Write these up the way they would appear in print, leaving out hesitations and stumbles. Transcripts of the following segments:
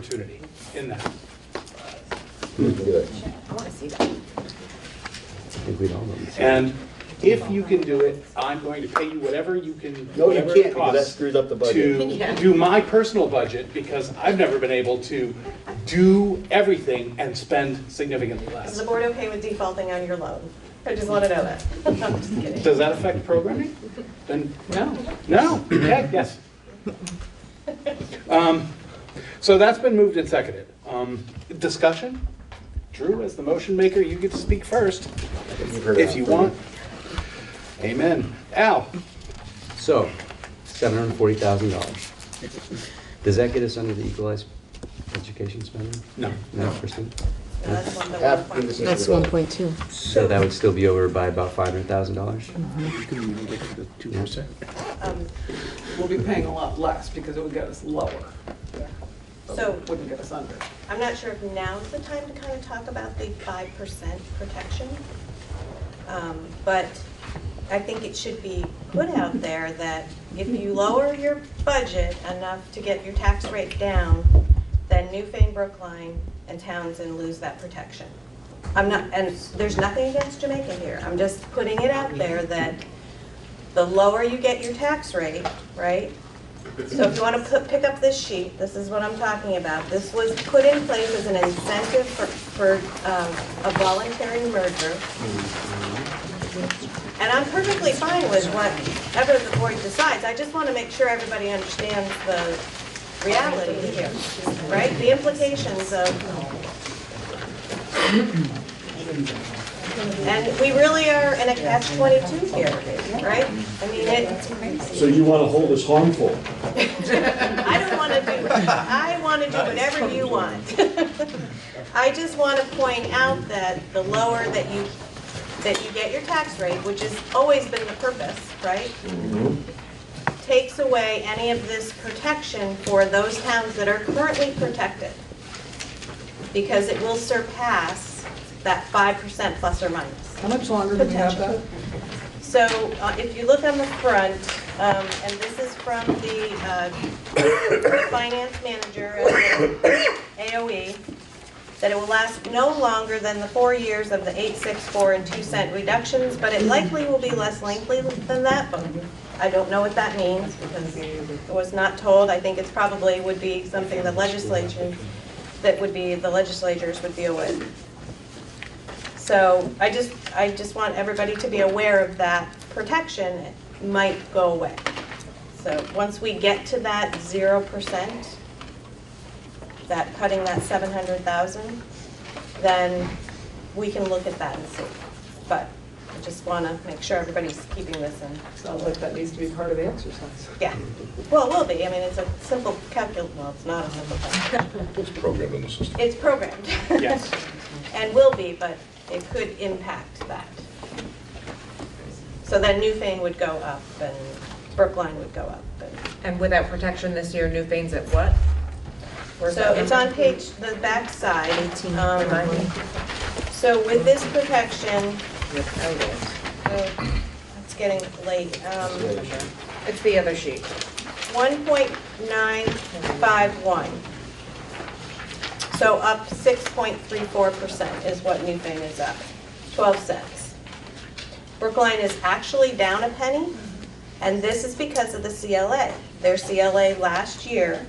opportunity in that. Good. I want to see that. I think we'd all know. And if you can do it, I'm going to pay you whatever you can. No, you whatever can't, it because that costs screws up the budget. To Yeah. do my personal budget, because I've never been able to do everything and spend significantly Is less. the board okay with defaulting on your loan? I just want to know that. I'm just kidding. Does that affect programming? Then, No. no, okay, yes. So that's been moved and seconded. Discussion? Drew, as the motion maker, you get to speak first, You've heard if that you from me. want. Amen. Al? So, $740,000. Does that get us under the equalized education spending? No. No, percent? No, that's one that Half we're in the fine. That's 1.2. So that would still be over by about $500,000? You can even get to the 2%. We'll be paying a lot less because it would get us lower. But So- it wouldn't get us under. I'm not sure if now's the time to kind of talk about the 5% protection. But I think it should be put out there that if you lower your budget enough to get your tax rate down, then Newfane, Brookline, and Townsend lose that protection. I'm not, and there's nothing against Jamaica here. I'm just putting it out there that the lower you get your tax rate, right? So if you want to pick up this sheet, this is what I'm talking about. This was put in place as an incentive for a voluntary merger. And I'm perfectly fine with whatever the board decides. I just want to make sure everybody understands the reality here, right? The implications of, and we really are in a catch-22 here, right? I mean, So you want to hold us harmful? I don't want to do, I want to do whatever you want. I just want to point out that the lower that you get your tax rate, which has always been the purpose, right? Takes away any of this protection for those towns that are currently protected. Because it will surpass that 5% plus or minus. How much longer do we have that? So if you look on the front, and this is from the finance manager at the AOE, that it will last no longer than the 4 years of the 864 and 2 cent reductions, but it likely will be less lengthy than that, but I don't know what that means because it was not told. I think it's probably would be something the legislation, that would be the legislatures would deal with. So I just want everybody to be aware of that protection. It might go away. So once we get to that 0%, that cutting that 700,000, then we can look at that and see. But I just want to make sure everybody's keeping this in. Sounds like that needs to be part of the exercise. Yeah. Well, it will be. I mean, it's a simple calculation. Well, it's not a simple calculation. It's programmed in the system. It's programmed. Yes. And will be, but it could impact that. So then Newfane would go up and Brookline would go up. And without protection this year, Newfane's at what? Where's So that it's number? on the back side. 18. Remind me. So with this protection, Without it. it's getting late. It's the other sheet. 1.951. So up 6.34% is what Newfane is up, 12 cents. Brookline is actually down a penny, and this is because of the CLA. Their CLA last year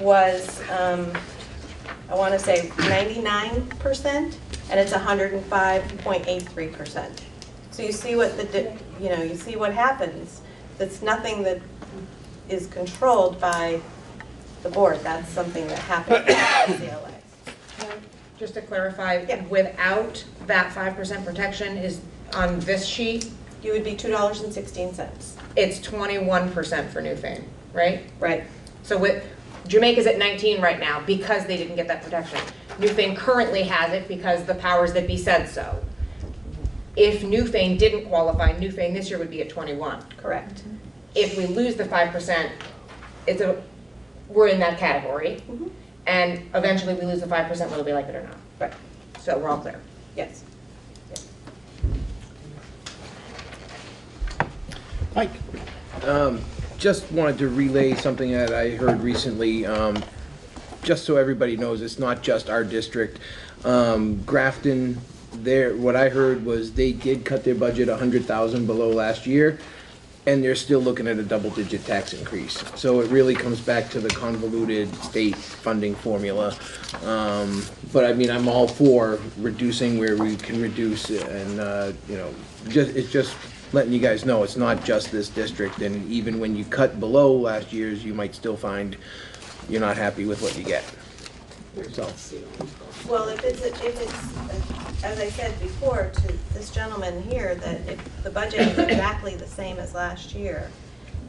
was, I want to say 99%, and it's 105.83%. So you see what you see what happens. That's nothing that is controlled by the board. That's something that happens with the CLA. Just to clarify, Yeah. without that 5% protection is on this sheet, You would be $2.16. it's 21% for Newfane, right? Right. So with, Jamaica's at 19 right now because they didn't get that protection. Newfane currently has it because the powers that be said so. If Newfane didn't qualify, Newfane this year would be at 21. Correct. If we lose the 5%, we're in that category. Mhm. And eventually we lose the 5% whether we like it or not. Right. So we're all clear. Yes. Mike? Just wanted to relay something that I heard recently. just so everybody knows, it's not just our district. Grafton, what I heard was they did cut their budget 100,000 below last year, and they're still looking at a double-digit tax increase. So it really comes back to the convoluted state funding formula. But I mean, I'm all for reducing where we can reduce, and you know, it's just letting you guys know it's not just this district. And even when you cut below last year's, you might still find you're not happy with what you get. So. Well, if it's, as I said before to this gentleman here, that if the budget is exactly the same as last year,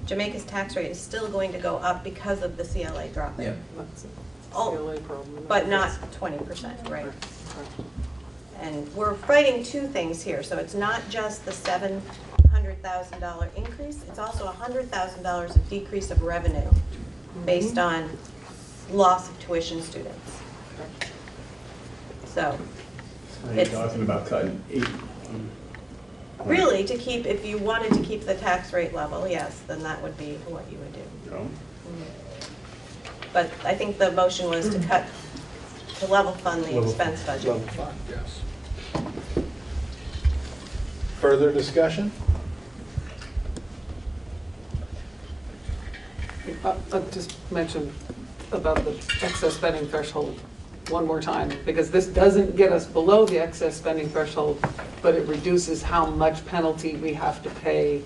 Jamaica's tax rate is still going to go up because of the CLA dropping. Yeah. That's a Oh, CLA problem. but not 20%, right? And we're fighting two things here, so it's not just the $700,000 increase, it's also $100,000 of decrease of revenue based on loss of tuition students. So, You're it's talking about cutting 8. really to keep, if you wanted to keep the tax rate level, yes, then that would be what you would do. No? But I think the motion was to cut, to level fund the Level- expense budget. Level fund, yes. Further discussion? I'll just mention about the excess spending threshold one more time, because this doesn't get us below the excess spending threshold, but it reduces how much penalty we have to pay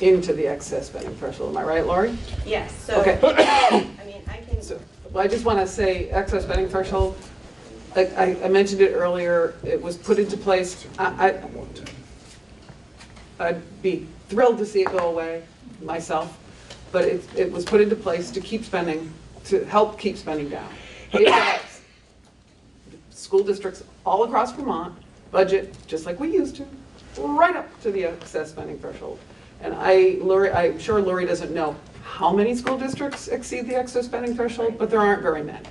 into the excess spending threshold. Am I right, Lori? Yes, so, Okay. I mean, I can, So, well, I just want to say excess spending threshold, like I mentioned it earlier, it was put into place. I'd be thrilled to see it go away myself, but it was put into place to keep spending, to help keep spending down. It lets school districts all across Vermont budget, just like we used to, right up to the excess spending threshold. And I'm sure Lori doesn't know how many school districts exceed the excess spending threshold, but there aren't very many.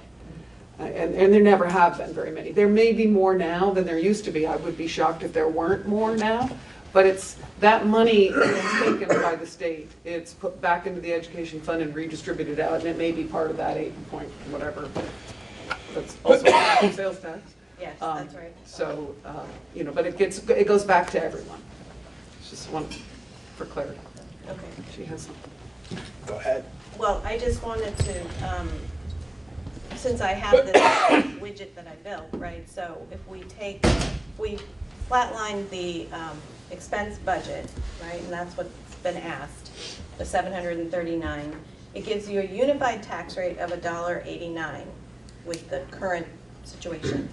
And there never have been very many. There may be more now than there used to be. I would be shocked if there weren't more now. But it's, that money is taken by the state. It's put back into the education fund and redistributed out, and it may be part of that 8 point whatever. That's also sales tax. yes, that's right. So, you know, but it goes back to everyone. It's just one for clarity. Okay. She has something. Go ahead. Well, I just wanted to, since I have this widget that I built, right, so if we flatline the expense budget, right, and that's what's been asked, the 739, it gives you a unified tax rate of $1.89 with the current situation,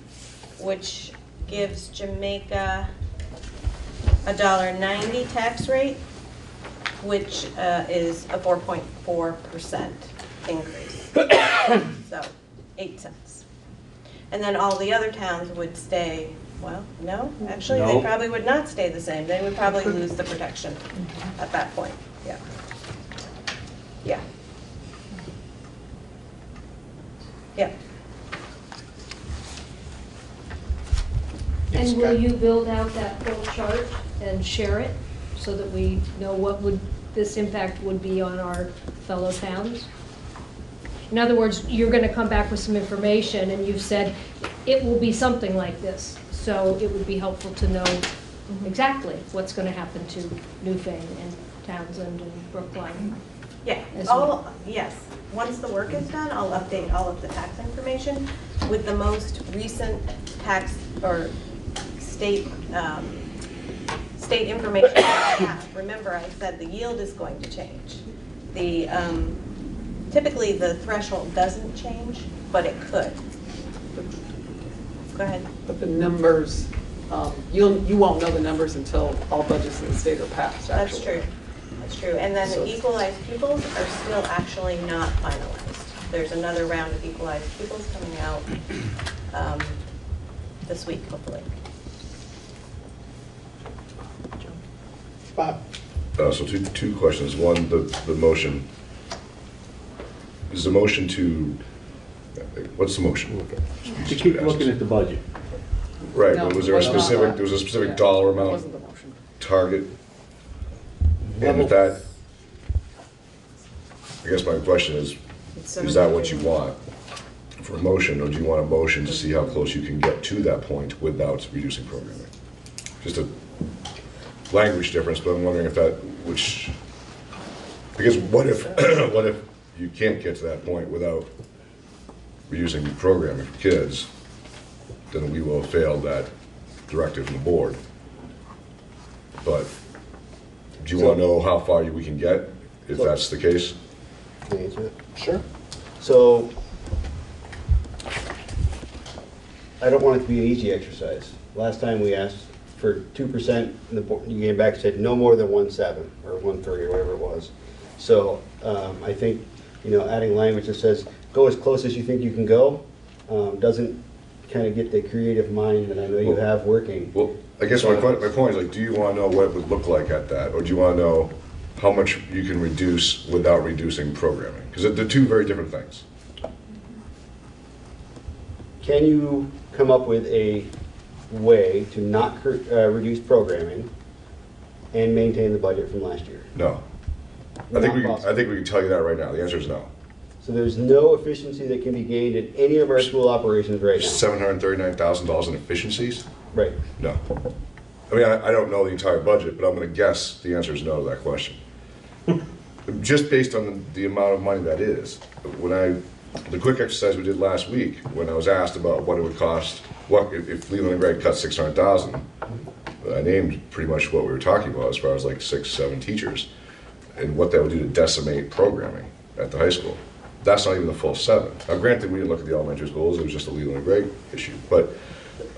which gives Jamaica a $1.90 tax rate, which is a 4.4% increase. So 8 cents. And then all the other towns would stay, well, no, actually, they No. probably would not stay the same. They would probably lose the protection at that point, yeah. Yeah. Yeah. Yes, And go will ahead. you build out that full chart and share it so that we know what this impact would be on our fellow towns? In other words, you're going to come back with some information and you've said it will be something like this. So it would be helpful to know exactly what's going to happen to Newfane and Townsend and Brookline. Yeah, As yes. Once the work is done, I'll update all of the tax information with the most recent tax or state information that I have. Remember, I said the yield is going to change. The typically the threshold doesn't change, but it could. Go ahead. But the numbers, you won't know the numbers until all budgets in the state are passed, That's actually. true. That's true. And then the equalized pupils are still actually not finalized. There's another round of equalized pupils coming out this week, hopefully. Bob? So two questions. One, the motion. Is the motion to, what's the motion? To keep looking at the budget. Right, No, but was there a it wasn't. specific, there was a specific Yeah, dollar That amount, wasn't the motion. target? And if that, I guess my question is that what you want for a motion, or do you want a motion to see how close you can get to that point without reducing programming? Just a language difference, but I'm wondering if that, because what if, what if you can't get to that point without reducing programming for kids, then we will have failed that directive from the board. But do you want to know how far we can get, if that's the case? Can I answer it? Sure. So, I don't want it to be an easy exercise. Last time we asked for 2%, and the board, you came back and said no more than 1.7 or 1.3 or whatever it was. So, I think, adding language that says, go as close as you think you can go, doesn't kind of get the creative mind that I know you have working. Well, I guess my point is, like, do you want to know what it would look like at that, or do you want to know how much you can reduce without reducing programming? Because they're two very different things. Can you come up with a way to not reduce programming and maintain the budget from last year? No. I think we can tell you that right now. The answer is no. So there's no efficiency that can be gained in any of our school operations right now? $739,000 in efficiencies? Right. No. I mean, I don't know the entire budget, but I'm going to guess the answer is no to that question. Just based on the amount of money that is. The quick exercise we did last week, when I was asked about what it would cost, if Leland and Gregg cut $600,000, I named pretty much what we were talking about as far as like 6, 7 teachers, and what that would do to decimate programming at the high school. That's not even the full 7. Now, granted, we didn't look at the elementary schools, it was just a Leland and Gregg issue, but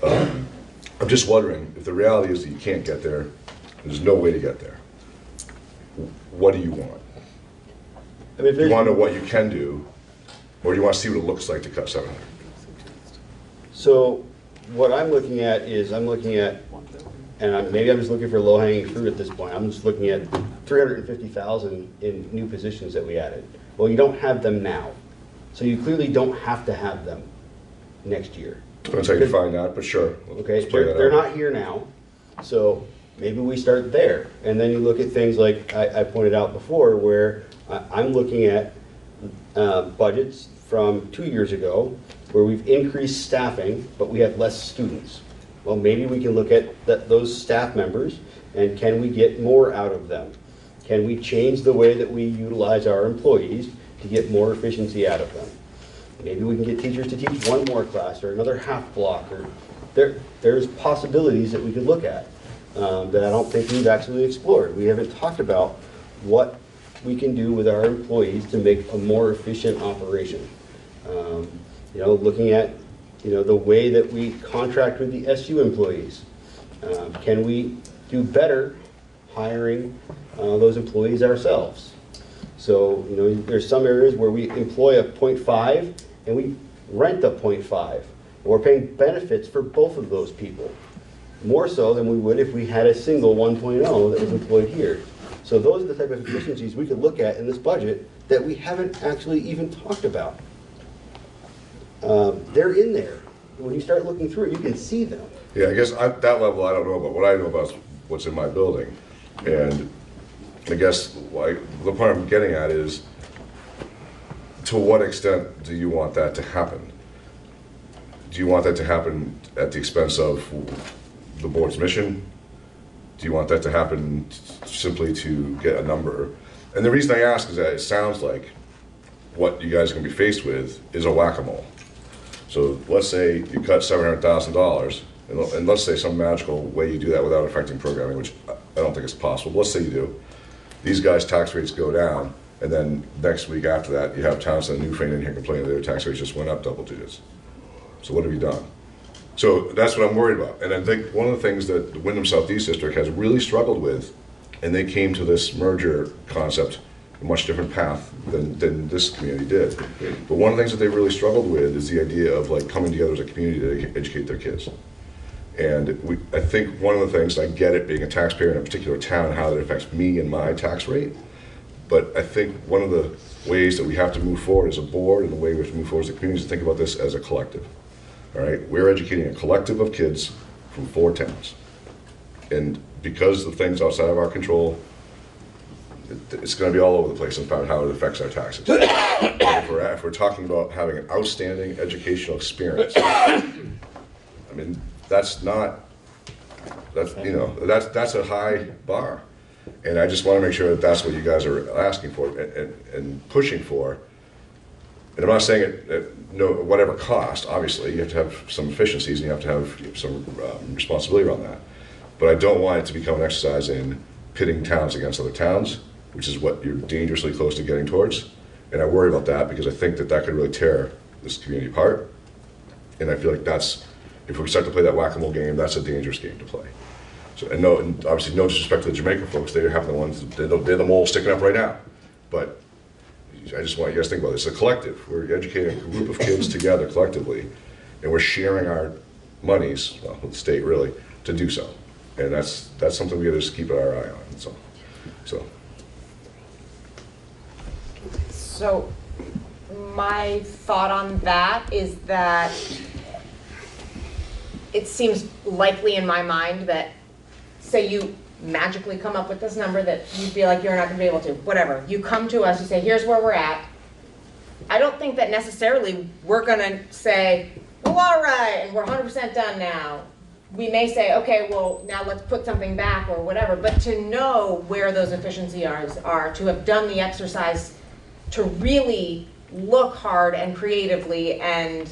I'm just wondering, if the reality is that you can't get there, there's no way to get there, what do you want? I mean, if Do you there's, want to know what you can do, or do you want to see what it looks like to cut 700? so what I'm looking at is, and maybe I'm just looking for low-hanging fruit at this point. I'm just looking at 350,000 in new positions that we added. Well, you don't have them now, so you clearly don't have to have them next year. Depends how you find that, but sure. Okay, Let's play that they're out. not here now, so maybe we start there. And then you look at things like I pointed out before, where I'm looking at budgets from 2 years ago, where we've increased staffing, but we have less students. Well, maybe we can look at those staff members, and can we get more out of them? Can we change the way that we utilize our employees to get more efficiency out of them? Maybe we can get teachers to teach one more class or another half block. Or there's possibilities that we could look at that I don't think we've actually explored. We haven't talked about what we can do with our employees to make a more efficient operation. Looking at the way that we contract with the SU employees. Can we do better hiring those employees ourselves? So, there's some areas where we employ a 0.5 and we rent a 0.5. We're paying benefits for both of those people, more so than we would if we had a single 1.0 that was employed here. So those are the type of efficiencies we could look at in this budget that we haven't actually even talked about. They're in there. When you start looking through it, you can see them. Yeah, I guess at that level, I don't know about. What I know about is what's in my building. And I guess the point I'm getting at is, to what extent do you want that to happen? Do you want that to happen at the expense of the board's mission? Do you want that to happen simply to get a number? And the reason I ask is that it sounds like what you guys are going to be faced with is a whack-a-mole. So let's say you cut $700,000, and let's say some magical way you do that without affecting programming, which I don't think is possible. But let's say you do. These guys' tax rates go down, and then next week after that, you have Townsend and Newfane in here complaining that their tax rates just went up double digits. So what have you done? So that's what I'm worried about. And I think one of the things that the Wyndham Southeast District has really struggled with, and they came to this merger concept a much different path than this community did. But one of the things that they really struggled with is the idea of like coming together as a community to educate their kids. And I think one of the things, I get it being a taxpayer in a particular town and how that affects me and my tax rate, but I think one of the ways that we have to move forward as a board and the way we have to move forward as a community is to think about this as a collective. All right, we're educating a collective of kids from 4 towns. And because of things outside of our control, it's gonna be all over the place about how it affects our taxes. If we're talking about having an outstanding educational experience, I mean, that's a high bar. And I just wanna make sure that that's what you guys are asking for and pushing for. And I'm not saying it at whatever cost, obviously, you have to have some efficiencies and you have to have some responsibility around that. But I don't want it to become an exercise in pitting towns against other towns, which is what you're dangerously close to getting towards. And I worry about that because I think that could really tear this community apart. And I feel like if we start to play that whack-a-mole game, that's a dangerous game to play. So, and obviously no disrespect to the Jamaica folks, they have the ones, they're the mole sticking up right now. But I just want you guys to think about this. It's a collective. We're educating a group of kids together collectively, and we're sharing our monies, well, with the state really, to do so. And that's something we gotta just keep our eye on, that's all. So my thought on that is that it seems likely in my mind that, say you magically come up with this number that you feel like you're not going to be able to, whatever. You come to us, you say, here's where we're at. I don't think that necessarily we're going to say, well, all right, and we're 100% done now. We may say, okay, well, now let's put something back or whatever, but to know where those efficiencies are, to have done the exercise, to really look hard and creatively, and,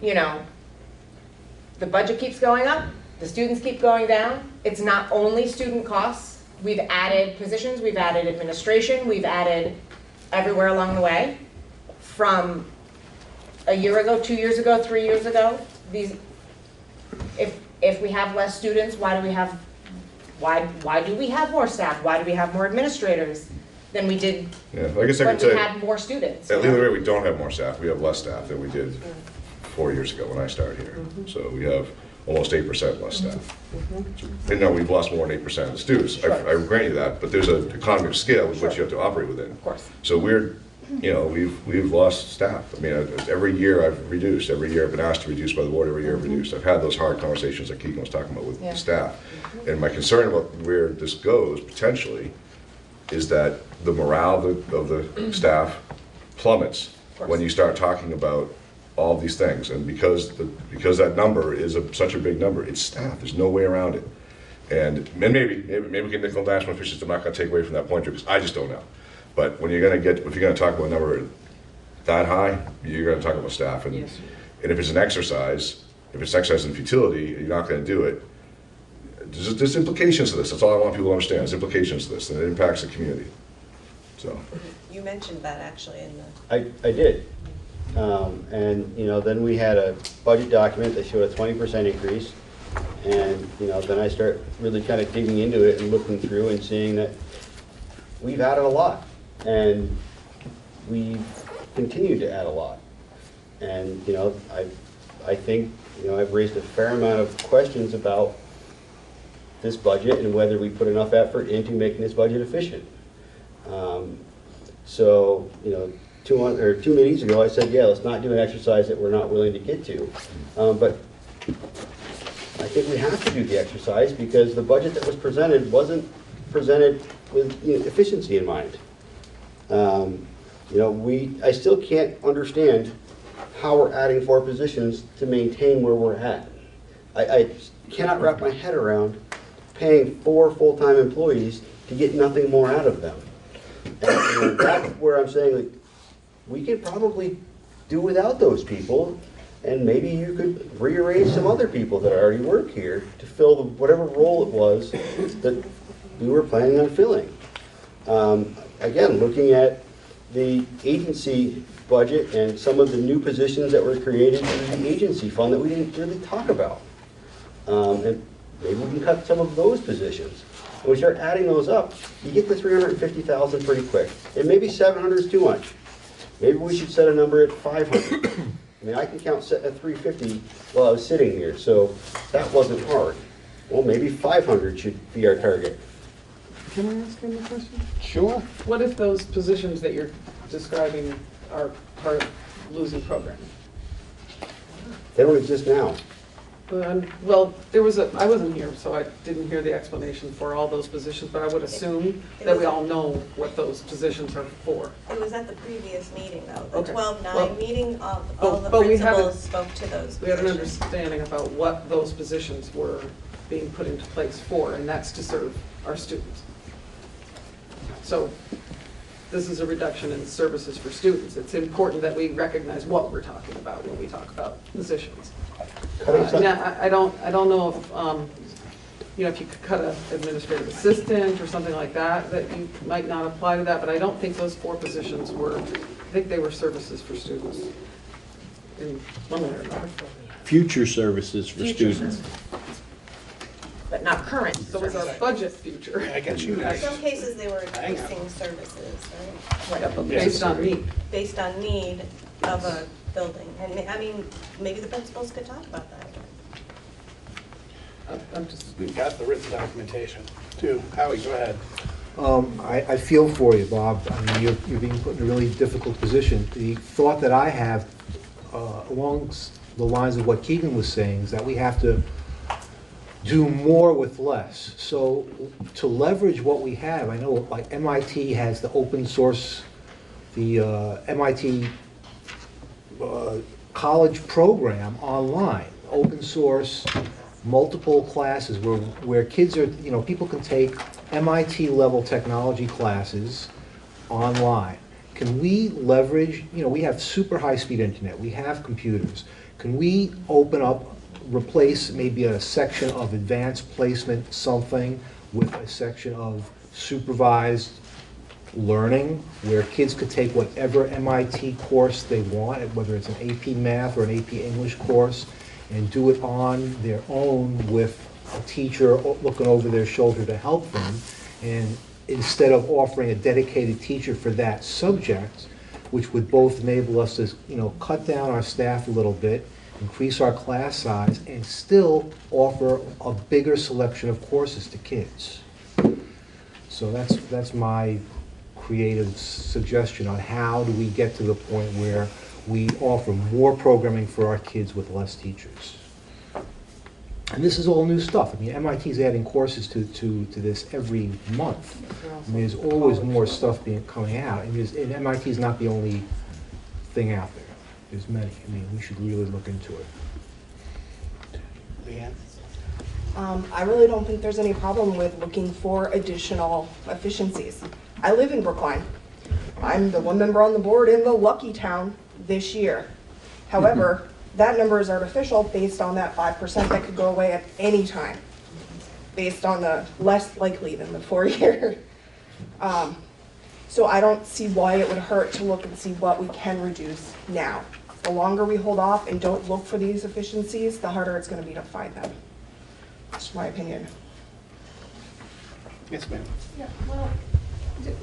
the budget keeps going up, the students keep going down. It's not only student costs. We've added positions, we've added administration, we've added everywhere along the way. From a year ago, 2 years ago, 3 years ago, if we have less students, why do we have more staff? Why do we have more administrators than we did I guess I when could we say, had more students? at Leland, we don't have more staff. We have less staff than we did 4 years ago when I started here. So we have almost 8% less staff. And no, we've lost more than 8% of the students. I grant you that, but there's an economy of scale with which you have to operate within. Of course. So we've lost staff. I mean, every year I've reduced. Every year I've been asked to reduce by the board. Every year I've reduced. I've had those hard conversations that Keegan was talking about with the staff. And my concern about where this goes potentially is that the morale of the staff plummets when you start talking about all these things. And because that number is such a big number, it's staff. There's no way around it. And maybe we can nickel and dime some efficiency. I'm not going to take away from that point because I just don't know. But when if you're going to talk about a number that high, you're going to talk about staff. And if it's an exercise, in futility, and you're not going to do it, there's implications to this. That's all I want people to understand. There's implications to this, and it impacts the community. So You mentioned that actually in the. I did. And, then we had a budget document that showed a 20% increase. And, then I start really kind of digging into it and looking through and seeing that we've added a lot. And we continue to add a lot. And, I think, I've raised a fair amount of questions about this budget and whether we put enough effort into making this budget efficient. So, 2 meetings ago, I said, yeah, let's not do an exercise that we're not willing to get to. But I think we have to do the exercise because the budget that was presented wasn't presented with efficiency in mind. I still can't understand how we're adding 4 positions to maintain where we're at. I cannot wrap my head around paying 4 full-time employees to get nothing more out of them. And that's where I'm saying, we could probably do without those people, and maybe you could rearrange some other people that already work here to fill whatever role it was that we were planning on filling. Again, looking at the agency budget and some of the new positions that were created through the agency fund that we didn't really talk about. And maybe we can cut some of those positions. When we start adding those up, you get to 350,000 pretty quick. And maybe 700 is too much. Maybe we should set a number at 500. I mean, I can count setting at 350 while I was sitting here, so that wasn't hard. Well, maybe 500 should be our target. Can I ask him a question? Sure. What if those positions that you're describing are part of losing programming? They don't exist now. Well, I wasn't here, so I didn't hear the explanation for all those positions, but I would assume that we all know what those positions are for. It was at the previous meeting, though, the Okay. 12-9 Well, meeting, all the but we haven't- principals spoke to those We had an positions. understanding about what those positions were being put into place for, and that's to serve our students. So this is a reduction in services for students. It's important that we recognize what we're talking about when we talk about positions. Now, I don't know if, if you could cut an administrative assistant or something like that, that you might not apply to that, but I don't think those 4 positions were, I think they were services for students in one way or another. Future services for Future students. But not current. So is our budget future. I get you. In some cases, they were increasing services, right? Yeah, but based on need. Based on need of a building. And, I mean, maybe the principals could talk about that. I'm just, We've got the written documentation, too. Howie, go ahead. I feel for you, Bob. I mean, you're being put in a really difficult position. The thought that I have along the lines of what Keegan was saying is that we have to do more with less. So to leverage what we have, I know like MIT has the open source, the MIT college program online, open source, multiple classes where kids are, people can take MIT level technology classes online. Can we leverage, we have super high speed internet, we have computers. Can we open up, replace maybe a section of advanced placement something with a section of supervised learning where kids could take whatever MIT course they want, whether it's an AP Math or an AP English course, and do it on their own with a teacher looking over their shoulder to help them. And instead of offering a dedicated teacher for that subject, which would both enable us to, cut down our staff a little bit, increase our class size, and still offer a bigger selection of courses to kids. So that's my creative suggestion on how do we get to the point where we offer more programming for our kids with less teachers. And this is all new stuff. I mean, MIT's adding courses to this every month. I mean, there's always more stuff coming out. And MIT's not the only thing out there. There's many. I mean, we should really look into it. Leanne? I really don't think there's any problem with looking for additional efficiencies. I live in Brookline. I'm the one member on the board in the lucky town this year. However, that number is artificial based on that 5% that could go away at any time, based on the less likely than the 4-year. So I don't see why it would hurt to look and see what we can reduce now. The longer we hold off and don't look for these efficiencies, the harder it's going to be to find them. That's my opinion. Yes, ma'am. Yeah, well,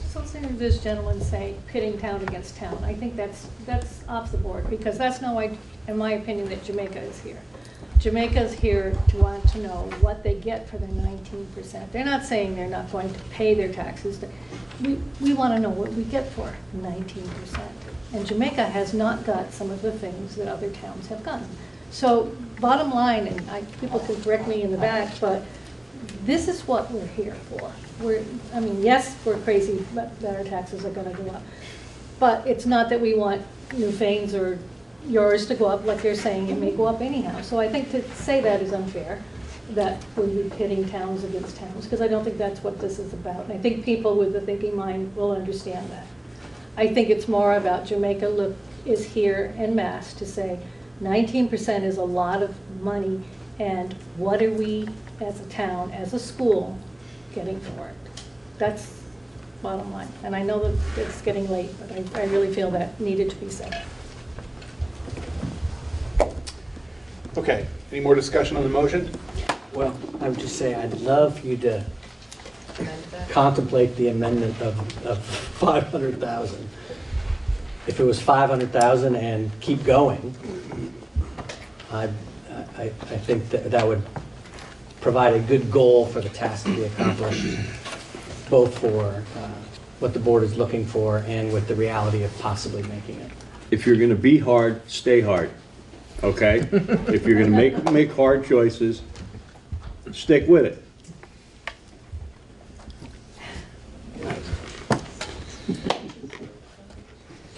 so listening to this gentleman say pitting town against town, I think that's off the board, because that's no way, in my opinion, that Jamaica is here. Jamaica's here to want to know what they get for their 19%. They're not saying they're not going to pay their taxes. We want to know what we get for 19%. And Jamaica has not got some of the things that other towns have gotten. So bottom line, and people can correct me in the back, but this is what we're here for. Yes, we're crazy that our taxes are going to go up. But it's not that we want Newfane's or yours to go up like they're saying it may go up anyhow. So I think to say that is unfair, that we'd be pitting towns against towns, because I don't think that's what this is about. And I think people with the thinking mind will understand that. I think it's more about Jamaica is here en masse to say 19% is a lot of money, and what are we as a town, as a school, getting for it? That's bottom line. And I know that it's getting late, but I really feel that needed to be said. Okay, any more discussion on the motion? Well, I would just say I'd love for you to contemplate the amendment of 500,000. If it was 500,000 and keep going, I think that would provide a good goal for the task to be accomplished, both for what the board is looking for and with the reality of possibly making it. If you're going to be hard, stay hard. okay? If you're gonna make hard choices, stick with it.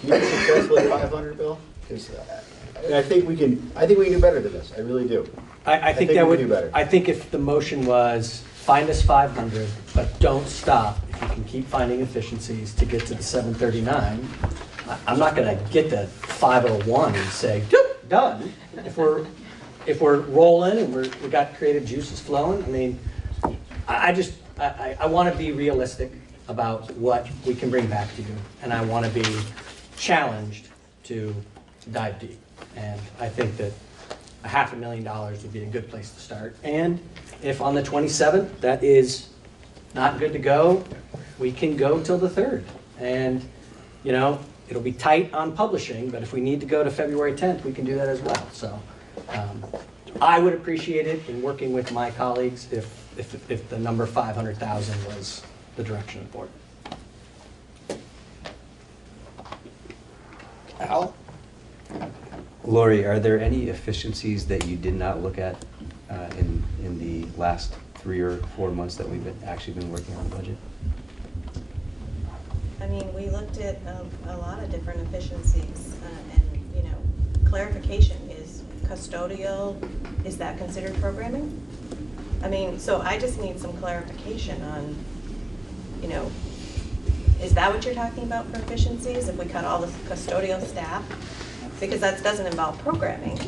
Can you be successful at 500, Bill? 'Cause, I think we can do better than this, I really do. I think that we can would, do better. I think if the motion was, find us 500, but don't stop, if you can keep finding efficiencies to get to the 739, I'm not gonna get to 501 and say, "Doop, done." If we're rolling and we got creative juices flowing, I mean, I wanna be realistic about what we can bring back to you, and I wanna be challenged to dive deep. And I think that $500,000 would be a good place to start. And if on the 27th, that is not good to go, we can go till the 3rd. And, you know, it'll be tight on publishing, but if we need to go to February 10th, we can do that as well. So I would appreciate it in working with my colleagues if the number 500,000 was the direction of the board. Al? Lori, are there any efficiencies that you did not look at in the last 3 or 4 months that we've actually been working on the budget? I mean, we looked at a lot of different efficiencies, and, you know, clarification is custodial, is that considered programming? I mean, so I just need some clarification on, you know, is that what you're talking about for efficiencies, if we cut all the custodial staff? Because that doesn't involve programming.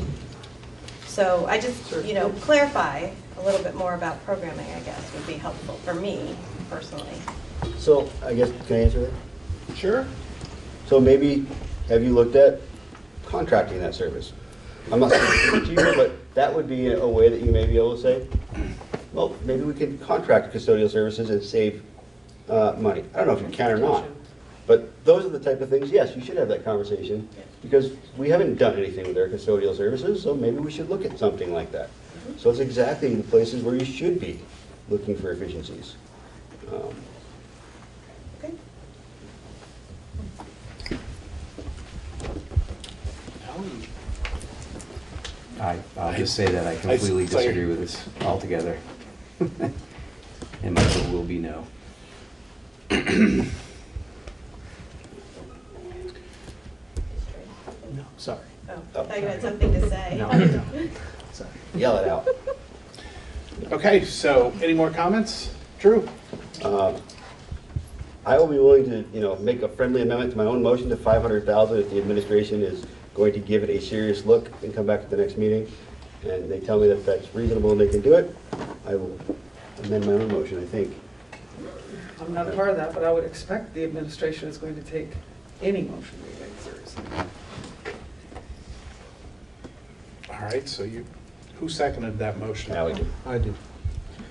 So I just, you know, clarify a little bit more about programming, I guess, would be helpful for me personally. So, I guess, can I answer that? Sure. So maybe, have you looked at contracting that service? I'm not saying to you, but that would be a way that you may be able to say, well, maybe we can contract custodial services and save money. I don't know if you can or not, but those are the type of things, yes, you should have that conversation, because we haven't done anything with our custodial services, so maybe we should look at something like that. So it's exactly the places where you should be looking for efficiencies. Okay. I'll just say that I completely disagree with this altogether. And my vote will be no. No, sorry. Oh, I thought you had something to say. No, sorry. Yell it out. Okay, so any more comments? Drew? I will be willing to, you know, make a friendly amendment to my own motion to 500,000 if the administration is going to give it a serious look and come back at the next meeting. And they tell me that that's reasonable and they can do it, I will amend my own motion, I think. I'm not a part of that, but I would expect the administration is going to take any motion we make seriously. All right, so who seconded that motion? Now we do. I do.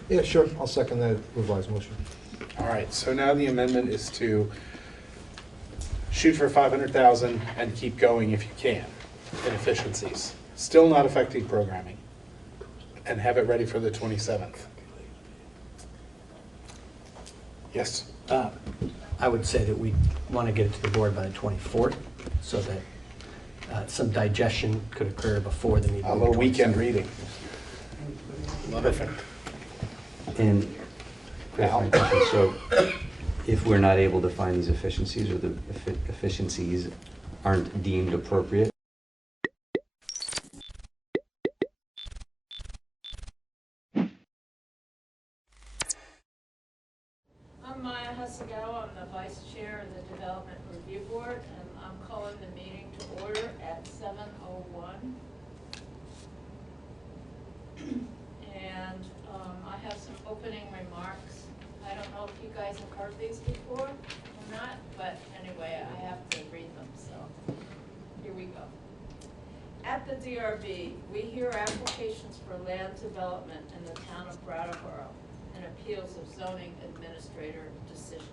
Yeah, sure, I'll second that revised motion. All right, so now the amendment is to shoot for 500,000 and keep going if you can in efficiencies. Still not affecting programming, and have it ready for the 27th. Yes? I would say that we want to get it to the board by the 24th, so that some digestion could occur before the meeting. A little weekend reading. Perfect. And so if we're not able to find these efficiencies, or the efficiencies aren't deemed appropriate, I'm Maya Hasagawa, I'm the vice chair of the Development Review Board, and I'm calling the meeting to order at 7:01. And I have some opening remarks. I don't know if you guys have heard these before or not, but anyway, I have to read them, so here we go. At the DRB, we hear applications for land development in the town of Brattleboro and appeals of zoning administrator decisions.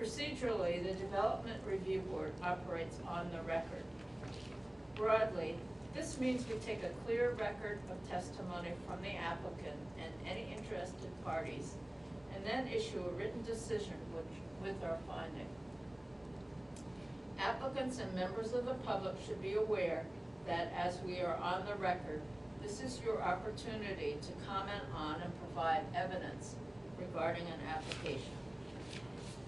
Procedurally, the Development Review Board operates on the record. Broadly, this means we take a clear record of testimony from the applicant and any interested parties, and then issue a written decision with our finding. Applicants and members of the public should be aware that as we are on the record, this is your opportunity to comment on and provide evidence regarding an application.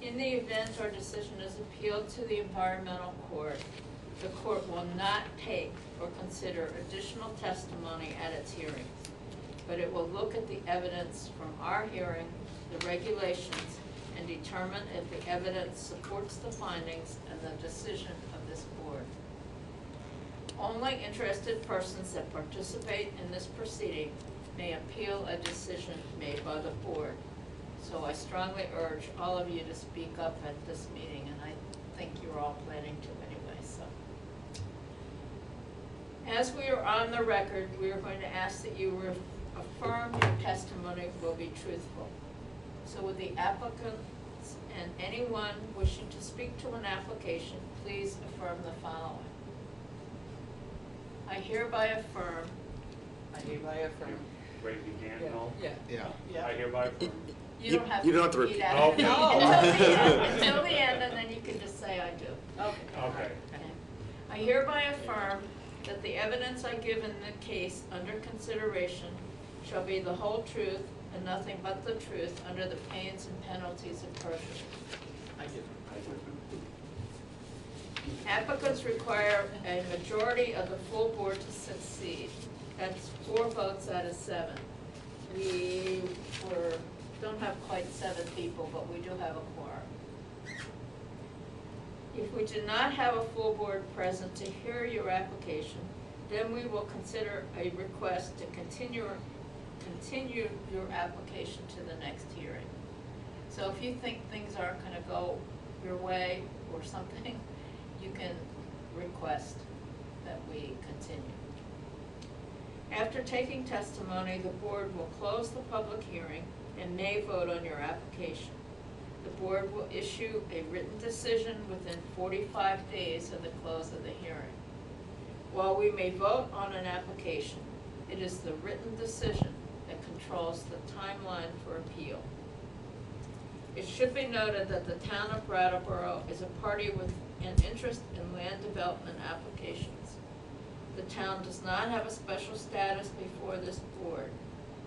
In the event our decision is appealed to the environmental court, the court will not take or consider additional testimony at its hearings, but it will look at the evidence from our hearing, the regulations, and determine if the evidence supports the findings and the decision of this board. Only interested persons that participate in this proceeding may appeal a decision made by the board. So I strongly urge all of you to speak up at this meeting, and I think you're all planning to anyway, so. As we are on the record, we are going to ask that you affirm your testimony will be truthful. So would the applicants and anyone wishing to speak to an application, please affirm the following. I hereby affirm. I hereby affirm. Raise your hand, no? Yeah. I hereby affirm. You don't have to You don't have to repeat repeat. after me Oh. until the end, and then you can just say I do. Okay. I hereby affirm that the evidence I give in the case under consideration shall be the whole truth and nothing but the truth under the pains and penalties of perjury. I do. Applicants require a majority of the full board to succeed. That's 4 votes out of 7. We don't have quite 7 people, but we do have a quorum. If we do not have a full board present to hear your application, then we will consider a request to continue your application to the next hearing. So if you think things aren't going to go your way or something, you can request that we continue. After taking testimony, the board will close the public hearing and may vote on your application. The board will issue a written decision within 45 days of the close of the hearing. While we may vote on an application, it is the written decision that controls the timeline for appeal. It should be noted that the town of Brattleboro is a party with an interest in land development applications. The town does not have a special status before this board.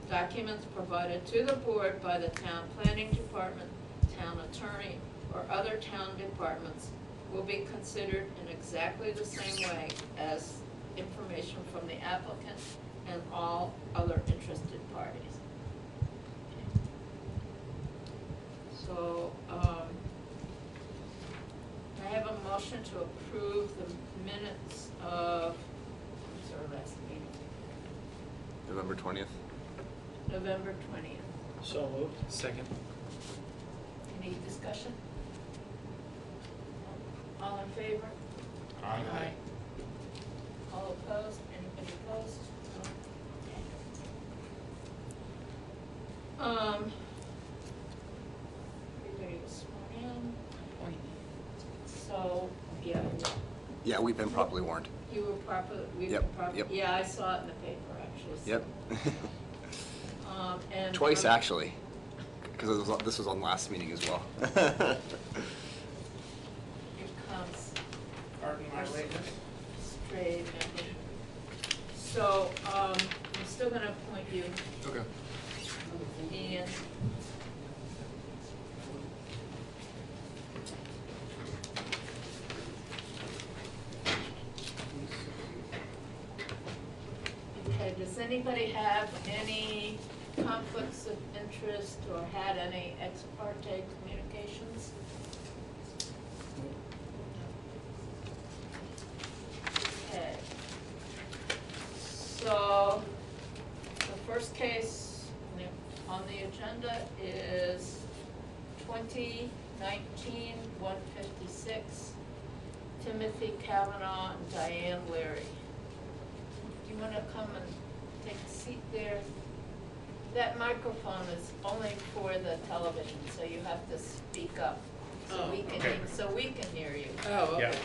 Documents provided to the board by the town planning department, town attorney, or other town departments will be considered in exactly the same way as information from the applicant and all other interested parties. So, I have a motion to approve the minutes of, what's our last meeting? November 20th. November 20th. So moved. Second. Any discussion? All in favor? Aye. All opposed? Anybody opposed? No? Everybody was sworn in. So, yeah, Yeah, we've been properly warned. you were properly, we've Yep, been properly, yep. yeah, I saw it in the paper, actually. so- Yep. And. Twice, actually, because this was on last meeting as well. Here comes Pardon my lateness. Strayed member. So, I'm still gonna appoint you, Okay. and okay, does anybody have any conflicts of interest or had any ex parte communications? Okay. So, the first case on the agenda is 2019-156, Timothy Kavanaugh and Diane Leary. Do you want to come and take a seat there? That microphone is only for the television, so you have to speak up so Oh, we can, okay. so we can hear you. Oh, okay. Yeah.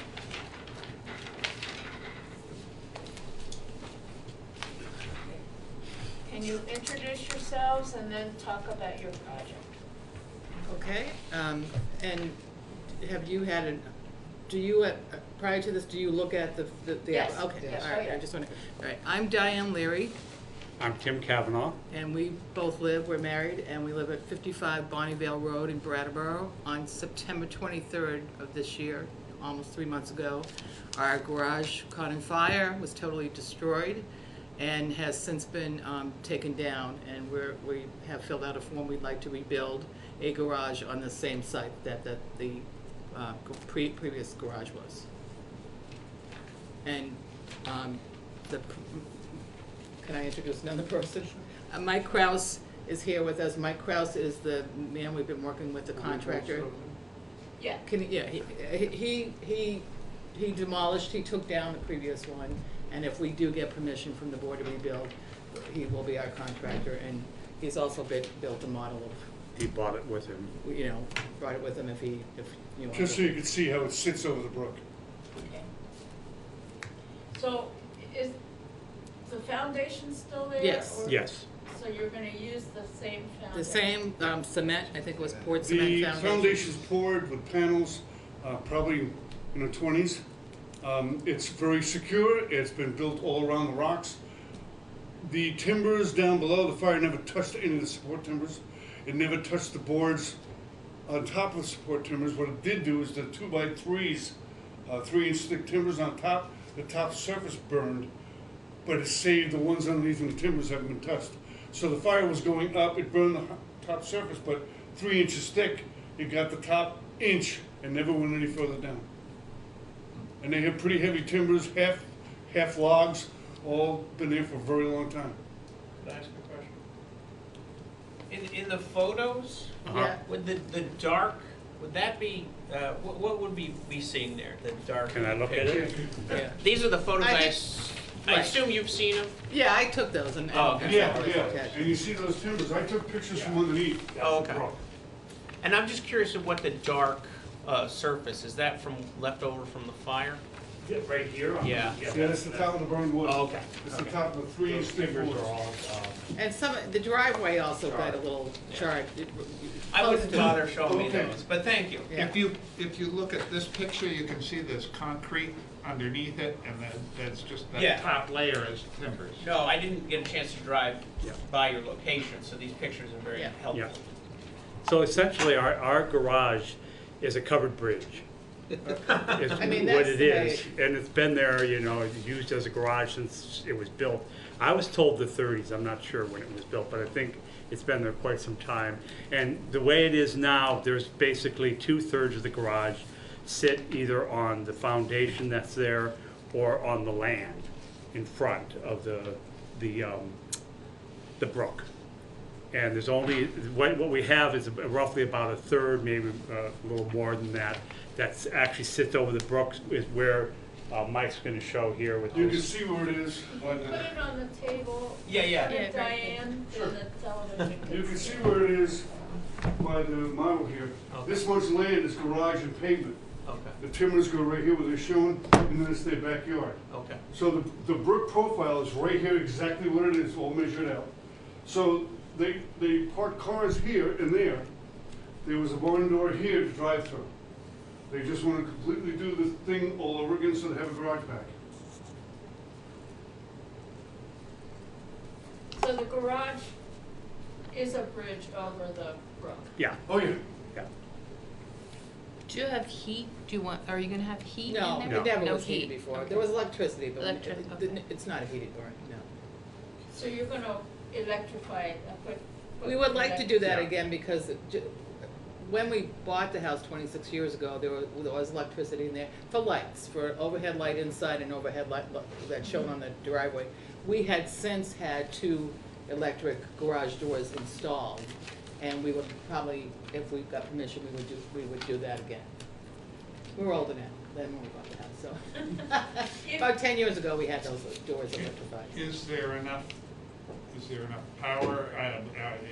Can you introduce yourselves and then talk about your project? Okay, and have you had do you, prior to this, do you look at the? Yes. Okay, Yes. all right, I just want to, all right, I'm Diane Leary, I'm Tim Kavanaugh. and we both we're married, and we live at 55 Bonnevale Road in Brattleboro. On September 23rd of this year, almost 3 months ago, our garage caught on fire, was totally destroyed, and has since been taken down, and we have filled out a form. We'd like to rebuild a garage on the same site that the previous garage was. And can I introduce another person? Mike Kraus is here with us. Mike Kraus is the man we've been working with, the contractor. Yeah. He demolished, he took down the previous one, and if we do get permission from the board to rebuild, he will be our contractor, and he's also built a model of, He bought it with him. brought it with him if you want. Just so you can see how it sits over the brook. Okay. So is the foundation still there? Yes. or- Yes. So you're gonna use the same foundation? The same cement, I think it was poured cement The foundation. foundation's poured with panels, probably in the 20s. It's very secure. It's been built all around the rocks. The timbers down below, the fire never touched any of the support timbers. It never touched the boards on top of the support timbers. What it did do is the 2x3s, 3-inch thick timbers on top, the top surface burned, but it saved the ones underneath and the timbers haven't been touched. So the fire was going up, it burned the top surface, but 3 inches thick, it got the top inch and never went any further down. And they have pretty heavy timbers, half logs, all been there for a very long time. Can I ask a question? In the photos, Yeah. would the dark, would that be, what would we be seeing there, the dark? Can I look at it? Yeah. These are the photos I I right. assume you've seen them? Yeah, I took those and. Oh, okay. Yeah, and you see those timbers, I took pictures from underneath. Oh, okay. And I'm just curious of what the dark surface, is that from, left over from the fire? Yeah, right here? Yeah. Yeah, that's the top of the burned wood. Oh, okay. It's the top of the 3-inch thick wood. And the driveway also got a little charred. I wouldn't bother showing me Okay. those, but thank you. Yeah. If you look at this picture, you can see there's concrete underneath it, and then there's just Yeah. that top layer is timbers. No, I didn't get a chance to drive by your location, so these pictures are very Yeah. helpful. Yeah. So essentially, our garage is a covered bridge. It's I mean, what that's it the way is, and it's been there, used as a garage since it was built. I was told the 30s, I'm not sure when it was built, but I think it's been there quite some time. And the way it is now, there's basically 2/3 of the garage sit either on the foundation that's there or on the land in front of the brook. And there's only, what we have is roughly about 1/3, maybe a little more than that, that actually sits over the brook, is where Mike's going to show here with You can this. see where it is. Put it on the table. Yeah. With Diane Sure. and the television. You can see where it is by the model here. Okay. This much land is garage and pavement. Okay, The timbers go right here where they're shown, and then it's their backyard. okay. So the brook profile is right here, exactly what it is, all measured out. So they park cars here and there. There was a barn door here to drive through. They just want to completely do the thing all over again, so they have a garage back. So the garage is a bridge over the brook. Yeah, Oh, yeah. yeah. Do you have heat? Are you gonna have heat No, in it there? never No was heated heat. before. Okay. There was electricity, but Okay. it's not a heated barn, no. So you're gonna electrify it, We would like to do that Yeah. again because when we bought the house 26 years ago, there was electricity in there for lights, for overhead light inside and overhead light that's shown on the driveway. We had since had 2 electric garage doors installed, and we would probably, if we got permission, we would do that again. We're older now than when we bought the house, so. About 10 years ago, we had those doors electrified. Is there enough power,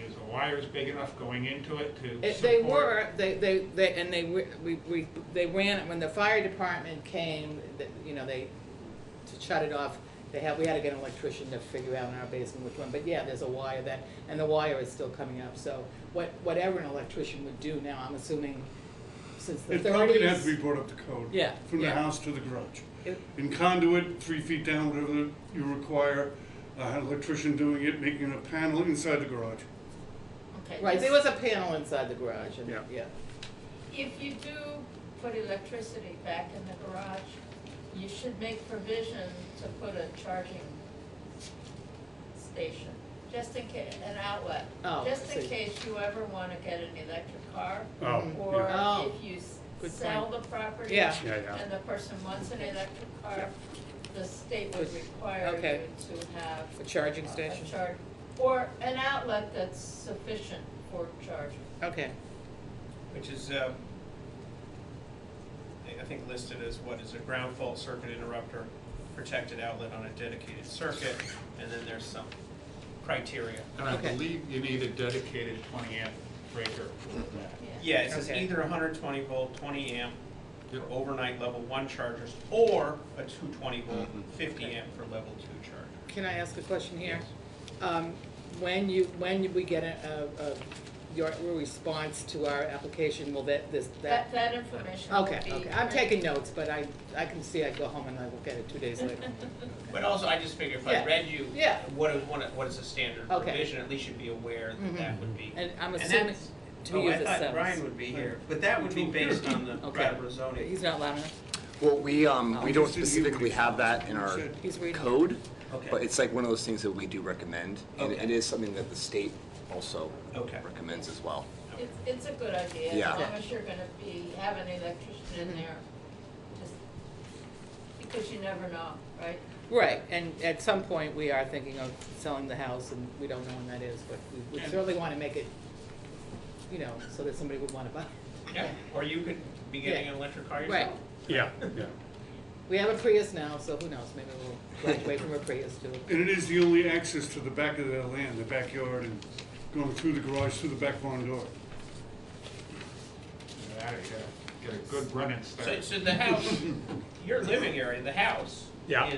is the wires big enough going into it to support? They were, they ran it, when the fire department came, to shut it off, we had to get an electrician to figure out in our basement which one, but yeah, there's a wire and the wire is still coming up, so whatever an electrician would do now, I'm assuming since the It's probably gonna have to 30s. be brought up to code. Yeah, From the yeah. house to the garage. It- In conduit, 3 feet down, whatever you require, an electrician doing it, making a panel inside the garage. Okay, Right, this- there was a panel inside the garage, and, yeah. If you do put electricity back in the garage, you should make provision to put a charging station, just in case, an outlet. Oh, Just I in see. case you ever want to get an electric car. Oh, Or yeah. Oh, if you good sell point. the property. Yeah. Yeah, yeah. And the person wants an electric car, the state would require Okay. you to have. A charging station? A charge, or an outlet that's sufficient for charging. Okay. Which is, I think listed as what is a ground fault circuit interrupter, protected outlet on a dedicated circuit, and then there's some criteria. And I believe you need a dedicated 20 amp breaker for that. Yeah, it says Okay. either 120 volt, 20 amp for overnight level 1 chargers, or a 220 volt, 50 amp for level 2 charger. Can I ask a question here? When we get your response to our application, will that? That information will Okay, be. okay. I'm taking notes, but I can see I go home and I will get it 2 days later. But also, I just figure if Yeah. I read you Yeah. what is a standard Okay. provision, at least you'd be aware that that would be. And I'm And assuming that's- to be oh, used I as thought sentence. Brian would be here, but that would be based on the Okay. Brattleboro zoning. He's not loud enough? Well, we Oh. don't specifically have that in our He's reading. code, Okay. but it's like one of those things that we do recommend, and Okay. it is something that the state also Okay. recommends as well. It's a good idea, Yeah. as long as you're gonna have an electrician in there, just, because you never know, right? Right, and at some point, we are thinking of selling the house, and we don't know when that is, but we certainly want to make it, so that somebody would want to buy it. Yeah, or you could be getting an electric car Right. yourself. Yeah, yeah. We have a Prius now, so who knows, maybe we'll graduate from a Prius too. And it is the only access to the back of their land, the backyard, and going through the garage, through the back barn door. Yeah, you gotta get a good running start. So the house, your living area, the house, Yeah.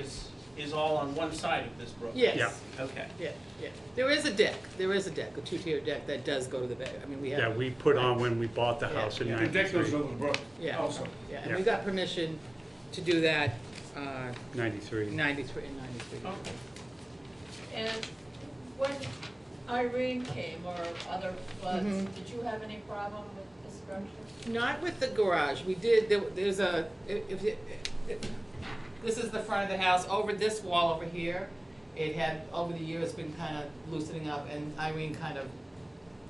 is all on one side of this brook? Yes. Yeah. Okay. Yeah, yeah. There is a deck, a two-tier deck that does go to the back. I mean, we have. Yeah, we put on when we bought the house in Yeah. The deck goes 93. over the brook Yeah, also. yeah, and Yeah. we got permission to do that, 93. 93. Okay. And when Irene came, or other floods, Mhm. did you have any problem with the structure? Not with the garage, we did, there's a, this is the front of the house, over this wall over here, it had, over the years, been kind of loosening up, and Irene kind of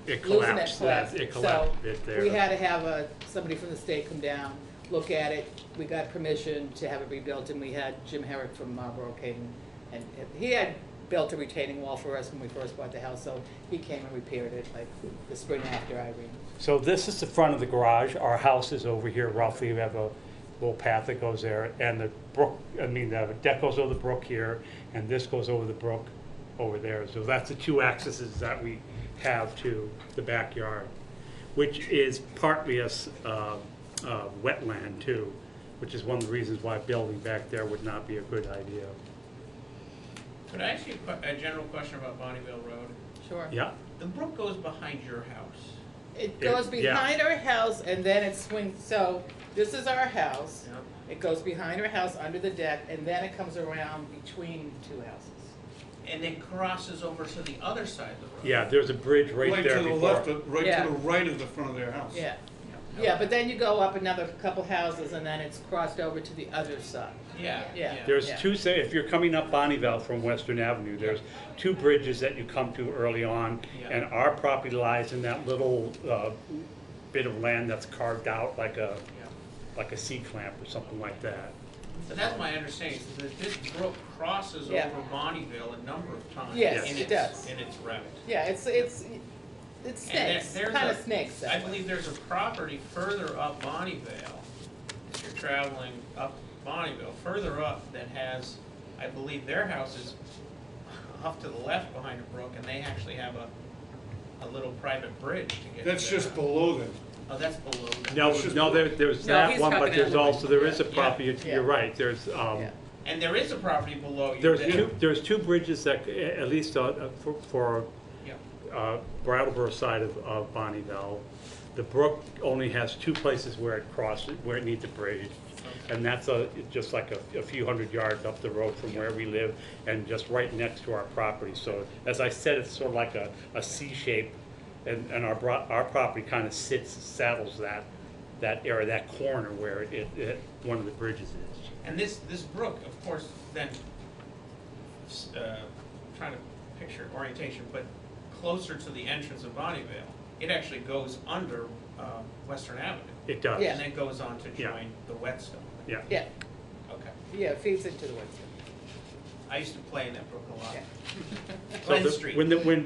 It losing collapsed, it collapsed So, a bit there. we had to have somebody from the state come down, look at it, we got permission to have it rebuilt, and we had Jim Herrick from Marlboro came, and he had built a retaining wall for us when we first bought the house, so he came and repaired it, like, the spring after Irene. So this is the front of the garage. Our house is over here roughly. We have a little path that goes there. And the brook, the deck goes over the brook here, and this goes over the brook over there. So that's the two accesses that we have to the backyard, which is partly a wetland too, which is one of the reasons why building back there would not be a good idea. Could I ask you a general question about Bonneville Road? Sure. Yeah. The brook goes behind your house. It goes behind our house and then it swings, so this is our house. It goes behind our house under the deck and then it comes around between two houses. And it crosses over to the other side of the road. Yeah, there's a bridge right there to the before. left, right Yeah. to the right of the front of their house. Yeah. Yeah, but then you go up another couple houses and then it's crossed over to the other side. Yeah. Yeah. There's yeah. if you're coming up Bonneville from Western Avenue, there's two bridges that you come to early on, Yeah. and our property lies in that little bit of land that's carved out like a C-clamp or something like that. So that's my understanding, is that this brook crosses Yeah. over Bonneville a number of times. Yes, in it does. In its route. Yeah, it snakes, there's kind a- of snakes. I believe there's a property further up Bonneville, if you're traveling up Bonneville, further up that has, I believe their house is off to the left behind a brook, and they actually have a little private bridge to get to That's their just house. below them. Oh, that's below that. No, there's No, that he's one, but talking there's another also, one. there is a Yeah. property, Yeah. you're right, there's, Yeah. And there is a property below you. there's that- there's two bridges that, at least for Yeah. Brattleboro side of Bonneville. The brook only has two places where it crosses, where it needs a bridge. And that's just like a few hundred yards up the road from where we live and just right next to our property. So as I said, it's sort of like a C shape, and our property kind of saddles that area, that corner where one of the bridges is. And this brook, of course, then, trying to picture orientation, but closer to the entrance of Bonnyvale, it actually goes under Western Avenue. It does. Yeah. And then goes on to join the Whetstone. Yeah. Yeah, Okay. yeah, it feeds into the Whetstone. I used to play in that brook a lot. Yeah. So Glen Street.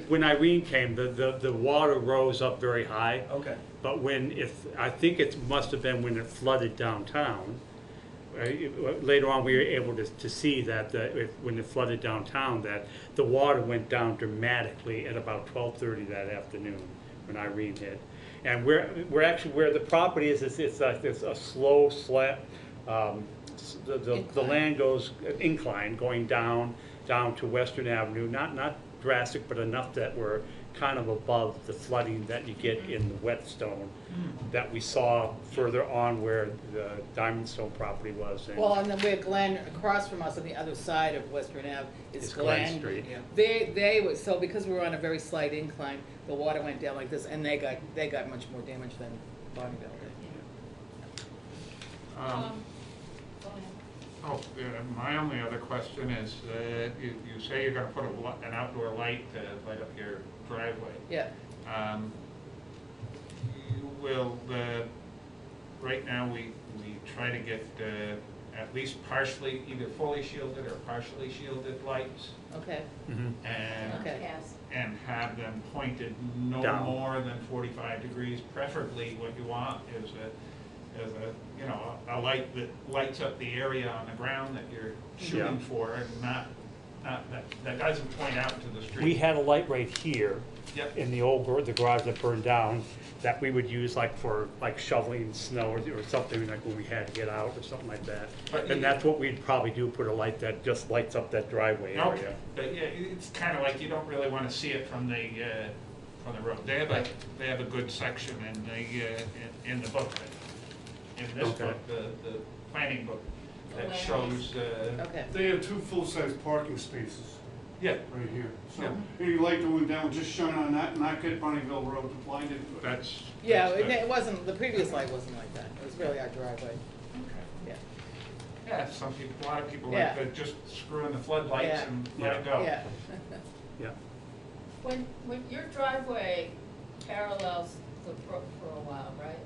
when Irene came, the water rose up very high. Okay. But I think it must have been when it flooded downtown. Later on, we were able to see that when it flooded downtown, that the water went down dramatically at about 12:30 that afternoon when Irene hit. And we're actually where the property is. It's a slow slab. The land goes incline, going down to Western Avenue. Not drastic, but enough that we're kind of above the flooding that you get in the Whetstone that we saw further on where the Diamond Stone property was. Well, and then where Glen, across from us on the other side of Western Ave, is It's Glen Street. Yeah. They were, so because we were on a very slight incline, the water went down like this, and they got much more damage than Bonnyville did. Go ahead. My only other question is, you say you're gonna put an outdoor light to light up your driveway. Yeah. Right now, we try to get at least partially, either fully shielded or partially shielded lights. Okay. And, and have them pointed no Down. more than 45 degrees. Preferably, what you want is a light that lights up the area on the ground that you're shooting for, and not that doesn't point out to the street. We had a light right here. Yep. In the garage that burned down, that we would use for shoveling snow or something, like when we had to get out or something like that. And that's what we'd probably do, put a light that just lights up that driveway area. Okay, but yeah, it's kind of like you don't really want to see it from the road. They have a good section in the book, in this Okay. book, the planning book, that shows. They have 2 full-size parking spaces. Yeah. Right here. So Yeah. any light that went down, just shine on that, not get Bonnyville Road blinded. That's. Yeah, it wasn't, the previous light wasn't like that. It was really our driveway. Yeah. Yeah, a lot of people Yeah. like to just screw in the floodlights Yeah. and let it go. Yeah. Yeah. When your driveway parallels the brook for a while, right?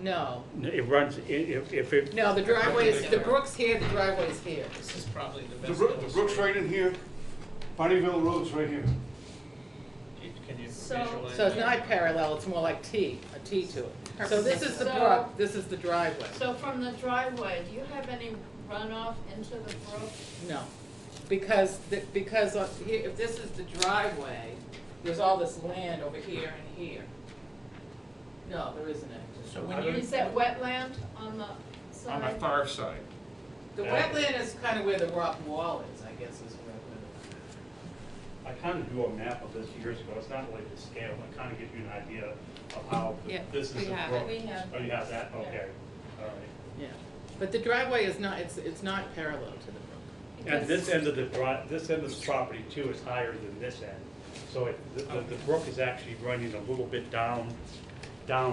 No. It runs, if it. No, the driveway is, the brook's here, the driveway's here. This is probably the The best. brook's right in here, Bonnyville Road's right here. Can you So- visualize? So it's that? not parallel, it's more like a T to it. So this is the So- brook, this is the driveway. So from the driveway, do you have any runoff into the brook? No, because here, if this is the driveway, there's all this land over here and here. No, there isn't any. So when you, Is that wetland on the On side? the far side. The wetland is kind of where the rock wall is, I guess, is where. I kind of drew a map of this years ago. It's not really the scale, it kind of gives you an idea of how Yeah, this is we a have brook. it. We have- Oh, you have that? Yeah. Okay, all right. Yeah, but the driveway is not, it's not parallel to the brook. And this end of the property too is higher than this end. So the brook is actually running a little bit down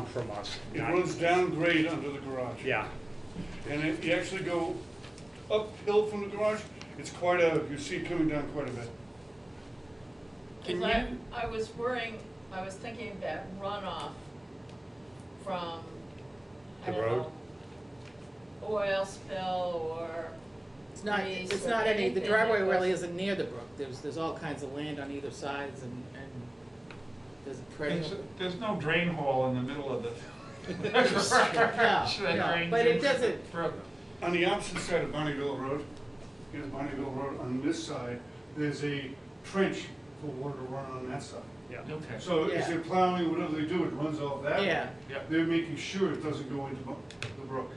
from us. It runs down grade under the garage. Yeah, And if you actually go uphill from the garage, it's you see it coming down quite a bit. Because I was worrying, I was thinking that runoff from, I The don't road? know, oil spill or It's not, grease it's or not any, the anything driveway that really was- isn't near the brook. There's all kinds of land on either sides and there's a perennial. There's no drain hole in the middle of the. No, but it doesn't, On the opposite side of Bonnyville Road, here's Bonnyville Road, on this side, there's a trench for water to run on that side. yeah. Okay. So as Yeah. they're plowing, whatever they do, it runs off that way. Yeah. Yeah. They're making sure it doesn't go into the brook.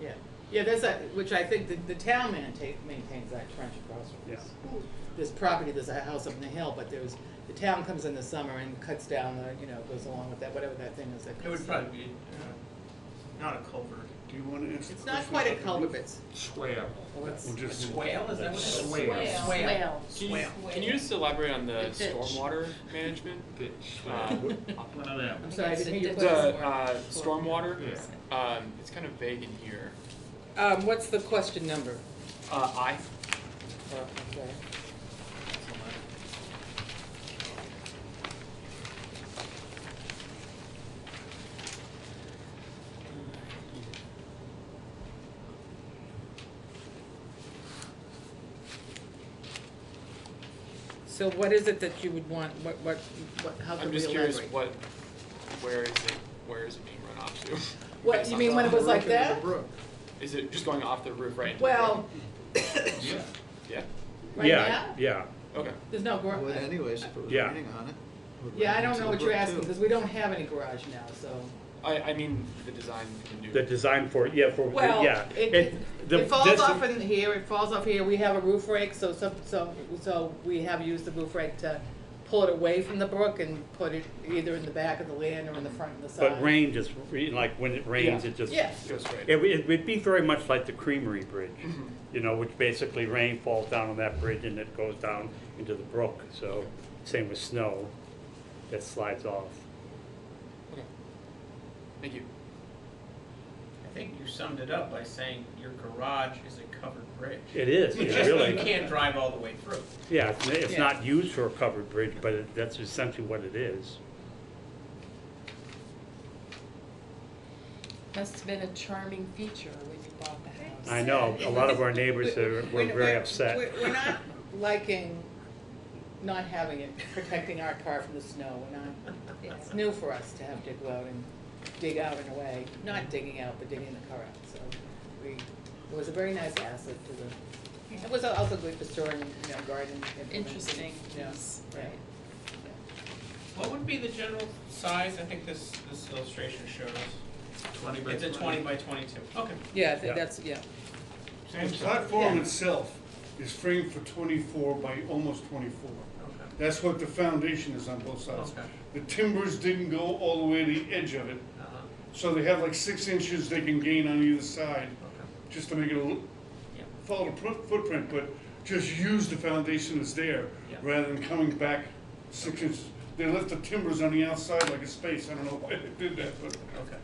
yeah. Yeah, which I think the town maintains that trench across from Yeah. this. This property, there's a house up in the hill, but the town comes in the summer and cuts down goes along with that, whatever that thing is. It would probably be, not a culvert. Do you want to answer? It's not quite a culvert, but it's. Swale. Well, it's- We'll just- Swale, is that what it is? Swale. Swale. Can you just elaborate on the Pitch. stormwater management? One of them. I'm sorry, I didn't hear your The question. stormwater, it's kind of vague in here. What's the question number? I. Okay. So what is it that you would want, how can I'm we just curious elaborate? where is it being run off to? What, Based you on mean when it was like the that? Is it just going off the roof right into the Well, Yeah. Yeah? right Yeah, now, yeah, Okay. there's no garage. Would anyways, if it was Yeah. raining on it. Would Yeah, I rain don't into know the what you're brook, asking, too. because we don't have any garage now, so. I mean, the design can do. the design for, Well, yeah. it the- falls this- off in here, it falls off here, we have a roof rake, so we have used the roof rake to pull it away from the brook and put it either in the back of the land or in the front and the side. But rain just, like when it rains, Yeah. it just. Yeah. Goes straight. It would be very much like the Creamery Bridge, Mhm. which basically rain falls down on that bridge and it goes down into the brook. So same with snow, that slides off. Okay. Thank you. I think you summed it up by saying your garage is a covered bridge. It is, You it just- really. You can't drive all the way through. Yeah, it's Yeah. not used for a covered bridge, but that's essentially what it is. Must have been a charming feature when you bought the house. I know, a lot of our neighbors were very upset. We're not liking not having it, protecting our car from the snow. It's new for us to have to go out and dig out in a way, not digging out, but digging the car out. So it was a very nice asset to the, it was also good for storing, garden implements. Interesting. Yeah, piece, right. right. What would be the general size? I think this illustration shows. 20 by It's a 20 by 22. Okay. Yeah, I think that's, The Same size. platform Yeah. itself is framed for 24 by almost 24. Okay. That's what the foundation is on both sides. Okay. The timbers didn't go all the way to the edge of it, Uh-huh. so they have like 6 inches they can gain on either side, Okay. just to make it Yeah. follow the footprint, but just use the foundation that's there, Yeah. rather than coming back 6 inches. They left the timbers on the outside like a space, I don't know why they did that, but Okay.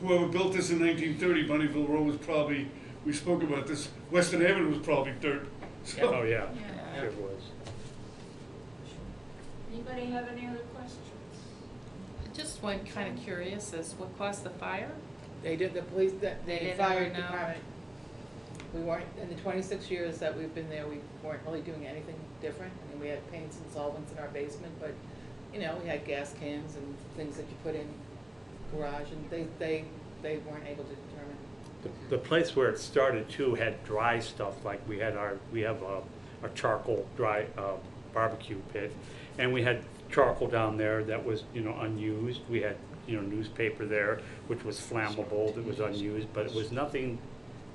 whoever built this in 1930, Bunnyville Road was probably, we spoke about this, Western Avenue was probably dirt. So- Oh, yeah, Yeah. sure it was. Anybody have any other questions? Just one kind of curious, is what caused the fire? They did, the police, They the didn't fire ever know. department, we weren't, in the 26 years that we've been there, we weren't really doing anything different. I mean, we had paints and solvents in our basement, but, we had gas cans and things that you put in garage, and they weren't able to determine. The place where it started too had dry stuff, like we have a charcoal dry barbecue pit, and we had charcoal down there that was, unused. We had, newspaper there, which was flammable, that was unused, but it was nothing,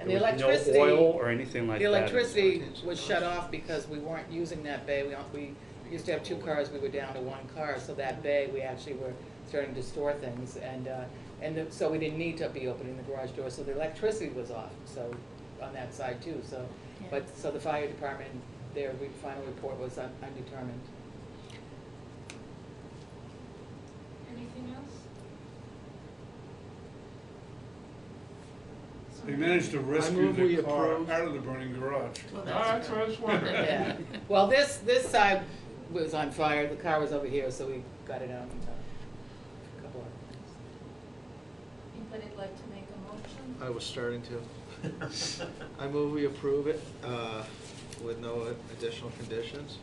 And there the was no electricity. oil or anything like The that. electricity was shut off because we weren't using that bay. We used to have 2 cars, we were down to 1 car, so that bay, we actually were starting to store things, so we didn't need to be opening the garage door, so the electricity was off, so, on that side too, so. Yeah. So the fire department, their final report was undetermined. Anything else? They managed to rescue move we the car approve. out of the burning garage. Well, That's what I was wondering. Yeah, well, this side was on fire, the car was over here, so we got it out in a couple of things. Anybody like to make a motion? I was starting to. I move we approve it with no additional conditions.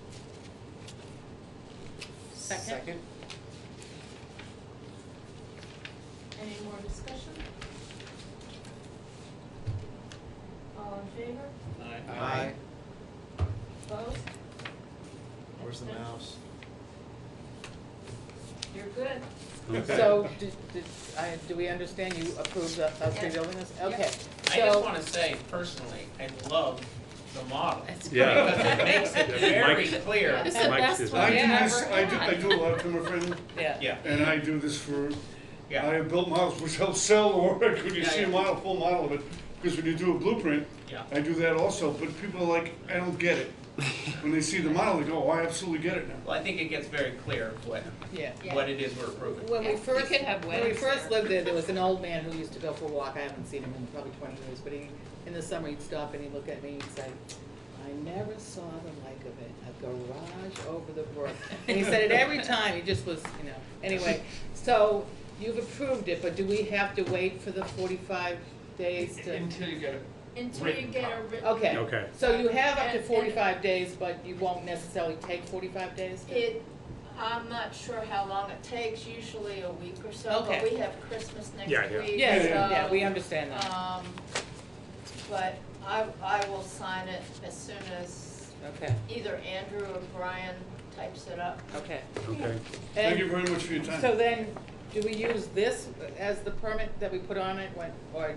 Second? Any more discussion? All in favor? Aye. Opposed? Where's the mouse? You're good. Okay. So, do we understand you approved us Yeah. rebuilding this? Yeah. Okay, I just want to say personally, I love the model. It's Yeah. Because it makes it very Mike's- clear. It's the Mike's best is- one I we do ever this, I do a lot of timber framing, Yeah. Yeah, and I do this for, yeah. I have built models which help sell the work when you Yeah, see a yeah. model, full model of it. Because when you do a blueprint, Yeah. I do that also, but people are like, I don't get it. When they see the model, they go, oh, I absolutely get it now. Well, I think it gets very clear Yeah. what it is we're approving. When we Yeah, first, you could have when we weddings first there. lived there was an old man who used to go for a walk. I haven't seen him in probably 20 years, but he, in the summer, he'd stop and he'd look at me and he'd say, I never saw the like of it, a garage over the brook. And he said it every time, he just was, you know, anyway. So you've approved it, but do we have to wait for the 45 days to? Until you get it. Until you get a written. Okay. Okay. So you have up to And- 45 days, but you won't necessarily take 45 days? to- I'm not sure how long it takes, usually a week or so, Okay. but we have Christmas next Yeah, yeah. week. Yeah, so, yeah, we understand that. But I will sign it as soon as Okay, either Andrew or Brian types it up. okay. Okay. Thank you very much for your time. So then, do we use this as the permit that we put on it when, or,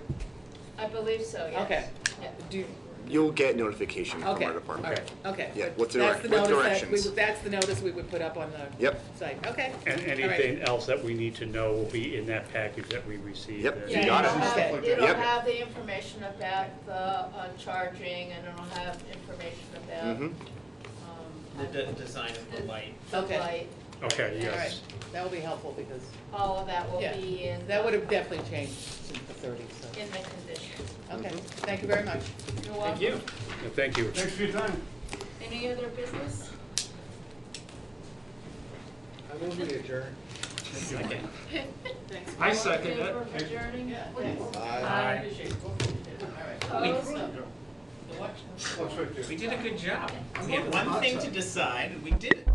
I believe so, yes. okay. Yeah. Do, You'll get notification from okay, our all department. right, okay. Yeah, But with that's the with notice that directions. that's the notice we would put up on the Yep. site, okay. And all right. anything else that we need to know will be in that package that we received. Yep. as- You Yeah, got it'll it. have, Stuff like that. it'll Yep. have the information about the charging, and it'll have information about, Mhm. The design of the light. the Okay. light. Okay, All right, yes. that will be helpful because, All of that will yeah, be in. that would have definitely changed since the 30s, so. In the conditions. Okay, thank you very much. You're welcome. Thank you. Yeah, thank you. Thanks for your time. Any other business? I move we adjourn. Second. I second All in it. favor of adjourning? Aye. Opposed? Looks right there. We did a good job. We had one thing to decide, and we did it.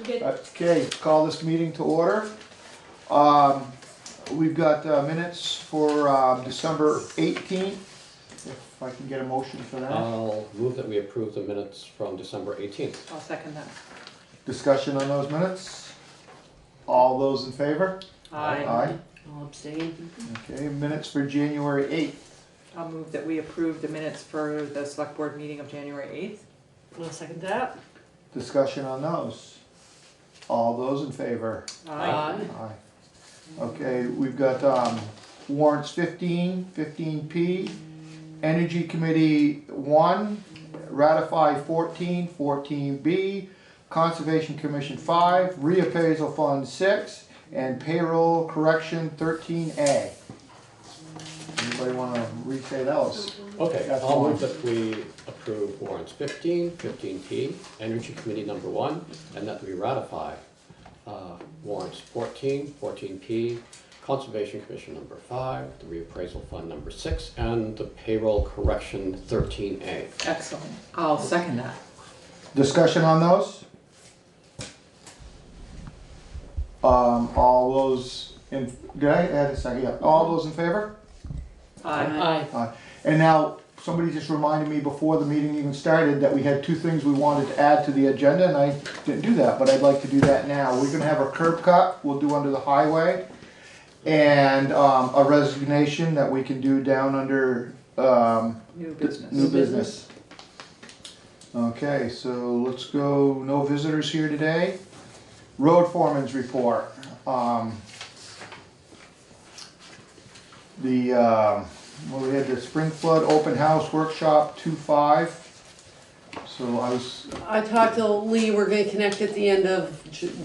Okay, call this meeting to order. We've got minutes for December 18th. If I can get a motion for that. I'll move that we approve the minutes from December 18th. I'll second that. Discussion on those minutes? All those in favor? Aye. Aye. I'll abstain. Okay, minutes for January 8th. I'll move that we approve the minutes for the select board meeting of January 8th. I'll second that. Discussion on those? All those in favor? Aye. Aye. Okay, we've got warrants 15, 15P, Energy Committee 1, ratify 14, 14B, Conservation Commission 5, Reappraisal Fund 6, and Payroll Correction 13A. Anybody want to re-say those? Okay, That's I'll move fine. that we approve warrants 15, 15P, Energy Committee number 1, and that we ratify warrants 14, 14P, Conservation Commission number 5, the Reappraisal Fund number 6, and the Payroll Correction 13A. Excellent. I'll second that. Discussion on those? All those in, did I add a second? Yeah, all those in favor? Aye. And now, somebody just reminded me before the meeting even started that we had two things we wanted to add to the agenda, and I didn't do that, but I'd like to do that now. We're gonna have a curb cut, we'll do under the highway, and a resignation that we can do down under New business. new business. Okay, so let's go, no visitors here today. Road foreman's report. Well, we had the spring flood open house workshop 2-5. So I talked to Lee, we're gonna connect at the end of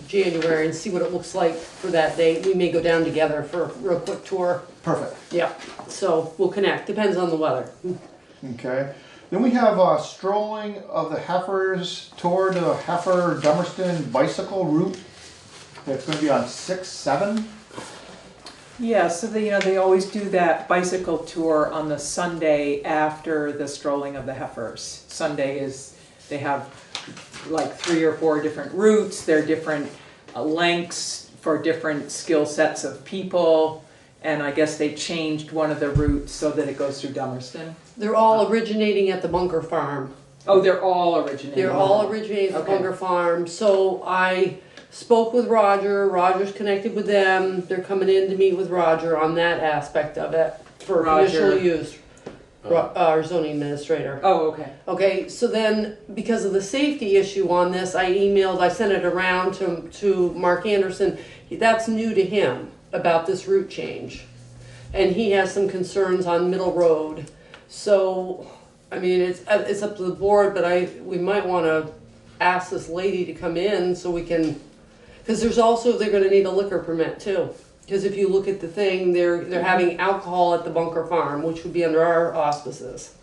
January and see what it looks like for that date. We may go down together for a real quick tour. Perfect. Yeah, so we'll connect, depends on the weather. Okay. Then we have strolling of the heifers toward the Heifer Dummerston bicycle route. That's gonna be on 6-7. Yeah, so they always do that bicycle tour on the Sunday after the strolling of the heifers. Sunday is, they have like 3 or 4 different routes, they're different lengths for different skill sets of people. And I guess they changed one of the routes so that it goes through Dummerston. They're all originating at the Bunker Farm. Oh, they're all originating? They're all originating at the Okay. Bunker Farm. So I spoke with Roger, Roger's connected with them. They're coming in to meet with Roger on that aspect of it for Roger. conditional use. Our zoning administrator. Oh, okay. Okay, so then, because of the safety issue on this, I sent it around to Mark Anderson. That's new to him about this route change. And he has some concerns on Middle Road. So, I mean, it's up to the board, but we might wanna ask this lady to come in so we can, cause they're gonna need a liquor permit too. Because if you look at the thing, they're having alcohol at the Bunker Farm, which would be under our auspices.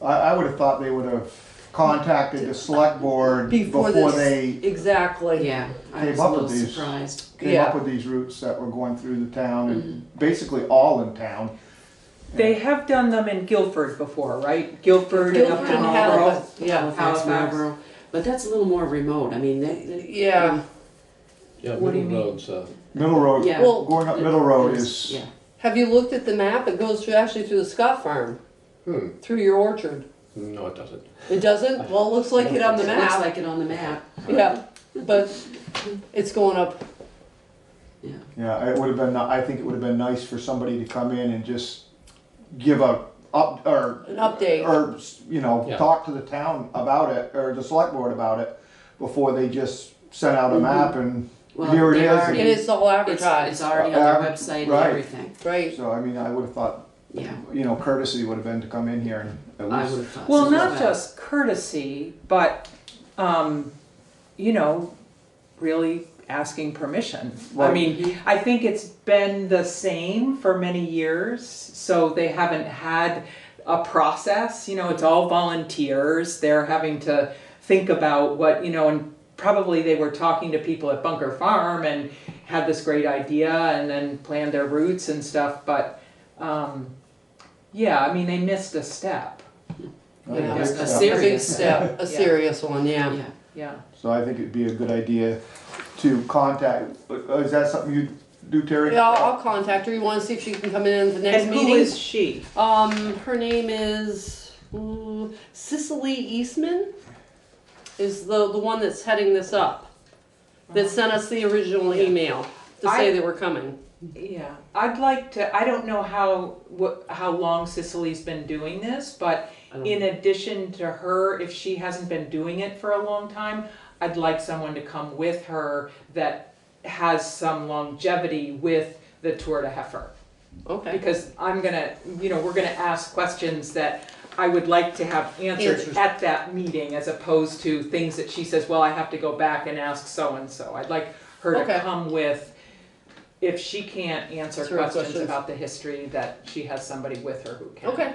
I would have thought they would have contacted the select board before they Exactly. Yeah, I came was a up little with these. surprised. Came up with these routes that were going through the town and basically all in town. They have done them in Guilford before, right? Guilford and up to Marlboro. Halifax, Marlboro. But that's a little more remote. I mean, Yeah. Yeah, What do you Middle mean? Road's, Middle Road, Yeah. Well, going up Middle Road is, Yeah. Have you looked at the map? It goes actually through the Scott Farm, through your orchard. No, it doesn't. It doesn't? Well, it looks like it on the It map. looks like it on the map. Yeah, but it's going up. yeah, it would have been, I think it would have been nice for somebody to come in and just give an update. Or, Yeah. talk to the town about it, or the select board about it, before they just sent out a map and Well, here it they've is. already- And it's all advertised. It's already on their website and Right. everything. Right. So, I mean, I would have thought, Yeah. courtesy would have been to come in here and at I least. would have thought Well, so not as well. just courtesy, but, really asking permission. I Well- mean, I think it's been the same for many years, so they haven't had a process, it's all volunteers. They're having to think about what, and probably they were talking to people at Bunker Farm and had this great idea and then planned their routes and stuff, but, they missed a step. Yeah, big a step. big step, a serious one, yeah. Yeah. So I think it'd be a good idea to contact, is that something you do, Terry? Yeah, I'll contact her. You wanna see if she can come in at the next And meeting? who is she? Her name is Cicely Eastman, is the one that's heading this up. That sent us the original email to say they were coming. Yeah, I'd like to, I don't know how long Cicely's been doing this, but in addition to her, if she hasn't been doing it for a long time, I'd like someone to come with her that has some longevity with the Tour de Heifer. Okay. Because I'm gonna, we're gonna ask questions that I would like to have answered at that meeting, as opposed to things that she says, well, I have to go back and ask so-and-so. I'd like her to Okay. come with, if she can't answer Sure, questions questions. about the history, that she has somebody with her who can. Okay,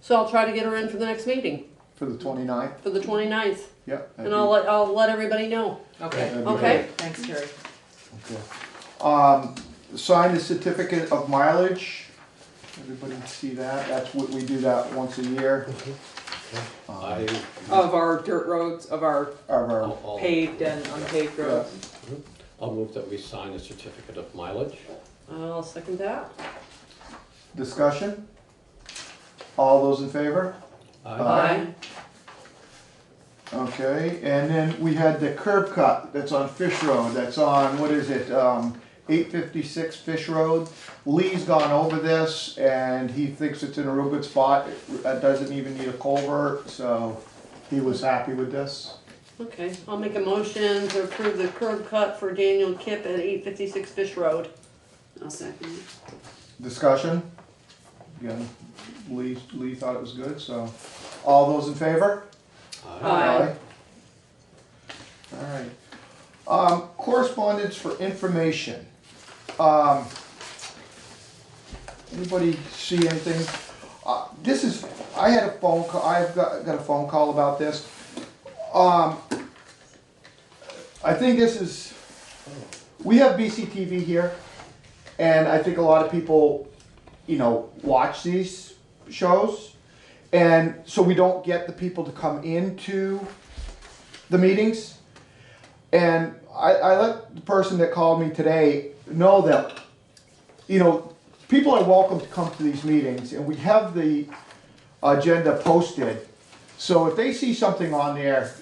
so I'll try to get her in for the next meeting, For the 29th? for the 29th, Yep. and I'll let everybody know. Okay. That'd be Okay. great. Thanks, Terry. Okay. Sign the certificate of mileage. Everybody see that? That's what, we do that once a year. Of our dirt roads, of our Our paved and unpaved roads. I'll move that we sign a certificate of mileage. I'll second that. discussion? All those in favor? Aye. Okay, and then we had the curb cut that's on Fish Road, that's on, what is it, 856 Fish Road. Lee's gone over this, and he thinks it's in a real good spot. It doesn't even need a culvert, so he was happy with this. Okay, I'll make a motion to approve the curb cut for Daniel Kipp at 856 Fish Road. I'll second it. Discussion? Again, Lee thought it was good, so. All those in favor? Aye. Alright. Correspondence for information. Anybody see anything? This is, I had a phone call, I've got a phone call about this. I think this is, we have BCTV here, and I think a lot of people, watch these shows. And so we don't get the people to come into the meetings. And I let the person that called me today know that, people are welcome to come to these meetings, and we have the agenda posted. So if they see something on there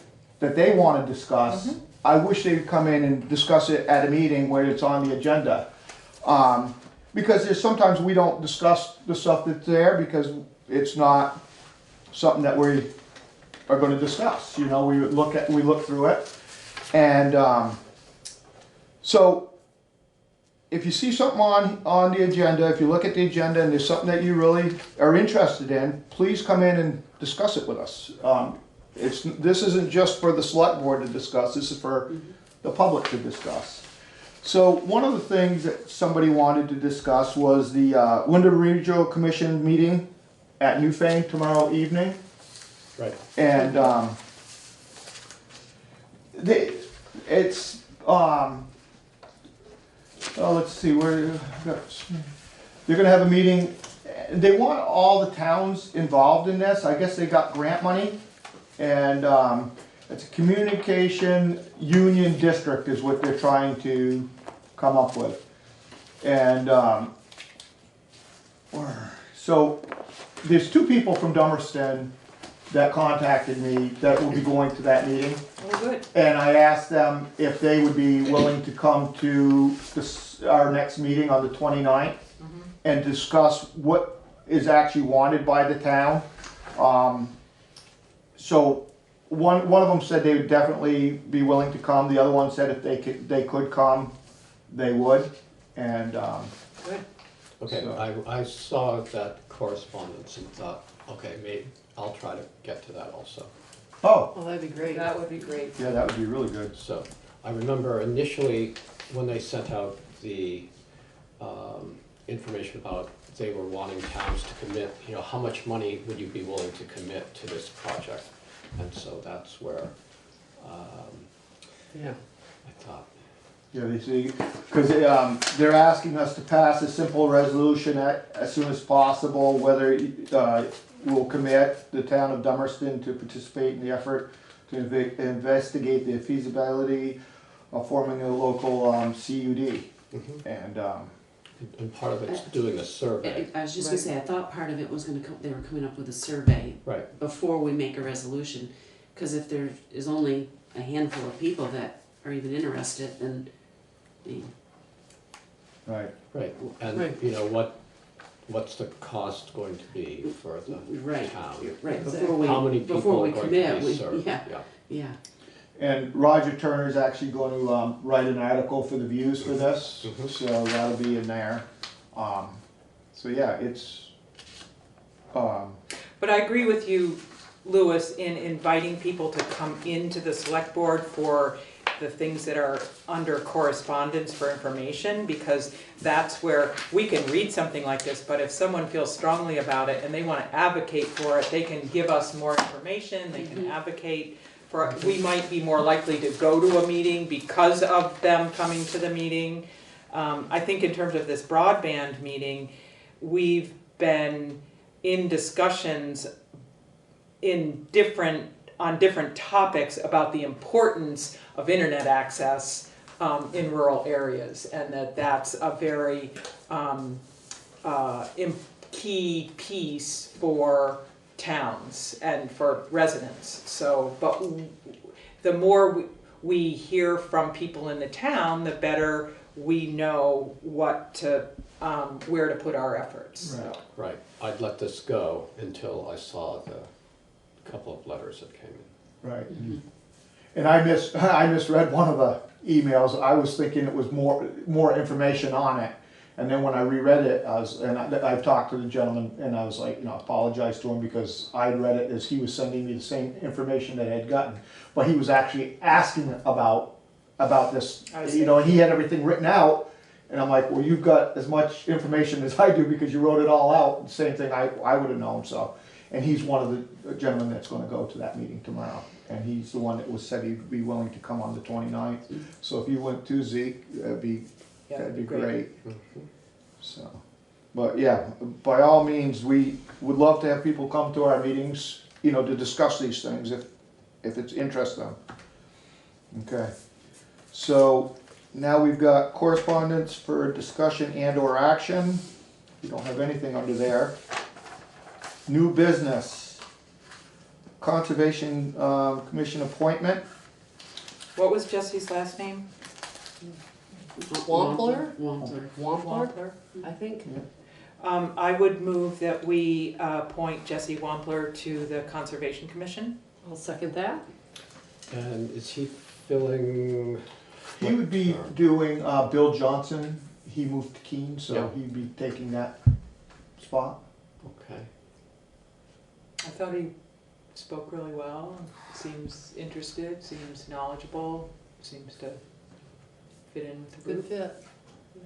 that they want to discuss, I wish they'd come in and discuss it at a meeting where it's on the agenda. Because there's sometimes we don't discuss the stuff that's there because it's not something that we are going to discuss. We look through it. And so if you see something on the agenda, if you look at the agenda and there's something that you really are interested in, please come in and discuss it with us. This isn't just for the select board to discuss, this is for the public to discuss. So one of the things that somebody wanted to discuss was the Wyndham Regional Commission meeting at Newfane tomorrow evening. Right. And let's see, they're gonna have a meeting. They want all the towns involved in this. I guess they got grant money, and it's a communication union district is what they're trying to come up with. And so there's two people from Dummerston that contacted me that will be going to that meeting. Oh, good. And I asked them if they would be willing to come to our next meeting on the 29th and discuss what is actually wanted by the town. So one of them said they would definitely be willing to come. The other one said if they could come, they would. And Good. Okay, So- I saw that correspondence and thought, okay, maybe I'll try to get to that also. oh, Oh, that'd be great. That would be great. yeah, that would be really good. So, I remember initially when they sent out the information about they were wanting towns to commit, how much money would you be willing to commit to this project? And so that's where Yeah. I thought, Yeah, they see, because they're asking us to pass a simple resolution as soon as possible, whether we'll commit the town of Dummerston to participate in the effort to investigate the feasibility of forming a local CUD. And and part of it's doing a survey. I was just gonna say, I thought part of it was they were coming up with a survey Right. before we make a resolution. Cause if there is only a handful of people that are even interested, then, right. Right, and Right. what's the cost going to be for the right, town? right, Exactly. before we, How many people before we are going to commit, be we, served? yeah. And Roger Turner's actually going to write an article for the Views for this, so that'll be in there. So yeah, it's. But I agree with you, Louis, in inviting people to come into the select board for the things that are under correspondence for information, because that's where we can read something like this, but if someone feels strongly about it and they want to advocate for it, they can give us more information, they can advocate for it. We might be more likely to go to a meeting because of them coming to the meeting. I think in terms of this broadband meeting, we've been in discussions on different topics about the importance of internet access in rural areas, and that's a very key piece for towns and for residents. So, but the more we hear from people in the town, the better we know what to where to put our efforts. So. Right. I'd let this go until I saw the couple of letters that came in. Right. And I misread one of the emails. I was thinking it was more information on it. And then when I reread it, I've talked to the gentleman, and I was like, apologize to him, because I read it as he was sending me the same information that I had gotten. But he was actually asking about this, and he had everything written out. And I'm like, well, you've got as much information as I do because you wrote it all out. Same thing I would have known, so. And he's one of the gentlemen that's gonna go to that meeting tomorrow. And he's the one that said he'd be willing to come on the 29th. So if you went to Zeke, that'd be great. So, but yeah, by all means, we would love to have people come to our meetings, to discuss these things if it's interest them. Okay. So now we've got correspondence for discussion and or action. We don't have anything under there. New business. Conservation Commission appointment. What was Jesse's last name? Wampler, I think. I would move that we appoint Jesse Wampler to the Conservation Commission. I'll second that. And is he filling? He would be doing Bill Johnson. He moved to Keene, so he'd be taking that spot. Okay. I thought he spoke really well, seems interested, seems knowledgeable, seems to fit in with the group. Good fit.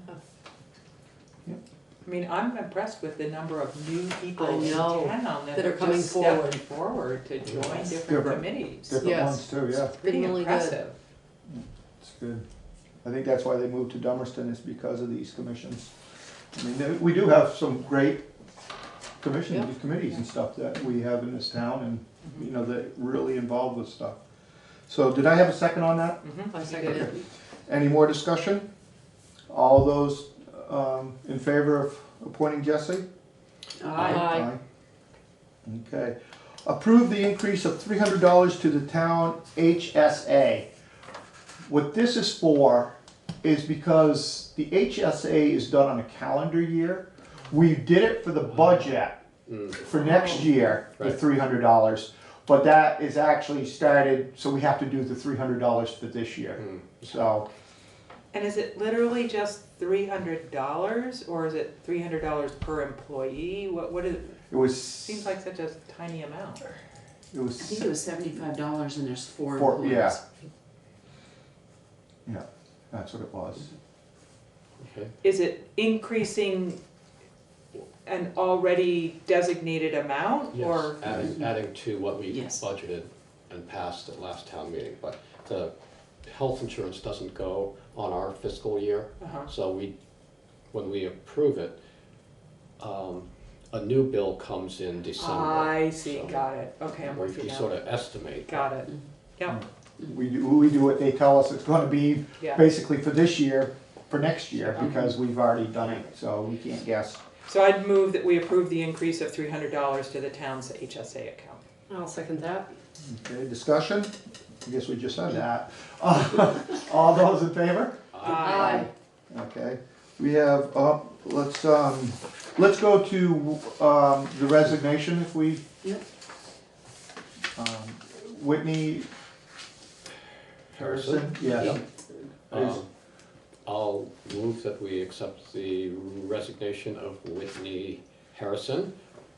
Yeah. I mean, I'm impressed with the number of new people I in know, town that that are have coming just stepped forward to join different committees. Different ones too, yeah. It's pretty Been really good. impressive. It's good. I think that's why they moved to Dummerston, is because of these commissions. I mean, we do have some great commissions, committees and stuff that we have in this town, and that really involved with stuff. So did I have a second on that? I second it. Any more discussion? All those in favor of appointing Jesse? Aye. Okay. Approve the increase of $300 to the town HSA. What this is for is because the HSA is done on a calendar year. We did it for the budget for next year, the $300, but that is actually started, so we have to do the $300 for this year. So. And is it literally just $300, or is it $300 per employee? What is it? It was. Seems like such a tiny amount. It was. I think it was $75 and there's four Yeah. employees. Yeah, that's what it was. Okay. Is it increasing an already designated amount, Yes, or? adding to what we Yes. budgeted and passed at last town meeting, but the health insurance doesn't go on our fiscal year. So when we approve it, a new bill comes in December. I see, So got it. Okay, I'm we with you now. sort of estimate. Got it. Yep. We do what they tell us it's gonna be, Yeah. basically for this year, for next year, because we've already done it, so we can't guess. So I'd move that we approve the increase of $300 to the town's HSA account. I'll second that. Okay, discussion? I guess we just said that. All those in favor? Aye. Okay, we have, let's go to, the resignation if we. Yep. Whitney, Harrison, yes. I'll move that we accept the resignation of Whitney Harrison,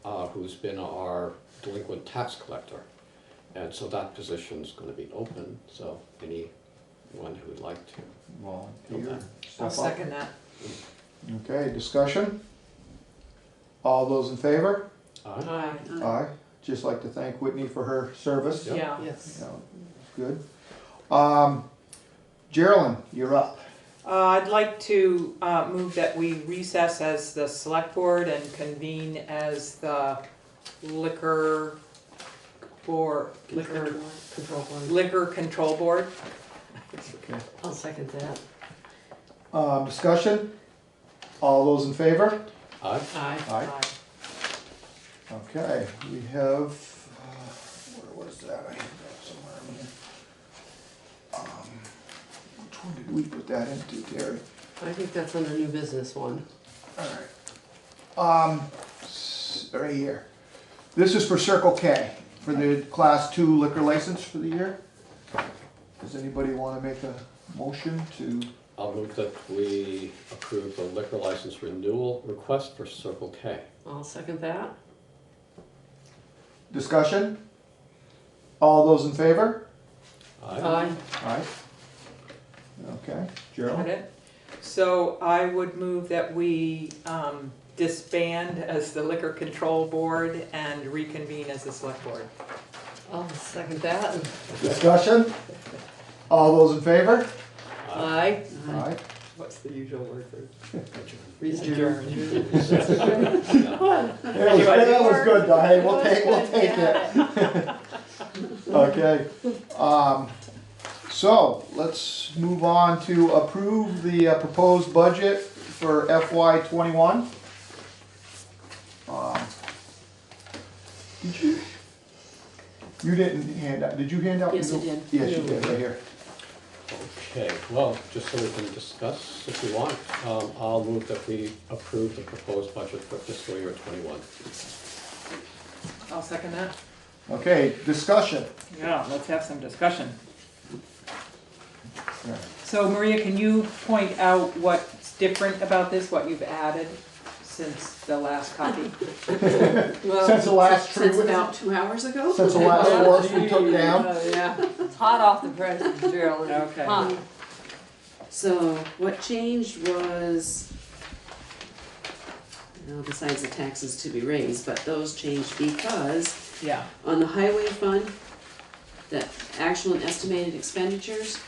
who's been our delinquent tax collector. And so that position's gonna be open, so anyone who would like to. Volunteer. I'll Step up. second that. Okay, discussion? All those in favor? Aye. Aye. Just like to thank Whitney for her service. Yep. Yeah. Yes. Good. Geraldine, you're up. I'd like to move that we recess as the select board and convene as the liquor Control board. liquor control board. Okay. I'll second that. Discussion? All those in favor? Aye. Aye. Aye. Okay, we have, where was that? I had that somewhere in here. Which one did we put that into, Terry? I think that's under new business one. Alright. Right here. This is for Circle K, for the Class 2 liquor license for the year. Does anybody want to make a motion to? I'll move that we approve the liquor license renewal request for Circle K. I'll second that. Discussion? All those in favor? Aye. Aye. Okay, Is Gerald? that it? So I would move that we disband as the liquor control board and reconvene as the select board. I'll second that. Discussion? All those in favor? Aye. Aye. What's the usual word for? Adjourn. That was good, though. Hey, we'll take it. Okay. So, let's move on to approve the proposed budget for FY '21. You didn't hand out, did you hand out? Yes, I did. Yes, you did, right here. Okay, well, just so we can discuss if you want, I'll move that we approve the proposed budget for fiscal year '21. I'll second that. Okay, discussion. Yeah, let's have some discussion. So Maria, can you point out what's different about this, what you've added since the last copy? Since the last tree Since was, about 2 hours ago? since the last horse we took down. Yeah, it's hot off the press, Gerald. Okay. Hot. So what changed was, well, besides the taxes to be raised, but those changed because Yeah. on the highway fund, the actual and estimated expenditures,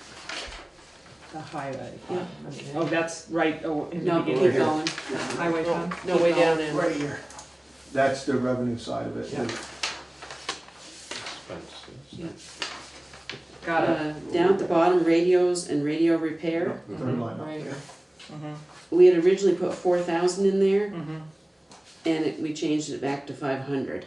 The highway. Yeah. Oh, that's right, oh, in the no, beginning. keep going. Highway fund? No, way down in. Right here. That's the revenue side of it. Yeah. Expenses. Got it. Down at the bottom, radios and radio repair. The third line up Right. there. Mhm. We had originally put 4,000 in there, Mhm. and we changed it back to 500.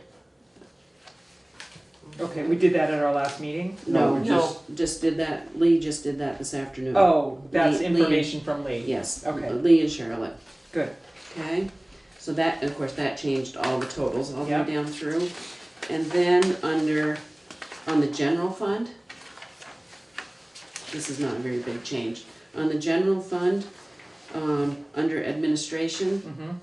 Okay, we did that at our last meeting? No, No. just did that, Lee just did that this afternoon. Oh, that's Lee- information from Lee? Yes. Okay. Lee and Charlotte. Good. Okay, so that, of course, that changed all the totals all the way Yep. down through. And then on the general fund, this is not a very big change. On the general fund, under administration, Mhm.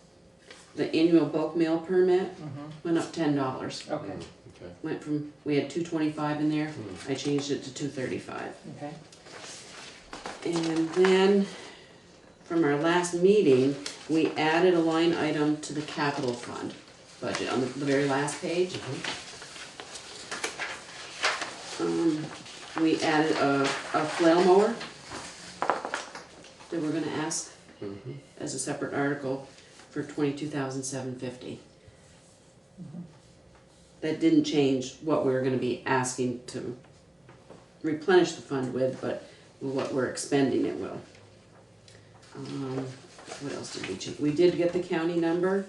the annual bulk mail permit Mhm. went up $10. Okay, Okay. Went from, we had 225 in there, I changed it to 235. okay. And then, from our last meeting, we added a line item to the capital fund budget on the very last page. We added a flail mower that we're gonna ask as a separate article for $22,750. That didn't change what we were gonna be asking to replenish the fund with, but what we're expending it will. What else did we change? We did get the county number.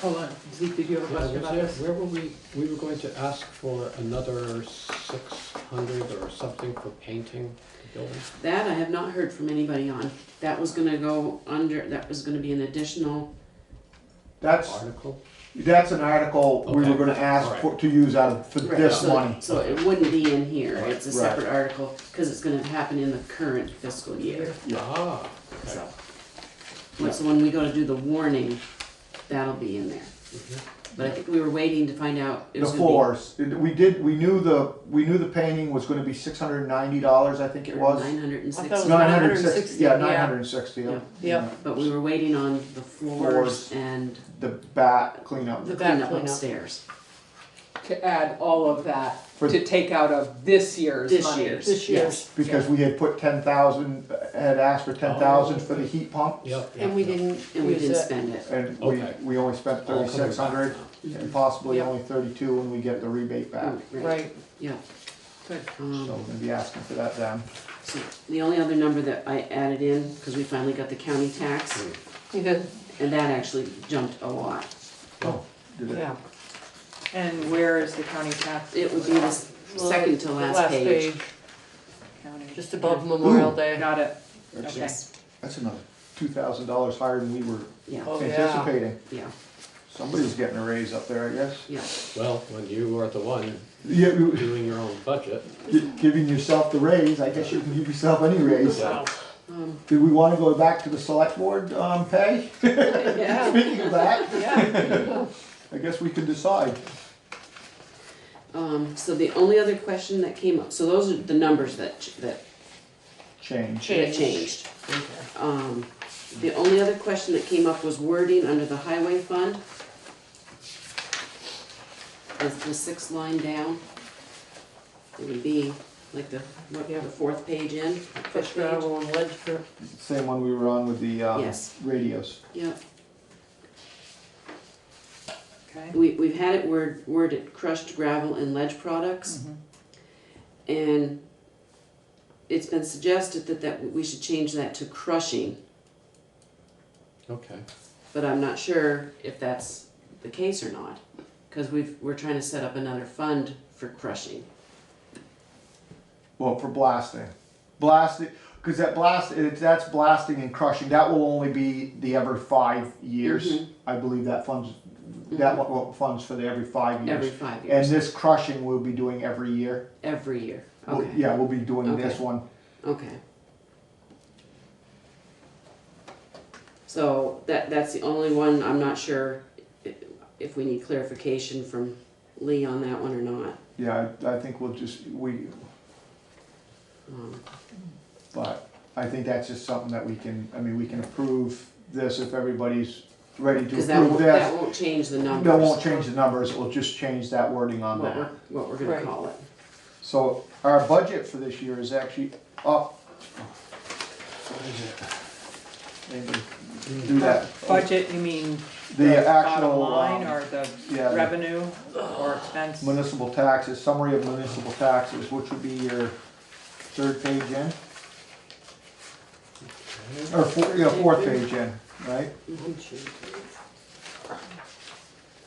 Hold on, Zeke, did you have a question about this? Where were we were going to ask for another 600 or something for painting the building? That I have not heard from anybody on. That was gonna go under, that was gonna be an additional, That's, Article? That's an article we were Okay. gonna ask Alright. for, to use out of, for Right, this so- money. So it wouldn't be in here, it's a Right. separate article, cause it's gonna happen in the current fiscal year. Ah, So, so when we go to do the warning, that'll be in there. But I think we were waiting to find out. It The was gonna be- floors, we knew the painting was gonna be $690, I think it was. 960. I thought it was 960, yeah, 960, yeah. 960. Yeah. Yep. But we were waiting on the floors and The bat cleanup. the The back cleanup cleanup. upstairs. To add all of that, For- to take out of this year's This money. year's. This year's. Because we had put 10,000, had asked for 10,000 for the heat pump. yep. And we didn't Use it. spend it. And Okay. we only spent All coming back 3,600 now. and possibly Yep. only 32 when we get the rebate back. Right, Yeah. good. So we're gonna be asking for that then. So the only other number that I added in, because we finally got the county tax, You did, and that actually jumped a lot. Oh, did it? yeah. And where is the county tax? It would be the second to last page. County. Just above Memorial Day. Got it. That's- Okay. Yes, That's another $2,000 higher than we were yeah, Oh, yeah. anticipating. yeah, Somebody's getting a raise up there, I guess. yeah. Well, when you are the one Yeah, you- doing your own budget, giving yourself the raise, I guess you can give yourself any raise. yeah. Do we wanna go back to the select board, pay? Yeah. Speaking of that, Yeah. I guess we can decide. So the only other question that came up, so those are the numbers that Change. changed. The only other question that came up was wording under the highway fund. Is the sixth line down. It would be like the fourth page in, fifth Fish page. gravel and ledge for, Same one we were on with the, Yes. radios. Yep, Okay. we've had it worded crushed gravel and ledge products. And it's been suggested that we should change that to crushing, Okay. but I'm not sure if that's the case or not. Cause we're trying to set up another fund for crushing. Well, for blasting. Blasting, cause that's blasting and crushing, that will only be the every 5 years. Mhm. I believe that funds funds for the every 5 years. Every 5 And years, this crushing we'll be doing every year. every year, We'll- okay, Yeah, we'll be doing this Okay. one. okay. So that's the only one, I'm not sure if we need clarification from Lee on that one or not. Yeah, I think we'll Um, but I think that's just something that we can approve this if everybody's ready to Cause that approve won't, this. that won't change the numbers. That won't change the numbers, it will just change that wording on that. What we're gonna Right. call it. So our budget for this year is actually up. What is it? Maybe do that. Budget, you mean The the bottom actual, line or the yeah, revenue or expense? municipal taxes, summary of municipal taxes, which would be your third page in, or fourth page in, right?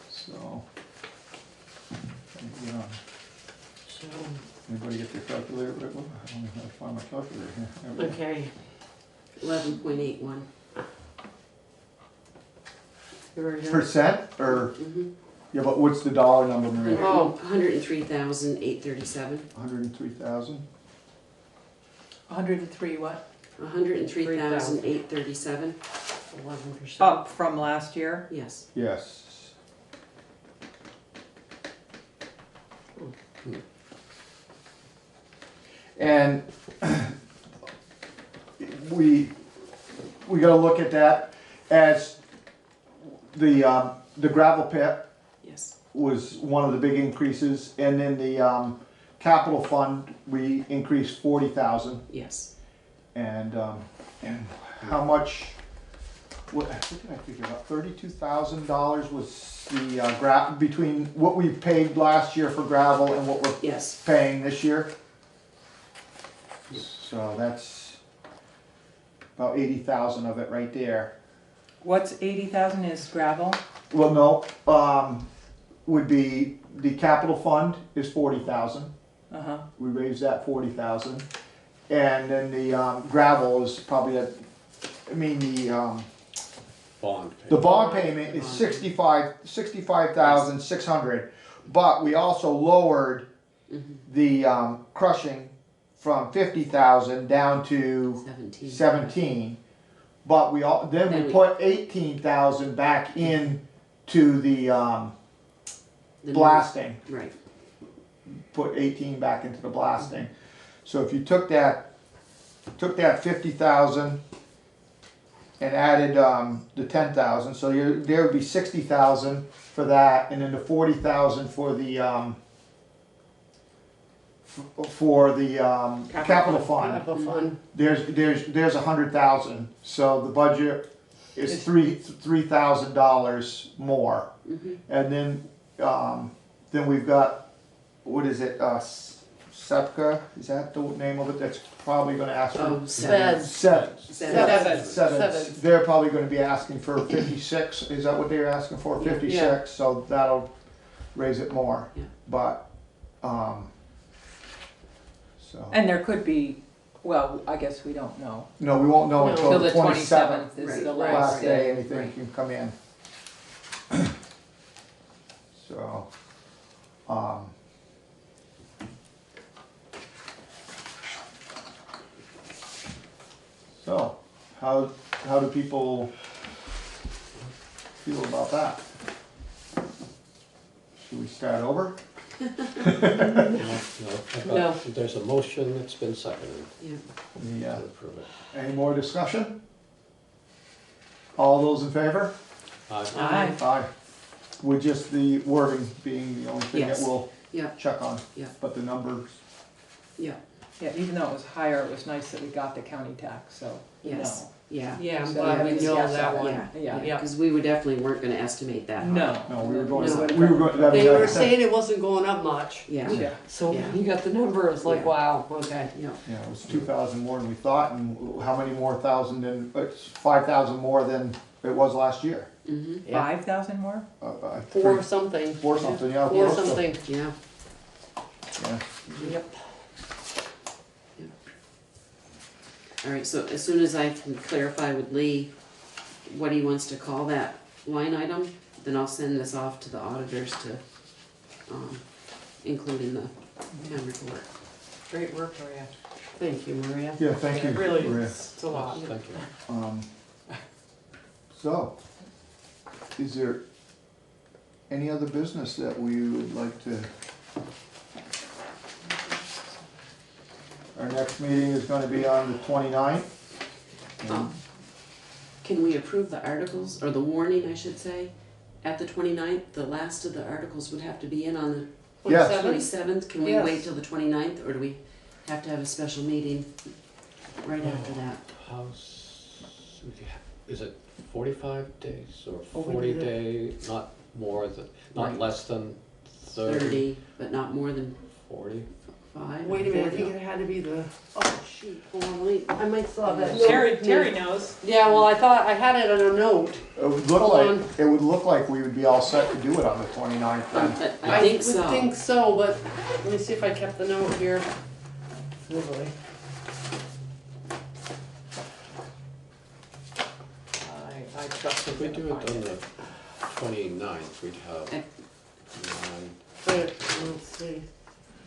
So. Yeah. Anybody get their calculator? I don't know how to find my calculator here. There we go. Okay. 11.81. Percent, or, Mhm. yeah, but what's the dollar number, Maria? Oh. 103,837. 103,000? 103 what? 103,837. 11%. Up from last year? Yes. Yes. And we gotta look at that as the gravel pit Yes. was one of the big increases, and then the capital fund, we increased 40,000. Yes. And how much, what did I figure out, $32,000 was the between what we paid last year for gravel and what we're Yes. paying this year. So that's about 80,000 of it right there. What's 80,000 is gravel? Well, no, would be, the capital fund is 40,000. Uh-huh. We raised that 40,000. And then the gravel is probably the bond payment. The bond payment is 65,600, but we also lowered the crushing from 50,000 down to 17. But then we put 18,000 back in to the blasting. Right. Put 18 back into the blasting. So if you took that 50,000 and added the 10,000, so there would be 60,000 for that, and then the 40,000 for the capital fund. Capital fund. There's 100,000. So the budget is $3,000 more, and then we've got, what is it? SEPCA, is that the name of it? That's probably going to ask for Sevens. They're probably going to be asking for 56. Is that what they're asking for? 56. Yeah. So that'll raise it more. Yeah. But And there could be, well, I guess we don't know. no, we won't know until Till the 27th. is Right. the Last last day day. anything can come in. So, how do people feel about that? Should we start over? No. There's a motion that's been seconded Yeah. to approve it. Any more discussion? All those in favor? Aye. Aye. With just the wording being the only thing that Yes. we'll Yeah. check on. Yeah. But the numbers, Yeah. Yeah, even though it was higher, it was nice that we got the county tax, so, you Yes. know. Yeah. Yeah, I'm So glad we having know yes that on one. it. Yeah. Yeah, because we definitely weren't gonna estimate that high. No. no, we were going, No. we were going, I mean, They like I were said, saying it wasn't going up much, Yeah. Yeah. so Yeah. you got the number, it's like, Yeah. wow, okay. Yeah. yeah, it was 2,000 more than we thought, and how many more thousand than, it's 5,000 more than it was last year. Mm-hmm. Yeah. 5,000 more? Four something. Four something, yeah. Four close to- something, Yeah. Yeah. yep. All right, so as soon as I can clarify with Lee what he wants to call that line item, then I'll send this off to the auditors to include in the town report. Great work, Maria. Thank you, Maria. Yeah, thank you, It really Maria. is, it's a lot. Thank you. So, is there any other business that we would like to? Our next meeting is gonna be on the 29th. Can we approve the articles, or the warning, I should say, at the 29th? The last of the articles would have to be in on the Yes. 27th. Can we Yes. wait till the 29th, or do we have to have a special meeting right after that? Is it 45 days or Oh, we 40 did it. days, not more than, not Right. less than 30? 30, but not more than 40? 5. Wait a minute, I think it had to be the, oh shoot, hold on, wait, I might still have that. Terry knows. Yeah, well, I thought, I had it on a note. It would look Hold like, on. it would look like we would be all set to do it on the 29th then. I think so. would think so, but let me see if I kept the note here. Oh boy. I trust If we do it on the 29th, we'd have Okay. Let's see.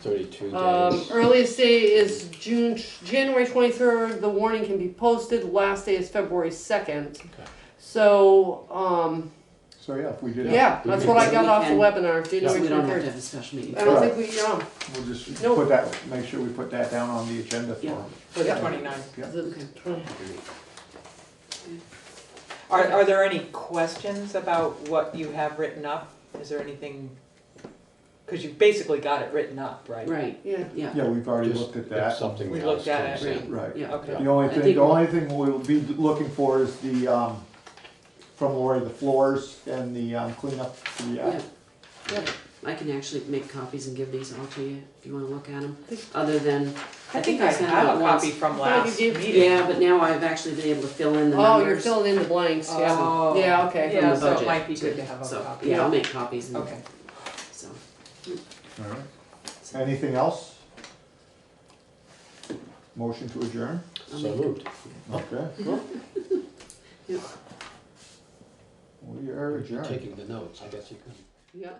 32 days. Earliest day is January 23rd, the warning can be posted, last day is February 2nd. Okay. So, So yeah, if we did. yeah, that's what I got off the can- webinar, So January we don't have to 23rd. have a special meeting. I don't Right. think we, We'll just Nope. put that, make sure we put that down on the agenda for. Yeah. For the 29th. Yeah. Okay. Are there any questions about what you have written up? Is there anything, because you basically got it written up, right? Right, yeah. yeah. Yeah, we've already Just looked at if that. something We else looked at comes it. in. Right. Yeah. Okay. The only I thing, think the only thing we'll be looking for is the, from Lori, the floors and the cleanup for the, Yeah. Yep. I can actually make copies and give these all to you if you wanna look at them. Other than, I think I sent have out a once. copy from I thought you last did. meeting. Yeah, but now I've actually been able to fill in the Oh, numbers. you're filling in the blanks, yeah. Oh. Yeah, okay. Yeah, the so it budget, might be too. good to have a So, copy. yeah, I'll make copies and, Okay. so. all right. Anything else? Motion to adjourn? I'll So make- moved. Okay. Yep. We are adjourned. Taking the notes, I guess you can. Yeah.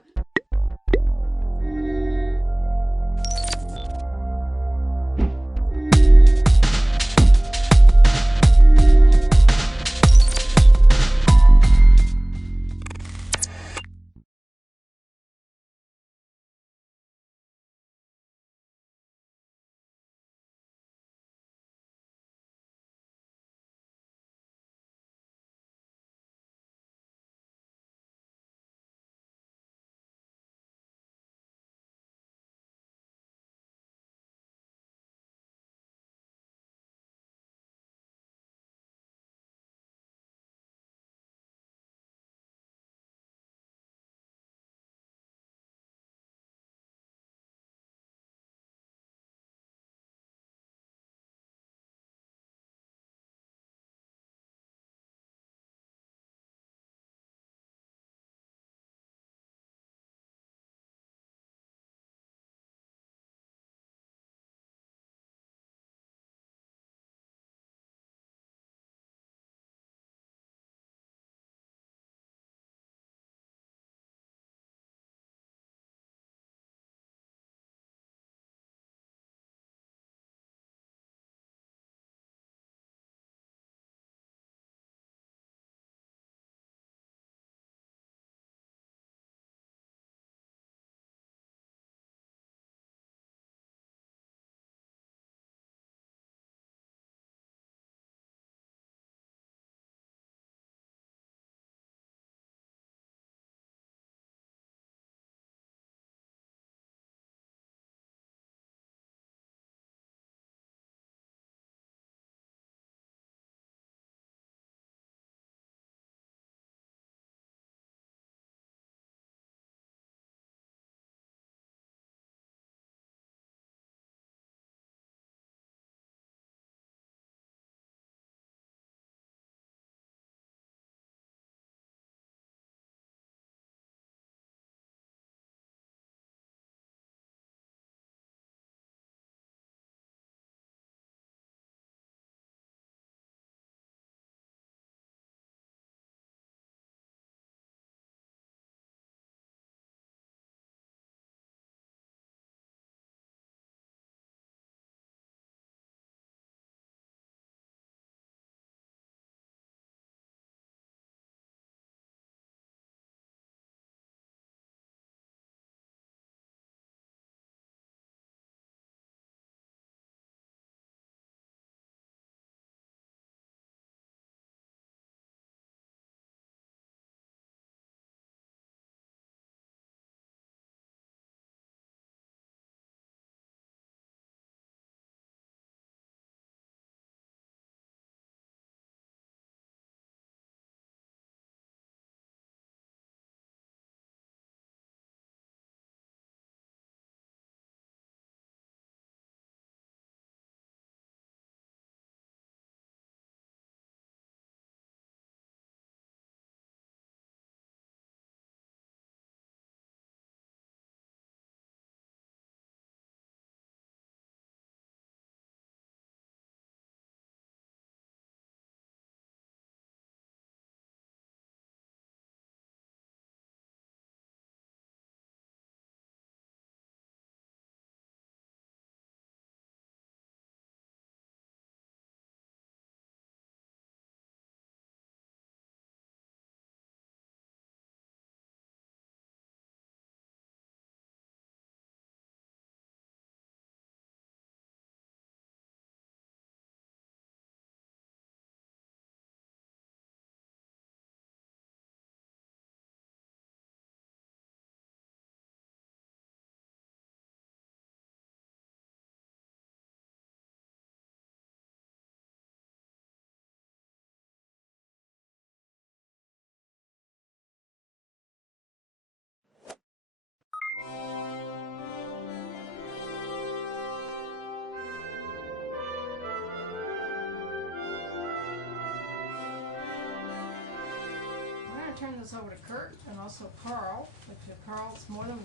Turn this over to Kurt and also Carl, if Carl's more than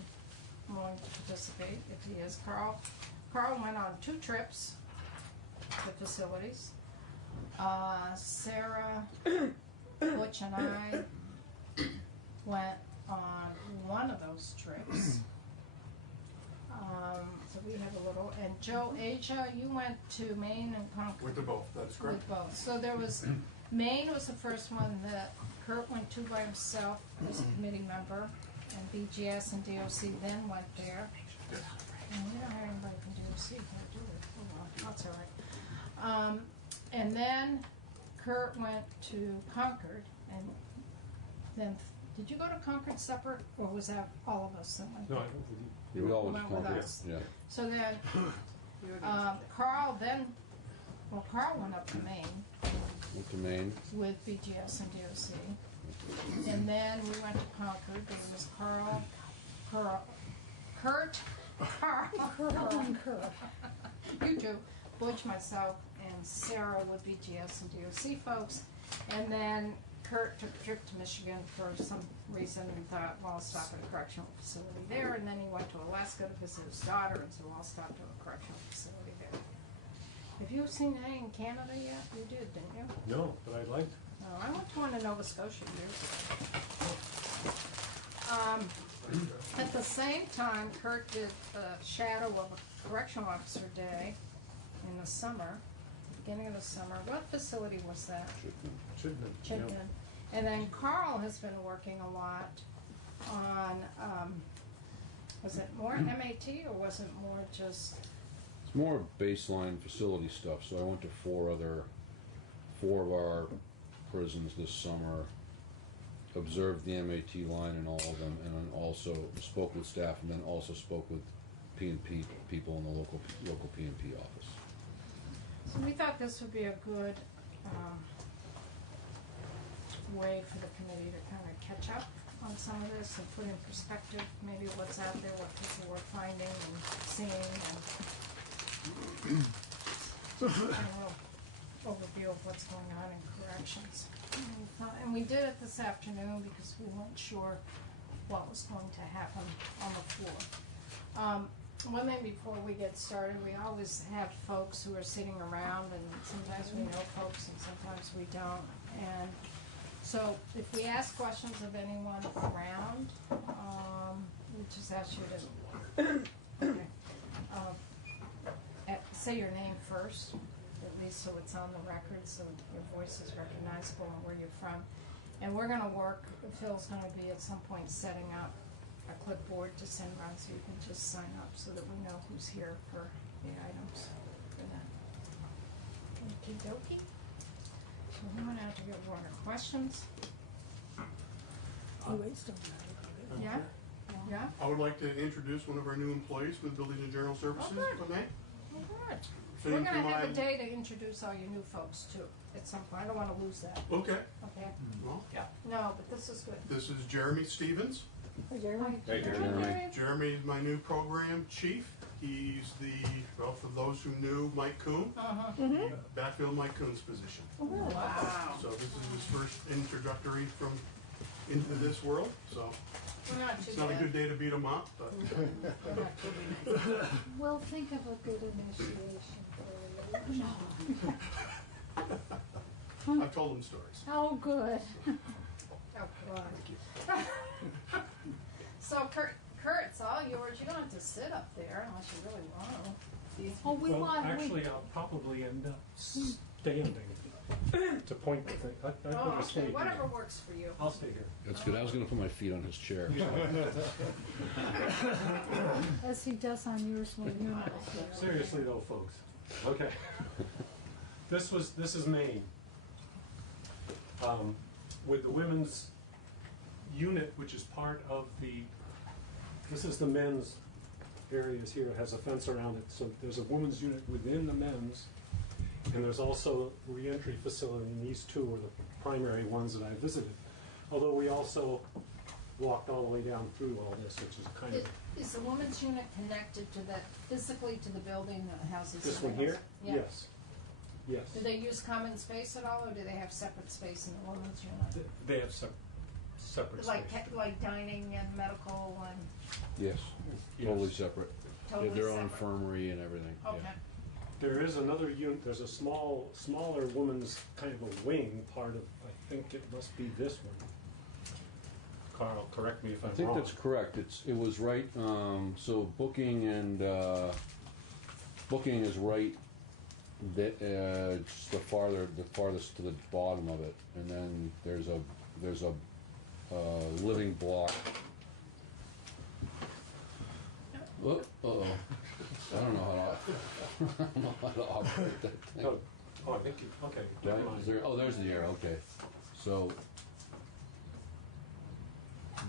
willing to participate, if he is. Carl went on 2 trips to facilities. Sarah, Butch and I went on one of those trips. So we have a little, and Joe, Asia, you went to Maine and Concord. Went to both, that is correct. With both. So there was, Maine was the first one that Kurt went to by himself as a committee member, and BGS and DOC then went there. Yes. And we don't have anybody from DOC here, do we? Oh, well, that's all right. And then Kurt went to Concord, and then, did you go to Concord separate, or was that all of us that went there? We all went to Went with Concord, us. yeah. So then, Carl went up to Maine Went to Maine. with BGS and DOC. And then we went to Concord. There was Carl and Kurt. You two, Butch, myself, and Sarah with BGS and DOC folks. And then Kurt took a trip to Michigan for some reason and thought, well, I'll stop at a correctional facility there. And then he went to Alaska to visit his daughter and said, well, I'll stop to a correctional facility there. Have you seen any in Canada yet? You did, didn't you? No, but I'd like to. No, I went to one in Nova Scotia years ago. At the same time, Kurt did a shadow of a correctional officer day in the summer, beginning of the summer. What facility was that? Chittenden. Yeah. And then Carl has been working a lot on, was it more MAT or was it more just? It's more baseline facility stuff. So I went to four of our prisons this summer, observed the MAT line in all of them, and then also spoke with staff, and then also spoke with P&P people in the local P&P office. So we thought this would be a good way for the committee to kind of catch up on some of this and put in perspective maybe what's out there, what people were finding and seeing, and a little overview of what's going on in corrections. And we did it this afternoon because we weren't sure what was going to happen on the floor. One thing before we get started, we always have folks who are sitting around, and sometimes we know folks and sometimes we don't. And so if we ask questions of anyone around, we just ask you to say your name first, at least so it's on the record, so your voice is recognizable and where you're from. And we're gonna work, Phil's gonna be at some point setting up a clipboard to send around so you can just sign up so that we know who's here for the items for that. Okie dokie. So we went out to get water. Questions? Yeah? Yeah? I would like to introduce one of our new employees with Building and Journal Services, if I may. Oh, good. So We're you gonna can have a mind- day to introduce all your new folks too, at some point. I don't wanna lose that. Okay. Okay? Well, Yeah. No, but this is good. this is Jeremy Stevens. Hey, Jeremy. Hey, Jeremy. Jeremy's my new program chief. He's well, for those who knew Mike Kuhn, backfill Mike Kuhn's position. Wow. So this is his first introductory into this world, so We're not too it's not a bad. good day to beat him up, but. We'll think of a good initiation for you. I've told him stories. Oh, good. Oh, God. So Kurt, it's all yours. You don't have to sit up there unless you really want to. Oh, we Well, want, actually, I'll probably end up standing to point the thing. I'd Oh, rather okay, stay whatever here. works for you. I'll stay here. That's good. I was going to put my feet on his chair. as he does on yours when you're not here. Seriously though, folks. Okay. This is Maine. With the women's unit, which is part of this is the men's areas here. It has a fence around it. So there's a women's unit within the men's, and there's also a reentry facility, and these two are the primary ones that I visited. Although we also walked all the way down through all this, which is kind of... Is the women's unit connected to that, physically to the building that houses? This one here? Yeah. Yes. Yes. Do they use common space at all, or do they have separate space in the women's unit? They have separate Like, space. like dining and medical and, Yes, totally separate. Totally They have their own separate. infirmary and everything. okay. Yeah. There is another unit, there's a smaller woman's kind of a wing part of, I think it must be this one, Carl, correct me if I I'm think wrong. that's correct. It was right, so booking and, booking is right, just the farthest to the bottom of it. And then there's a living block. Uh-oh. I don't know how to operate that thing. Oh, I think you, okay, Right? never mind. Is there, oh, there's the air, okay. So,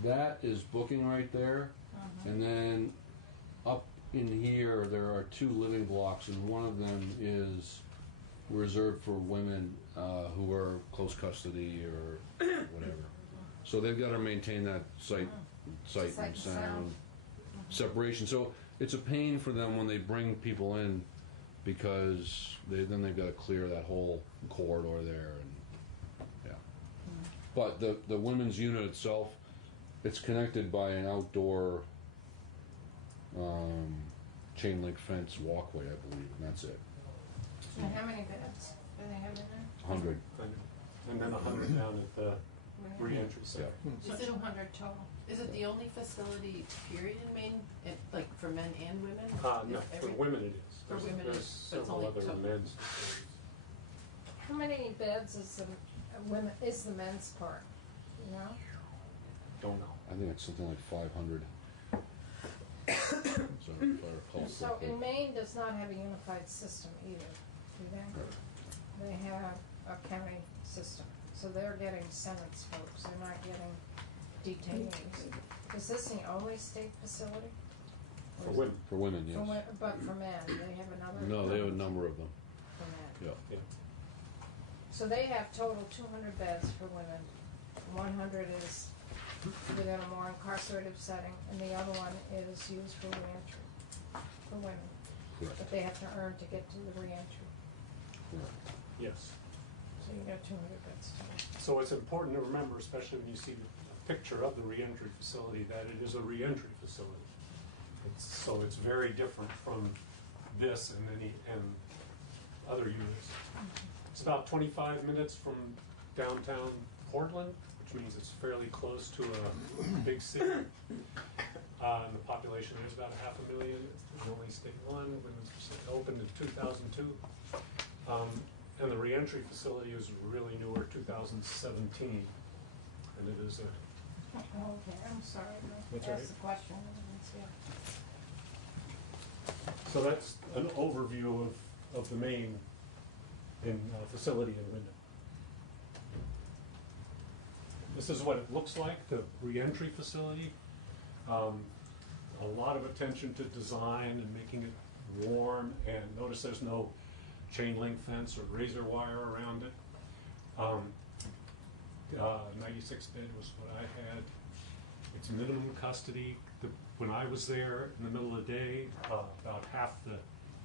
that is booking right there. And then up in here, there are 2 living blocks, and one of them is reserved for women who are close custody or whatever. So they've got to maintain that sight and sound separation. So it's a pain for them when they bring people in, because then they've got to clear that whole corridor there, and yeah. But the women's unit itself, it's connected by an outdoor chain link fence walkway, I believe, and that's it. And how many beds do they have in there? 100. And then 100 down at the re-entry center. So 200 total. Is it the only facility, period, in Maine, like for men and women? No, for women it is. For women it There's is, but it's several only other two. men's facilities. How many beds is the men's part, you know? Don't know. I think it's something like 500. So if I recall So correctly. in Maine does not have a unified system either, do they? They have a county system, so they're getting sentence folks, they're not getting detainees. Is this the only state facility? Or For is women. For women, it- yes. But for men, they have another? No, they have a number of them. For men. Yeah. So they have total 200 beds for women. 100 is within a more incarcerative setting, and the other one is used for reentry for women. Correct. But they have to earn to get to the reentry. Correct. Yes. So you got 200 beds total. So it's important to remember, especially when you see the picture of the reentry facility, that it is a reentry facility. So it's very different from this and other units. It's about 25 minutes from downtown Portland, which means it's fairly close to a big city. And the population is about 500,000. It's only state one. Women's facility opened in 2002. And the reentry facility is really newer, 2017. And it is a... Okay, I'm sorry. That's I right. asked the question. I didn't see it. So that's an overview of the main facility in Wyndham. This is what it looks like, the reentry facility. A lot of attention to design and making it warm, and notice there's no chain link fence or razor wire around it. 96 bed was what I had. It's minimum custody. When I was there in the middle of the day, about half the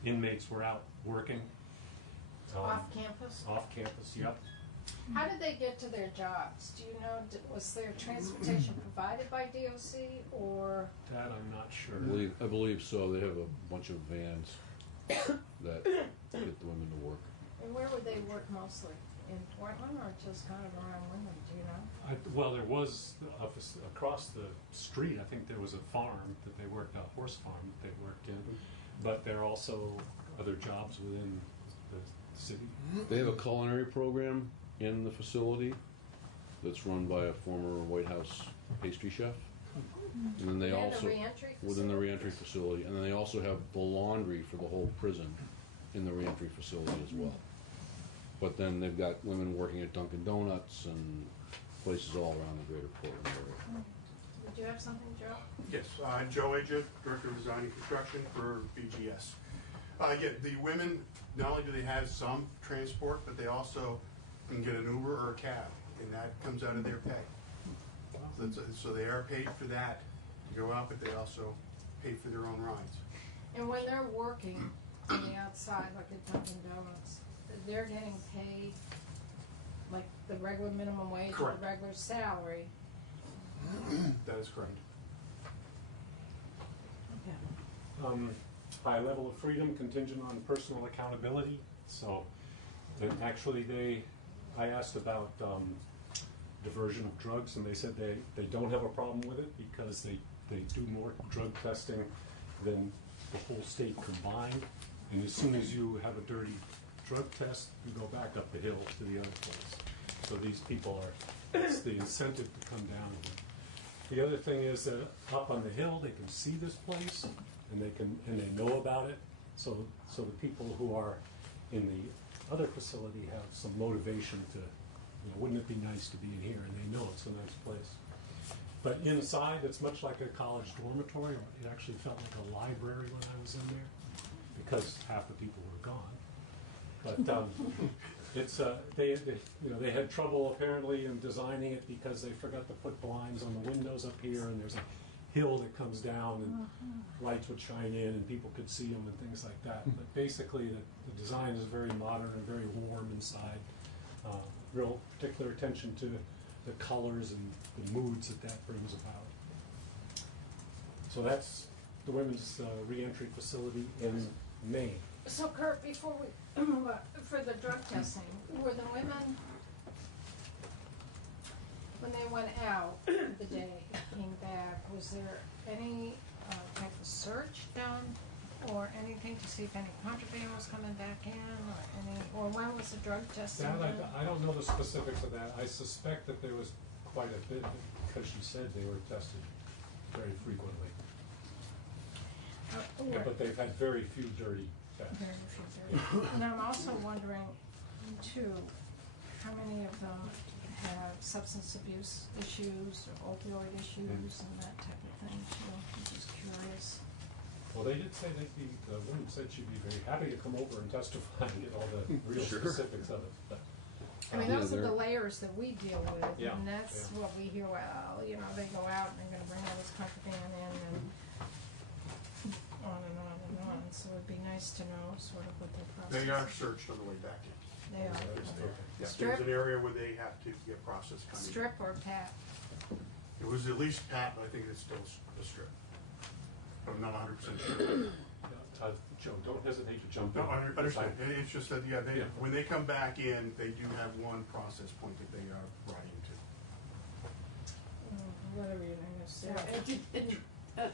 inmates were out working. Off campus? Off campus, yep. How did they get to their jobs? Do you know, was their transportation provided by DOC or? That I'm not sure. I believe so. They have a bunch of vans that get the women to work. And where would they work mostly? In Portland or just kind of around Wyndham, do you know? Well, there was, across the street, I think there was a farm that they worked, a horse farm that they worked in. But there are also other jobs within the city. They have a culinary program in the facility that's run by a former White House pastry chef. And then they Within the also, reentry within the facility? reentry facility, and then they also have the laundry for the whole prison in the reentry facility as well. But then they've got women working at Dunkin' Donuts and places all around the greater Portland area. Did you have something, Joe? Yes, Joe Aja, Director of Design and Construction for BGS. Yeah, the women, not only do they have some transport, but they also can get an Uber or a cab, and that comes out of their pay. So they are paid for that to go out, but they also pay for their own rides. And when they're working on the outside, like at Dunkin' Donuts, they're getting paid like the regular minimum wage or Correct. the regular salary. That is correct. High level of freedom contingent on personal accountability. So, and actually I asked about diversion of drugs, and they said they don't have a problem with it because they do more drug testing than the whole state combined. And as soon as you have a dirty drug test, you go back up the hill to the other place. So these people it's the incentive to come down here. The other thing is that up on the hill, they can see this place, and they know about it. So the people who are in the other facility have some motivation to, wouldn't it be nice to be in here? And they know it's a nice place. But inside, it's much like a college dormitory. It actually felt like a library when I was in there, because half the people were gone. But it's they had trouble apparently in designing it because they forgot to put blinds on the windows up here, and there's a hill that comes down, and lights would shine in, and people could see them and things like that. But basically, the design is very modern and very warm inside. Real particular attention to the colors and the moods that brings about. So that's the women's reentry facility in Maine. So Kurt, before we move on, for the drug testing, were the women, when they went out the day came back, was there any type of search done or anything to see if any contraband was coming back in, or when was the drug testing done? I don't know the specifics of that. I suspect that there was quite a bit, because she said they were tested very frequently. But they've had very few dirty tests. Very few dirty. And I'm also wondering, too, how many of them have substance abuse issues or opioid issues and that type of thing, too. I'm just curious. Well, they did say the woman said she'd be very happy to come over and testify and get all the real specifics of it. But, I mean, those are the layers that we deal with, Yeah, and that's what we hear. Well, they go out and they're going to bring all this contraband in, and on and on and on. So it'd be nice to know sort of what their process. They are searched on the way back in. They are. There's Strip, an area where they have to get processed coming in. strip or pat. It was at least pat, but I think it's still a strip. But I'm not 100% sure. Joe, don't hesitate to jump in. No, I understand. It's just that, when they come back in, they do have one process point that they are brought into. Whatever your name is. Sarah.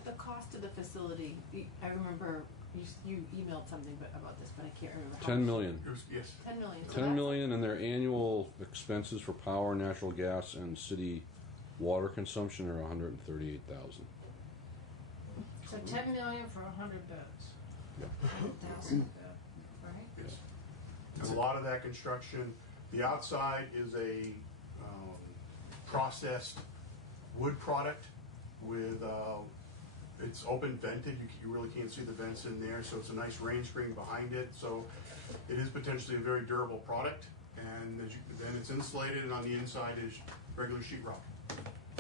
The cost of the facility, I remember you emailed something about this, but I can't remember. How 10 million. Yes. 10 million. So 10 million, and their annual expenses for power, natural gas, and city water consumption are 138,000. So 10 million for 100 beds. Yep. 100,000 a bed, right? Yes. And a lot of that construction, the outside is a processed wood product with, it's open vented. You really can't see the vents in there, so it's a nice rain screen behind it. So it is potentially a very durable product. And then it's insulated, and on the inside is regular sheetrock.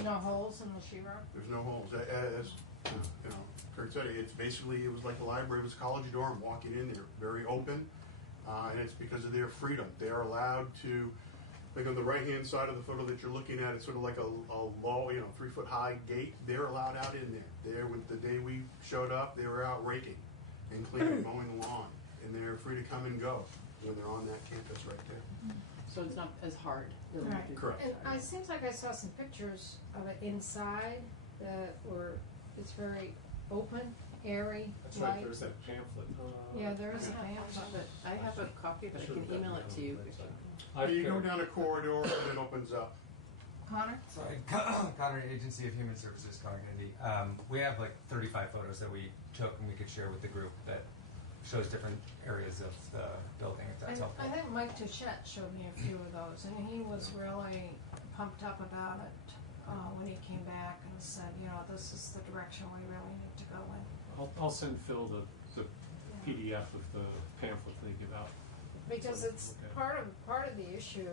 No holes in the sheetrock? There's no holes. As Kurt said, it was like the library. It was a college dorm walking in there, very open, and it's because of their freedom. They are allowed to, like on the right-hand side of the photo that you're looking at, it's sort of like a low, 3-foot high gate. They're allowed out in there. The day we showed up, they were out raking and cleaning, mowing the lawn, and they're free to come and go when they're on that campus right there. So it's not as hard. Right. Correct. And it seems like I saw some pictures of it inside that were, it's very open, airy, That's light. right, there's that pamphlet. Yeah, there is a I pamphlet. have a copy, but I can email it to you. You go down a corridor and it opens up. Connor? Sorry, Connor, Agency of Human Services, Cognitive. We have like 35 photos that we took and we could share with the group that shows different areas of the building, if that's helpful. I think Mike Touchette showed me a few of those, and he was really pumped up about it when he came back and said, this is the direction we really need to go in. I'll send Phil the PDF of the pamphlet they give out. Because it's part of the issue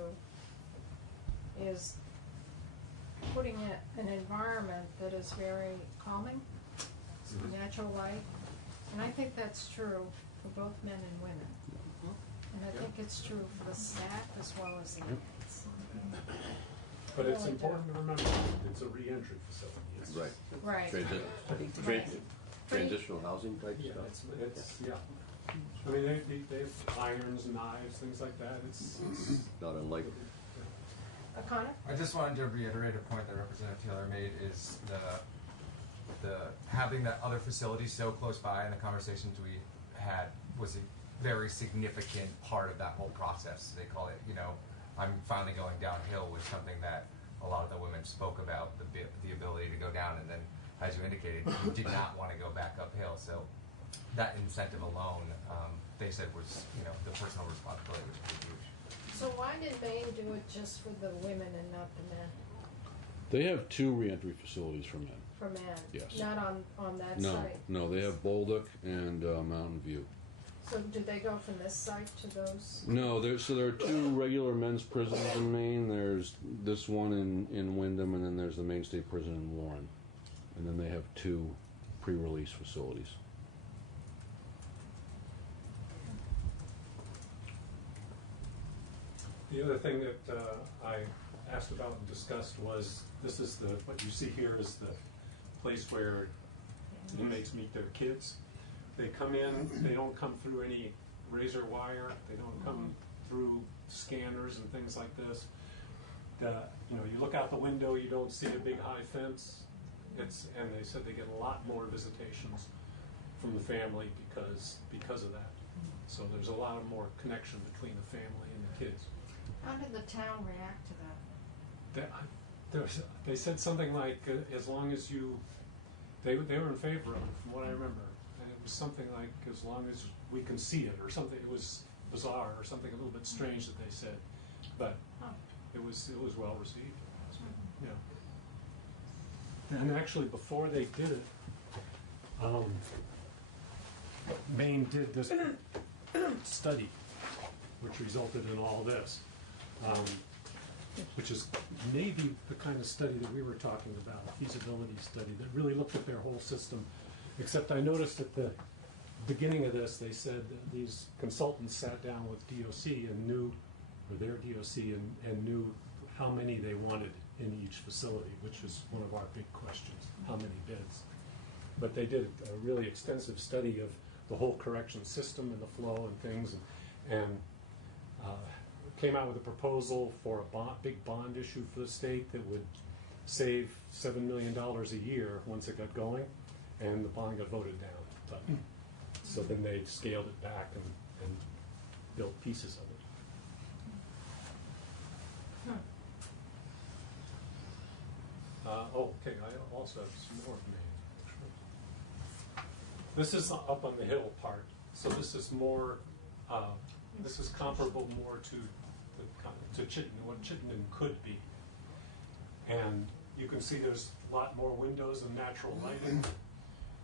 is putting it in an environment that is very calming, natural light, and I think that's true for both men and women. And I think it's true for the staff as well as the kids. But it's important to remember, it's a reentry facility. It's Right. Right. Transitional housing type Yeah, stuff. yeah. I mean, they have irons, knives, things like that. It's not unlike Connor? I just wanted to reiterate a point that Representative Taylor made is the having that other facility so close by, and the conversations we had was a very significant part of that whole process. They call it, I'm finally going downhill, was something that a lot of the women spoke about, the ability to go down, and then, as you indicated, you did not want to go back uphill. So that incentive alone, they said was, the personal responsibility was pretty huge. So why did Maine do it just for the women and not the men? They have 2 reentry facilities for men. For men? Yes. Not on that No, site? no, they have Bolduc and Mountain View. So do they go from this site to those? No, there are 2 regular men's prisons in Maine. There's this one in Wyndham, and then there's the Maine State Prison in Warren. And then they have 2 pre-release facilities. The other thing that I asked about and discussed was, this is what you see here is the place where inmates meet their kids. They come in, they don't come through any razor wire, they don't come through scanners and things like this. You look out the window, you don't see a big high fence. And they said they get a lot more visitations from the family because of that. So there's a lot more connection between the family and the kids. How did the town react to that? They said something like, as long as they were in favor of it, from what I remember. And it was something like, as long as we can see it, or something. It was bizarre, or something a little bit strange that they said, but it was well received. Yeah. And actually, before they did it, Maine did this study, which resulted in all this. Which is maybe the kind of study that we were talking about, a feasibility study that really looked at their whole system. Except I noticed at the beginning of this, they said that these consultants sat down with DOC and knew, or their DOC, and knew how many they wanted in each facility, which is one of our big questions, how many beds. But they did a really extensive study of the whole correction system and the flow and things, and came out with a proposal for a big bond issue for the state that would save $7 million a year once it got going, and the bond got voted down. But, so then they scaled it back and built pieces of it. Okay, I also have some more Maine. This is up on the hill part, so this is more, this is comparable more to Chittenden, what Chittenden could be. And you can see there's a lot more windows and natural lighting,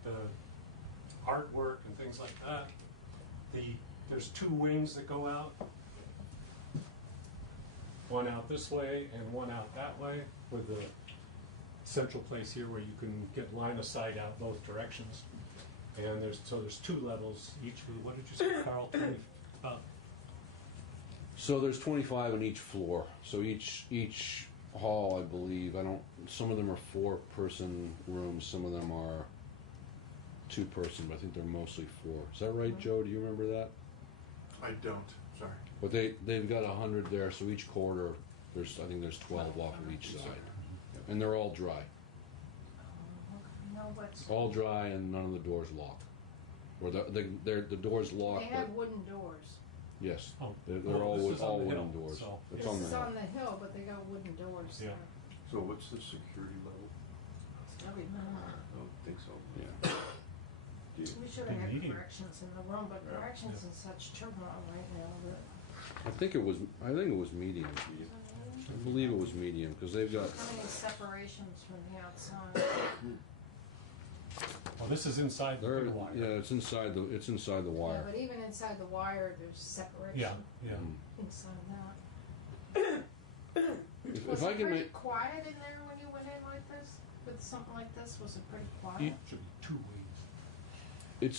the artwork and things like that. There's 2 wings that go out, one out this way and one out that way, with the central place here where you can get line of sight out both directions. And there's 2 levels, each with, what did you say, Carl? 20, So there's 25 on each floor. So each hall, I believe, some of them are 4-person rooms, some of them are 2-person, but I think they're mostly 4. Is that right, Joe? Do you remember that? I don't, sorry. But they've got 100 there, so each corridor, I think there's 12 off of each side. And they're all dry. No, but All dry, and none of the doors lock. Or the doors lock. they have wooden doors. Yes, Oh. they're Oh, all this is on the wooden hill, doors. so- It's This on the is hill. on the hill, but they got wooden doors. Yeah. So what's the security level? I don't I don't think so. Yeah. We should have Big had meeting. corrections in the room, but Yeah. corrections in such turmoil right now that. I think it was medium. I believe it was medium because they've got. How many separations from the outside? Well, this is inside the big wire. Yeah, it's inside the Yeah, wire. but even inside the wire, there's separation. Yeah. Inside that. If Was I it can pretty make. quiet in there when you went in like this? With something like this, was it pretty quiet? Should be 2 wings. It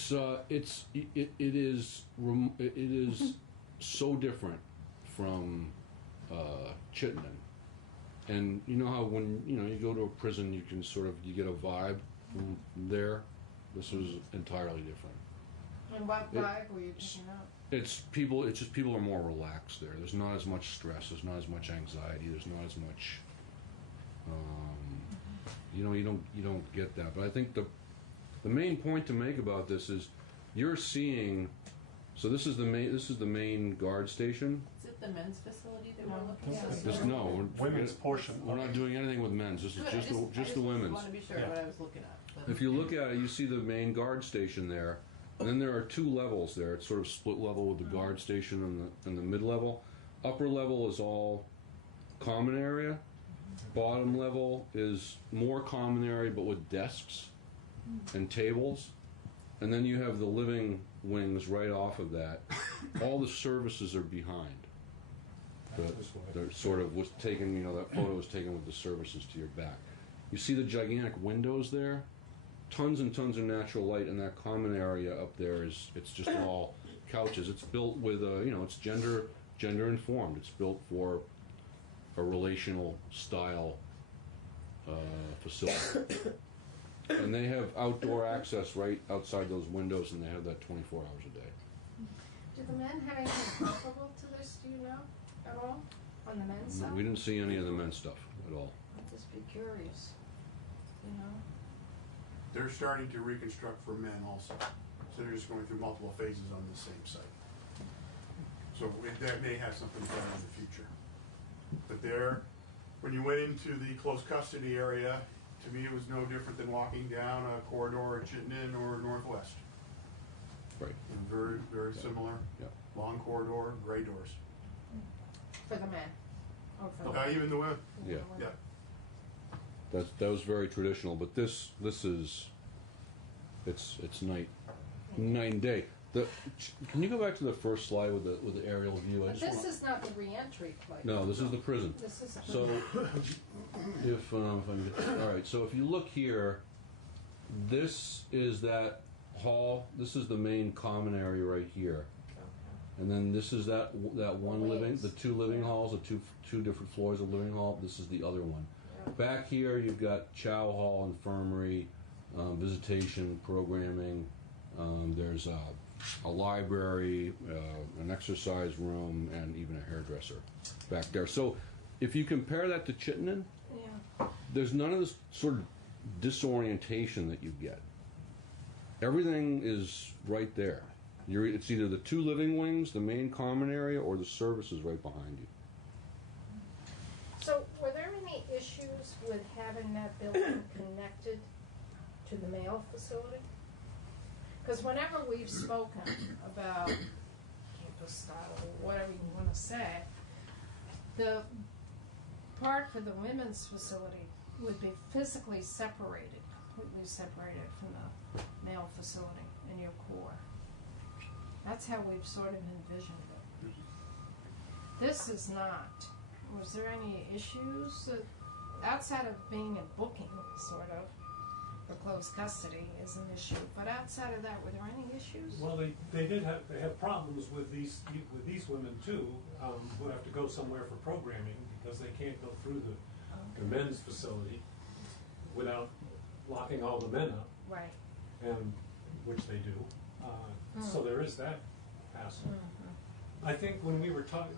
is so different from Chittenden, and you know how when you go to a prison, you get a vibe from there. This was entirely different. And what vibe were you picking up? It's just people are more relaxed there. There's not as much stress. There's not as much anxiety. There's not as much. You don't get that. But I think the main point to make about this is you're seeing. So this is the main guard station. Is it the men's facility that we're looking at? Women's portion. We're not doing anything with men's. This is Good, just the I women's. want to be sure what I was looking at. But. If you look at it, you see the main guard station there, and then there are two levels there. It's sort of split level with the guard station and the mid level. Upper level is all common area. Bottom level is more common area, but with desks and tables. And then you have the living wings right off of that. All the services are behind. They're sort of was taken. That photo was taken with the services to your back. You see the gigantic windows there. Tons and tons of natural light, and that common area up there it's just all couches. It's built with it's gender informed. It's built for a relational style facility. And they have outdoor access right outside those windows, and they have that 24 hours a day. Do the men have anything comparable to this, do you know, at all, on the men's side? We didn't see any of the men's stuff at all. I'd just be curious, you know? They're starting to reconstruct for men also. So they're just going through multiple phases on the same site. So that may have something done in the future. But there, when you went into the close custody area, to me it was no different than walking down a corridor at Chittenden or Northwest. Right. And very, very similar. Yeah. Long corridor, gray doors. For the men? Or for the Even the women. Yeah. Yeah. That was very traditional, but this is it's night and day. Can you go back to the first slide with the aerial view? But this is not the reentry place. No, this is the prison. This is a So if I can get, all right, so if you look here, this is that hall. This is the main common area right here. And then this is that one the two living halls, the two different floors of living hall. This is the other one. Back here, you've got chow hall, infirmary, visitation, programming. There's a library, an exercise room, and even a hairdresser back there. So if you compare that to Chittenden, there's none of this sort of disorientation that you get. Everything is right there. It's either the two living wings, the main common area, or the services right behind you. So were there any issues with having that building connected to the male facility? Because whenever we've spoken about campus style or whatever you want to say, the part for the women's facility would be physically separated, completely separated from the male facility in your core. That's how we've sort of envisioned it. This is not. Was there any issues that, outside of being a booking, sort of, for close custody is an issue, but outside of that, were there any issues? Well, they have problems with these women too, who have to go somewhere for programming because they can't go through the men's facility without locking all the men up. Right. And which they do. So there is that hassle. I think when we were talking,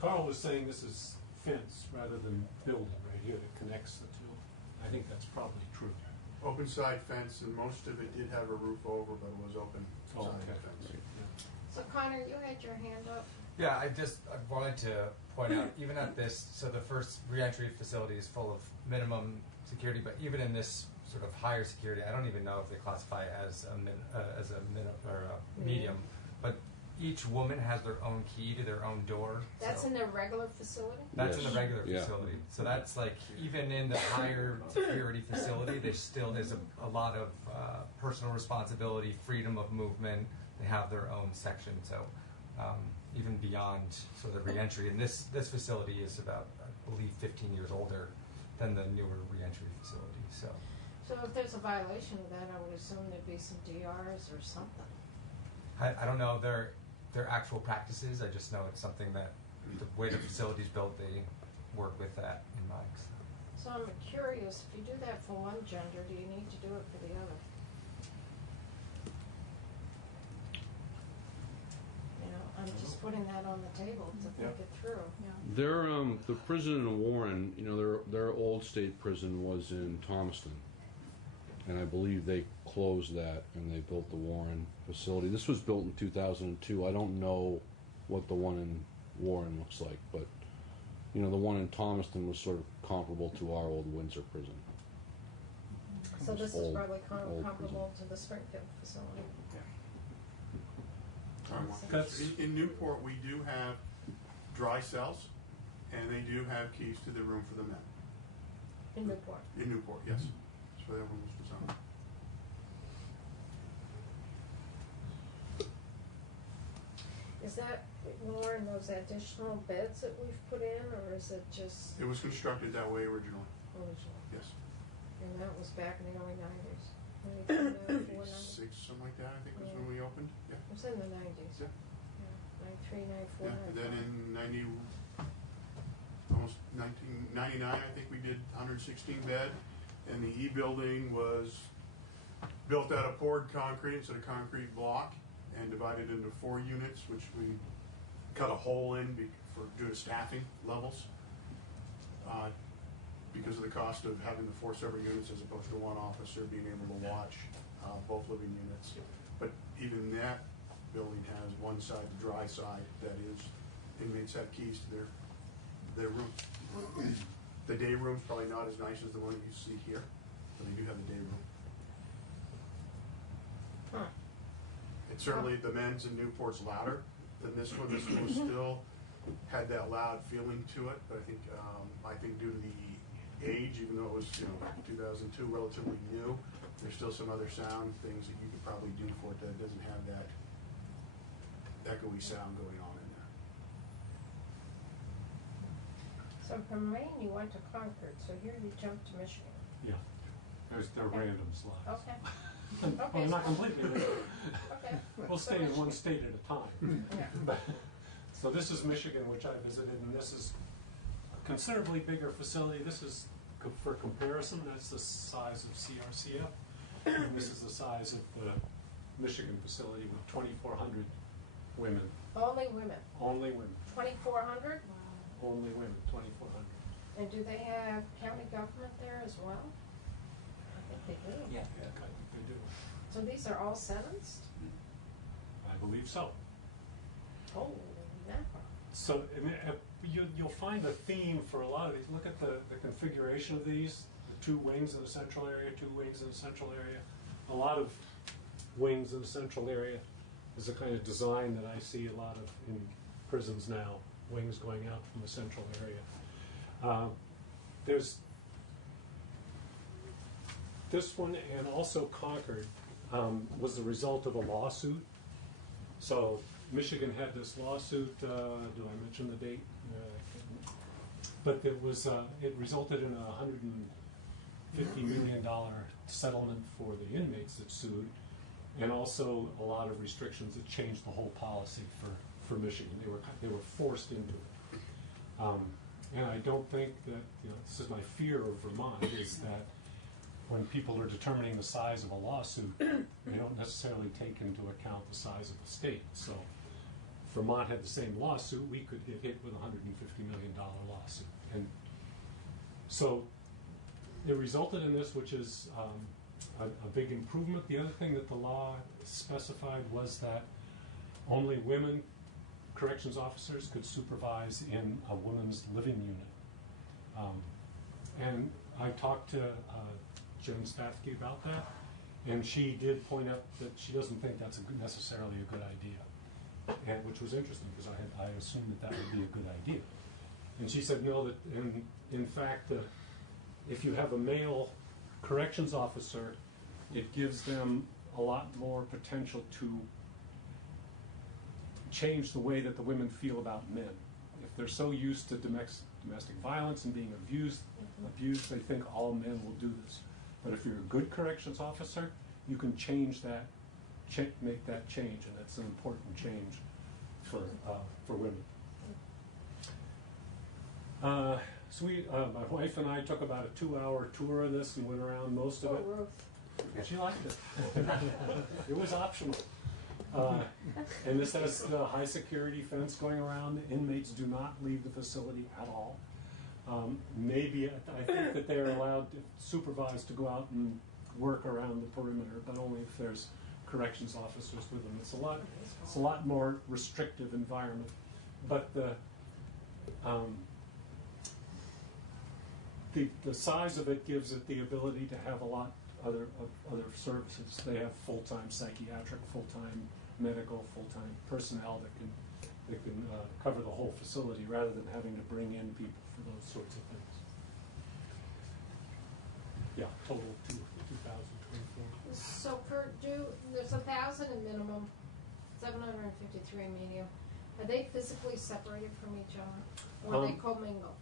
Carl was saying this is fence rather than building right here that connects the two. I think that's probably true. Open side fence, and most of it did have a roof over, but it was open side fence. So Connor, you had your hand up. Yeah, I wanted to point out, even at this, so the first reentry facility is full of minimum security, but even in this sort of higher security, I don't even know if they classify as a medium, but each woman has their own key to their own door. That's in the regular facility? That's in the regular facility. So that's like, even in the higher security facility, there still is a lot of personal responsibility, freedom of movement. They have their own section. So even beyond sort of reentry, and this facility is about, I believe, 15 years older than the newer reentry facility. So if there's a violation of that, I would assume there'd be some DRs or something. I don't know their actual practices. I just know it's something that the way the facility's built, they work with that in mind. So I'm curious, if you do that for one gender, do you need to do it for the other? putting that on the table to think it through. Their the prison in Warren, you know, their old state prison was in Thomaston, and I believe they closed that and they built the Warren facility. This was built in 2002. I don't know what the one in Warren looks like, but you know, the one in Thomaston was sort of comparable to our old Windsor prison. So this is Old- probably old comparable to the Springfield facility. In Newport, we do have dry cells, and they do have keys to the room for the men. In Newport. In Newport, yes. That's where that one was designed. Is that more in those additional beds that we've put in, or is it just It was constructed that way originally, original? yes. And that was back in the early nineties. 86, something like that, I think was when we opened, yeah. It was in the nineties. Yeah. 93, 94, Yeah, and then in 90, almost 1999, I think we did 116 bed, and the E building was built out of poured concrete instead of concrete block, and divided into 4 units, which we cut a hole in due to staffing levels, because of the cost of having the 4 separate units as opposed to one officer being able to watch both living units. But even that building has one side, the dry side, that is, inmates have keys to their room. The day room's probably not as nice as the one that you see here, but they do have the day room. Huh. And certainly the men's in Newport's louder than this one. This one was still had that loud feeling to it, but I think due to the age, even though it was 2002, relatively new, there's still some other sound things that you could probably do for it that doesn't have that echoey sound going on in there. So from Maine you went to Concord, so here you jumped to Michigan. Yeah, they're random slides. Okay. Well, not completely random. Okay. We'll stay in one state at a time. Yeah. So this is Michigan, which I visited, and this is a considerably bigger facility. This is, for comparison, that's the size of CRCF, and this is the size of the Michigan facility with 2,400 women. Only women. Only women. 2,400? Only women, 2,400. And do they have county government there as well? I think they do. Yeah, I think they do. So these are all sentenced? I believe so. Holy mackerel. So you'll find a theme for a lot of these. Look at the configuration of these, the 2 wings in the central area, 2 wings in the central area. A lot of wings in the central area is the kind of design that I see a lot of in prisons now, wings going out from the central area. There's this one, and also Concord was the result of a lawsuit. So Michigan had this lawsuit, do I mention the date? But it resulted in a $150 million settlement for the inmates that sued, and also a lot of restrictions that changed the whole policy for Michigan. They were forced into it. And I don't think that, this is my fear of Vermont, is that when people are determining the size of a lawsuit, they don't necessarily take into account the size of the state. So if Vermont had the same lawsuit, we could get hit with a $150 million lawsuit. And so it resulted in this, which is a big improvement. The other thing that the law specified was that only women corrections officers could supervise in a women's living unit. And I talked to Jen Spaffke about that, and she did point out that she doesn't think that's necessarily a good idea, and which was interesting because I assumed that would be a good idea. And she said no, that in fact, if you have a male corrections officer, it gives them a lot more potential to change the way that the women feel about men. If they're so used to domestic violence and being abused, they think all men will do this. But if you're a good corrections officer, you can change that, make that change, and that's an important change for women. So my wife and I took about a 2-hour tour of this and went around most of it. Ruth. And she liked it. It was optional. And this has the high security fence going around. The inmates do not leave the facility at all. Maybe, I think that they're allowed to supervised to go out and work around the perimeter, but only if there's corrections officers with them. It's a lot more restrictive environment. But the size of it gives it the ability to have a lot other services. They have full-time psychiatric, full-time medical, full-time personnel that can cover the whole facility rather than having to bring in people for those sorts of things. Yeah, total 2,024. So there's 1,000 in minimum, 753 in medium. Are they physically separated from each other, or are they commingled?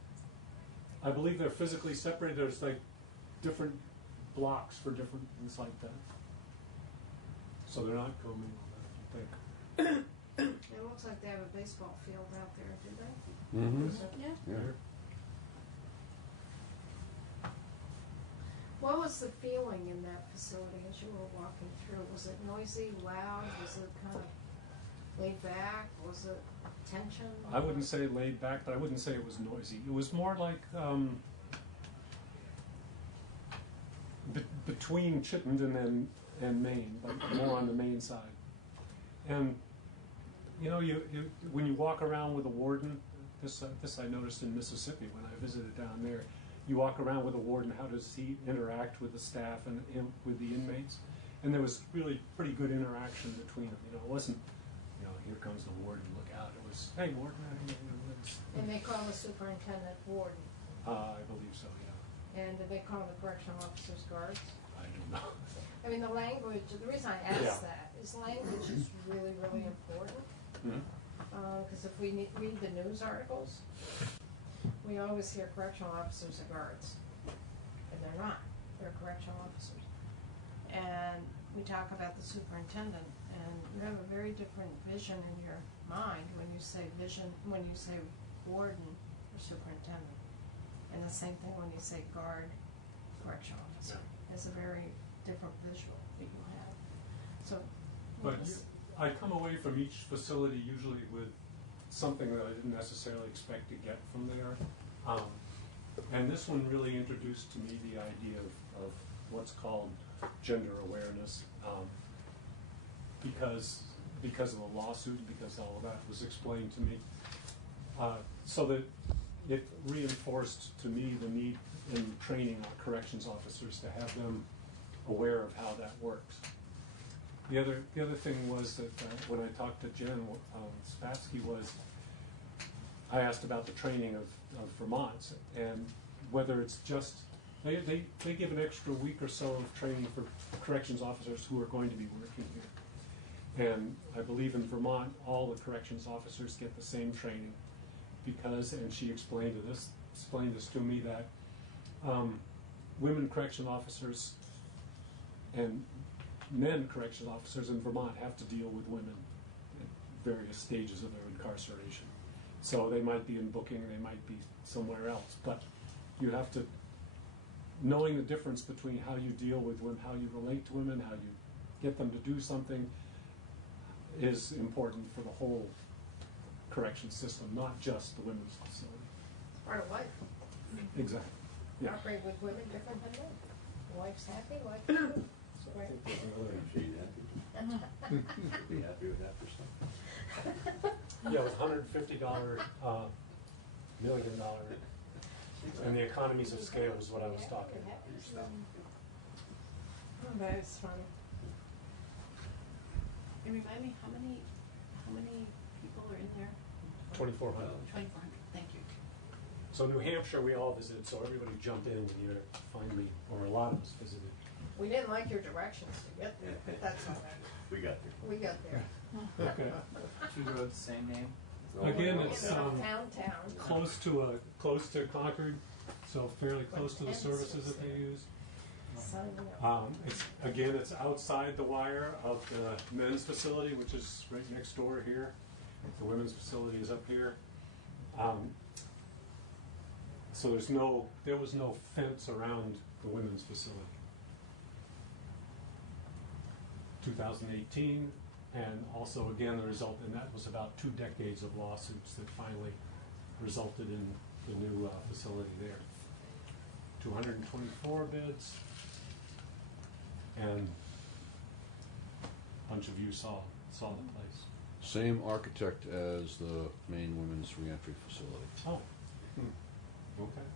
I believe they're physically separated. There's like different blocks for different things like that. So they're not commingled, I don't think. It looks like they have a baseball field out there, do they? Mm-hmm. Yeah. Yeah. What was the feeling in that facility as you were walking through? Was it noisy, loud? Was it kind of laid back? Was it tension? I wouldn't say laid back, but I wouldn't say it was noisy. It was more like between Chittenden and Maine, but more on the Maine side. And you know, when you walk around with a warden, this I noticed in Mississippi when I visited down there. You walk around with a warden, how does he interact with the staff and with the inmates? And there was really pretty good interaction between them. You know, it wasn't, you know, here comes the warden, look out. It was, hey, warden. And they call the superintendent warden. I believe so, yeah. And do they call the correctional officers guards? I don't know. I mean, the language, the reason I ask that is language is really, really important. Because if we read the news articles, we always hear correctional officers are guards. And they're not. They're correctional officers. And we talk about the superintendent, and you have a very different vision in your mind when you say warden or superintendent. And the same thing when you say guard, correctional officer. It's a very different visual that you have. So, But I come away from each facility usually with something that I didn't necessarily expect to get from there. And this one really introduced to me the idea of what's called gender awareness, because of the lawsuit, because all of that was explained to me. So that it reinforced to me the need in training our corrections officers to have them aware of how that works. The other thing was that when I talked to Jen Spassky was, I asked about the training of Vermont and whether it's just, they give an extra week or so of training for corrections officers who are going to be working here. And I believe in Vermont, all the corrections officers get the same training because, and she explained this to me, that women correction officers and men correction officers in Vermont have to deal with women at various stages of their incarceration. So they might be in booking, they might be somewhere else, but you have to, knowing the difference between how you deal with women, how you relate to women, how you get them to do something, is important for the whole correction system, not just the women's facility. it's part of life. Exactly. Yeah. Operate with women different than men. Wife's happy, wife's happy. Right. Be happy with that for some. Yeah, it was $150 million, and the economies of scale is what I was talking about. That is funny. And remind me, how many people are in there? 2,400. 2,400, thank you. So New Hampshire we all visited, so everybody jumped in when you finally, or a lot of us visited. We didn't like your directions to get there, but that's all right. We got there. We got there. Okay. Two roads, same name. Again, it's Town. close to Concord, so fairly close to the services that they use. It's outside the wire of the men's facility, which is right next door here. The women's facility is up here. So there was no fence around the women's facility. 2018, And also, again, the result, and that was about 2 decades of lawsuits that finally resulted in the new facility there. 224 beds, and a bunch of you saw the place. Same architect as the main women's reentry facility. Oh, okay.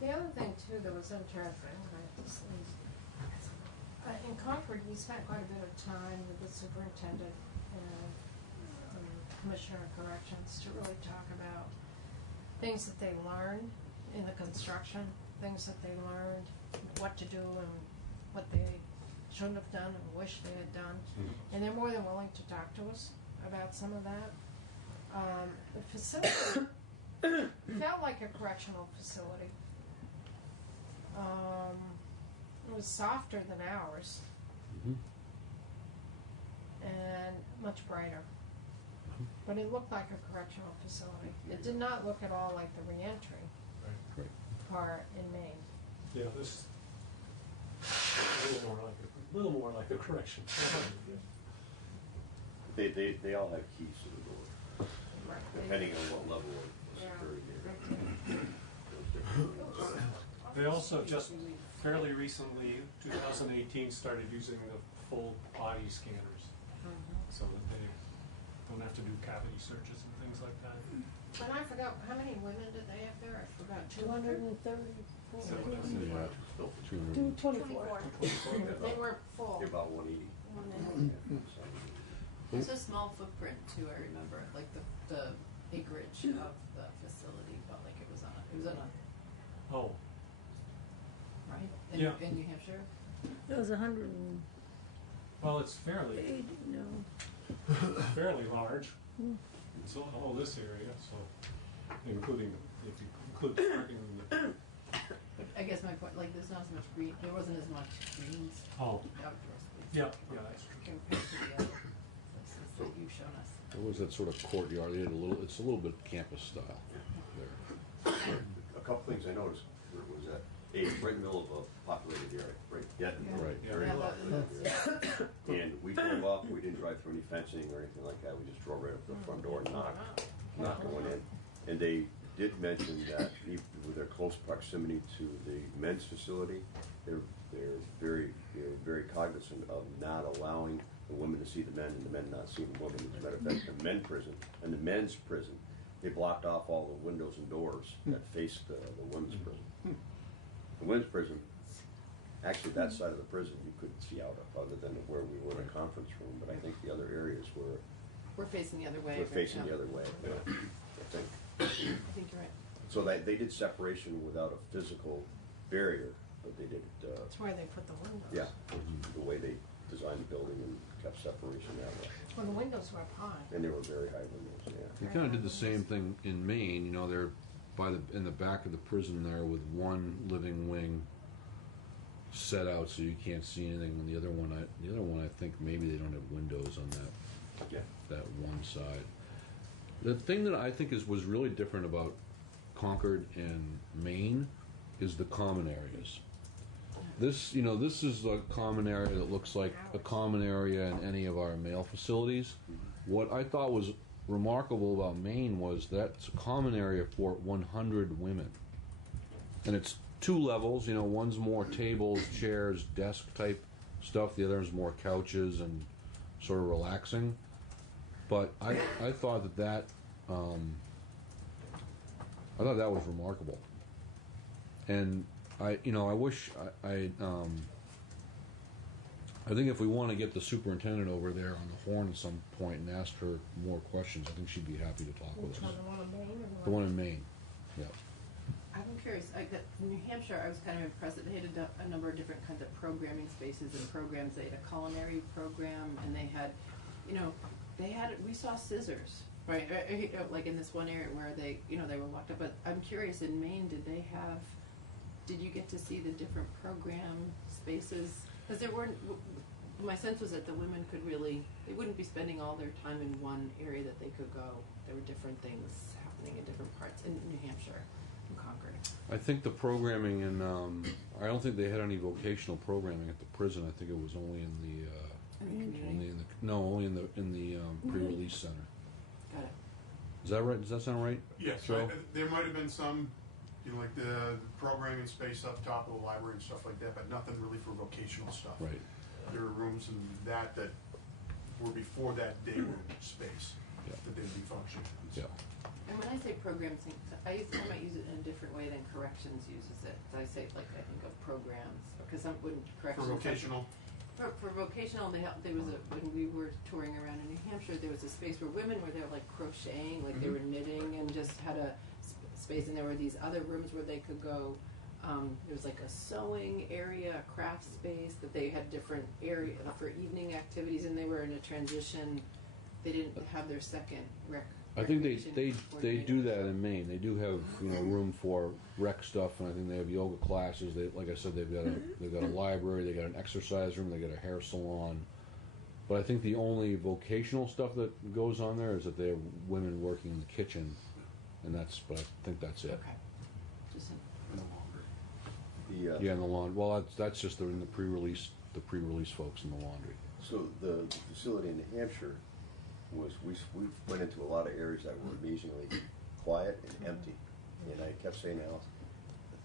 The other thing too that was interesting, in Concord, we spent quite a bit of time with the superintendent and commissioner of corrections to really talk about things that they learned in the construction, things that they learned, what to do and what they shouldn't have done and wish they had done. And they're more than willing to talk to us about some of that. The facility felt like a correctional facility. It was softer than ours and much brighter. But it looked like a correctional facility. It did not look at all like the reentry part in Maine. Yeah, this a little more like a correction. They all have keys to the door, depending on what level of security they're in. They also just fairly recently, 2018, started using the full body scanners, so that they don't have to do cavity searches and things like that. And I forgot, how many women did they have there? I forgot, 230? Yeah, 224. They weren't full. You're about 180. It's a small footprint too, I remember, like the acreage of the facility, felt like it was on a, Oh, right? Yeah. In New Hampshire? It was 180, well, it's fairly large. It's all this area, so including if you include the parking room. But I guess my point, like, there's not as much green, there wasn't as much green Oh, outdoor space. yeah, that's true. Compared to the other places that you've shown us. It was that sort of courtyard. They had it's a little bit campus style there. A couple things I noticed was that right in the middle of a populated area, right dead in the Right. very Yeah, populated area. And we drove up, we didn't drive through any fencing or anything like that, we just drove right up to the front door and knocked going in. And they did mention that even with their close proximity to the men's facility, they're very cognizant of not allowing the women to see the men and the men not seeing the women. As a matter of fact, the men's prison, they blocked off all the windows and doors that faced the women's prison. The women's prison, actually that side of the prison you couldn't see out of, other than where we were in a conference room, but I think the other areas We're facing the other way. were right facing now. the other way, I think. I think you're right. So they did separation without a physical barrier, but they did, That's where they put the windows. yeah, the way they designed the building and kept separation that way. Well, the windows were up high. And they were very high windows, yeah. They kind of did the same thing in Maine. You know, they're in the back of the prison there with one living wing set out so you can't see anything. And the other one, I think maybe they don't have windows on that one side. The thing that I think was really different about Concord and Maine is the common areas. This is a common area that looks like a common area in any of our male facilities. What I thought was remarkable about Maine was that's a common area for 100 women. And it's 2 levels, one's more tables, chairs, desk type stuff, the other is more couches and sort of relaxing. But I thought that was remarkable. And I wish I think if we want to get the superintendent over there on the horn at some point and ask her more questions, I think she'd be happy to talk with us. The one in Maine or The one in Maine, yeah. I'm curious, in New Hampshire, I was kind of impressed that they had a number of different kinds of programming spaces and programs. They had a culinary program, and they had, we saw scissors, right? Like in this one area where they were locked up. But I'm curious, in Maine, did you get to see the different program spaces? Because my sense was that the women they wouldn't be spending all their time in one area that they could go. There were different things happening in different parts in New Hampshire. Concord. I think the programming I don't think they had any vocational programming at the prison. I think it was only in In the community. Only in the pre-release center. Got it. Is that right? Does that sound right? Yes, Joe? there might have been some, like the programming space up top of the library and stuff like that, but nothing really for vocational stuff. Right. There were rooms in that were before that day room space that they would be functioning. Yeah. And when I say programs, I might use it in a different way than corrections uses it. I say, like, I think of programs, because some wouldn't corrections. For vocational? For vocational, there was when we were touring around in New Hampshire, there was a space where women were there, like, crocheting, like they were knitting, and just had a space, and there were these other rooms where they could go. There was like a sewing area, a craft space, that they had different area for evening activities, and they were in a transition. They didn't have their second rec. I think they do that in Maine. They do have room for rec stuff, and I think they have yoga classes. They, like I said, they've got a library, they got an exercise room, they got a hair salon. But I think the only vocational stuff that goes on there is that they have women working in the kitchen, and but I think that's it. Okay. Just In the laundry. Yeah, in the laundry. Well, that's just in the pre-release folks in the laundry. So the facility in New Hampshire was, we went into a lot of areas that were amazingly quiet and empty. And I kept saying, now,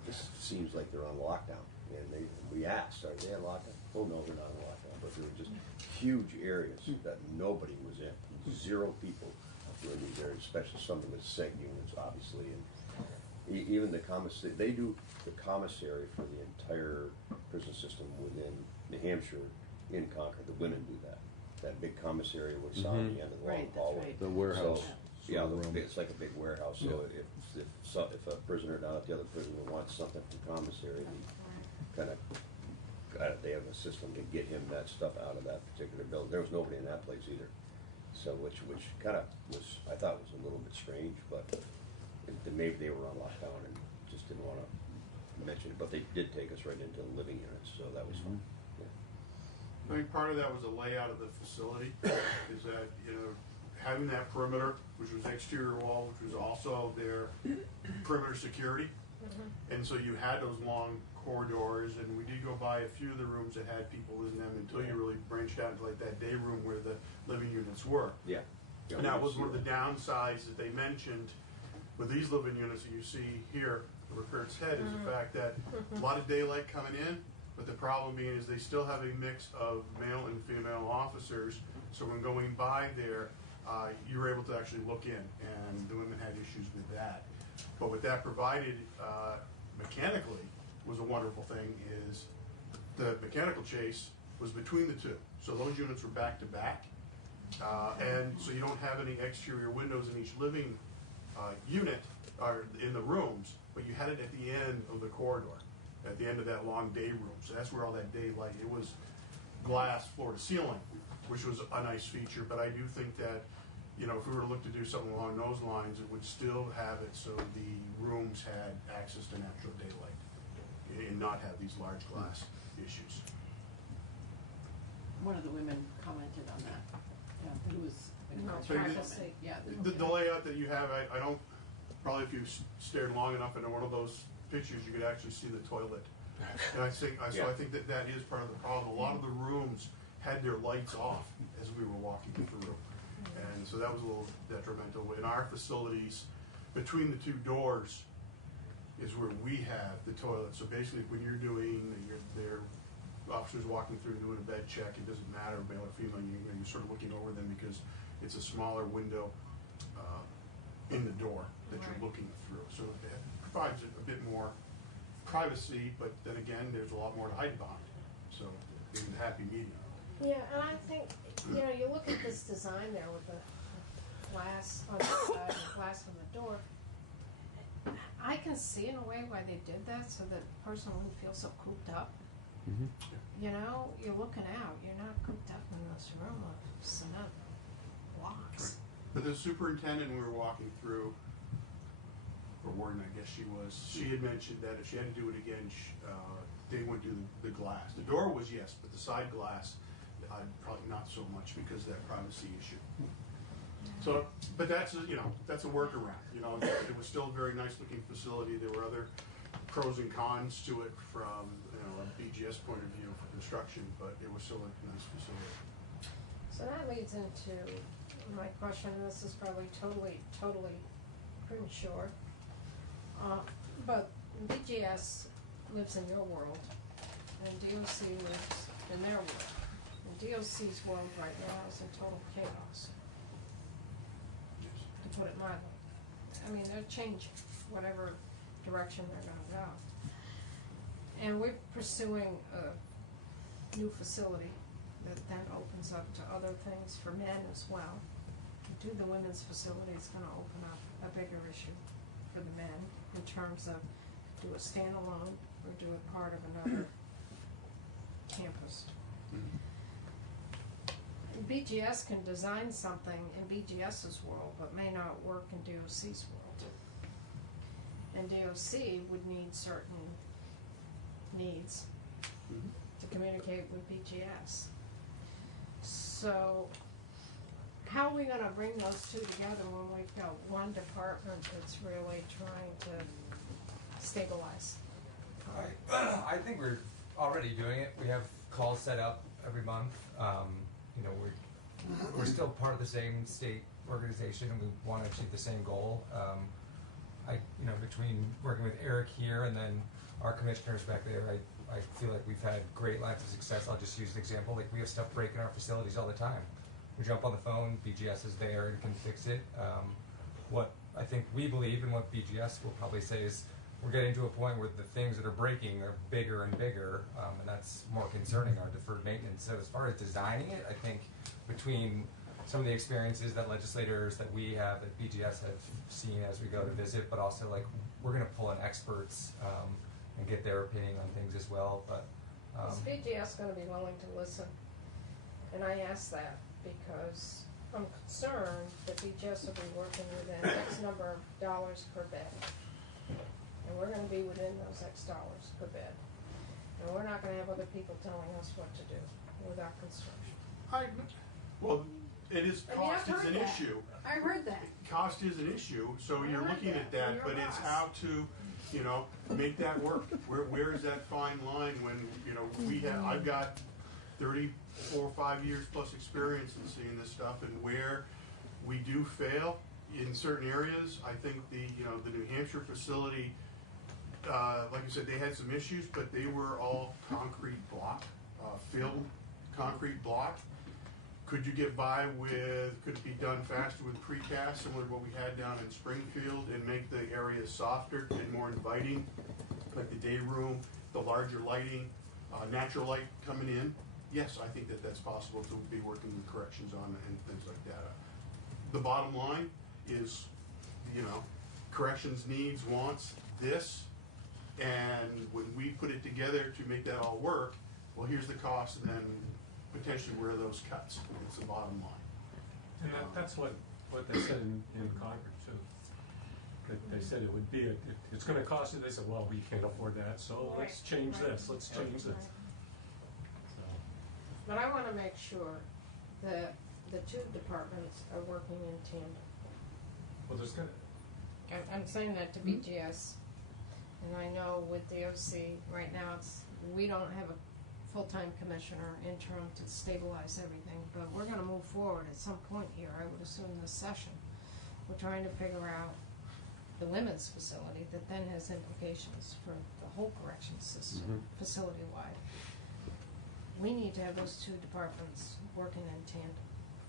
this seems like they're on lockdown. And we asked, are they on lockdown? Oh, no, they're not on lockdown. But there were just huge areas that nobody was in. 0 people were in these areas, especially some of the seg units, obviously. And even the commissary, they do the commissary for the entire prison system within New Hampshire in Concord. The women do that. That big commissary was on the end of the long hallway. The warehouse. So, yeah, it's like a big warehouse. So if a prisoner down at the other prison wants something from commissary, they have a system to get him that stuff out of that particular building. There was nobody in that place either. So which kind of was, I thought was a little bit strange, but maybe they were on lockdown and just didn't want to mention it. But they did take us right into living units, so that was fun. I think part of that was the layout of the facility, is that, having that perimeter, which was exterior wall, which was also their perimeter security. And so you had those long corridors, and we did go by a few of the rooms that had people in them until you really branched out into like that day room where the living units were. Yeah. And that was one of the downsides that they mentioned with these living units that you see here, where Kurt's head, is the fact that a lot of daylight coming in, but the problem being is they still have a mix of male and female officers. So when going by there, you were able to actually look in, and the women had issues with that. But what that provided mechanically was a wonderful thing, is the mechanical chase was between the two. So those units were back to back. And so you don't have any exterior windows in each living unit or in the rooms, but you had it at the end of the corridor, at the end of that long day room. So that's where all that daylight, it was glass floor to ceiling, which was a nice feature. But I do think that, if we were to look to do something along those lines, it would still have it so the rooms had access to natural daylight and not have these large glass issues. one of the women commented on that. Yeah, it was. privacy. Yeah. The layout that you have, I don't, probably if you stared long enough into one of those pictures, you could actually see the toilet. And I think that is part of the problem. A lot of the rooms had their lights off as we were walking through. And so that was a little detrimental. In our facilities, between the two doors is where we have the toilet. So basically, when you're doing, their officers walking through doing a bed check, it doesn't matter, male or female, you're sort of looking over them because it's a smaller window in the door that you're looking through. So it provides a bit more privacy, but then again, there's a lot more to hide behind. So it's a happy medium. Yeah, and I think, you look at this design there with the glass on the side and glass on the door. I can see in a way why they did that, so that the person wouldn't feel so cooped up. Mm-hmm. You're looking out. You're not cooped up in this room of cement blocks. But the superintendent, we were walking through, or warden, I guess she had mentioned that if she had to do it again, they would do the glass. The door was yes, but the side glass, probably not so much because of that privacy issue. So, but that's a workaround. It was still a very nice looking facility. There were other pros and cons to it from a BGS point of view for construction, but it was still a nice facility. So that leads into my question, and this is probably totally premature. But BGS lives in your world, and DOC lives in their world. And DOC's world right now is in total chaos, to put it mildly. I mean, they're changing whatever direction they're gonna go. And we're pursuing a new facility that then opens up to other things for men as well. To do the women's facility is gonna open up a bigger issue for the men in terms of do a standalone or do it part of another campus. BGS can design something in BGS's world, but may not work in DOC's world. And DOC would need certain needs to communicate with BGS. So how are we gonna bring those two together when we've got one department that's really trying to stabilize? I think we're already doing it. We have calls set up every month. You know, we're still part of the same state organization, and we want to achieve the same goal. You know, between working with Eric here and then our commissioners back there, I feel like we've had great lines of success. I'll just use an example. Like, we have stuff break in our facilities all the time. We jump on the phone, BGS is there and can fix it. What I think we believe and what BGS will probably say is we're getting to a point where the things that are breaking are bigger and bigger, and that's more concerning, our deferred maintenance. So as far as designing it, I think between some of the experiences that legislators that we have at BGS have seen as we go to visit, but also like we're going to pull in experts and get their opinion on things as well. But Is BGS gonna be willing to listen? And I ask that because I'm concerned that BGS will be working within X number of dollars per bed. And we're gonna be within those X dollars per bed. And we're not gonna have other people telling us what to do with our construction. Well, it is, I mean, I've cost is heard an that. issue. I heard that. Cost is an issue, so I you're heard looking at that from that, your but it's boss. how to, you know, make that work. Where is that fine line when, you know, I've got 34, 5 years plus experience in seeing this stuff, and where we do fail in certain areas, I think the New Hampshire facility, like I said, they had some issues, but they were all concrete block, filled concrete block. Could you get by with, could it be done faster with precast, similar to what we had down in Springfield, and make the areas softer and more inviting, like the day room, the larger lighting, natural light coming in? Yes, I think that that's possible to be working with corrections on and things like that. The bottom line is, you know, corrections needs, wants this, and when we put it together to make that all work, well, here's the cost, and then potentially where are those cuts? It's the bottom line. And that's what they said in Concord too. That they said it would be, it's gonna cost you, they said, well, we can't afford that, so let's change this, let's change this. But I wanna make sure that the two departments are working in tandem. Well, there's gonna, I'm saying that to BGS, and I know with DOC, right now we don't have a full-time commissioner interim to stabilize everything, but we're gonna move forward at some point here, I would assume this session. We're trying to figure out the women's facility that then has implications for the whole corrections system, facility-wide. We need to have those two departments working in tandem.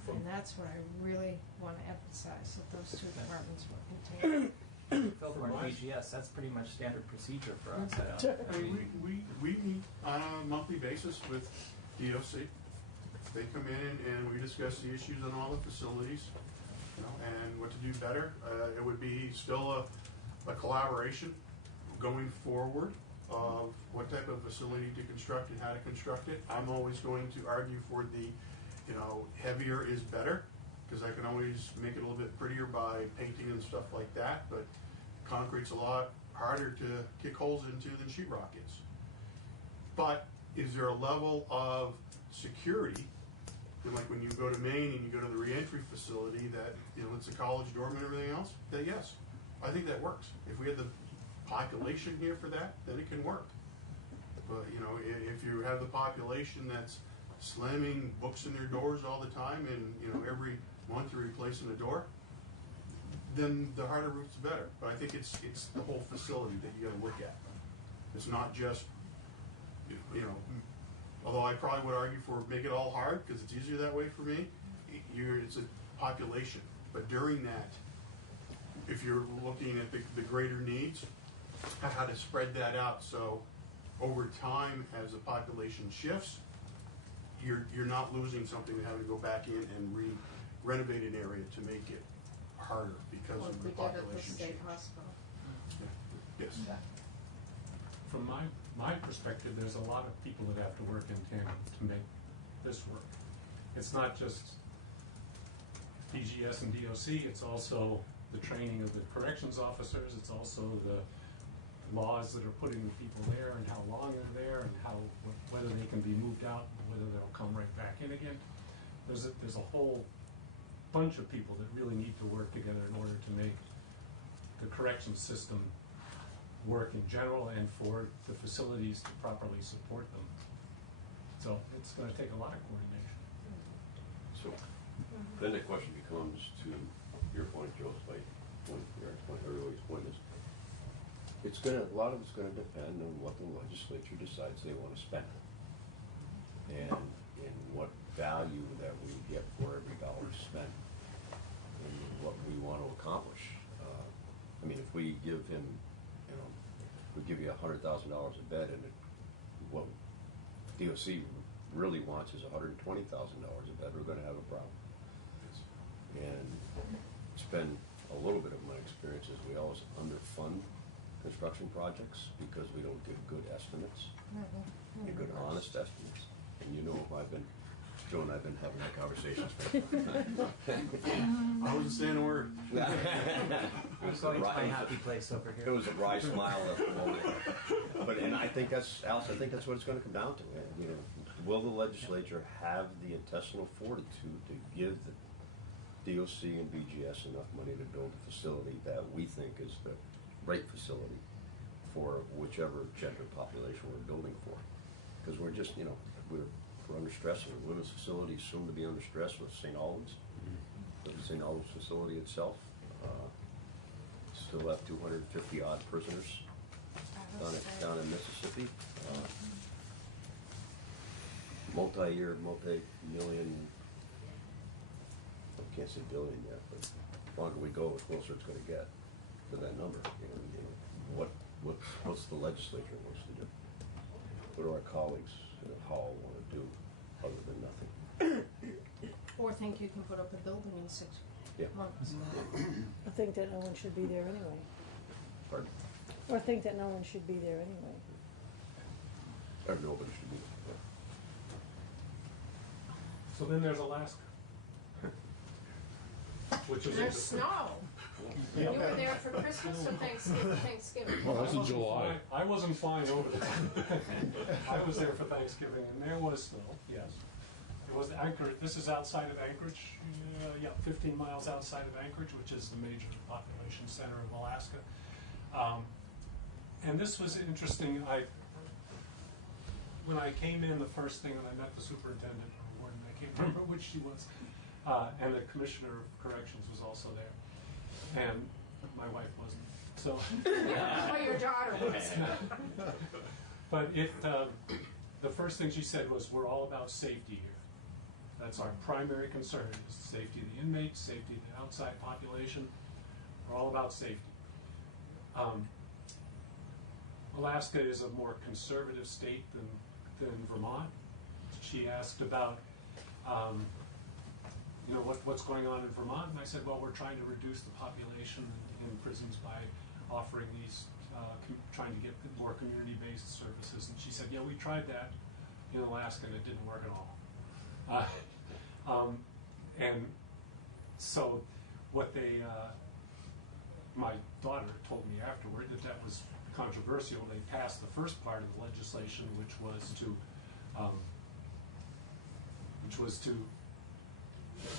And that's what I really wanna emphasize, that those two departments work in tandem. Phil, for BGS, that's pretty much standard procedure for us. I mean, we meet on a monthly basis with DOC. They come in and we discuss the issues on all the facilities, you know, and what to do better. It would be still a collaboration going forward of what type of facility to construct and how to construct it. I'm always going to argue for the, you know, heavier is better, because I can always make it a little bit prettier by painting and stuff like that, but concrete's a lot harder to kick holes into than sheetrock is. But is there a level of security, like when you go to Maine and you go to the reentry facility, that, you know, it's a college dorm and everything else, that yes, I think that works. If we had the population here for that, then it can work. But, you know, if you have the population that's slamming books in their doors all the time and, you know, every month you're replacing a door, then the harder roof's better. But I think it's the whole facility that you gotta look at. It's not just, you know, although I probably would argue for make it all hard, because it's easier that way for me, it's a population. But during that, if you're looking at the greater needs, how to spread that out so over time, as the population shifts, you're not losing something and having to go back in and renovate an area to make it harder because of the population change. Hospital. Yes. From my perspective, there's a lot of people that have to work in tandem to make this work. It's not just BGS and DOC, it's also the training of the corrections officers, it's also the laws that are putting the people there and how long they're there and whether they can be moved out and whether they'll come right back in again. There's a whole bunch of people that really need to work together in order to make the corrections system work in general and for the facilities to properly support them. So it's going to take a lot of coordination. So then the question becomes, to your point, Joe's point, Eric's point, everybody's point is, a lot of it's gonna depend on what the legislature decides they wanna spend. And what value that we get for every dollar spent, and what we want to accomplish. I mean, if we give him, you know, we give you $100,000 a bed, and what DOC really wants is $120,000 a bed, we're gonna have a problem. And it's been a little bit of my experience is we always underfund construction projects because we don't give good estimates, good honest estimates. And you know, Joe and I've been having that conversation. I wasn't saying a word. It was like my happy place over here. It was a dry smile at the moment. But I think that's, Alice, I think that's what it's going to come down to. You know, will the legislature have the intestinal fortitude to give the DOC and BGS enough money to build a facility that we think is the right facility for whichever gender population we're building for? Because we're just, you know, we're under stress, and the women's facility is soon to be under stress with St. Albans. The St. Albans facility itself still have 250 odd prisoners down in Mississippi. Multi-year, multi-million, I can't say billion yet, but the longer we go, the closer it's going to get to that number. You know, what's the legislature wants to do? What do our colleagues in the hall want to do other than nothing? Or think you can put up a building in 6 months. I think that no one should be there anyway. Pardon? Or think that no one should be there anyway. Or nobody should be. So then there's Alaska, which is There's interesting. snow. You were there for Christmas or Thanksgiving? Well, that's in July. I wasn't flying over there. I was there for Thanksgiving, and there was snow, yes. It was Anchorage. This is outside of Anchorage, 15 miles outside of Anchorage, which is the major population center of Alaska. And this was interesting. When I came in, the first thing, and I met the superintendent or warden, I can't remember which she was, and the commissioner of corrections was also there. And my wife wasn't. So. Well, your daughter was. But the first thing she said was, "We're all about safety here. That's our primary concern: is the safety of the inmates, safety of the outside population. We're all about safety." Alaska is a more conservative state than Vermont. She asked about, what's going on in Vermont, and I said, well, we're trying to reduce the population in prisons by offering these, trying to get more community-based services. And she said, yeah, we tried that in Alaska, and it didn't work at all. And so what my daughter told me afterward that was controversial. They passed the first part of the legislation, which was to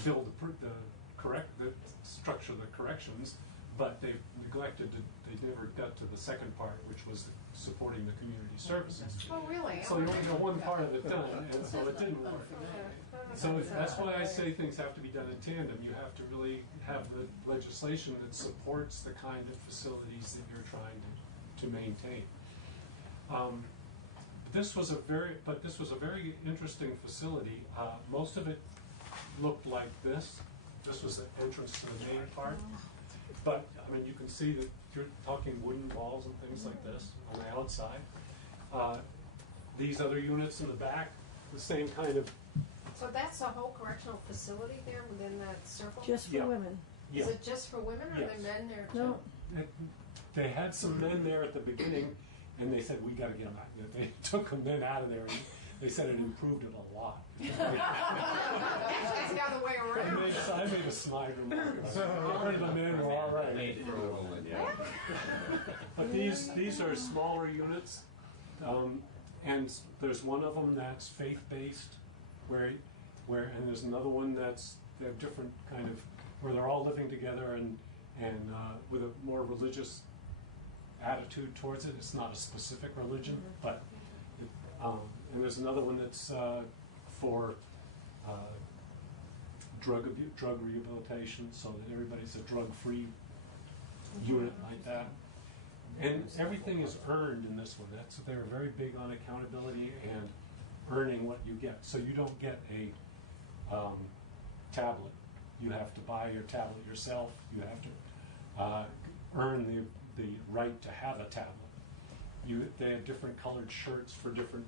build the structure of the corrections but they neglected to, they never got to the second part, which was supporting the community services. Oh, really? So you only got one part of it done, and so it didn't work. So that's why I say things have to be done in tandem. You have to really have the legislation that supports the kind of facilities that you're trying to maintain. This was a very interesting facility. Most of it looked like this. This was the entrance to the main part. But I mean, you can see that you're talking wooden walls and things like this on the outside. These other units in the back, the same kind of. So that's a whole correctional facility there within that circle? Just for women. Yeah. Is it just for women, or are Yes. there men there too? No. They had some men there at the beginning, and they said, we got to get them out. They took them men out of there, and they said it improved it a lot. Actually, it's the other way around. I made a snide remark. The men were all right. But these are smaller units, and there's one of them that's faith-based, and there's another one they have different kind of, where they're all living together and with a more religious attitude towards it. It's not a specific religion, but and there's another one that's for drug rehabilitation, so that everybody's a drug-free unit like that. And everything is earned in this one. They're very big on accountability and earning what you get. So you don't get a tablet. You have to buy your tablet yourself. You have to earn the right to have a tablet. They have different colored shirts for different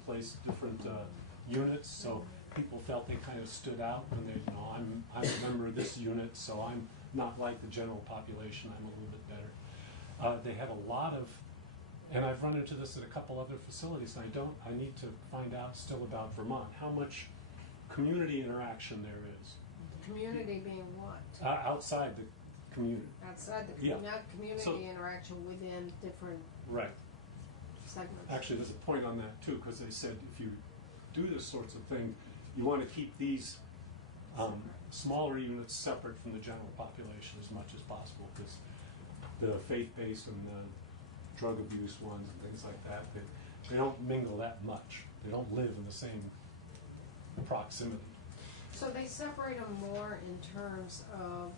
units, so people felt they kind of stood out when I'm a member of this unit, so I'm not like the general population, I'm a little bit better. They had a lot of, and I've run into this at a couple other facilities, and I need to find out still about Vermont, how much community interaction there is. Community being what? Outside the community. Outside the Yeah. not community So, interaction within different right. segments. Actually, there's a point on that too, because they said if you do this sorts of thing, you want to keep these smaller units separate from the general population as much as possible, because the faith-based and the drug abuse ones and things like that, they don't mingle that much. They don't live in the same proximity. So they separate them more in terms of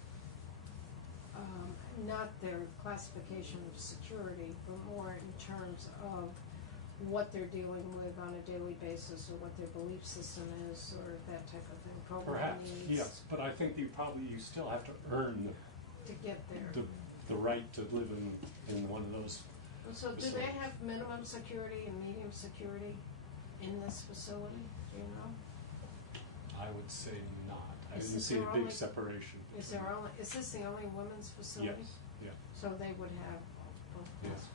not their classification of security, but more in terms of what they're dealing with on a daily basis, or what their belief system is, or that type of thing. Program Perhaps, needs yes, but I think you still have to earn to get there. the right to live in one of those. So do they have minimum security and medium security in this facility? Do you know? I would say not. I Is didn't this see a their big only- separation. Is this the only women's facility? Yes, yeah. So they would have both Yes.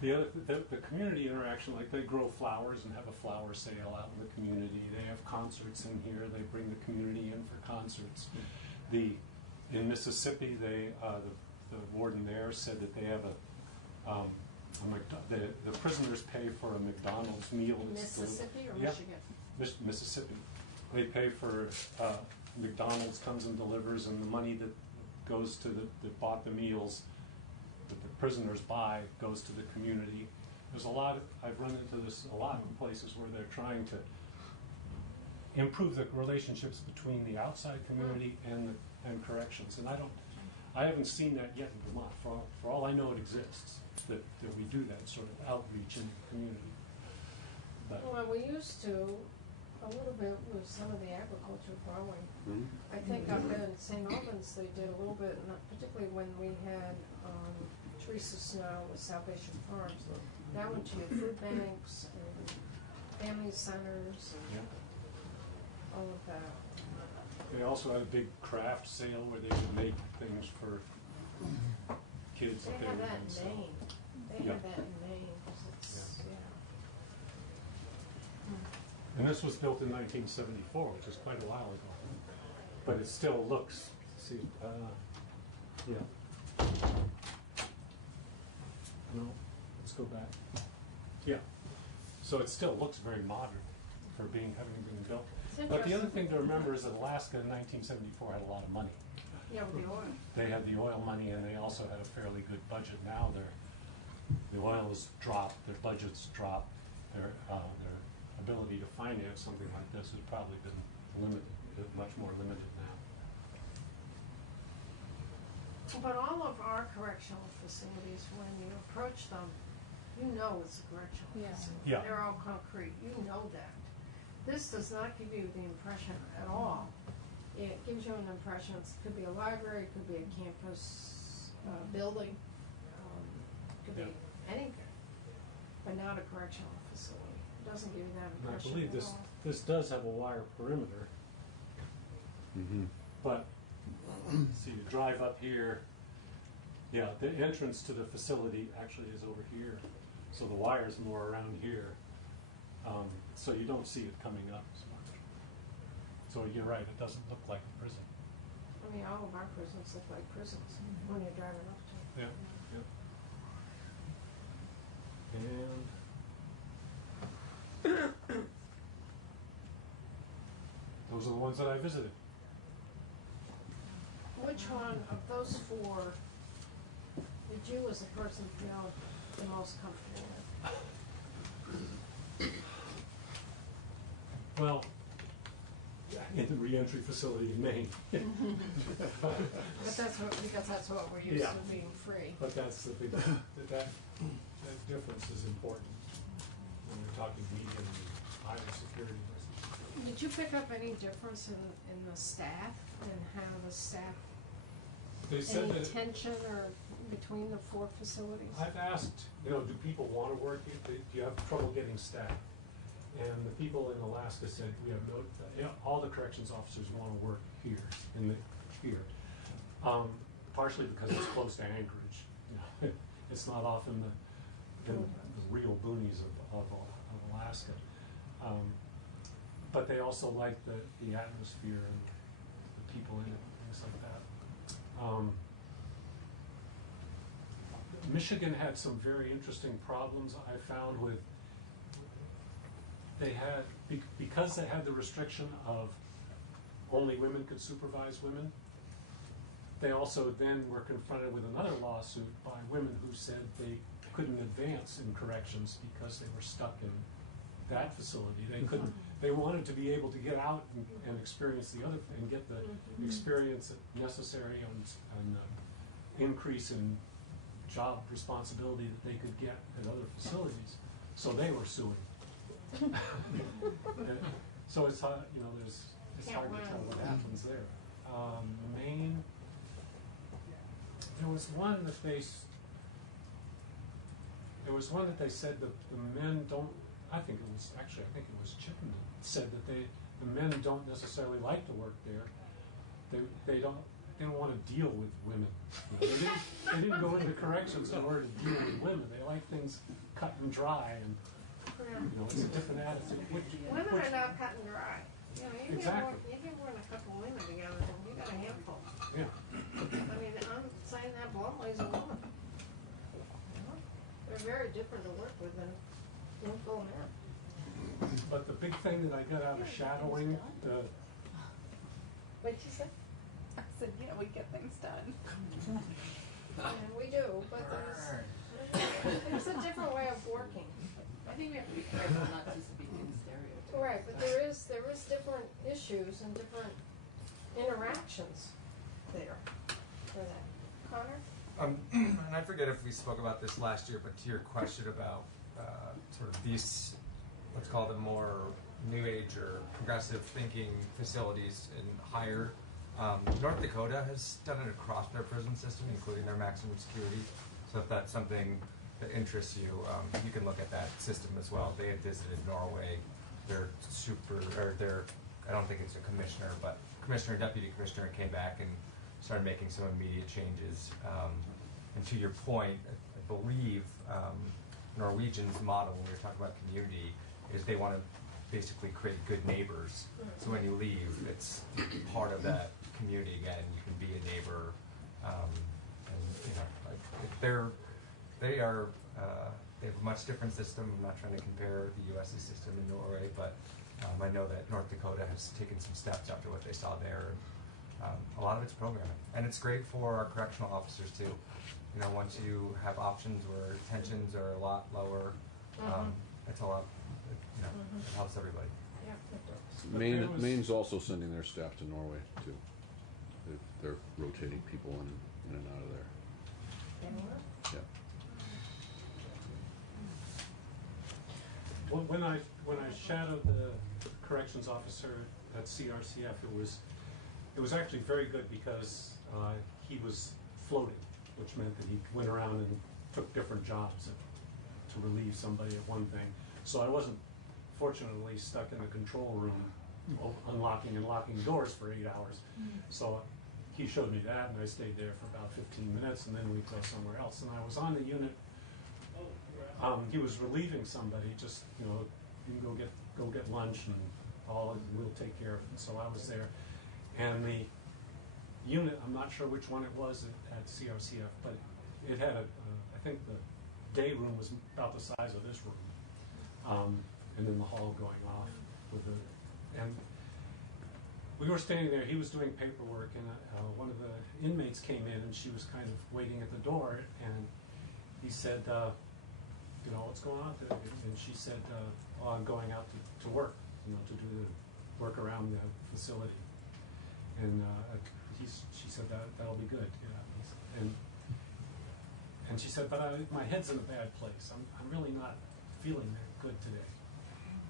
classification. The community interaction, like they grow flowers and have a flower sale out in the community. They have concerts in here. They bring the community in for concerts. In Mississippi, the warden there said that they have the prisoners pay for a McDonald's meal. Mississippi or Yeah, Michigan? Mississippi. They pay for McDonald's comes and delivers, and the money that goes to that bought the meals that the prisoners buy goes to the community. There's a lot. I've run into this a lot in places where they're trying to improve the relationships between the outside community and corrections. And I haven't seen that yet in Vermont. For all I know, it exists that we do that sort of outreach in the community. But Well, we used to a little bit with some of the agriculture growing. Mhm. I think up in St. Albans they did a little bit, particularly when we had Teresa Snow with Salvation Farms. That went to your food banks and family centers and all of that. they also had a big craft sale where they would make things for kids. They that have would that in sell. Maine. They Yeah. have that in Maine, 'cause it's, And this was built in 1974, which is quite a while ago. But it still looks, see, yeah. No, let's go back. Yeah. So it still looks very modern for having been built. It's But the other interesting. thing to remember is that Alaska in 1974 had a lot of money. Yeah, with the oil. They had the oil money and they also had a fairly good budget. Now the oil has dropped, their budget's dropped, their ability to finance something like this has probably been limited, much more limited now. But all of our correctional facilities, when you approach them, you know it's a correctional facility. Yeah. They're all concrete, you know that. This does not give you the impression at all. It gives you an impression, it could be a library, it could be a campus building, could be anything, but not a correctional facility. It doesn't give you that And I impression believe at all. this does have a wire perimeter, but see, you drive up here, yeah, the entrance to the facility actually is over here, so the wire's more around here, so you don't see it coming up as much. So you're right, it doesn't look like a prison. I mean, all of our prisons look like prisons when you're driving up to them. Yeah, yeah. And those are the ones that I visited. Which one of those four did you as a person feel the most comfortable with? Well, in the reentry facility in Maine. But that's what, because that's what we're used Yeah. to being free. But that's the big, that difference is important when you're talking medium and higher security versus. Did you pick up any difference in the staff and how the staff, They said any that, tension or between the four facilities? I've asked, do people want to work here? Do you have trouble getting staff? And the people in Alaska said, we have no, all the corrections officers want to work here, here. Partially because it's close to Anchorage. It's not often the real boonies of Alaska. But they also like the atmosphere and the people in it, things like that. Michigan had some very interesting problems I found with, they had, because they had the restriction of only women could supervise women, they also then were confronted with another lawsuit by women who said they couldn't advance in corrections because they were stuck in that facility. They couldn't, they wanted to be able to get out and experience the other, and get the experience necessary and increase in job responsibility that they could get at other facilities. So they were suing. So it's hard, it's hard to tell what happens there. Maine, there was one that they said that the men don't, I think it was Chittenden said that the men don't necessarily like to work there. They don't want to deal with women. They didn't go into corrections in order to deal with women. They like things cut and dry, and it's a different attitude. Women are not cut and dry. You Exactly. get more than a couple of women together, and you got a handful. Yeah. I mean, I'm saying that bluntly as a woman. They're very different to work with than full men. But the big thing that I got out of shadowing the What'd you say? I said, yeah, we get things done. And we do, but there's a different way of working. I think we have to be careful not to speak in stereotypes. Right, but there is different issues and different interactions there for that. Connor? And I forget if we spoke about this last year, but to your question about sort of these, let's call them more new age or progressive thinking facilities in higher, North Dakota has done it across their prison system, including their maximum security. So if that's something that interests you, you can look at that system as well. They had visited Norway. They're I don't think it's a commissioner, but commissioner and deputy commissioner came back and started making some immediate changes. And to your point, I believe Norwegian's model, when we were talking about community, is they want to basically create good neighbors. So when you leave, it's part of that community again. You can be a neighbor, and they have a much different system. I'm not trying to compare the U.S.'s system in Norway, but I know that North Dakota has taken some steps after what they saw there. A lot of it's programming, and it's great for our correctional officers too. You know, once you have options where tensions are a lot lower, it's a lot. You know, it helps everybody. Maine's also sending their staff to Norway too. They're rotating people in and out of there. Yeah. Well, when I shadowed the corrections officer at CRCF, it was actually very good because he was floating, which meant that he went around and took different jobs to relieve somebody of one thing. So I wasn't, fortunately, stuck in the control room unlocking and locking doors for 8 hours. So he showed me that, and I stayed there for about 15 minutes, and then we'd go somewhere else. And I was on the unit. He was relieving somebody, just, you know, you can go get lunch and we'll take care of it. And so I was there, and the unit, I'm not sure which one it was at CRCF, but it had I think the day room was about the size of this room, and then the hall going off with and we were standing there. He was doing paperwork, and one of the inmates came in, and she was kind of waiting at the door, and he said, you know, what's going on today? And she said, oh, I'm going out to work, you know, to do the work around the facility. And she said, that'll be good, yeah. And she said, but my head's in a bad place. I'm really not feeling that good today.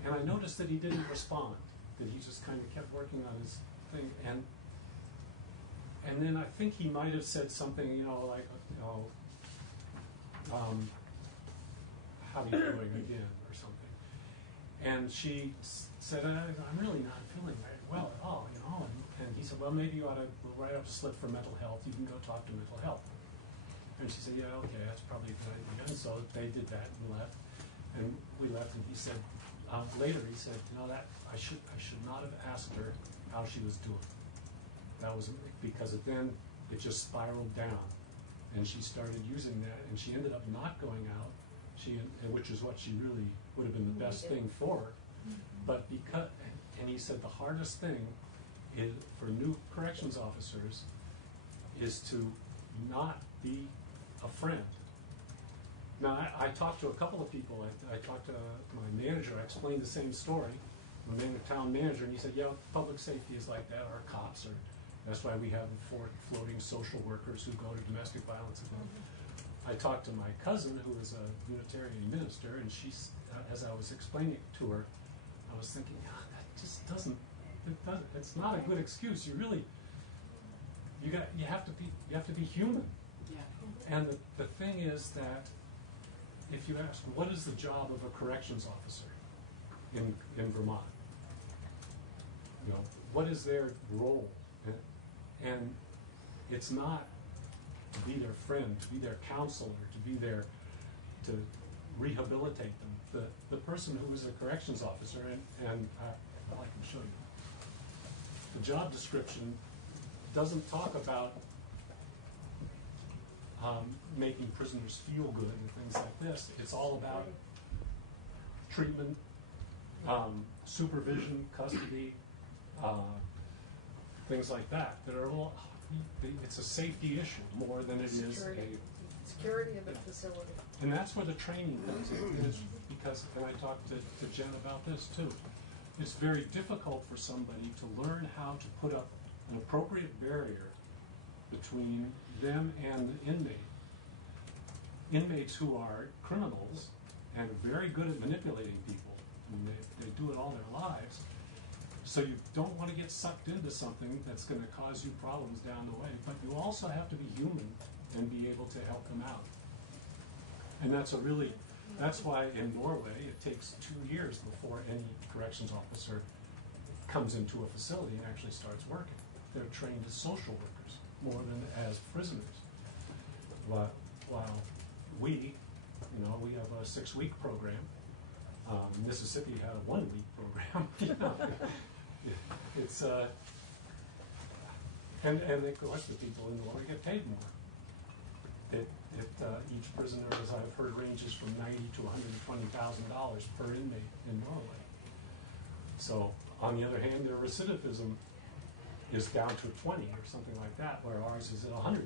And I noticed that he didn't respond, that he just kind of kept working on his thing. And then I think he might have said something, you know, like, you know, how are you doing again, or something. And she said, I'm really not feeling very well at all, you know. And he said, well, maybe you ought to write up a slip for mental health. You can go talk to mental health. And she said, yeah, okay, that's probably a good idea. And so they did that and left. And we left, and he said, later he said, you know, that I should not have asked her how she was doing. That was because then it just spiraled down, and she started using that, and she ended up not going out. Which is what she really would have been the best thing for her. But and he said the hardest thing is for new corrections officers is to not be a friend. Now, I talked to a couple of people. I talked to my manager. I explained the same story. The town manager, and he said, yeah, public safety is like that. Our cops are. That's why we have 4 floating social workers who go to domestic violence. I talked to my cousin, who is a Unitarian minister, and she's, as I was explaining it to her, I was thinking, that just doesn't. It's not a good excuse. You have to be human. Yeah. And the thing is that if you ask, what is the job of a corrections officer in Vermont? You know, what is their role? And it's not to be their friend, to be their counselor, to be there to rehabilitate them. The person who is a corrections officer, and I can show you, the job description doesn't talk about making prisoners feel good and things like this. It's all about treatment, supervision, custody, things like that. It's a safety issue more than it is security of the facility. And that's where the training comes in. And I talked to Jen about this too. It's very difficult for somebody to learn how to put up an appropriate barrier between them and the inmate. Inmates who are criminals and very good at manipulating people, and they do it all their lives. So you don't want to get sucked into something that's going to cause you problems down the way, but you also have to be human and be able to help them out. And that's why in Norway it takes 2 years before any corrections officer comes into a facility and actually starts working. They're trained as social workers more than as prisoners. While we have a 6-week program. Mississippi had a 1-week program. It's and of course the people in Norway get paid more. Each prisoner, as I've heard, ranges from $90,000 to $120,000 per inmate in Norway. So on the other hand, their recidivism is down to 20 or something like that, where ours is at 120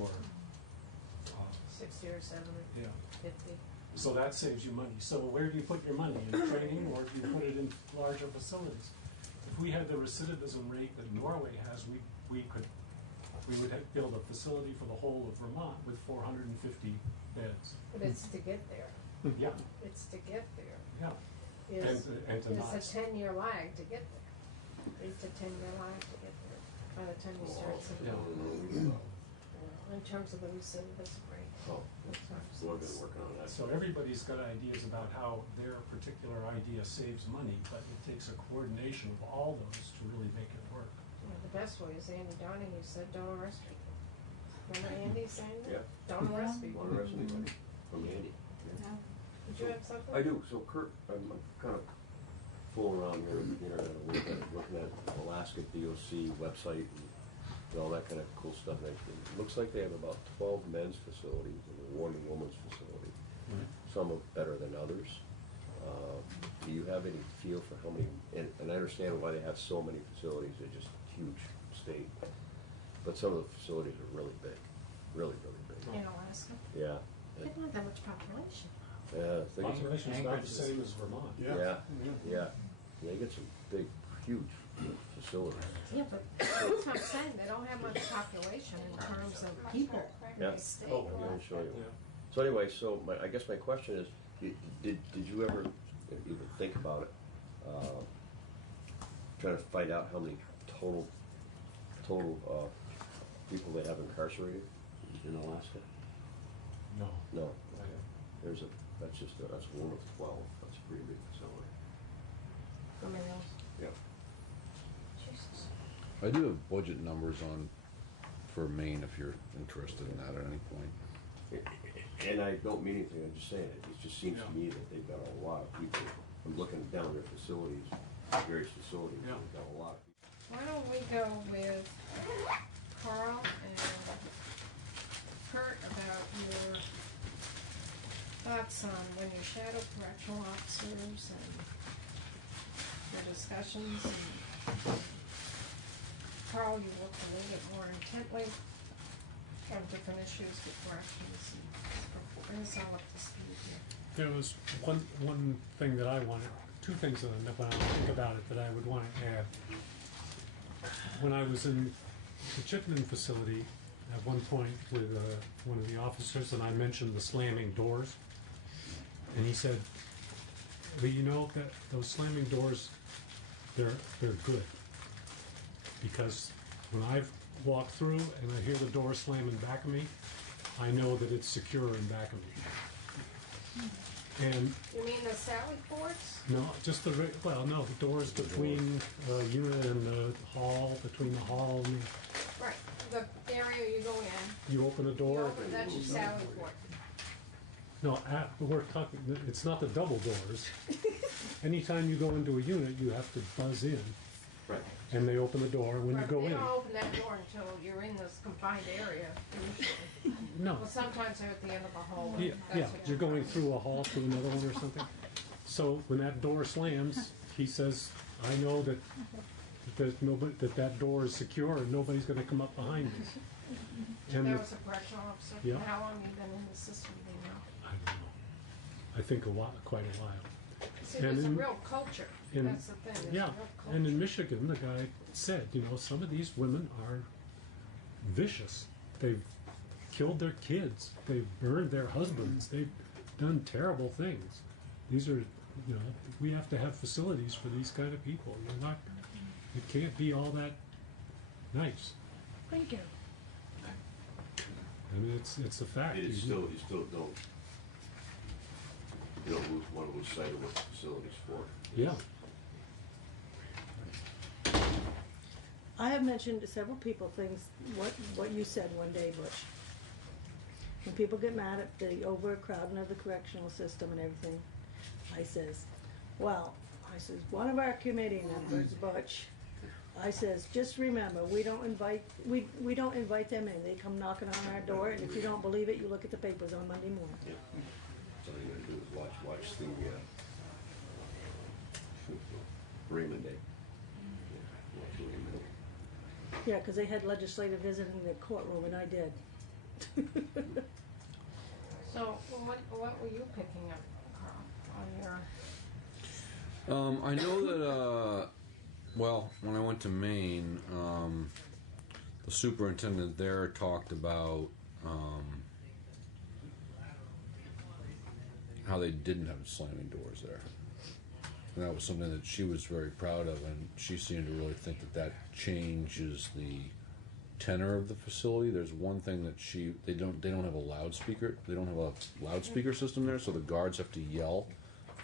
or 60 or 70, yeah. 50. So that saves you money. So where do you put your money? In training, or do you put it in larger facilities? If we had the recidivism rate that Norway has, we would build a facility for the whole of Vermont with 450 beds. But it's to get there. Yeah, It's to get there. yeah. Is And to not. a 10-year lag to get there. It's a 10-year lag to get there by the time you start seeing in terms of the recidivism rate. Oh, That's what I'm we're saying. gonna work on that. So everybody's got ideas about how their particular idea saves money, but it takes a coordination of all those to really make it work. Yeah, the best way is Andy Donahue said, don't arrest people. Remember Andy saying that? Yeah. Don't arrest people. One arrest anybody from Andy. Did you have something? I do. So Kurt, I'm kind of fooling around here with the internet a little bit, looking at Alaska DOC website and all that kind of cool stuff. And it looks like they have about 12 men's facilities and one women's facility. Some are better than others. Do you have any feel for how many, and I understand why they have so many facilities, they're just huge state. But some of the facilities are really big, really, really big. In Alaska? Yeah. They don't have that much population. Yeah, I think it's- Population's about the same as Vermont. Yeah. They get some big, huge facilities. Yeah, but that's what I'm saying, they don't have much population in terms of people in Yeah. the state. Oh, I'm gonna show you. So anyway, so I guess my question is, did you ever even think about it? Trying to find out how many total people they have incarcerated in Alaska? No. No. That's one of 12. That's a pretty big facility. How many else? Yeah. Jesus. I do have budget numbers for Maine if you're interested in that at any point. And I don't mean anything, I'm just saying it. It just seems to me that they've got a lot of people. I'm looking down their facilities, various facilities, they've got a lot of people. Why don't we go with Carl and Kurt about your thoughts on when you shadow correctional officers and your discussions, and Carl, you looked a little bit more intently on different issues with corrections, and bring us all up to speed here. There was one thing that I wanted, two things that when I think about it that I would want to add. When I was in the Chittenden facility at one point with one of the officers, and I mentioned the slamming doors, and he said, well, you know that those slamming doors, they're good, because when I've walked through and I hear the door slam in back of me, I know that it's secure in back of me. And You mean the Sally ports? no, just the doors between unit and the hall, between the hall and Right, the area you go in, you open a you door. open, that's your Sally port. No, we're talking, it's not the double doors. Anytime you go into a unit, you have to buzz in. Right. And they open the door when you Right, go they in. don't open that door until you're in this confined area, usually. No. Well, sometimes they're at the end of the hallway. Yeah, That's yeah, what you're going through a hall to another one or something. So when that door slams, he says, I know that that door is secure and nobody's gonna come up behind me. And That was a correctional officer? Yeah. How long have you been in the system, do you know? I don't know. I think quite a while. See, And there's a in- real culture, in- that's the thing, there's a Yeah, real culture. and in Michigan, the guy said, some of these women are vicious. They've killed their kids. They've burned their husbands. They've done terrible things. These are, we have to have facilities for these kind of people. It can't be all that nice. Thank you. I mean, it's a fact. You still don't want to lose sight of what the facility's for. Yeah. I have mentioned to several people things, what you said one day, Butch. When people get mad at the overcrowding of the correctional system and everything, I says, one of our committee members, Butch, I says, just remember, we don't invite them in. They come knocking on our door, and if you don't believe it, you look at the papers on Monday morning. Yeah. So all you're gonna do is watch the Raymond Day. Yeah, watch Raymond. Yeah, because they had legislative visiting the courtroom, and I did. So, what were you picking up, Carl, on your? I know that, well, when I went to Maine, the superintendent there talked about how they didn't have slamming doors there. And that was something that she was very proud of, and she seemed to really think that that changes the tenor of the facility. There's one thing that they don't have a loudspeaker. They don't have a loudspeaker system there, so the guards have to yell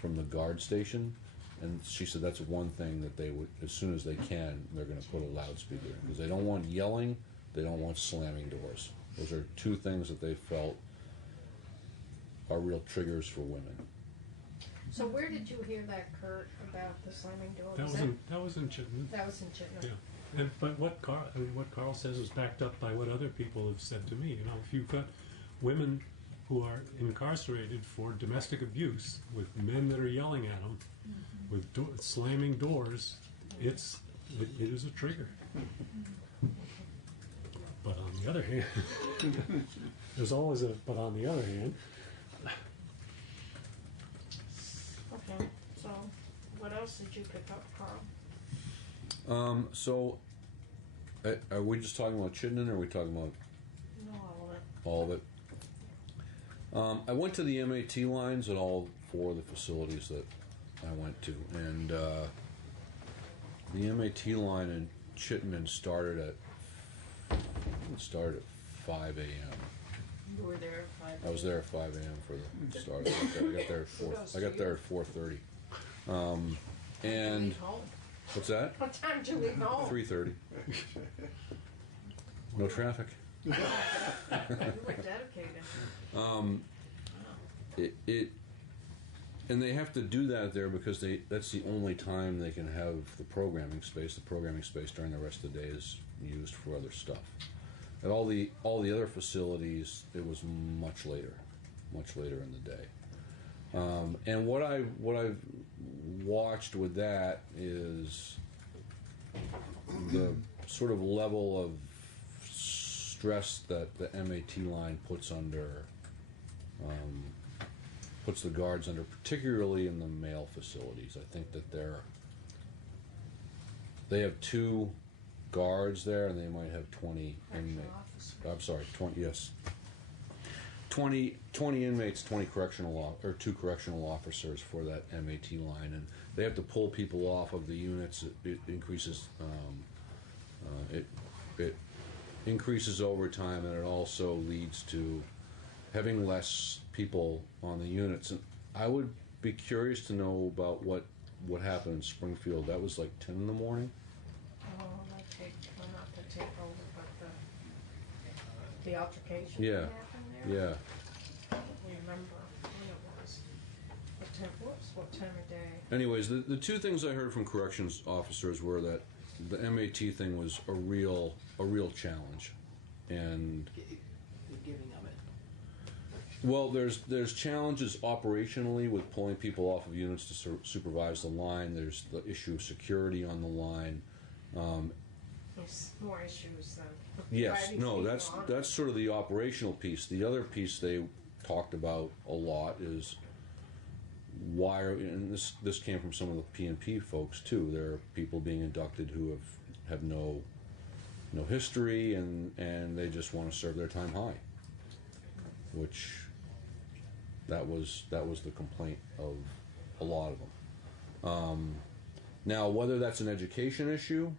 from the guard station. And she said that's one thing that they would, as soon as they can, they're going to put a loudspeaker in, because they don't want yelling, they don't want slamming doors. Those are two things that they felt are real triggers for women. So where did you hear that, Kurt, about the slamming door? That was in Chittenden. That was in Chittenden. Yeah. But what Carl says is backed up by what other people have said to me. You know, if you've got women who are incarcerated for domestic abuse with men that are yelling at them, with slamming doors, it is a trigger. But on the other hand, there's always a but on the other hand. Okay, so what else did you pick up, Carl? So, are we just talking about Chittenden, or are we talking about No, all of it. all of it? I went to the MAT lines at all four of the facilities that I went to, and the MAT line in Chittenden started at 5 a.m. You were there at 5 I was there at 5 a.m. for the start. I got there at 4. I got there at 4:30. And home? what's that? What time did you leave home? 3:30. No traffic. You were dedicated. And they have to do that there because that's the only time they can have the programming space. The programming space during the rest of the day is used for other stuff. At all the other facilities, it was much later in the day. And what I've watched with that is the sort of level of stress that the MAT line puts the guards under, particularly in the male facilities. I think that they have 2 guards there, and they might have 20 inmates. I'm sorry, 20. Yes, 20 inmates, 2 correctional officers for that MAT line, and they have to pull people off of the units. It increases it increases overtime, and it also leads to having less people on the units. And I would be curious to know about what happened in Springfield. That was like 10 in the morning. Not to take over, but the altercation Yeah. that happened there? Yeah. I don't remember when it was. What time of day? Anyways, the 2 things I heard from corrections officers were that the MAT thing was a real challenge, and The giving of it. well, there's challenges operationally with pulling people off of units to supervise the line. There's the issue of security on the line. There's more issues than. Yes, driving no, people on. that's sort of the operational piece. The other piece they talked about a lot is why are, and this came from some of the PNP folks too. There are people being inducted who have no history, and they just want to serve their time high, which that was the complaint of a lot of them. Now, whether that's an education issue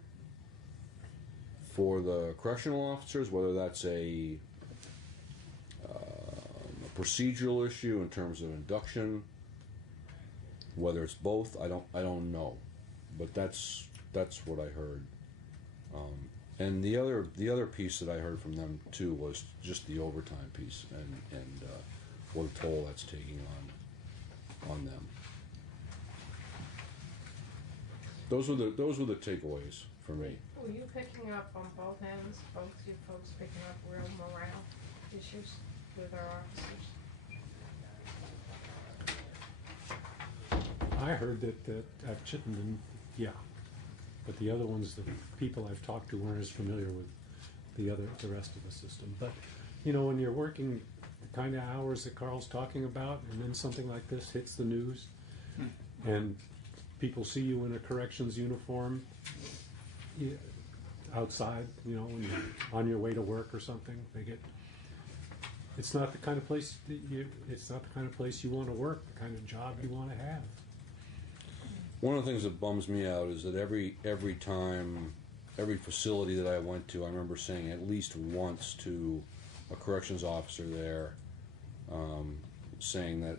for the correctional officers, whether that's a procedural issue in terms of induction, whether it's both, I don't know, but that's what I heard. And the other piece that I heard from them too was just the overtime piece and what a toll that's taking on them. Those were the takeaways for me. Were you picking up on both ends, both you folks picking up real morale issues with our officers? I heard that at Chittenden, yeah. but the other ones, the people I've talked to weren't as familiar with the rest of the system. But, you know, when you're working the kind of hours that Carl's talking about, and then something like this hits the news, and people see you in a corrections uniform outside, you know, when you're on your way to work or something, it's not the kind of place it's not the kind of place you want to work, the kind of job you want to have. One of the things that bums me out is that every facility that I went to, I remember saying at least once to a corrections officer there, saying that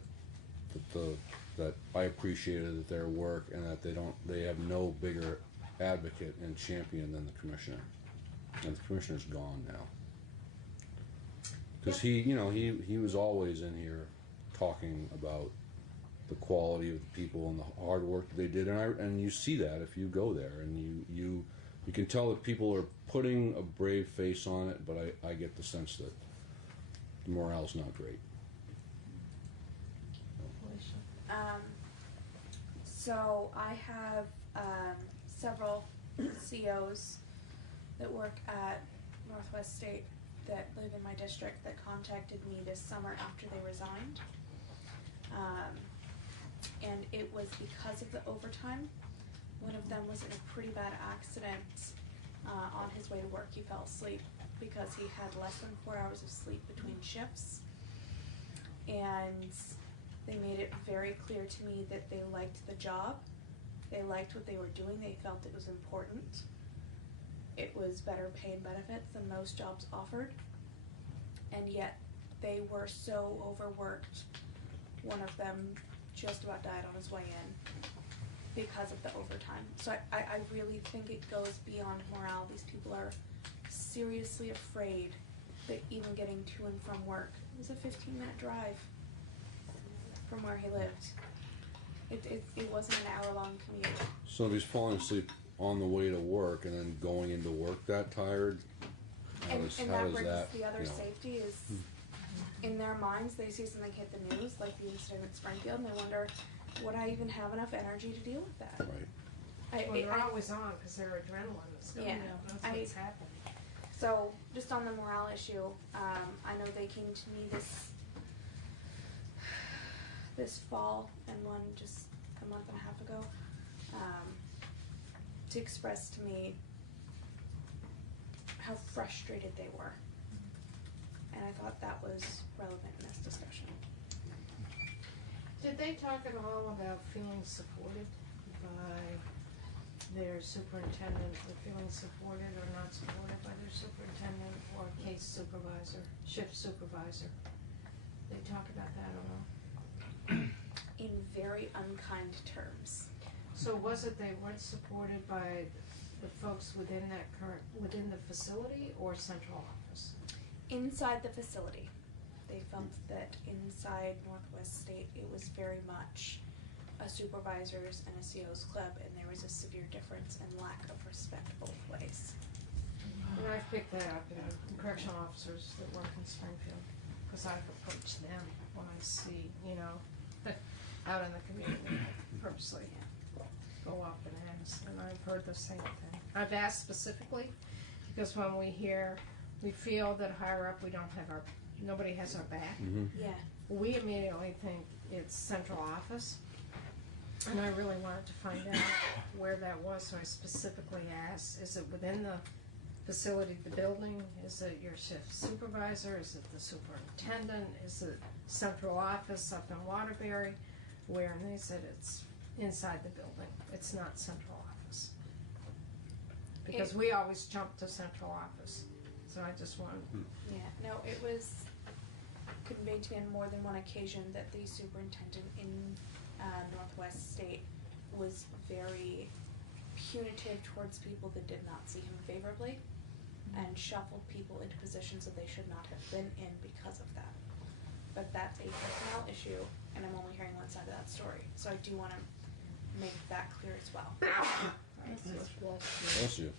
I appreciated their work and that they have no bigger advocate and champion than the commissioner, and the commissioner's gone now. Because he was always in here talking about the quality of the people and the hard work that they did, and you see that if you go there, and you can tell that people are putting a brave face on it, but I get the sense that the morale's not great. So I have several COs that work at Northwest State that live in my district that contacted me this summer after they resigned. And it was because of the overtime. One of them was in a pretty bad accident on his way to work. He fell asleep because he had less than 4 hours of sleep between shifts. And they made it very clear to me that they liked the job. They liked what they were doing. They felt it was important. It was better pay and benefits than most jobs offered. And yet they were so overworked. One of them just about died on his way in because of the overtime. So I really think it goes beyond morale. These people are seriously afraid that even getting to and from work, it was a 15-minute drive from where he lived. It wasn't an hour-long commute. So if he's falling asleep on the way to work and then going into work that tired, how does that brings that, the other safety is, in their minds, they see something hit the news, like the incident at Springfield, and they wonder, would I even have enough energy to deal with that? Right. Well, they're always on because their adrenaline is going up. That's what's happening. So, just on the morale issue, I know they came to me this fall, and one just a month and a half ago, to express to me how frustrated they were. And I thought that was relevant in this discussion. Did they talk at all about feeling supported by their superintendent, or feeling supported or not supported by their superintendent or case supervisor, shift supervisor? They talk about that at all? In very unkind terms. So was it they weren't supported by the folks within the facility or central office? Inside the facility. They felt that inside Northwest State it was very much a supervisors and a CO's club, and there was a severe difference and lack of respect both ways. And I've picked that up in correctional officers that work in Springfield, because I've approached them when I see, out in the community, purposely go up and ask, and I've heard the same thing. I've asked specifically because when we feel that higher up nobody has our back. Mm-hmm. Yeah. We immediately think it's central office, and I really wanted to find out where that was, so I specifically asked, is it within the facility, the building? Is it your shift supervisor? Is it the superintendent? Is it central office up in Waterbury? Where? And they said it's inside the building. It's not central office. Because we always jump to central office. So I just wanted. Yeah, no, it was conveyed to me on more than one occasion that the superintendent in Northwest State was very punitive towards people that did not see him favorably, and shuffled people into positions that they should not have been in because of that. But that's a personnel issue, and I'm only hearing one side of that story. So I do want to make that clear as well. Bless you.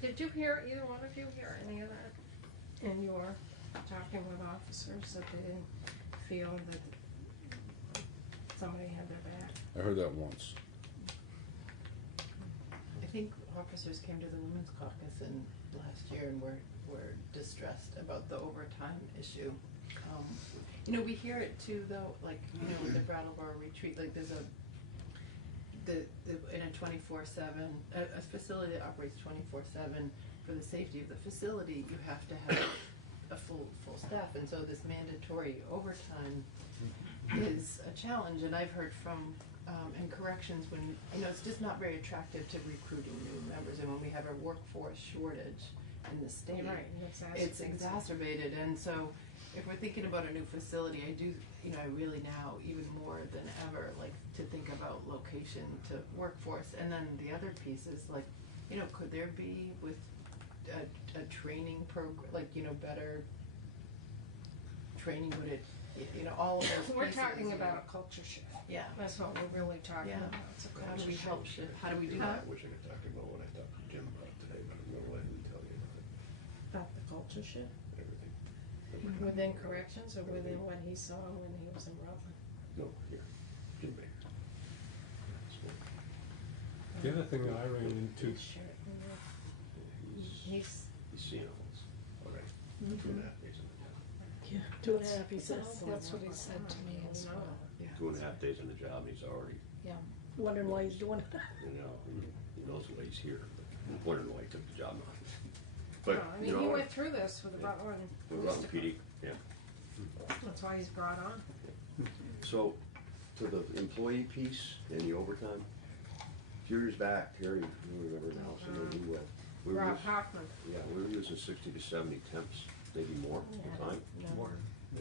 Did you hear, either one of you hear any of that in your talking with officers, that they didn't feel that somebody had their back? I heard that once. If think officers came to the Women's Caucus last year and were distressed about the overtime issue. You know, we hear it too, though, like, you know, with the Brattleboro retreat, like there's in a 24/7, a facility that operates 24/7, for the safety of the facility, you have to have a full staff, and so this mandatory overtime is a challenge. And I've heard from in corrections, when, you know, it's just not very attractive to recruiting new members, and when we have a workforce shortage in the state, Right, and it's exacerbated. And so if we're thinking about a new facility, I do, you know, I really now, even more than ever, like to think about location to workforce. And then the other piece is like, you know, could there be with a training program, like, you know, better training, would it, you know, all of those We're pieces, talking you know. about a culture shift. Yeah. That's what we're really talking Yeah. about. It's a How do culture we shift. help shift? How do we do I that? wish I could talk about what I talked to Jim about today, but I'm gonna let him tell you about it, About the culture shift? everything. Within corrections or within what he saw when he was in Rutland? No, here, Jim Baker. The other thing that I ran into, He's He's seen all this already, 2.5 days on the job. Yeah, 2.5, he says. That's what he said to me as well. 2.5 days on the job, and he's already, Yeah. Wondering why he's doing it. you know, he knows why he's here, but wondering why he took the job on. But, No, I you mean, he know, went through this with the Butler and with Police Rutland PD, Department. yeah. That's why he's brought on. So, to the employee piece and the overtime, a few years back, Terry, you remember now, so maybe we were Rob using, Hoffman. yeah, we were using 60 to 70 temps, maybe more at the time. No. More.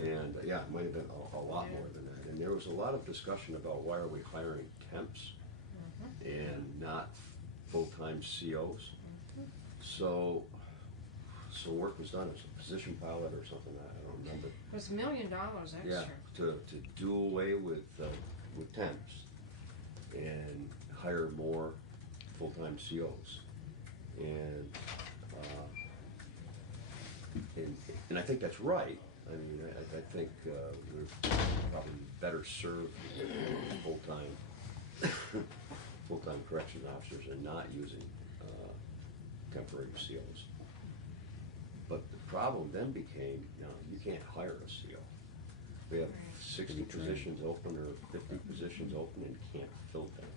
And, yeah, it might have been a lot more than that. And there was a lot of discussion about why are we hiring temps and not full-time COs. So work was done as a position pilot or something, I don't remember. It was $1 million extra. Yeah, to do away with temps and hire more full-time COs. And I think that's right. I mean, I think we're probably better served with full-time corrections officers and not using temporary COs. But the problem then became, you know, you can't hire a CO. We have 60 positions open or 50 positions open and can't fill them.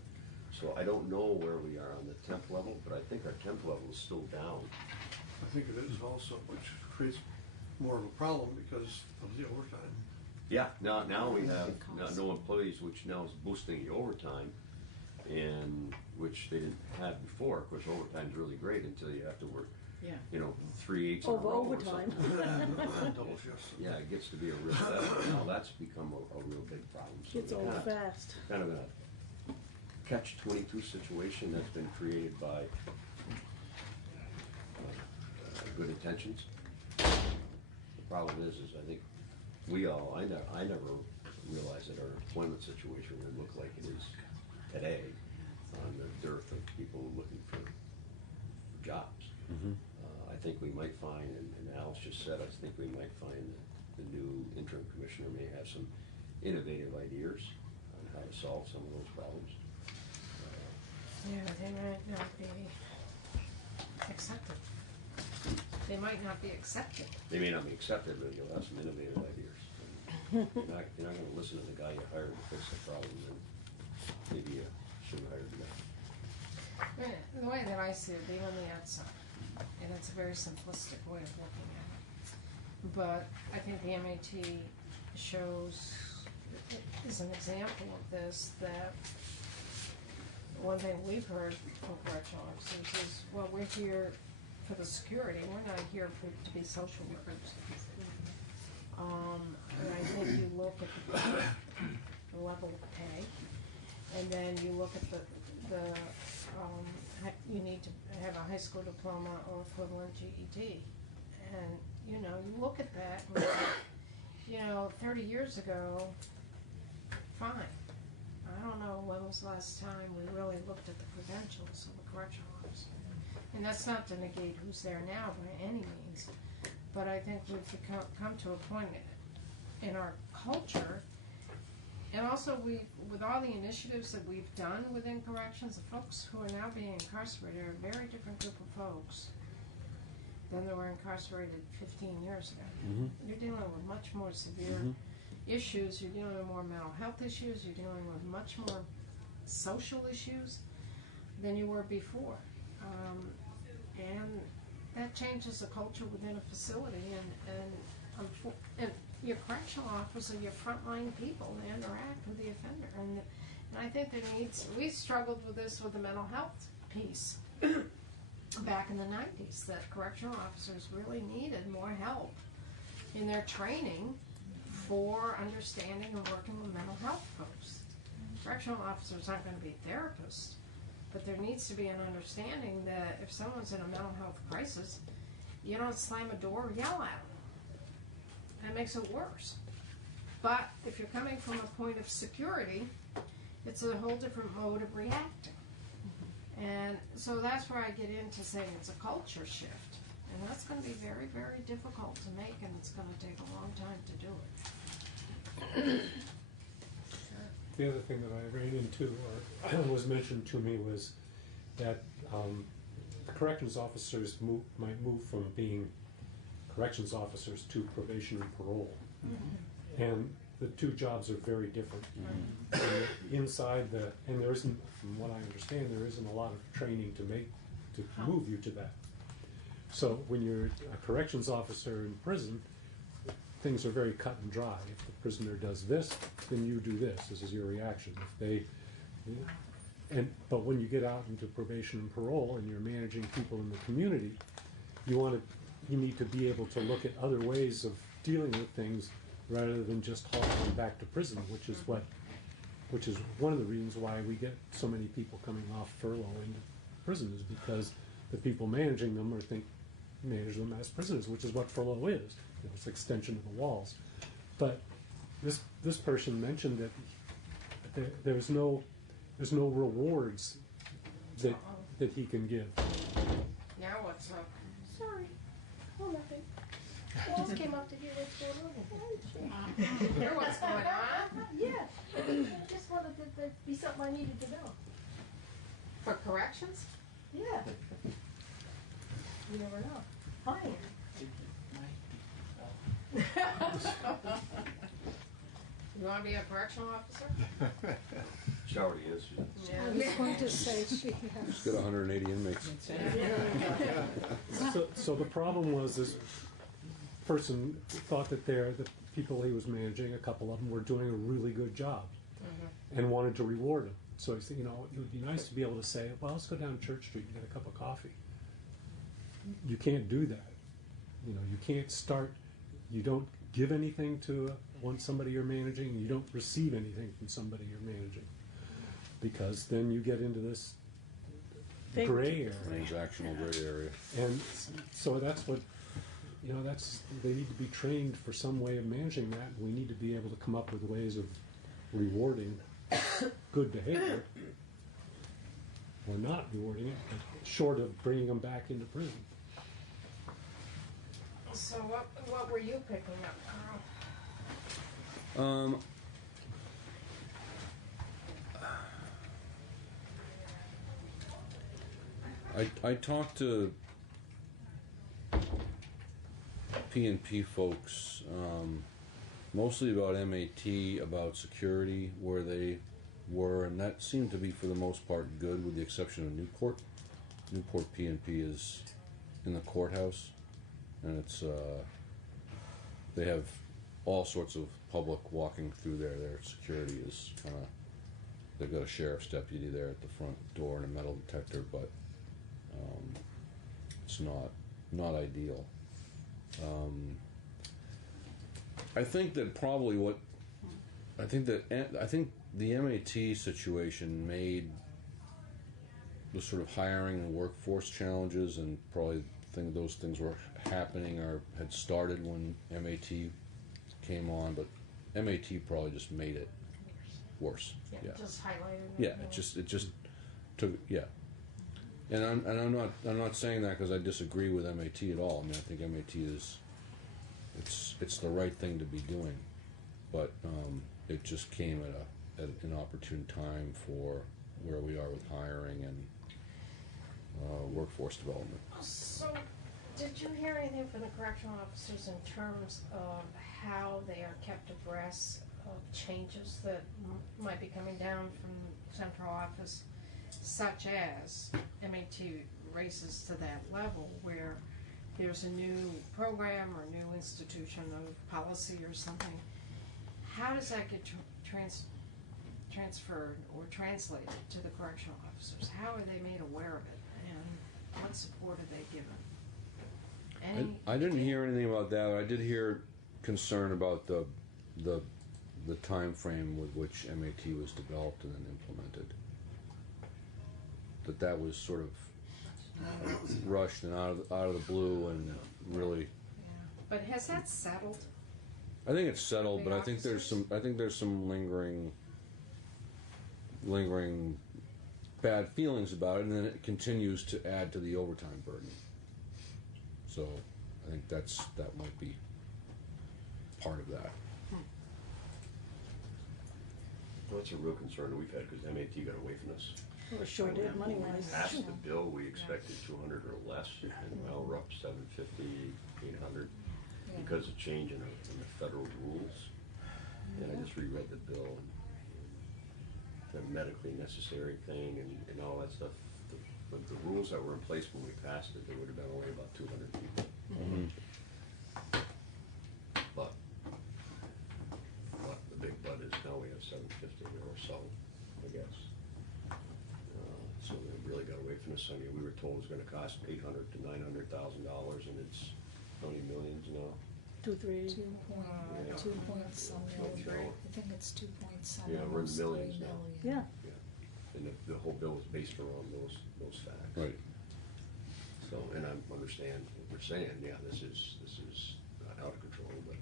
So I don't know where we are on the temp level, but I think our temp level is still down. I think it is also, which creates more of a problem because of the overtime. Yeah, now we have no employees, which now is boosting the overtime, and which they didn't have before. Of course, overtime's really great until you have to work, Yeah. you know, 3 8s in a row or Overtime. something. Double shifts. Yeah, it gets to be a real, now that's become a real big problem. So Gets we're old kinda- fast. Kind of in a catch-22 situation that's been created by good intentions. The problem is I think I never realized that our employment situation would look like it is today on the dearth of people looking for jobs. I think we might find, and Alice just said, I think we might find that the new interim commissioner may have some innovative ideas on how to solve some of those problems. Yeah, they might not be accepted. They might not be accepted. They may not be accepted, but you'll have some innovative ideas. You're not gonna listen to the guy you hired to fix the problem, then maybe you shouldn't hire the guy. I mean, the way that I see it, being on the outside, and it's a very simplistic way of looking at it, but I think the MAT shows, is an example of this, that one thing we've heard from correctional officers is, well, we're here for the security, we're not here to be social workers. And I think you look at the level of pay, and then you look at you need to have a high school diploma or equivalent GED. And, you know, you look at that, and you know, 30 years ago, fine. I don't know when was the last time we really looked at the credentials of a correctional officer. And that's not to negate who's there now by any means, but I think we've come to a point in our culture And also, with all the initiatives that we've done within corrections, the folks who are now being incarcerated are a very different group of folks than they were incarcerated 15 years ago. Mhm. You're dealing with much more severe issues, you're dealing with more mental health issues, you're dealing with much more social issues than you were before. And that changes the culture within a facility, and your correctional officer, your frontline people, they interact with the offender. And I think there needs, we struggled with this with the mental health piece back in the 90s, that correctional officers really needed more help in their training for understanding and working with mental health folks. Correctional officers aren't going to be therapists, but there needs to be an understanding that if someone's in a mental health crisis, you don't slam a door or yell at them. That makes it worse. But if you're coming from a point of security, it's a whole different mode of reacting. And so that's where I get into saying it's a culture shift. And that's going to be very, very difficult to make, and it's going to take a long time to do it. The other thing that I ran into, or was mentioned to me, was that the corrections officers might move from being corrections officers to probation and parole. And the two jobs are very different. And inside and there isn't, from what I understand, there isn't a lot of training to move you to that. So when you're a corrections officer in prison, things are very cut and dry. If the prisoner does this, then you do this. This is your reaction. But when you get out into probation and parole and you're managing people in the community, you need to be able to look at other ways of dealing with things rather than just hauling them back to prison, which is one of the reasons why we get so many people coming off furlough into prison, is because the people managing them manage them as prisoners, which is what furlough is. It's extension of the walls. But this person mentioned that there's no rewards that he can give. Now what's up? Sorry. Oh, nothing. Walls came up to hear what's going on. Hear what's going on? Yeah. I just wanted to be something I needed to know. For corrections? Yeah. You never know. Hi. You want to be a correctional officer? She already is. Yeah. I was going to say she has. She's got 180 inmates. So the problem was this person thought that the people he was managing, a couple of them, were doing a really good job and wanted to reward him. So he said, it would be nice to be able to say, well, let's go down Church Street and get a cup of coffee. You can't do that. You can't start, you don't give anything to somebody you're managing, and you don't receive anything from somebody you're managing. Because then you get into this gray area. Transactional gray area. And so that's what, they need to be trained for some way of managing that. We need to be able to come up with ways of rewarding good behavior, or not rewarding it, short of bringing them back into prison. So what were you picking up, Carl? I talked to P&P folks, mostly about MAT, about security, where they were, and that seemed to be for the most part good, with the exception of Newport. Newport P&P is in the courthouse, and it's they have all sorts of public walking through there. Their security is kind of, they've got a sheriff's deputy there at the front door and a metal detector, but it's not ideal. I think that probably I think the MAT situation made the sort of hiring and workforce challenges, and probably those things were happening or had started when MAT came on, but MAT probably just made it worse. Yeah. Just highlighted. Yeah, it just took, yeah. And I'm not saying that because I disagree with MAT at all. I mean, I think MAT is, it's the right thing to be doing, but it just came at an opportune time for where we are with hiring and workforce development. So, did you hear anything from the correctional officers in terms of how they are kept abreast of changes that might be coming down from central office, such as MAT raises to that level where there's a new program or new institution of policy or something? How does that get transferred or translated to the correctional officers? How are they made aware of it, and what support are they given? I didn't hear anything about that. I did hear concern about the time frame with which MAT was developed and then implemented. That was sort of rushed and out of the blue and really. But has that settled? I think it's settled, but I think there's some lingering bad feelings about it, and then it continues to add to the overtime burden. So I think that might be part of that. Well, that's a real concern that we've had because MAT got away from us. We're short When of money wise. we passed the bill, we expected 200 or less, and now we're up 750, 800 because of change in the federal rules. And I just reread the bill and the medically necessary thing and all that stuff. The rules that were in place when we passed it, there would have been only about 200 people. But the big but is now we have 750 or so, I guess. So they really got away from us. I mean, we were told it was going to cost $800,000 to $900,000, and it's how many millions now? 2, 3. 2 point some million. I think it's 2.7. Yeah, we're in millions now. Yeah. And the whole bill is based around those facts. Right. So, and I understand what we're saying. Yeah, this is not out of control, but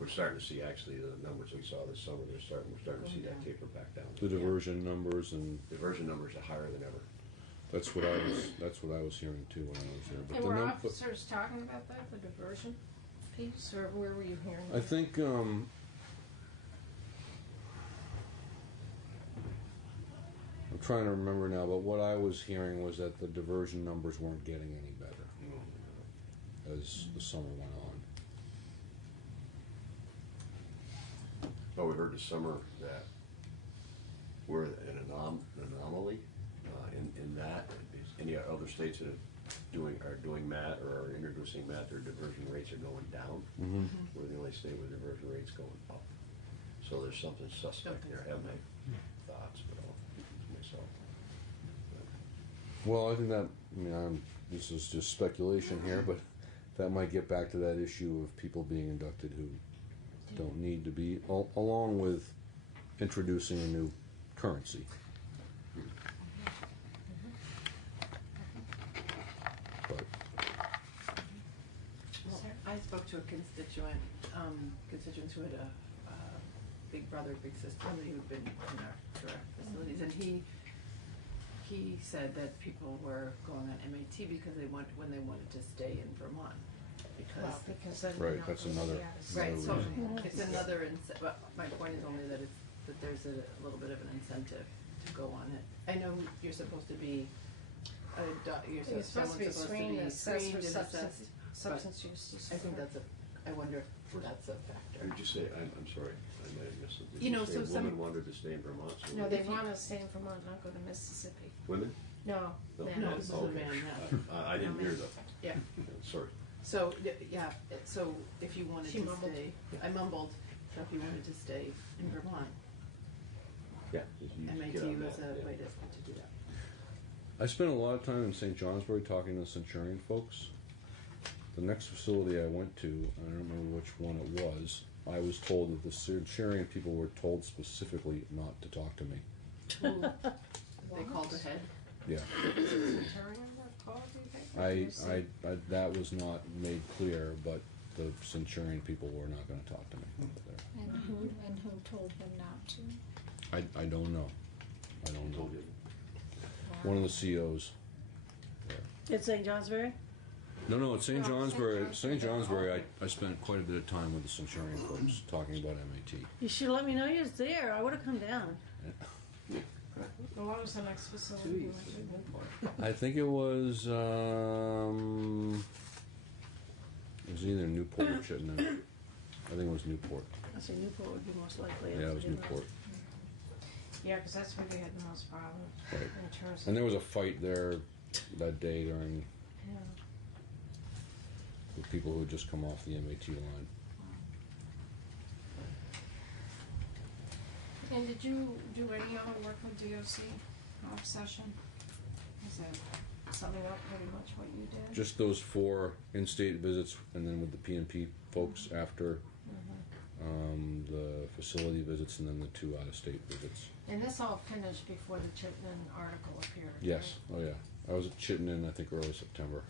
we're starting to see actually the numbers we saw this summer. We're starting to see that taper back down. The diversion numbers and diversion numbers are higher than ever. That's what I was hearing too when I was there. But And the were num- officers talking about that, the diversion piece, or where were you hearing that? I think I'm trying to remember now, but what I was hearing was that the diversion numbers weren't getting any better as the summer went on. Well, we heard this summer that we're an anomaly in that. Any other states that are doing MAT or are introducing MAT, their diversion rates are going down. We're the only state with diversion rates going up. So there's something suspect there. I have my thoughts, but I'll keep them to myself. Well, I think that, this is just speculation here, but that might get back to that issue of people being inducted who don't need to be, along with introducing a new currency. But Well, I spoke to a constituents who had a big brother, big sister, who had been in our direct facilities, and he said that people were going on MAT because when they wanted to stay in Vermont. Because then right, that's another. Right, so reason. it's another, but my point is only that there's a little bit of an incentive to go on it. I know you're supposed to be, You're supposed to be screened and assessed for and substance use disorder. I think I wonder if that's a factor. Did you say, I'm sorry, I might have missed it. Did You know, say so a woman some- wanted to stay in Vermont? So No, they want to stay in Vermont, not go to Mississippi. Women? No, men. No, this is a Okay. man, yeah. I didn't hear that. Yeah. Sorry. So, yeah, so if you wanted She to mumbled. stay, I mumbled, so if you wanted to stay in Vermont, Yeah. you MAT get on was that, a yeah. way to do that. I spent a lot of time in St. Johnsbury talking to Centurion folks. The next facility I went to, I don't remember which one it was, I was told that the Centurion people were told specifically not to talk to me. They called ahead. Yeah. That was not made clear, but the Centurion people were not going to talk to me. And who told them not to? I don't know. I don't know. One of the COs. It's St. Johnsbury? No, at St. No, Johnsbury, St. I spent quite a bit of time with the Centurion folks talking about MAT. You should let me know you're there. I would have come down. Well, what was the next facility you went to? I think it was either Newport or Chittenden. I think it was Newport. I say Newport would be most likely. Yeah, it was Newport. Yeah, because that's where they had the most problems Right. in terms of. And there was a fight there that day during Yeah. with people who had just come off the MAT line. And did you do any other work with DOC off session? Is that summing up pretty much what you did? Just those 4 in-state visits, and then with the PNP folks after the facility visits, and then the 2 out-of-state visits. And this all finished before the Chittenden article appeared. Yes. Oh yeah. I was at Chittenden, I think, early September.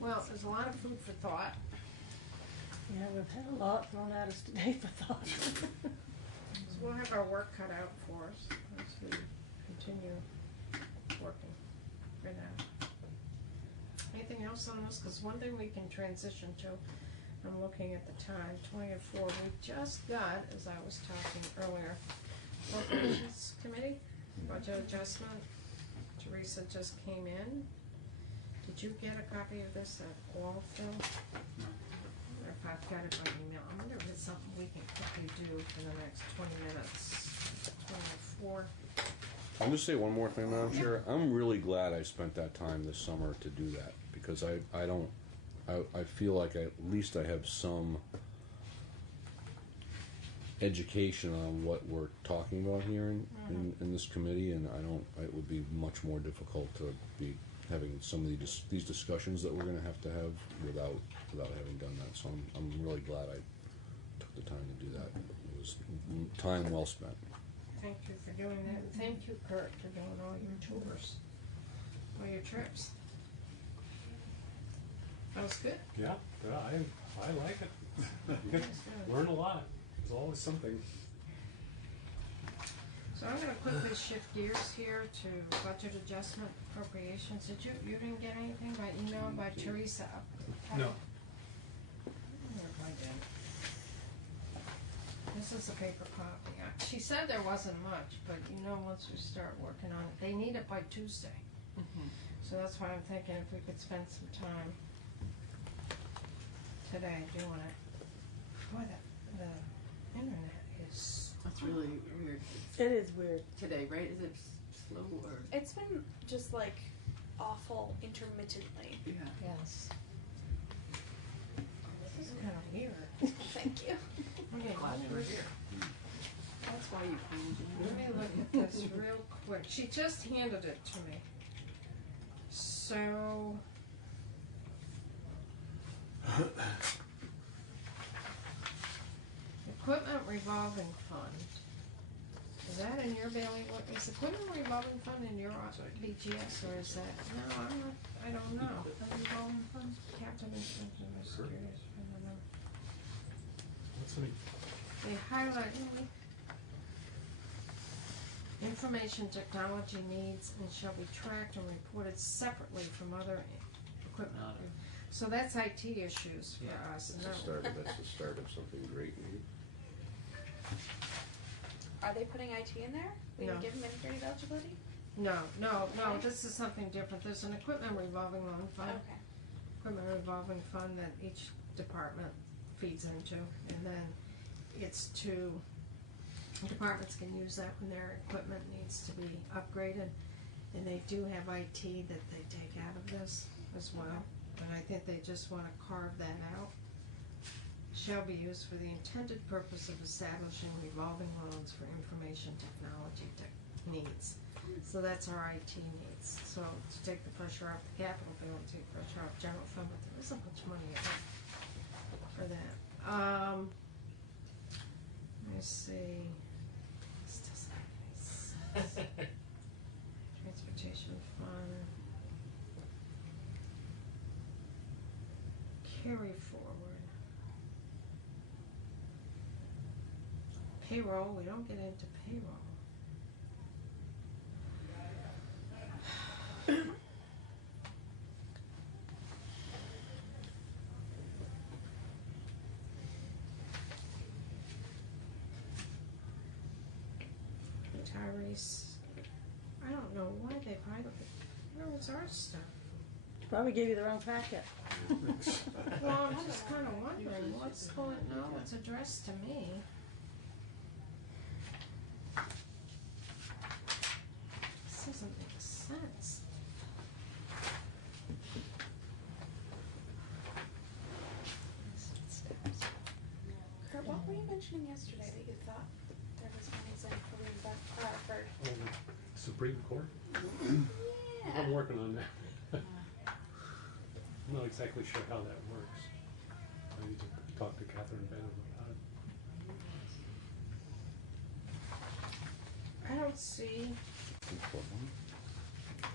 Well, there's a lot of food for thought. Yeah, we've had a lot thrown at us today for thought. So we'll have our work cut out for us as we continue working for now. Anything else on this? Because one thing we can transition to, I'm looking at the time, 20:04. We just got, as I was talking earlier, Appropriations Committee, budget adjustment. Teresa just came in. Did you get a copy of this at all, Phil? No. Or if I've got it by email, I wonder if it's something we can quickly do for the next 20 minutes. 20:04. I'll just say one more thing, Madam Chair. I'm really glad I spent that time this summer to do that, because I feel like at least I have some education on what we're talking about here in this committee, and it would be much more difficult to be having some of these discussions that we're going to have without having done that. So I'm really glad I took the time to do that. It was time well spent. Thank you for doing that. And thank you, Kurt, for doing all your tours, all your trips. That was good. Yeah, I like it. Learn a lot. It's always something. So I'm gonna quickly shift gears here to budget adjustment appropriations. You didn't get anything by email by Teresa? No. I did. This is a paper copy. She said there wasn't much, but once we start working on it, they need it by Tuesday. So that's why I'm thinking if we could spend some time today doing it. Boy, the internet is. That's really weird. It is weird. Today, right? Is it slow or? It's been just like awful intermittently. Yeah. Yes. This is kind of weird. Thank you. Okay, Glad you were here. That's why you called. let me look at this real quick. She just handed it to me. So. Equipment revolving fund. Is that in your bailiwick? Is equipment revolving fund in your BGS, or is that, no, I don't know. The revolving fund, capital expenses, I'm just curious, I don't know. What's the They highlight, information technology needs and shall be tracked and reported separately from other equipment. So that's IT issues for us. That's the start of something great. Are they putting IT in there? Will No. you give them integrated eligibility? No, this is something different. There's an equipment revolving loan fund. Okay. Equipment revolving fund that each department feeds into, and then it's departments can use that when their equipment needs to be upgraded, and they do have IT that they take out of this as well, and I think they just wanna carve that out. Shall be used for the intended purpose of establishing revolving loans for information technology needs. So that's our IT needs. So to take the pressure off the capital bill and take pressure off general fund, but there isn't much money in it for that. Let me see. This doesn't make any sense. Transportation fund. Carry forward. Payroll, we don't get into payroll. Tyrese, I don't know why they've highlighted, where was our stuff? Probably gave you the wrong packet. Well, I was kinda wondering, what's going, no, it's addressed to me. This doesn't make sense. Kurt, what were you mentioning yesterday that you thought there was monies in for for Supreme Court? yeah. I'm working on that. I'm not exactly sure how that works. I need to talk to Catherine Bennett about it. I don't see,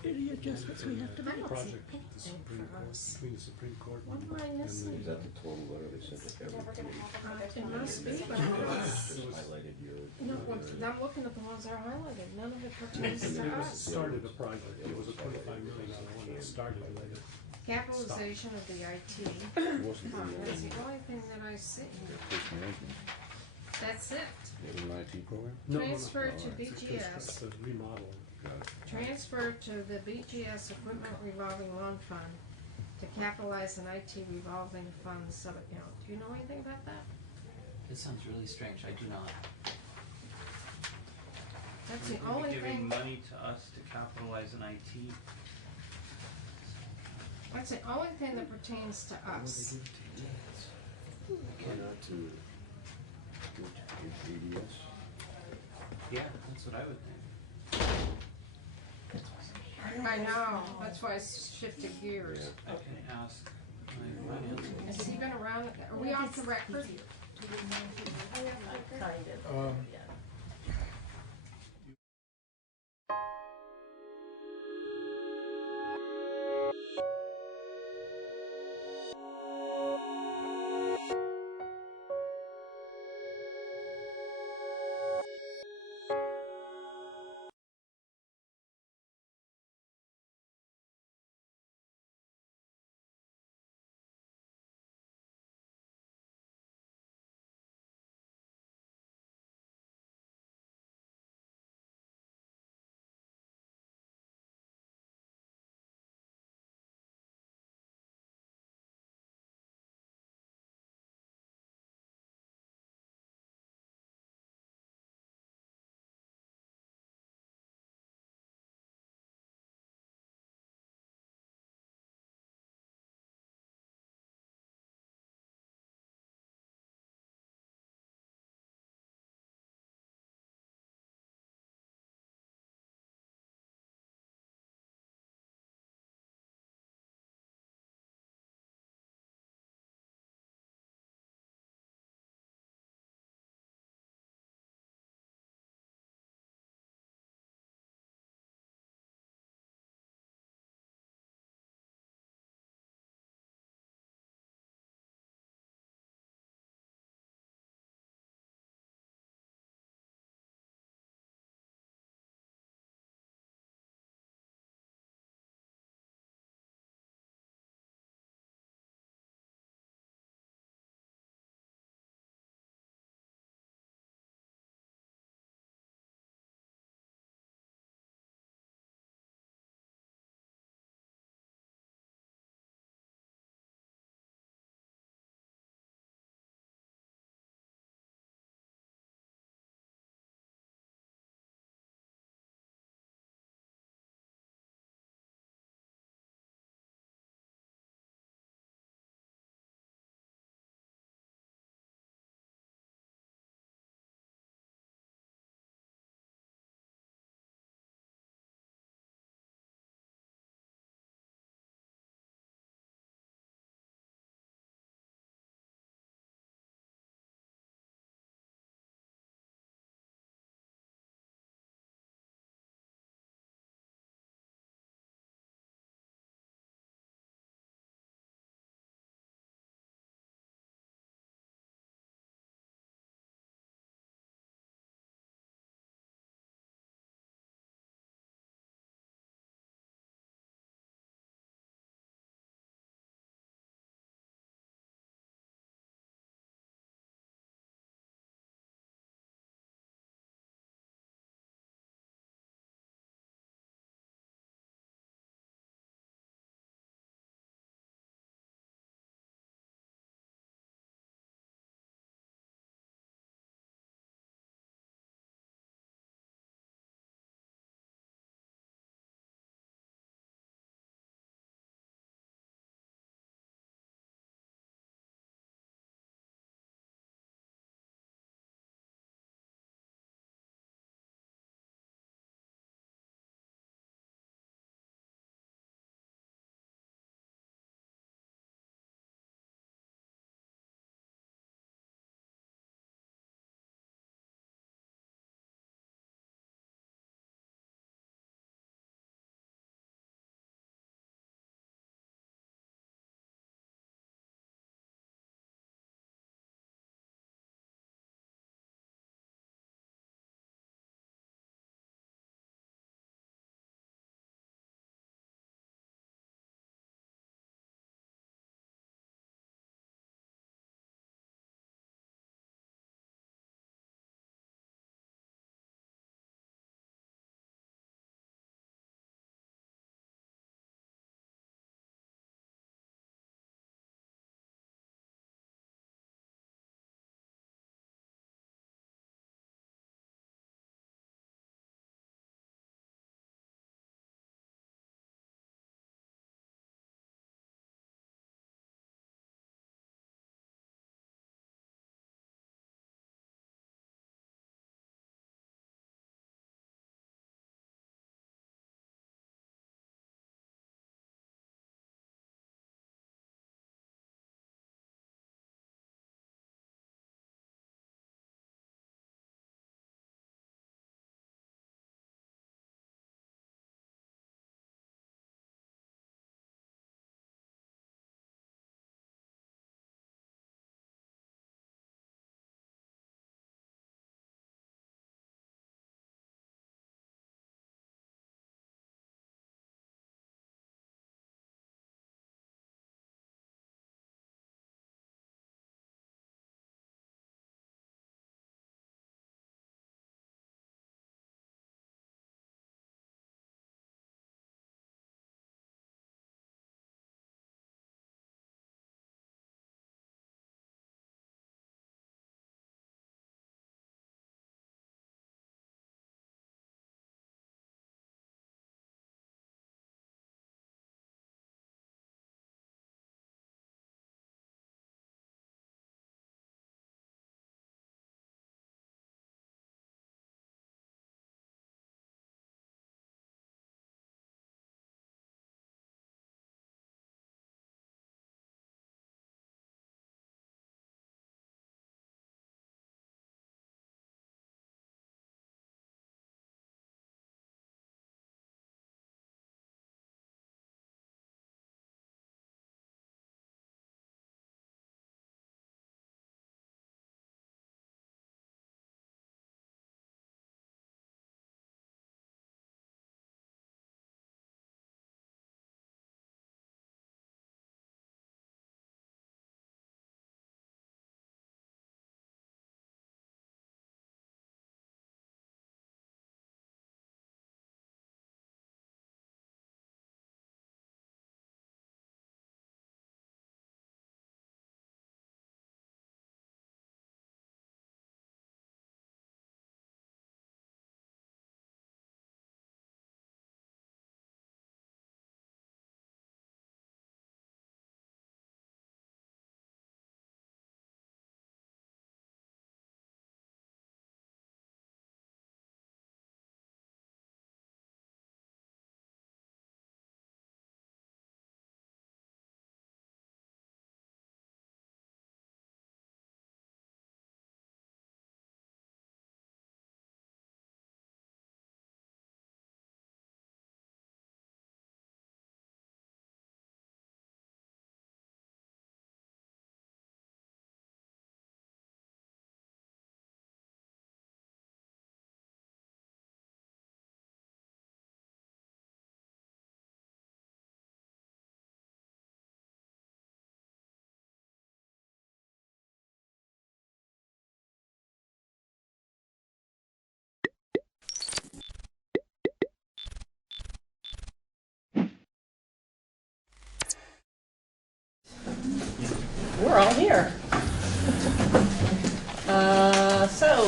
Any adjustments we have to I make? don't see Project, the anything Supreme for Court, us. between the Supreme Court What am I and missing? Is that the total letter they sent to every Never gonna committee? happen with It their must be, funds. but I don't Just see. highlighted your. No, I'm looking at the ones that are highlighted, none of it pertains it to was us. started a project. It was a $25 million one that started and then it Capitalization of the IT. It wasn't Huh, the, that's the only thing that I see. case management. That's it. It was an IT program? No, no, no. Transfer to It's BGS. a remodeling. Got it. Transfer to the BGS Equipment Revolving Loan Fund to capitalize an IT revolving fund sub-account. Do you know anything about that? This sounds really strange, I do not. That's the You're only giving thing, money to us to capitalize an IT. that's the only thing that pertains to us. Why not to give ADS? Yeah, that's what I would think. I know, that's why I shifted gears. I can ask my finance. Has he been around, are we off the record? Kind of. Yeah.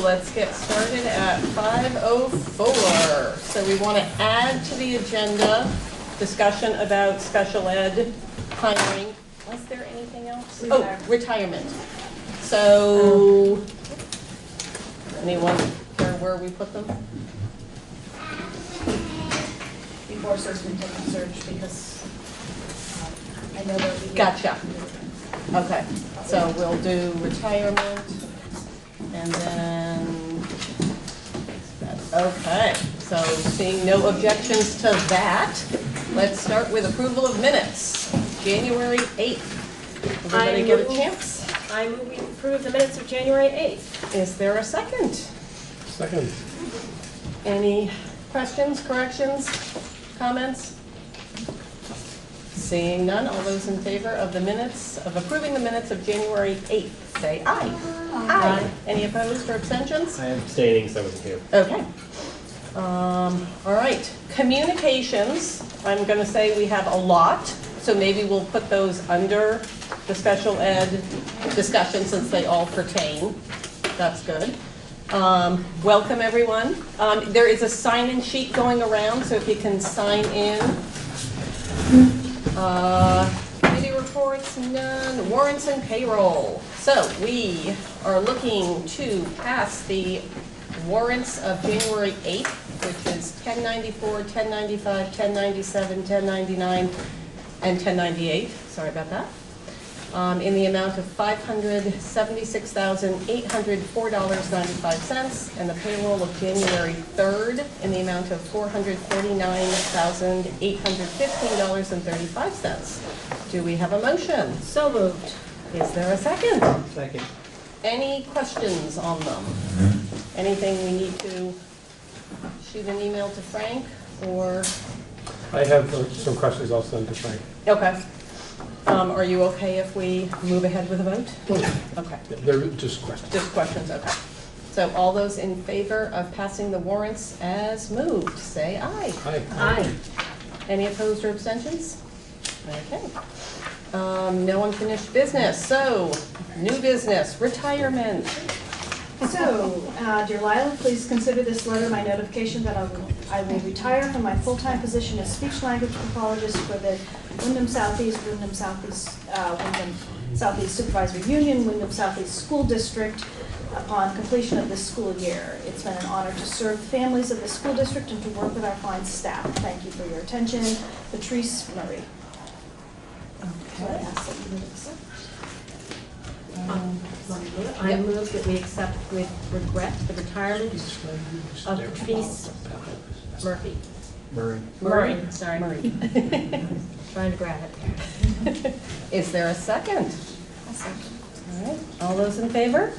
let's get started at 5:04. So we want to add to the agenda discussion about special ed hiring. Was there anything else? Oh, retirement. So, anyone care where we put them? Before superintendent search, because I know that we. Gotcha. Okay, so we'll do retirement, and then, okay, so seeing no objections to that, let's start with approval of minutes, January 8th. Everybody get a chance? I move we approve the minutes of January 8th. Is there a second? Second. Any questions, corrections, comments? Seeing none, all those in favor of the minutes, of approving the minutes of January 8th, say aye. Aye. Any opposed or abstentions? I am abstaining, so I wasn't here. Okay. All right, communications, I'm gonna say we have a lot, so maybe we'll put those under the special ed discussion since they all pertain. That's good. Welcome, everyone. There is a sign-in sheet going around, so if you can sign in. Committee reports, none. Warrants and payroll. So we are looking to pass the warrants of January 8th, which is 1094, 1095, 1097, 1099, and 1098. Sorry about that. In the amount of $576,804.95, and the payroll of January 3rd in the amount of $449,815.35. Do we have a motion? So moved. Is there a second? Second. Any questions on them? Anything we need to shoot an email to Frank, or? I have some questions I'll send to Frank. Okay. Are you okay if we move ahead with a vote? Okay. They're just questions. Just questions, okay. So all those in favor of passing the warrants as moved, say aye. Aye. Aye. Any opposed or abstentions? Okay. No unfinished business, so new business, retirement. So, dear Lila, please consider this letter my notification that I will retire from my full-time position as speech-language pathologist for the Wyndham Southeast Supervisory Union, Wyndham Southeast School District, upon completion of this school year. It's been an honor to serve the families of the school district and to work with our fine staff. Thank you for your attention. Patrice Murray. So I ask that you accept. I move that we accept with regret the retirement of Patrice Murphy. Murray. Sorry. Murray. Trying to grab it. Is there a second? I'll second. All right, all those in favor?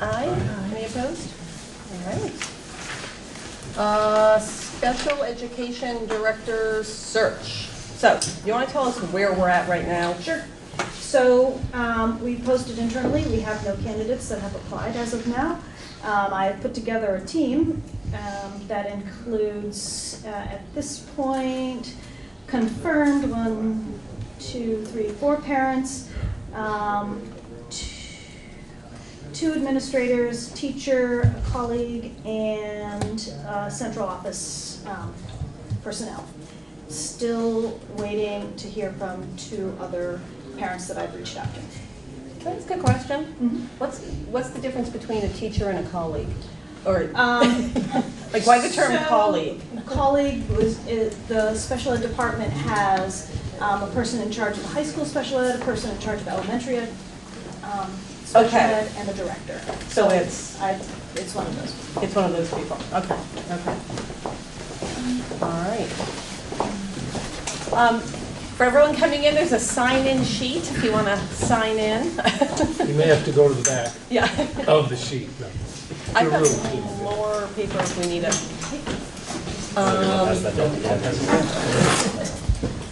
Aye. Any opposed? All right. Special Education Director Search. So, you want to tell us where we're at right now? Sure. So we posted internally. We have no candidates that have applied as of now. I have put together a team that includes, at this point, confirmed 4 parents, 2 administrators, teacher, a colleague, and central office personnel. Still waiting to hear from 2 other parents that I've reached out to. That's a good question. What's the difference between a teacher and a colleague? Or like, why the term colleague? Colleague is the special ed department has a person in charge of the high school special ed, a person in charge of elementary ed, special ed, and a director. So it's one of those. It's one of those people. Okay. Okay. All right. For everyone coming in, there's a sign-in sheet if you want to sign in. You may have to go to the back Yeah. of the sheet. No. I've got more paper if we need it.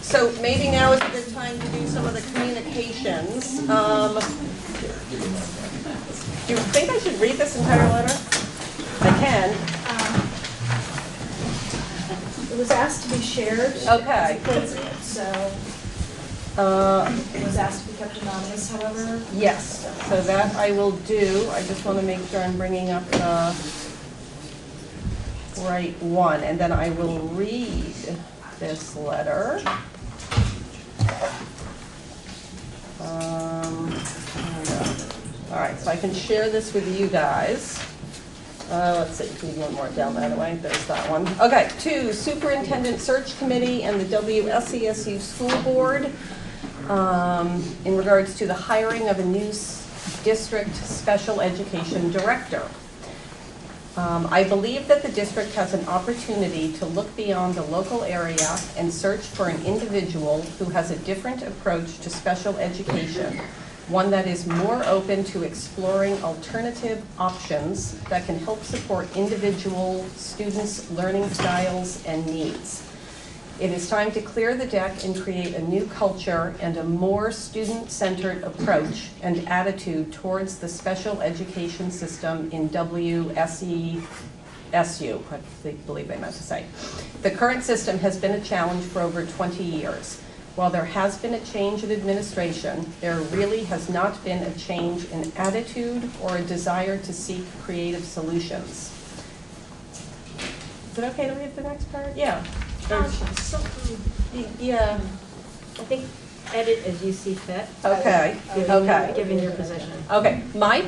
So maybe now is a good time to do some of the communications. Do you think I should read this entire letter? I can. It was asked to be shared. Okay. So Was asked to be kept anonymous, however. Yes, so that I will do. I just want to make sure I'm bringing up the right one, and then I will read this letter. Here we go. All right, so I can share this with you guys. Let's see, need one more down that way. There's that one. Okay, to Superintendent Search Committee and the WSESU School Board in regards to the hiring of a new district special education director. I believe that the district has an opportunity to look beyond the local area and search for an individual who has a different approach to special education, one that is more open to exploring alternative options that can help support individual students' learning styles and needs. It is time to clear the deck and create a new culture and a more student-centered approach and attitude towards the special education system in WSESU, I believe I meant to say. The current system has been a challenge for over 20 years. While there has been a change in administration, there really has not been a change in attitude or a desire to seek creative solutions. Is it okay to read the next part? Yeah. Yeah. I think edit as you see fit. Okay, okay. Given your position. Okay, my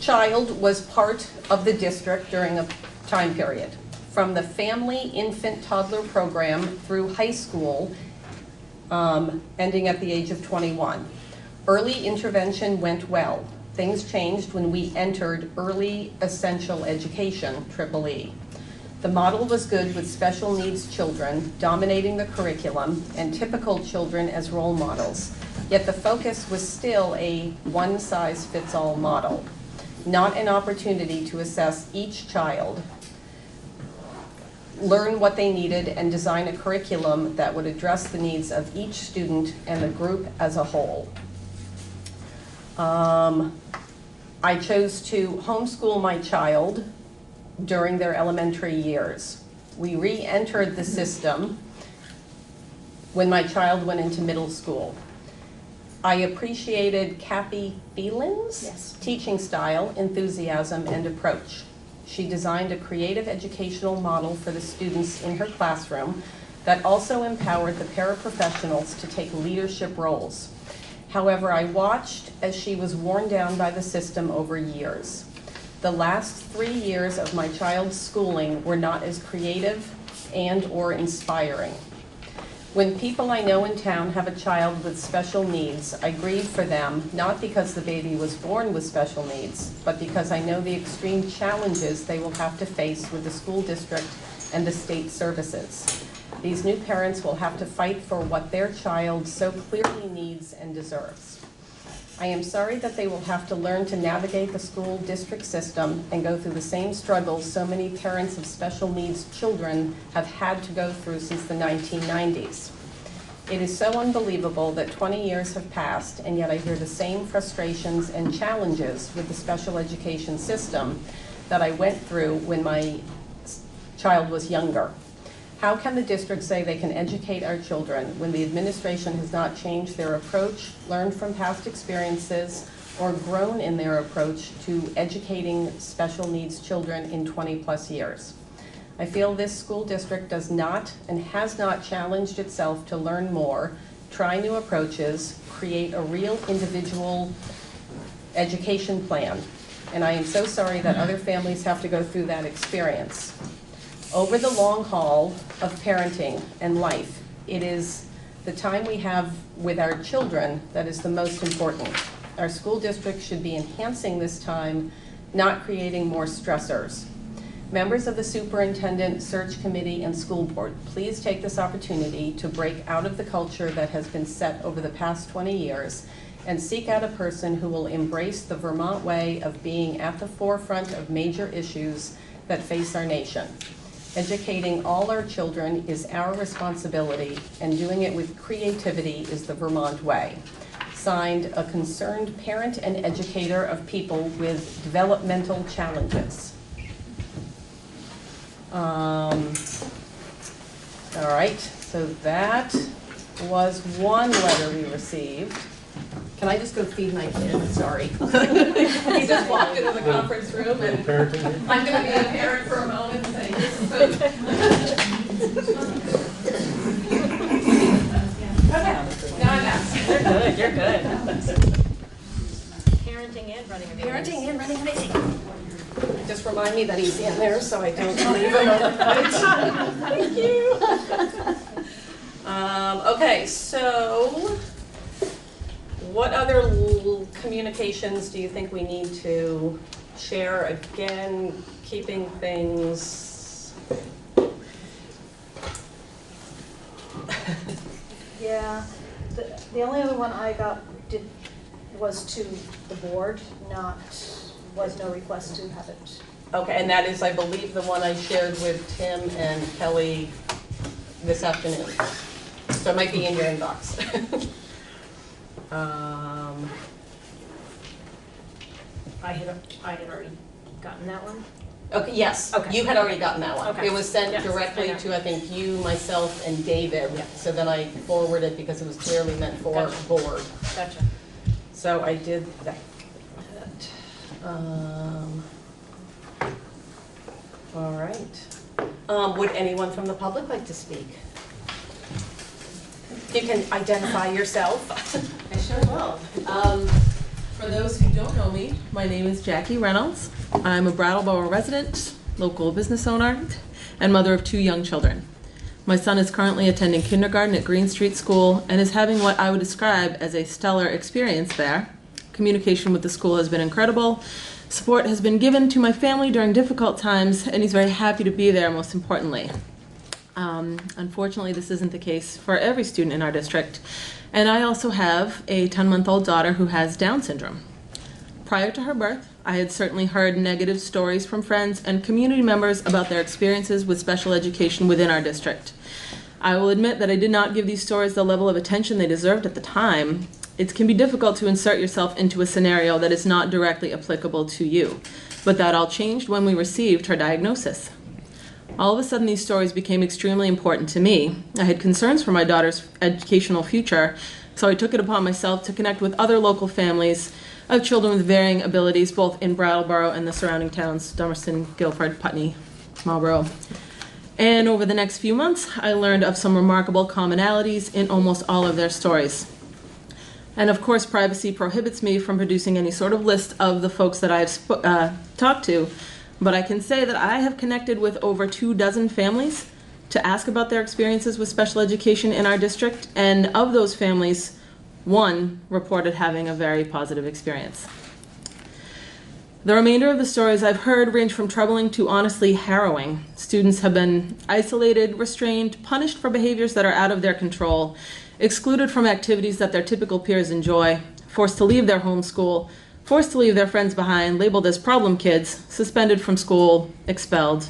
child was part of the district during a time period, from the family infant toddler program through high school, ending at the age of 21. Early intervention went well. Things changed when we entered early essential education, EEE. The model was good with special needs children dominating the curriculum and typical children as role models, yet the focus was still a one-size-fits-all model, not an opportunity to assess each child, learn what they needed, and design a curriculum that would address the needs of each student and the group as a whole. I chose to homeschool my child during their elementary years. We re-entered the system when my child went into middle school. I appreciated Kathy Phelan's teaching style, enthusiasm, and approach. She designed a creative educational model for the students in her classroom that also empowered the paraprofessionals to take leadership roles. However, I watched as she was worn down by the system over years. The last 3 years of my child's schooling were not as creative and or inspiring. When people I know in town have a child with special needs, I grieve for them, not because the baby was born with special needs, but because I know the extreme challenges they will have to face with the school district and the state services. These new parents will have to fight for what their child so clearly needs and deserves. I am sorry that they will have to learn to navigate the school district system and go through the same struggles so many parents of special needs children have had to go through since the 1990s. It is so unbelievable that 20 years have passed, and yet I hear the same frustrations and challenges with the special education system that I went through when my child was younger. How can the district say they can educate our children when the administration has not changed their approach, learned from past experiences, or grown in their approach to educating special needs children in 20+ years? I feel this school district does not and has not challenged itself to learn more, try new approaches, create a real individual education plan. And I am so sorry that other families have to go through that experience. Over the long haul of parenting and life, it is the time we have with our children that is the most important. Our school district should be enhancing this time, not creating more stressors. Members of the Superintendent Search Committee and School Board, please take this opportunity to break out of the culture that has been set over the past 20 years and seek out a person who will embrace the Vermont way of being at the forefront of major issues that face our nation. Educating all our children is our responsibility, and doing it with creativity is the Vermont way. Signed, a concerned parent and educator of people with developmental challenges. All right, so that was one letter we received. Can I just go feed my kid? Sorry. He just walked into the conference room and I'm going to be a parent for a moment and say, this is food. Okay, now I'm asked. You're good, you're good. Parenting and running a meeting. Parenting and running a meeting. Just remind me that he's in there so I don't leave him on. Thank you. Okay, so what other communications do you think we need to share? Again, keeping things. Yeah, the only other one I got was to the board, was no request to have it. Okay, and that is, I believe, the one I shared with Tim and Kelly this afternoon. So it might be in your inbox. I had already gotten that one. Okay, yes, Okay. you had already gotten that one. Okay. It was sent Yes, directly I know. to, I think, you, myself, and David. So then I forwarded it because it was clearly meant for Gotcha. board. Gotcha. So I did that. All right. Would anyone from the public like to speak? You can identify yourself. I sure will. For those who don't know me, my name is Jackie Reynolds. I'm a Brattleboro resident, local business owner, and mother of 2 young children. My son is currently attending kindergarten at Green Street School and is having what I would describe as a stellar experience there. Communication with the school has been incredible. Support has been given to my family during difficult times, and he's very happy to be there, most importantly. Unfortunately, this isn't the case for every student in our district, and I also have a 10-month-old daughter who has Down syndrome. Prior to her birth, I had certainly heard negative stories from friends and community members about their experiences with special education within our district. I will admit that I did not give these stories the level of attention they deserved at the time. It can be difficult to insert yourself into a scenario that is not directly applicable to you, but that all changed when we received her diagnosis. All of a sudden, these stories became extremely important to me. I had concerns for my daughter's educational future, so I took it upon myself to connect with other local families of children with varying abilities, both in Brattleboro and the surrounding towns, Dummerston, Guilford, Putney, Marlboro. And over the next few months, I learned of some remarkable commonalities in almost all of their stories. And of course, privacy prohibits me from producing any sort of list of the folks that I've talked to, but I can say that I have connected with over 24 families to ask about their experiences with special education in our district, and of those families, 1 reported having a very positive experience. The remainder of the stories I've heard range from troubling to honestly harrowing. Students have been isolated, restrained, punished for behaviors that are out of their control, excluded from activities that their typical peers enjoy, forced to leave their home school, forced to leave their friends behind, labeled as problem kids, suspended from school, expelled.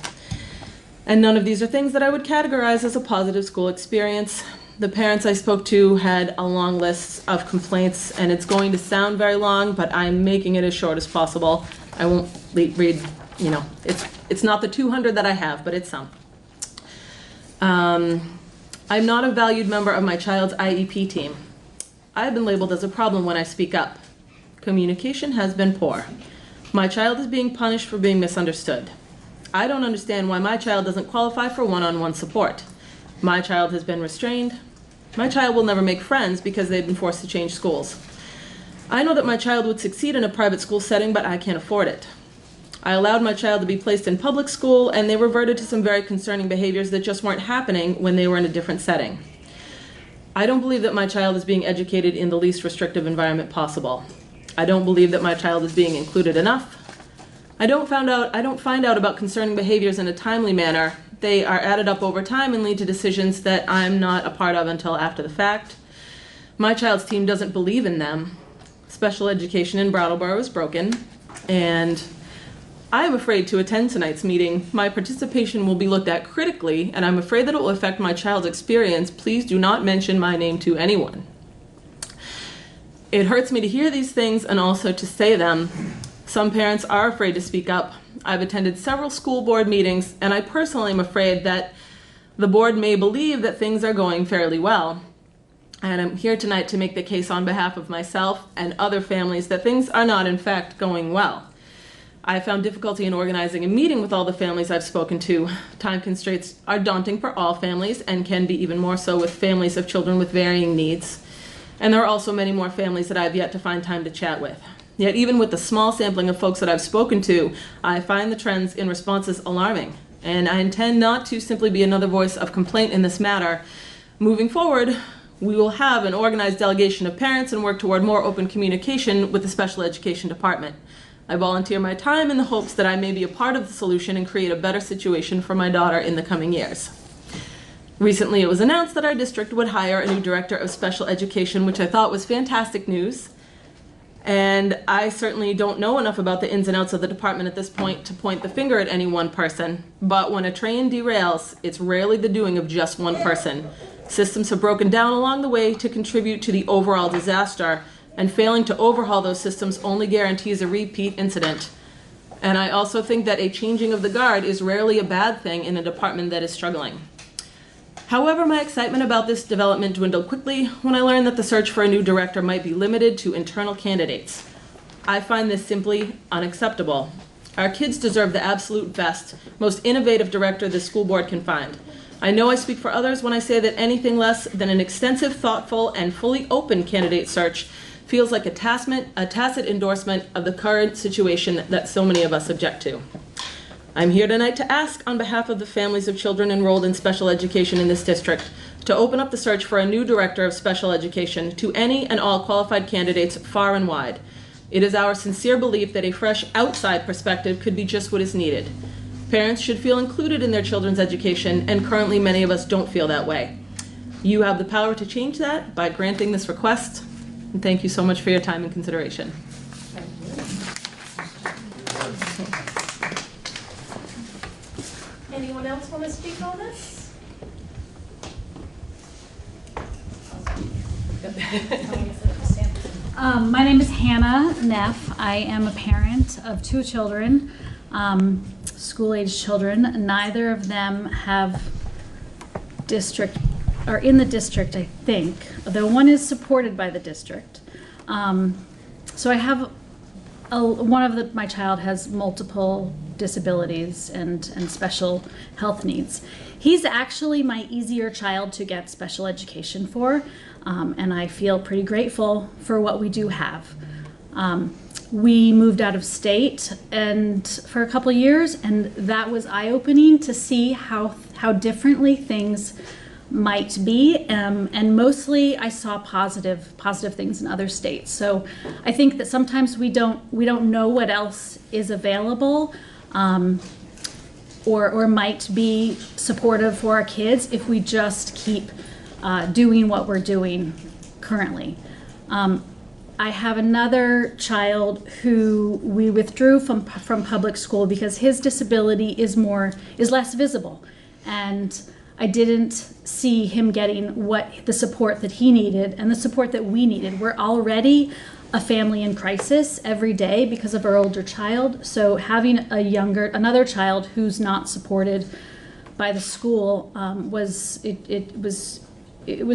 And none of these are things that I would categorize as a positive school experience. The parents I spoke to had a long list of complaints, and it's going to sound very long, but I'm making it as short as possible. I won't read, it's not the 200 that I have, but it's some. I'm not a valued member of my child's IEP team. I've been labeled as a problem when I speak up. Communication has been poor. My child is being punished for being misunderstood. I don't understand why my child doesn't qualify for one-on-one support. My child has been restrained. My child will never make friends because they've been forced to change schools. I know that my child would succeed in a private school setting, but I can't afford it. I allowed my child to be placed in public school, and they reverted to some very concerning behaviors that just weren't happening when they were in a different setting. I don't believe that my child is being educated in the least restrictive environment possible. I don't believe that my child is being included enough. I don't find out about concerning behaviors in a timely manner. They are added up over time and lead to decisions that I'm not a part of until after the fact. My child's team doesn't believe in them. Special education in Brattleboro is broken, and I am afraid to attend tonight's meeting. My participation will be looked at critically, and I'm afraid that it will affect my child's experience. Please do not mention my name to anyone. It hurts me to hear these things and also to say them. Some parents are afraid to speak up. I've attended several school board meetings, and I personally am afraid that the board may believe that things are going fairly well. And I'm here tonight to make the case on behalf of myself and other families that things are not, in fact, going well. I found difficulty in organizing a meeting with all the families I've spoken to. Time constraints are daunting for all families and can be even more so with families of children with varying needs. And there are also many more families that I've yet to find time to chat with. Yet even with the small sampling of folks that I've spoken to, I find the trends in responses alarming. And I intend not to simply be another voice of complaint in this matter. Moving forward, we will have an organized delegation of parents and work toward more open communication with the special education department. I volunteer my time in the hopes that I may be a part of the solution and create a better situation for my daughter in the coming years. Recently, it was announced that our district would hire a new director of special education, which I thought was fantastic news. And I certainly don't know enough about the ins and outs of the department at this point to point the finger at any one person. But when a train derails, it's rarely the doing of just one person. Systems have broken down along the way to contribute to the overall disaster, and failing to overhaul those systems only guarantees a repeat incident. And I also think that a changing of the guard is rarely a bad thing in a department that is struggling. However, my excitement about this development dwindled quickly when I learned that the search for a new director might be limited to internal candidates. I find this simply unacceptable. Our kids deserve the absolute best, most innovative director the school board can find. I know I speak for others when I say that anything less than an extensive, thoughtful, and fully open candidate search feels like a tacit endorsement of the current situation that so many of us object to. I'm here tonight to ask, on behalf of the families of children enrolled in special education in this district, to open up the search for a new director of special education to any and all qualified candidates far and wide. It is our sincere belief that a fresh outside perspective could be just what is needed. Parents should feel included in their children's education, and currently many of us don't feel that way. You have the power to change that by granting this request, and thank you so much for your time and consideration. Anyone else want to speak on this? My name is Hannah Neff. I am a parent of 2 children, school-age children. Neither of them have are in the district, I think, although one is supported by the district. So I have my child has multiple disabilities and special health needs. He's actually my easier child to get special education for, and I feel pretty grateful for what we do have. We moved out of state and for a couple years, and that was eye-opening to see how differently things might be, and mostly I saw positive things in other states. So I think that sometimes we don't know what else is available, or might be supportive for our kids if we just keep doing what we're doing currently. I have another child who we withdrew from public school because his disability is less visible, and I didn't see him getting the support that he needed and the support that we needed. We're already a family in crisis every day because of our older child, so having another child who's not supported by the school was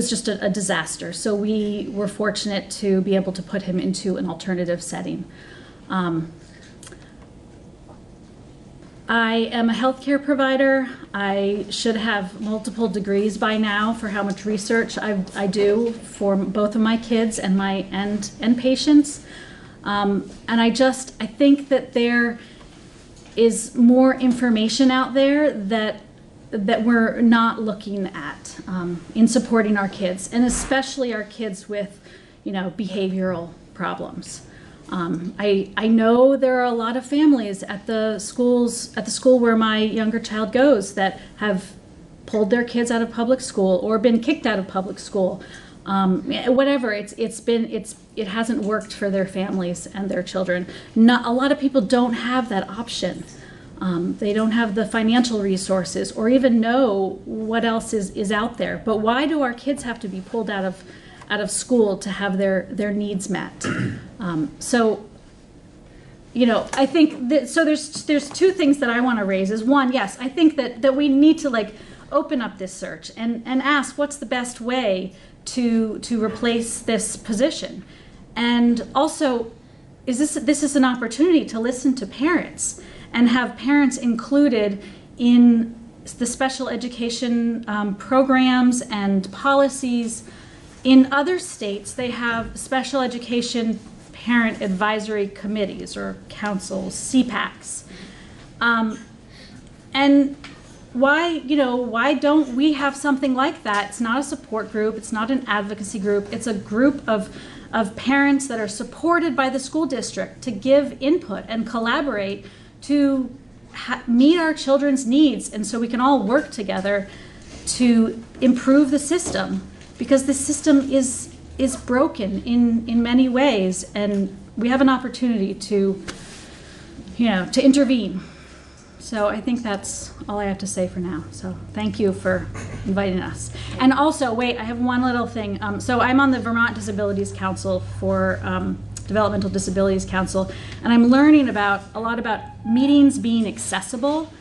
just a disaster. So we were fortunate to be able to put him into an alternative setting. I am a healthcare provider. I should have multiple degrees by now for how much research I do for both of my kids and my patients. And I think that there is more information out there that we're not looking at in supporting our kids, and especially our kids with, behavioral problems. I know there are a lot of families at the school where my younger child goes that have pulled their kids out of public school or been kicked out of public school. Whatever, it hasn't worked for their families and their children. A lot of people don't have that option. They don't have the financial resources or even know what else is out there. But why do our kids have to be pulled out of school to have their needs met? I think so there's 2 things that I want to raise. Is one, yes, I think that we need to open up this search and ask what's the best way to replace this position. And also, this is an opportunity to listen to parents and have parents included in the special education programs and policies. In other states, they have special education parent advisory committees or councils, CPACs. And why don't we have something like that? It's not a support group, it's not an advocacy group, it's a group of parents that are supported by the school district to give input and collaborate to meet our children's needs, and so we can all work together to improve the system, because the system is broken in many ways, and we have an opportunity to intervene. So I think that's all I have to say for now. So thank you for inviting us. And also, wait, I have one little thing. So I'm on the Vermont Disabilities Council for Developmental Disabilities Council, and I'm learning a lot about meetings being accessible.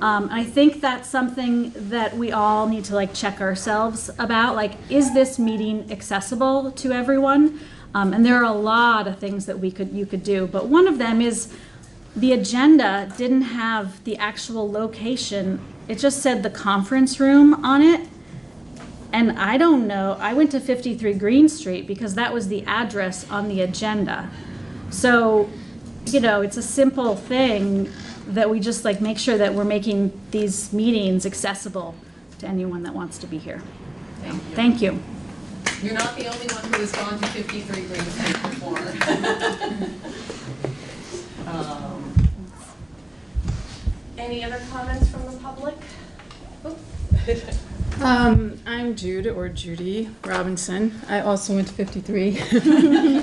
I think that's something that we all need to check ourselves about. Is this meeting accessible to everyone? And there are a lot of things that you could do, but one of them is the agenda didn't have the actual location. It just said the conference room on it. And I don't know, I went to 53 Green Street because that was the address on the agenda. So, it's a simple thing that we just make sure that we're making these meetings accessible to anyone that wants to be here. Thank you. You're not the only one who has gone to 53 Green Street before. Any other comments from the public? I'm Jude, or Judy Robinson. I also went to 53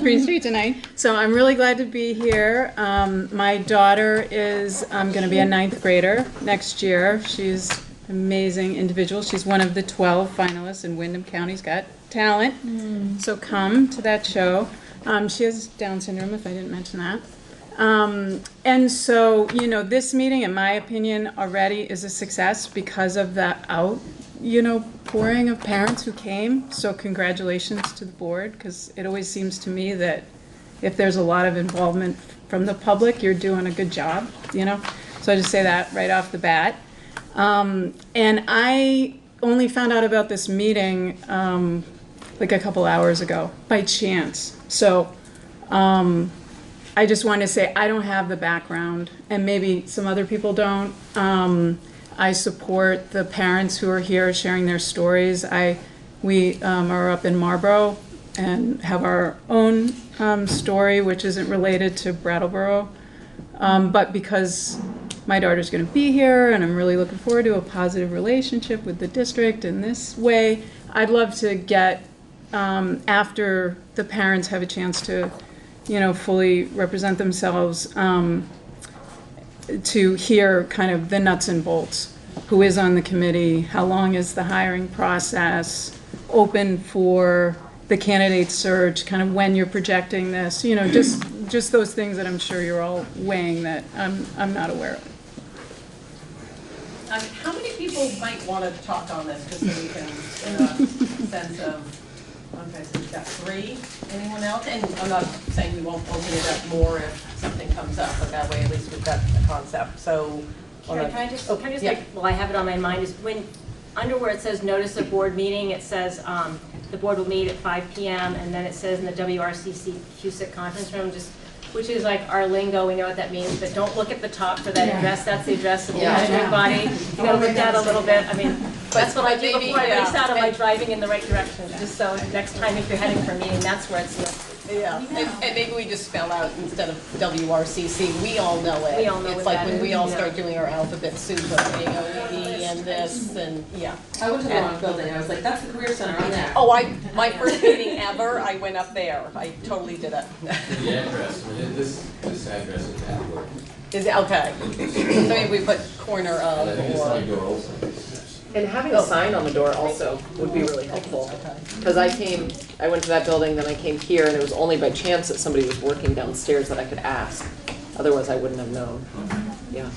Green Street tonight. So I'm really glad to be here. My daughter is going to be a 9th grader next year. She's an amazing individual. She's one of the 12 finalists in Windham County's Got Talent. So come to that show. She has Down syndrome, if I didn't mention that. And so, this meeting, in my opinion, already is a success because of the pouring of parents who came. So congratulations to the board, because it always seems to me that if there's a lot of involvement from the public, you're doing a good job, So I just say that right off the bat. And I only found out about this meeting a couple hours ago by chance. So I just wanted to say I don't have the background, and maybe some other people don't. I support the parents who are here sharing their stories. We are up in Marlborough and have our own story, which isn't related to Brattleboro. But because my daughter's going to be here and I'm really looking forward to a positive relationship with the district in this way, I'd love to get, after the parents have a chance to fully represent themselves, to hear kind of the nuts and bolts. Who is on the committee? How long is the hiring process? Open for the candidate search, kind of when you're projecting this, just those things that I'm sure you're all weighing that I'm not aware of. How many people might want to talk on this, just so we can get a sense of, okay, so we've got 3. Anyone else? And I'm not saying we won't open it up more if something comes up, but that way at least we've got a concept. So, Can I just yeah. I have it on my mind, is under where it says notice of board meeting, it says the board will meet at 5 p.m. and then it says in the WRCC CUSIC conference room, which is our lingo, we know what that means, but don't look at the top for that address, that's the address of the everybody. You gotta look at it a little bit, that's what I do before I race out, am I driving in the right direction? Just so next time if you're heading for a meeting, that's where it's listed. Yeah, and maybe we just spell out instead of WRCC, we all know it. We all know it's what like that when is, we all yeah. start doing our alphabet soup of AOE and this and yeah. I went to the wrong building, I was like, that's the career center, I'm there. Oh, my first meeting ever, I went up there. I totally did it. The address, this address is that word. Is it, okay. So maybe we put corner of or. And having a sign on the door also would be really helpful. Because I went to that building, then I came here, and it was only by chance that somebody was working downstairs that I could ask. Otherwise, I wouldn't have known. Yeah.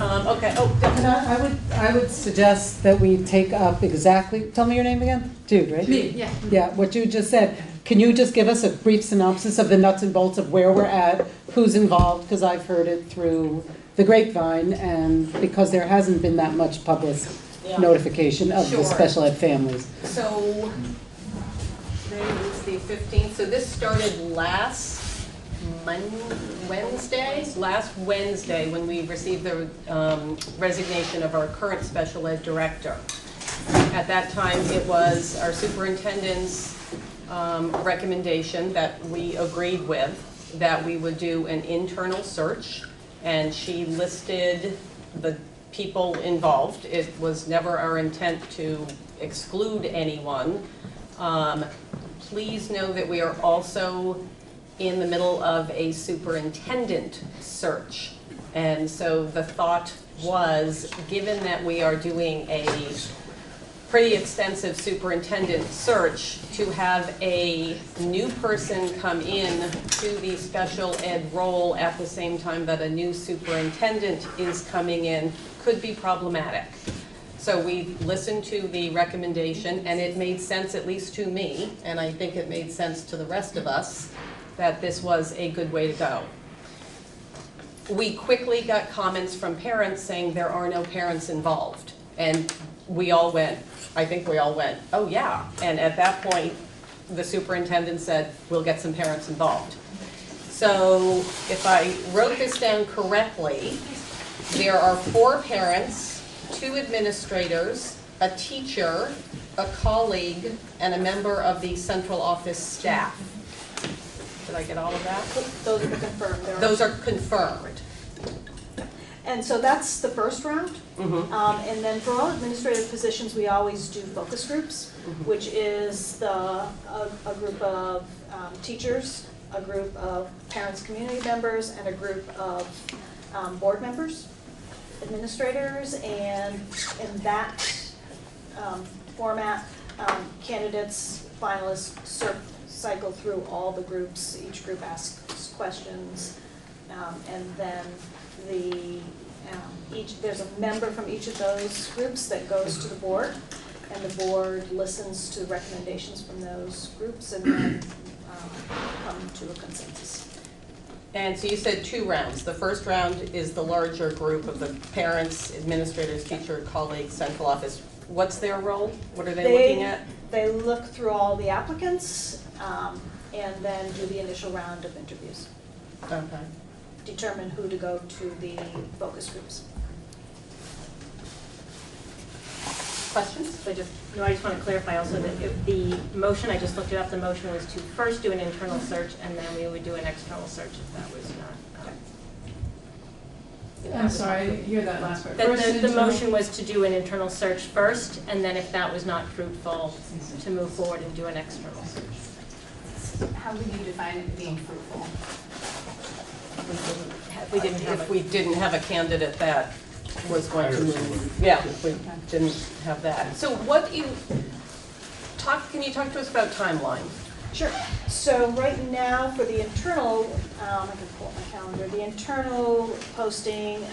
Okay, oh, I would suggest that we take up exactly, tell me your name again? Jude, right? Me, yeah. Yeah, what you just said. Can you just give us a brief synopsis of the nuts and bolts of where we're at, who's involved? Because I've heard it through the grapevine, and because there hasn't been that much public notification of the Sure. special ed families. So, today is the 15th, so this started last last Wednesday, when we received the resignation of our current special ed director. At that time, it was our superintendent's recommendation that we agreed with, that we would do an internal search, and she listed the people involved. It was never our intent to exclude anyone. Please know that we are also in the middle of a superintendent search. And so the thought was, given that we are doing a pretty extensive superintendent search, to have a new person come in to the special ed role at the same time that a new superintendent is coming in could be problematic. So we listened to the recommendation, and it made sense, at least to me, and I think it made sense to the rest of us, that this was a good way to go. We quickly got comments from parents saying there are no parents involved. And we all went, I think we all went, oh yeah. And at that point, the superintendent said, we'll get some parents involved. So if I wrote this down correctly, there are 4 parents, 2 administrators, a teacher, a colleague, and a member of the central office staff. Did I get all of that? Those are confirmed. Those are confirmed. And so that's the first round. Mhm. And then for all administrative positions, we always do focus groups, which is a group of teachers, a group of parents, community members, and a group of board members, administrators, and in that format, candidates, finalists cycle through all the groups. Each group asks questions, and then there's a member from each of those groups that goes to the board, and the board listens to recommendations from those groups and then come to a consensus. And so you said 2 rounds. The first round is the larger group of the parents, administrators, teacher, colleagues, central office. What's their role? What are they looking at? They look through all the applicants and then do the initial round of interviews. Okay. Determine who to go to the focus groups. Questions? I just want to clarify also that the motion, I just looked it up, the motion was to first do an internal search and then we would do an external search if that was not. I'm sorry, I didn't hear that last part. The motion was to do an internal search first, and then if that was not fruitful, to move forward and do an external search. How would you define it being fruitful? If we didn't have a candidate that was going to move, yeah, if we didn't have that. So can you talk to us about timeline? Sure. So right now for the internal, I can pull up my calendar, the internal posting,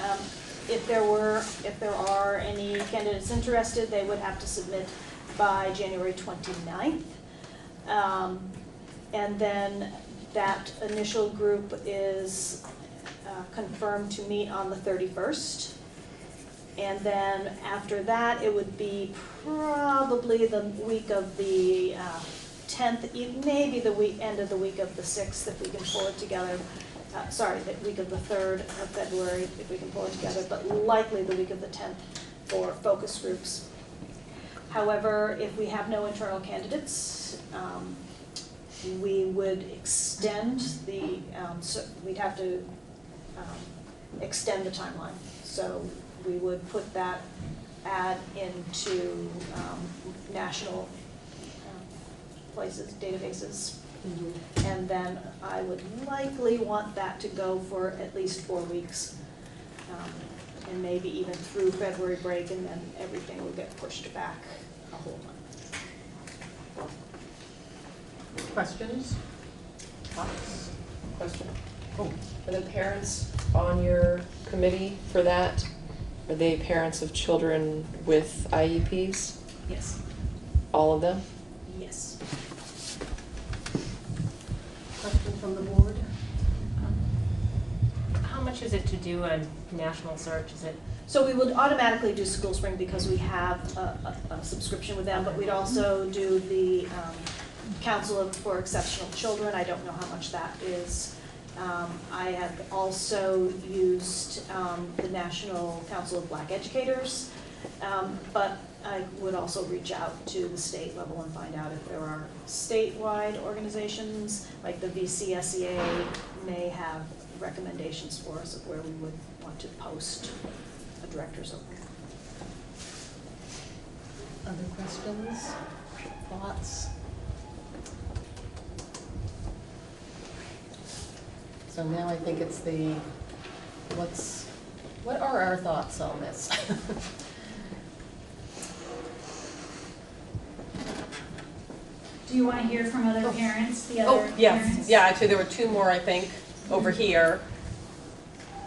if there are any candidates interested, they would have to submit by January 29th. And then that initial group is confirmed to meet on the 31st. And then after that, it would be probably the week of the 10th, maybe the end of the week of the 6th, if we can pull it together. The week of the 3rd of February, if we can pull it together, but likely the week of the 10th for focus groups. However, if we have no internal candidates, we would extend we'd have to extend the timeline. So we would put that ad into national places, databases. And then I would likely want that to go for at least 4 weeks, and maybe even through February break, and then everything will get pushed back a whole month. Questions? Thoughts? Question. Are the parents on your committee for that? Are they parents of children with IEPs? Yes. All of them? Yes. Question from the board? How much is it to do a national search? Is it? So we would automatically do School Spring because we have a subscription with them, but we'd also do the Council for Exceptional Children. I don't know how much that is. I have also used the National Council of Black Educators, but I would also reach out to the state level and find out if there are statewide organizations, like the VCSEA may have recommendations for us of where we would want to post a director's opening. Other questions, thoughts? So now I think it's what are our thoughts on this? Do you want to hear from other parents, the other yes. parents? Yeah, actually there were two more, I think, over here,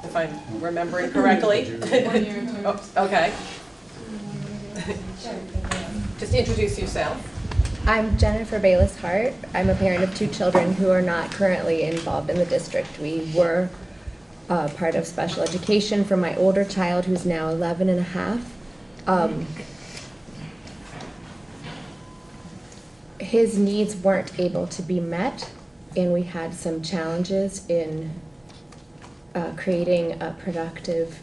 if I'm remembering correctly. Oh, okay. Just introduce yourself. I'm Jennifer Bayless-Hart. I'm a parent of 2 children who are not currently involved in the district. We were part of special education for my older child, who's now 11 and a half. His needs weren't able to be met, and we had some challenges in creating a productive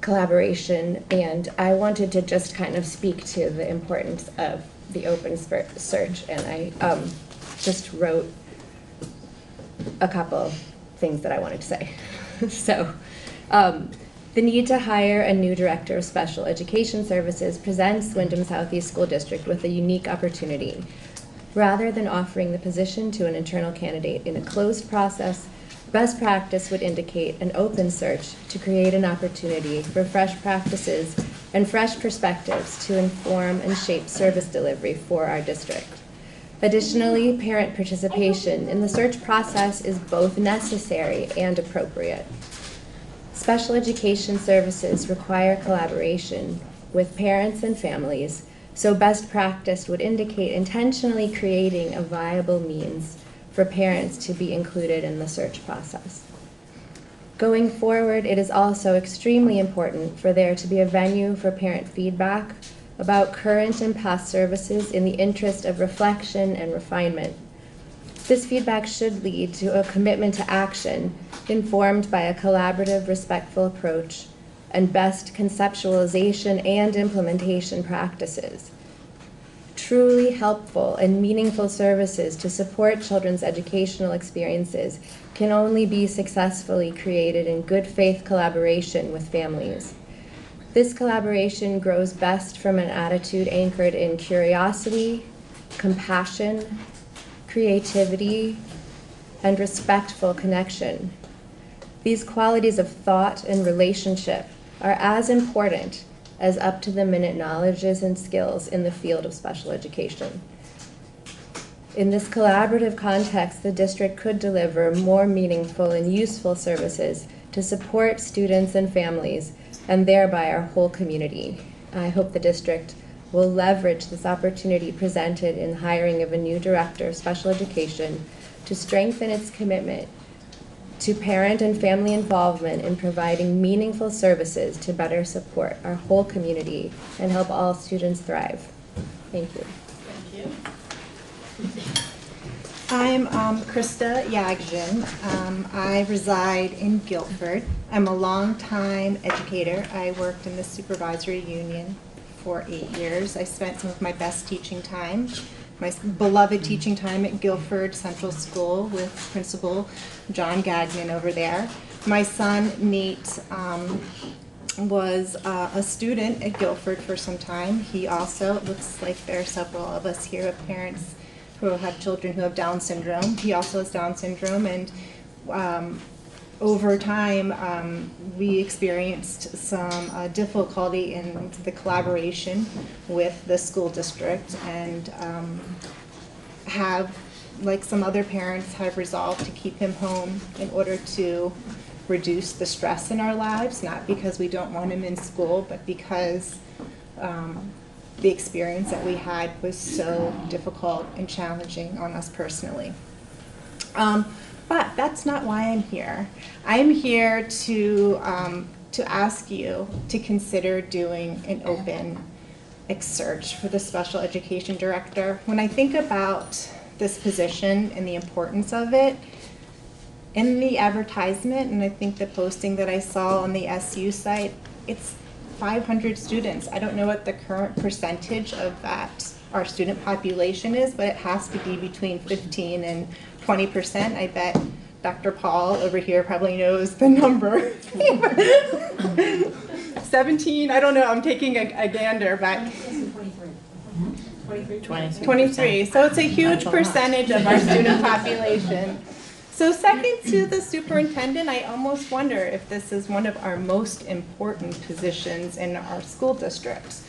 collaboration, and I wanted to just kind of speak to the importance of the open search, and I just wrote a couple things that I wanted to say. So, the need to hire a new director of special education services presents Wyndham Southeast School District with a unique opportunity. Rather than offering the position to an internal candidate in a closed process, best practice would indicate an open search to create an opportunity for fresh practices and fresh perspectives to inform and shape service delivery for our district. Additionally, parent participation in the search process is both necessary and appropriate. Special education services require collaboration with parents and families, so best practice would indicate intentionally creating a viable means for parents to be included in the search process. Going forward, it is also extremely important for there to be a venue for parent feedback about current and past services in the interest of reflection and refinement. This feedback should lead to a commitment to action informed by a collaborative, respectful approach and best conceptualization and implementation practices. Truly helpful and meaningful services to support children's educational experiences can only be successfully created in good faith collaboration with families. This collaboration grows best from an attitude anchored in curiosity, compassion, creativity, and respectful connection. These qualities of thought and relationship are as important as up-to-the-minute knowledges and skills in the field of special education. In this collaborative context, the district could deliver more meaningful and useful services to support students and families, and thereby our whole community. I hope the district will leverage this opportunity presented in hiring of a new director of special education to strengthen its commitment to parent and family involvement in providing meaningful services to better support our whole community and help all students thrive. Thank you. Thank you. I'm Krista Yagdin. I reside in Guilford. I'm a longtime educator. I worked in the supervisory union for 8 years. I spent some of my best teaching time, my beloved teaching time at Guilford Central School with Principal John Gagnon over there. My son, Nate, was a student at Guilford for some time. He also, it looks like there are several of us here of parents who have children who have Down syndrome. He also has Down syndrome, and over time we experienced some difficulty in the collaboration with the school district, and have, like some other parents, have resolved to keep him home in order to reduce the stress in our lives, not because we don't want him in school, but because the experience that we had was so difficult and challenging on us personally. But that's not why I'm here. I'm here to ask you to consider doing an open search for the special education director. When I think about this position and the importance of it, in the advertisement, and I think the posting that I saw on the SU site, it's 500 students. I don't know what the current percentage of that our student population is, but it has to be between 15 and 20%. I bet Dr. Paul over here probably knows the number. 17, I don't know, I'm taking a gander, but 23. So it's a huge percentage of our student population. So second to the superintendent, I almost wonder if this is one of our most important positions in our school districts.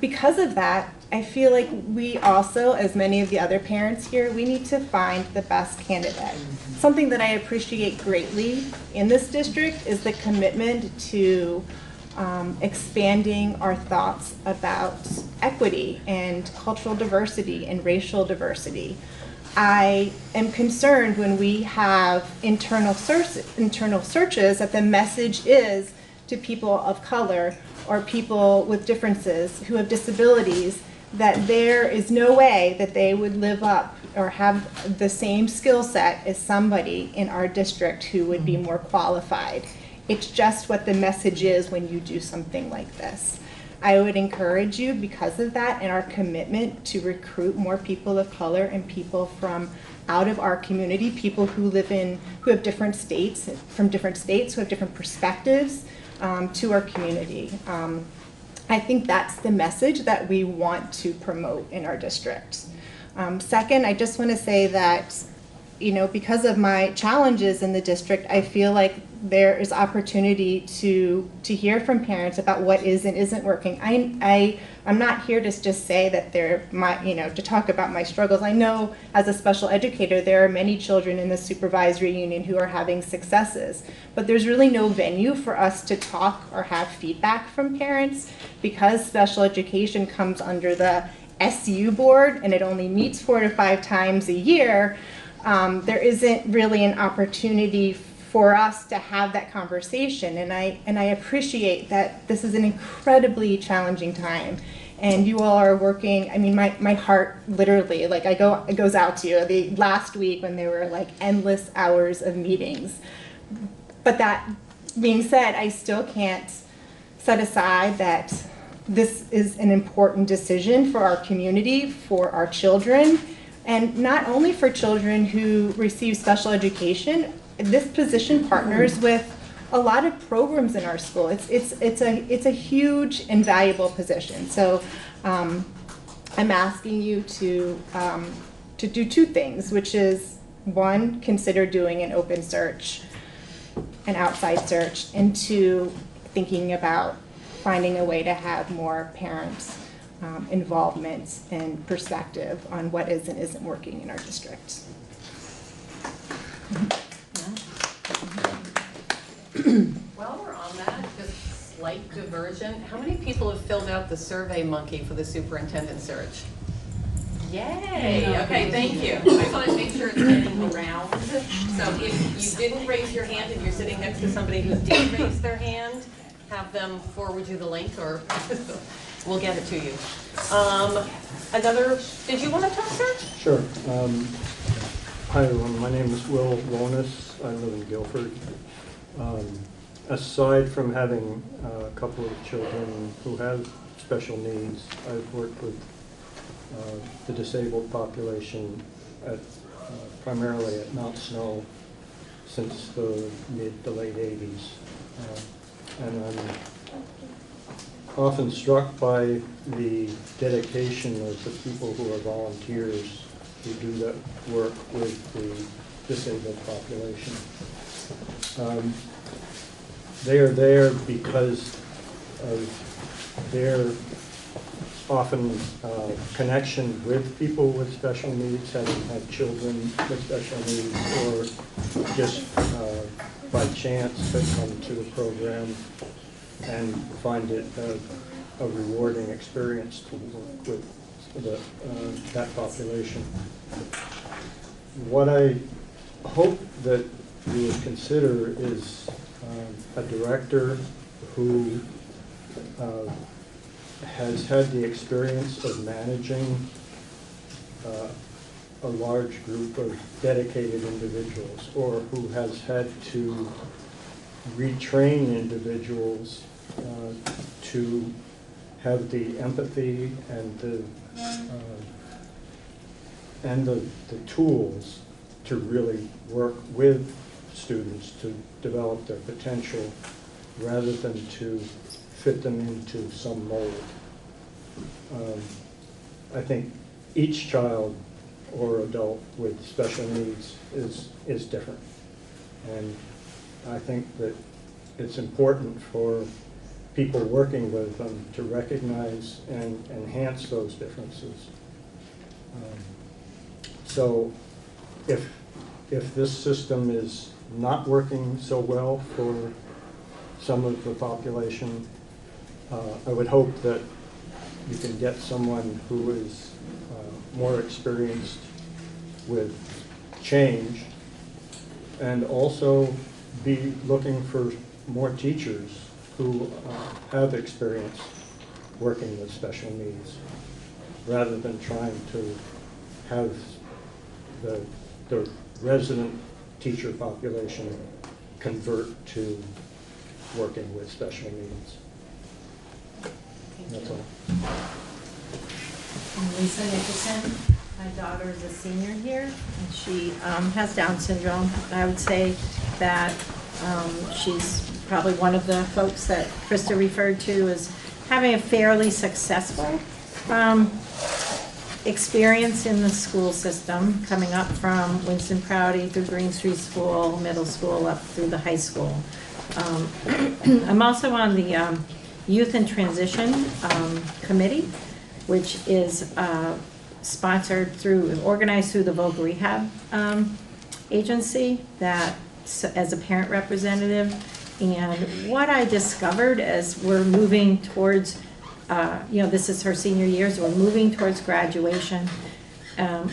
Because of that, I feel like we also, as many of the other parents here, we need to find the best candidate. Something that I appreciate greatly in this district is the commitment to expanding our thoughts about equity and cultural diversity and racial diversity. I am concerned when we have internal searches that the message is to people of color or people with differences who have disabilities that there is no way that they would live up or have the same skill set as somebody in our district who would be more qualified. It's just what the message is when you do something like this. I would encourage you, because of that and our commitment to recruit more people of color and people from out of our community, people who have different states, from different states, who have different perspectives to our community. I think that's the message that we want to promote in our district. Second, I just want to say that, because of my challenges in the district, I feel like there is opportunity to hear from parents about what is and isn't working. I'm not here to just say that to talk about my struggles. I know as a special educator, there are many children in the supervisory union who are having successes, but there's really no venue for us to talk or have feedback from parents because special education comes under the SU board and it only meets 4 to 5 times a year. There isn't really an opportunity for us to have that conversation, and I appreciate that this is an incredibly challenging time, and you all are working. I mean, my heart literally, it goes out to you. The last week when there were endless hours of meetings, but that being said, I still can't set aside that this is an important decision for our community, for our children, and not only for children who receive special education. This position partners with a lot of programs in our school. It's a huge and valuable position. So I'm asking you to do 2 things, which is 1, consider doing an open search, an outside search, and 2, thinking about finding a way to have more parents' involvement and perspective on what is and isn't working in our district. While we're on that, just slight diversion, how many people have filled out the Survey Monkey for the superintendent search? Yay! Okay, thank you. I just want to make sure it's getting around. So if you didn't raise your hand and you're sitting next to somebody who did raise their hand, have them forward you the link, or we'll get it to you. Did you want to talk, sir? Sure. Hi, everyone. My name is Will Lonis. I live in Guilford. Aside from having a couple of children who have special needs, I've worked with the disabled population primarily at Mount Snow since the mid to late 80s. And I'm often struck by the dedication of the people who are volunteers who do that work with the disabled population. They are there because of their often connection with people with special needs, having had children with special needs, or just by chance have come to the program and find it a rewarding experience to work with that population. What I hope that you would consider is a director who has had the experience of managing a large group of dedicated individuals, or who has had to retrain individuals to have the empathy and the tools to really work with students to develop their potential rather than to fit them into some mold. I think each child or adult with special needs is different. And I think that it's important for people working with them to recognize and enhance those differences. So if this system is not working so well for some of the population, I would hope that you can get someone who is more experienced with change, and also be looking for more teachers who have experience working with special needs, rather than trying to have the resident teacher population convert to working with special needs. That's all. I'm Lisa Nicholson. My daughter is a senior here, and she has Down syndrome. I would say that she's probably one of the folks that Krista referred to as having a fairly successful experience in the school system, coming up from Winston Prouty through Green Street School, middle school, up through the high school. I'm also on the Youth and Transition Committee, which is organized through the Voc Rehab Agency, that as a parent representative. And what I discovered as we're moving towards, this is her senior year, so we're moving towards graduation.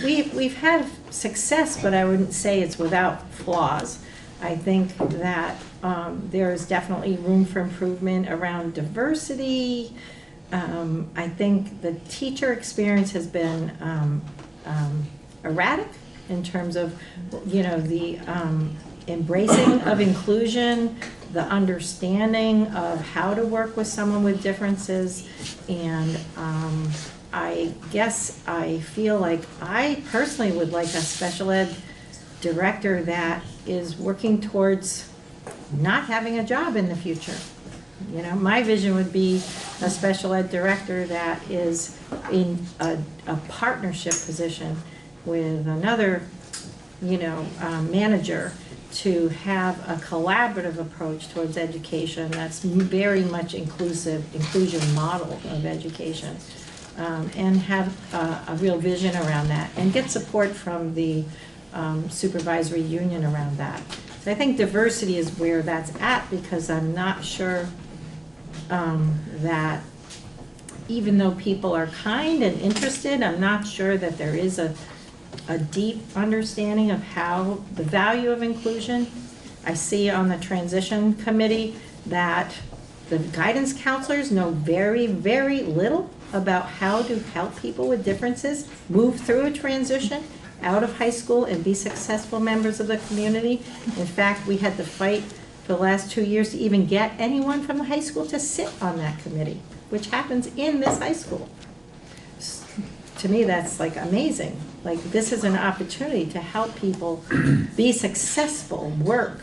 We've had success, but I wouldn't say it's without flaws. I think that there is definitely room for improvement around diversity. I think the teacher experience has been erratic in terms of, the embracing of inclusion, the understanding of how to work with someone with differences, and I guess I feel like I personally would like a special ed director that is working towards not having a job in the future. My vision would be a special ed director that is in a partnership position with another, manager, to have a collaborative approach towards education that's very much inclusion model of education, and have a real vision around that, and get support from the supervisory union around that. So I think diversity is where that's at, because I'm not sure that even though people are kind and interested, I'm not sure that there is a deep understanding of how the value of inclusion. I see on the transition committee that the guidance counselors know very, very little about how to help people with differences move through a transition out of high school and be successful members of the community. In fact, we had to fight for the last 2 years to even get anyone from the high school to sit on that committee, which happens in this high school. To me, that's like amazing. Like, this is an opportunity to help people be successful, work,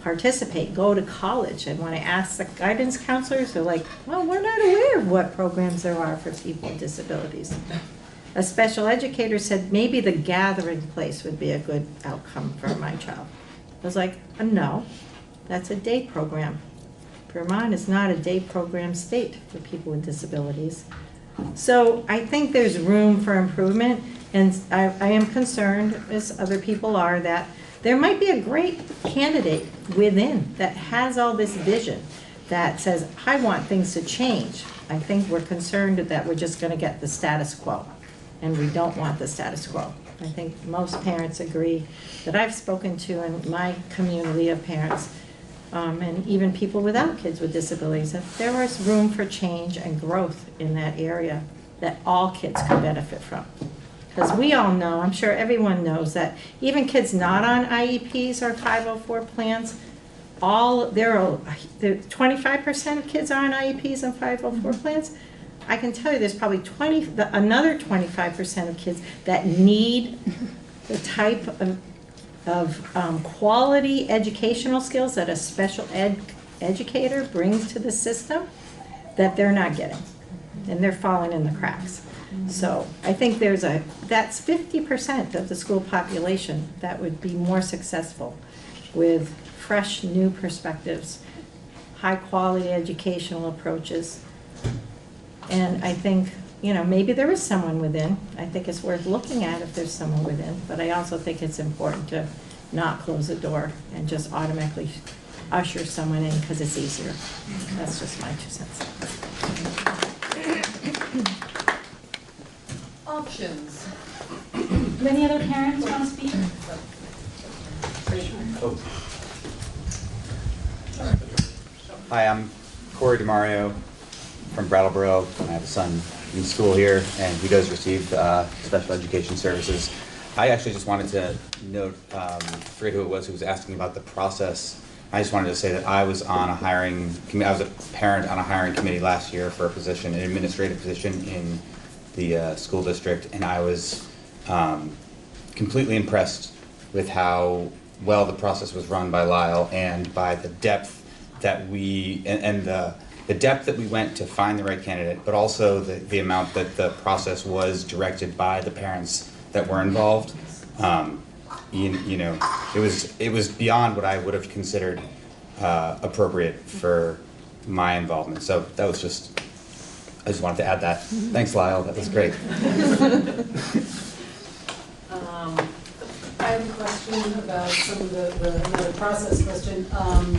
participate, go to college. And when I ask the guidance counselors, they're like, well, we're not aware of what programs there are for people with disabilities. A special educator said maybe the gathering place would be a good outcome for my child. I was like, no, that's a day program. Vermont is not a day program state for people with disabilities. So I think there's room for improvement, and I am concerned, as other people are, that there might be a great candidate within that has all this vision that says, I want things to change. I think we're concerned that we're just going to get the status quo, and we don't want the status quo. I think most parents agree that I've spoken to in my community of parents, and even people without kids with disabilities, that there is room for change and growth in that area that all kids can benefit from. Because we all know, I'm sure everyone knows, that even kids not on IEPs or 504 plans, there are 25% of kids are on IEPs and 504 plans. I can tell you there's probably another 25% of kids that need the type of quality educational skills that a special ed educator brings to the system that they're not getting, and they're falling in the cracks. So I think that's 50% of the school population that would be more successful with fresh, new perspectives, high quality educational approaches. And I think, maybe there is someone within. I think it's worth looking at if there's someone within, but I also think it's important to not close the door and just automatically usher someone in because it's easier. That's just my 2 cents. Options. Do any other parents want to speak? Hi, I'm Corey DeMario from Brattleboro. I have a son in school here, and he does receive special education services. I actually just wanted to note, I forget who it was who was asking about the process. I just wanted to say that I was on a hiring committee. I was a parent on a hiring committee last year for a position, an administrative position in the school district, and I was completely impressed with how well the process was run by Lyle and by the depth that we the depth that we went to find the right candidate, but also the amount that the process was directed by the parents that were involved. It was beyond what I would have considered appropriate for my involvement. So that was I just wanted to add that. Thanks, Lyle. That was great. I have a question about some of the process question. I'm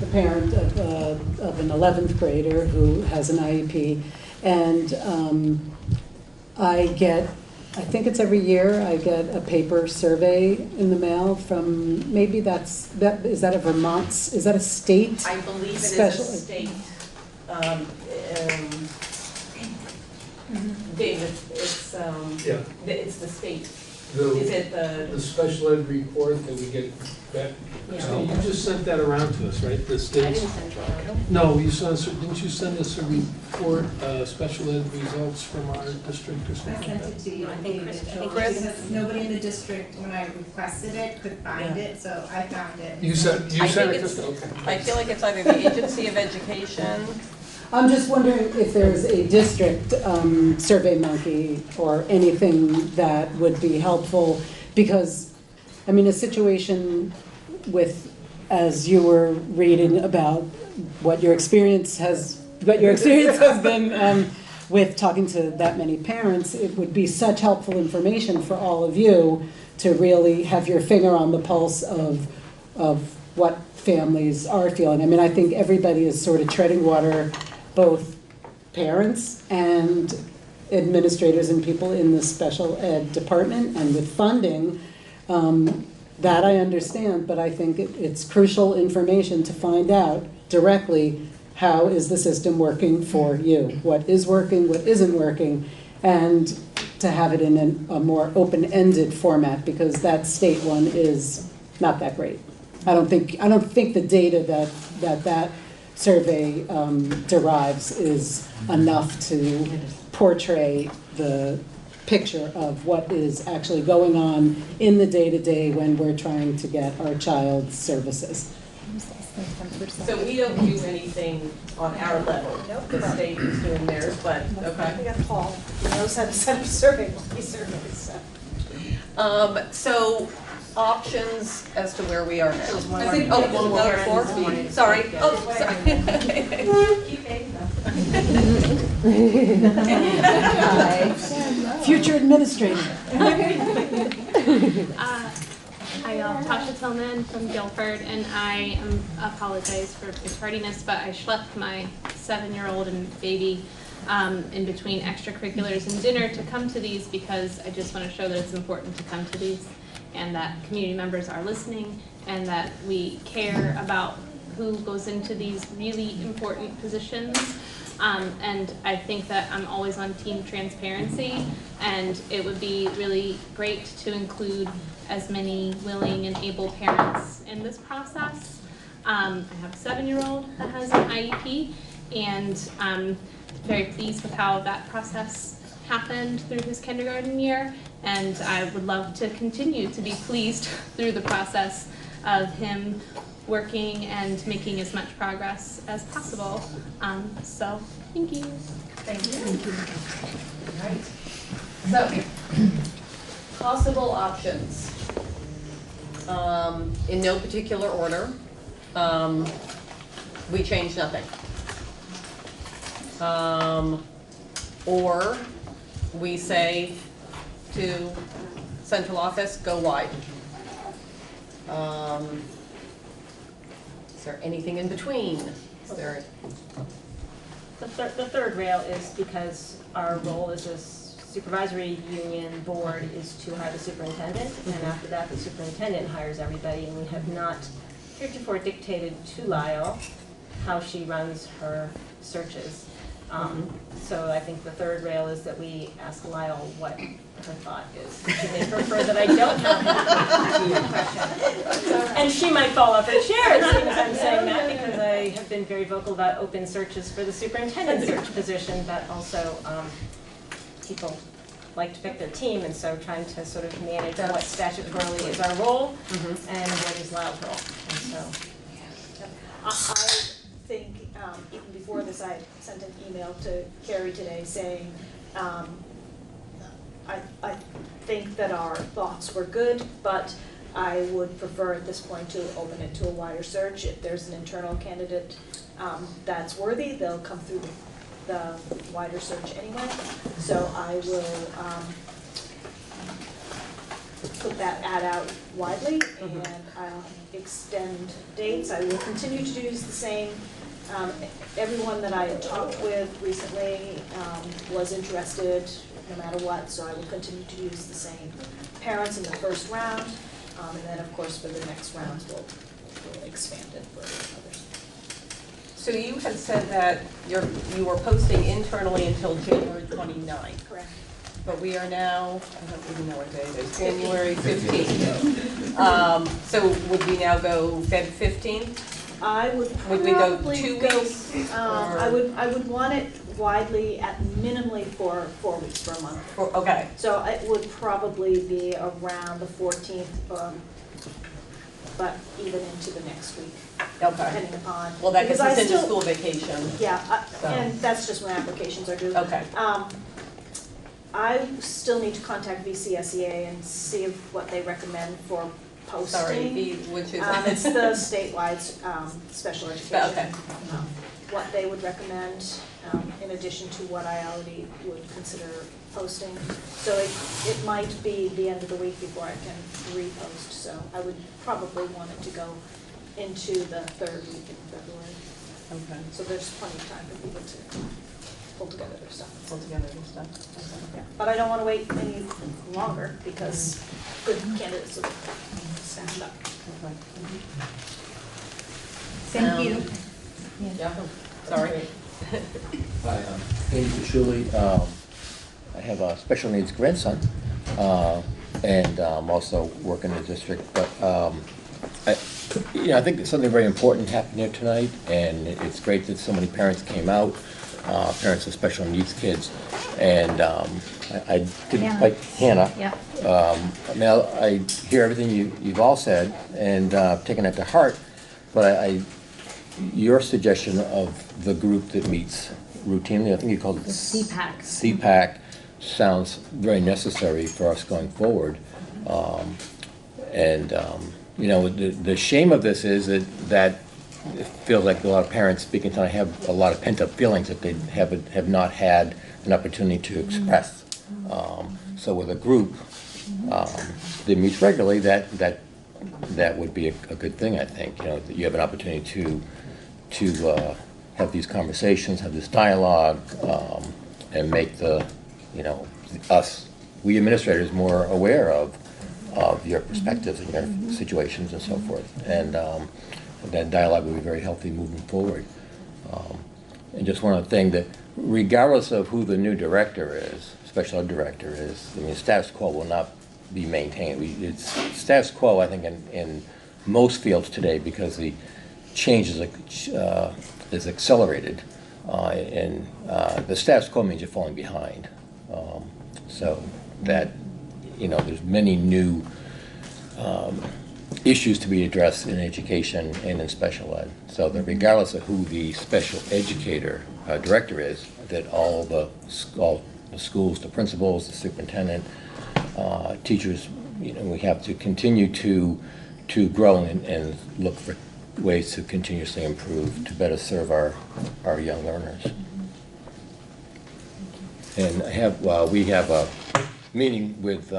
the parent of an 11th grader who has an IEP, and I think it's every year, I get a paper survey in the mail from, is that a Vermont, is that a state? I believe it special? is a state. David, it's the state. Is it the special ed report that we get back? Yeah. You just sent that around to us, right? The states. I didn't send it around. No, didn't you send us a report, special ed results from our district or something? I sent it to you. I think Chris, nobody in the district, when I requested it, could find it, so I found it. You sent it to, okay. I feel like it's either the Agency of Education. I'm just wondering if there's a district survey monkey or anything that would be helpful, because, a situation with, as you were reading about what your experience has been with talking to that many parents, it would be such helpful information for all of you to really have your finger on the pulse of what families are feeling. I think everybody is sort of treading water, both parents and administrators and people in the special ed department, and with funding, that I understand, but I think it's crucial information to find out directly how is the system working for you, what is working, what isn't working, and to have it in a more open-ended format, because that state one is not that great. I don't think the data that survey derives is enough to portray the picture of what is actually going on in the day-to-day when we're trying to get our child's services. So we don't do anything on our level. The state is doing theirs, but okay. We got Paul. He knows how to set up surveys. So options as to where we are now. I think one more before. Sorry. Oh, Future administrator. Hi, y'all. Tasha Tillman from Guilford, and I apologize for the tardiness, but I schlepped my 7-year-old and baby in between extracurriculars and dinner to come to these because I just want to show that it's important to come to these and that community members are listening and that we care about who goes into these really important positions. And I think that I'm always on team transparency, and it would be really great to include as many willing and able parents in this process. I have a 7-year-old that has an IEP, and I'm very pleased with how that process happened through his kindergarten year, and I would love to continue to be pleased through the process of him working and making as much progress as possible. So, thank you. Thank you. All right. So, possible options. In no particular order, we change nothing. Or we say to central office, go wide. Is there anything in between? Is there? The third rail is because our role as a supervisory union board is to hire the superintendent, and after that, the superintendent hires everybody, and we have not heretofore dictated to Lyle how she runs her searches. So I think the third rail is that we ask Lyle what her thought is. She may prefer that I don't have that question. And she might fall off her chair as soon as I'm saying that, because I have been very vocal about open searches for the superintendent search position, but also people like to pick their team, and so trying to sort of manage what statutorily is our role and what is Lyle's role. And so, I think even before this, I sent an email to Carrie today saying I think that our thoughts were good, but I would prefer at this point to open it to a wider search. If there's an internal candidate that's worthy, they'll come through the wider search anyway. So I will put that ad out widely, and I'll extend dates. I will continue to use the same. Everyone that I talked with recently was interested no matter what, so I will continue to use the same parents in the first round, and then of course for the next rounds we'll expand it for others. So you had said that you were posting internally until January 29th. Correct. But we are now, I don't even know what day it is, January 15th. So would we now go Feb 15th? I would Would we go probably 2 go, weeks? I would want it widely at minimally for 4 weeks for a month. Okay. So it would probably be around the 14th, but even into the next week. Okay. Depending upon. Well, that gets because us into school vacation. Yeah, So. and that's just when applications are due. Okay. I still need to contact VCSEA and see what they recommend for posting. Sorry, which is? It's the statewide special education. Okay. What they would recommend in addition to what I already would consider posting. So it might be the end of the week before I can repost. So I would probably want it to go into the third week in February. Okay. So there's plenty of time for people to pull together their stuff. Pull together their stuff. Okay. Yeah. But I don't want to wait any longer because good candidates will stand up. Okay. Thank you. Yeah. Sorry. Hi, I'm Andy Pachuli. I have a special needs grandson, and also work in the district. But I think something very important happened here tonight, and it's great that so many parents came out, parents of special needs kids. And I didn't quite, Hannah. Yeah. Now, I hear everything you've all said, and taken that to heart, but your suggestion of the group that meets routinely, I think you called it CPAC. CPAC, sounds very necessary for us going forward. The shame of this is that it feels like a lot of parents speaking tonight have a lot of pent-up feelings that they have not had an opportunity to express. So with a group that meets regularly, that that would be a good thing, I think. You know, that you have an opportunity to have these conversations, have this dialogue, and make we administrators more aware of your perspectives and your situations and so forth. And that dialogue would be very healthy moving forward. And just one other thing, that regardless of who the new director is, special ed director is, I mean, status quo will not be maintained. It's status quo, I think, in most fields today, because the change is accelerated, and the status quo means you're falling behind. So that, there's many new issues to be addressed in education and in special ed. So that regardless of who the special educator director is, that all the schools, the principals, the superintendent, teachers, we have to continue to grow and look for ways to continuously improve to better serve our young learners. And we have a meeting with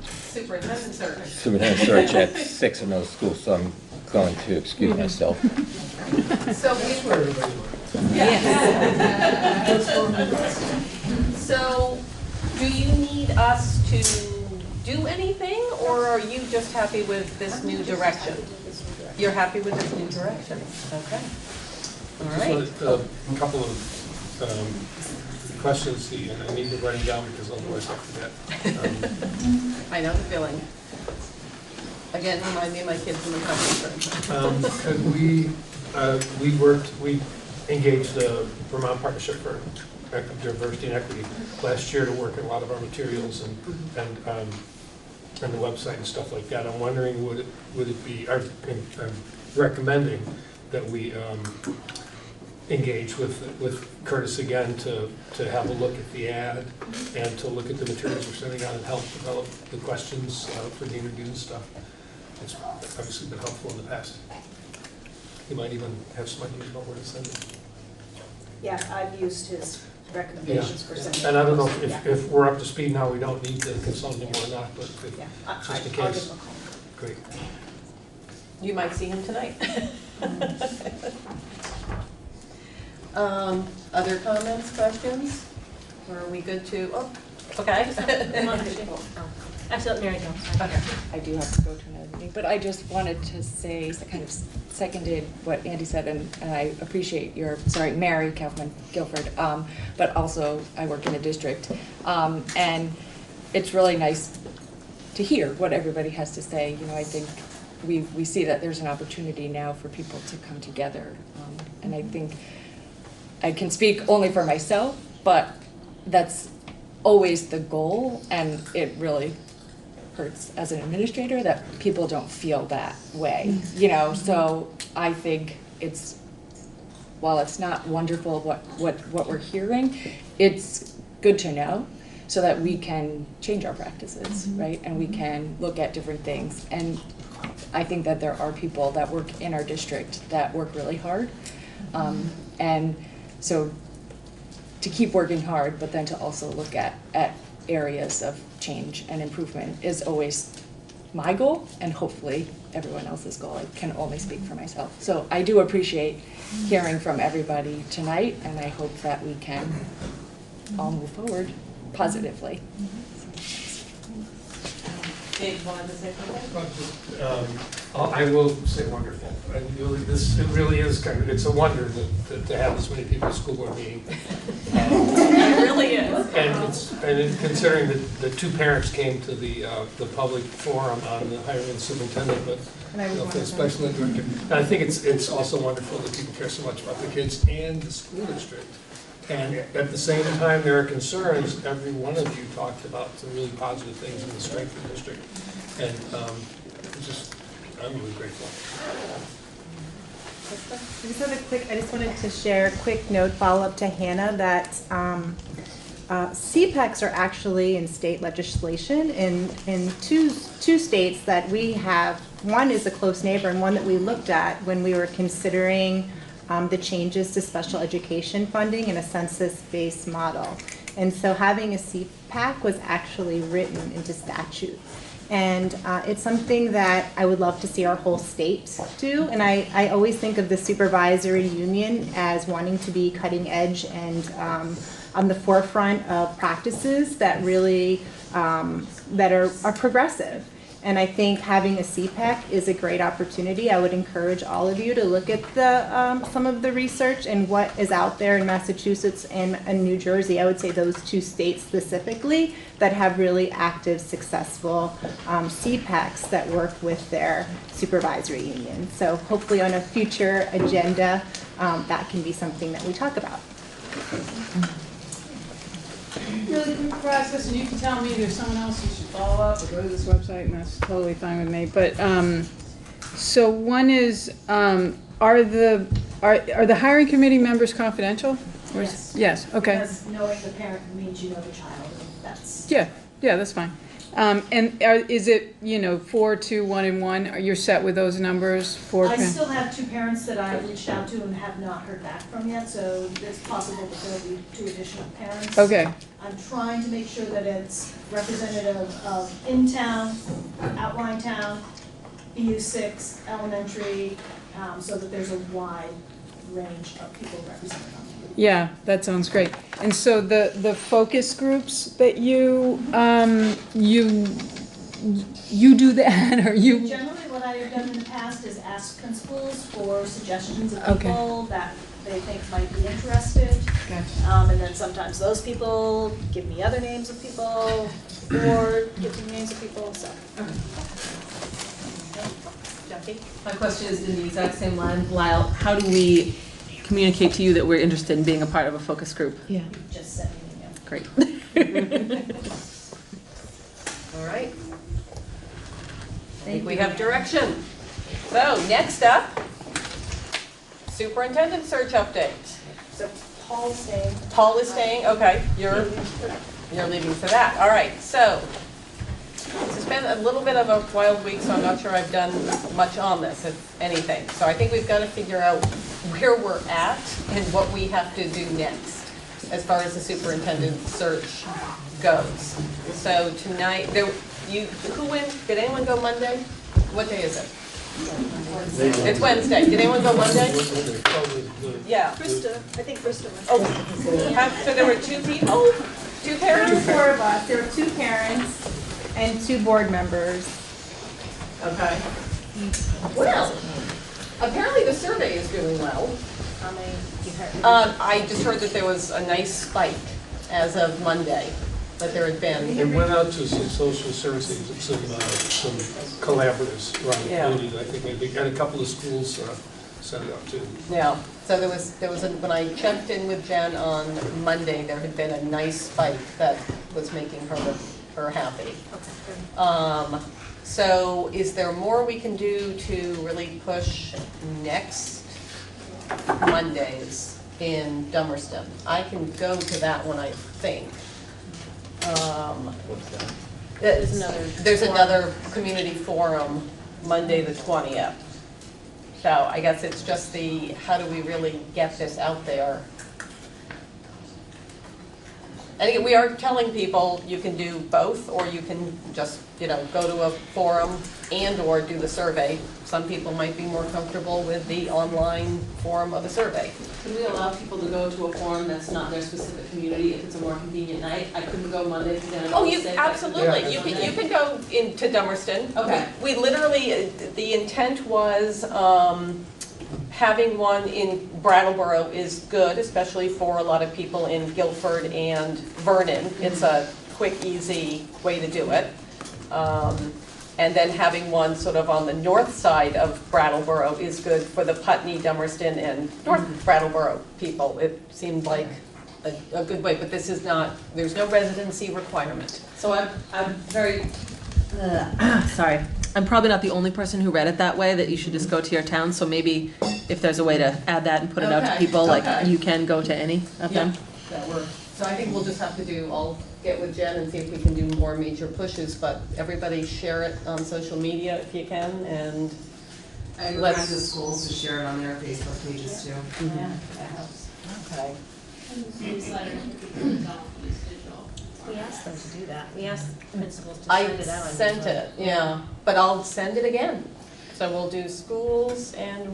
Superintendent search at 6 in those schools, so I'm going to excuse myself. So So, do you need us to do anything, or are you just happy with this new direction? You're happy with this new direction, okay. All right. Just a couple of questions, and I need to write them down because otherwise I forget. I know the feeling. Again, remind me of my kids in the country. We engaged the Vermont Partnership for Diversity and Equity last year to work in a lot of our materials and the website and stuff like that. I'm wondering, would it be, I'm recommending that we engage with Curtis again to have a look at the ad and to look at the materials we're sending out and help develop the questions for the interview and stuff. It's obviously been helpful in the past. He might even have some ideas about where to send it. Yeah, I've used his recommendations for sending. And I don't know if we're up to speed now, we don't need to consult anymore or not, but just in I'll give case. him a call. Great. You might see him tonight. Other comments, questions? Or are we good to, okay. Actually, let Mary go. Okay. I do have to go to another meeting, but I just wanted to say, kind of seconded what Andy said, and I appreciate Mary Kaufman Guilford, but also I work in the district, and it's really nice to hear what everybody has to say. I think we see that there's an opportunity now for people to come together, and I think I can speak only for myself, but that's always the goal, and it really hurts as an administrator that people don't feel that way, so I think while it's not wonderful what we're hearing, it's good to know so that we can change our practices, right? And we can look at different things. And I think that there are people that work in our district that work really hard. And so to keep working hard, but then to also look at areas of change and improvement is always my goal, and hopefully everyone else's goal. I can only speak for myself. So I do appreciate hearing from everybody tonight, and I hope that we can all move forward positively. Dave wanted to say something? I will say wonderful. And it really is it's a wonder to have this many people at a school board meeting. It really is. And considering that the two parents came to the public forum on the hiring of the superintendent, but for the special ed director. And I think it's also wonderful that people care so much about the kids and the school district. And at the same time, there are concerns. Every one of you talked about some really positive things in the strength of the district. And I'm really grateful. I just wanted to share a quick note, follow-up to Hannah, that CPACs are actually in state legislation in two states that we have. One is a close neighbor, and one that we looked at when we were considering the changes to special education funding in a census-based model. And so having a CPAC was actually written into statute. And it's something that I would love to see our whole state do. And I always think of the supervisory union as wanting to be cutting edge and on the forefront of practices that really that are progressive. And I think having a CPEC is a great opportunity. I would encourage all of you to look at the some of the research and what is out there in Massachusetts and New Jersey. I would say those two states specifically that have really active, successful CPECs that work with their supervisory union. So hopefully on a future agenda, that can be something that we talk about. Really quick process, and you can tell me if there's someone else you should follow up or go to this website, and that's totally fine with me. But so one is, are the hiring committee members confidential? Or yes. Okay. Because knowing the parent means you know the child. That's Yeah, that's fine. And is it 4, 2, 1, and 1? Are you set with those numbers? I still have 2 parents that I reached out to and have not heard back from yet, so it's possible that there'll be 2 additional parents. Okay. I'm trying to make sure that it's representative of in-town, outlying town, BU6, elementary, so that there's a wide range of people represented on there. Yeah, that sounds great. And so the focus groups that you do that, or you? Generally, what I have done in the past is ask principals for suggestions of people that they think might be interested. Gotcha. And then sometimes those people give me other names of people, or give me names of people, so. Jackie? My question is in the exact same line. Lyle, how do we communicate to you that we're interested in being a part of a focus group? Yeah. Just send me an email. Great. All right. I think we have direction. So next up, superintendent search update. So Paul's staying. Paul is staying, okay, you're leaving for that. All right, so it's been a little bit of a wild week, so I'm not sure I've done much on this, if anything. So I think we've got to figure out where we're at and what we have to do next as far as the superintendent search goes. So tonight, who went? Did anyone go Monday? What day is it? It's Wednesday. Did anyone go Monday? Yeah. Krista, I think Krista went. Oh, so there were 2 people? 2 parents? 4 of us. There were 2 parents and 2 board members. Okay. Well, apparently the survey is doing well. How many you heard? I just heard that there was a nice spike as of Monday, that there had been. It went out to some social services, some collaboratives around the community. I think maybe and a couple of schools sent it out too. Yeah. So there was when I checked in with Jen on Monday, there had been a nice spike that was making her happy. So is there more we can do to really push next Mondays in Dummerston? I can go to that one, I think. There's another community forum Monday the 20th. So I guess it's just how do we really get this out there? And again, we are telling people you can do both, or you can just, go to a forum and or do the survey. Some people might be more comfortable with the online form of a survey. Could we allow people to go to a forum that's not their specific community if it's a more convenient night? I couldn't go Monday because then Oh, absolutely. You can go into Dummerston. Okay. We literally, the intent was having one in Brattleboro is good, especially for a lot of people in Guilford and Vernon. It's a quick, easy way to do it. And then having one sort of on the north side of Brattleboro is good for the Putney, Dummerston, and North Brattleboro people. It seemed like a good way, but this is not, there's no residency requirement. So I'm very, Sorry. I'm probably not the only person who read it that way, that you should just go to your town. So maybe if there's a way to add that and put it out to people, like you can go to any of them. That works. So I think we'll just have to I'll get with Jen and see if we can do more major pushes, but everybody share it on social media if you can, and I would recommend the schools to share it on their Facebook pages too. Yeah, that helps. Okay. Newsletter for people who don't use digital. We asked them to do do that. We asked principals to I send it out. sent it, yeah, but I'll send it again. So we'll do schools and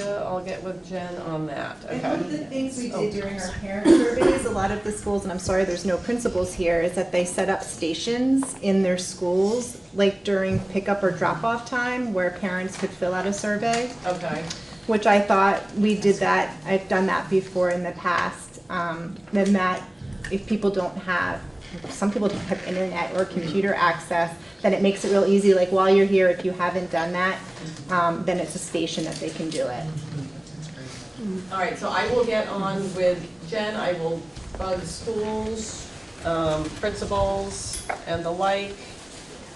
I'll get with Jen on that, And one of okay? the things we did during our parent surveys, a lot of the schools, and I'm sorry there's no principals here, is that they set up stations in their schools, like during pickup or drop-off time, where parents could fill out a survey. Okay. Which I thought we did that, I've done that before in the past. Then that, if people don't have, some people don't have internet or computer access, then it makes it real easy, like while you're here, if you haven't done that, then it's a station that they can do it. All right, so I will get on with Jen, I will bug schools, principals, and the like.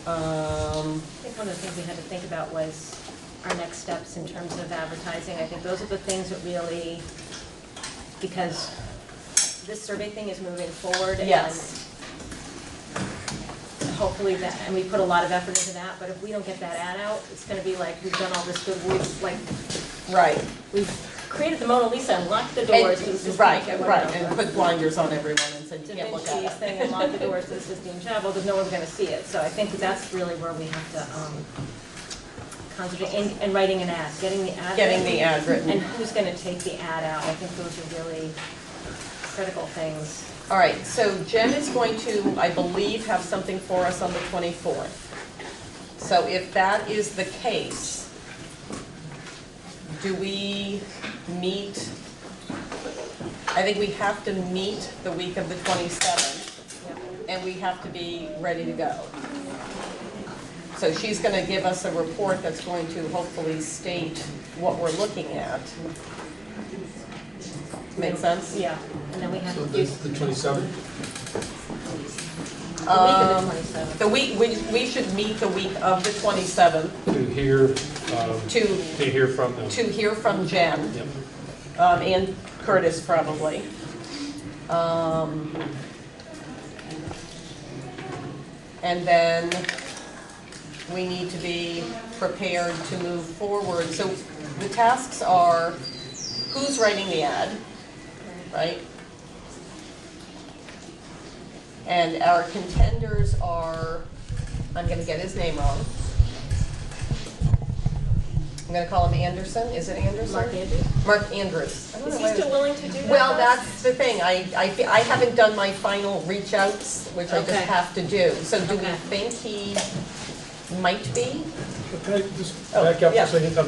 I think one of the things we had to think about was our next steps in terms of advertising. I think those are the things that really, because this survey thing is moving forward. Yes. And hopefully that, and we put a lot of effort into that, but if we don't get that ad out, it's gonna be like, we've done all this good, we've like, Right. we've created the Mona Lisa and locked the doors to the Sistine Right, Chapel. right, and put blinders on everyone and said, you Da can't look Vinci's at thing it. and lock the doors to the Sistine Chapel, because no one's gonna see it. So I think that's really where we have to, concentrate, and writing an ad, getting the ad Getting written, the ad written. and who's gonna take the ad out. I think those are really critical things. All right, so Jen is going to, I believe, have something for us on the 24th. So if that is the case, do we meet, I think we have to meet the week of the 27th, and we have to be ready to go. So she's going to give us a report that's going to hopefully state what we're looking at. Make sense? Yeah, and then we have So to do the 27th? The week, we should meet the week of the 27th To hear, to hear from them. to hear from Jen, Yep. and Curtis probably. And then we need to be prepared to move forward. So the tasks are, who's writing the ad, right? And our contenders are, I'm gonna get his name wrong. I'm gonna call him Anderson, is it Anderson? Mark Andrews. Mark Andrews. Is he still willing to do that? Well, for us? that's the thing, I haven't done my final reach outs, which I just Okay. have to do. So do we Okay. think he might be? Can I just back up yeah. a second?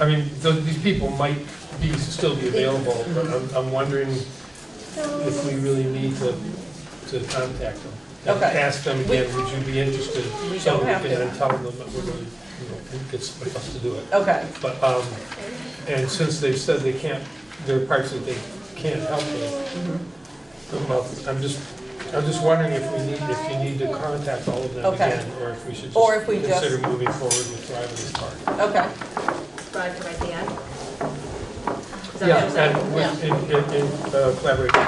I mean, these people might still be available, but I'm wondering if we really need to contact them. And Okay. ask them again, would you be interested? We So don't we have can to. then tell them that we're going to get somebody else to do it. Okay. But, and since they've said they can't, there are parts that they can't help with. Well, I'm just wondering if you need to contact all of them Okay. again, or if we should Or if we just consider just- moving forward with Thrive this part. Okay. Strive to write the ad? Is that Yeah, what you're saying? and with, collaboration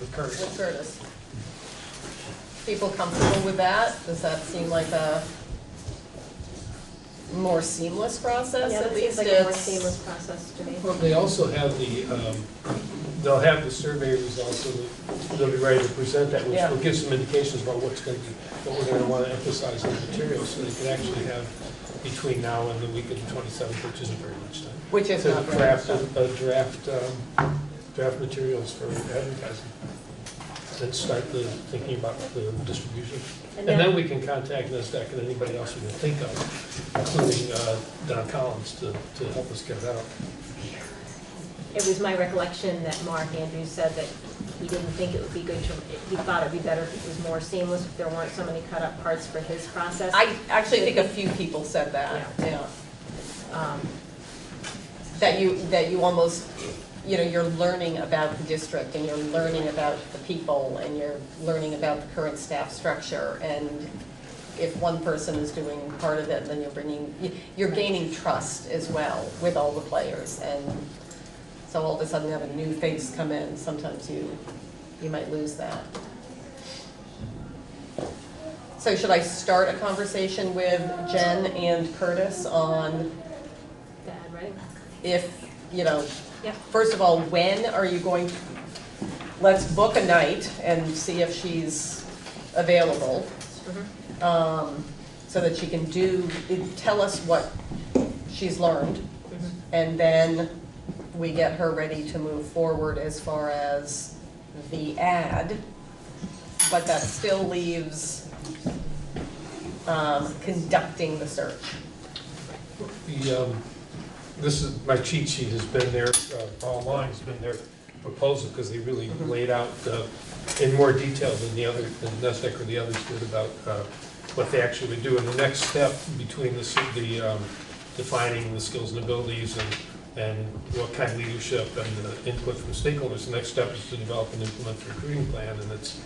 with Curtis. With Curtis. People comfortable with that? Does that seem like a more seamless process? Yeah, At that seems least like a more it's. seamless process to me. Well, they also have they'll have the survey results, so they'll be ready to present that, which Yeah. will give some indications about what we're gonna wanna emphasize in the material, so they can actually have between now and the week of the 27th, which isn't very much time. Which is to not very draft much draft materials for advertising. And start thinking about the distribution. And then we can contact NASDAQ and anybody else we can think of, including Don Collins, to help us get it out. It was my recollection that Mark Andrews said that he didn't think it would be good to, he thought it'd be better if it was more seamless, if there weren't so many cut up parts for his process. I actually think a few people said that, yeah. That you almost, you're learning about the district, and you're learning about the people, and you're learning about the current staff structure, and if one person is doing part of it, then you're gaining trust as well with all the players, and so all of a sudden have a new face come in, sometimes you might lose that. So should I start a conversation with Jen and Curtis on The ad writing? if, Yeah. first of all, when are you going, let's book a night and see if she's available. So that she can tell us what she's learned. And then we get her ready to move forward as far as the ad. But that still leaves conducting the search. This is, my cheat sheet has been there, all along, has been their proposal, because they really laid out in more detail than than NESDEC or the others did about what they actually would do. And the next step between the defining the skills and abilities and what kind of leadership and the input from stakeholders, the next step is to develop and implement the recruiting plan, and it's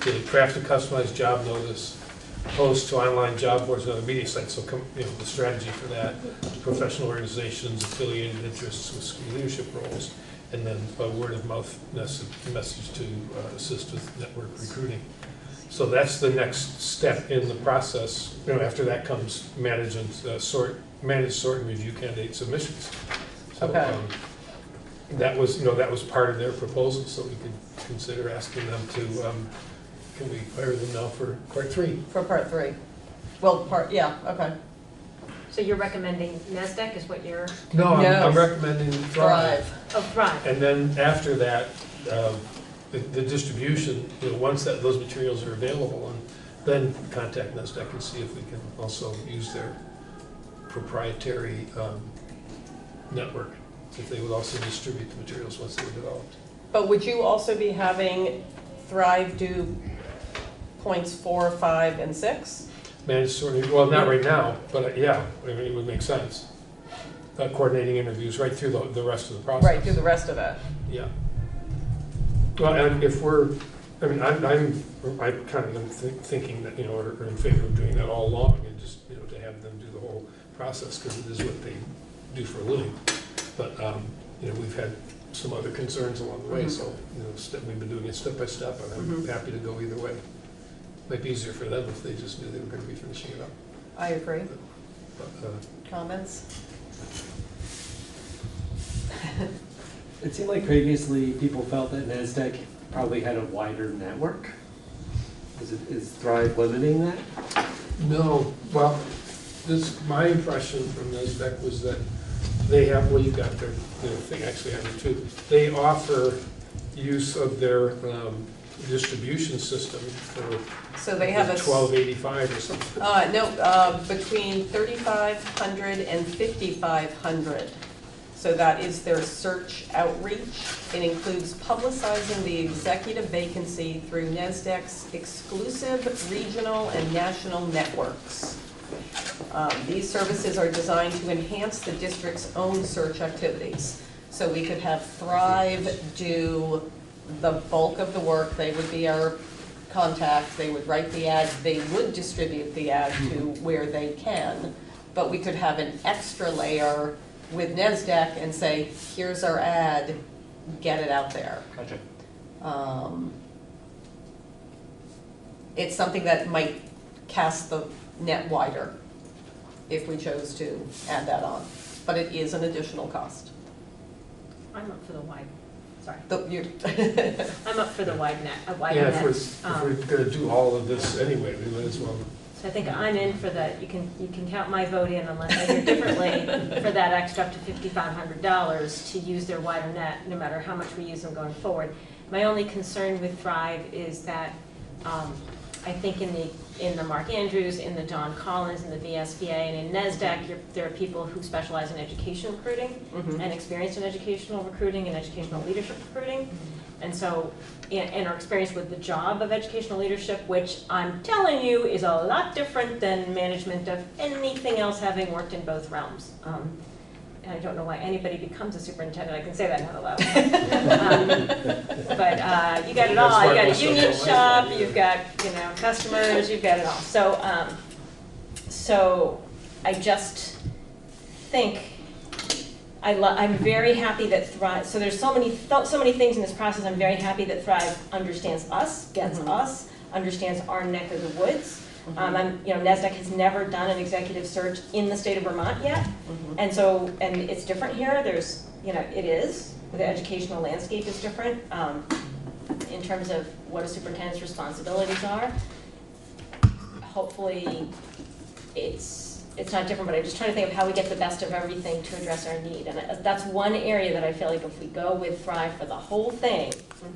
to craft a customized job notice, post to online job boards and other media sites. So, the strategy for that, professional organizations, affiliated interests with school leadership roles, and then a word of mouth message to assist with network recruiting. So that's the next step in the process. After that comes manage, sort, and review candidate submissions. So, Okay. That was part of their proposal, so we could consider asking them to. Can we hire them now for part 3? For part 3. Well, yeah, okay. So you're recommending NESDEC is what you're? No, I'm recommending Thrive. Oh, Thrive. And then after that, the distribution, once those materials are available, and then contact NESDEC and see if we can also use their proprietary network, if they would also distribute the materials once they were developed. But would you also be having Thrive do points 4, 5, and 6? Managed sorting, well, not right now, but yeah, it would make sense. Coordinating interviews right through the rest of the process. Right, through the rest of it. Yeah. Well, and if I'm kind of thinking that, are in favor of doing that all along, and just, to have them do the whole process, because it is what they do for a living. But, we've had some other concerns along the way, so, we've been doing it step by step, and I'm happy to go either way. Might be easier for them if they just knew they were going to be finishing it up. I agree. But, Comments? It seemed like previously people felt that NESDEC probably had a wider network. Is Thrive limiting that? No, well, my impression from NESDEC was that they have, well, you've got their thing actually on there too. They offer use of their distribution system for So they have $12.85 or something. No, between 3,500 and 5,500. So that is their search outreach. It includes publicizing the executive vacancy through NESDEC's exclusive regional and national networks. These services are designed to enhance the district's own search activities. So we could have Thrive do the bulk of the work. They would be our contact. They would write the ad. They would distribute the ad to where they can. But we could have an extra layer with NESDEC and say, here's our ad, get it out there. Gotcha. It's something that might cast the net wider if we chose to add that on. But it is an additional cost. I'm up for the wide, sorry. The, I'm up for the wide net, a wide Yeah, net. if we're going to do all of this anyway, we might as well. So I think I'm in for that. You can count my vote in unless I hear differently for that extra up to $5,500 to use their wider net, no matter how much we use them going forward. My only concern with Thrive is that I think in the Mark Andrews, in the Don Collins, in the VSBA, and in NESDEC, there are people who specialize in education recruiting and experienced in educational recruiting and educational leadership recruiting. And so, and are experienced with the job of educational leadership, which I'm telling you is a lot different than management of anything else, having worked in both realms. And I don't know why anybody becomes a superintendent. I can say that out loud. But you got it all. You got a union shop. You've got customers. You've got it all. So so I just think I'm very happy that Thrive. So there's so many things in this process. I'm very happy that Thrive understands us, gets us, understands our neck of the woods. NESDEC has never done an executive search in the state of Vermont yet, and it's different here. There's, it is. The educational landscape is different. in terms of what a superintendent's responsibilities are. Hopefully, it's not different, but I'm just trying to think of how we get the best of everything to address our need. And that's one area that I feel like if we go with Thrive for the whole thing,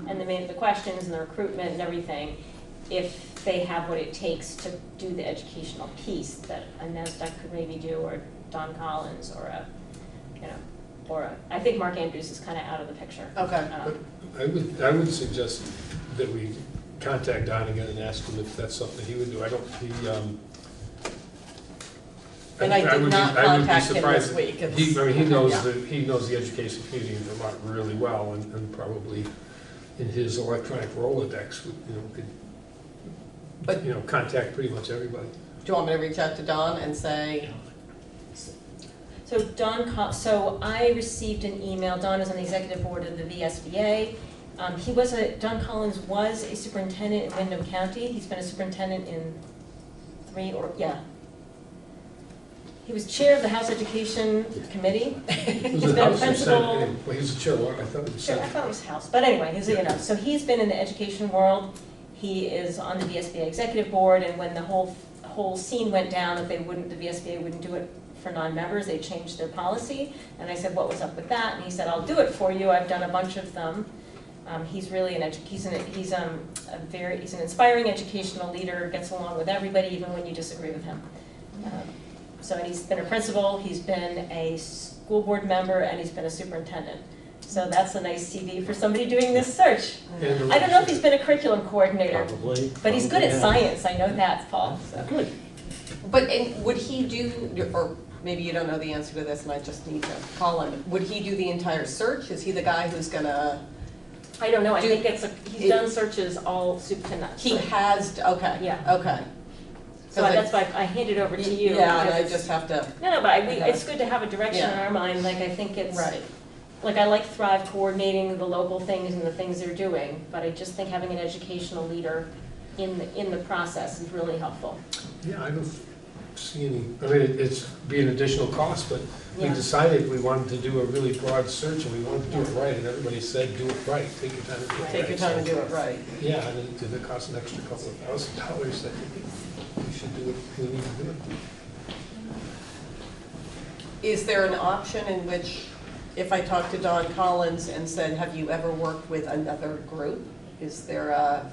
and the questions and the recruitment and everything, if they have what it takes to do the educational piece that a NASDAQ could maybe do, or Don Collins, or I think Mark Andrews is kind of out of the picture. Okay. I would suggest that we contact Don again and ask him if that's something he would do. I don't, And I did not contact him this week. He knows the education community in Vermont really well, and probably in his electronic Rolodex, could contact pretty much everybody. Do you want me to reach out to Don and say? So I received an email. Don is on the executive board of the VSBA. Don Collins was a superintendent in Windham County. He's been a superintendent in he was chair of the House Education Committee. He's been a principal. Well, he was a chair. I thought it was Sure, I thought it was House. But anyway, so he's been in the education world. He is on the VSBA executive board, and when the whole scene went down that the VSBA wouldn't do it for non-members, they changed their policy. And I said, what was up with that? And he said, I'll do it for you. I've done a bunch of them. He's really he's an inspiring educational leader, gets along with everybody, even when you disagree with him. And he's been a principal, he's been a school board member, and he's been a superintendent. So that's a nice CV for somebody doing this search. I don't know if he's been a curriculum coordinator, but he's good at science. I know that, Paul. So. Good. But would he do, or maybe you don't know the answer to this and I just need to call him, would he do the entire search? Is he the guy who's gonna? I don't know, I think he's done searches all soup to nuts. He has, okay. Yeah. Okay. So that's why I hand it over to you. Yeah, and I just have to. No, but it's good to have a direction in our mind, like I think it's. Right. Like I like Thrive coordinating the local things and the things they're doing, but I just think having an educational leader in the process is really helpful. Yeah, I don't see any, it's be an additional cost, but we Yeah. decided we wanted to do a really broad search and we wanted to do it right, and everybody said, do it right, take your time to do it right. Take your time to do it right. Yeah, and if it costs an extra couple of $1,000, I think we should do it, we need to do it. Is there an option in which, if I talked to Don Collins and said, have you ever worked with another group? Is there a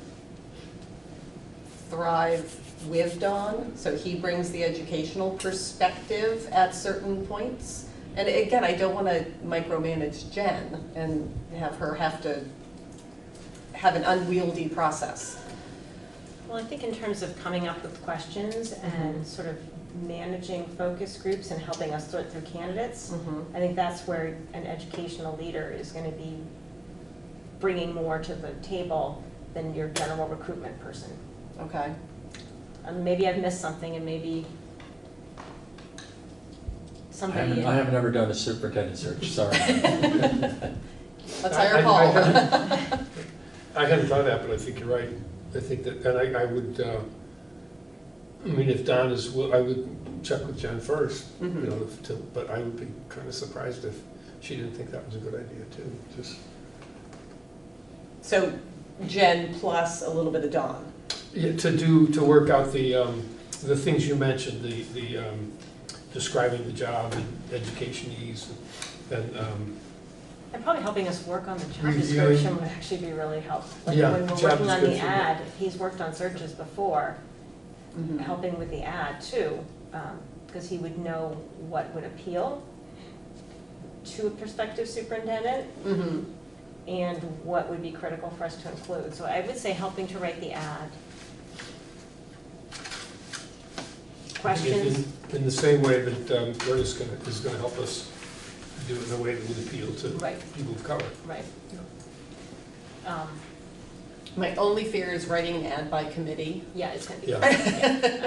Thrive with Don? So he brings the educational perspective at certain points? And again, I don't want to micromanage Jen and have her have to have an unwieldy process. Well, I think in terms of coming up with questions and sort of managing focus groups and helping us sort through candidates, I think that's where an educational leader is going to be bringing more to the table than your general recruitment person. Okay. Maybe I've missed something, and maybe somebody. I haven't ever done a superintendent search, sorry. Let's hire Paul. I hadn't thought of that, but I think you're right. I think that, and I would, if Don is, I would check with Jen first, but I would be kind of surprised if she didn't think that was a good idea too. Just. So Jen plus a little bit of Don. Yeah, to work out the things you mentioned, the describing the job and education needs, and probably helping us work on the job reviewing. description would actually be really helpful. Like when we're working on the ad, if he's worked on searches before, helping with the ad too, because he would know what would appeal to a prospective superintendent and what would be critical for us to include. So I would say helping to write the ad. Questions? In the same way that Bratt is going to help us do it in a way that would appeal to people of color. Right. My only fear is writing an ad by committee. Yeah, it's going to be. Yeah.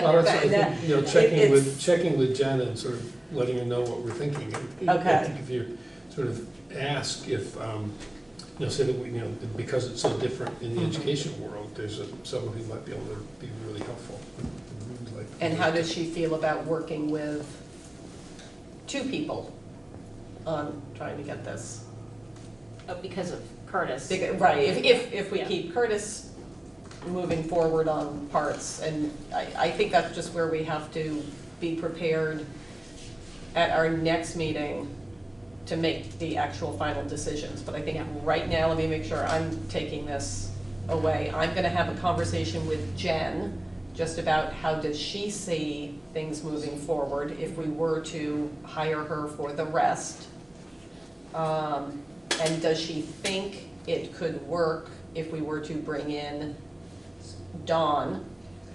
Well, that's, I think, checking with Jen and sort of letting her know what we're thinking. And Okay. I think if you sort of ask if, say that we, because it's so different in the education world, there's someone who might be able to be really helpful. And how does she feel about working with two people on trying to get this? Because of Curtis. Right, if we Yeah. keep Curtis moving forward on parts, and I think that's just where we have to be prepared at our next meeting to make the actual final decisions. But I think right now, let me make sure I'm taking this away. I'm gonna have a conversation with Jen just about how does she see things moving forward if we were to hire her for the rest. And does she think it could work if we were to bring in Dawn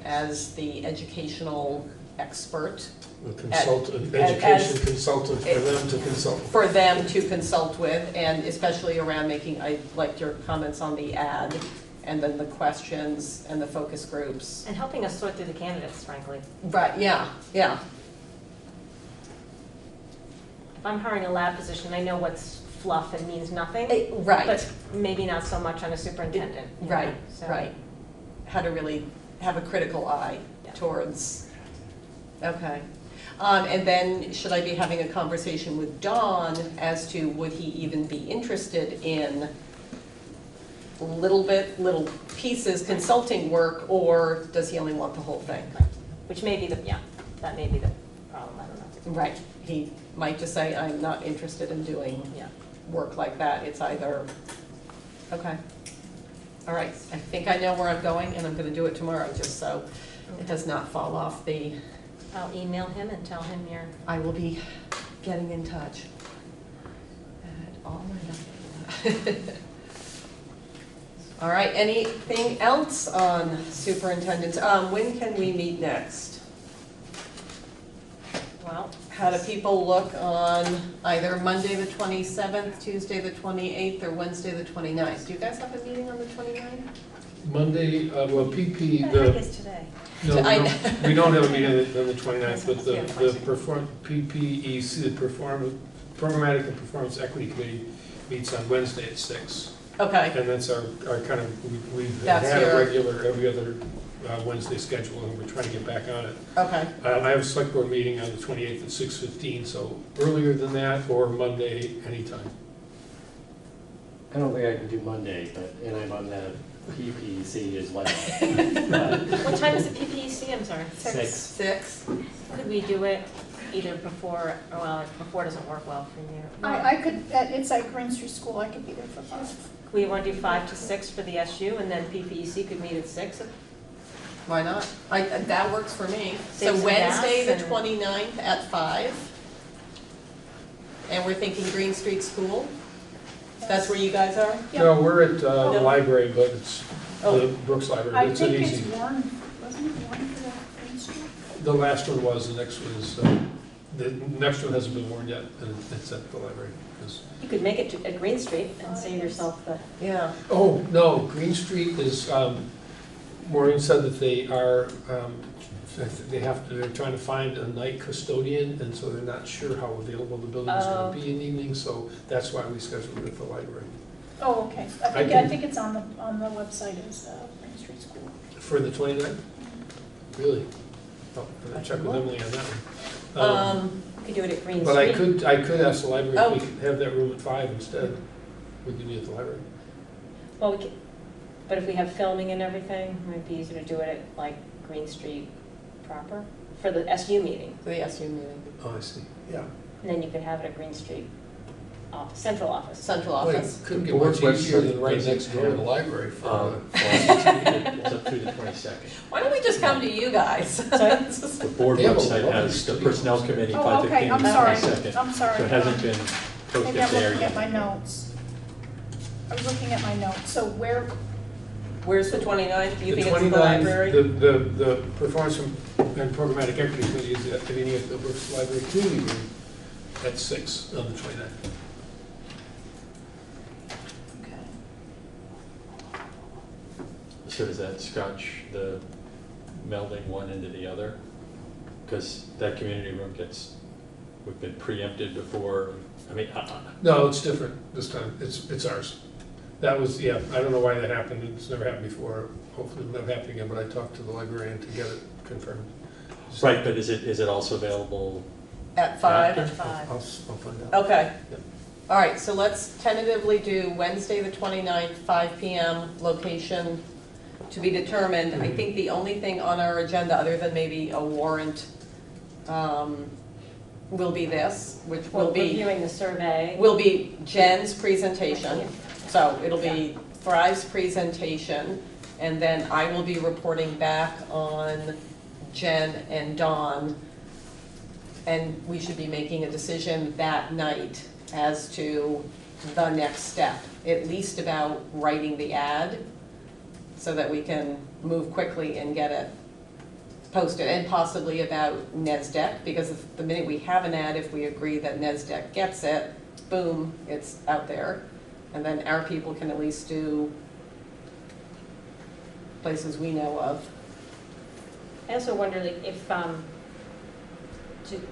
as the educational expert? A consultant, education consultant for them to consult. For them to consult with, and especially around making, I liked your comments on the ad, and then the questions and the focus groups. And helping us sort through the candidates, frankly. Right, yeah. If I'm hiring a lab position, I know what's fluff and means nothing. Right. But maybe not so much on a superintendent. you know, Right, so. right. How to really have a critical eye towards, okay. And then should I be having a conversation with Dawn as to would he even be interested in little pieces, consulting work, or does he only want the whole thing? Which may be that may be the problem, I don't know. Right, he might just say, I'm not interested in doing work like that, it's either, okay. All right, I think I know where I'm going, and I'm gonna do it tomorrow, just so it does not fall off the... I'll email him and tell him you're... I will be getting in touch. And all my nothing. All right, anything else on superintendents? When can we meet next? Well, how do people look on either Monday the 27th, Tuesday the 28th, or Wednesday the 29th? Do you guys have a meeting on the 29th? Monday, well, PP, what the heck is today? No, we don't have a meeting on the 29th, but the PPEC, the Programmatic and Performance Equity Committee meets on Wednesday at 6. Okay. And that's our kind of, we've That's had a your- regular every other Wednesday schedule, and we're trying to get back on it. Okay. I have a select board meeting on the 28th at 6:15, so earlier than that, or Monday, anytime. I don't think I can do Monday, and I'm on the PPC as well. What time is the PPEC, I'm sorry? 6. Could we do it either before, well, before doesn't work well for you. I could, it's at Green Street School, I could be there for 5. We want to do 5 to 6 for the SU, and then PPEC could meet at 6. Why not? That works for me. So Save some Wednesday, the gas and- 29th at 5. And we're thinking Green Street School? That's where you guys are? No, we're at the library, but it's the Brooks Library. I It's an think easy. it's Warren, wasn't it Warren for the Green Street? The last one was, the next one is, the next one hasn't been warned yet, and it's at the library. You could make it to, at Green Street and save yourself the... Yeah. Oh, no, Green Street is, Maureen said that they are, they're trying to find a night custodian, and so they're not sure how available the building is gonna be in the evening, so that's why we scheduled it at the library. Oh, okay. I think it's on the website as Green Street School. For the 29th? Really? Oh, I'll check with Emily on that one. You could do it at Green Street. But I could ask the library if we could have that room at 5 instead. We could meet at the library. Well, we could, but if we have filming and everything, it might be easier to do it at like Green Street proper for the SU meeting. For the SU meeting. Oh, I see, yeah. And then you could have it at Green Street office, central office. Central Well, it office. couldn't get much easier than right next door to the library for It's up through the 22nd. Why don't we just come to you guys? The board They have a website lovely has the studio. personnel committee, Oh, but the okay, thing I'm is sorry. 22nd. I'm sorry. So it hasn't been posted Maybe I'm there looking at yet. my notes. I was looking at my notes. So Where's the 29th? Do you The think it's at the 29th, library? the Performance and Programmatic Equity Committee is at the meeting at the Brooks Library Community Room at 6 on the 29th. So does that scotch the melding one into the other? Because that community room we've been preempted before. I mean, No, it's different this time. It's ours. That was, yeah, I don't know why that happened. It's never happened before. Hopefully it'll never happen again, but I talked to the librarian to get it confirmed. right, but is it also available At 5? after? At 5. I'll find out. Okay. Yep. All right, so let's tentatively do Wednesday, the 29th, 5 PM, location to be determined. I think the only thing on our agenda, other than maybe a warrant, will be this, which will be. Reviewing the survey. Will be Jen's presentation. So it'll be Thrive's presentation, and then I will be reporting back on Jen and Dawn. And we should be making a decision that night as to the next step, at least about writing the ad, so that we can move quickly and get it posted, and possibly about NESDEC, because if the minute we have an ad, if we agree that NESDEC gets it, boom, it's out there. And then our people can at least do places we know of. I also wonder like, if,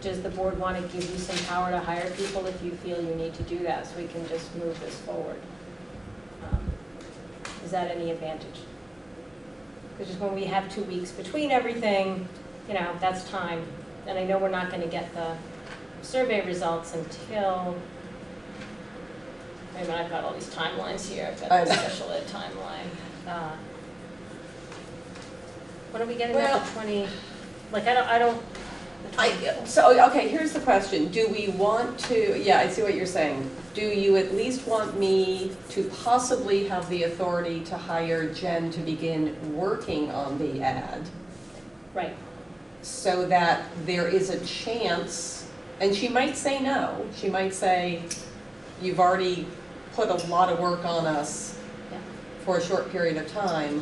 does the board want to give you some power to hire people if you feel you need to do that, so we can just move this forward? Is that any advantage? Because just when we have 2 weeks between everything, you know, that's time. And I know we're not going to get the survey results until, I mean, I've got all these timelines here. I've got the special ed timeline. When are we getting that, the 20, like, I don't. So, okay, here's the question. Do we want to, yeah, I see what you're saying. Do you at least want me to possibly have the authority to hire Jen to begin working on the ad? Right. So that there is a chance, and she might say no. She might say, you've already put a lot of work on us for a short period of time.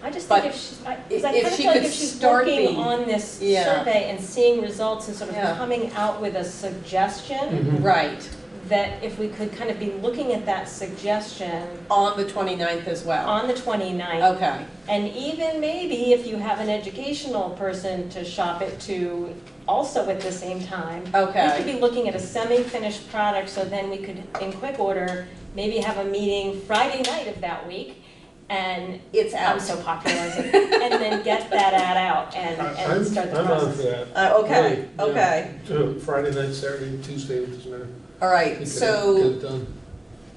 I just think if she's working on this survey and seeing results and sort of coming out with a suggestion. Right. That if we could kind of be looking at that suggestion. On the 29th as well. On the 29th. Okay. And even maybe if you have an educational person to shop it to also at the same time. Okay. We could be looking at a semi-finished product, so then we could, in quick order, maybe have a meeting Friday night of that week. And it's out. I'm so popular, and then get that ad out and start the process. I'm on for that. Okay, Really, okay. Do it Friday night, Saturday, Tuesday, it doesn't matter. All right, Get so it done.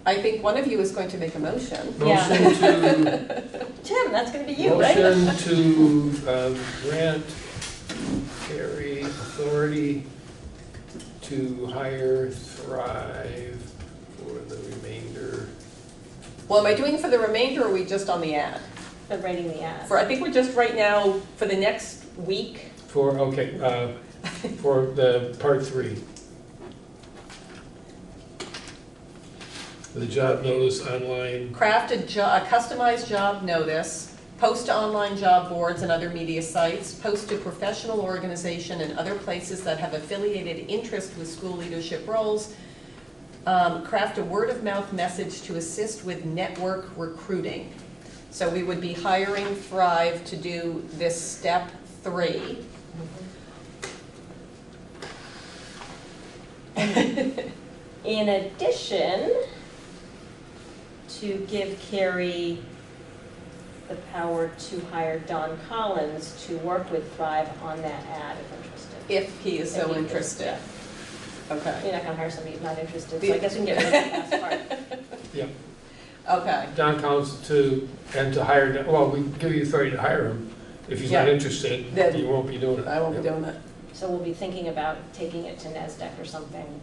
I think one of you is going to make a motion. Motion to. Tim, that's going to be you, right? Motion to grant Carrie authority to hire Thrive for the remainder. Well, am I doing for the remainder, or are we just on the ad? For writing the ad. I think we're just right now, for the next week. For the part 3. The job notice online. Craft a customized job notice, post to online job boards and other media sites, post to professional organization and other places that have affiliated interest with school leadership roles, craft a word-of-mouth message to assist with network recruiting. So we would be hiring Thrive to do this step 3. In addition, to give Carrie the power to hire Don Collins to work with Thrive on that ad if interested. If he is so interested. Okay. You're not going to hire somebody who's not interested, so I guess we can get rid of the last part. Yep. Okay. Don Collins to hire, well, we give you authority to hire him. If he's not interested, then you won't be doing it. I won't be doing it. So we'll be thinking about taking it to NESDEC or something.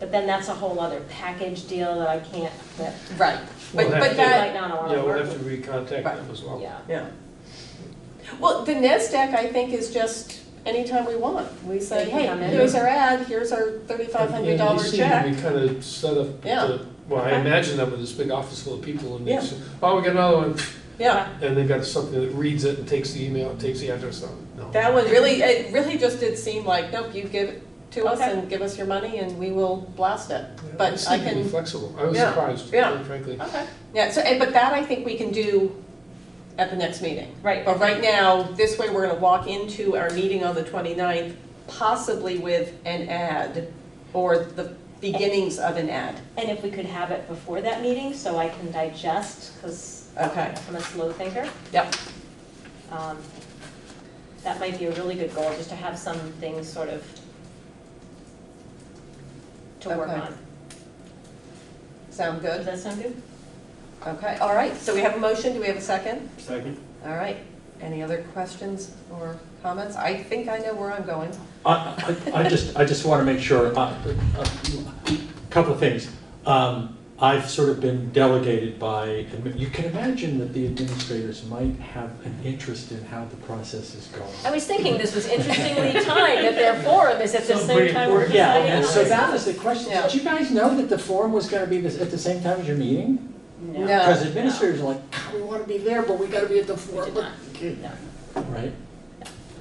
But then that's a whole other package deal that I can't, right. We'll But that, that, we'll have to recontact them as well. Yeah. Well, the NESDEC, I think, is just anytime we want. We say, hey, here's our ad, here's our $3,500 check. We kind of set up, well, I imagine them with this big office full of people and they say, oh, we got another one. Yeah. And they've got something that reads it and takes the email and takes the address on. No. That one it really just did seem like, nope, you give it to us and give us your money and we will blast it. Yeah, but I can be flexible. I was surprised, frankly. Okay. Yeah. So, but that I think we can do at the next meeting. Right. But right now, this way we're going to walk into our meeting on the 29th, possibly with an ad or the beginnings of an ad. And if we could have it before that meeting so I can digest, because I'm a slow thinker. Yep. that might be a really good goal, just to have some things sort of to work Okay. on. Sound good? Does that sound good? Okay, all right, so we have a motion, do we have a second? Second. All right, any other questions or comments? I think I know where I'm going. I just want to make sure, a couple of things. I've sort of been delegated by, you can imagine that the administrators might have an interest in how the process is going. I was thinking this was interestingly timed, that their forum is at the same time we're Yeah, deciding and on so this. that was the question. Did you guys know that the forum was going to be at the same time as your meeting? No. Because administrators are like, "God, we want to be there, but we got to be at the forum." Right?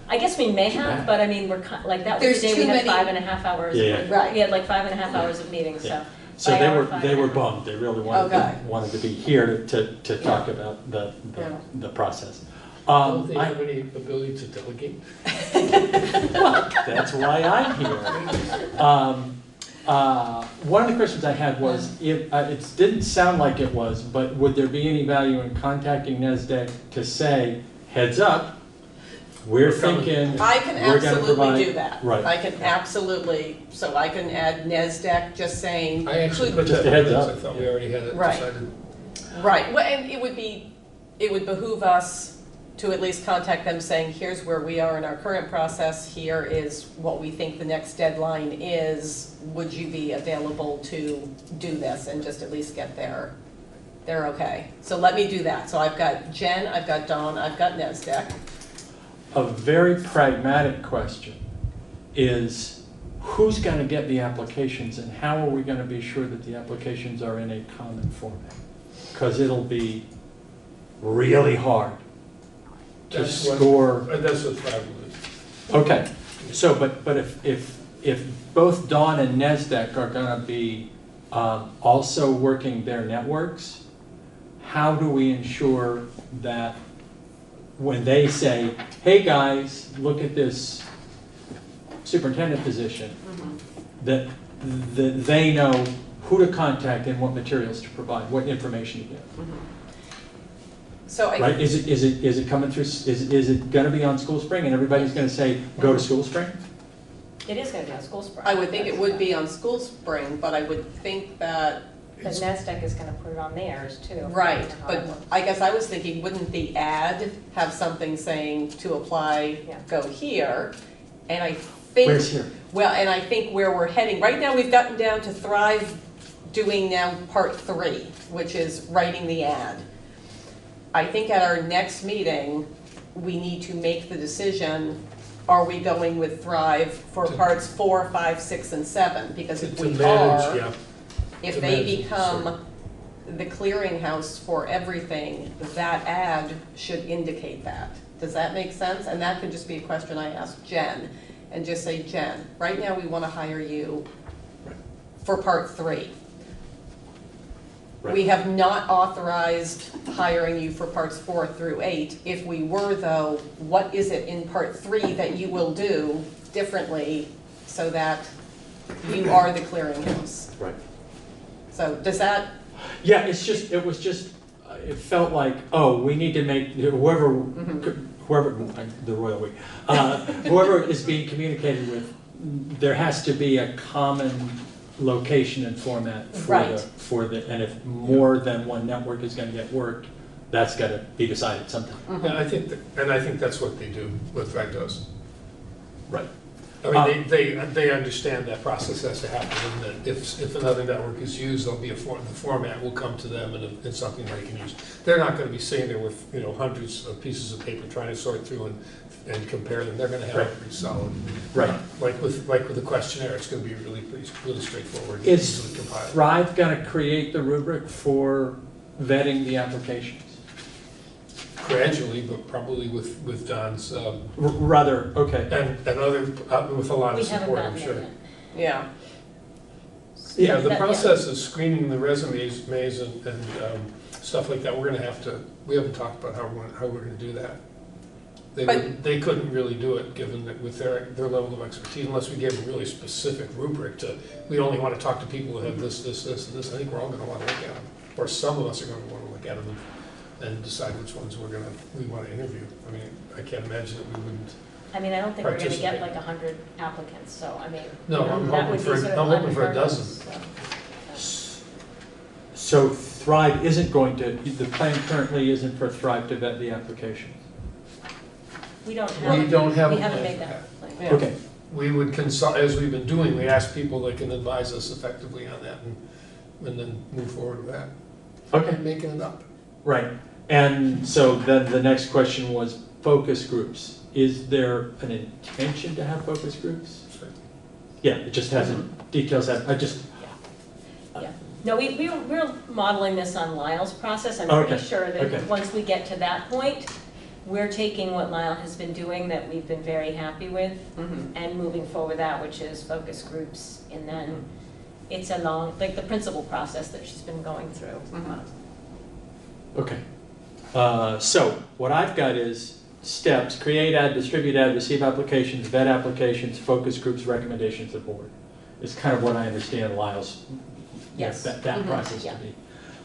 I guess we may have, but I mean, we're like, that was There's the day too we had many- 5.5 hours. Yeah. Right. We had like 5.5 hours of meetings, so. Yeah. So by they hour, were 5.5. bummed. They really Okay. wanted to be here to talk about the process. Don't they I- have any ability to delegate? Well, that's why I'm here. One of the questions I had was, if, it didn't sound like it was, but would there be any value in contacting NASDAQ to say, heads up, we're thinking, I can we're gonna absolutely provide. do that. Right. I can absolutely, so I can add NASDAQ just saying. I actually could- put Just that a in heads minutes. up. I thought we already had it Right. decided. Right, well, and it would behoove us to at least contact them saying, here's where we are in our current process, here is what we think the next deadline is, would you be available to do this, and just at least get they're okay. So let me do that, so I've got Jen, I've got Dawn, I've got NASDAQ. A very pragmatic question is, who's going to get the applications and how are we going to be sure that the applications are in a common format? Because it'll be really hard to That's what- score. That's what Thrive is. Okay, so, but if both Dawn and NASDAQ are going to be also working their networks, how do we ensure that when they say, hey guys, look at this superintendent position, that they know who to contact and what materials to provide, what information to give? So Right, is it coming through, is it gonna be on School Spring and everybody's gonna say, go to School Spring? It is gonna be on School Spring. I would think it would be on School Spring, but I would think that. The NASDAQ is gonna put it on theirs too. Right, How but it works. I guess I was thinking, wouldn't the ad have something saying to apply, Yeah. go here? And I think. Where's here? Well, and I think where we're heading, right now, we've gotten down to Thrive doing now part 3, which is writing the ad. I think at our next meeting, we need to make the decision, are we going with Thrive for parts 4, 5, 6, and 7? Because if To we manage, are, yeah. if To they manage, become the clearinghouse for everything, that ad should indicate that. Does that make sense? And that could just be a question I ask Jen, and just say, Jen, right now we want to hire you for part 3. We have not authorized hiring you for parts 4 through 8. If we were, though, what is it in part 3 that you will do differently so that you are the clearinghouse? Right. So does that, Yeah, it was just, it felt like, oh, we need to make, whoever, the royal we, whoever is being communicated with, there has to be a common location and format Right. for the, and if more than one network is gonna get worked, that's gotta be decided sometime. Yeah, I think that's what they do, what Thrive does. Right. I mean, they understand that process has to happen, and that if another network is used, there'll be the format will come to them and something they can use. They're not gonna be sitting there with, hundreds of pieces of paper trying to sort through and compare them. They're gonna have it pretty solid. Right. Like with the questionnaire, it's gonna be really straightforward, Is easily compiled. Thrive gonna create the rubric for vetting the applications? Gradually, but probably with Don's, Rather, okay. and other, with a lot We of haven't support, gotten I'm there sure. yet. yeah. Yeah, the That- process of screening the resumes and stuff like that, we haven't talked about how we're gonna do that. They couldn't really do it, given that with their level of expertise, unless we gave a really specific rubric to, we only wanna talk to people who have this, and this. I think we're all gonna wanna look at them, or some of us are gonna wanna look at them and decide which ones we wanna interview. I mean, I can't imagine that we wouldn't I mean, I don't think we're gonna get Participate. like 100 applicants, so I mean. No, you know, I'm that hoping would be for, sort of I'm hoping for a unheard of, dozen. so. So Thrive isn't going to, the plan currently isn't for Thrive to vet the applications? We don't We have, don't have a we haven't plan made for that plan. Yeah. Okay, We would consult, as we've been doing, we ask people that can advise us effectively on that and then move forward with that. okay, Making it up. right. And so then the next question was focus groups. Is there an intention to have focus groups? Yeah, it just hasn't, details have, I just, Yeah. No, we're modeling this on Lyle's process. I'm Okay, pretty sure that okay. once we get to that point, we're taking what Lyle has been doing that we've been very happy with and moving forward that, which is focus groups. And then it's a long, like the principal process that she's been going through. okay. So what I've got is steps: create ad, distribute ad, receive applications, vet applications, focus groups, recommendations to board. It's kind of what I understand Lyle's, Yes. that process Yeah. to be.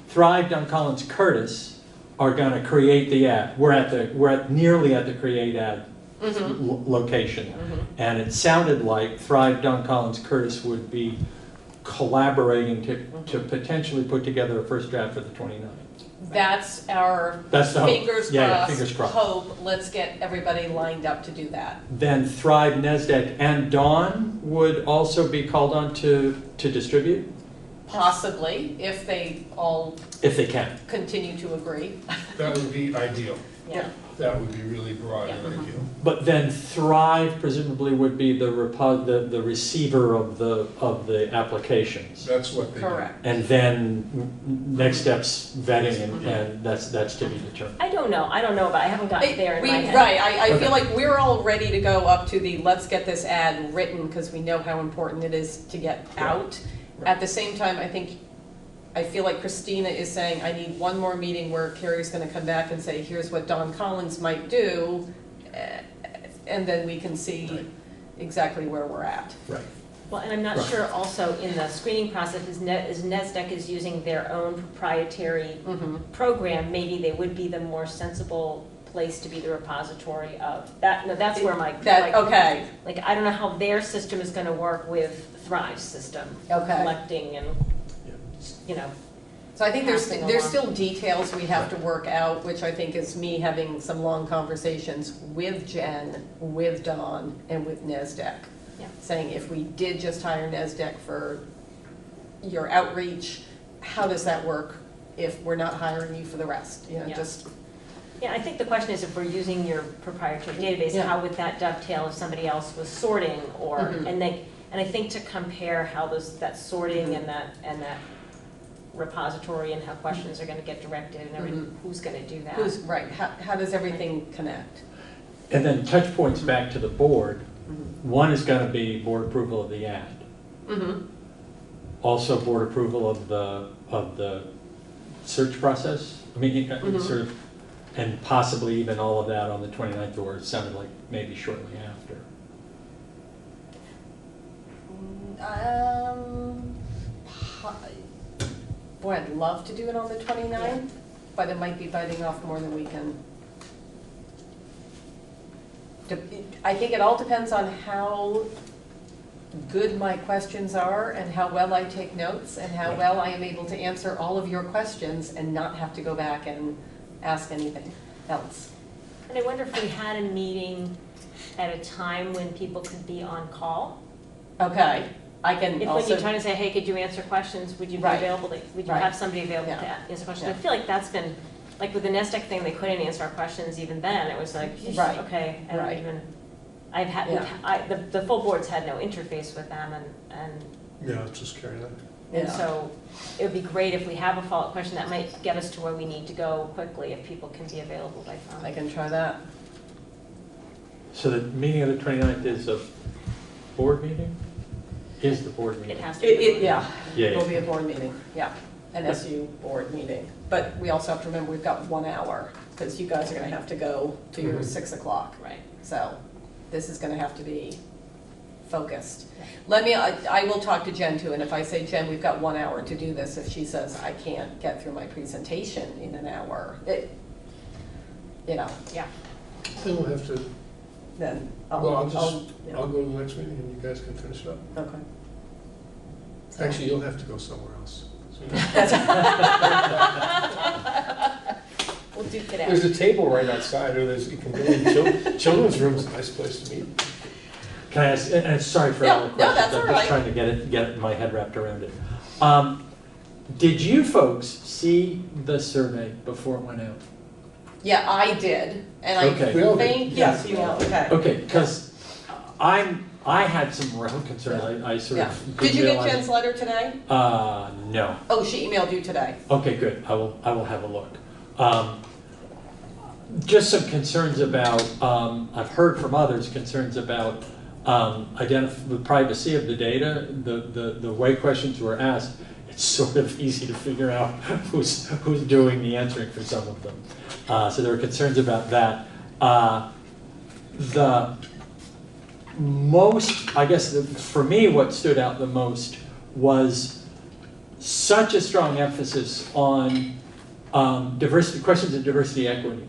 Thrive, Dunn-Collins, Curtis are gonna create the ad. We're nearly at the create ad location. And it sounded like Thrive, Dunn-Collins, Curtis would be collaborating to potentially put together a first draft for the 29th. That's our That's the hope. fingers Yeah, crossed, fingers crossed. hope. Let's get everybody lined up to do that. Then Thrive, NESDEC, and Dawn would also be called on to distribute, Possibly, if they all if they can. continue to agree. That would be ideal. Yeah. That would be really broad and ideal. But then Thrive presumably would be the receiver of the applications. That's what they do. Correct. And then next steps vetting and that's to be determined. I don't know about, I haven't gotten there in my head. Right, I feel like we're all ready to go up to the let's get this ad written because we know how important it is to get out. At the same time, I feel like Christina is saying, I need one more meeting where Carrie's gonna come back and say, here's what Don Collins might do, and then we can see exactly where we're at. Right. Well, and I'm not Right. sure also in the screening process, is NESDEC is using their own proprietary program, maybe they would be the more sensible place to be the repository of that. No, that's where my, okay. Like, I don't know how their system is gonna work with Thrive's system. Okay. Collecting and, you know. So I think there's passing along. still details we have to work out, which I think is me having some long conversations with Jen, with Dawn, and with NESDEC. Yeah. Saying if we did just hire NESDEC for your outreach, how does that work if we're not hiring you for the rest? You know, Yeah. just. Yeah, I think the question is if we're using your proprietary database, Yeah. how would that dovetail if somebody else was sorting or, and I think to compare how that sorting and that repository and how questions are gonna get directed and everything, who's gonna do that? Who's, right, how does everything connect? And then touch points back to the board. One is gonna be board approval of the ad. Also board approval of the search process. I mean, sort of, and possibly even all of that on the 29th, or it sounded like maybe shortly after. Boy, I'd love to do it on the 29th, but it might be biting off more than we can. I think it all depends on how good my questions are and how well I take notes and how well I am able to answer all of your questions and not have to go back and ask anything else. And I wonder if we had a meeting at a time when people could be on call? Okay, I can If also. when you're trying to say, hey, could you answer questions, would you be Right. available, would you Right. have somebody available to Yeah. answer questions? Yeah. I feel like that's been, like with the NESDEC thing, they couldn't answer our questions even then, it was like, Right. okay, I don't Right. even, I've had, Yeah. the full board's had no interface with them and Yeah, let's just carry that. And Yeah. so it would be great if we have a follow-up question that might get us to where we need to go quickly if people can be available by phone. I can try that. So the meeting of the 29th is a board meeting? Is the board meeting? It has to be. a board Yeah, Yeah, it will yeah. be a board meeting, yeah, an SU board meeting. But we also have to remember we've got 1 hour, because you guys are gonna have to go to your 6 o'clock. Right. So this is gonna have to be focused. I will talk to Jen too, and if I say, Jen, we've got 1 hour to do this, if she says, I can't get through my presentation in an hour, you know. Yeah. Then we'll have to then Well, I'll I'll go to the next meeting and you guys can finish it up. okay. Actually, you'll have to go somewhere else. We'll duke it out. There's a table right outside, or you can go in. Children's room's a nice place to meet. Can I ask, and sorry for all the No, questions, that's all I'm right. just trying to get my head wrapped around it. Did you folks see the survey before it went out? Yeah, I did, and Okay. We all did. think, yes, you all, okay. Okay, because I had some real concerns, I sort Yeah. of. Did you get realize- Jen's letter today? No. Oh, she emailed you today. Okay, good, I will have a look. Just some concerns about, I've heard from others, concerns about the privacy of the data, the way questions were asked. It's sort of easy to figure out who's doing the answering for some of them. So there were concerns about that. The most, I guess, for me, what stood out the most was such a strong emphasis on diversity, questions of diversity equity,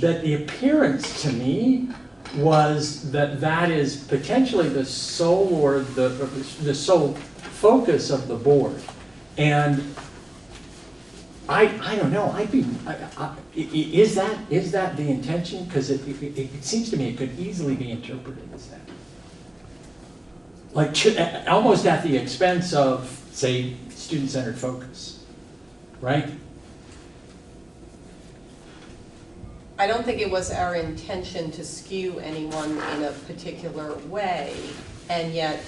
that the appearance to me was that is potentially the sole or the sole focus of the board. And I don't know, is that the intention? Because it seems to me it could easily be interpreted as that. Like almost at the expense of, say, student-centered focus, right? I don't think it was our intention to skew anyone in a particular way, and yet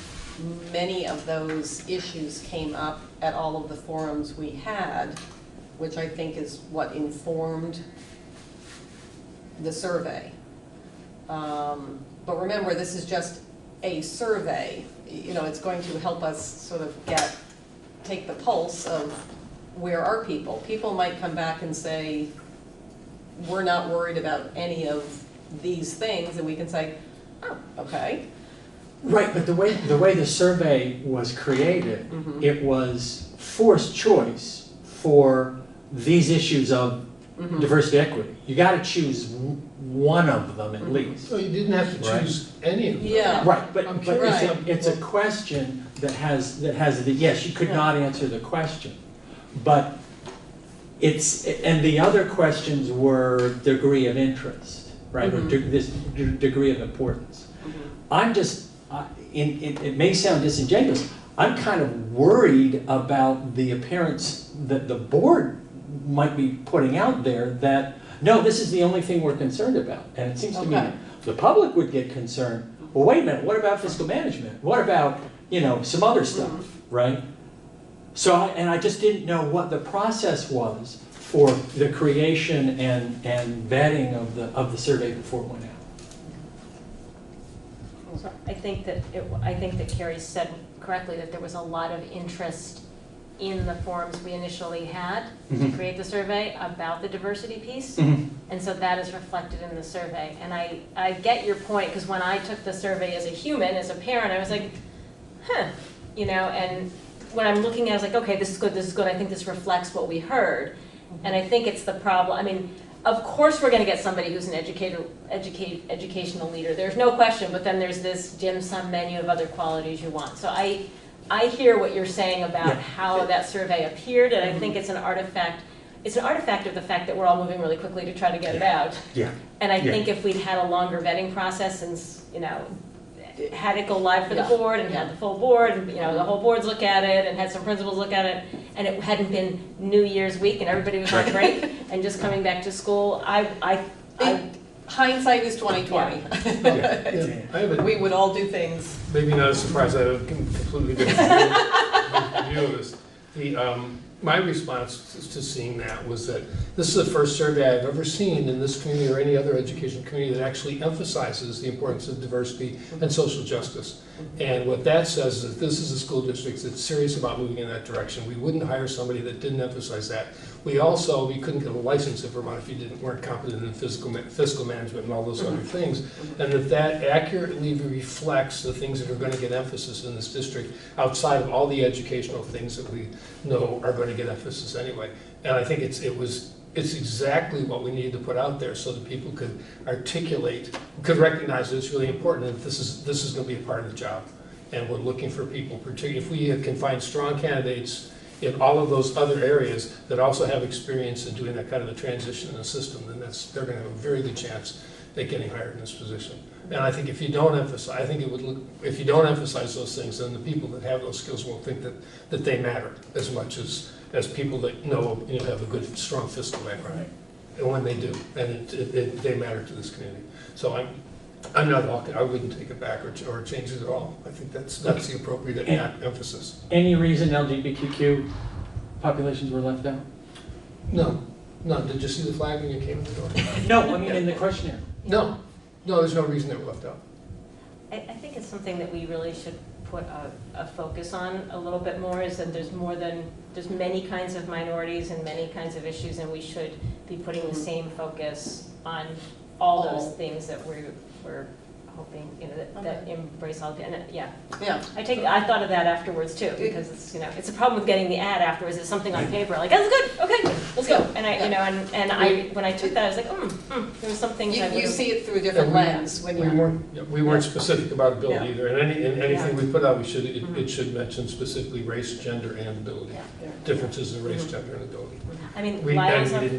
many of those issues came up at all of the forums we had, which I think is what informed the survey. But remember, this is just a survey. You know, it's going to help us sort of take the pulse of where are people. People might come back and say, we're not worried about any of these things, and we can say, oh, okay. Right, but the way the survey was created, Mhm. it was forced choice for these issues of Mhm. diversity equity. You got to choose one of them at least. So you didn't have to Right. choose any of them. Yeah. Right, but I'm it's curious. it's a question that has the yes, you could not answer the question, but and the other questions were degree of interest, right, or this degree of importance. I'm just, it may sound disingenuous, I'm kind of worried about the appearance that the board might be putting out there that, no, this is the only thing we're concerned about. And it seems to me Okay. the public would get concerned, well, wait a minute, what about fiscal management? What about, some other stuff, right? So, and I just didn't know what the process was for the creation and vetting of the survey before it went out. So I think that Carrie said correctly that there was a lot of interest in the forums we initially had to create the survey about the diversity piece. And so that is reflected in the survey. And I get your point, because when I took the survey as a human, as a parent, I was like, and when I'm looking at it, I was like, okay, this is good, I think this reflects what we heard. And I think it's the problem, I mean, of course we're gonna get somebody who's an educational leader, there's no question, but then there's this dim sum menu of other qualities you want. So I hear what you're saying about how that survey appeared, and I think it's an artifact of the fact that we're all moving really quickly to try to get it out. Yeah. And I think if we'd had a longer vetting process and, had it go live for the board and had the full board and, the whole boards look at it and had some principals look at it, and it hadn't been New Year's week and everybody was on break and just coming back to school, Hindsight is 20/20. We would all do things. Maybe not a surprise, I have a completely different view of this. My response to seeing that was that this is the first survey I've ever seen in this community or any other education community that actually emphasizes the importance of diversity and social justice. And what that says is that this is a school district that's serious about moving in that direction. We wouldn't hire somebody that didn't emphasize that. We couldn't get a license in Vermont if you weren't competent in fiscal management and all those other things. And that accurately reflects the things that are going to get emphasis in this district outside of all the educational things that we know are going to get emphasis anyway. And I think it was it's exactly what we need to put out there so that people could articulate, could recognize that it's really important and this is going to be a part of the job. And we're looking for people, particularly if we can find strong candidates in all of those other areas that also have experience in doing that kind of a transition in the system, then they're going to have a very good chance at getting hired in this position. And I think if you don't emphasize, if you don't emphasize those things, then the people that have those skills won't think that they matter as much as people that have a good, strong fiscal background. And when they do, and they matter to this community. So I'm not, I wouldn't take it back or change it at all. I think that's the appropriate emphasis. Any reason LGBTQ populations were left out? No. Did you see the flag when you came in the door? No, I mean in the questionnaire. No, there's no reason they were left out. I think it's something that we really should put a focus on a little bit more, is that there's many kinds of minorities and many kinds of issues, and we should be putting the same focus on all those things that we're hoping, that embrace all, and yeah. I thought of that afterwards too, because it's a problem with getting the ad afterwards. It's something on paper, like, that's good, okay, let's go. And when I took that, I was like, there was some things You see it through a different lens when you're. We weren't specific about ability either. And anything we put out, it should mention specifically race, gender, and ability. Differences in race, gender, and ability. I mean,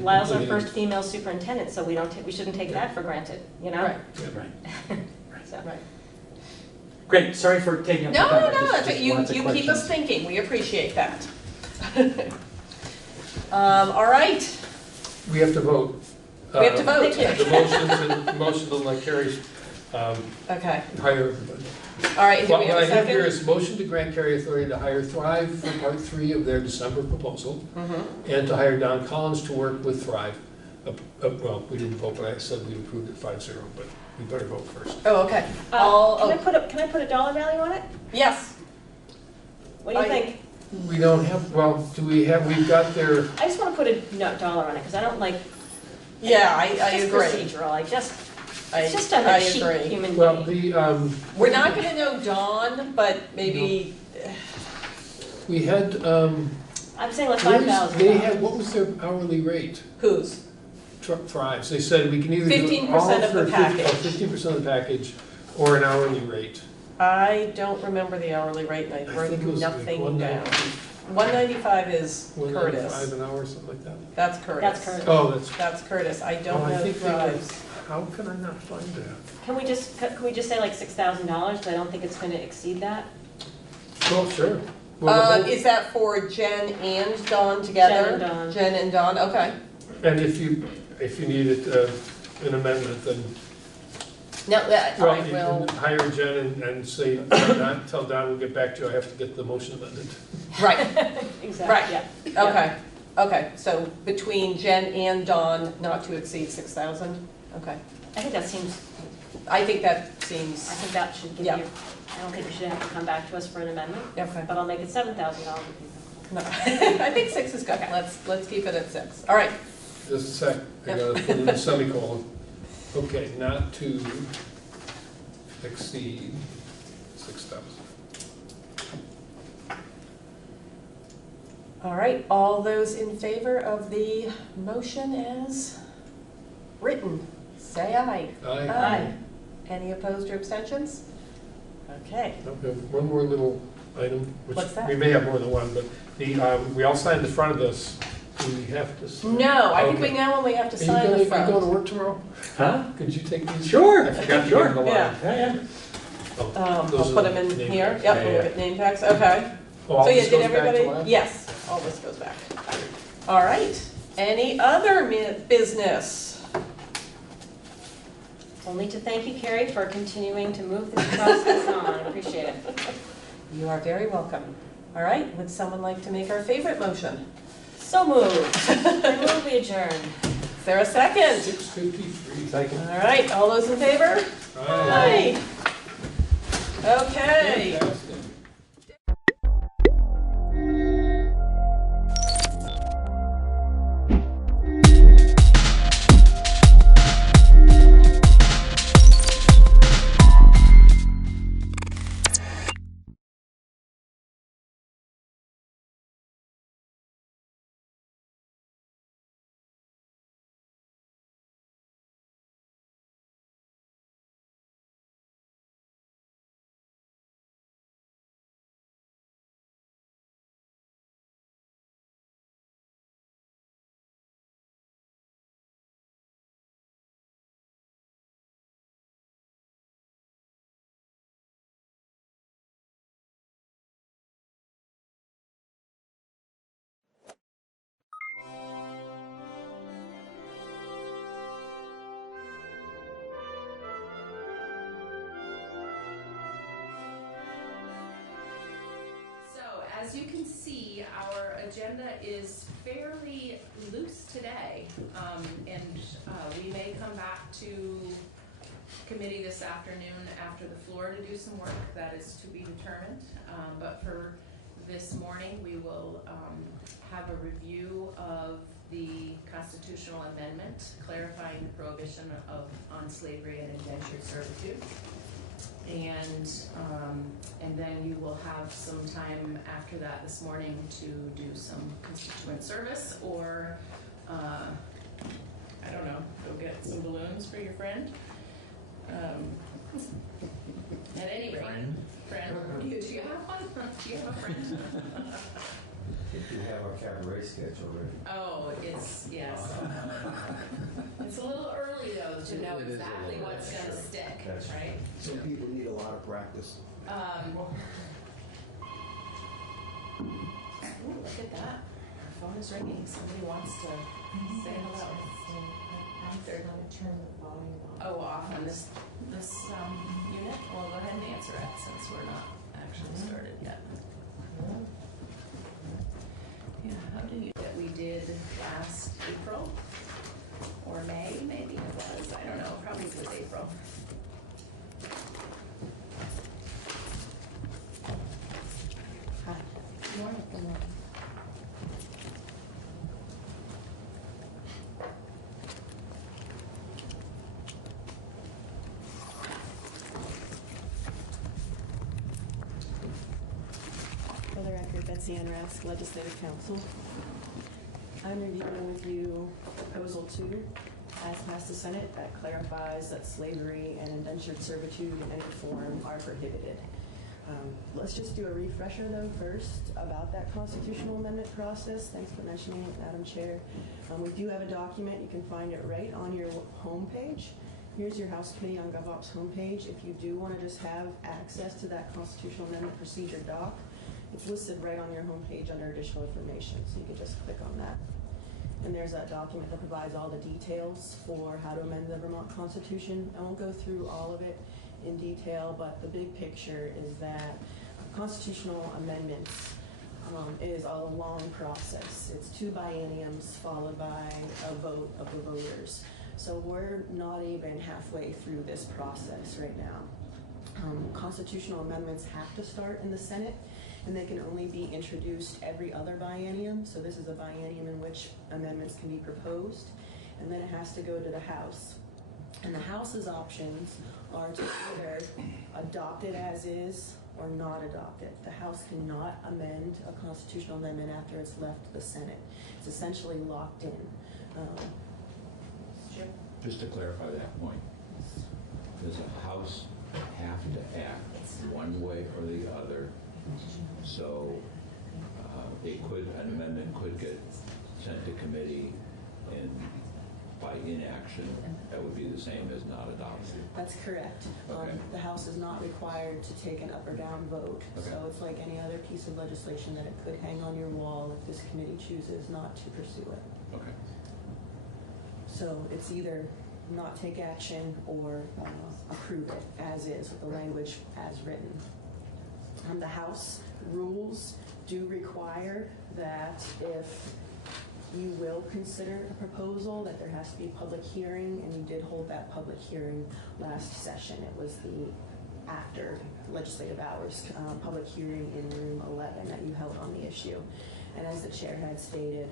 Lyle's our first female superintendent, so we shouldn't take that for granted, Right. So. Right. Great, sorry for taking up the time. That's right. You keep us thinking. We appreciate that. All right. We have to vote. We have to vote. The motion to let Carrie's okay. hire everybody. All right, do we have a second? What I have here is motion to grant Carrie authority to hire Thrive for part 3 of their December proposal, and to hire Don Collins to work with Thrive. Well, we didn't vote, but I said we approved it 5-0, but we better vote first. Oh, okay. Can I put a dollar value on it? Yes. What do you think? We don't have, we've got their. I just want to put a dollar on it, because I don't like. Yeah, I agree. It's procedural, it's just a cheap human being. We're not going to know Dawn, but maybe. We had. I'm saying like 5,000. They had, what was their hourly rate? Whose? Thrives. They said we can either do 15% of the package. 15% of the package, or an hourly rate. I don't remember the hourly rate, and I wrote nothing down. 195 is Curtis. 195 an hour, something like that. That's Curtis. That's Curtis. Oh, that's Curtis. I don't know Thrives. How can I not find that? Can we just say like $6,000? Because I don't think it's going to exceed that. Well, sure. Is that for Jen and Dawn together? Jen and Dawn. Okay. And if you needed an amendment, then no, I you will can hire Jen and say, tell Don we'll get back to you. I have to get the motion amended. Right. Exactly. Right. Yeah. Okay. Okay. So between Jen and Dawn, not to exceed 6,000. Okay. I think that seems. I think that seems. I think that should give you. I don't think you should have to come back to us for an amendment. Okay. But I'll make it $7,000. No, I think 6 is good. Okay. Let's keep it at 6. All right. Just a sec. I gotta put in a semicolon. Okay, not to exceed 6,000. All right. All those in favor of the motion as written, say aye. Aye. Any opposed or abstentions? Okay. Okay, one more little item, which What's that? we may have more than one, but we all signed the front of this. Do we have to sign? No, I think we now only have to sign the front. Are you going to work tomorrow? Huh? Could you take these? Sure. I forgot to give them the line. Yeah. Oh, I'll put them in name here. tags. Yep, we'll get name tags. Okay. Oh, all So yeah, this did goes back to everybody? last? Yes, all this goes back. All right. Any other business? Only to thank you, Carrie, for continuing to move this process on. Appreciate it. You are very welcome. All right. Would someone like to make our favorite motion? So moved. I move we adjourn. Is there a second? 6:53. Second. All right. All those in favor? Aye. Okay. Fantastic. as you can see, our agenda is fairly loose today. We may come back to committee this afternoon after the floor to do some work. That is to be determined. But for this morning, we will have a review of the constitutional amendment clarifying the prohibition on slavery and indentured servitude. And then you will have some time after that this morning to do some constituent service or, I don't know, go get some balloons for your friend. At any rate, friend. Do you have one? Do you have a friend? If you have our cabaret sketch already. Oh, yes. It's a little early though to know exactly what's going to stick, right? Some people need a lot of practice. Ooh, look at that. Our phone is ringing. Somebody wants to say hello. They're going to turn the volume off. Oh, off on this unit? Well, go ahead and answer it since we're not actually started yet. Yeah, how do you that we did last April or May? Maybe it was. I don't know. Probably it was April. Hi. Good morning. Good morning. For the record, Betsy Ann Rask, Legislative Counsel. I'm reviewing with you Proposal 2, as passed the Senate, that clarifies that slavery and indentured servitude in any form are prohibited. Let's just do a refresher, though, first about that constitutional amendment process. Thanks for mentioning it, Madam Chair. We do have a document. You can find it right on your homepage. Here's your House Committee on GovOps homepage. If you do want to just have access to that constitutional amendment procedure doc, it's listed right on your homepage under additional information, so you can just click on that. And there's that document that provides all the details for how to amend the Vermont Constitution. I won't go through all of it in detail, but the big picture is that constitutional amendments is a long process. It's 2 bienniums followed by a vote of the voters. So we're not even halfway through this process right now. Constitutional amendments have to start in the Senate, and they can only be introduced every other biennium. So this is a biennium in which amendments can be proposed, and then it has to go to the House. And the House's options are to either adopt it as is or not adopt it. The House cannot amend a constitutional amendment after it's left the Senate. It's essentially locked in. Just to clarify that point, does the House have to act one way or the other? So an amendment could get sent to committee, and by inaction, that would be the same as not adopted. That's correct. Okay. The House is not required to take an up or down vote. Okay. So it's like any other piece of legislation that it could hang on your wall if this committee chooses not to pursue it. Okay. So it's either not take action or approve it as is with the language as written. The House rules do require that if you will consider a proposal, that there has to be a public hearing, and you did hold that public hearing last session. It was the after legislative hours public hearing in room 11 that you held on the issue. And as the chair had stated,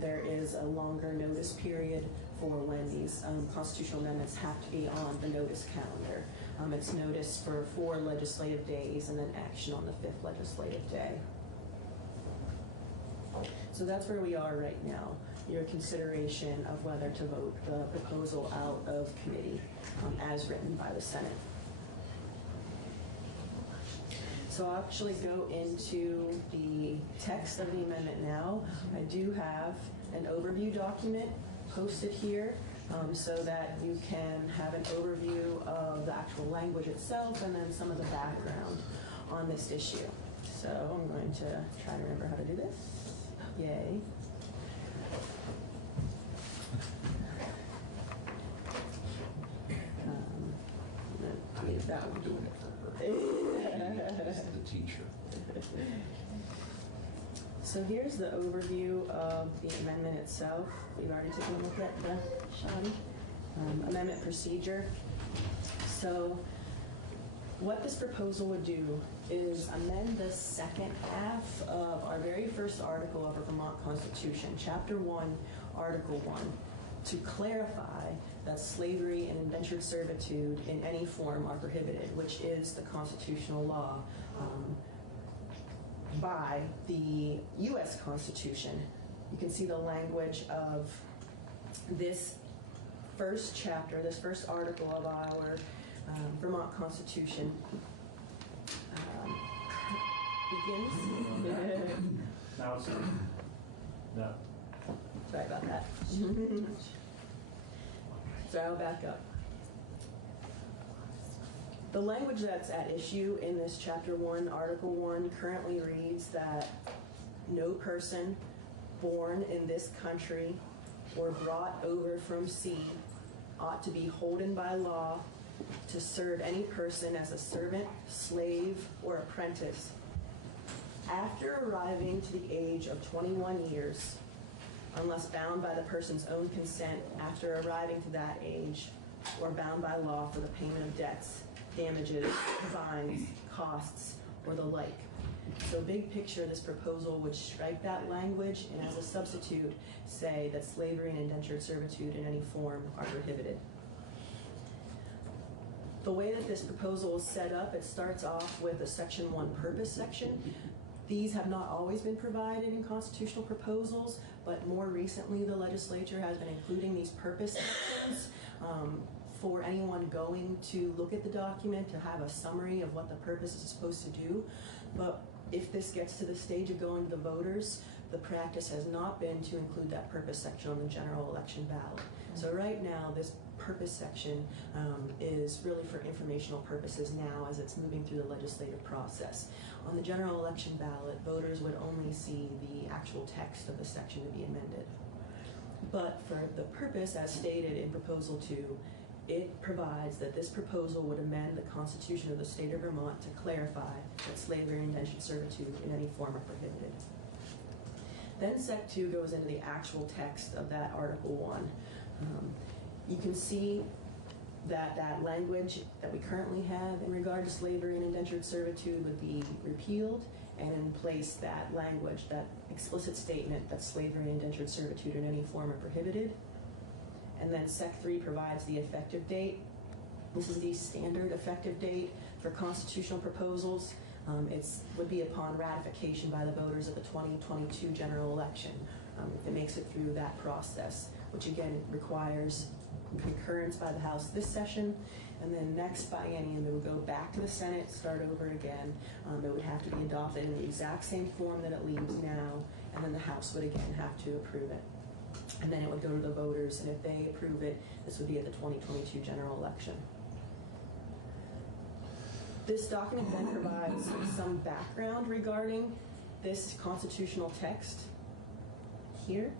there is a longer notice period for when these constitutional amendments have to be on the notice calendar. It's notice for 4 legislative days and then action on the 5th legislative day. So that's where we are right now. Your consideration of whether to vote the proposal out of committee as written by the Senate. So I'll actually go into the text of the amendment now. I do have an overview document posted here so that you can have an overview of the actual language itself and then some of the background on this issue. So I'm going to try to remember how to do this. Yay. I'm doing it for her. She's the teacher. So here's the overview of the amendment itself. We've already taken a look at the shoddy amendment procedure. So what this proposal would do is amend the second half of our very first article of our Vermont Constitution, Chapter 1, Article 1, to clarify that slavery and indentured servitude in any form are prohibited, which is the constitutional law by the U.S. Constitution. You can see the language of this first chapter, this first article of our Vermont Constitution begins. Now it's no. Sorry about that. So I'll back up. The language that's at issue in this Chapter 1, Article 1 currently reads that no person born in this country or brought over from sea ought to be holden by law to serve any person as a servant, slave, or apprentice after arriving to the age of 21 years, unless bound by the person's own consent after arriving to that age, or bound by law for the payment of debts, damages, fines, costs, or the like. So big picture, this proposal would strike that language and as a substitute say that slavery and indentured servitude in any form are prohibited. The way that this proposal is set up, it starts off with a Section 1 purpose section. These have not always been provided in constitutional proposals, but more recently the legislature has been including these purpose sections for anyone going to look at the document to have a summary of what the purpose is supposed to do. But if this gets to the stage of going to the voters, the practice has not been to include that purpose section on the general election ballot. So right now, this purpose section is really for informational purposes now as it's moving through the legislative process. On the general election ballot, voters would only see the actual text of the section to be amended. But for the purpose as stated in Proposal 2, it provides that this proposal would amend the Constitution of the state of Vermont to clarify that slavery and indentured servitude in any form are prohibited. Then Sec 2 goes into the actual text of that Article 1. You can see that that language that we currently have in regard to slavery and indentured servitude would be repealed, and in place that language, that explicit statement that slavery and indentured servitude in any form are prohibited. And then Sec 3 provides the effective date. This is the standard effective date for constitutional proposals. It would be upon ratification by the voters of the 2022 general election. If it makes it through that process, which again requires concurrence by the House this session, and then next biennium it would go back to the Senate, start over again. It would have to be adopted in the exact same form that it leaves now, and then the House would again have to approve it. And then it would go to the voters, and if they approve it, this would be at the 2022 general election. This document then provides some background regarding this constitutional text here.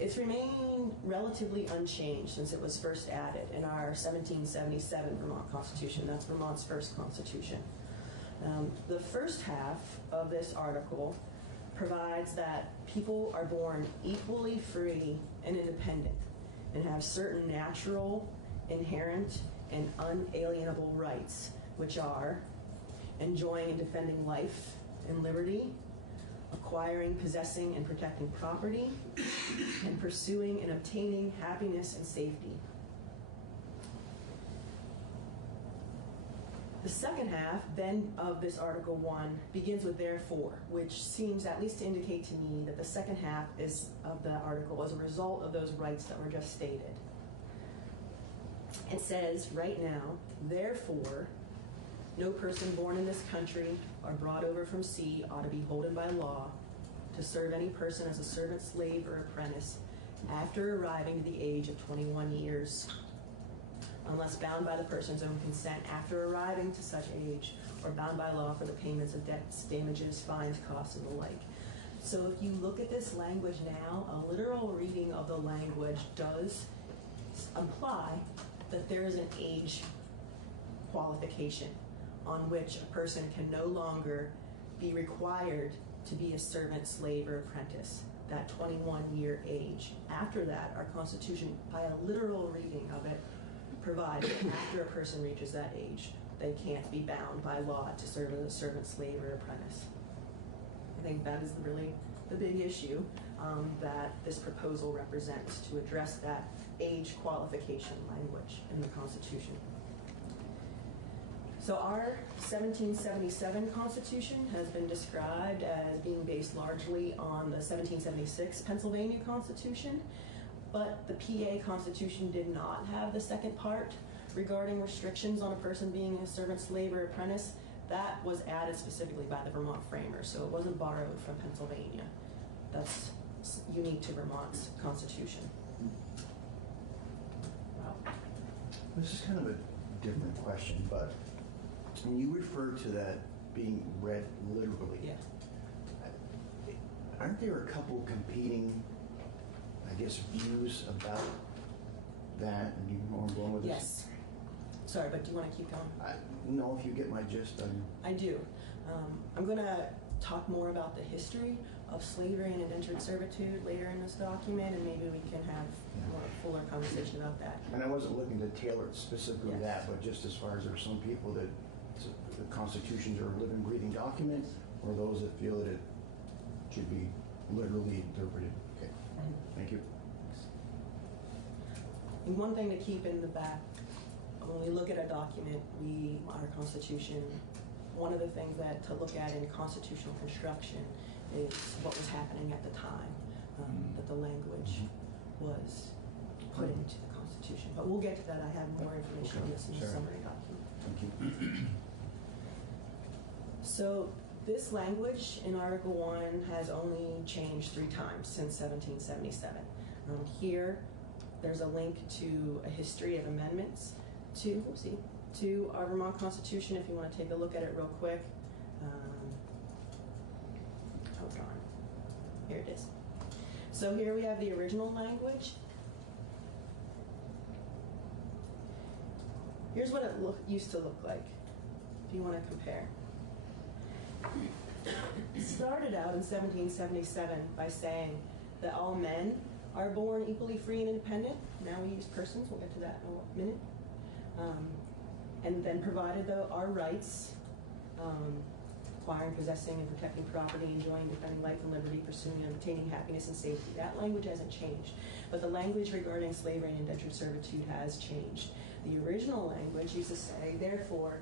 It's remained relatively unchanged since it was first added in our 1777 Vermont Constitution. That's Vermont's first constitution. The first half of this article provides that people are born equally free and independent and have certain natural, inherent, and unalienable rights, which are enjoying and defending life and liberty, acquiring, possessing, and protecting property, and pursuing and obtaining happiness and safety. The second half, then, of this Article 1 begins with therefore, which seems at least to indicate to me that the second half of the article is a result of those rights that were just stated. It says right now, therefore, no person born in this country or brought over from sea ought to be holden by law to serve any person as a servant, slave, or apprentice after arriving to the age of 21 years, unless bound by the person's own consent after arriving to such age, or bound by law for the payments of debts, damages, fines, costs, and the like. So if you look at this language now, a literal reading of the language does imply that there is an age qualification on which a person can no longer be required to be a servant, slave, or apprentice, that 21-year age. After that, our Constitution, by a literal reading of it, provides that after a person reaches that age, they can't be bound by law to serve as a servant, slave, or apprentice. I think that is really the big issue that this proposal represents, to address that age qualification language in the Constitution. So our 1777 Constitution has been described as being based largely on the 1776 Pennsylvania Constitution, but the PA Constitution did not have the second part regarding restrictions on a person being a servant, slave, or apprentice. That was added specifically by the Vermont framers, so it wasn't borrowed from Pennsylvania. That's unique to Vermont's Constitution. Wow. This is kind of a different question, but when you refer to that being read literally, yeah, aren't there a couple competing, I guess, views about that? And you know where I'm going with this? Yes. Sorry, but do you want to keep going? No, if you get my gist. I do. I'm going to talk more about the history of slavery and indentured servitude later in this document, and maybe we can have more fuller conversation about that. And I wasn't looking to tailor it specifically that, but just as far as there are some people that the constitutions are a living, breathing document, or those that feel that it should be literally interpreted. Okay, thank you. And one thing to keep in the back, when we look at a document, our Constitution, one of the things that to look at in constitutional construction is what was happening at the time that the language was put into the Constitution. But we'll get to that. I have more information on this in the summary document. Thank you. So this language in Article 1 has only changed 3 times since 1777. Here, there's a link to a history of amendments to our Vermont Constitution, if you want to take a look at it real quick. Hold on. Here it is. So here we have the original language. Here's what it used to look like, if you want to compare. It started out in 1777 by saying that all men are born equally free and independent. Now we use persons. We'll get to that in a minute. And then provided our rights, acquiring, possessing, and protecting property, enjoying, defending life and liberty, pursuing and obtaining happiness and safety. That language hasn't changed. But the language regarding slavery and indentured servitude has changed. The original language used to say, therefore,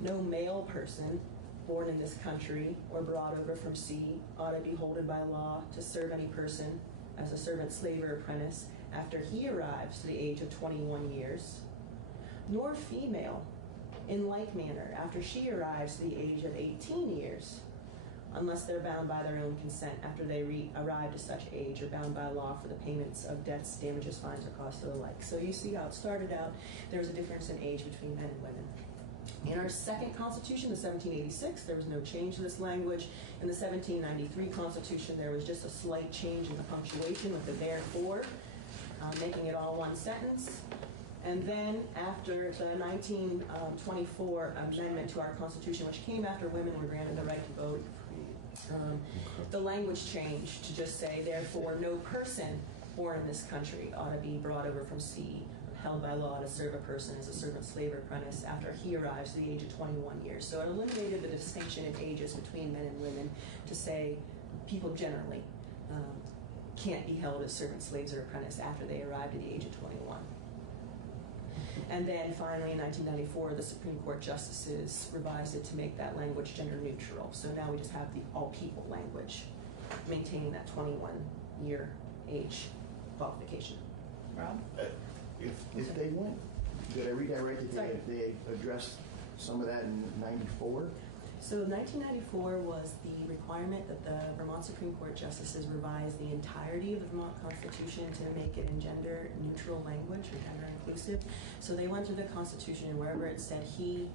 no male person born in this country or brought over from sea ought to be holden by law to serve any person as a servant, slave, or apprentice after he arrives to the age of 21 years, nor female in like manner after she arrives to the age of 18 years, unless they're bound by their own consent after they arrive to such age or bound by law for the payments of debts, damages, fines, or costs or the like. So you see how it started out. There was a difference in age between men and women. In our second Constitution, the 1786, there was no change to this language. In the 1793 Constitution, there was just a slight change in the punctuation with the therefore, making it all one sentence. And then after the 1924 amendment to our Constitution, which came after women were granted the right to vote, the language changed to just say, therefore, no person born in this country ought to be brought over from sea, held by law to serve a person as a servant, slave, or apprentice after he arrives to the age of 21 years. So it eliminated the distinction in ages between men and women to say people generally can't be held as servants, slaves, or apprentice after they arrive to the age of 21. And then finally in 1994, the Supreme Court justices revised it to make that language gender neutral. So now we just have the all people language, maintaining that 21-year age qualification. Rob? If they went, did I read that right, that they addressed some of that in 94? So 1994 was the requirement that the Vermont Supreme Court justices revise the entirety of the Vermont Constitution to make it in gender neutral language or gender inclusive. So they went through the Constitution and wherever it said he,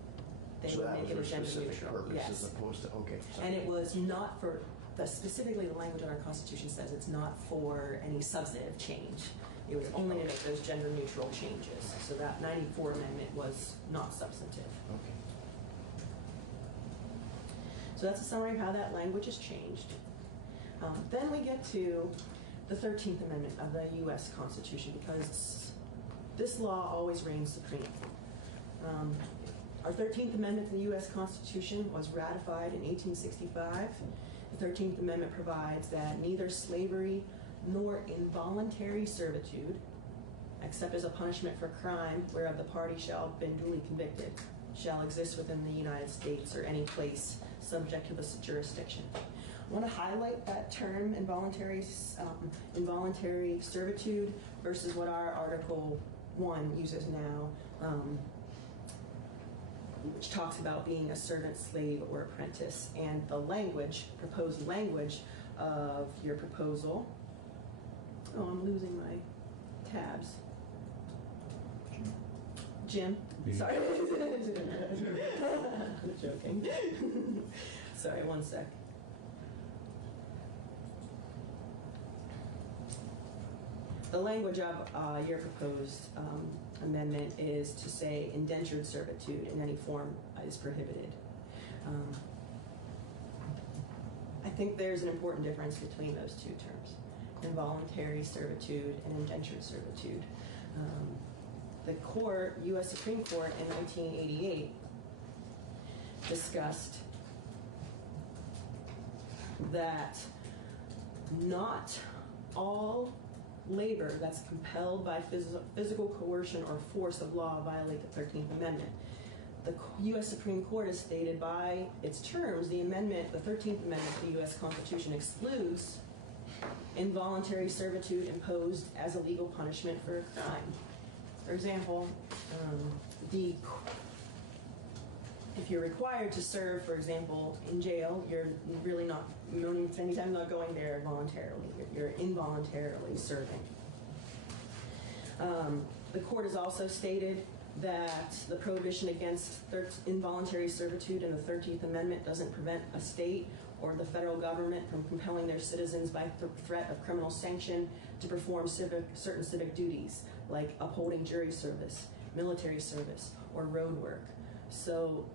they would make it a gender neutral. Purpose, yes. As opposed to, okay. Sorry. And it was not for, specifically the language in our Constitution says it's not for any substantive change. It was only to make those gender neutral changes. So that 94 amendment was not substantive. Okay. So that's a summary of how that language has changed. Then we get to the 13th Amendment of the U.S. Constitution, because this law always reigns supreme. Our 13th Amendment to the U.S. Constitution was ratified in 1865. The 13th Amendment provides that neither slavery nor involuntary servitude, except as a punishment for crime whereof the party shall have been duly convicted, shall exist within the United States or any place subject to this jurisdiction. I want to highlight that term, involuntary servitude, versus what our Article 1 uses now, which talks about being a servant, slave, or apprentice. And the language, proposed language of your proposal, oh, I'm losing my tabs. Jim? Sorry. I'm joking. Sorry, one sec. The language of your proposed amendment is to say indentured servitude in any form is prohibited. I think there's an important difference between those two terms, involuntary servitude and indentured servitude. The court, U.S. Supreme Court in 1988 discussed that not all labor that's compelled by physical coercion or force of law violate the 13th Amendment. The U.S. Supreme Court has stated by its terms, the 13th Amendment to the U.S. Constitution excludes involuntary servitude imposed as a legal punishment for a crime. For example, if you're required to serve, for example, in jail, you're really not, anytime not going there voluntarily, you're involuntarily serving. The court has also stated that the prohibition against involuntary servitude in the 13th Amendment doesn't prevent a state or the federal government from compelling their citizens by threat of criminal sanction to perform certain civic duties, like upholding jury service, military service, or road work. So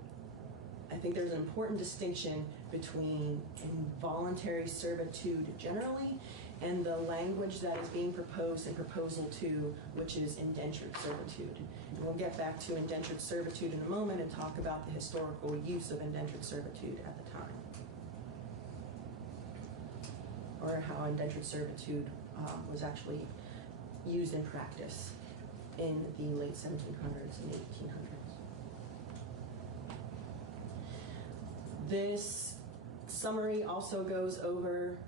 I think there's an important distinction between involuntary servitude generally and the language that is being proposed in Proposal 2, which is indentured servitude. And we'll get back to indentured servitude in a moment and talk about the historical use of indentured servitude at the time, or how indentured servitude was actually used in practice in the late 1700s and 1800s. This summary also goes over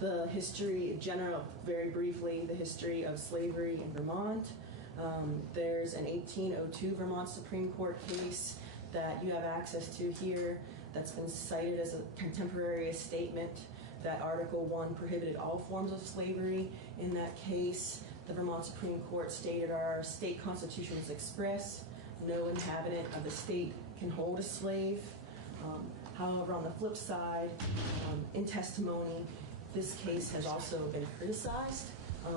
the history, very briefly, the history of slavery in Vermont. There's an 1802 Vermont Supreme Court case that you have access to here that's been cited as a contemporary statement that Article 1 prohibited all forms of slavery. In that case, the Vermont Supreme Court stated our state constitution is express. No inhabitant of the state can hold a slave. However, on the flip side, in testimony, this case has also been criticized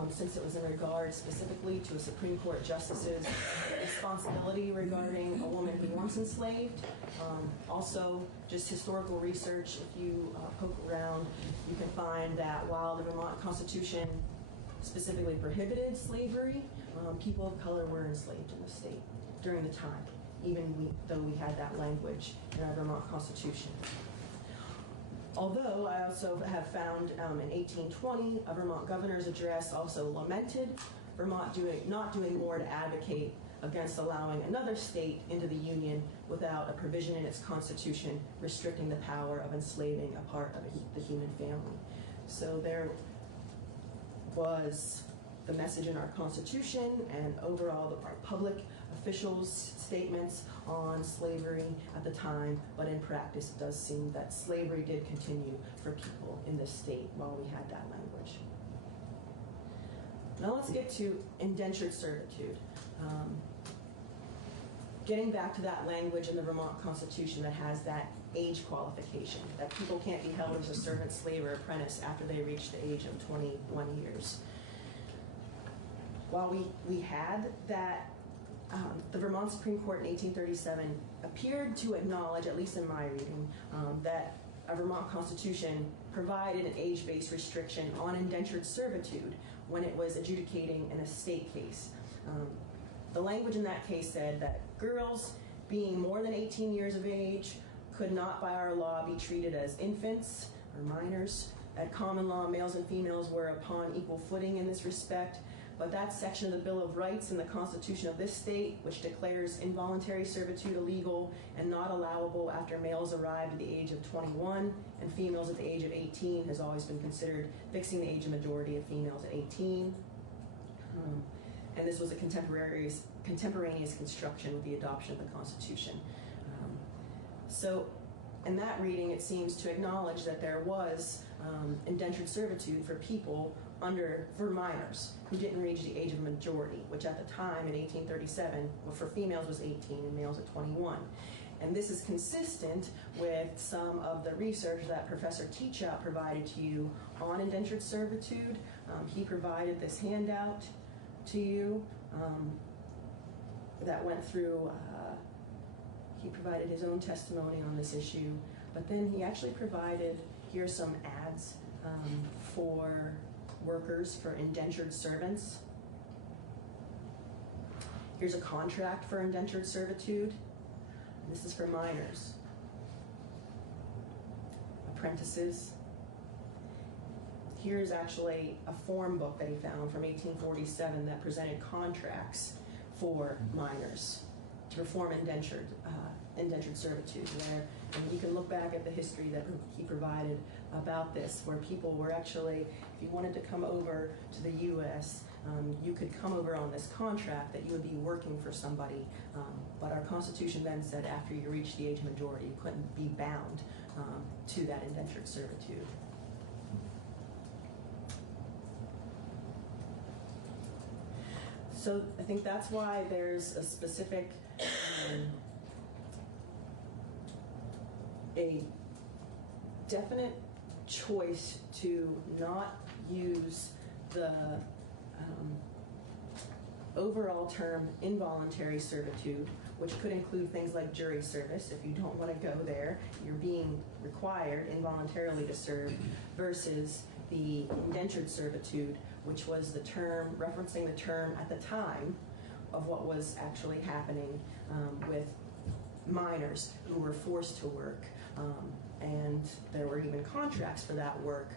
since it was in regard specifically to a Supreme Court justice's responsibility regarding a woman he once enslaved. Also, just historical research, if you poke around, you can find that while the Vermont Constitution specifically prohibited slavery, people of color were enslaved in the state during the time, even though we had that language in our Vermont Constitution. Although I also have found in 1820, a Vermont governor's address also lamented Vermont not doing more to advocate against allowing another state into the Union without a provision in its constitution restricting the power of enslaving a part of the human family. So there was the message in our Constitution and overall our public officials' statements on slavery at the time, but in practice it does seem that slavery did continue for people in this state while we had that language. Now let's get to indentured servitude. Getting back to that language in the Vermont Constitution that has that age qualification, that people can't be held as a servant, slave, or apprentice after they reach the age of 21 years. While we had that the Vermont Supreme Court in 1837 appeared to acknowledge, at least in my reading, that a Vermont Constitution provided an age-based restriction on indentured servitude when it was adjudicating an estate case. The language in that case said that girls being more than 18 years of age could not by our law be treated as infants or minors. At common law, males and females were upon equal footing in this respect, but that section of the Bill of Rights in the Constitution of this state, which declares involuntary servitude illegal and not allowable after males arrive at the age of 21 and females at the age of 18, has always been considered fixing the age of majority of females at 18. And this was a contemporaneous construction with the adoption of the Constitution. So in that reading, it seems to acknowledge that there was indentured servitude for people for minors who didn't reach the age of majority, which at the time in 1837, well, for females was 18 and males at 21. And this is consistent with some of the research that Professor Teachout provided to you on indentured servitude. He provided this handout to you that went through, he provided his own testimony on this issue, but then he actually provided, here's some ads for workers, for indentured servants. Here's a contract for indentured servitude. This is for minors. Apprentices. Here's actually a form book that he found from 1847 that presented contracts for minors to perform indentured servitude, where, and you can look back at the history that he provided about this, where people were actually, if you wanted to come over to the U.S., you could come over on this contract that you would be working for somebody, but our Constitution then said after you reached the age of majority, you couldn't be bound to that indentured servitude. So I think that's why there's a specific, a definite choice to not use the overall term involuntary servitude, which could include things like jury service. If you don't want to go there, you're being required involuntarily to serve, versus the indentured servitude, which was the term, referencing the term at the time of what was actually happening with minors who were forced to work. And there were even contracts for that work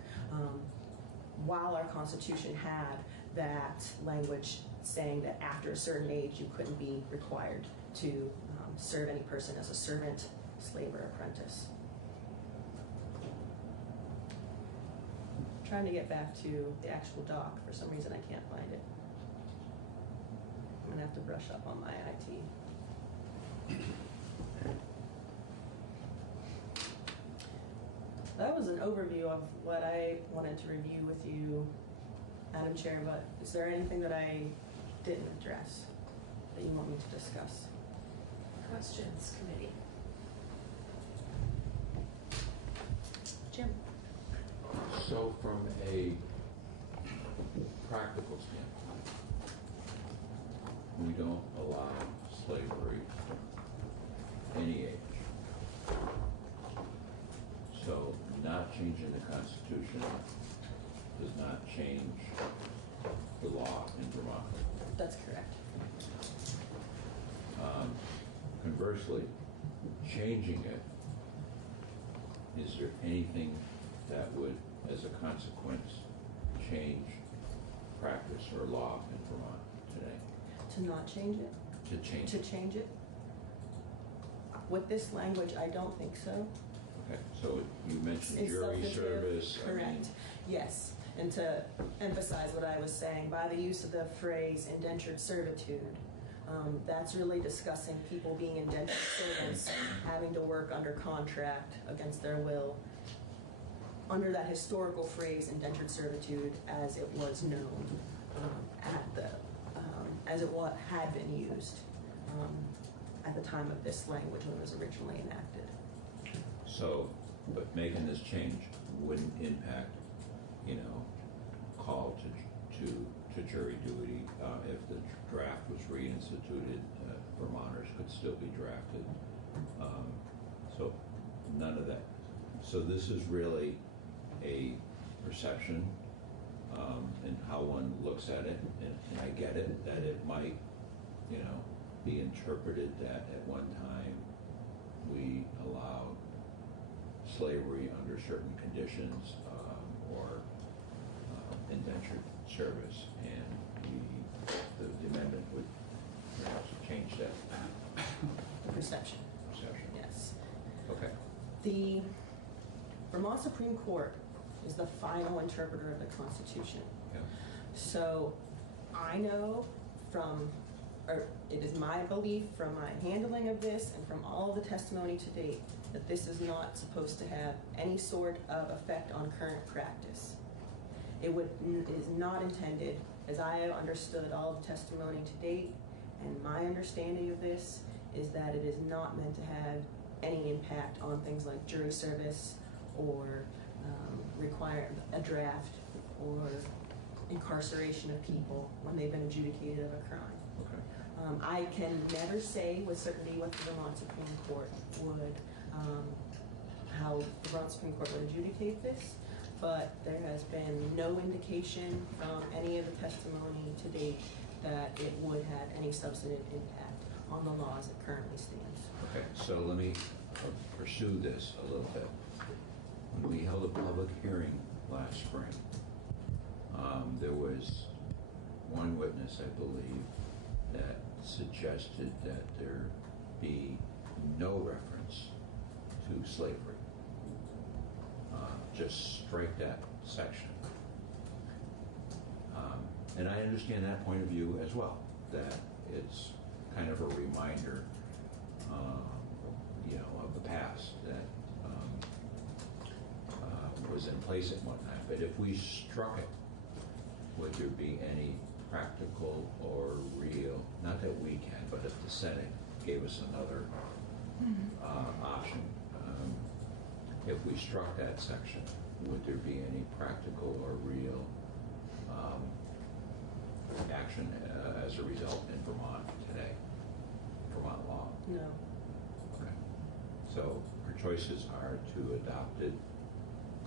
while our Constitution had that language saying that after a certain age you couldn't be required to serve any person as a servant, slave, or apprentice. Trying to get back to the actual doc. For some reason I can't find it. I'm gonna have to brush up on my IT. That was an overview of what I wanted to review with you, Madam Chair, but is there anything that I didn't address that you want me to discuss? Questions, committee? Jim? So from a practical standpoint, we don't allow slavery any age. So not changing the Constitution does not change the law in Vermont. That's correct. Conversely, changing it, is there anything that would, as a consequence, change practice or law in Vermont today? To not change it? To change To it? change it? With this language, I don't think so. Okay, so you mentioned It's jury substantive, service. correct. Yes, and to emphasize what I was saying, by the use of the phrase indentured servitude, that's really discussing people being indentured servants, having to work under contract against their will, under that historical phrase indentured servitude as it was known as it had been used at the time of this language when it was originally enacted. So, but making this change wouldn't impact, call to to jury duty. If the draft was reinstituted, Vermonters could still be drafted. So none of that. So this is really a perception and how one looks at it, and I get it, that it might, be interpreted that at one time we allowed slavery under certain conditions or indentured service, and the amendment would perhaps change that. Perception. Perception. Yes. Okay. The Vermont Supreme Court is the final interpreter of the Constitution. Yeah. So I know it is my belief from my handling of this and from all of the testimony to date that this is not supposed to have any sort of effect on current practice. It is not intended, as I have understood all of the testimony to date, and my understanding of this is that it is not meant to have any impact on things like jury service or require a draft or incarceration of people when they've been adjudicated of a crime. Okay. I can never say with certainty what the Vermont Supreme Court would, how the Vermont Supreme Court would adjudicate this, but there has been no indication from any of the testimony to date that it would have any substantive impact on the law as it currently stands. Okay, so let me pursue this a little bit. When we held a public hearing last spring, there was one witness, I believe, that suggested that there be no reference to slavery. Just strike that section. And I understand that point of view as well, that it's kind of a reminder, of the past that was in place at one time. But if we struck it, would there be any practical or real, not that we can, but if the Senate gave us another option, if we struck that section, would there be any practical or real action as a result in Vermont today, Vermont law? No. Okay. So our choices are to adopt it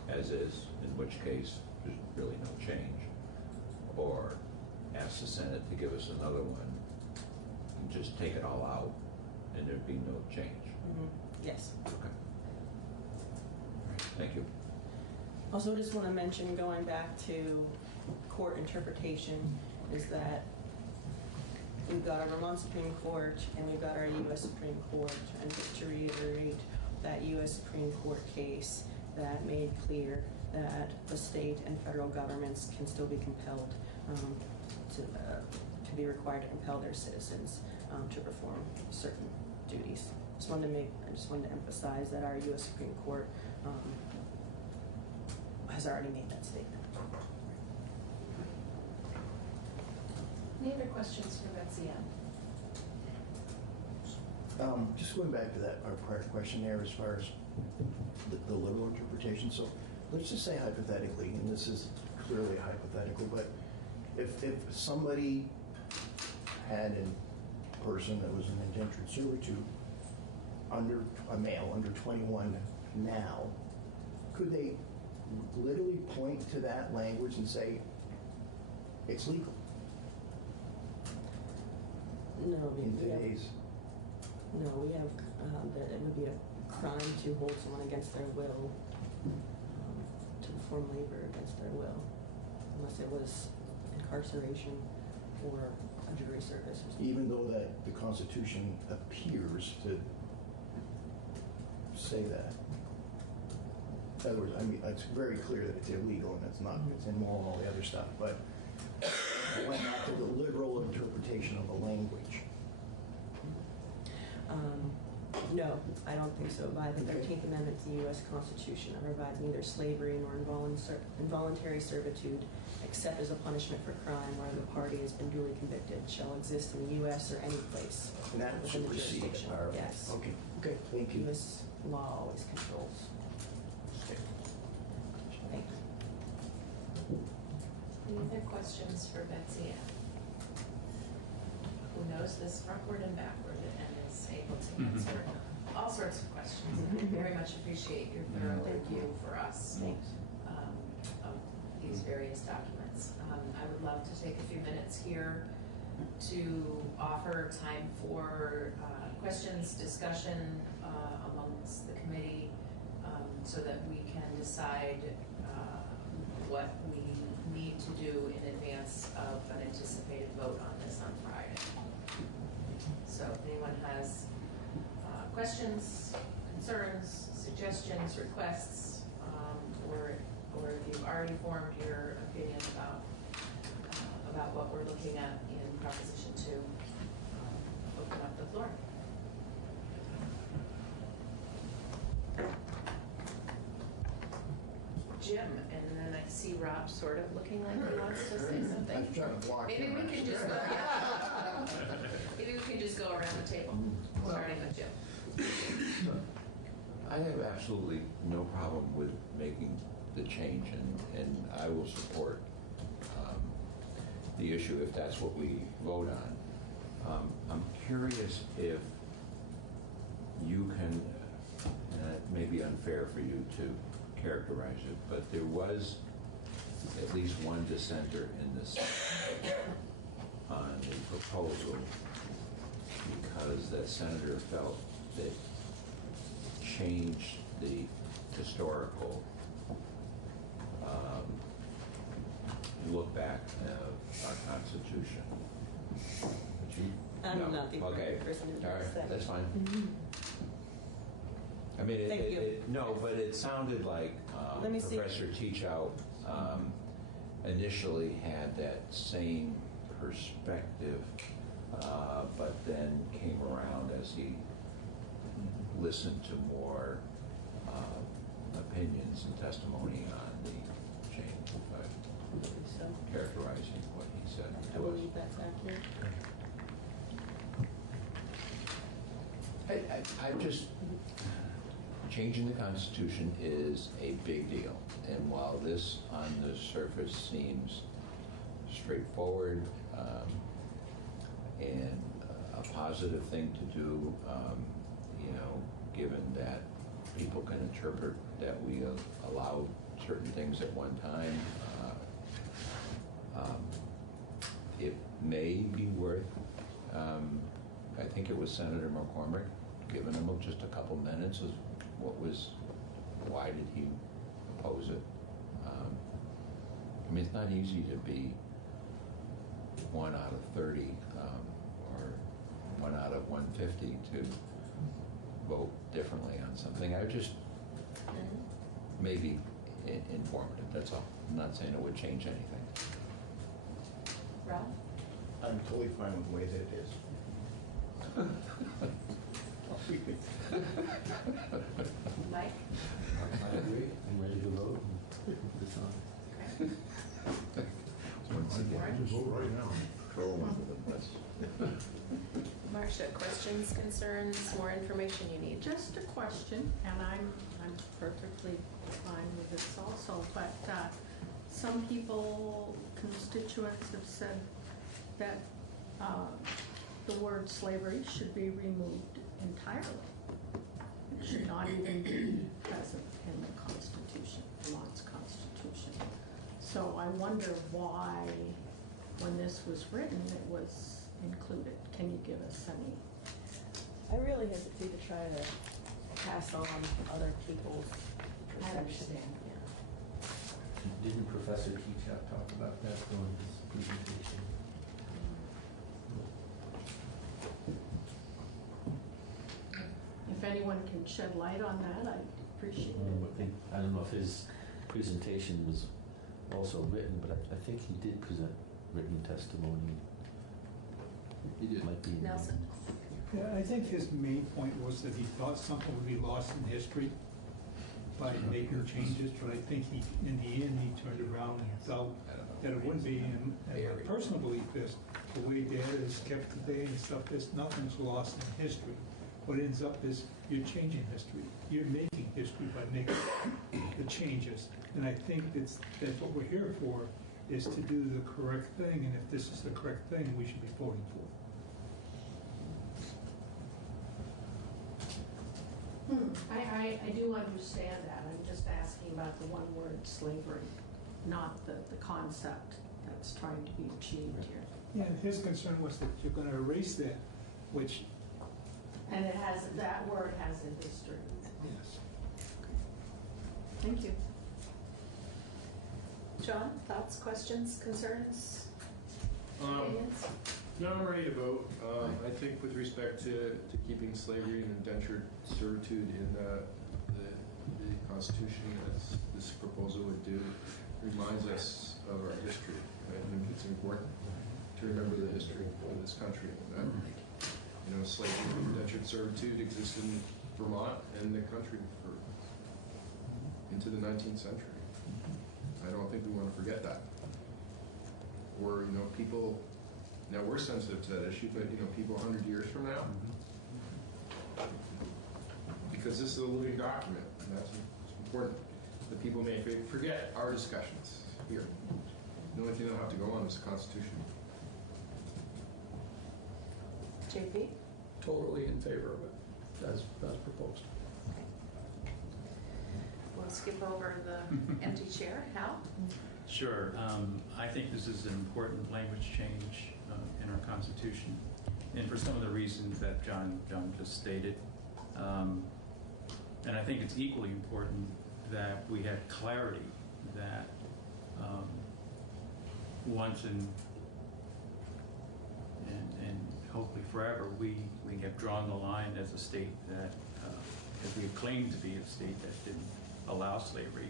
as is, in which case there's really no change, or ask the Senate to give us another one and just take it all out and there'd be no change. Mm-hmm. Yes. Okay. All right. Thank you. Also, I just want to mention, going back to court interpretation, is that we've got our Vermont Supreme Court and we've got our U.S. Supreme Court, and just to reiterate that U.S. Supreme Court case that made clear that the state and federal governments can still be compelled to be required to compel their citizens to perform certain duties. I just wanted to emphasize that our U.S. Supreme Court has already made that statement. Any other questions for Betsy Ann? Just going back to that, our prior question there as far as the liberal interpretation. So let's just say hypothetically, and this is clearly hypothetical, but if somebody had a person that was in indentured servitude, a male under 21 now, could they literally point to that language and say it's legal? No, In today's. No, we have that it would be a crime to hold someone against their will, to perform labor against their will, unless it was incarceration or a jury service or something. Even though that the Constitution appears to say that. In other words, I mean, it's very clear that it's illegal and it's not, it's immoral and all the other stuff, but went back to the liberal interpretation of the language. No, I don't think so. By the 13th Amendment to the U.S. Constitution, it provides neither slavery nor involuntary servitude, except as a punishment for crime where the party has been duly convicted, shall exist in the U.S. or any place And that within the supersedes. jurisdiction. All right. Yes. Okay, thank you. U.S. law always controls. Thank you. Any other questions for Betsy Ann? Who knows this frontward and backward and is able to answer all sorts of questions. And I very much appreciate your thorough review for us of these various documents. I would love to take a few minutes here to offer time for questions, discussion amongst the committee so that we can decide what we need to do in advance of an anticipated vote on this on Friday. So if anyone has questions, concerns, suggestions, requests, or if you've already formed your opinion about what we're looking at in Proposition 2, open up the floor. Jim, and then I see Rob sort of looking like he wants to say something. I'm trying to block Maybe him, we can just go, maybe we can just go around the table, starting with Jim. I have absolutely no problem with making the change, and I will support the issue if that's what we vote on. I'm curious if you can, and it may be unfair for you to characterize it, but there was at least one dissenter in this on the proposal because that senator felt that changed the historical look back of our Constitution. I'm not the okay. person who All right, does that. that's fine. I mean, Thank you. no, but it sounded like Let me see. Professor Teachout initially had that same perspective, but then came around as he listened to more opinions and testimony on the change. Characterizing what he said I to us. believe that's accurate. I'm just, changing the Constitution is a big deal. And while this on the surface seems straightforward and a positive thing to do, you know, given that people can interpret that we allow certain things at one time, it may be worth, I think it was Senator McCormick, giving him just a couple minutes of why did he oppose it? I mean, it's not easy to be 1 out of 30 or 1 out of 150 to vote differently on something. I just maybe informative, that's all. I'm not saying it would change anything. Ralph? I'm totally fine with the way that it is. Mike? I agree. I'm ready to vote and put this on. Once again, Just vote right now. Marcia, questions, concerns, more information you need? Just a question, and I'm perfectly fine with this also, but some people, constituents have said that the word slavery should be removed entirely. It should not even be present in the Constitution, Vermont's Constitution. So I wonder why, when this was written, it was included. Can you give us any? I really hesitate to try to pass on other people's perception. Yeah. Didn't Professor Teachout talk about that during his presentation? If anyone can shed light on that, I'd appreciate it. I don't know if his presentation was also written, but I think he did present written testimony. He did. Might be Nelson? Yeah, I think his main point was that he thought something would be lost in history by making changes, but I think in the end, he turned around and felt that it wouldn't be. And my personal belief is the way data is kept today and stuff, nothing's lost in history. What ends up is you're changing history. You're making history by making the changes. And I think that's what we're here for, is to do the correct thing, and if this is the correct thing, we should be voting for it. I do understand that. I'm just asking about the one word slavery, not the concept that's trying to be achieved here. Yeah, and his concern was that you're gonna erase that, which, And it has, that word has a history. yes. Thank you. John, thoughts, questions, concerns, opinions? No, I'm ready to vote. I think with respect to keeping slavery and indentured servitude in the Constitution, as this proposal would do, reminds us of our history. I think it's important to remember the history of this country. That, you know, slavery and indentured servitude existed in Vermont and the country for into the 19th century. I don't think we want to forget that. Or, you know, people, now we're sensitive to that issue, but, you know, people 100 years from now, because this is a living document, and that's important, that people may forget our discussions here. The only thing they'll have to go on is the Constitution. JP? Totally in favor of it, as proposed. We'll skip over the empty chair. Hal? Sure. I think this is an important language change in our Constitution, and for some of the reasons that John just stated. And I think it's equally important that we have clarity that once and hopefully forever, we have drawn the line as a state that, as we claim to be a state that didn't allow slavery.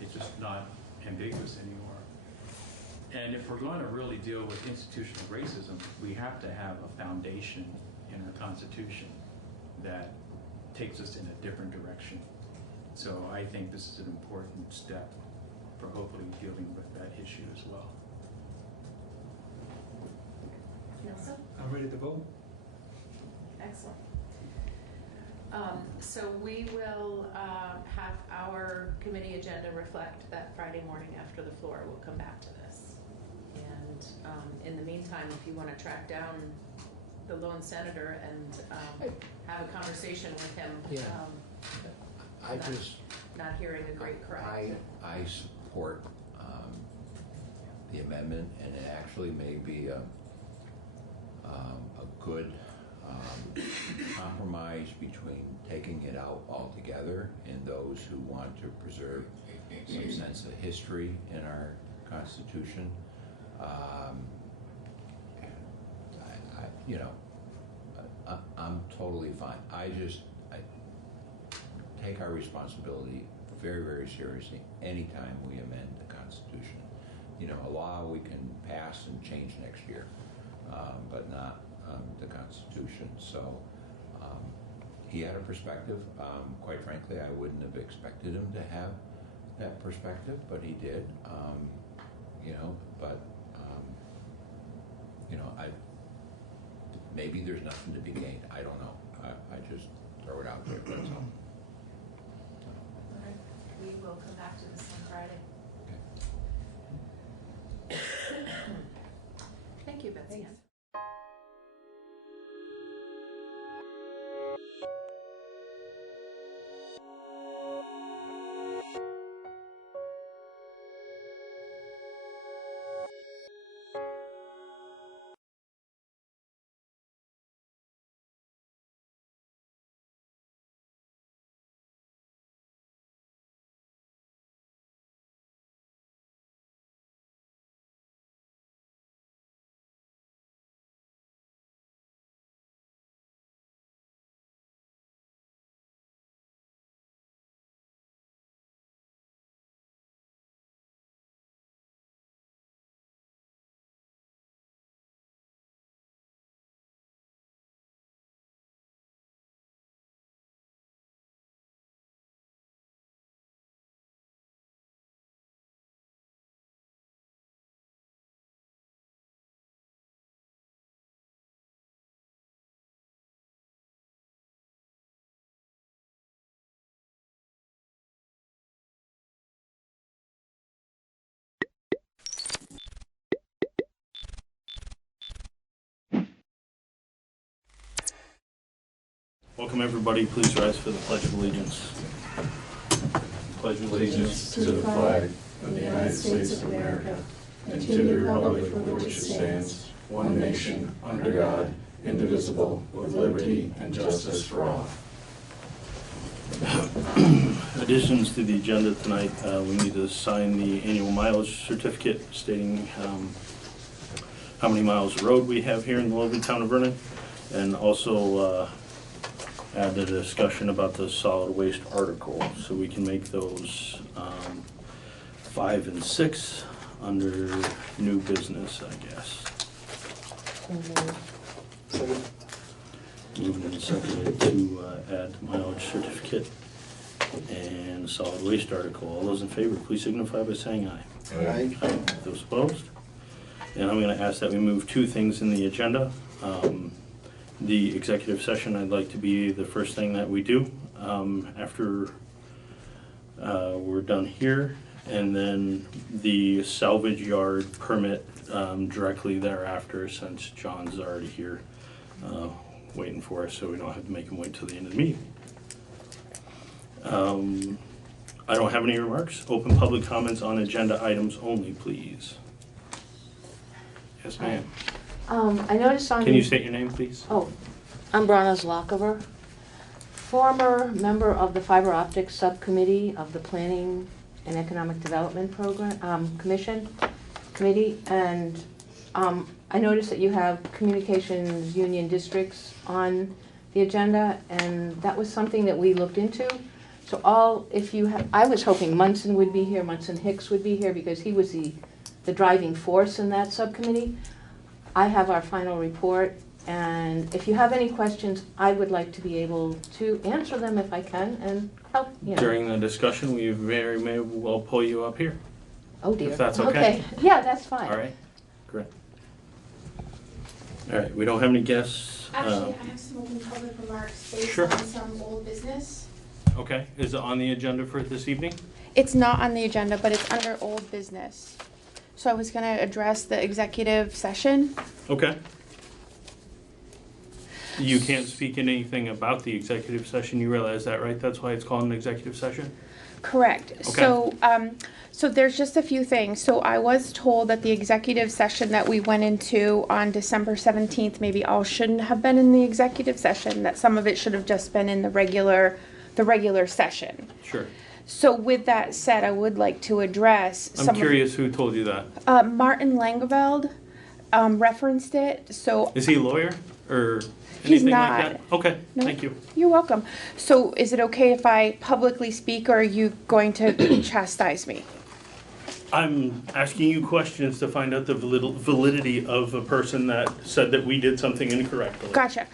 It's just not ambiguous anymore. And if we're going to really deal with institutional racism, we have to have a foundation in our Constitution that takes us in a different direction. So I think this is an important step for hopefully dealing with that issue as well. Nelson? I'm ready to vote. Excellent. So we will have our committee agenda reflect that Friday morning after the floor. We'll come back to this. And in the meantime, if you want to track down the lone senator and have a conversation with him, Yeah. not hearing a great cry. I support the amendment, and it actually may be a good compromise between taking it out altogether and those who want to preserve some sense of history in our Constitution. I'm totally fine. I take our responsibility very, very seriously anytime we amend the Constitution. You know, a law we can pass and change next year, but not the Constitution. So he had a perspective. Quite frankly, I wouldn't have expected him to have that perspective, but he did. Maybe there's nothing to be gained. I don't know. I just throw it out there. That's all. All right. We will come back to this on Friday. Okay. Thank you, Betsy Ann. Welcome, everybody. Please rise for the Pledge of Allegiance. Pledge of allegiance to the flag of the United States of America and to the republic for which it stands, one nation, under God, indivisible, with liberty and justice for all. Additions to the agenda tonight, we need to sign the annual mileage certificate stating how many miles of road we have here in the lovely town of Vernon, and also add the discussion about the solid waste article, so we can make those 5 and 6 under new business, I guess. Moving and seconded to add mileage certificate and solid waste article. All those in favor, please signify by saying aye. Aye. Aye. Those opposed? And I'm going to ask that we move 2 things in the agenda. The executive session, I'd like to be the first thing that we do after we're done here, and then the salvage yard permit directly thereafter, since John's already here waiting for us, so we don't have to make him wait till the end of the meeting. I don't have any remarks. Open public comments on agenda items only, please. Yes, ma'am. I noticed on... Can you state your name, please? Oh, I'm Brana Zlakova, former member of the Fiber Optics Subcommittee of the Planning and Economic Development Program Committee, and I noticed that you have communications union districts on the agenda, and that was something that we looked into. So I was hoping Munson would be here, Munson Hicks would be here, because he was the driving force in that subcommittee. I have our final report, and if you have any questions, I would like to be able to answer them if I can and help, you know. During the discussion, we very may well pull you up here. Oh dear. If that's okay. Yeah, that's fine. All right, great. All right, we don't have any guests. Actually, I have some open public remarks based Sure. on some old business. Okay, is it on the agenda for this evening? It's not on the agenda, but it's under old business. So I was going to address the executive session. Okay. You can't speak in anything about the executive session, you realize that, right? That's why it's called an executive session? Correct. Okay. So there's just a few things. So I was told that the executive session that we went into on December 17th, maybe all shouldn't have been in the executive session, that some of it should have just been in the regular session. Sure. So with that said, I would like to address I'm curious who told you that. Martin Langeveld referenced it. So Is he a lawyer or He's anything not. like that? Okay, No. thank you. You're welcome. So is it okay if I publicly speak, or are you going to chastise me? I'm asking you questions to find out the validity of a person that said that we did something incorrectly. Gotcha.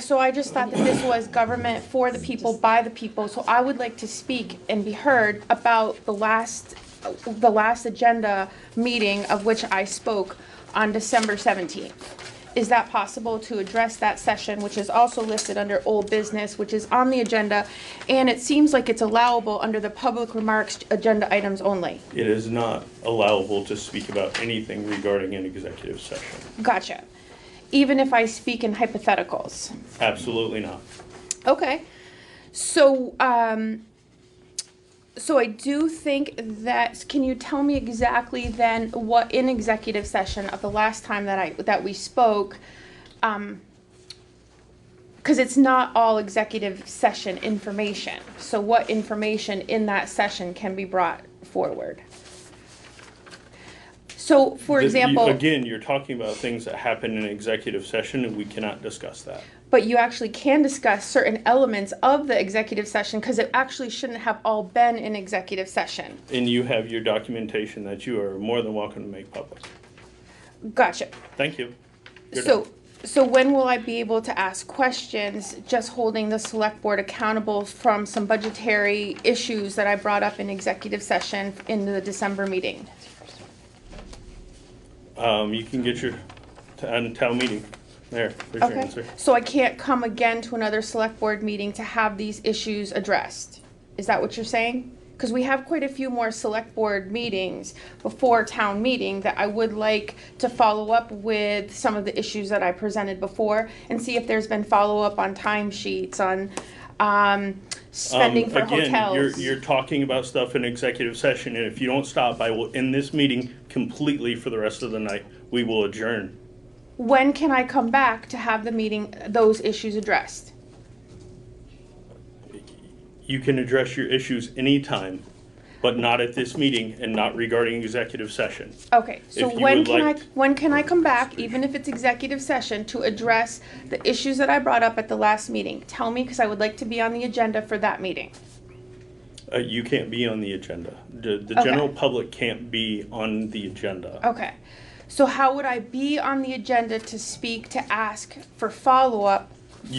So I just thought that this was government for the people, by the people, so I would like to speak and be heard about the last agenda meeting of which I spoke on December 17th. Is that possible to address that session, which is also listed under old business, which is on the agenda, and it seems like it's allowable under the public remarks agenda items only? It is not allowable to speak about anything regarding an executive session. Gotcha. Even if I speak in hypotheticals? Absolutely not. Okay. So, so I do think that, can you tell me exactly then what in executive session of the last time that we spoke, because it's not all executive session information. So what information in that session can be brought forward? So, for example... Again, you're talking about things that happen in executive session, and we cannot discuss that. But you actually can discuss certain elements of the executive session, because it actually shouldn't have all been in executive session. And you have your documentation that you are more than welcome to make public. Gotcha. Thank you. You're done. So when will I be able to ask questions, just holding the select board accountable from some budgetary issues that I brought up in executive session in the December meeting? You can get your town meeting. There's your Okay. answer. So I can't come again to another select board meeting to have these issues addressed? Is that what you're saying? because we have quite a few more select board meetings before town meeting, that I would like to follow up with some of the issues that I presented before and see if there's been follow-up on timesheets, on spending for Again, hotels. you're talking about stuff in executive session, and if you don't stop, I will end this meeting completely for the rest of the night. We will adjourn. When can I come back to have the meeting, those issues addressed? You can address your issues anytime, but not at this meeting and not regarding executive session. Okay, so If you when would can like- when can I come back, even if it's executive session, to address the issues that I brought up at the last meeting? Tell me, because I would like to be on the agenda for that meeting. You can't be on the agenda. The Okay. general public can't be on the agenda. Okay, so how would I be on the agenda to speak, to ask for follow-up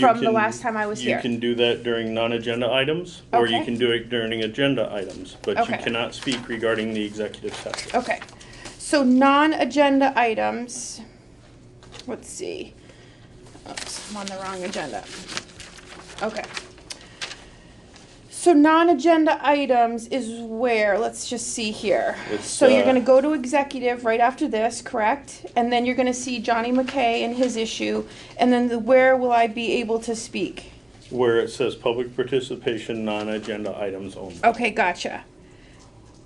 from the last time I was here? You can do that during non-agenda items, or you Okay. can do it during agenda items, but you Okay. cannot speak regarding the executive session. Okay, so non-agenda items, let's see. Oops, I'm on the wrong agenda. Okay. So non-agenda items is where, let's just see here. It's, So you're gonna go to executive right after this, correct? And then you're gonna see Johnny McKay and his issue, and then where will I be able to speak? Where it says public participation, non-agenda items only. Okay, gotcha.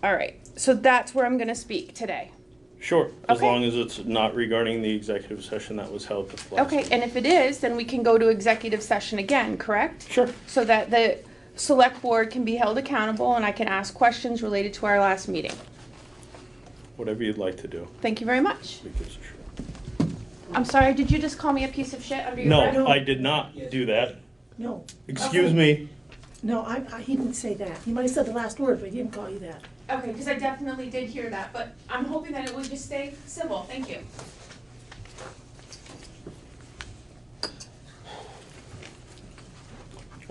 All right, so that's where I'm gonna speak today. Sure, as Okay. long as it's not regarding the executive session that was held at the last. Okay, and if it is, then we can go to executive session again, correct? Sure. So that the select board can be held accountable and I can ask questions related to our last meeting. Whatever you'd like to do. Thank you very much. Because I'm sorry, did you just call me a piece of shit under your breath? No, I did not do that. No. Excuse me. No, he didn't say that. He might have said the last word, but he didn't call you that. Okay, because I definitely did hear that, but I'm hoping that it would just stay civil. Thank you.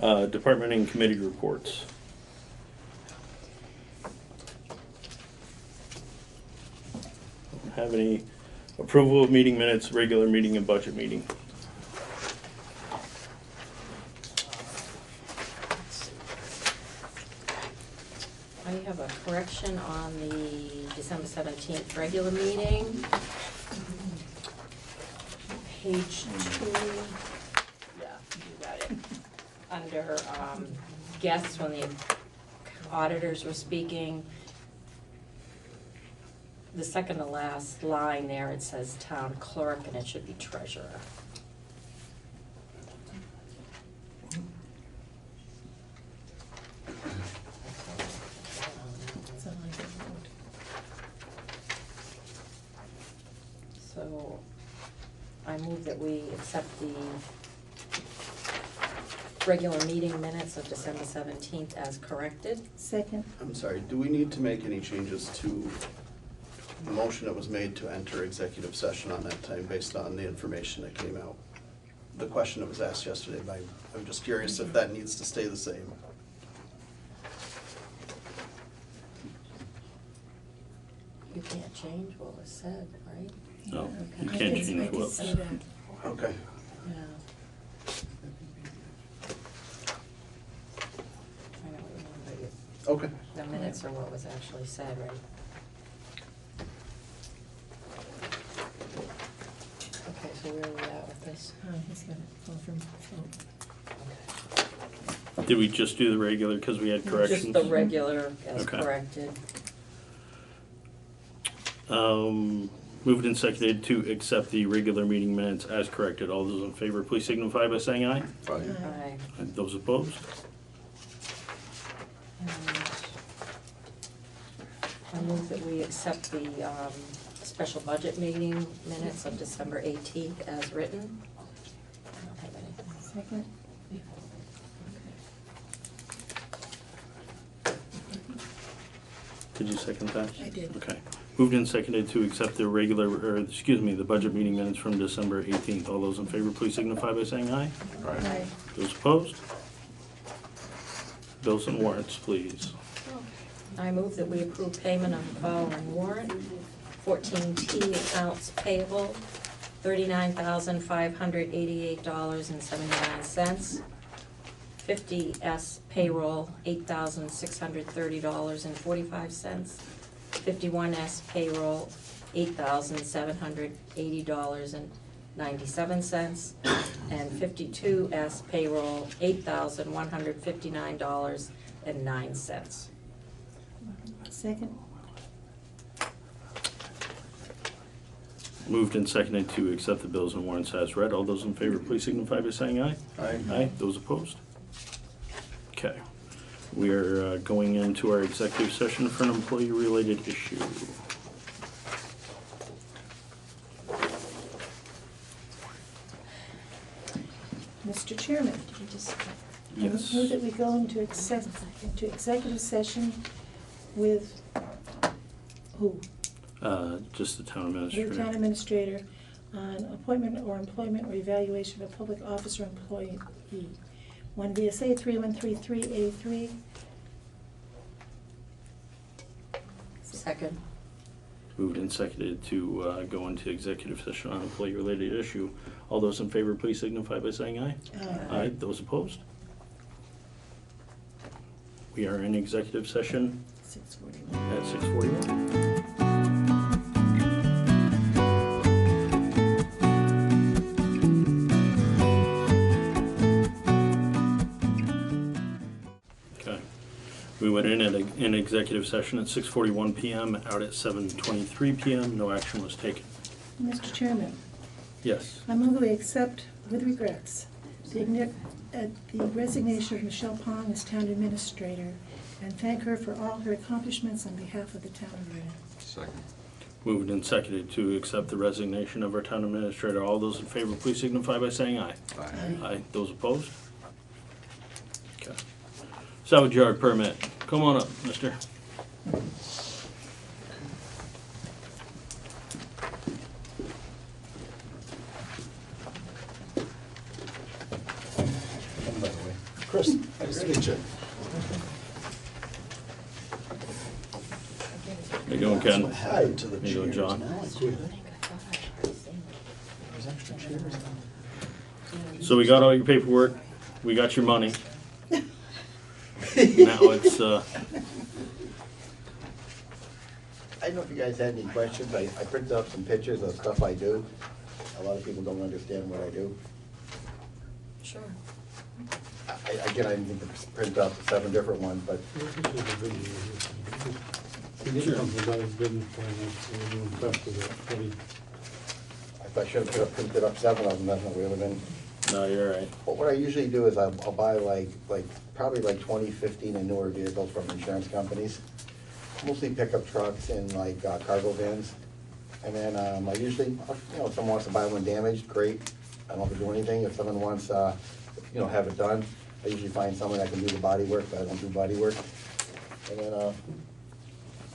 Department and committee reports. Don't have any approval of meeting minutes, regular meeting and budget meeting. I have a correction on the December 17th regular meeting. Page 2. Yeah, you got it. Under guests, when the auditors were speaking, the second to last line there, it says town clerk and it should be treasurer. So I move that we accept the regular meeting minutes of December 17th as corrected. Second. I'm sorry, do we need to make any changes to the motion that was made to enter executive session on that time based on the information that came out? The question that was asked yesterday I'm just curious if that needs to stay the same. You can't change what was said, right? No, you Okay. can't change what. Okay. Yeah. I don't remember you. Okay. The minutes are what was actually said, right? Okay, so where are we at with this? He's got it all from, Did we just do the regular because we had corrections? Just the regular as Okay. corrected. Moved and seconded to accept the regular meeting minutes as corrected. All those in favor, please signify by saying aye. Aye. And those opposed? And I move that we accept the special budget meeting minutes of December 18th as written. I don't have anything. Second. Did you second that? I did. Okay. Moved and seconded to accept the the budget meeting minutes from December 18th. All those in favor, please signify by saying aye. Aye. Those opposed? Bills and warrants, please. I move that we approve payment of the following warrant. 14T accounts payable, $39,588.79. 50S payroll, $8,630.45. 51S payroll, $8,780.97. And 52S payroll, $8,159.09. Second. Moved and seconded to accept the bills and warrants as read. All those in favor, please signify by saying aye. Aye. Aye. Those opposed? Okay. We are going into our executive session for an employee-related issue. Mr. Chairman. Yes. I move that we go into executive session with who? Just the town With administrator. the town administrator on appointment or employment or evaluation of a public officer or employee. 1 VSA 3133A3. Second. Moved and seconded to go into executive session on employee-related issue. All those in favor, please signify by saying aye. Aye. Those opposed? We are in executive session 6:41. at 6:41. We went in at an executive session at 6:41 p.m., out at 7:23 p.m. No action was taken. Mr. Chairman, Yes. I move that we accept with regrets the resignation of Michelle Pong as town administrator and thank her for all her accomplishments on behalf of the town of Reading. Second. Moved and seconded to accept the resignation of our town administrator. All those in favor, please signify by saying aye. Aye. Aye. Those opposed? Okay. Salvage yard permit. Come on up, mister. Chris, nice to meet you. How you doing, Ken? Hi to the How you doing, John? So we got all your paperwork. We got your money. Now it's, I don't know if you guys had any questions. I printed up some pictures of stuff I do. A lot of people don't understand what I do. Sure. Again, I need to print out the 7 different ones, but I should have printed up 7 of them, that's what we would have been. no, you're right. But what I usually do is I'll buy probably 2015 and newer vehicles from insurance companies. Mostly pickup trucks and cargo vans. And then I usually, if someone wants to buy one damaged, great. I don't have to do anything. If someone wants, have it done, I usually find someone that can do the body work, but I don't do body work. And then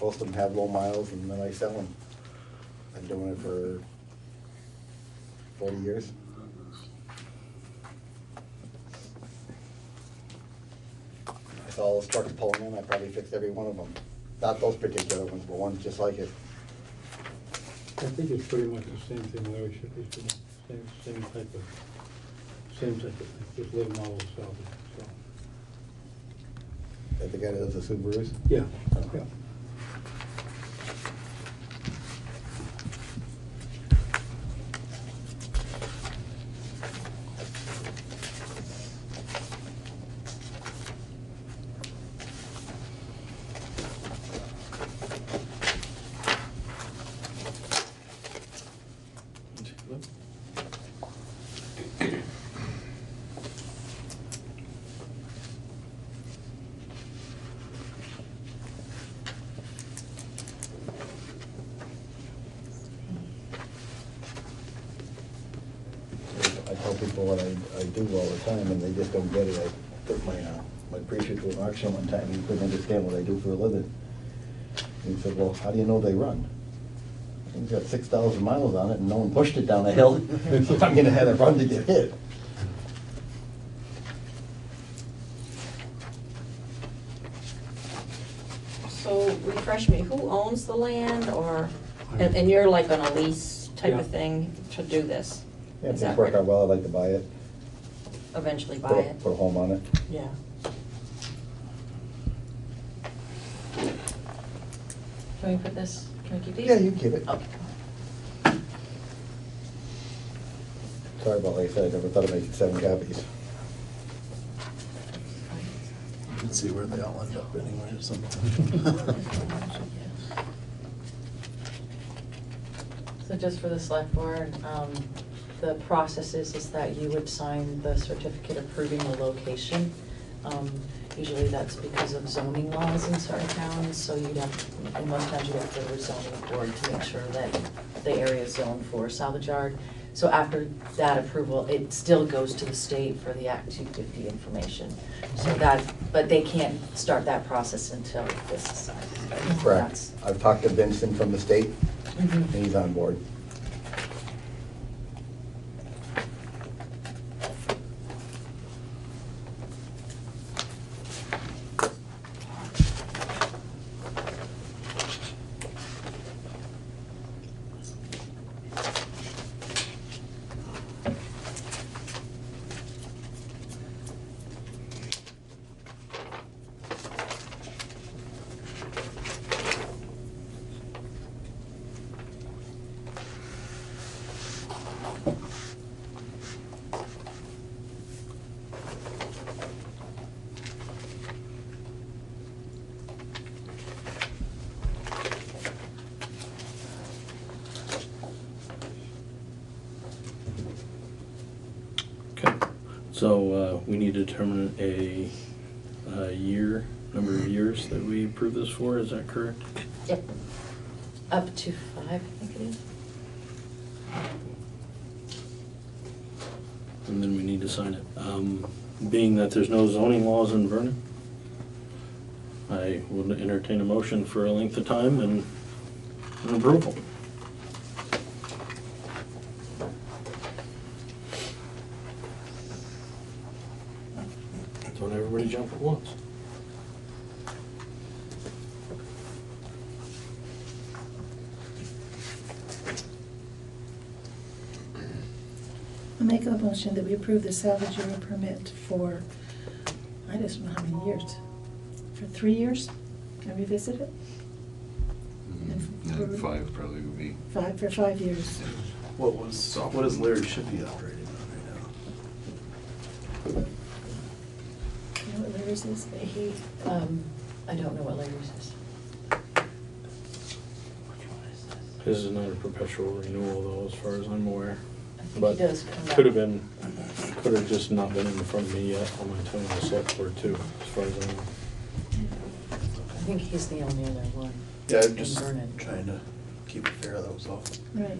most of them have low miles and then I sell them. I've been doing it for 40 years. I saw all those trucks pulling in, I probably fixed every one of them. Not those particular ones, but ones just like it. I think it's pretty much the same thing Larry should be doing, same type of thing, just live model salvage, so. That the guy that does the Subarus? Yeah, yeah. I tell people what I do all the time, and they just don't get it. I took my preacher to an auction one time, and he couldn't understand what I do for a living. And he said, well, how do you know they run? It's got 6,000 miles on it, and no one pushed it down a hill. I'm gonna have it run to get hit. So refresh me, who owns the land or, and you're like on a lease type Yeah. of thing to do this? Yeah, if Is things that work right? out well, I'd like to buy it. eventually buy Put a, it. put a home on it. Yeah. Can we put this, can we keep these? Yeah, you can keep it. Okay. Sorry about, like I said, I never thought of making 7 copies. Let's see where they all end up anyway or something. So just for the select board, the process is that you would sign the certificate approving the location. Usually that's because of zoning laws in certain towns, so you'd have, and most times you'd have to go to the zoning board to make sure that the area is zoned for salvage yard. So after that approval, it still goes to the state for the Act 250 information. So that, but they can't start that process until this is signed. Correct. That's- I've talked to Vincent from the state, and he's on board. So we need to determine a number of years that we approve this for, is that correct? Yep. Up to 5, I think it is. And then we need to sign it. Being that there's no zoning laws in Vernon, I would entertain a motion for a length of time and an approval. Don't everybody jump at once. I'll make a motion that we approve the salvage yard permit for, I just don't know how many years, for 3 years? And revisit it? Yeah, 5 probably would be. 5 for 5 years. What is Larry Shippey operating on right now? You know what Larry's is? He, I don't know what Larry's is. This is not a perpetual renewal though, as far as I'm aware. I But think he does come could have back. been, could have just not been in front of me yet on my time on the select board too, as far as I know. I think he's the only other one. Yeah, I'm in just Vernon. trying to keep it fair, that was all. Right.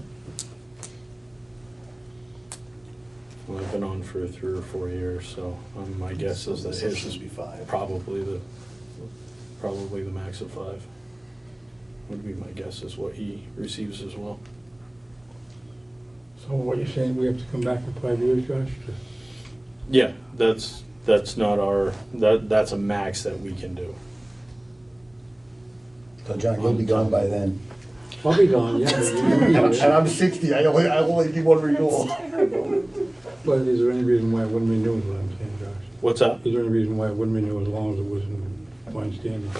Well, I've been on for 3 or 4 years, so my guess So is that this his should is be 5. probably the max of 5. Would be my guess is what he receives as well. So what you're saying, we have to come back in 5 years, Josh? Yeah, that's not our, that's a max that we can do. So John, you'll be gone by then. I'll be gone, yeah. And I'm 60, I only need 1 renewal. But is there any reason why it wouldn't renew, is what I'm saying, Josh? What's that? Is there any reason why it wouldn't renew as long as it was in fine standing?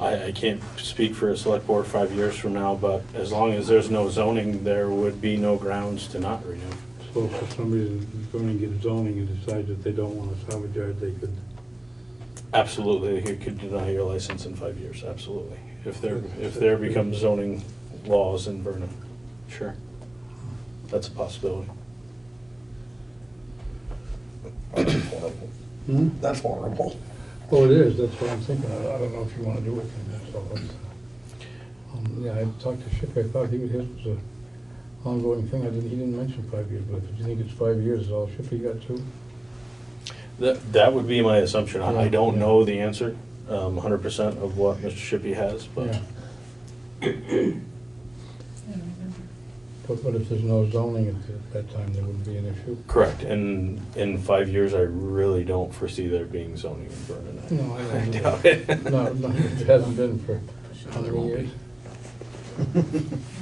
I can't speak for a select board 5 years from now, but as long as there's no zoning, there would be no grounds to not renew. So if for some reason going to get zoning and decide that they don't want a salvage yard, they could, Absolutely, you could deny your license in 5 years, absolutely. If there becomes zoning laws in Vernon, sure. That's a possibility. Hmm? That's horrible. well, it is, that's what I'm thinking. I don't know if you want to do it, so. Yeah, I talked to Shippey, I thought his was a ongoing thing. He didn't mention 5 years, but if you think it's 5 years, is all Shippey got too? That would be my assumption. I Yeah, don't yeah. know the answer, 100% of what Mr. Shippey has, but Yeah. But if there's no zoning at that time, there wouldn't be an issue? correct. And in 5 years, I really don't foresee there being zoning in Vernon. No, I don't doubt it. No, it hasn't been for how many years?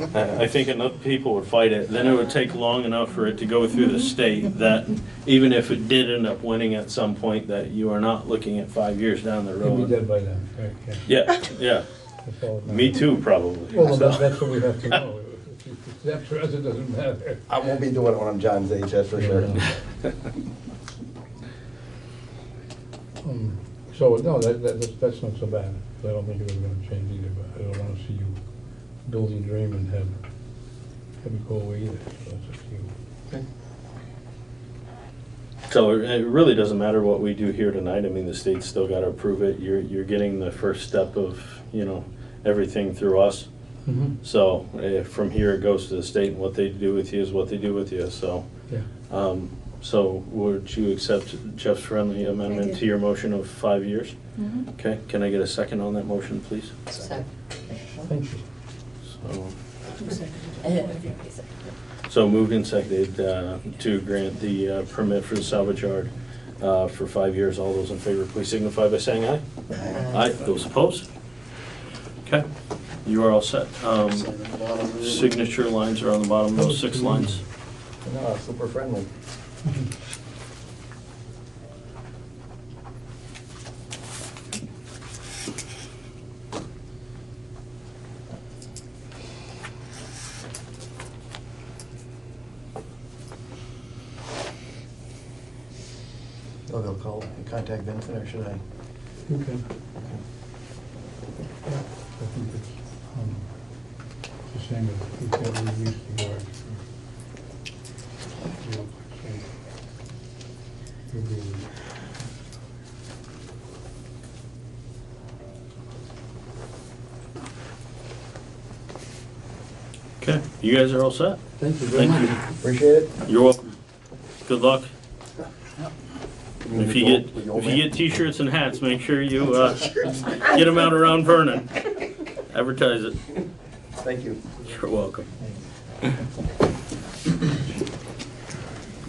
I think enough people would fight it. Then it would take long enough for it to go through the state that even if it did end up winning at some point, that you are not looking at 5 years down the You'll be road. dead by then, right, yeah. Yeah, yeah. That's all it Me matters. too, probably. Well, So- that's what we have to know. If it's after us, it doesn't matter. I won't be doing it when I'm John's age, that's for sure. So, no, that's not so bad. I don't think it was gonna change either, but I don't wanna see you build your dream and have it go away either, so that's up to you. So it really doesn't matter what we do here tonight. I mean, the state's still got to approve it. You're getting the first step of, everything through us. Mhm. So from here, it goes to the state, and what they do with you is what they do with you, so. Yeah. So would you accept Jeff's friendly amendment to your motion of 5 years? Mhm. Okay, can I get a second on that motion, please? Second. Thank you. So moved and seconded to grant the permit for the salvage yard for 5 years. All those in favor, please signify by saying aye. Aye. Those opposed? Okay, you are all set. Signature lines are on the bottom, those 6 lines. No, super friendly. Oh, they'll call and contact Vincent, or should I? You can. I think it's a shame that we can't release the yard Okay, you guys are all set? Thank you very much. Appreciate it. You're welcome. Good luck. If you get t-shirts and hats, make sure you get them out around Vernon. Advertise it. Thank you. You're welcome.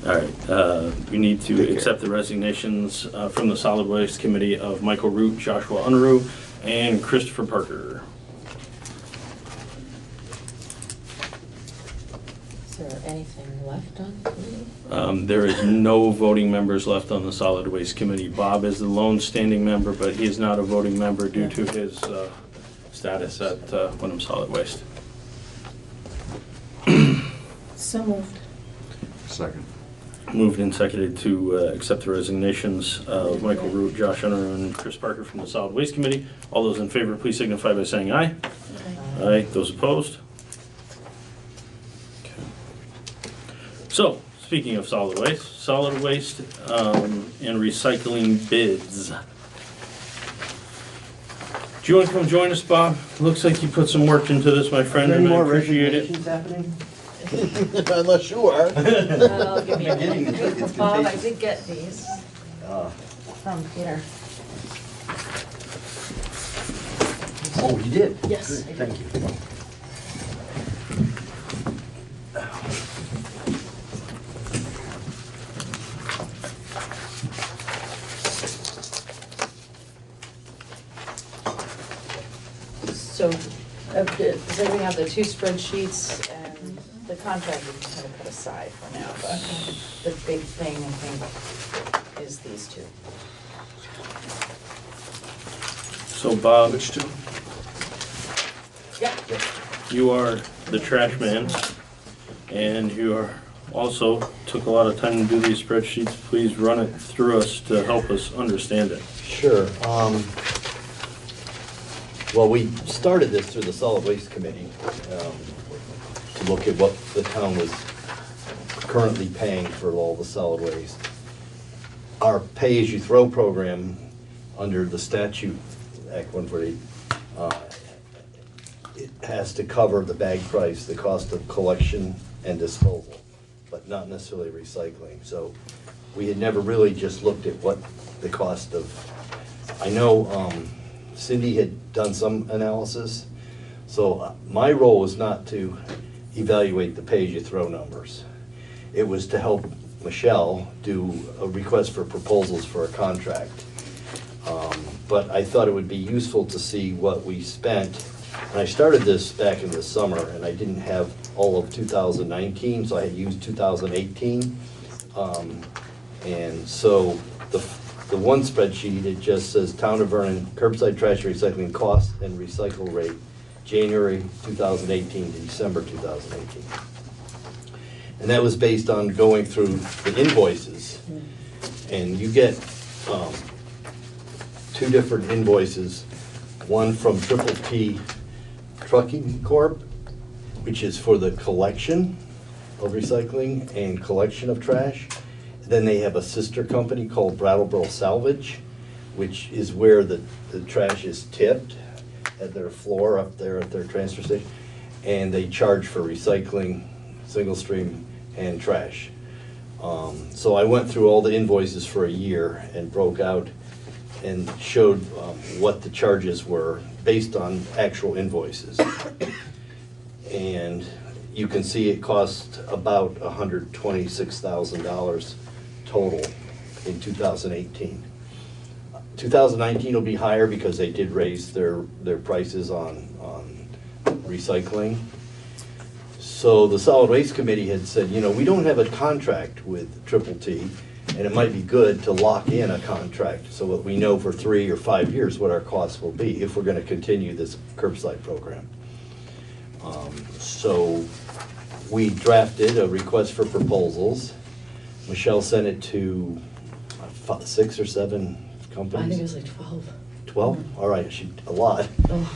All right, we need to accept the resignations from the Solid Waste Committee of Michael Root, Joshua Unruh, and Christopher Parker. Is there anything left on the committee? There is no voting members left on the Solid Waste Committee. Bob is the lone standing member, but he is not a voting member due to his status at Wyndham Solid Waste. So moved. Second. Moved and seconded to accept the resignations of Michael Root, Josh Unruh, and Chris Parker from the Solid Waste Committee. All those in favor, please signify by saying aye. Aye. Those opposed? Okay. So, speaking of solid waste and recycling bids. Do you want to come join us, Bob? Looks like you put some work into this, my friend, and I appreciate it. Happening? Unless you are. Well, give me a Beginning, minute. it's Bob, I contagious. did get these from Peter. Oh, you did? Yes, Good, I did. thank you. So, does everybody have the 2 spreadsheets, and the contract we just kind of put aside for now, but the big thing, I think, is these 2. So, Bob, Which two? Yeah. you are the trash man, and you are also took a lot of time to do these spreadsheets. Please run it through us to help us understand it. Sure. Well, we started this through the Solid Waste Committee to look at what the town was currently paying for all the solid waste. Our pay-as-you-throw program under the statute, Act 148, it has to cover the bag price, the cost of collection and disposal, but not necessarily recycling. So we had never really just looked at what the cost of, I know Cindy had done some analysis, so my role was not to evaluate the pay-as-you-throw numbers. It was to help Michelle do a request for proposals for a contract. But I thought it would be useful to see what we spent And I started this back in the summer, and I didn't have all of 2019, so I had used 2018. And so the one spreadsheet, it just says Town of Vernon curbside trash recycling cost and recycle rate, January 2018 to December 2018. And that was based on going through the invoices. And you get 2 different invoices, one from Triple T Trucking Corp., which is for the collection of recycling and collection of trash. Then they have a sister company called Brattleboro Salvage, which is where the trash is tipped at their floor up there at their transfer station. And they charge for recycling, single stream, and trash. So I went through all the invoices for a year and broke out and showed what the charges were based on actual invoices. And you can see it cost about $126,000 total in 2018. 2019 will be higher because they did raise their prices on recycling. So the Solid Waste Committee had said, you know, we don't have a contract with Triple T, and it might be good to lock in a contract so that we know for 3 or 5 years what our costs will be if we're going to continue this curbside program. So we drafted a request for proposals. Michelle sent it to 6 or 7 companies. I think it was like 12. 12? All right, a lot. Oh,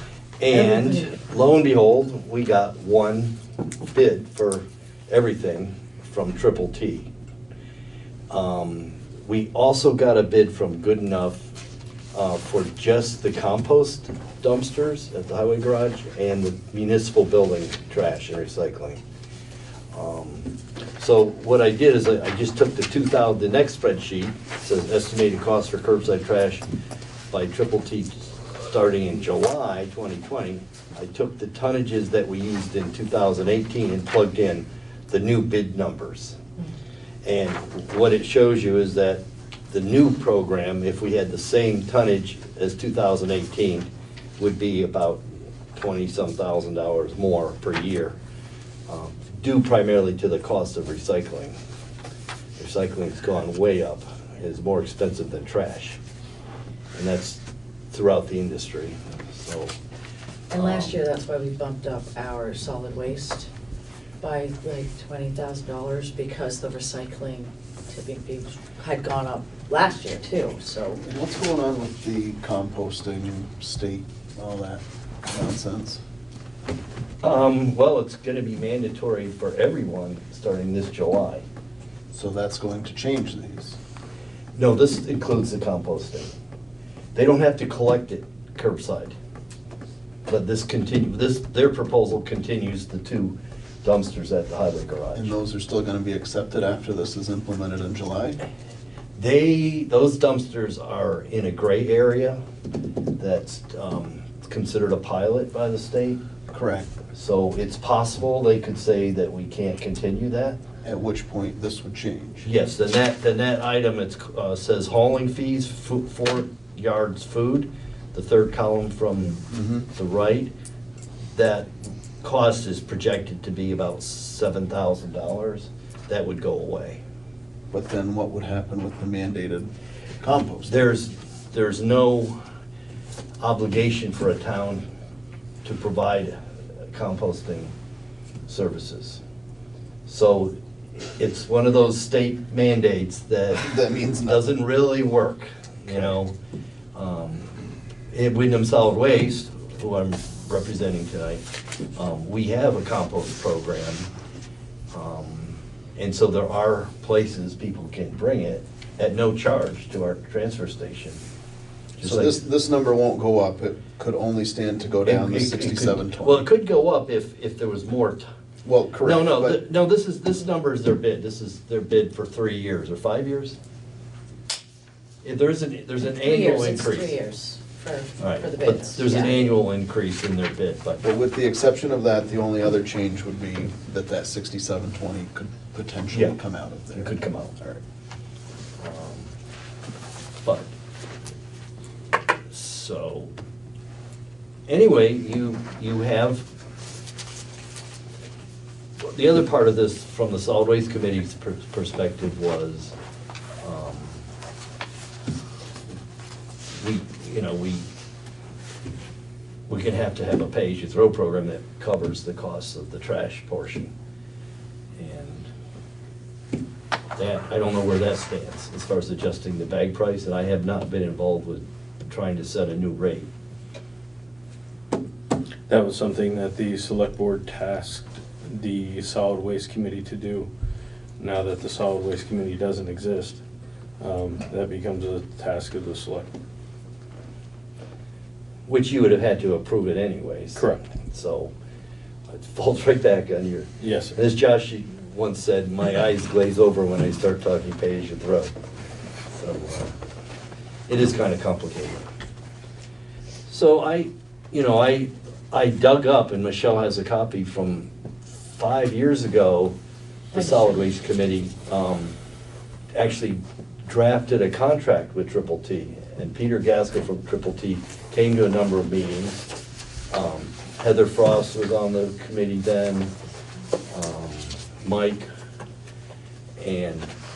And everybody. lo and behold, we got one bid for everything from Triple T. We also got a bid from Good Enough for just the compost dumpsters at the highway garage and the municipal building trash and recycling. So what I did is I just took the next spreadsheet, says estimated cost for curbside trash by Triple T starting in July 2020. I took the tonnages that we used in 2018 and plugged in the new bid numbers. And what it shows you is that the new program, if we had the same tonnage as 2018, would be about $20-some thousand more per year, due primarily to the cost of recycling. Recycling's gone way up. It's more expensive than trash. And that's throughout the industry, so. And last year, that's why we bumped up our solid waste by like $20,000 because the recycling tipping fees had gone up last year too, so. And what's going on with the composting state, all that nonsense? Well, it's gonna be mandatory for everyone starting this July. So that's going to change these? No, this includes the composting. They don't have to collect it curbside. But their proposal continues the 2 dumpsters at the highway garage. And those are still gonna be accepted after this is implemented in July? Those dumpsters are in a gray area that's considered a pilot by the state. Correct. So it's possible they could say that we can't continue that. At which point this would change? Yes, then that item, says hauling fees, 4 yards food, the 3rd column from the right. That cost is projected to be about $7,000. That would go away. But then what would happen with the mandated compost? There's no obligation for a town to provide composting services. So it's one of those state mandates that means doesn't really work, you know. At Wyndham Solid Waste, who I'm representing tonight, we have a compost program. And so there are places people can bring it at no charge to our transfer station. So this number won't go up, it could only stand to go down to 6720? Well, it could go up if there was more. Well, correct. No, this number is their bid. This is their bid for 3 years or 5 years? There's an annual increase. 3 years All right, for the but bids. there's an yeah. annual increase in their bid, but. But with the exception of that, the only other change would be that 6720 could potentially come out of there. It could come out. All right. But, so, anyway, you have, the other part of this, from the Solid Waste Committee's perspective was, we can have to have a pay-as-you-throw program that covers the costs of the trash portion. And that, I don't know where that stands as far as adjusting the bag price, and I have not been involved with trying to set a new rate. That was something that the select board tasked the solid waste committee to do. Now that the solid waste committee doesn't exist, that becomes a task of the select. Which you would have had to approve it anyways. Correct. So it falls right back on your. Yes, sir. As Josh once said, my eyes glaze over when I start talking pay-as-you-throw. So it is kind of complicated. So I dug up, and Michelle has a copy from 5 years ago, the Solid Waste Committee actually drafted a contract with Triple T. And Peter Gaskell from Triple T came to a number of meetings. Heather Frost was on the committee then, Mike,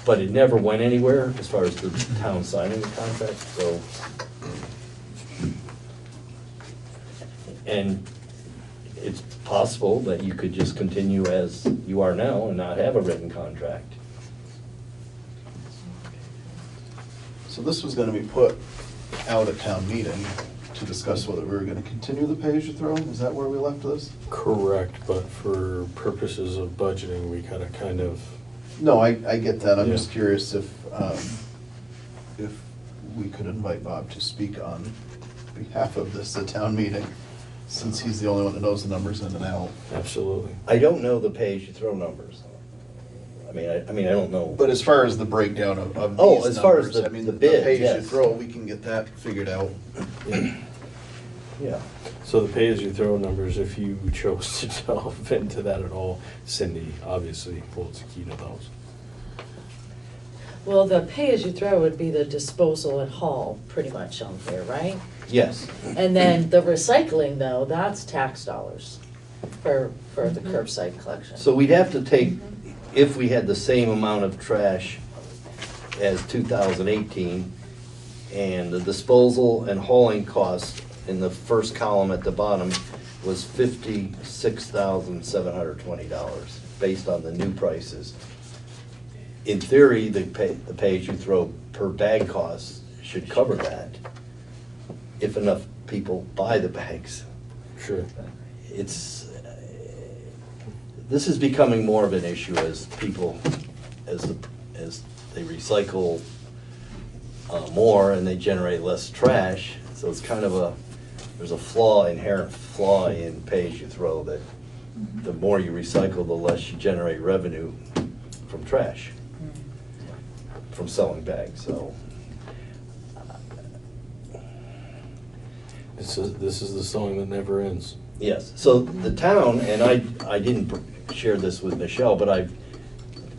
but it never went anywhere as far as the town signing the contract, so. And it's possible that you could just continue as you are now and not have a written contract. So this was gonna be put out at town meeting to discuss whether we were gonna continue the pay-as-you-throw? Is that where we left this? Correct, but for purposes of budgeting, we gotta kind of. No, I get that. I'm Yeah. just curious if we could invite Bob to speak on behalf of this at town meeting, since he's the only one that knows the numbers in and out. Absolutely. I don't know the pay-as-you-throw numbers. I don't know. But as far as the breakdown of Oh, these as far as numbers, the- I mean, the the bid, pay-as-you-throw, we can get that figured out. Yeah. So the pay-as-you-throw numbers, if you chose to delve into that at all, Cindy obviously holds the key to those. Well, the pay-as-you-throw would be the disposal and haul, pretty much on there, right? Yes. And then the recycling, though, that's tax dollars for the curbside collection. So we'd have to take, if we had the same amount of trash as 2018, and the disposal and hauling cost in the first column at the bottom was $56,720, based on the new prices. In theory, the pay-as-you-throw per bag cost should cover that, if enough people buy the bags. Sure. This is becoming more of an issue as people, as they recycle more and they generate less trash. So it's kind of there's a inherent flaw in pay-as-you-throw, that the more you recycle, the less you generate revenue from trash, from selling bags, so. This is the song that never ends. Yes, so the town, and I didn't share this with Michelle, but I've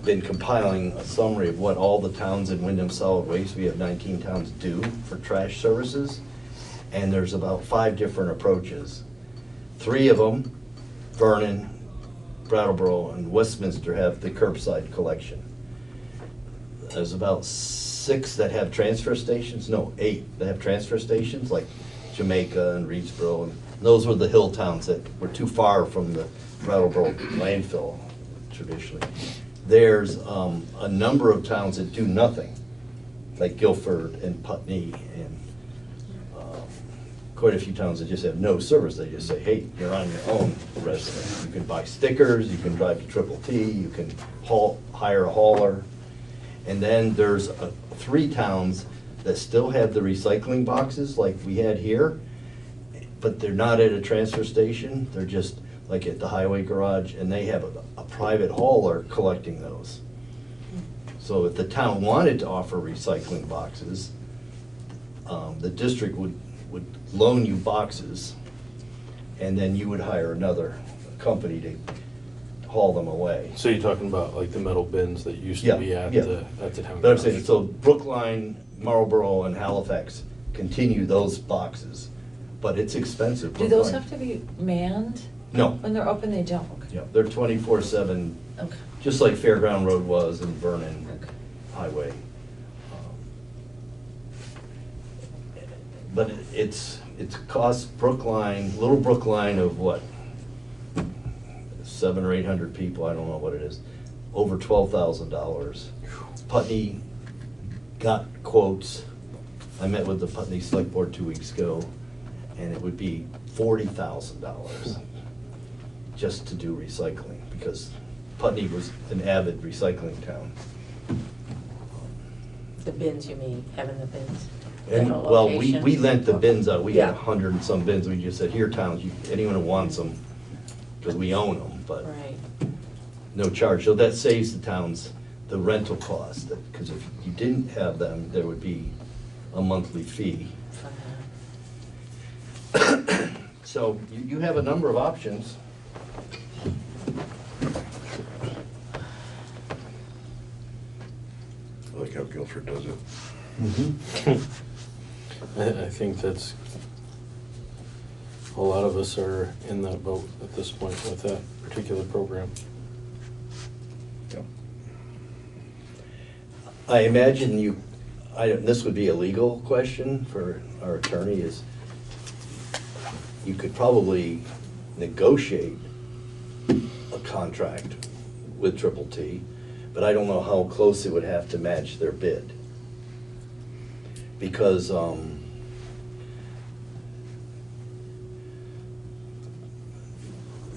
been compiling a summary of what all the towns in Wyndham Solid Waste, we have 19 towns, do for trash services. And there's about 5 different approaches. 3 of them, Vernon, Brattleboro, and Westminster, have the curbside collection. There's about 6 that have transfer stations, no, 8 that have transfer stations, like Jamaica and Reedsboro, and those were the hill towns that were too far from the Brattleboro landfill traditionally. There's a number of towns that do nothing, like Guilford and Putney, and quite a few towns that just have no service. They just say, hey, you're on your own, resident. You can buy stickers, you can drive to Triple T, you can hire a hauler. And then there's 3 towns that still have the recycling boxes like we had here, but they're not at a transfer station. They're just like at the highway garage, and they have a private hauler collecting those. So if the town wanted to offer recycling boxes, the district would loan you boxes, and then you would hire another company to haul them away. So you're talking about like the metal bins that used to be at the town. But I'm saying, so Brookline, Marlboro, and Halifax continue those boxes, but it's expensive. Do those have to be manned? No. When they're open, they don't? Yeah, they're 24/7, Okay. just like Fairground Road was and Vernon Highway. But it's cost Brookline, Little Brookline of what? 700 or 800 people, I don't know what it is, over $12,000. Putney got quotes. I met with the Putney Select Board 2 weeks ago, and it would be $40,000 just to do recycling, because Putney was an avid recycling town. The bins, you mean, having the bins? And, Different well, we locations? lent the bins out, we had Yeah. 100 and some bins, we just said, here towns, anyone who wants them, because we own them, but Right. no charge. So that saves the towns the rental cost, because if you didn't have them, there would be a monthly fee. So you have a number of options. I like how Guilford does it. I think that's, a lot of us are in that boat at this point with that particular program. I imagine this would be a legal question for our attorney, is you could probably negotiate a contract with Triple T, but I don't know how close it would have to match their bid. Because,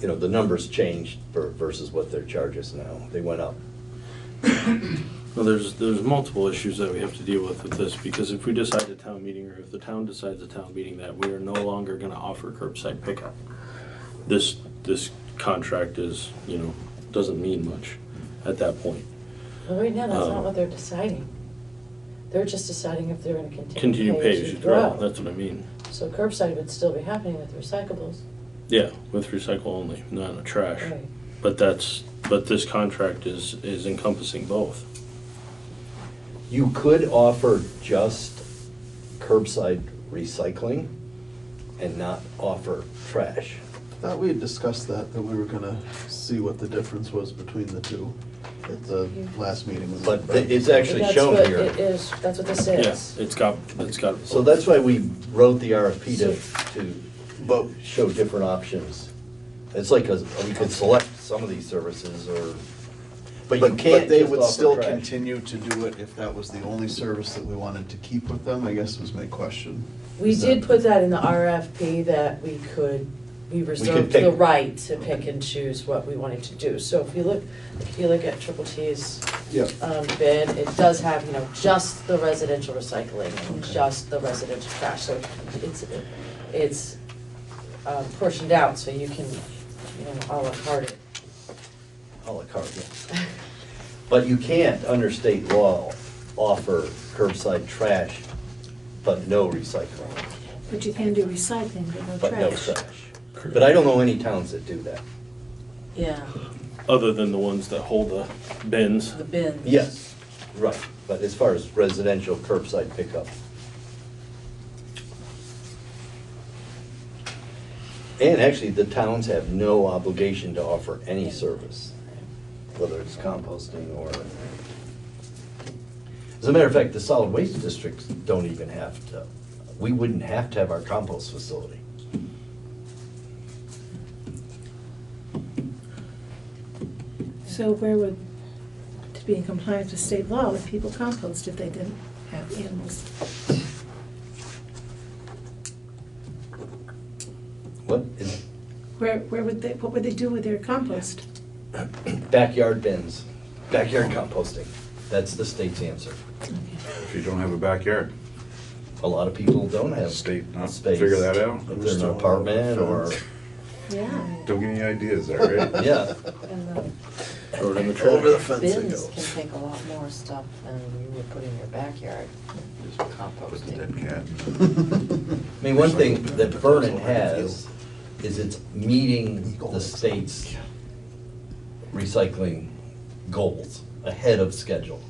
the numbers changed versus what their charges now. They went up. Well, there's multiple issues that we have to deal with this, because if we decide at town meeting, or if the town decides at town meeting that we are no longer gonna offer curbside pickup, this contract is, doesn't mean much at that point. Well, right now, that's not what they're deciding. They're just deciding if they're gonna Continue continue pay pay as you throw, that's what I mean. So curbside would still be happening with recyclables. Yeah, with recycle only, not in the trash. Right. But this contract is encompassing both. You could offer just curbside recycling and not offer trash. I thought we had discussed that we were gonna see what the difference was between the two at the last meeting. with But Bratt. it's actually That's shown what here. it is, that's what this is. Yeah, it's got. So that's why we wrote the RFP to show different options. It's like, we could select some of these services, but you can't But they just would offer still trash. continue to do it if that was the only service that we wanted to keep with them, I guess was my question. We did put that in the RFP that we reserved the pick. right to pick and choose what we wanted to do. So if you look at Triple T's Yeah. bid, it does have, just the residential recycling and just the residential trash. So it's portioned out so you can, a la carte it. A la carte, yeah. But you can't, under state law, offer curbside trash, but no recycling, But you can do recycling, but no but no trash. trash. But I don't know any towns that do that. Yeah, Other than the ones that hold the bins. the bins. Yes, right, but as far as residential curbside pickup. And actually, the towns have no obligation to offer any service, whether it's composting or, as a matter of fact, the solid waste districts don't even have to, we wouldn't have to have our compost facility. So where would, to be in compliance with state law, would people compost if they didn't have animals? What is, What would they do with their compost? backyard bins, backyard composting, that's the state's answer. If you don't have a backyard. A lot of people don't have State, not space. figure that out. If they're in an apartment or, Yeah. Don't get any ideas there, right? yeah. Throw it in the trash. Over the fence it Bins goes. can take a lot more stuff than you would put in your backyard, just Put the composting. dead cat. I mean, one thing that Vernon has is it's meeting the state's recycling goals ahead of schedule.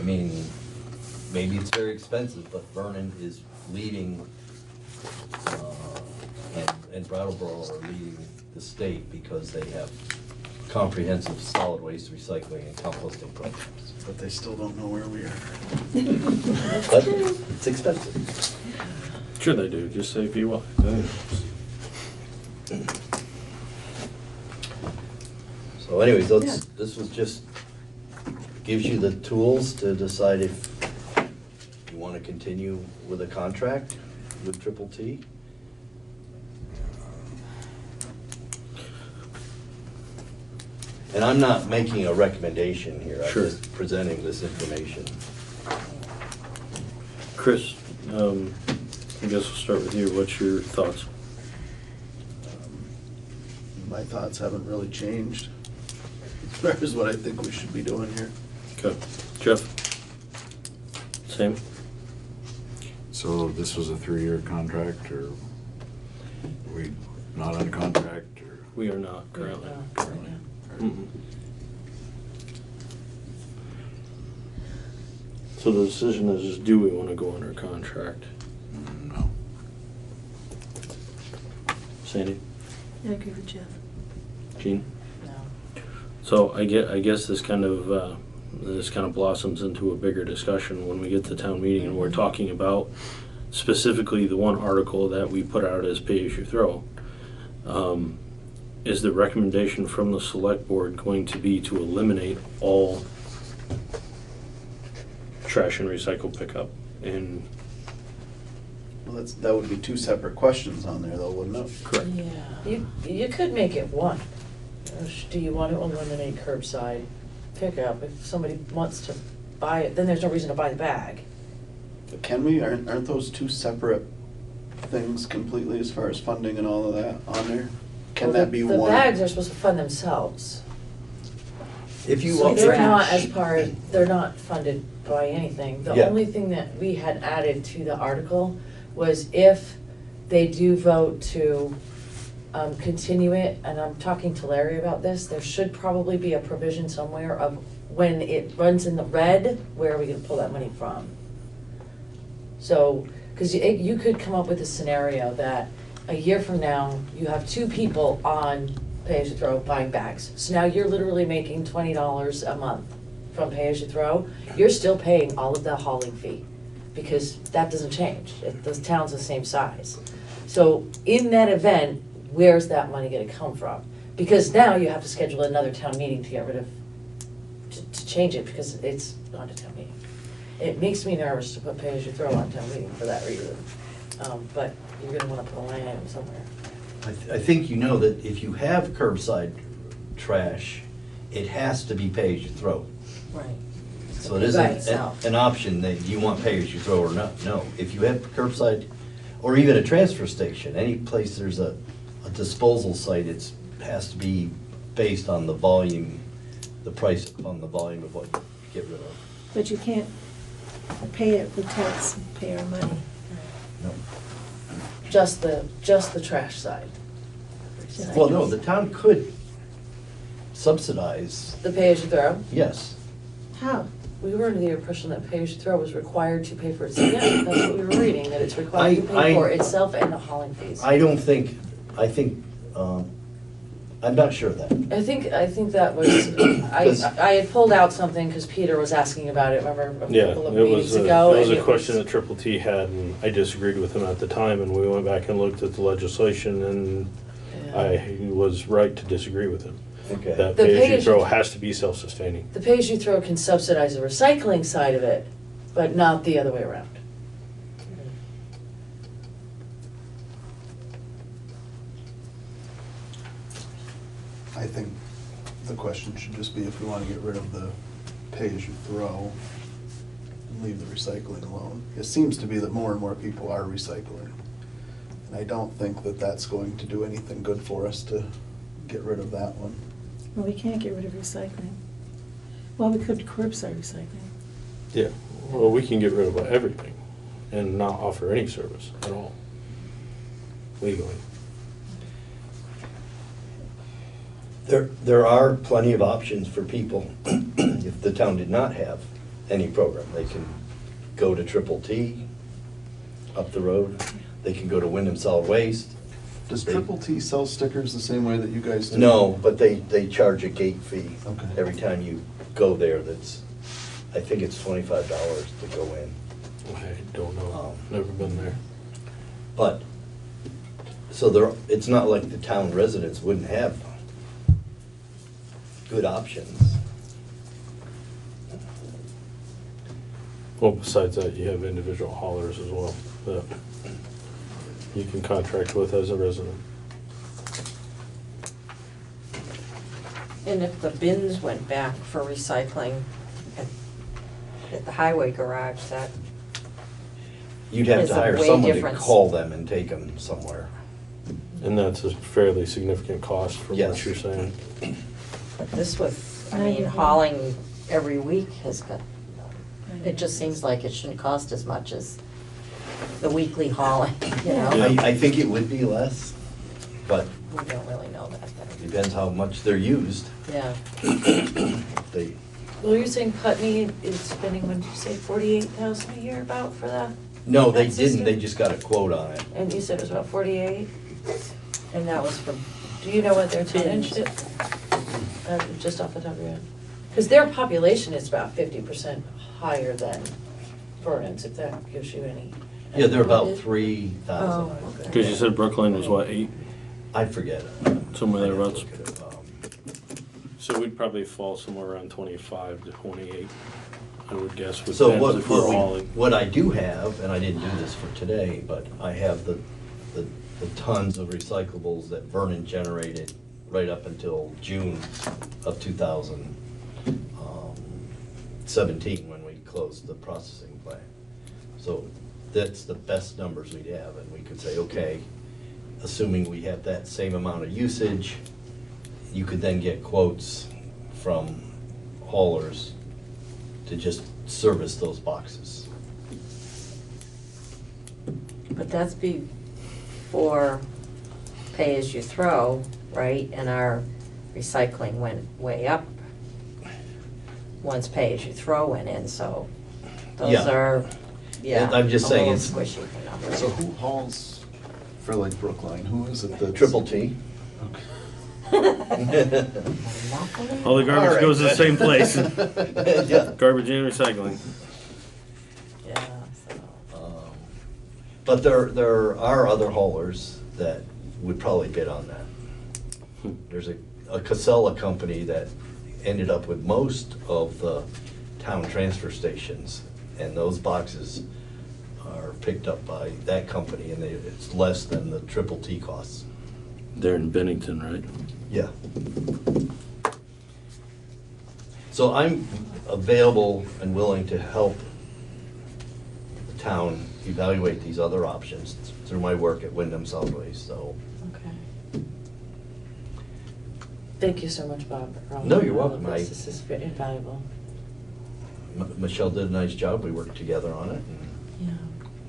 I mean, maybe it's very expensive, but Vernon is leading and Brattleboro are leading the state because they have comprehensive solid waste recycling and composting programs. But they still don't know where we are. But it's expensive. Sure they do, just say be well. So anyways, this was just, gives you the tools to decide if you want to continue with a contract with Triple T. And I'm not making a recommendation here, I'm Sure. just presenting this information. Chris, I guess we'll start with you. What's your thoughts? My thoughts haven't really changed as far as what I think we should be doing here. Okay. Jeff? Same? So this was a 3-year contract, or are we not on contract, or? We are not currently. Currently. Mm-mm. So the decision is just, do we want to go under contract? No. Sandy? I agree with Jeff. Gene? No. So I guess this kind of blossoms into a bigger discussion when we get to town meeting and we're talking about specifically the one article that we put out as pay as you throw. Is the recommendation from the select board going to be to eliminate all trash and recycle pickup? And Well, that would be 2 separate questions on there though, wouldn't it? correct. Yeah, you could make it one. Do you want to eliminate curbside pickup? If somebody wants to buy it, then there's no reason to buy the bag. But can we, aren't those 2 separate things completely as far as funding and all of that on there? Can Well, that be the one? bags are supposed to fund themselves. If you So want they're trash. not as part, they're not funded by anything. The Yeah. only thing that we had added to the article was if they do vote to continue it, and I'm talking to Larry about this, there should probably be a provision somewhere of when it runs in the red, where are we gonna pull that money from? So, cause you could come up with a scenario that a year from now, you have 2 people on pay-as-you-throw buying bags. So now you're literally making $20 a month from pay-as-you-throw. You're still paying all of the hauling fee, because that doesn't change. The town's the same size. So in that event, where's that money gonna come from? Because now you have to schedule another town meeting to get rid of, to change it, because it's not a town meeting. It makes me nervous to put pay-as-you-throw on town meeting for that reason. But you're gonna wanna put a line item somewhere. I think you know that if you have curbside trash, it has to be pay as you throw. Right. So it By isn't itself. an option that you want pay as you throw or not. No, if you have curbside, or even a transfer station, any place there's a disposal site, it has to be based on the volume, the price on the volume of what you get rid of. But you can't pay it with tax, pay our money. No. Just the trash side. Well, no, the town could subsidize, The pay-as-you-throw? yes. How? We were under the impression that pay-as-you-throw was required to pay for itself. Yeah, that's what we were reading, that it's required to pay for itself and the hauling fees. I think, I'm not sure of that. I think that was, I had pulled out something because Peter was asking about it, remember, a Yeah, couple of it meetings was ago. that was and a it question that Triple T had, and I disagreed with him at the time, and we went back and looked at the legislation, and Yeah. I was right to disagree with him. Okay. That The pay-as-you-throw pay-as-you- has to be self-sustaining. The pay-as-you-throw can subsidize the recycling side of it, but not the other way around. I think the question should just be if we wanna get rid of the pay-as-you-throw and leave the recycling alone. It seems to be that more and more people are recycling. And I don't think that that's going to do anything good for us to get rid of that one. Well, we can't get rid of recycling. Well, we could curbside recycling. Yeah, well, we can get rid of everything and not offer any service at all, legally. There are plenty of options for people if the town did not have any program. They can go to Triple T up the road. They can go to Wyndham Solid Waste. Does Triple T sell stickers the same way that you guys do? No, but they charge a gate fee Okay. every time you go there. That's, I think it's $25 to go in. I don't know, never been there. But, so there, it's not like the town residents wouldn't have good options. Well, besides that, you have individual haulers as well that you can contract with as a resident. And if the bins went back for recycling at the highway garage, that You'd have is to a hire way someone difference. to call them and take them somewhere. And that's a fairly significant cost from what Yes. you're saying. But this with, I mean, hauling every week has got, it just seems like it shouldn't cost as much as the weekly hauling, you know? I think it would be less, but We don't really know that, but, depends how much they're used. yeah. They, Well, you're saying Putney is spending, what did you say, 48,000 a year about for that? no, they That didn't, system? they just got a quote on it. And you said it was about 48? And that was for, Do you know what their tonnage is? Just off the top of your head? Because their population is about 50% higher than Vernon's, if that gives you any. Yeah, they're about idea. 3,000. Oh, okay. Because you said Brooklyn was what, 8? I forget. Somewhere I'd have to thereabouts. look it up. So we'd probably fall somewhere around 25 to 28, I would guess, with So bins if we're hauling. what I do have, and I didn't do this for today, but I have the tons of recyclables that Vernon generated right up until June of 2017, when we closed the processing plant. So that's the best numbers we'd have, and we could say, okay, assuming we have that same amount of usage, you could then get quotes from haulers to just service those boxes. but that's before pay as you throw, right? And our recycling went way up once pay as you throw went in, so those Yeah. are, yeah. I'm just saying a it's- little squishy numbers. So who hauls for like Brookline? Who is it that? Triple T. All the garbage goes to the same place. Yeah. Garbage and recycling. Yeah, But there are other haulers that would probably bid on that. There's a Casella company that ended up with most of the town transfer stations, and those boxes are picked up by that company, and it's less than the Triple T costs. They're in Bennington, right? Yeah. So I'm available and willing to help the town evaluate these other options through my work at Wyndham Southways, so. Okay. Thank you so much, Bob. for all No, of you're welcome. this. This is very invaluable. Michelle did a nice job, we worked together on it, and Yeah.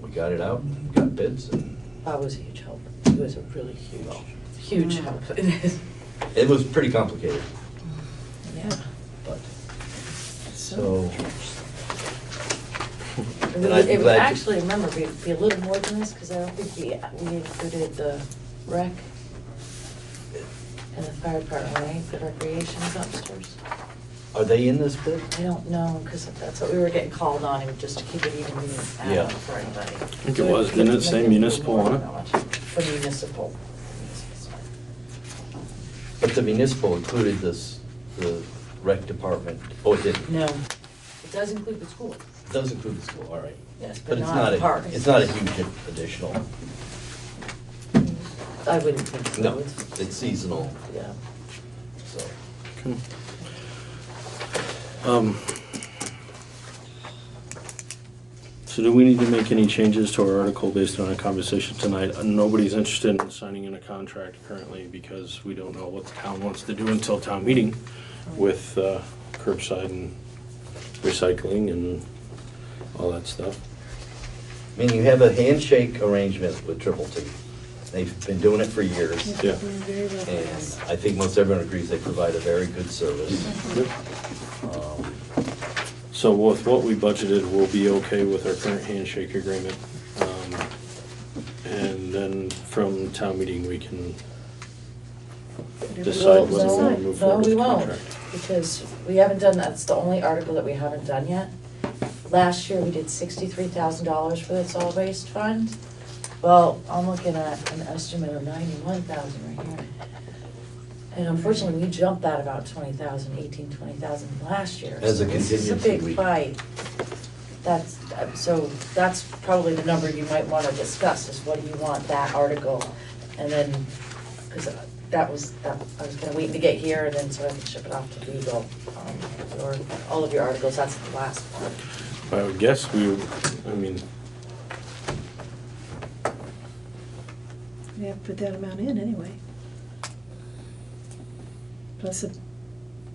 we got it out, and got bids, and Bob was a huge help. He was a really huge help. it was pretty complicated, Yeah. but, so. It And I'd be would glad to- actually, remember, be a little more than this, because I don't think we included the rec and the fire department, right? The recreation dumpsters. Are they in this bid? I don't know, because that's what we were getting called on, and just to keep it even Yeah. out for anybody. I think it was. Didn't it say municipal on it? For municipal. But the municipal included the rec department, oh, it didn't? No, it does include the school. It does include the school, all right. Yes, But but it's not not, the parks. it's not a huge additional, I wouldn't think so. no, it's seasonal, Yeah. so. Okay. So do we need to make any changes to our article based on a conversation tonight? Nobody's interested in signing in a contract currently because we don't know what the town wants to do until town meeting with curbside and recycling and all that stuff. I mean, you have a handshake arrangement with Triple T. They've been doing it for years. Yeah. And I think most everyone agrees they provide a very good service. So with what we budgeted, we'll be okay with our current handshake agreement. And then then from town meeting, we can Well, decide whether we want to move forward with the No, we won't, contract. because we haven't done, that's the only article that we haven't done yet. Last year, we did $63,000 for the solid waste fund. Well, I'm looking at an estimate of 91,000 right here. And unfortunately, we jumped that about 20,000 last year. As a So this is a contingency, big we- fight. So that's probably the number you might wanna discuss, is what do you want that article? And then, cause I was kinda waiting to get here, and then so I can ship it off to legal, or all of your articles, that's the last one. I would guess we would, I mean, We have to put that amount in anyway. Plus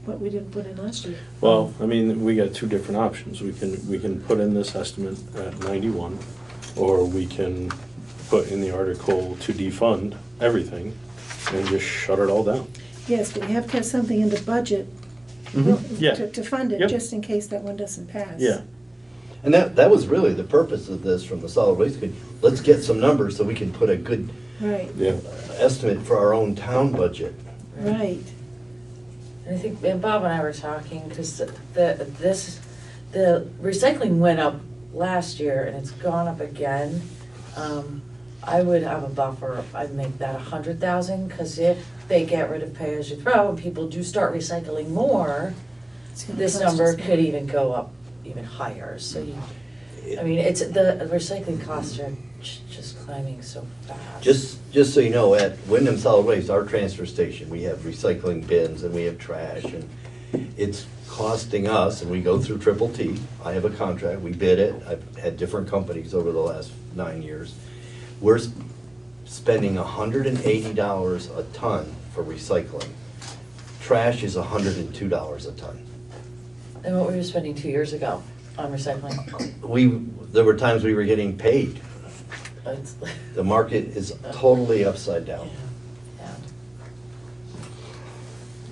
what we didn't put in last year. well, I mean, we got two different options. We can put in this estimate at 91, or we can put in the article to defund everything and just shut it all down. Yes, but you have to have something in the budget Yeah. to fund it, Yep. just in case that one doesn't pass. Yeah. And that was really the purpose of this from the solid waste committee. Let's get some numbers so we can put a good Right, Yeah. estimate for our own town budget. right. And I think, and Bob and I were talking, because the recycling went up last year and it's gone up again. I would have a buffer, I'd make that 100,000, because if they get rid of pay as you throw and people do start recycling more, It's gonna this cost number us more. could even go up even higher, so I mean, it's, the recycling costs are just climbing so fast. Just so you know, at Wyndham Solid Waste, our transfer station, we have recycling bins and we have trash, and it's costing us, and we go through Triple T. I have a contract, we bid it, I've had different companies over the last 9 years. We're spending $180 a ton for recycling. Trash is $102 a ton. And what were you spending 2 years ago on recycling? There were times we were getting paid. It's- The market is totally upside down. Yeah.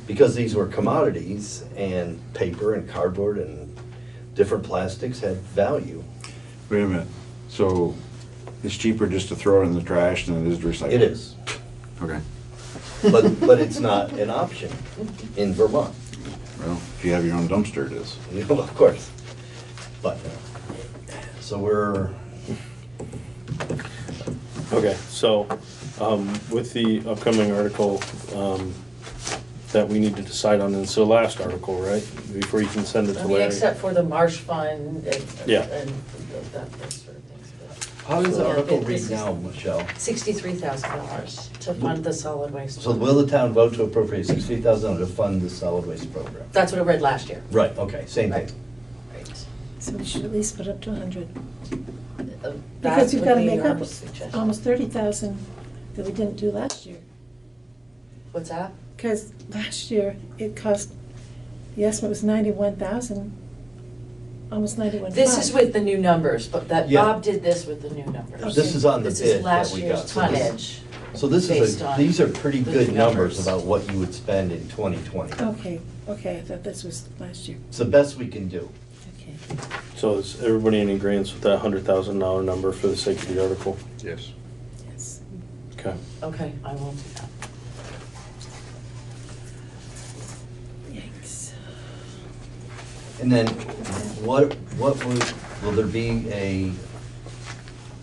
Because these were commodities, and paper and cardboard and different plastics had value. Wait a minute, so it's cheaper just to throw it in the trash than it is to recycle? It is, Okay, but it's not an option in Vermont. well, if you have your own dumpster, it is. Of course. But, so we're, Okay, so, with the upcoming article, that we need to decide on, it's the last article, right? Before you can send it I to mean, Larry. except for the marsh fund and Yeah. those sort of things. how does the Yeah, article this read is now, Michelle? $63,000 to fund the solid waste. So will the town vote to appropriate $60,000 to fund the solid waste program? That's what I read last year. Right, okay, same thing. Right. So we should at least put up to 100. That Because we've would got to be make our up suggestion. almost 30,000 that we didn't do last year. What's that? Because last year, it cost, the estimate was 91,000, almost 91,500. This is with the new numbers, but that Yeah. Bob did this with the new numbers. This is on the This bid is that last we year's got. So this- tonnage. So this based is, on these are pretty the good new numbers about what you would spend in 2020. Okay, I thought this was last year. It's the best we can do. Okay. So is everybody in agreement with that $100,000 number for the sake of the article? Yes. Yes. Okay. Okay, I will do that. Yikes. And then what will there be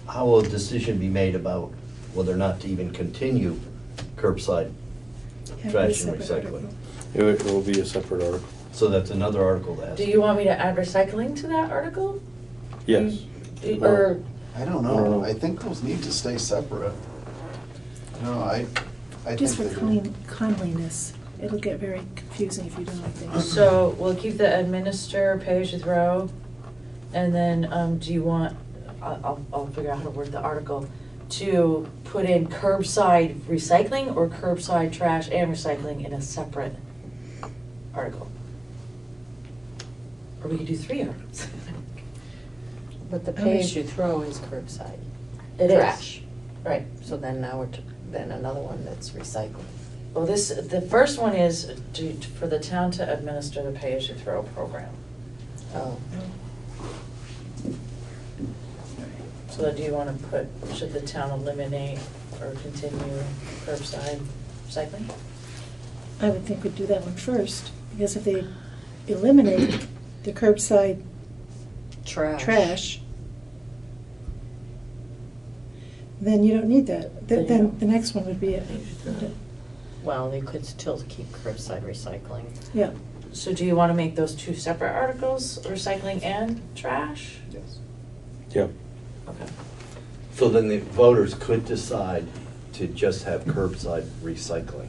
how will a decision be made about whether or not to even continue curbside Have a trash and separate recycling? article. It will be a separate article. So that's another article that has. Do you want me to add recycling to that article? Yes. Or, I don't know, I think those need to stay separate. No, I think Just for they do. cleanliness. It'll get very confusing if you don't, I think. so we'll keep the administer, pay as you throw, and then, do you want, I'll figure out how to word the article, to put in curbside recycling or curbside trash and recycling in a separate article? Or we could do 3 articles. But the pay as you throw is curbside. It is. Trash. Right. So then now then another one that's recycling. Well, the first one is for the town to administer the pay as you throw program. Oh. So do you want to put, should the town eliminate or continue curbside recycling? I would think we'd do that one first, because if they eliminate the curbside trash, then you don't need that. Then the next one would be it. Well, they could still keep curbside recycling. Yeah. So do you want to make those two separate articles, recycling and trash? Yes. Yep. Okay. So then the voters could decide to just have curbside recycling.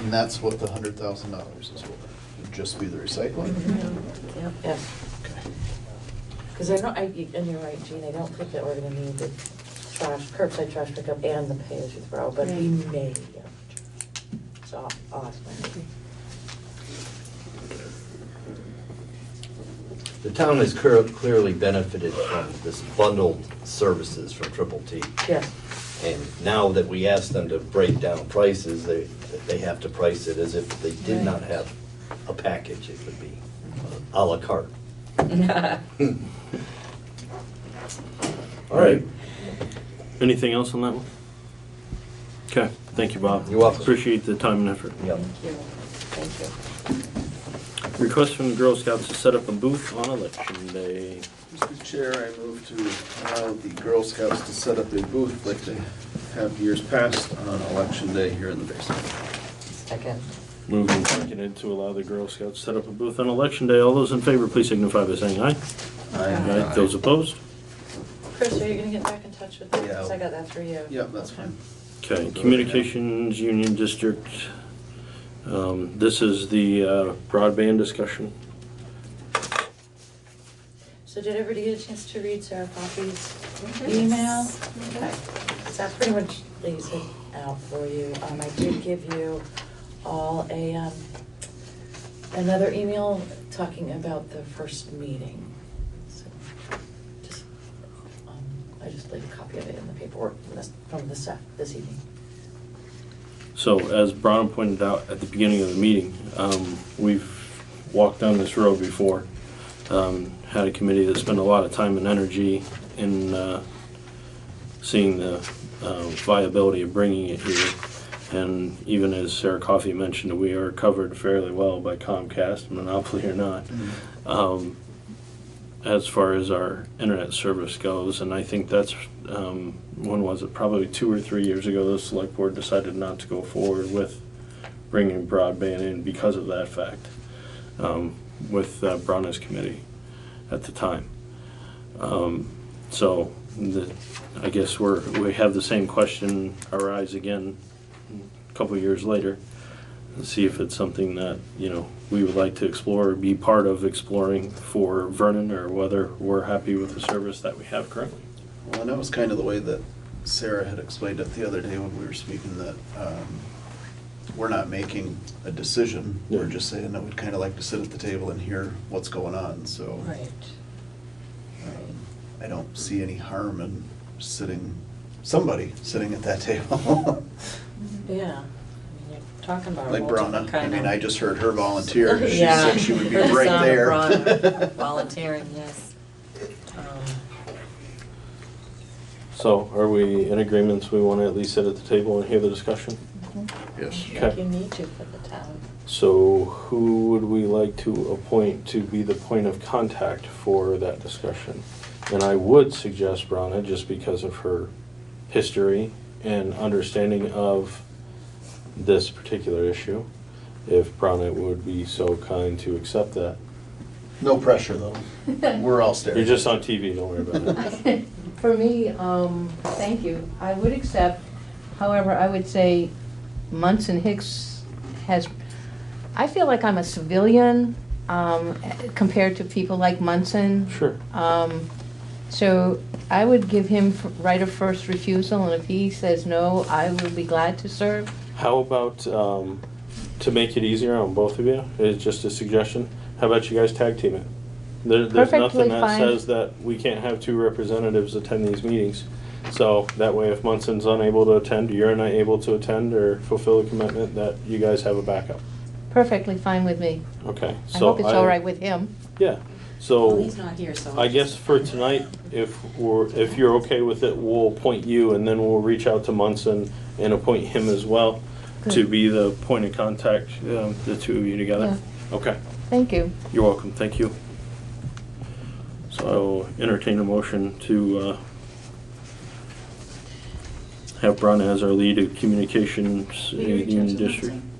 And that's what the $100,000 is for, would just be the recycling? Yep. Yes. Because I know, and you're right, Jean, I don't think that we're gonna need the curbside trash pickup and the pay-as-you-throw, but we may. So I'll ask Mary. The town has clearly benefited from this bundled services from Triple T. Yes. And now that we ask them to break down prices, they have to price it as if they did not have a package. It would be à la carte. All right. Anything else on that one? Okay, thank you, Bob. You're welcome. Appreciate the time and effort. Yep. Thank you. Request from the Girl Scouts to set up a booth on Election Day. Mr. Chair, I move to allow the Girl Scouts to set up a booth like they have years past on Election Day here in the basement. Second. Moved and seconded to allow the Girl Scouts to set up a booth on Election Day. All those in favor, please signify by saying aye. Aye. Those opposed? Chris, are you gonna get back in touch with me? Yeah. Because I got that through you. Yep, that's fine. Okay, Communications Union District. This is the broadband discussion. So did everybody get a chance to read Sarah Coffey's email? Okay, so that pretty much lays it out for you. I did give you all a, another email talking about the first meeting. So just, I just laid a copy of it in the paperwork from this evening. So as Brian pointed out at the beginning of the meeting, we've walked down this road before. Had a committee that spent a lot of time and energy in seeing the viability of bringing it here. And even as Sarah Coffey mentioned, we are covered fairly well by Comcast, monopoly or not, as far as our internet service goes. And I think that's, when was it, probably 2 or 3 years ago, the select board decided not to go forward with bringing broadband in because of that fact, with Browner's committee at the time. So I guess we have the same question arise again a couple of years later, and see if it's something that, you know, we would like to explore or be part of exploring for Vernon, or whether we're happy with the service that we have currently. Well, and that was kind of the way that Sarah had explained it the other day when we were speaking, that we're not making a decision. Yeah. We're just saying that we'd kind of like to sit at the table and hear what's going on, so. Right. I don't see any harm in somebody sitting at that table. Yeah, I mean, you're talking about. Like Bronna, I kind mean, of- I just heard her volunteer. She Yeah. said she would be Heard the right sound of there. Bronna volunteering, yes. So are we in agreement, we want to at least sit at the table and hear the discussion? Yes. I think you need to for the town. So who would we like to appoint to be the point of contact for that discussion? And I would suggest Bronna, just because of her history and understanding of this particular issue, if Bronna would be so kind to accept that. No pressure, though. We're all staring. You're just on TV, don't worry about it. For me, thank you. I would accept, however, I would say Munson Hicks has, I feel like I'm a civilian compared to people like Munson. Sure. So I would give him right of first refusal, and if he says no, I will be glad to serve. How about, to make it easier on both of you, is just a suggestion, how about you guys tag team it? There's Perfectly nothing that fine. says that we can't have 2 representatives attend these meetings. So that way, if Munson's unable to attend, or you're not able to attend or fulfill a commitment, that you guys have a backup. Perfectly fine with me. Okay. I hope it's all right with him. Yeah. Well, So, he's not here, so. I guess for tonight, if you're okay with it, we'll appoint you, and then we'll reach out to Munson and appoint him as well to Good. be the point of contact, the two of you together. Okay, Thank you. you're welcome, thank you. So I'll entertain a motion to have Brun as our lead of communications Will you reach out union to district. Munson?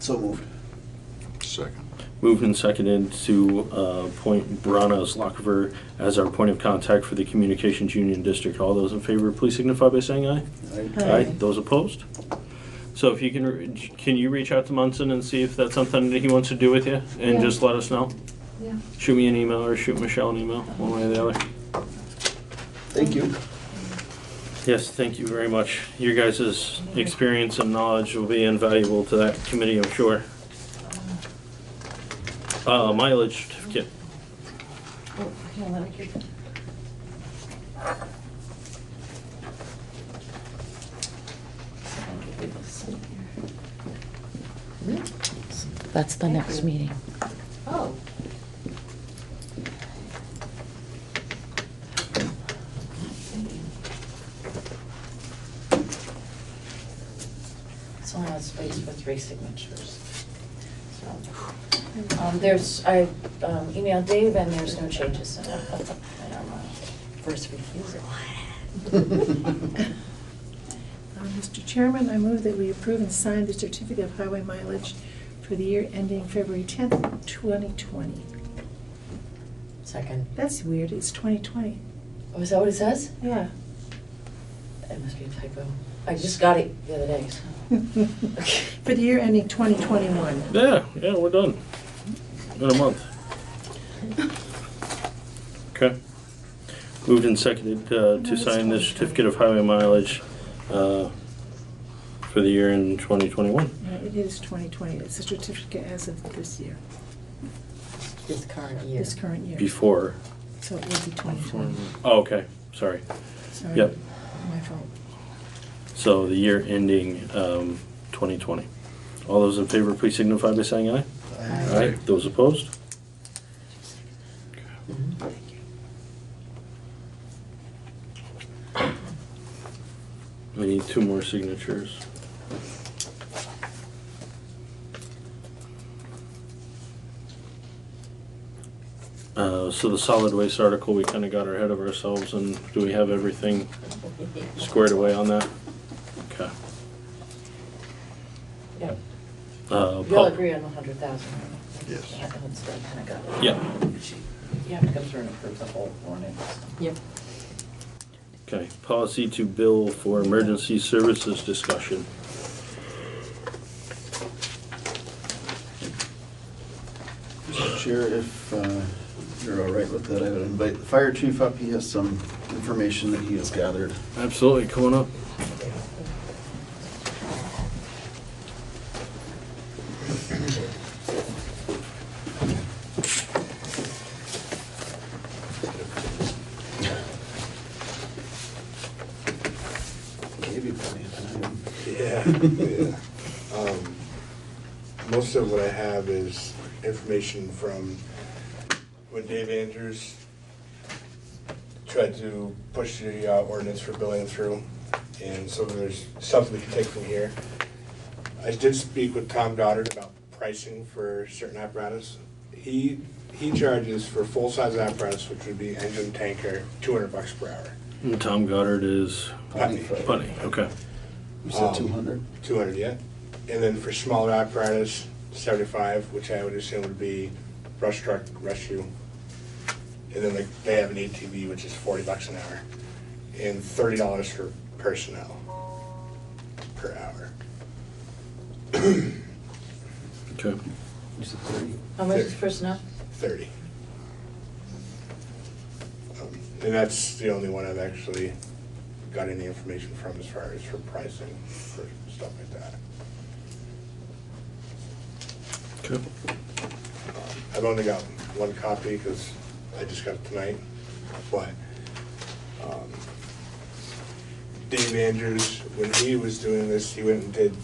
So moved. Second. Moved and seconded to appoint Brana Zlockover as our point of contact for the Communications Union District. All those in favor, please signify by saying aye. Aye. Those opposed? So if you can you reach out to Munson and see if that's something that he wants to do with you? And Yeah. just let us know? Yeah. Shoot me an email or shoot Michelle an email, one way or the other. Thank you. Yes, thank you very much. Your guys' experience and knowledge will be invaluable to that committee, I'm sure. Mileage certificate. Oh, here, let me get. That's the next meeting. Oh. It's only has space for 3 signatures. So, I emailed Dave and there's no changes in our first refusal. Mr. Chairman, I move that we approve and sign the certificate of highway mileage for the year ending February 10th, 2020. Second. That's weird, it's 2020. Oh, is that what it says? Yeah. It must be a typo. I just got it the other day, so. For the year ending 2021. Yeah, we're done. In a month. Okay. Moved and seconded to sign the certificate of highway mileage for the year in 2021. It is 2020, it's a certificate as of this year, This current year. this current year. Before. So it would be 2020. Oh, okay, sorry. Sorry, Yep. my fault. So the year ending 2020. All those in favor, please signify by saying aye. Aye. Those opposed? We need 2 more signatures. So the solid waste article, we kind of got ahead of ourselves, and do we have everything squared away on that? Okay. Yep. Paul- We all agree on 100,000. Yes. That's kind of got. Yeah. You have to come through and approve the whole ordinance. Yep. Okay, policy to bill for emergency services discussion. Mr. Chair, if you're all right with that, I would invite the fire chief up. He has some information that he has gathered. Absolutely, coming up. Gave you plenty of time. Yeah. Most of what I have is information from when Dave Andrews tried to push the ordinance for billing through, and so there's something we can take from here. I did speak with Tom Goddard about pricing for certain apparatus. He charges for full-size apparatus, which would be engine, tanker, $200 per hour. And Tom Goddard is Putney. Putney, okay. You said 200? 200, yeah. And then for smaller apparatus, 75, which I would assume would be brush truck, rescue. And then they have an ATV, which is $40 an hour. And $30 for personnel per hour. Okay. You said 30? How much is personnel? 30. And that's the only one I've actually got any information from as far as for pricing, for stuff like that. Okay. I've only got one copy because I just got it tonight, but Dave Andrews, when he was doing this, he went and did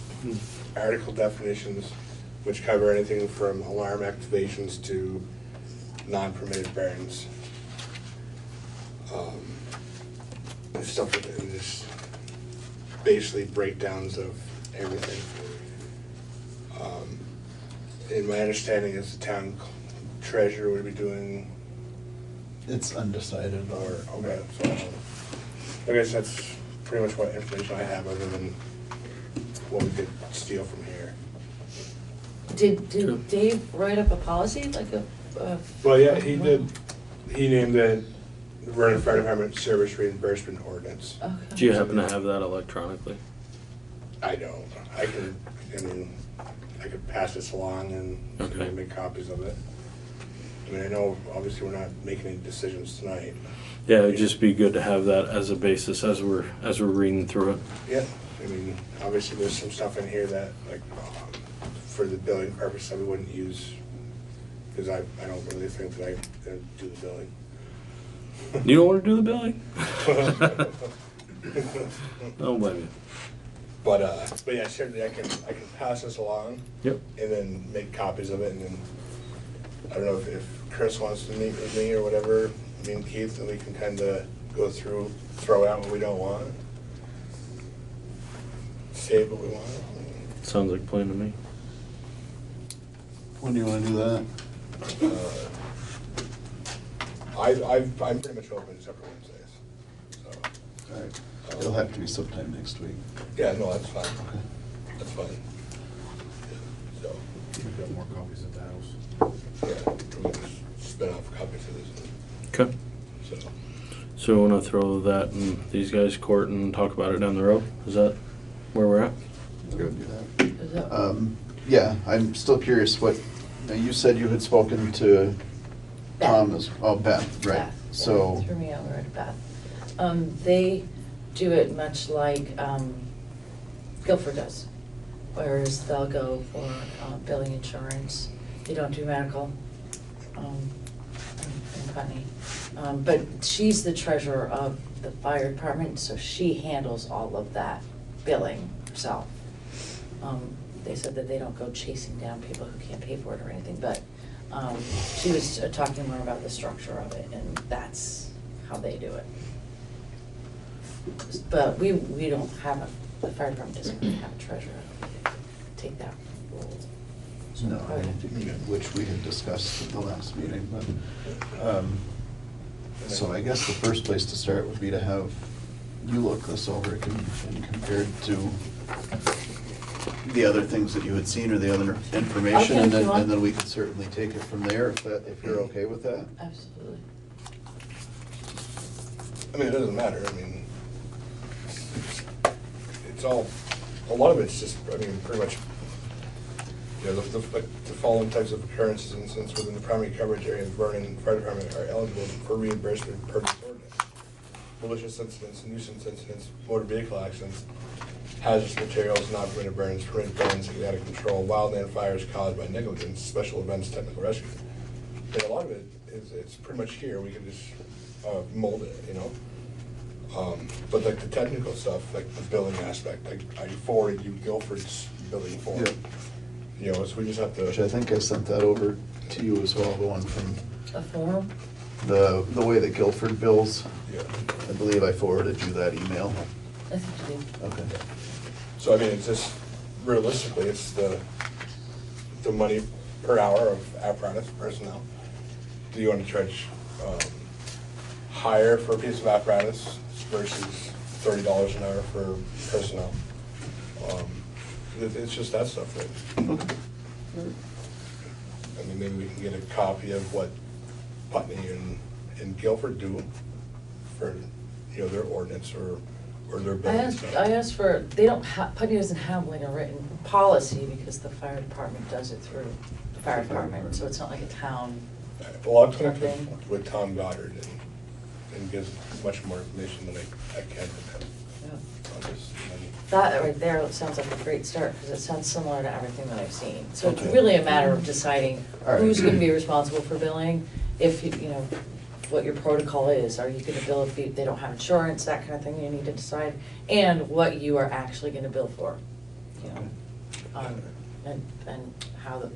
article definitions, which cover anything from alarm activations to non-permitted burns. And stuff like that, and just basically breakdowns of everything. And my understanding is the town treasurer would be doing. It's undecided. Or, okay, so I guess that's pretty much what information I have, other than what we could steal from here. Did Dave write up a policy, like a? Well, yeah, he did. He named it the Vernon Fire Department Service Reimbursement Ordinance. Okay. Do you happen to have that electronically? I don't. I could pass this along and Okay. make copies of it. I mean, I know obviously we're not making any decisions tonight. Yeah, it'd just be good to have that as a basis as we're reading through it. Yeah, I mean, obviously there's some stuff in here that, like, for the billing purpose that we wouldn't use, because I don't really think that I do the billing. You don't want to do the billing? Don't blame you. But yeah, certainly I can pass this along. Yep. And then make copies of it, and then, I don't know if Chris wants to meet with me or whatever, me and Keith, and we can kind of go through, throw out what we don't want, save what we want. Sounds like a plan to me. When do you want to do that? I'm pretty much open except for Wednesdays, so. All right. It'll have to be sometime next week. Yeah, no, that's fine. Okay. That's fine. So, We've got more copies at the house. yeah, we'll just spin off copies of this. Okay. So, So we want to throw that in these guys' court and talk about it down the road? Is that where we're at? Go do that. Yeah, I'm still curious what, now you said you had spoken to Tom as, Beth, right? Beth, yeah, So, threw me over at Beth. They do it much like Guilford does, whereas they'll go for billing insurance. They don't do medical in Putney. But she's the treasurer of the fire department, so she handles all of that billing herself. They said that they don't go chasing down people who can't pay for it or anything, but she was talking more about the structure of it, and that's how they do it. But we don't have the fire department doesn't really have a treasurer. Take that role. no, I don't think, which we had discussed at the last meeting, but, so I guess the first place to start would be to have you look this over and compared to the other things that you had seen or the other information, Okay, and sure. then we could certainly take it from there if you're okay with that. Absolutely. I mean, it doesn't matter, I mean, it's all, a lot of it's just, I mean, pretty much, you know, the following types of occurrences and incidents within the primary coverage area of Vernon Fire Department are eligible for reimbursement per this ordinance. Malicious incidents, nuisance incidents, motor vehicle accidents, hazardous materials, non-permitted burns, permitted burns, out of control, wildland fires caused by negligence, special events, technical rescue. And a lot of it is, it's pretty much here, we can just mold it, you know? But like the technical stuff, like the billing aspect, I forwarded you Guilford's billing form. Yeah. You know, so we just have to. Which I think I sent that over to you as well, the one from A form? the way that Guilford bills. Yeah. I believe I forwarded you that email. I think you do. Okay. So I mean, it's just, realistically, it's the money per hour of apparatus personnel. Do you want to charge higher for a piece of apparatus versus $30 an hour for personnel? It's just that stuff, right? Okay. I mean, maybe we can get a copy of what Putney and Guilford do for, you know, their ordinance or their billing stuff. I asked for, they don't have, Putney doesn't have like a written policy because the fire department does it through the fire department, so it's not like a town. Well, I'll connect thing. with Tom Goddard and give much more information than I can from him Yeah. on this. That right there sounds like a great start, because it sounds similar to everything that I've seen. So it's Okay. really a matter of deciding All right. who's gonna be responsible for billing, if, you know, what your protocol is. Are you gonna bill if they don't have insurance, that kind of thing you need to decide, and what you are actually gonna bill for, you know. and how that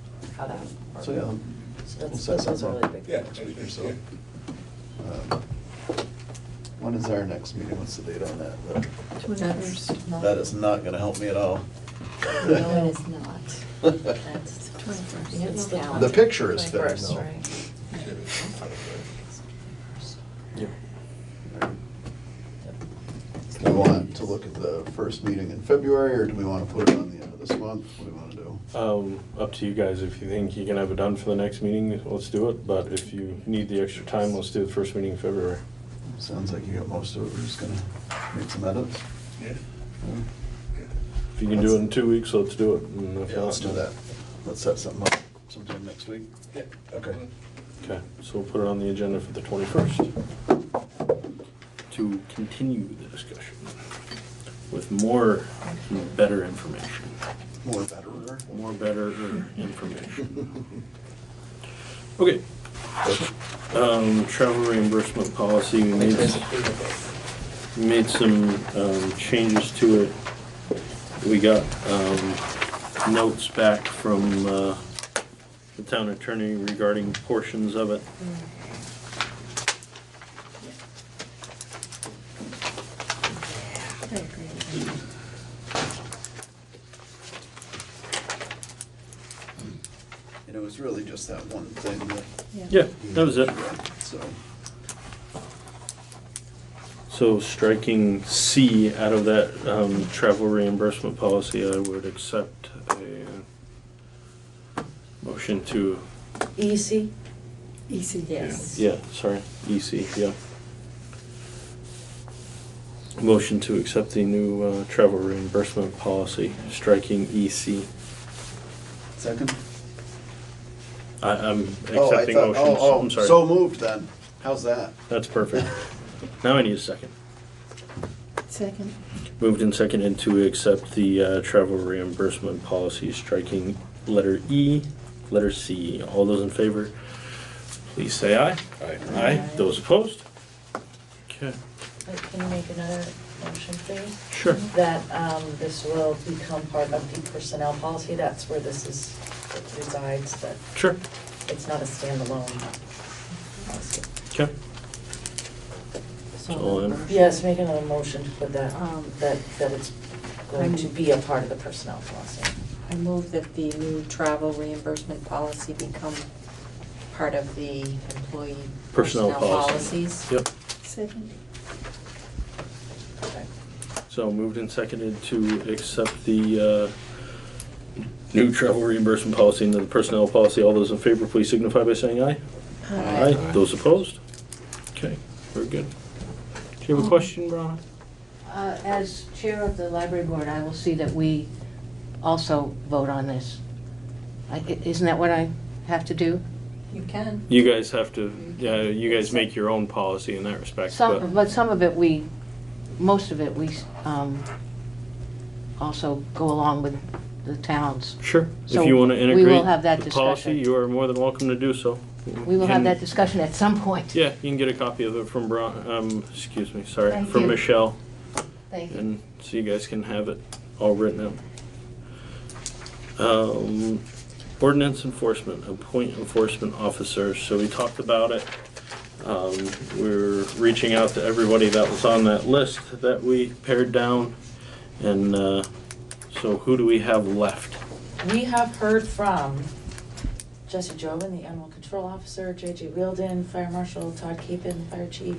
works. So, yeah, So we'll set those are something really up. big. Yeah, next week or so. When is our next meeting? What's the date on that? 21st. That is not gonna help me at all. No, it is not. That's the 21st. It's the The picture is there, 21st, though. right? Do we want to look at the first meeting in February, or do we want to put it on the end of this month? What do we want to do? Up to you guys. If you think you can have it done for the next meeting, let's do it. But if you need the extra time, let's do the first meeting in February. Sounds like you got most of it. We're just gonna make some edits. Yeah. If you can do it in 2 weeks, let's do it. And if Yeah, not, let's do then- that. Let's set something up sometime next week. Yeah. Okay. Okay, so we'll put it on the agenda for the 21st to continue the discussion with more better information. More better. More better information. Okay. Travel reimbursement policy, we made some changes to it. We got notes back from the town attorney regarding portions of it. I agree with that. And it was really just that one thing that. Yeah, that was it. So, So striking C out of that travel reimbursement policy, I would accept a motion to, EC? EC. Yes. yeah, sorry, EC, yeah. Motion to accept the new travel reimbursement policy, striking EC. second? I'm Oh, I accepting thought- motions, oh, I'm sorry. so moved then. How's that? That's perfect. Now I need a second. Second. Moved and seconded to accept the travel reimbursement policy, striking letter E, letter C. All those in favor, please say aye. Aye. Aye. Those opposed? Okay. Can you make another motion, please? Sure. That this will become part of the personnel policy, that's where this is, it resides, that Sure. it's not a standalone policy. Okay. All in. Yes, make another motion to put that, that it's going to be a part of the personnel policy. I move that the new travel reimbursement policy become part of the employee Personnel policy. policies. Yep. Second. Okay. So moved and seconded to accept the new travel reimbursement policy into the personnel policy. All those in favor, please signify by saying aye. Aye. Those opposed? Okay, very good. Do you have a question, Bronna? As chair of the library board, I will see that we also vote on this. Isn't that what I have to do? You can. You guys have to, yeah, you guys make your own policy in that respect, but But some of it most of it we also go along with the towns. sure. So If you want to we will integrate have that the policy, discussion. you are more than welcome to do so. We will have And- that discussion at some point. Yeah, you can get a copy of it from excuse me, sorry, Thank from you. Michelle. Thank you. And so you guys can have it all written out. Ordinance enforcement, appoint enforcement officers. So we talked about it. We're reaching out to everybody that was on that list that we pared down. And so who do we have left? We have heard from Jesse Joven, the animal control officer, J.J. Wielden, fire marshal, Todd Capon, fire chief,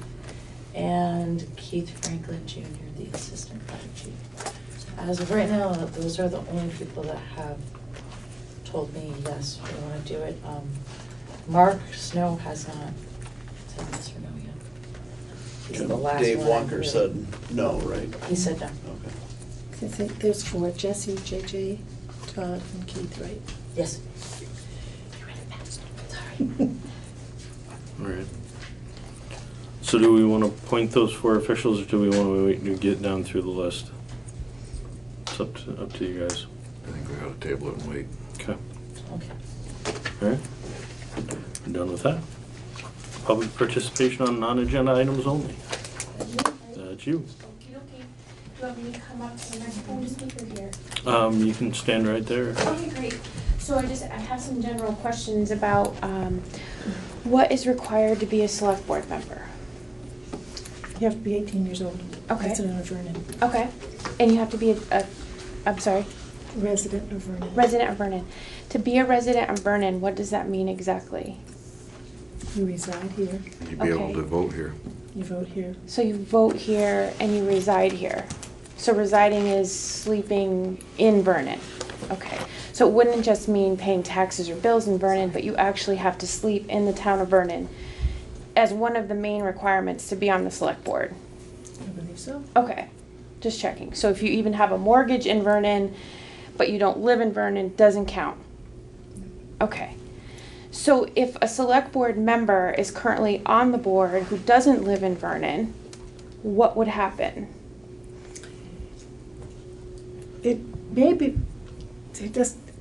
and Keith Franklin Jr., the assistant fire chief. As of right now, those are the only people that have told me, yes, we want to do it. Mark Snow has not said yes or no yet. He's the last Dave one I Walker really- said no, right? He said no. Okay. I think there's four, Jesse, JJ, Todd, and Keith, right? Yes. All right. So do we want to appoint those four officials, or do we want to wait to get down through the list? It's up to you guys. I think we ought to table it and wait. Okay. Okay. All right. I'm done with that. Public participation on non-agenda items only. That's you. Do want me to come up to the microphone to speak or here? You can stand right there. Okay, great. So I have some general questions about what is required to be a select board member? You have to be 18 years old. Okay. Resident of Vernon. Okay. And you have to be I'm sorry? Resident of Vernon. Resident of Vernon. To be a resident of Vernon, what does that mean exactly? You reside here. You'd be able to vote here. You vote here. So you vote here and you reside here. So residing is sleeping in Vernon. Okay. So it wouldn't just mean paying taxes or bills in Vernon, but you actually have to sleep in the town of Vernon as one of the main requirements to be on the select board. I believe so. Okay. Just checking. So if you even have a mortgage in Vernon, but you don't live in Vernon, doesn't count. Okay. So if a select board member is currently on the board who doesn't live in Vernon, what would happen? It may be,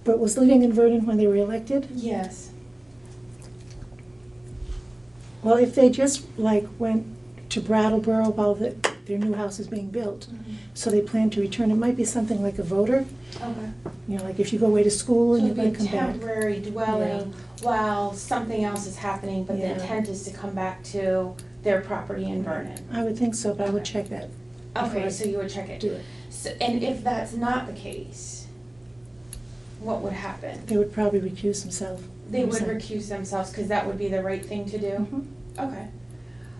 but was living in Vernon when they were elected? Yes. Well, if they just went to Brattleboro while their new house is being built, so they plan to return, it might be something like a voter. Okay. You know, like if you go away to school and So you're it'd going be to a come back. temporary dwelling while something else is happening, but the Yeah. intent is to come back to their property in Vernon. I would think so, but I would check that. before Okay, I so you would check it. do it. So, and if that's not the case, what would happen? They would probably recuse themselves. They would recuse themselves because that would be the right thing to do? Mhm. Okay.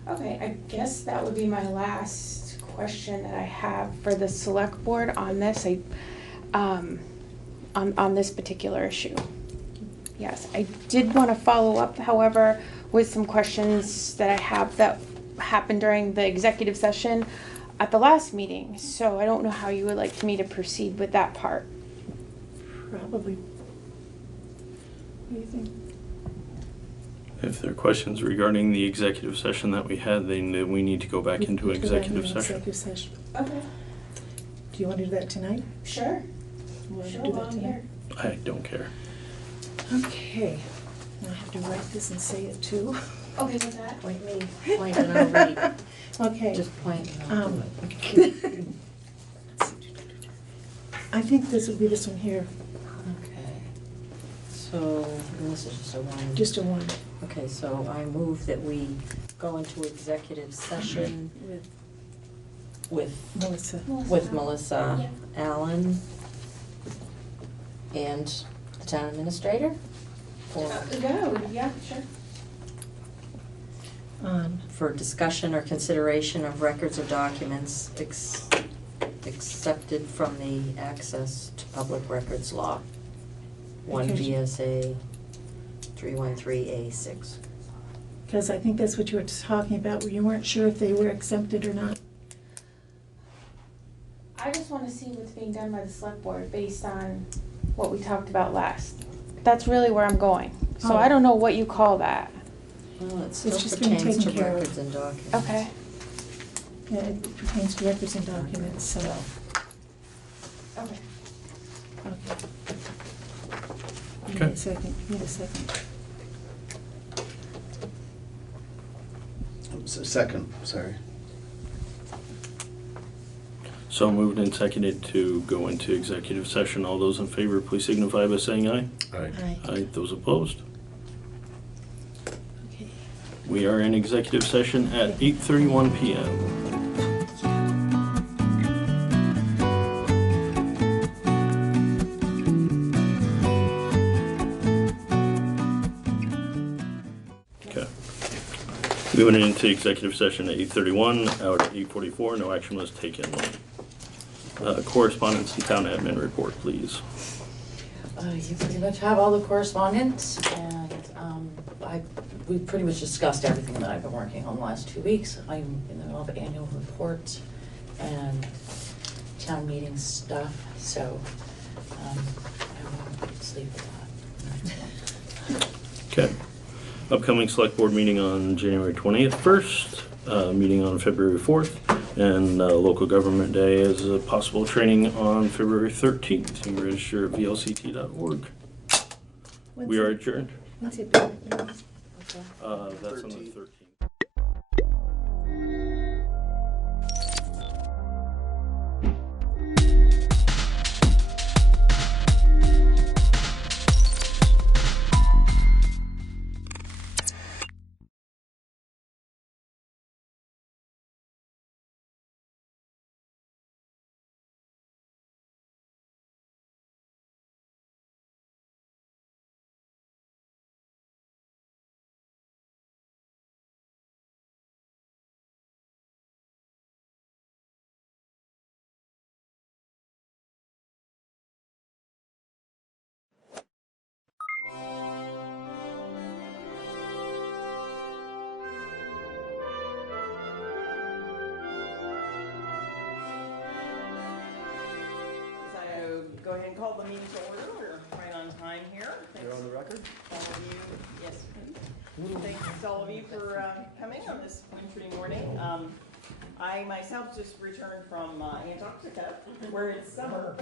Okay, I guess that would be my last question that I have for the select board on this. On this particular issue. Yes, I did want to follow up, however, with some questions that I have that happened during the executive session at the last meeting. So I don't know how you would like me to proceed with that part. Probably. What do you think? If there are questions regarding the executive session that we had, then we need to go back into We could go back executive into session. executive session. Okay. Do you want to do that tonight? Sure. You want to Sure, do while that I'm tonight? here. I don't care. Okay. Now I have to write this and say it too. Okay, with that. Point me, point and I'll read. Okay. Just point and I'll do it. I think this would be this one here, Okay. So, and this is just a one. just a one. Okay, so I move that we go into executive session with Melissa. Melissa Allen and the town administrator Yeah, sure. for discussion or consideration of records or documents accepted from the Access to Public Records Law, 1 Okay. VSA 313A6. Because I think that's what you were talking about, where you weren't sure if they were exempted or not. I just want to see what's being done by the select board based on what we talked about last. That's really where I'm going. So Oh. I don't know what you call that. Well, it It's still just been pertains to taken care of. records and documents. Okay. Yeah, it pertains to records and documents, so. Okay. Okay. Give Okay. me a second, give me a second. Second, sorry. So moved and seconded to go into executive session. All those in favor, please signify by saying aye. Aye. Aye. Aye. Those opposed? Okay. We are in executive session at 8:31 PM. Okay. We went into executive session at 8:31, out at 8:44. No action was taken. Correspondence and town admin report, please. You pretty much have all the correspondence, and we pretty much discussed everything that I've been working on the last 2 weeks. I'm in the middle of annual reports and town meeting stuff, so I won't sleep with that. Okay. Upcoming select board meeting on January 20th, 1st, meeting on February 4th, and local government day is a possible training on February 13th. You can register at vlct.org. We are adjourned. When's it? That's on the 13th. the meeting to order. We're right on time here. You're on the record? All of you, yes. Thanks to all of you for coming on this wintry morning. I myself just returned from Antarctica, where it's summer,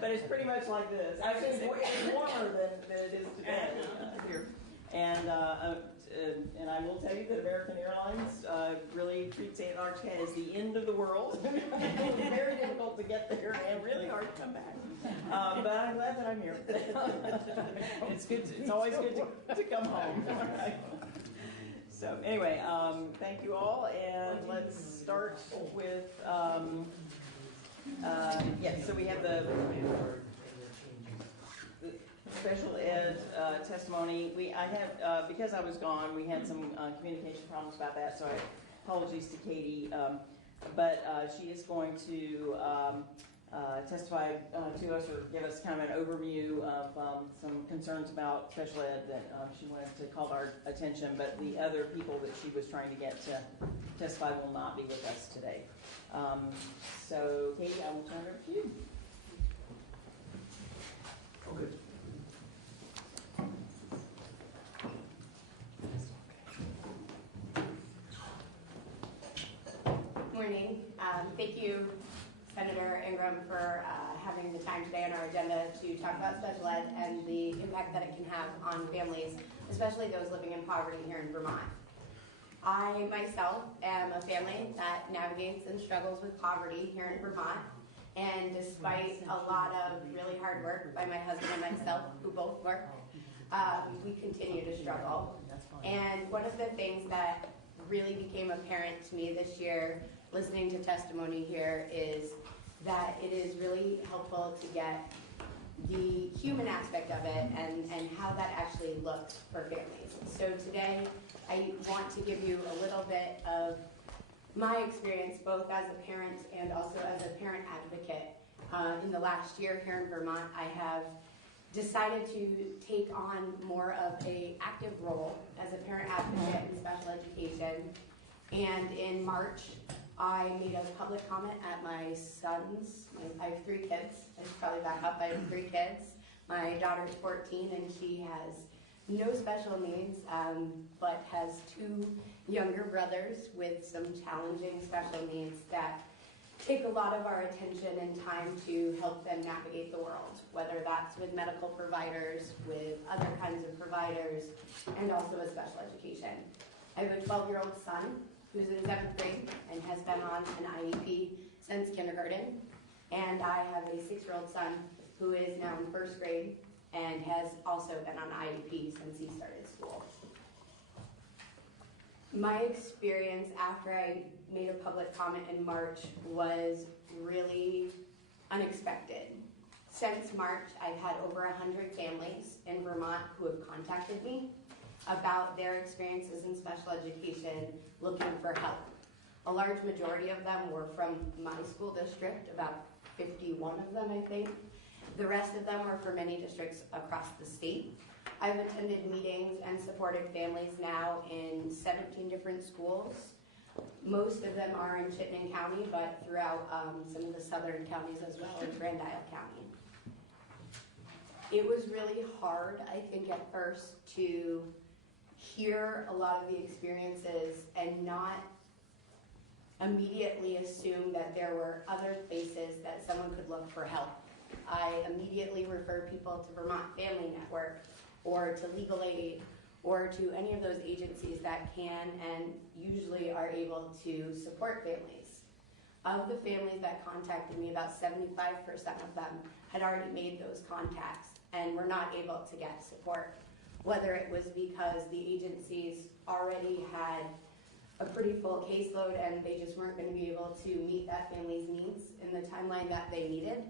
but it's pretty much like this. Actually, it's warmer than it is today here. And I will tell you that American Airlines really treats Antarctica as the end of the world. It's very difficult to get there and really hard to come back. But I'm glad that I'm here. It's good. It's always good to come home. So anyway, thank you all, and let's start with yes. So we have the special ed testimony. I had because I was gone, we had some communication problems about that. So apologies to Katie, but she is going to testify to us or give us kind of an overview of some concerns about special ed that she wanted to call our attention, but the other people that she was trying to get to testify will not be with us today. So Katie, I will turn it over to you. Okay. Morning. Thank you, Senator Ingram, for having the time today on our agenda to talk about special ed and the impact that it can have on families, especially those living in poverty here in Vermont. I myself am a family that navigates and struggles with poverty here in Vermont, and despite a lot of really hard work by my husband and myself, who both work, we continue to struggle. And one of the things that really became apparent to me this year, listening to testimony here, is that it is really helpful to get the human aspect of it and how that actually looks for families. So today, I want to give you a little bit of my experience, both as a parent and also as a parent advocate. In the last year here in Vermont, I have decided to take on more of an active role as a parent advocate in special education. And in March, I made a public comment at my son's. I have 3 kids. I should probably back up. I have 3 kids. My daughter's 14, and she has no special needs, but has 2 younger brothers with some challenging special needs that take a lot of our attention and time to help them navigate the world, whether that's with medical providers, with other kinds of providers, and also with special education. I have a 12-year-old son who's in 7th grade and has been on an IEP since kindergarten, and I have a 6-year-old son who is now in 1st grade and has also been on IEP since he started school. My experience after I made a public comment in March was really unexpected. Since March, I've had over 100 families in Vermont who have contacted me about their experiences in special education looking for help. A large majority of them were from my school district, about 51 of them, I think. The rest of them were from many districts across the state. I've attended meetings and supported families now in 17 different schools. Most of them are in Chittenden County, but throughout some of the southern counties as well, in Grand Isle County. It was really hard, I think, at first to hear a lot of the experiences and not immediately assume that there were other places that someone could look for help. I immediately refer people to Vermont Family Network or to Legal Aid or to any of those agencies that can and usually are able to support families. Of the families that contacted me, about 75% of them had already made those contacts and were not able to get support, whether it was because the agencies already had a pretty full caseload and they just weren't going to be able to meet that family's needs in the timeline that they needed,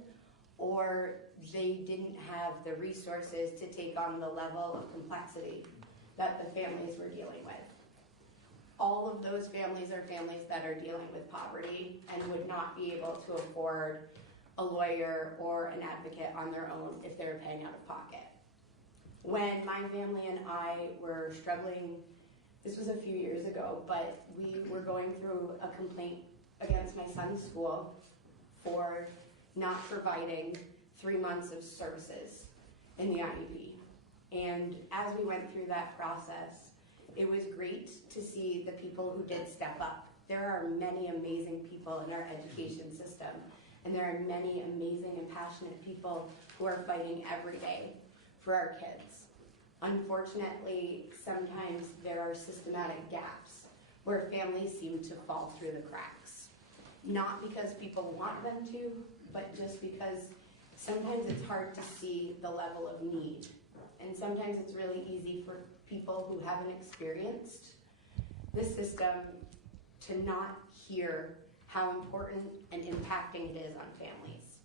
or they didn't have the resources to take on the level of complexity that the families were dealing with. All of those families are families that are dealing with poverty and would not be able to afford a lawyer or an advocate on their own if they were paying out of pocket. When my family and I were struggling, this was a few years ago, but we were going through a complaint against my son's school for not providing 3 months of services in the IEP. And as we went through that process, it was great to see the people who did step up. There are many amazing people in our education system, and there are many amazing and passionate people who are fighting every day for our kids. Unfortunately, sometimes there are systematic gaps where families seem to fall through the cracks. Not because people want them to, but just because sometimes it's hard to see the level of need. And sometimes it's really easy for people who haven't experienced the system to not hear how important and impacting it is on families.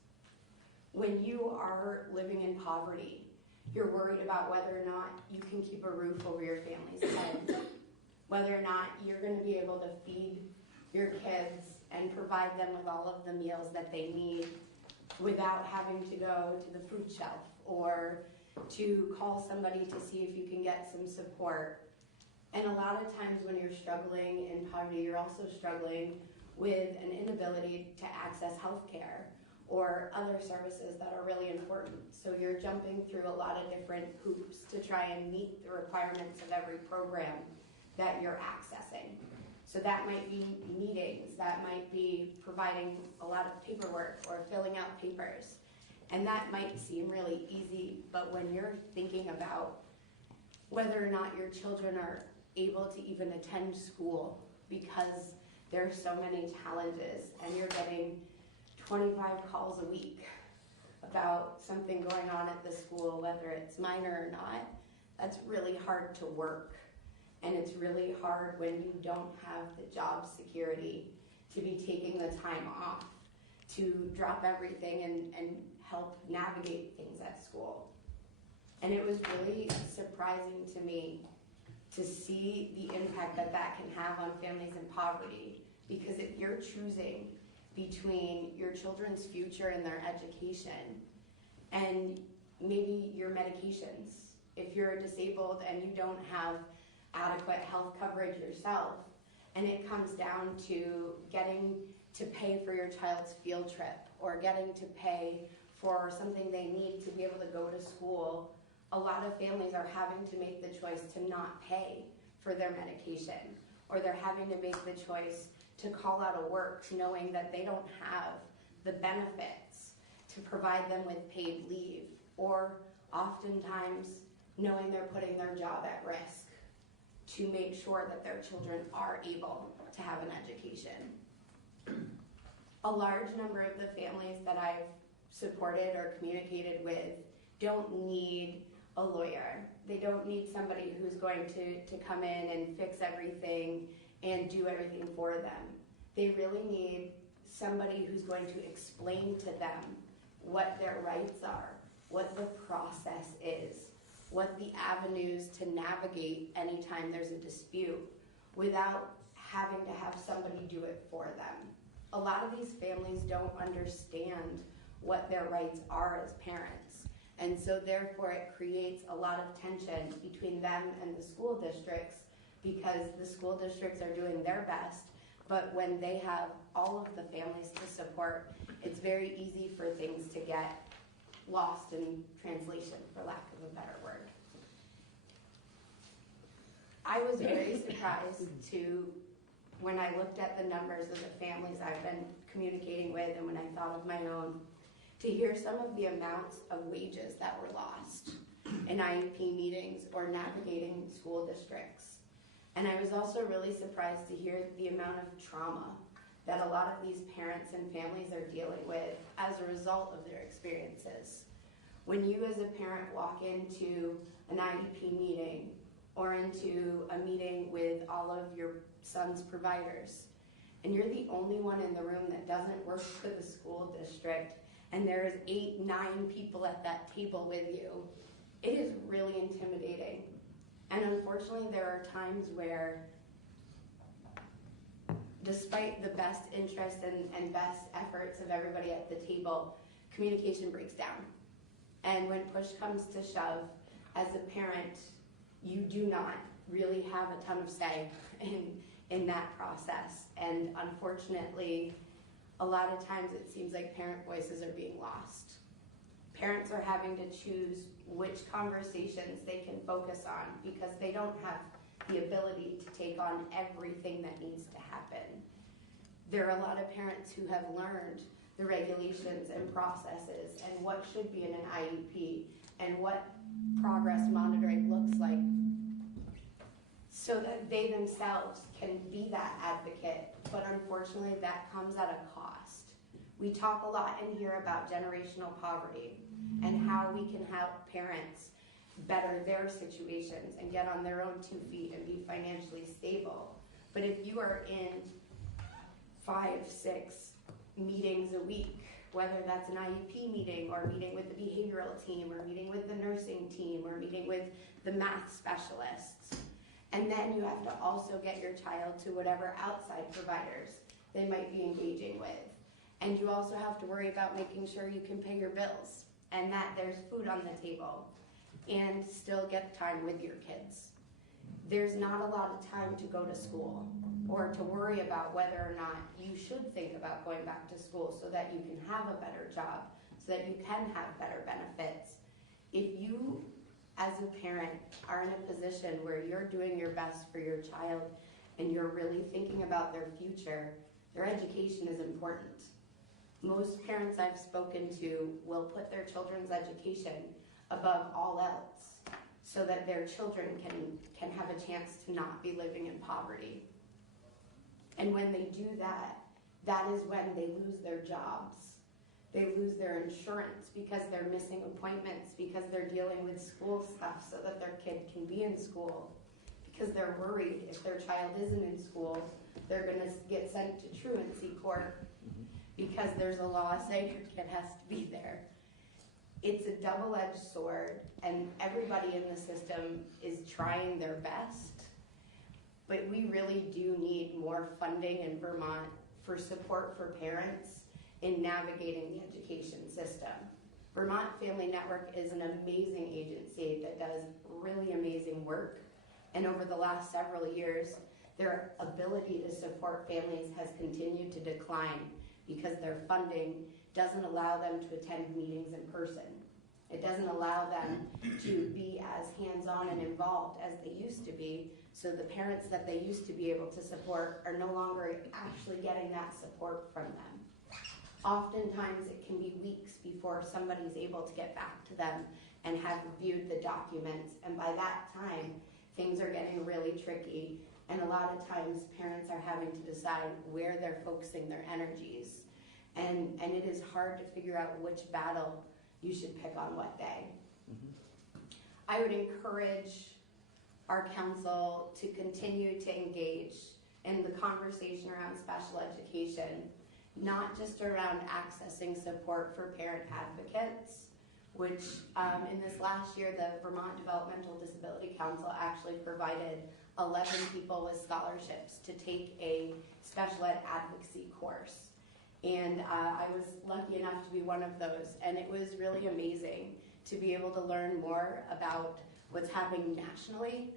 When you are living in poverty, you're worried about whether or not you can keep a roof over your family's head, whether or not you're going to be able to feed your kids and provide them with all of the meals that they need without having to go to the food shelf or to call somebody to see if you can get some support. And a lot of times when you're struggling in poverty, you're also struggling with an inability to access health care or other services that are really important. So you're jumping through a lot of different hoops to try and meet the requirements of every program that you're accessing. So that might be meetings, that might be providing a lot of paperwork or filling out papers. And that might seem really easy, but when you're thinking about whether or not your children are able to even attend school because there are so many challenges and you're getting 25 calls a week about something going on at the school, whether it's minor or not, that's really hard to work. And it's really hard when you don't have the job security to be taking the time off to drop everything and help navigate things at school. And it was really surprising to me to see the impact that that can have on families in poverty, because if you're choosing between your children's future and their education and maybe your medications, if you're disabled and you don't have adequate health coverage yourself, and it comes down to getting to pay for your child's field trip or getting to pay for something they need to be able to go to school, a lot of families are having to make the choice to not pay for their medication, or they're having to make the choice to call out of work knowing that they don't have the benefits to provide them with paid leave, or oftentimes knowing they're putting their job at risk to make sure that their children are able to have an education. A large number of the families that I've supported or communicated with don't need a lawyer. They don't need somebody who's going to come in and fix everything and do everything for them. They really need somebody who's going to explain to them what their rights are, what the process is, what the avenues to navigate anytime there's a dispute without having to have somebody do it for them. A lot of these families don't understand what their rights are as parents. And so therefore it creates a lot of tension between them and the school districts, because the school districts are doing their best, but when they have all of the families to support, it's very easy for things to get lost in translation, for lack of a better word. I was very surprised when I looked at the numbers of the families I've been communicating with, and when I thought of my own, to hear some of the amounts of wages that were lost in IEP meetings or navigating school districts. And I was also really surprised to hear the amount of trauma that a lot of these parents and families are dealing with as a result of their experiences. When you as a parent walk into an IEP meeting or into a meeting with all of your son's providers, and you're the only one in the room that doesn't work for the school district, and there's 8, 9 people at that table with you, it is really intimidating. And unfortunately, there are times where, despite the best interest and best efforts of everybody at the table, communication breaks down. And when push comes to shove, as a parent, you do not really have a ton of say in that process. And unfortunately, a lot of times it seems like parent voices are being lost. Parents are having to choose which conversations they can focus on because they don't have the ability to take on everything that needs to happen. There are a lot of parents who have learned the regulations and processes and what should be in an IEP and what progress monitoring looks like so that they themselves can be that advocate. But unfortunately, that comes at a cost. We talk a lot in here about generational poverty and how we can help parents better their situations and get on their own 2 feet and be financially stable. But if you are in 5, 6 meetings a week, whether that's an IEP meeting or meeting with the behavioral team or meeting with the nursing team or meeting with the math specialists, and then you have to also get your child to whatever outside providers they might be engaging with. And you also have to worry about making sure you can pay your bills and that there's food on the table and still get time with your kids. There's not a lot of time to go to school or to worry about whether or not you should think about going back to school so that you can have a better job, so that you can have better benefits. If you, as a parent, are in a position where you're doing your best for your child and you're really thinking about their future, their education is important. Most parents I've spoken to will put their children's education above all else so that their children can have a chance to not be living in poverty. And when they do that, that is when they lose their jobs. They lose their insurance because they're missing appointments, because they're dealing with school stuff so that their kid can be in school, because they're worried if their child isn't in school, they're going to get sent to truancy court because there's a law saying your kid has to be there. It's a double-edged sword, and everybody in the system is trying their best, but we really do need more funding in Vermont for support for parents in navigating the education system. Vermont Family Network is an amazing agency that does really amazing work, and over the last several years, their ability to support families has continued to decline because their funding doesn't allow them to attend meetings in person. It doesn't allow them to be as hands-on and involved as they used to be, so the parents that they used to be able to support are no longer actually getting that support from them. Oftentimes it can be weeks before somebody's able to get back to them and have reviewed the documents, and by that time things are getting really tricky, and a lot of times parents are having to decide where they're focusing their energies, and it is hard to figure out which battle you should pick on what day. I would encourage our council to continue to engage in the conversation around special education, not just around accessing support for parent advocates, which in this last year, the Vermont Developmental Disability Council actually provided 11 people with scholarships to take a special ed advocacy course. And I was lucky enough to be one of those, and it was really amazing to be able to learn more about what's happening nationally,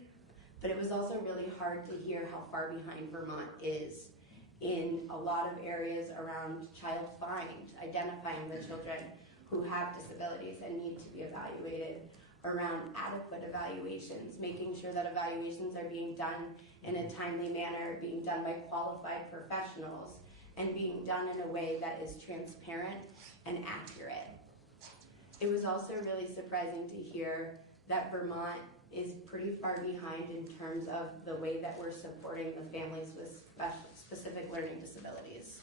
but it was also really hard to hear how far behind Vermont is in a lot of areas around child find, identifying the children who have disabilities and need to be evaluated, around adequate evaluations, making sure that evaluations are being done in a timely manner, being done by qualified professionals, and being done in a way that is transparent and accurate. It was also really surprising to hear that Vermont is pretty far behind in terms of the way that we're supporting the families with specific learning disabilities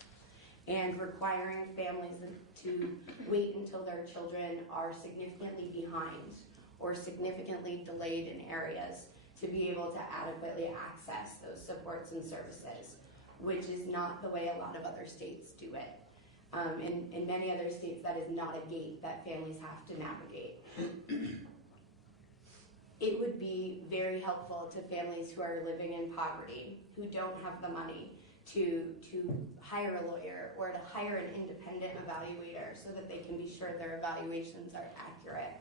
and requiring families to wait until their children are significantly behind or significantly delayed in areas to be able to adequately access those supports and services, which is not the way a lot of other states do it. In many other states, that is not a gate that families have to navigate. It would be very helpful to families who are living in poverty, who don't have the money to hire a lawyer or to hire an independent evaluator so that they can be sure their evaluations are accurate,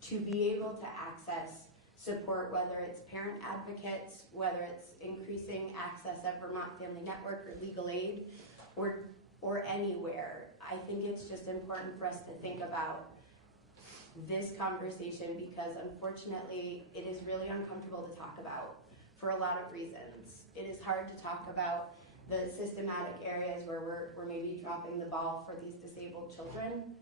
to be able to access support, whether it's parent advocates, whether it's increasing access at Vermont Family Network or legal aid, or anywhere. I think it's just important for us to think about this conversation because unfortunately it is really uncomfortable to talk about for a lot of reasons. It is hard to talk about the systematic areas where we're maybe dropping the ball for these disabled children.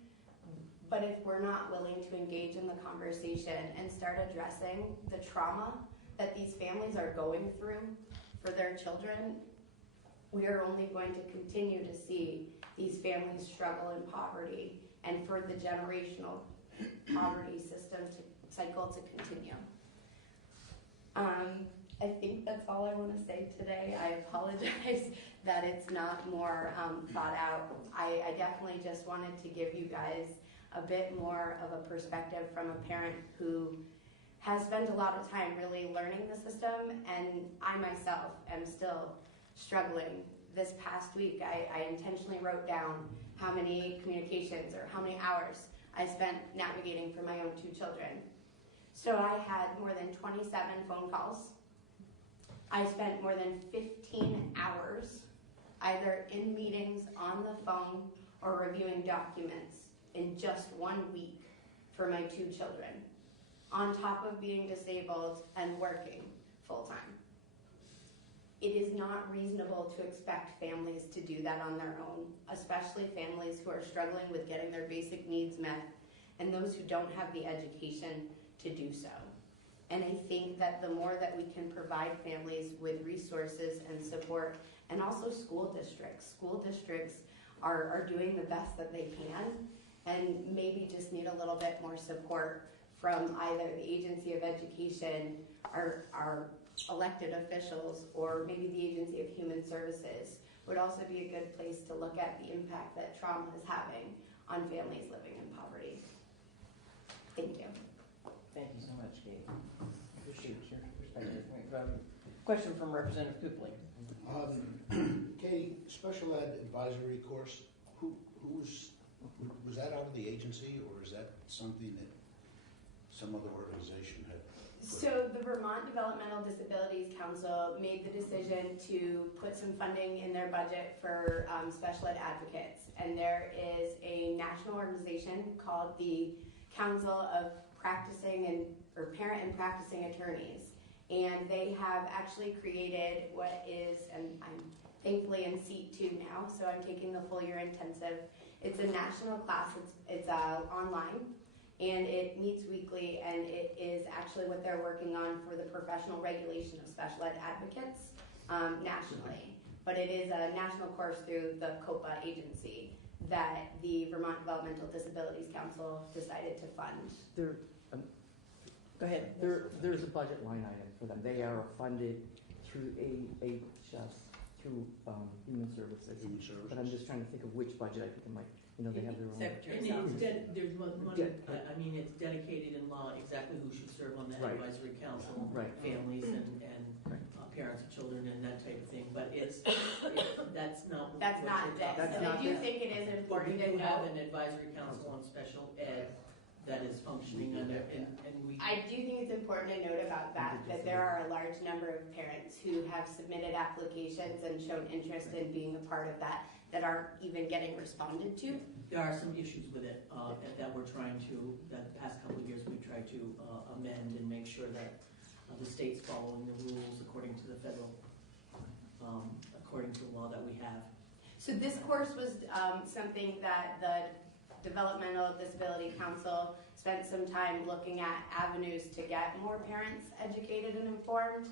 But if we're not willing to engage in the conversation and start addressing the trauma that these families are going through for their children, we are only going to continue to see these families struggle in poverty and for the generational poverty cycle to continue. I think that's all I want to say today. I apologize that it's not more thought out. I definitely just wanted to give you guys a bit more of a perspective from a parent who has spent a lot of time really learning the system, and I myself am still struggling. This past week, I intentionally wrote down how many communications or how many hours I spent navigating for my own 2 children. So I had more than 27 phone calls. I spent more than 15 hours either in meetings, on the phone, or reviewing documents in just 1 week for my 2 children, on top of being disabled and working full-time. It is not reasonable to expect families to do that on their own, especially families who are struggling with getting their basic needs met and those who don't have the education to do so. And I think that the more that we can provide families with resources and support, and also school districts are doing the best that they can, and maybe just need a little bit more support from either the Agency of Education, our elected officials, or maybe the Agency of Human Services would also be a good place to look at the impact that trauma is having on families living in poverty. Thank you. Thank you so much, Kate. Appreciate your perspective. Question from Representative Copley. Katie, special ed advisory course, was that out of the agency, or is that something that some other organization had? So the Vermont Developmental Disabilities Council made the decision to put some funding in their budget for special ed advocates. And there is a national organization called the Council of Parent and Practicing Attorneys. And they have actually created what is, and I'm thankfully in seat 2 now, so I'm taking the full year intensive. It's a national class, it's online, and it meets weekly, and it is actually what they're working on for the professional regulation of special ed advocates nationally. But it is a national course through the COPA agency that the Vermont Developmental Disabilities Council decided to fund. Go ahead. There's a budget line item for them. They are funded through AHS, through Human Services. But I'm just trying to think of which budget. I think it might, they have their own. Secretary. There's one, I mean, it's dedicated in law exactly who should serve on that advisory council, families and parents of children and that type of thing. But that's not. That's not this. And I do think it is important to to have know. an advisory council on special ed that is functioning under, and we. I do think it's important to note about that there are a large number of parents who have submitted applications and shown interest in being a part of that aren't even getting responded to. There are some issues with it that we're trying to, that the past couple of years we've tried to amend and make sure that the state's following the rules according to the federal, according to the law that we have. So this course was something that the Developmental Disability Council spent some time looking at avenues to get more parents educated and informed.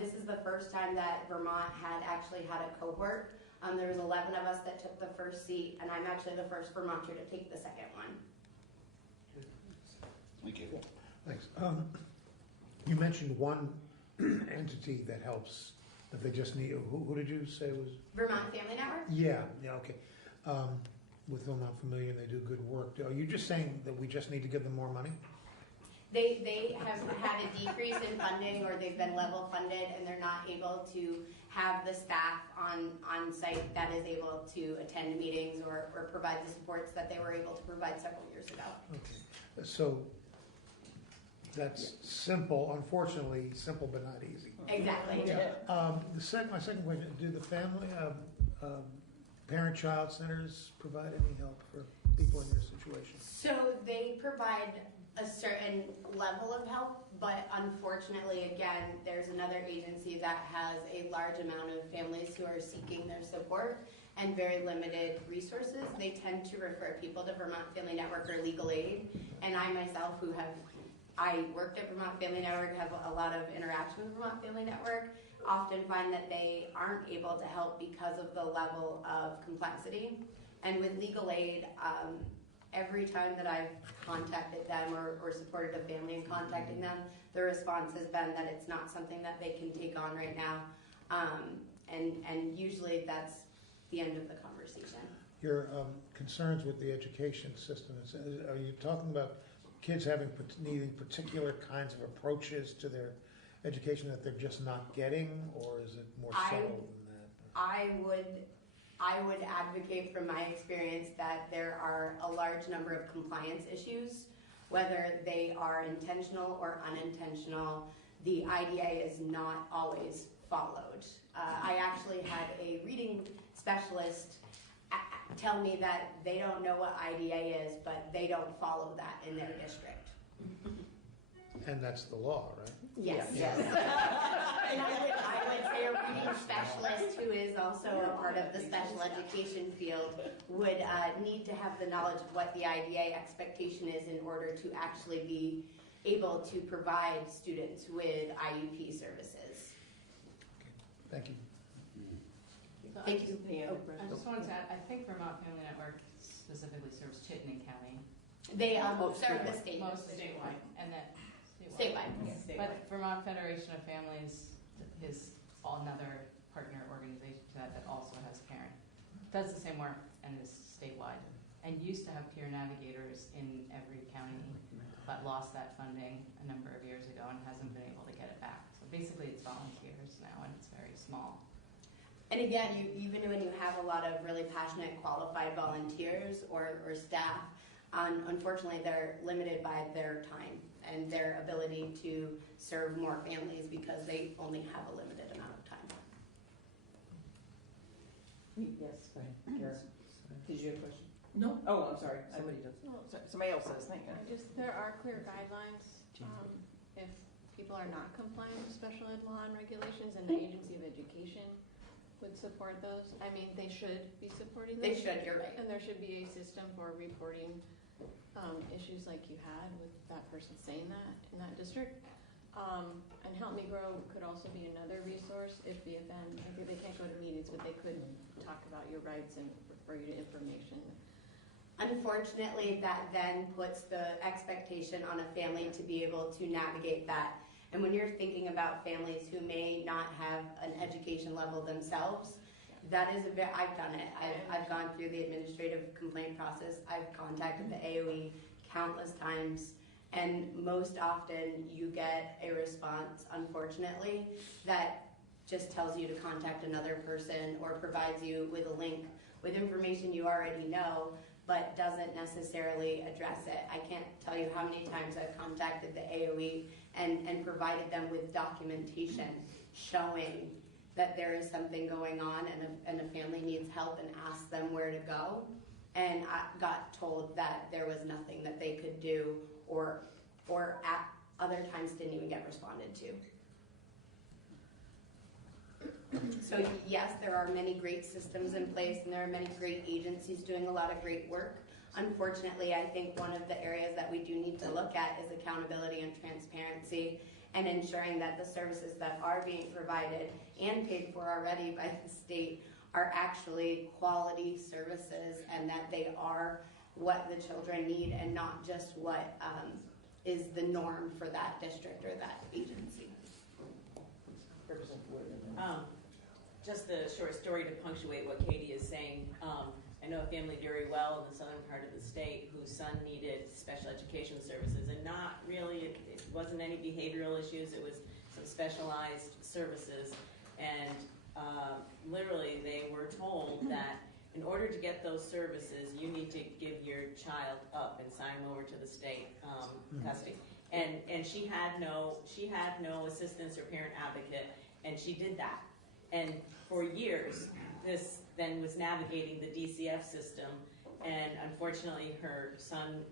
This is the first time that Vermont had actually had a cohort. There was 11 of us that took the first seat, and I'm actually the first Vermonter to take the second one. Thank you. Thanks. You mentioned one entity that helps, that they just need, who did you say was? Vermont Family Network? Yeah, okay. With them not familiar, they do good work. Are you just saying that we just need to give them more money? They have had a decrease in funding, or they've been level funded, and they're not able to have the staff on site that is able to attend meetings or provide the supports that they were able to provide several years ago. Okay. So that's simple, unfortunately, simple but not easy. Exactly. My second question, do the family, parent-child centers provide any help for? people in your situation? So they provide a certain level of help, but unfortunately, again, there's another agency that has a large amount of families who are seeking their support and very limited resources. They tend to refer people to Vermont Family Network or Legal Aid, and I myself, I worked at Vermont Family Network, have a lot of interaction with Vermont Family Network, often find that they aren't able to help because of the level of complexity. And with legal aid, every time that I've contacted them or supported a family in contacting them, the response has been that it's not something that they can take on right now. And usually that's the end of the conversation. Your concerns with the education system, are you talking about kids needing particular kinds of approaches to their education that they're just not getting, or is it more subtle than that? I would advocate from my experience that there are a large number of compliance issues, whether they are intentional or unintentional. The IDA is not always followed. I actually had a reading specialist tell me that they don't know what IDA is, but they don't follow that in their district. And that's the law, right? Yes. And I would say a reading specialist who is also a part of the special education field would need to have the knowledge of what the IDA expectation is in order to actually be able to provide students with IUP services. Thank you. Thank you. I just wanted to add, I think Vermont Family Network specifically serves Chittenden County. They serve the state. Most statewide, and that statewide. But Vermont Federation of Families is another partner organization to that also has parent. Does the same work and is statewide. And used to have peer navigators in every county, but lost that funding a number of years ago and hasn't been able to get it back. So basically it's volunteers now and it's very small. And again, even when you have a lot of really passionate, qualified volunteers or staff, unfortunately they're limited by their time and their ability to serve more families because they only have a limited amount of time. Yes, go ahead. Kara, did you have a question? No. Oh, I'm sorry. Somebody does. Somebody else says, thank you. There are clear guidelines if people are not complying with special ed law and regulations, and the Agency of Education would support those. I mean, they should be supporting those. They should, you're right. And there should be a system for reporting issues like you had with that person saying that in that district. And Help Me Grow could also be another resource if BFN, I think they can't go to meetings, but they could talk about your rights and refer you to information. Unfortunately, that then puts the expectation on a family to be able to navigate that. And when you're thinking about families who may not have an education level themselves, that is I've done it. I've gone through the administrative complaint process. I've contacted the AOE countless times, and most often you get a response, unfortunately, that just tells you to contact another person or provides you with a link with information you already know, but doesn't necessarily address it. I can't tell you how many times I've contacted the AOE and provided them with documentation showing that there is something going on and a family needs help and asked them where to go. And I got told that there was nothing that they could do or at other times didn't even get responded to. So yes, there are many great systems in place and there are many great agencies doing a lot of great work. Unfortunately, I think one of the areas that we do need to look at is accountability and transparency and ensuring that the services that are being provided and paid for already by the state are actually quality services and that they are what the children need and not just what is the norm for that district or that agency. Just a short story to punctuate what Katie is saying. I know a family very well in the southern part of the state whose son needed special education services, and not really, it wasn't any behavioral issues, it was some specialized services. And literally they were told that in order to get those services, you need to give your child up and sign him over to the state custody. And she had no assistance or parent advocate, and she did that. And for years, this then was navigating the DCF system and unfortunately her son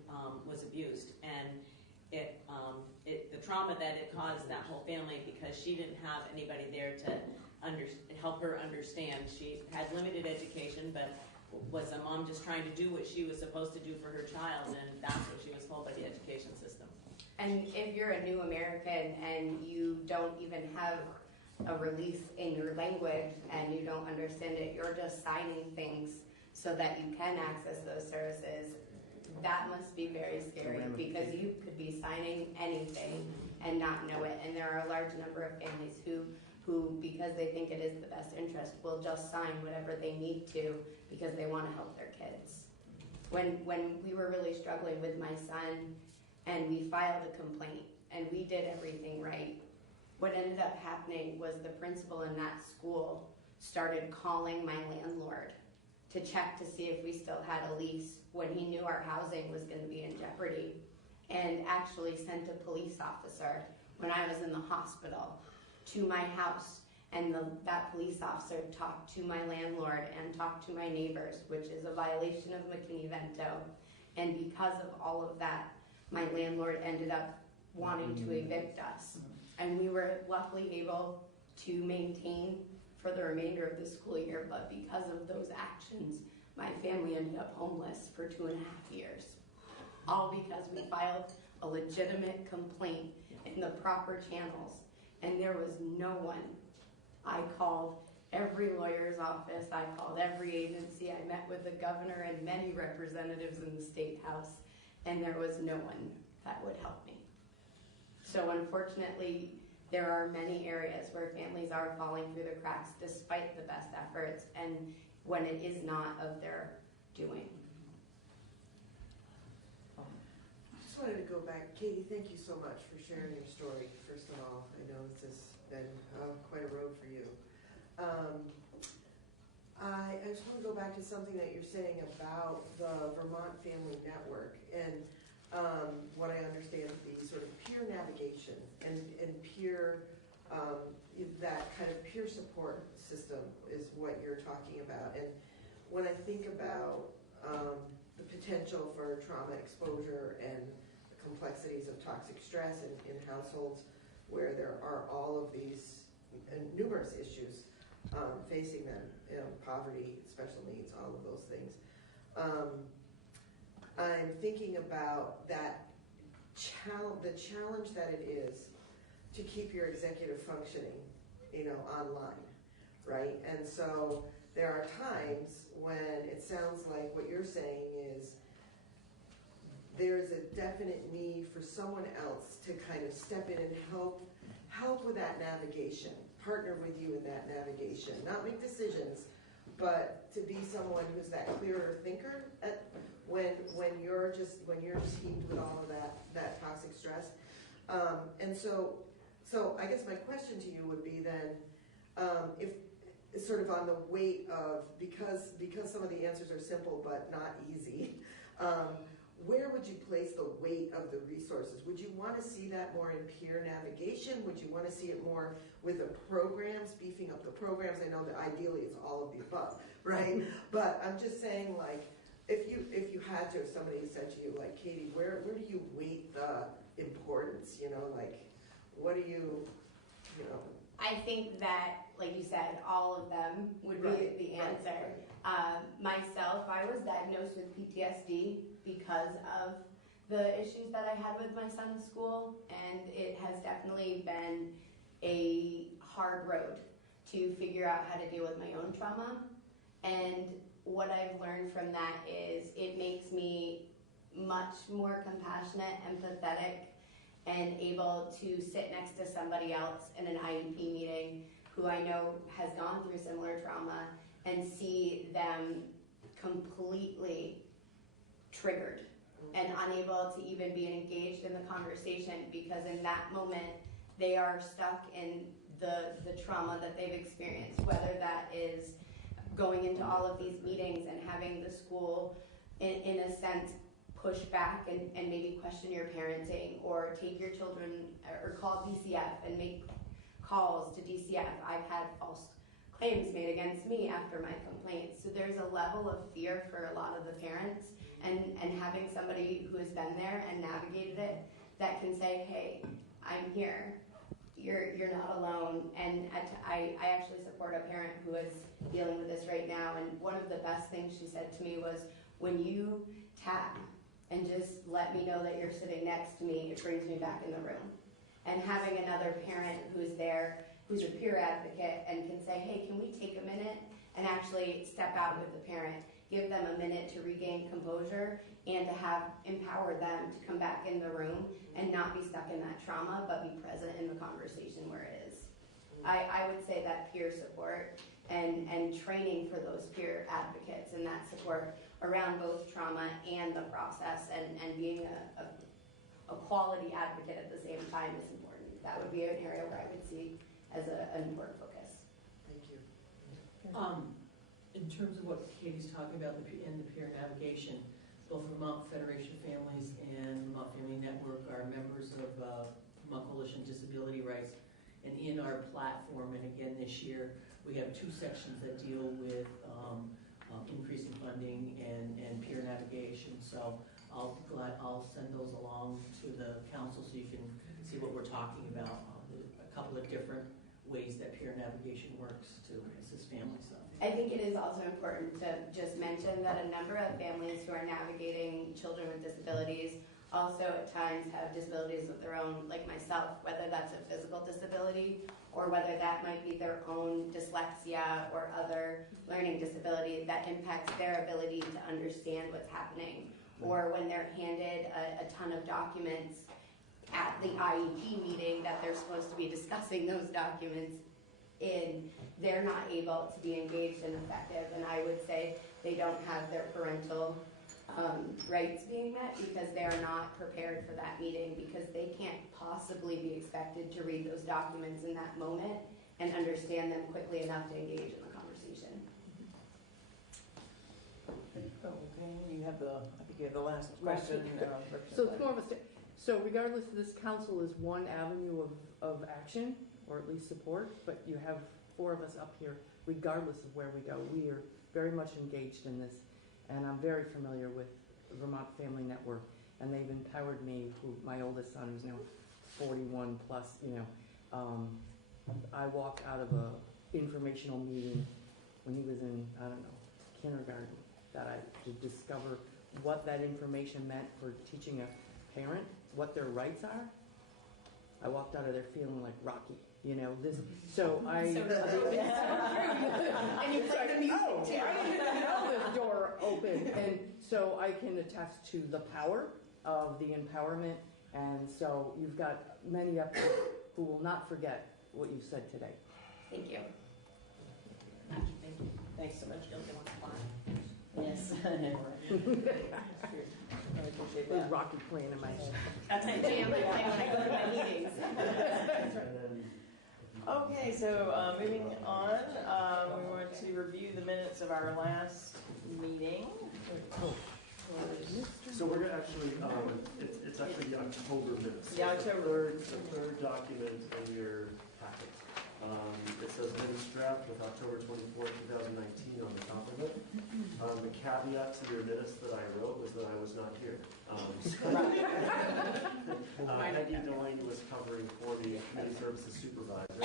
was abused, and the trauma that it caused that whole family, because she didn't have anybody there to help her understand. She had limited education, but was a mom just trying to do what she was supposed to do for her child, and that's what she was told by the education system. And if you're a new American and you don't even have a release in your language and you don't understand it, you're just signing things so that you can access those services, that must be very scary, because you could be signing anything and not know it. And there are a large number of families who, because they think it is the best interest, will just sign whatever they need to because they want to help their kids. When we were really struggling with my son and we filed a complaint and we did everything right, what ended up happening was the principal in that school started calling my landlord to check to see if we still had a lease when he knew our housing was going to be in jeopardy, and actually sent a police officer when I was in the hospital to my house, and that police officer talked to my landlord and talked to my neighbors, which is a violation of McKinney-Vento. And because of all of that, my landlord ended up wanting to evict us. And we were luckily able to maintain for the remainder of the school year, but because of those actions, my family ended up homeless for 2.5 years. All because we filed a legitimate complaint in the proper channels, and there was no one. I called every lawyer's office, I called every agency, I met with the governor and many representatives in the State House, and there was no one that would help me. So unfortunately, there are many areas where families are falling through the cracks despite the best efforts, and when it is not of their doing. I just wanted to go back. Katie, thank you so much for sharing your story, first of all. I know this has been quite a road for you. I just want to go back to something that you're saying about the Vermont Family Network, and what I understand to be sort of peer navigation and peer, that kind of peer support system is what you're talking about. And when I think about the potential for trauma exposure and the complexities of toxic stress in households where there are all of these numerous issues facing them, poverty, special needs, all of those things. I'm thinking about that the challenge that it is to keep your executive functioning, online, right? And so there are times when it sounds like what you're saying is there's a definite need for someone else to kind of step in and help with that navigation, partner with you in that navigation, not make decisions, but to be someone who's that clearer thinker when you're just heaped with all of that toxic stress. And so I guess my question to you would be then, if sort of on the weight of, because some of the answers are simple but not easy, where would you place the weight of the resources? Would you want to see that more in peer navigation? Would you want to see it more with the programs, beefing up the programs? I know that ideally it's all of the above, right? But I'm just saying, like, if you had to, if somebody said to you, like, Katie, where do you weight the importance? Like, what do you? I think that, like you said, all of them would be the answer. Myself, I was diagnosed with PTSD because of the issues that I had with my son in school, and it has definitely been a hard road to figure out how to deal with my own trauma. And what I've learned from that is it makes me much more compassionate, empathetic, and able to sit next to somebody else in an IEP meeting who I know has gone through similar trauma and see them completely triggered and unable to even be engaged in the conversation, because in that moment they are stuck in the trauma that they've experienced, whether that is going into all of these meetings and having the school in a sense push back and maybe question your parenting, or take your children or call DCF and make calls to DCF. I've had false claims made against me after my complaint. So there's a level of fear for a lot of the parents, and having somebody who has been there and navigated it that can say, hey, I'm here. You're not alone. And I actually support a parent who is dealing with this right now. And one of the best things she said to me was, when you tap and just let me know that you're sitting next to me, it brings me back in the room. And having another parent who's there, who's a peer advocate and can say, hey, can we take a minute and actually step out with the parent, give them a minute to regain composure and to have empower them to come back in the room and not be stuck in that trauma, but be present in the conversation where it is. I would say that peer support and training for those peer advocates and that support around both trauma and the process and being a quality advocate at the same time is important. That would be an area where I would see as an important focus. Thank you. In terms of what Katie's talking about in the peer navigation, both Vermont Federation of Families and Vermont Family Network are members of Vermont Coalition Disability Rights. And in our platform, and again this year, we have 2 sections that deal with increasing funding and peer navigation. So I'll send those along to the council so you can see what we're talking about, a couple of different ways that peer navigation works to assist families. So. I think it is also important to just mention that a number of families who are navigating children with disabilities also at times have disabilities of their own, like myself, whether that's a physical disability or whether that might be their own dyslexia or other learning disability that impacts their ability to understand what's happening. Or when they're handed a ton of documents at the IEP meeting that they're supposed to be discussing those documents in, they're not able to be engaged and effective. And I would say they don't have their parental rights being met because they are not prepared for that meeting, because they can't possibly be expected to read those documents in that moment and understand them quickly enough to engage in the conversation. Okay, you have I think you have the last question. So it's more of a, so regardless of this, council is one avenue of action, or at least support, but you have 4 of us up here, regardless of where we go. We are very much engaged in this, and I'm very familiar with Vermont Family Network, and they've empowered me, my oldest son, who's now 41 plus, I walked out of a informational meeting when he was in, I don't know, kindergarten, that I could discover what that information meant for teaching a parent what their rights are. I walked out of there feeling like Rocky, this. So I. And you played the music too. I didn't know this door opened, and so I can attest to the power of the empowerment. And so you've got many up there who will not forget what you said today. Thank you. Thank you. Thanks so much. Yes. I appreciate There's that. Rocky playing in my head. That's how you Jam I play when I go to my meetings. Okay, so moving on, we want to review the minutes of our last meeting. So we're gonna actually, it's actually the October minutes. The October. The third document in your packet. It says minutes draft with October 24th, 2019 on the top of it. The caveat to your minutes that I wrote was that I was not here. Peggy Delaney was covering for the committee services supervisor.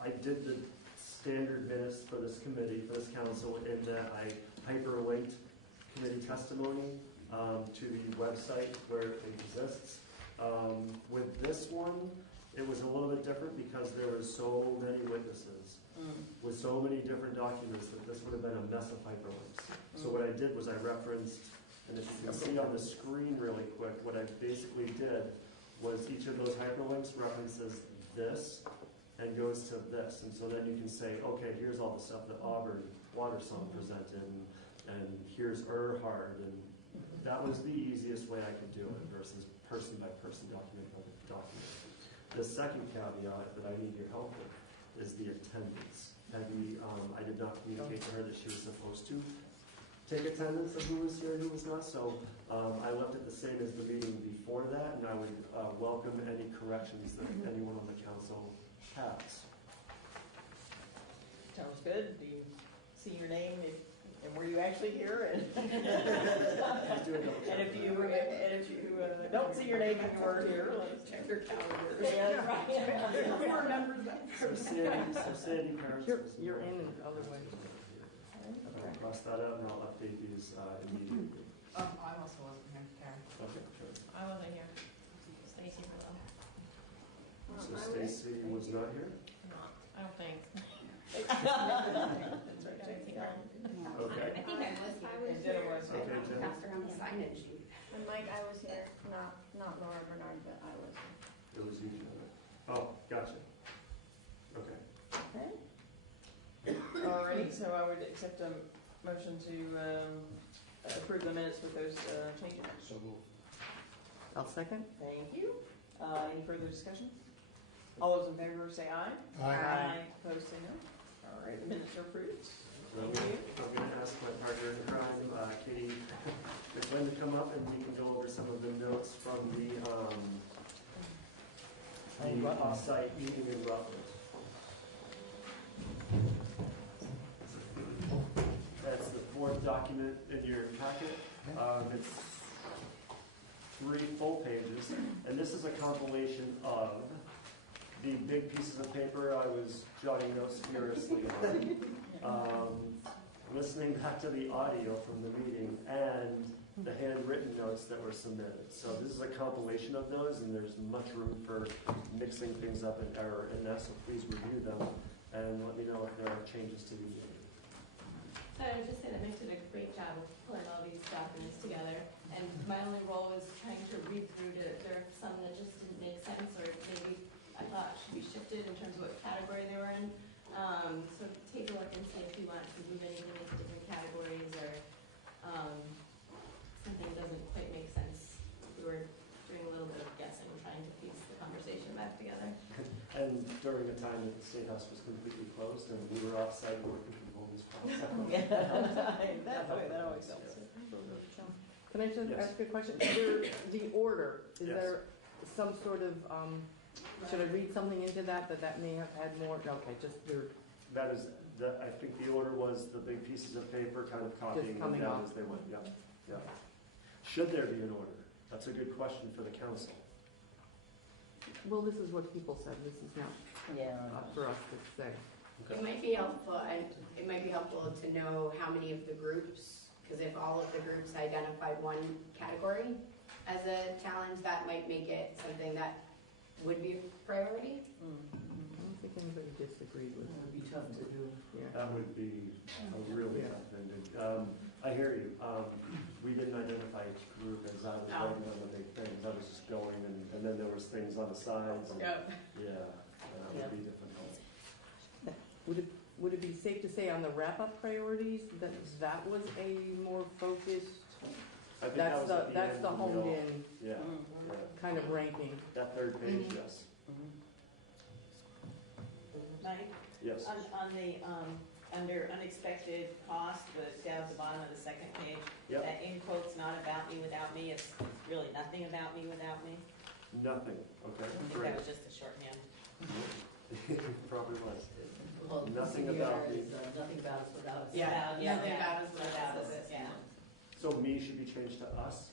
I did the standard minutes for this committee, for this council, in that I hyperlinked committee testimony to the website where it exists. With this one, it was a little bit different because there were so many witnesses with so many different documents that this would have been a mess of hyperlinks. So what I did was I referenced, and if you can see on the screen really quick, what I basically did was each of those hyperlinks references this and goes to this. And so then you can say, okay, here's all the stuff that Auburn Watersong presented, and here's Erhard, and that was the easiest way I could do it versus person by person, document by document. The second caveat that I need your help with is the attendance. Peggy, I did not communicate to her that she was supposed to take attendance of who was here and who was not, so I left it the same as the meeting before that, and I would welcome any corrections that anyone on the council has. Sounds good. Do you see your name and were you actually here? And if you don't see your name and you weren't here, let's check your calendar. Yeah, right. We remember that. So Sandy parents. You're in and otherwise. I'll cross that out and I'll update these immediately. I also wasn't here, Karen. Okay, sure. I wasn't here. Stacy for them. So Stacy was not here? I don't think. That's right. Okay. I think I was Jenna here. was here. Okay, Jenna. Passed around the signage. And Mike, I was here, not Laura Bernard, but I was here. It was you, Jenna. Oh, gotcha. Okay. Okay. Alrighty, so I would accept a motion to approve the minutes with those changes. So moved. I'll second. Thank you. Any further discussion? All those in favor say aye. Aye. Opposed say no. All right, the minutes are approved. I'm going to ask my partner in crime, Katie McLean, to come up and we can go over some of the notes from the off-site meeting in Rutland. That's the fourth document in your packet. It's 3 full pages, and this is a compilation of the big pieces of paper I was jotting notes furiously on, listening back to the audio from the meeting, and the handwritten notes that were submitted. So this is a compilation of those, and there's much room for mixing things up and error in that, so please review them and let me know if there are changes to be made. So I would just say that Nick did a great job of pulling all these documents together, and my only role was trying to read through there are some that just didn't make sense, or maybe I thought should be shifted in terms of what category they were in. So take a look and see if you want to move anything into different categories, or something doesn't quite make sense. We were doing a little bit of guessing, trying to piece the conversation back together. And during a time that the State House was completely closed and we were offsite working from home as well. That always helps. Can I just Yes. ask a question? The order, is Yes. there some sort of, should I read something into that may have had more? Okay, just your, That is, I think the order was the big pieces of paper kind of copying them coming down off. as they went. Yep, yep. Should there be an order? That's a good question for the council. well, this is what people said, this is not up for us to say. It might be helpful, to know how many of the groups, because if all of the groups identified one category as a challenge, that might make it something that would be a priority. I don't think anybody disagreed with It would be tough to do. Yeah. That would be a really tough thing to do. I hear you. We didn't identify each group as I was writing on the big things. I was just going, and then there was things on the sides. And, Yep. Yeah, that would be difficult. Would it be safe to say on the wrap-up priorities that that was a more focused, I think that was at that's end the when we honed all- in Yeah, yeah. kind of ranking? That third page, yes. Mike? Yes. On the, under unexpected cost, down at the bottom of the second page, Yep. that in quotes, not about me, without me, it's really nothing about me, without me. Nothing, okay, I think great. that was just a shorthand. Probably was. Well, Nothing the about CBR me. is, nothing about us without us. Nothing about us without us, yeah. So me should be changed to us?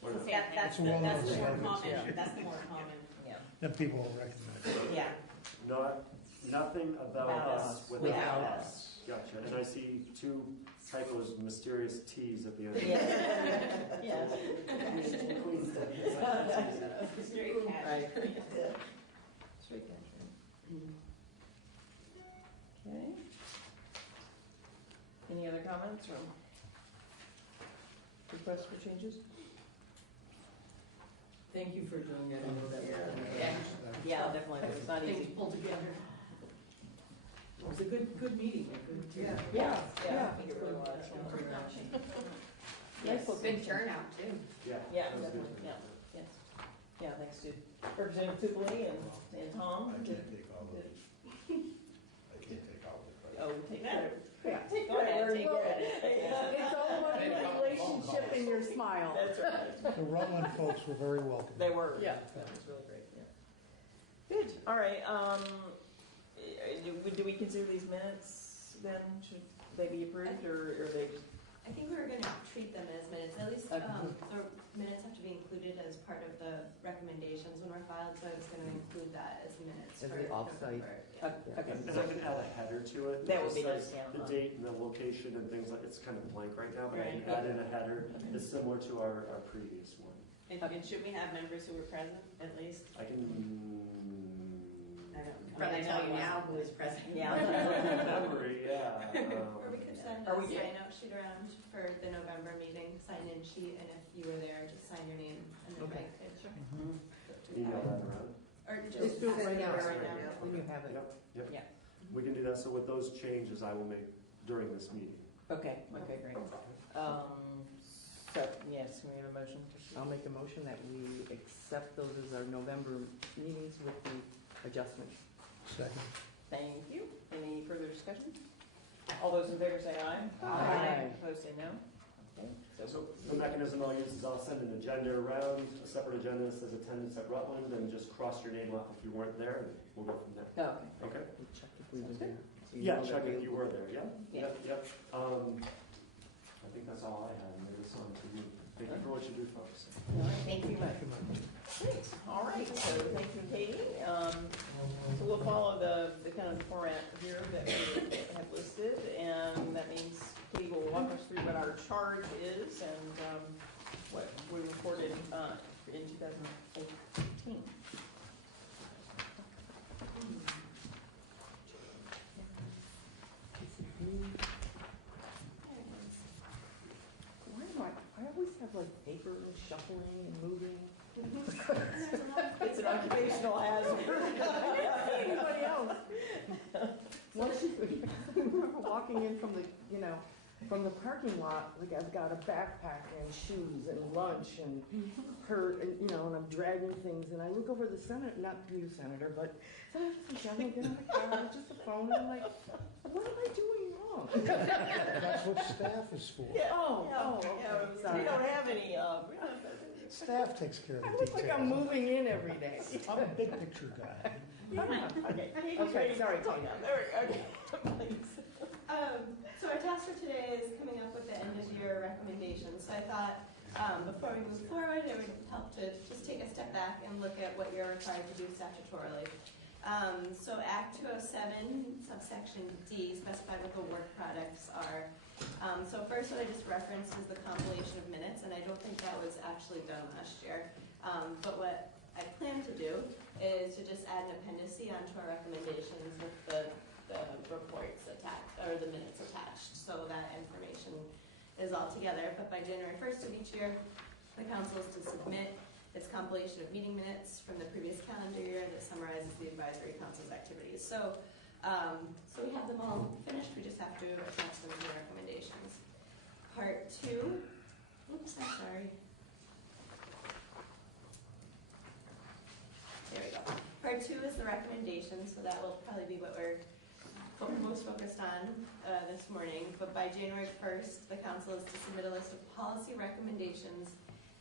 Or not? That's the It's a more well-known common, sentence, that's the more common, Then people will recognize it. yeah. Nothing about us without Without us. Gotcha. And I see 2 typos, mysterious T's at the end. Yes. Queen's T. Straight catch. Right. Straight catch. Okay. Any other comments or requests for changes? Thank you for doing that. I know that was Yeah, definitely. It's not things easy. pulled together. It was a good meeting, a good. Yeah. Yeah. I think it really was. Yes, good turnout too. Yeah. Yeah, that was good. definitely, yeah, yes. Yeah, thanks to Representative Tupley and Tom. I can't take all of it. I can't take all of it. Oh, take credit. Yeah, take Go ahead, credit. take credit. It's all about your relationship and your smile. That's right. The Rutland folks were very welcome. They were. Yeah. That was really great, yeah. Good, all right, do we consider these minutes then? Should they be approved or are they? I think we were gonna treat them as minutes, at least, the minutes have to be included as part of the recommendations when we're filed, so I was gonna include that as minutes As for the offsite. November. Yeah. Okay. And I can add a header to it. That would be says nice, yeah. The date and the location and things like, it's kind of blank right now, but I can Right. add in a header. It's similar to our previous one. And should we have members who were present, at least? I can. I don't. Probably tell you now who is present. Yeah. Memory, yeah. Or we could send Are a we good? sign out sheet around for the November meeting, sign-in sheet, and if you were there, just sign your name and then Okay. write it. Email that around. Or Just just do it send right it now, right now. when you have it. Yep. Yeah. We can do that. So with those changes, I will make during this meeting. Okay, great. So, yes, we have a motion. I'll make a motion that we accept those as our November meetings with the adjustment. Second. Thank you. Any further discussion? All those in favor say aye. Aye. Opposed say no. Okay. So the mechanism I'll use is I'll send an agenda around, a separate agenda that says attendance at Rutland, and just cross your name off if you weren't there, and we'll go from there. Oh, okay. Okay? We check if we were there. So you Yeah, know check that if we- you were there, yeah? Yeah. Yep. I think that's all I had, and maybe it's on to you. Thank you for what you do, folks. All right, thank you much. Great, all right, so thank you, Katie. So we'll follow the kind of format here that we have listed, and that means Katie will walk us through what our charge is and what we reported in 2018. I always have like paper and shuffling and moving. It's an occupational hazard. Anybody else? Once you, I remember walking in from from the parking lot, like I've got a backpack and shoes and lunch and and I'm dragging things, and I look over the senator, not you, Senator, but some gentleman get on the car, just a phone, and I'm like, what am I doing wrong? That's what staff is for. Yeah, sorry. we don't have any, Staff takes care of the I details. look like I'm moving in every day. I'm a big picture guy. Okay, sorry, Tina. There we go. Please. So our task for today is coming up with the end of year recommendations. So I thought before we move forward, it would help to just take a step back and look at what you're required to do statutorily. So Act 207, subsection D, specify what the work products are. So first what I just referenced is the compilation of minutes, and I don't think that was actually done last year. But what I plan to do is to just add an appendice onto our recommendations with the reports attached, or the minutes attached, so that information is all together. But by January 1st of each year, the council is to submit its compilation of meeting minutes from the previous calendar year that summarizes the advisory council's activities. So we have them all finished, we just have to attach them to the recommendations. Part 2, oops, I'm sorry. There we go. Part 2 is the recommendation, so that will probably be what we're most focused on this morning. But by January 1st, the council is to submit a list of policy recommendations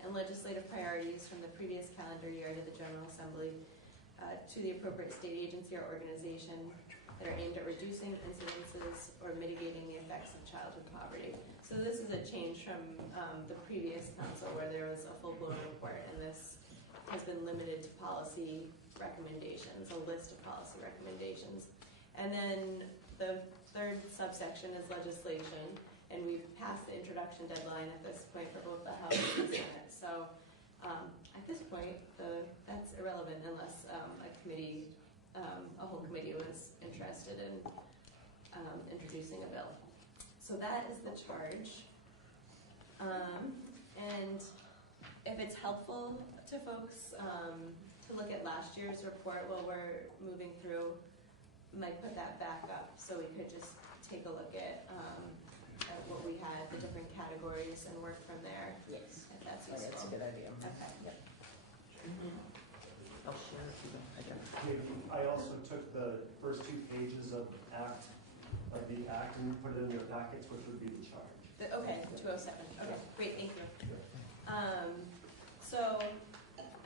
and legislative priorities from the previous calendar year to the General Assembly to the appropriate state agency or organization that are aimed at reducing incidences or mitigating the effects of childhood poverty. So this is a change from the previous council where there was a full-blown report, and this has been limited to policy recommendations, a list of policy recommendations. And then the third subsection is legislation, and we've passed the introduction deadline at this point for both the House and the Senate. So at this point, that's irrelevant unless a whole committee was interested in introducing a bill. So that is the charge. And if it's helpful to folks to look at last year's report while we're moving through, might put that back up so we could just take a look at what we had, the different categories, and work from there. Yes. If that's Oh, useful. that's a good idea. Okay. Yep. I'll share it with them. I also took the first 2 pages of the act and put it in your packets, which would be the charge. Okay, 207. Okay, great, thank you. So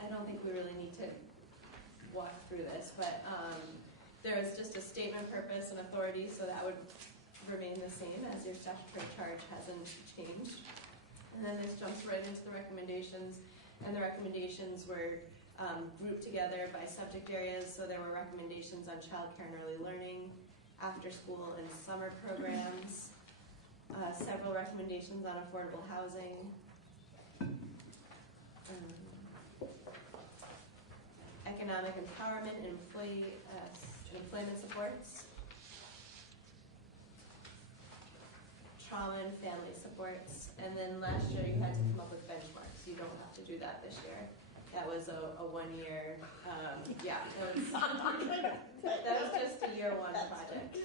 I don't think we really need to walk through this, but there is just a statement, purpose, and authority, so that would remain the same as your statutory charge hasn't changed. And then this jumps right into the recommendations, and the recommendations were grouped together by subject areas. So there were recommendations on childcare and early learning, after school and summer programs, several recommendations on affordable housing, economic empowerment and employment supports, trauma and family supports, and then last year you had to come up with benchmarks. You don't have to do that this year. That was a 1 year, that was just a year one project.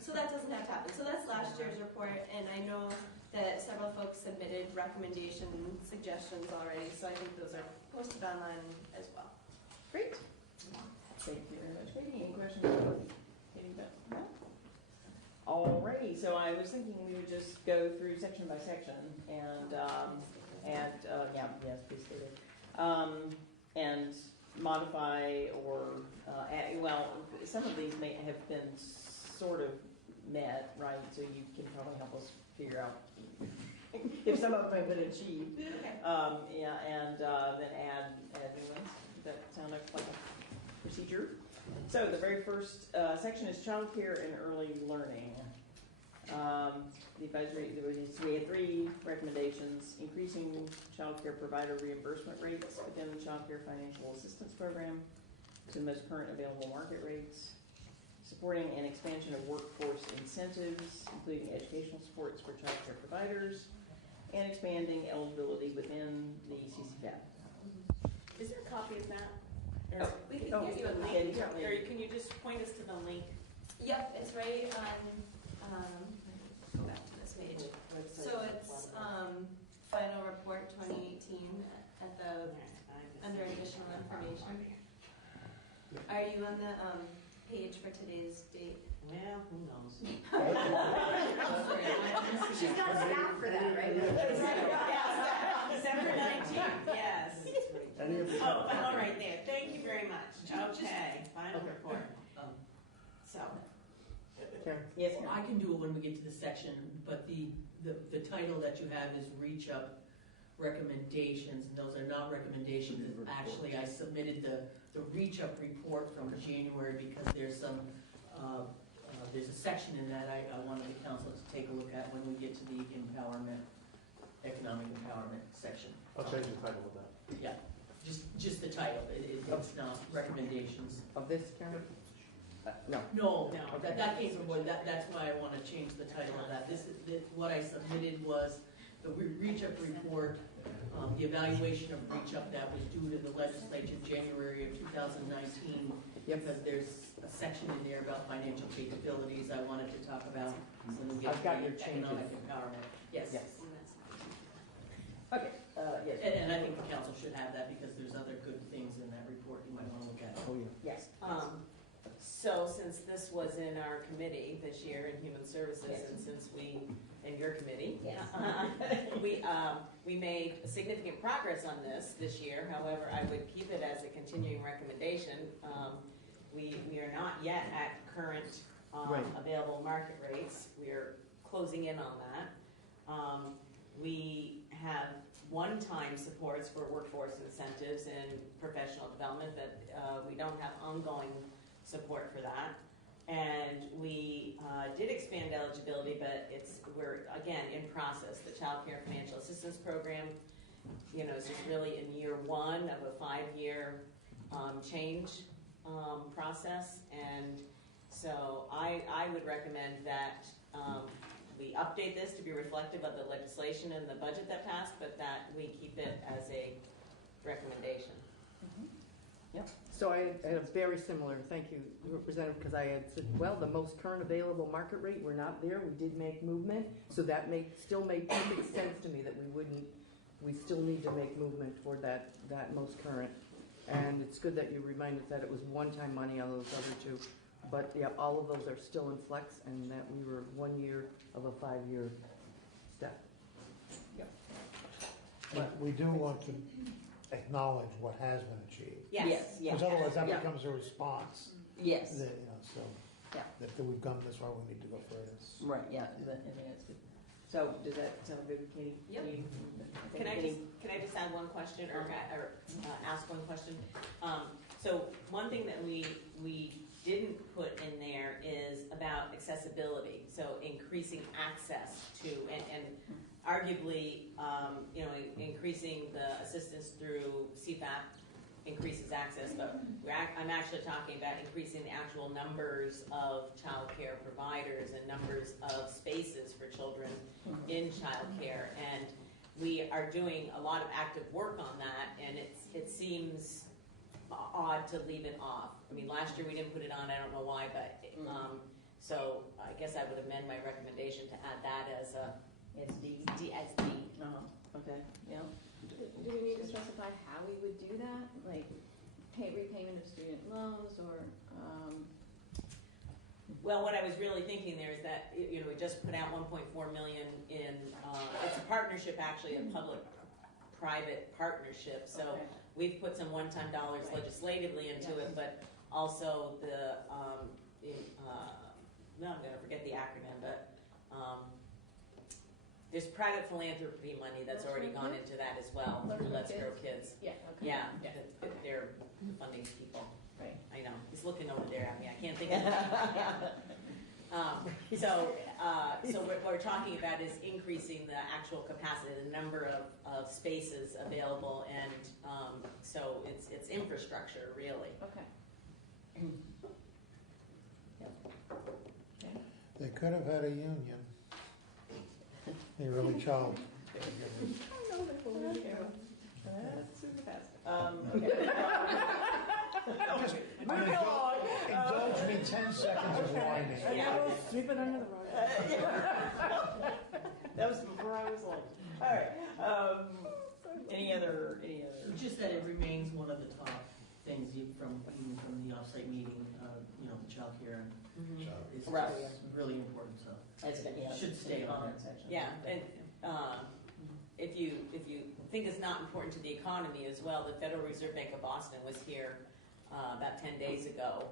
So that doesn't have to happen. So that's last year's report, and I know that several folks submitted recommendation suggestions already, so I think those are posted online as well. Great. Thank you very much, Katie. Any questions? No? Alrighty, so I was thinking we would just go through section by section and yes, please do it. And modify or, some of these may have been sort of met, right? So you can probably help us figure out if some of them have been achieved. Okay. And then add new ones. That sound like a procedure. So the very first section is childcare and early learning. The advisory, we had 3 recommendations: increasing childcare provider reimbursement rates within the childcare financial assistance program to the most current available market rates, supporting an expansion of workforce incentives, including educational supports for childcare providers, and expanding eligibility within the CCFAP. Is there a copy of that? Or We can get get you a link, yeah, or can you just point us to the link? Yep, it's right on, go back to this page. So it's final report 2018 at the, under additional information. Are you on the page for today's date? Well, who knows? She's got staff for that, right? December 19th, yes. Oh, all right there. Thank you very much. Okay, final report. So. Yes, I can do it when we get to the section, but the title that you have is Reach Up Recommendations, and those are not recommendations. Actually, I submitted the Reach Up report from January because there's some there's a section in that I wanted the council to take a look at when we get to the economic empowerment section. I'll change the title of that. Yeah, just the title. It's not recommendations. Of this, Karen? No. No, that came from, that's why I want to change the title of that. What I submitted was the Reach Up report, the evaluation of Reach Up that was due to the legislature January of 2019. Because there's a section in there about financial capabilities I wanted to talk about when we get I've got to your the changes. economic empowerment. Yes. Yes. Okay, yes, and I think the council should have that because there's other good things in that report you might want to look at. Oh, yeah. Yes. So since this was in our committee this year in Human Services, and since in your committee, we made significant progress on this year. However, I would keep it as a continuing recommendation. We are not yet at current available market rates. We are closing in on that. We have one-time supports for workforce incentives and professional development, but we don't have ongoing support for that. And we did expand eligibility, but we're again in process. The Child Care Financial Assistance Program, is just really in year 1 of a 5-year change process. And so I would recommend that we update this to be reflective of the legislation and the budget that passed, but that we keep it as a recommendation. Mm-hmm. Yep. So I had a very similar, thank you, Representative, because I had said, well, the most current available market rate, we're not there. We did make movement. So that still made perfect sense to me that we still need to make movement toward that most current. And it's good that you reminded that it was one-time money on those other 2. But yeah, all of those are still in flex, and that we were 1 year of a 5-year step. Yep. But we do want to acknowledge what has been achieved. Yes. Because otherwise that becomes a response. Yes. So. Yeah. If we've gone this far, we need to go further. Right, yeah, I mean, it's good. So, does that sound good, Katie? Yep. Do you- Can I just add one question or ask one question? So one thing that we didn't put in there is about accessibility. So increasing access to, and arguably, increasing the assistance through CFAP increases access, but I'm actually talking about increasing the actual numbers of child care providers and numbers of spaces for children in child care. And we are doing a lot of active work on that, and it seems odd to leave it off. I mean, last year we didn't put it on, I don't know why, but so I guess I would amend my recommendation to add that as a SD. Okay, yeah. Do we need to specify how we would do that? Like repayment of student loans or, Well, what I was really thinking there is that, we just put out 1.4 million in, it's a partnership, actually, a public-private partnership. So Okay. we've put some one-time dollars legislatively into it, but also the, no, I'm gonna forget the acronym, but, there's private philanthropy money that's already gone into that as well, through Let's Grow Kids. Yeah, okay. Yeah, they're funding people. Right. I know, he's looking over there at me, I can't think of it. So what we're talking about is increasing the actual capacity, the number of spaces available, and so it's infrastructure, really. Okay. They could have had a union. They really child. I know that we'll leave it. That's super fast. Okay. Just Moving along. Indulge me 10 seconds of whining. Yeah. Sweep it under the rug. That was before I was old. All right. Any other? Just that it remains one of the top things even from the offsite meeting, the childcare. It's Right. really important, so That's good, yeah. should stay on Comment there. section. Yeah, and if you think it's not important to the economy as well, the Federal Reserve Bank of Boston was here about 10 days ago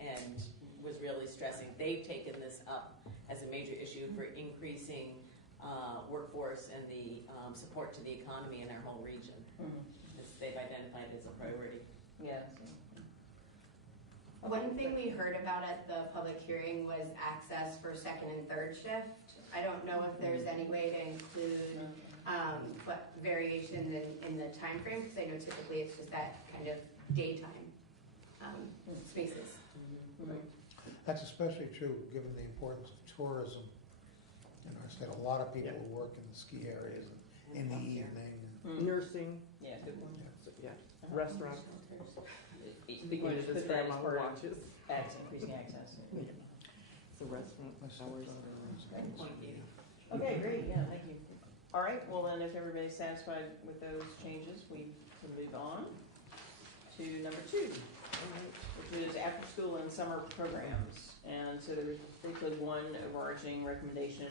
and was really stressing they've taken this up as a major issue for increasing workforce and the support to the economy in our whole region. As they've identified it as a priority. Yes. One thing we heard about at the public hearing was access for second and third shift. I don't know if there's any way to include variation in the time frame, because I know typically it's just that kind of daytime spaces. That's especially true given the importance of tourism in our state. A lot of people who work in the ski areas in the evening. Nursing. Yeah, good one. Yeah. Restaurant. Speaking of the this, that is part of watches. increasing access. The restaurant hours. Good point, Katie. Okay, great, yeah, thank you. All right, well then, if everybody's satisfied with those changes, we can move on to number 2, which is after-school and summer programs. And so there was basically one overarching recommendation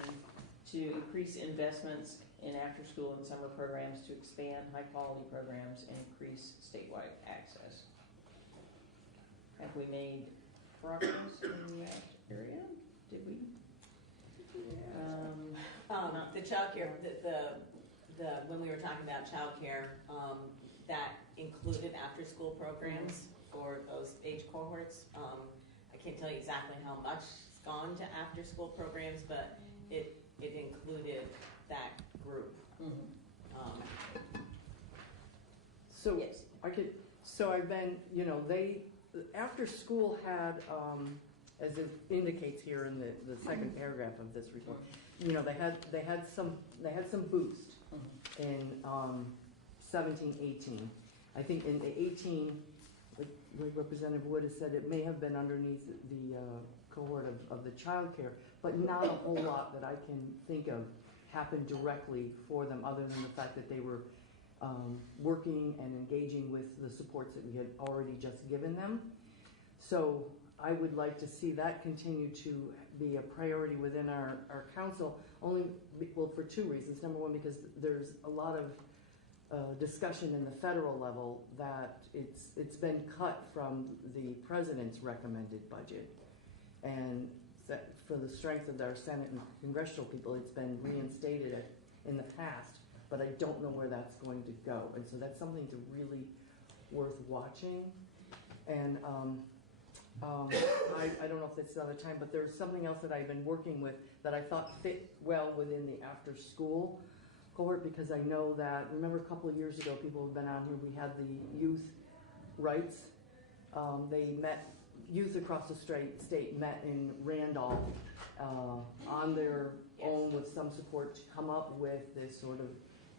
to increase investments in after-school and summer programs to expand high-quality programs and increase statewide access. Have we made progress in that area? Did we? The childcare, when we were talking about childcare, that included after-school programs for those age cohorts. I can't tell you exactly how much has gone to after-school programs, but it included that group. So Yes. I've been, after school had, as it indicates here in the second paragraph of this report, they had some boost in 17, 18. I think in 18, like Representative Wood has said, it may have been underneath the cohort of the child care, but not a whole lot that I can think of happened directly for them, other than the fact that they were working and engaging with the supports that we had already just given them. So I would like to see that continue to be a priority within our council, for 2 reasons. Number one, because there's a lot of discussion in the federal level that it's been cut from the president's recommended budget. And for the strength of our Senate and congressional people, it's been reinstated in the past, but I don't know where that's going to go. And so that's something to really worth watching. And I don't know if it's another time, but there's something else that I've been working with that I thought fit well within the after-school cohort, because I know that, remember a couple of years ago, people have been on here, we had the youth rights. They met, youth across the state met in Randolph on their own with some support to come up with this sort of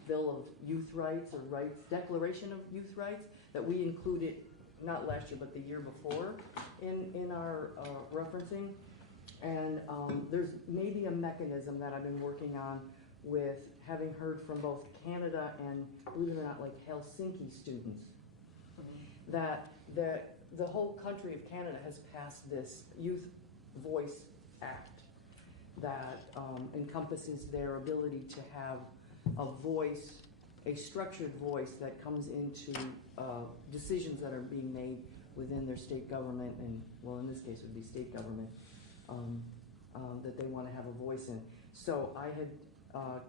Bill of Youth Rights or rights, Declaration of Youth Rights that we included not last year but the year before in our referencing. And there's maybe a mechanism that I've been working on with having heard from both Canada and, believe it or not, like Helsinki students, that the whole country of Canada has passed this Youth Voice Act that encompasses their ability to have a voice, a structured voice that comes into decisions that are being made within their state government, and, well, in this case it would be state government, that they want to have a voice in. So I had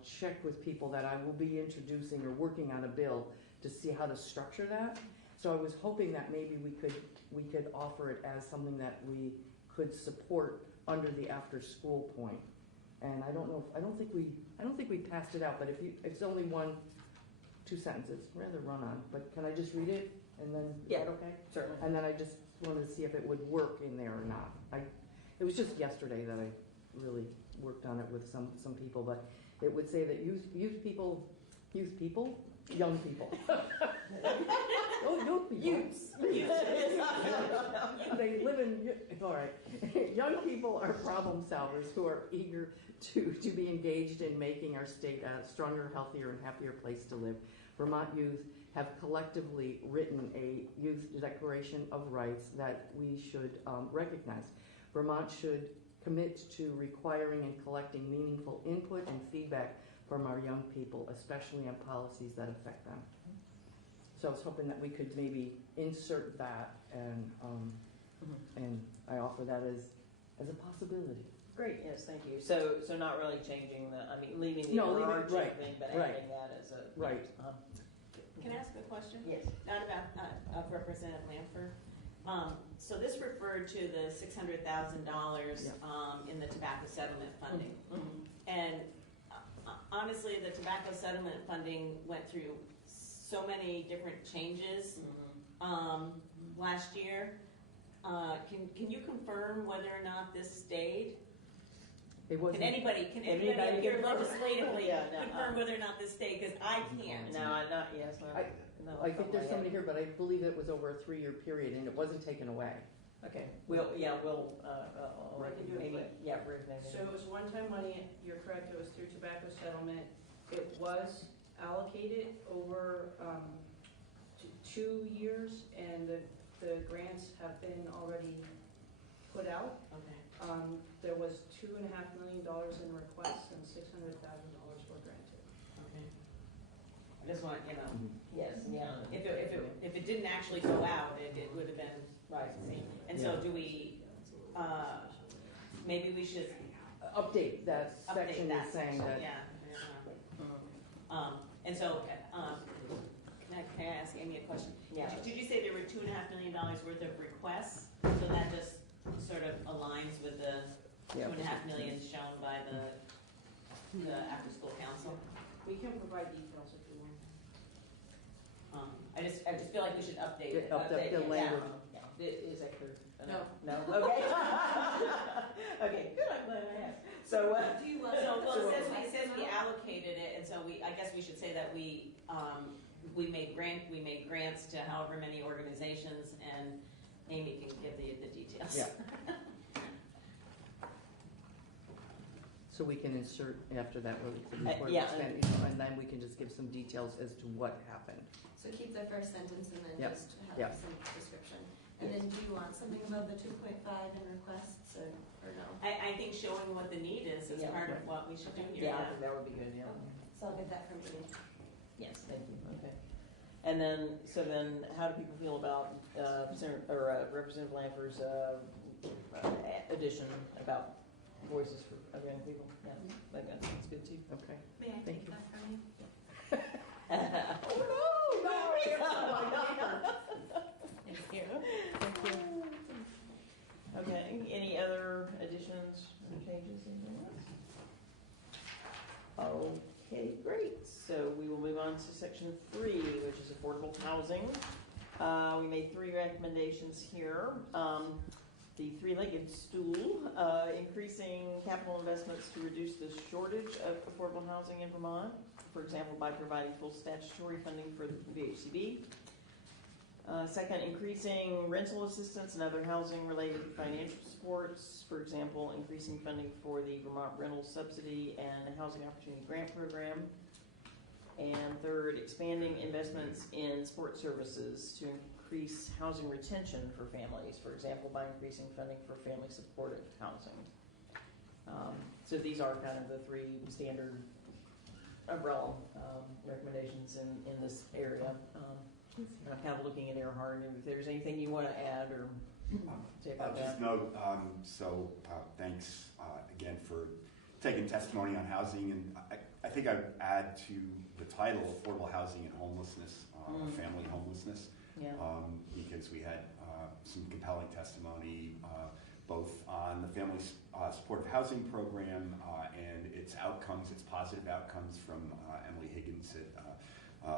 checked with people that I will be introducing or working on a bill to see how to structure that. So I was hoping that maybe we could offer it as something that we could support under the after-school point. And I don't know. I don't think we passed it out. But if it's only 2 sentences, rather run on. But can I just read it and then? Yeah. Is that okay? Certainly. And then I just wanted to see if it would work in there or not. It was just yesterday that I really worked on it with some people. But it would say that young people. Oh, young people. Youths. They live in, all right. Young people are problem solvers who are eager to be engaged in making our state a stronger, healthier, and happier place to live. Vermont youth have collectively written a Youth Declaration of Rights that we should recognize. Vermont should commit to requiring and collecting meaningful input and feedback from our young people, especially on policies that affect them. So I was hoping that we could maybe insert that, and I offer that as a possibility. Great, yes, thank you. So not really changing leaving the No, overarching right, thing, but right. adding that as a. Right. Can I ask a question? Yes. Not about of Representative Lanford. So this referred to the $600,000 in the tobacco settlement funding. Mm-hmm. And honestly, the tobacco settlement funding went through so many different changes last year. Can you confirm whether or not this stayed? Can anybody up here legislatively confirm whether or not this stayed? Because I can't. No, not yes. I think there's somebody here, but I believe it was over a 3-year period, and it wasn't taken away. Okay. We'll I can do it maybe, quick. yeah, Ruth, maybe. So it was one-time money, you're correct, it was through tobacco settlement. It was allocated over 2 years, and the grants have been already put out. Okay. There was $2.5 million in requests and $600,000 were granted. Okay. I just want, Yes, yeah. if it didn't actually go out, it would have been right. And so do we? Maybe we should update that section. That saying section, that. yeah. And so, can I ask Amy a question? Yeah. Did you say there were $2.5 million worth of requests? So that just sort of aligns with the $2.5 million shown by the after-school council? We can provide details if you want. I just feel like we should update it. Update the language. Yeah. Is that clear? No. Okay. Okay. Good. I'm glad I asked. So, it says we allocated it, and so I guess we should say that we made grants to however many organizations, and Amy can give the details. Yeah. So we can insert after that report, and then we can just give some details as to what happened. So keep the first sentence and then Yep. just have Yep. some description. And then do you want something about the 2.5 in requests or no? I think showing what the need is part of what we should do here. yeah, I think that would be good. Yeah. So I'll get that from you. Yes. Thank you. Okay. And then, so then, how do people feel about Representative Lanford's addition about voices for young people? Yeah, that's good too. Okay. May I Thank take you. that from you? Oh no! Thank you. Thank you. Okay, any other additions or changes? Okay, great. So we will move on to section 3, which is affordable housing. We made 3 recommendations here. The 3-legged stool, increasing capital investments to reduce the shortage of affordable housing in Vermont, for example, by providing full statutory funding for the VHCB. Second, increasing rental assistance and other housing-related financial supports, for example, increasing funding for the Vermont Rental Subsidy and Housing Opportunity Grant Program. And third, expanding investments in support services to increase housing retention for families, for example, by increasing funding for family supportive housing. So these are kind of the 3 standard umbrella recommendations in this area. I'm kind of looking at Earhart, and if there's anything you want to add or say about that. Just note, thanks again for taking testimony on housing, and I think I would add to the title, Affordable Housing and Homelessness, Family Homelessness, because we had some compelling testimony both on the Family Supportive Housing Program and its outcomes, its positive outcomes from Emily Higgins at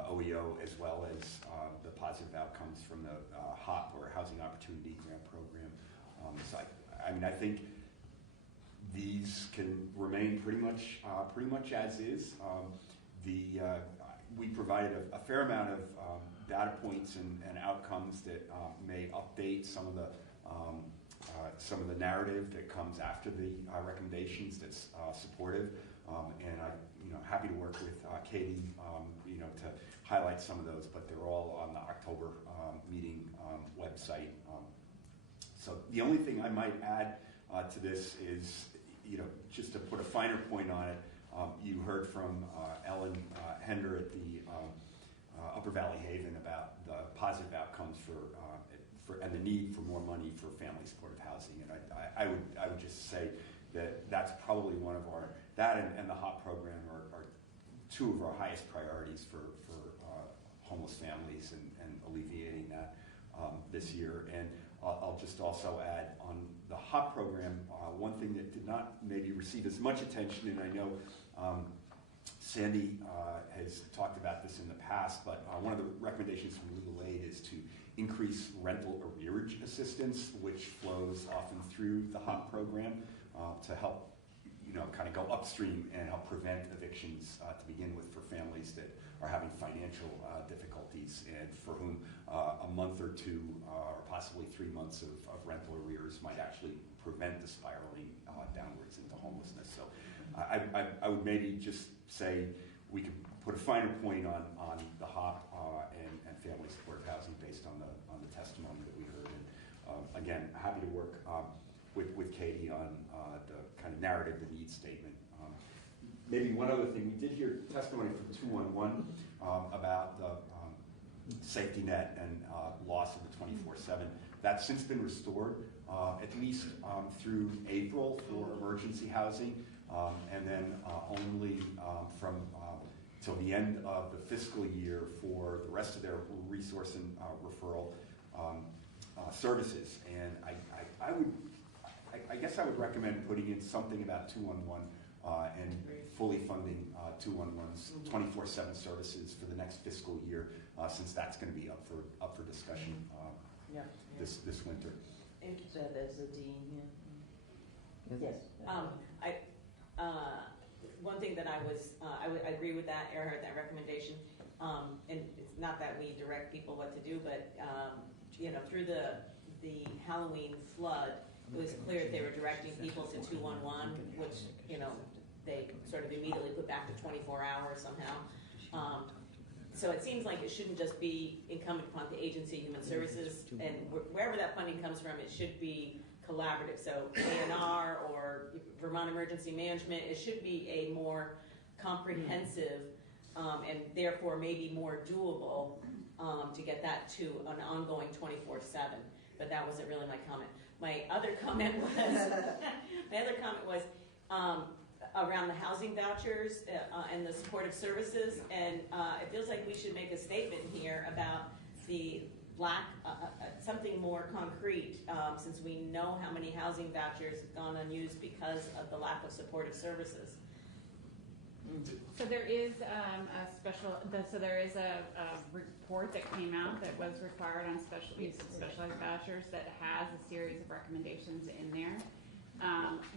OEO, as well as the positive outcomes from the HOP, or Housing Opportunity Grant Program. So I mean, I think these can remain pretty much as is. We provided a fair amount of data points and outcomes that may update some of the narrative that comes after the recommendations that's supportive. And I'm happy to work with Katie to highlight some of those, but they're all on the October meeting website. So the only thing I might add to this is, just to put a finer point on it, you heard from Ellen Hender at the Upper Valley Haven about the positive outcomes for and the need for more money for family supportive housing, and I would just say that that's probably one of our, that and the HOP program are 2 of our highest priorities for homeless families and alleviating that this year. And I'll just also add on the HOP program, one thing that did not maybe receive as much attention, and I know Sandy has talked about this in the past, but one of the recommendations from legal aid is to increase rental arrearage assistance, which flows often through the HOP program to help kind of go upstream and help prevent evictions to begin with for families that are having financial difficulties and for whom a month or 2 or possibly 3 months of rental arrears might actually prevent the spiraling downwards into homelessness. So I would maybe just say we could put a finer point on the HOP and family supportive housing based on the testimony that we heard. And again, happy to work with Katie on the kind of narrative, the needs statement. Maybe one other thing, we did hear testimony from 211 about the safety net and loss of the 24/7. That's since been restored, at least through April for emergency housing, and then only from till the end of the fiscal year for the rest of their resource and referral services. And I guess I would recommend putting in something about 211 and fully funding 211's 24/7 services for the next fiscal year, since that's going to be up for discussion this winter. That as a dean, Yes. One thing that I agree with that, Earhart, that recommendation, and it's not that we direct people what to do, but through the Halloween flood, it was clear that they were directing people to 211, which they sort of immediately put back to 24 hours somehow. So it seems like it shouldn't just be incumbent upon the agency, Human Services, and wherever that funding comes from, it should be collaborative. So A&R or Vermont Emergency Management, it should be a more comprehensive and therefore maybe more doable to get that to an ongoing 24/7. But that wasn't really my comment. My other comment was, around the housing vouchers and the supportive services, and it feels like we should make a statement here about the lack, something more concrete, since we know how many housing vouchers have gone unused because of the lack of supportive services. So there is there is a report that came out that was required on specialized vouchers that has a series of recommendations in there.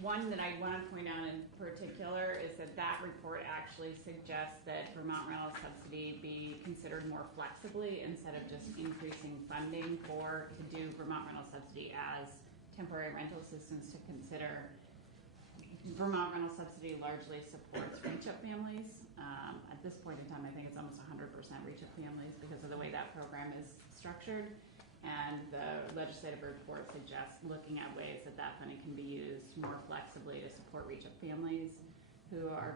One that I want to point out in particular is that report actually suggests that Vermont rental subsidy be considered more flexibly instead of just increasing funding to do Vermont rental subsidy as temporary rental assistance, to consider Vermont rental subsidy largely supports reach-up families. At this point in time, I think it's almost 100% reach-up families because of the way that program is structured. And the legislative report suggests looking at ways that funding can be used more flexibly to support reach-up families who are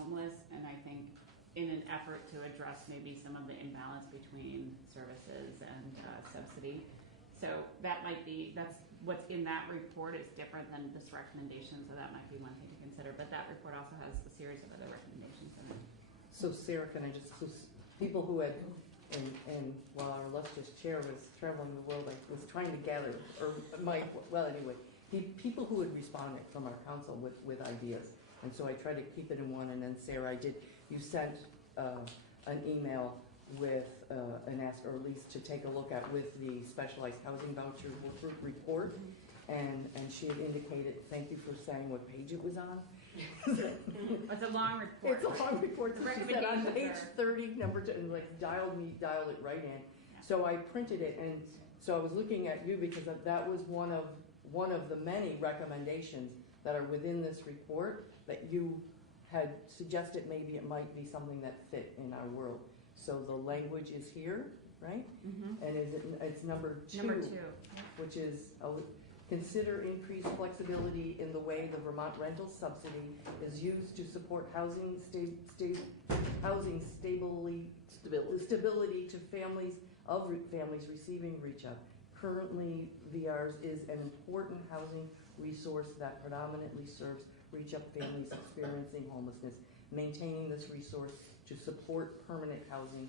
homeless. And I think in an effort to address maybe some of the imbalance between services and subsidy. So that's what's in that report is different than this recommendation. So that might be one thing to consider. But that report also has a series of other recommendations in it. So Sarah, can I just, people who had, and while our illustrious chair was traveling the world, I was trying to gather, people who had responded from our council with ideas. And so I tried to keep it in one, and then Sarah, you sent an email with an ask, or at least to take a look at with the specialized housing voucher report. And she had indicated, thank you for saying what page it was on. It's a long report. It's a long report. So she said on page 30, number 2, and dialed it right in. Yeah. So I printed it, and so I was looking at you because that was one of the many recommendations that are within this report that you had suggested maybe it might be something that fit in our world. So the language is here, right? Mm-hmm. And it's number 2. Number 2. Which is consider increased flexibility in the way the Vermont rental subsidy is used to support housing stability to families receiving reach-up. Currently, VRs is an important housing resource that predominantly serves reach-up families experiencing homelessness. Maintaining this resource to support permanent housing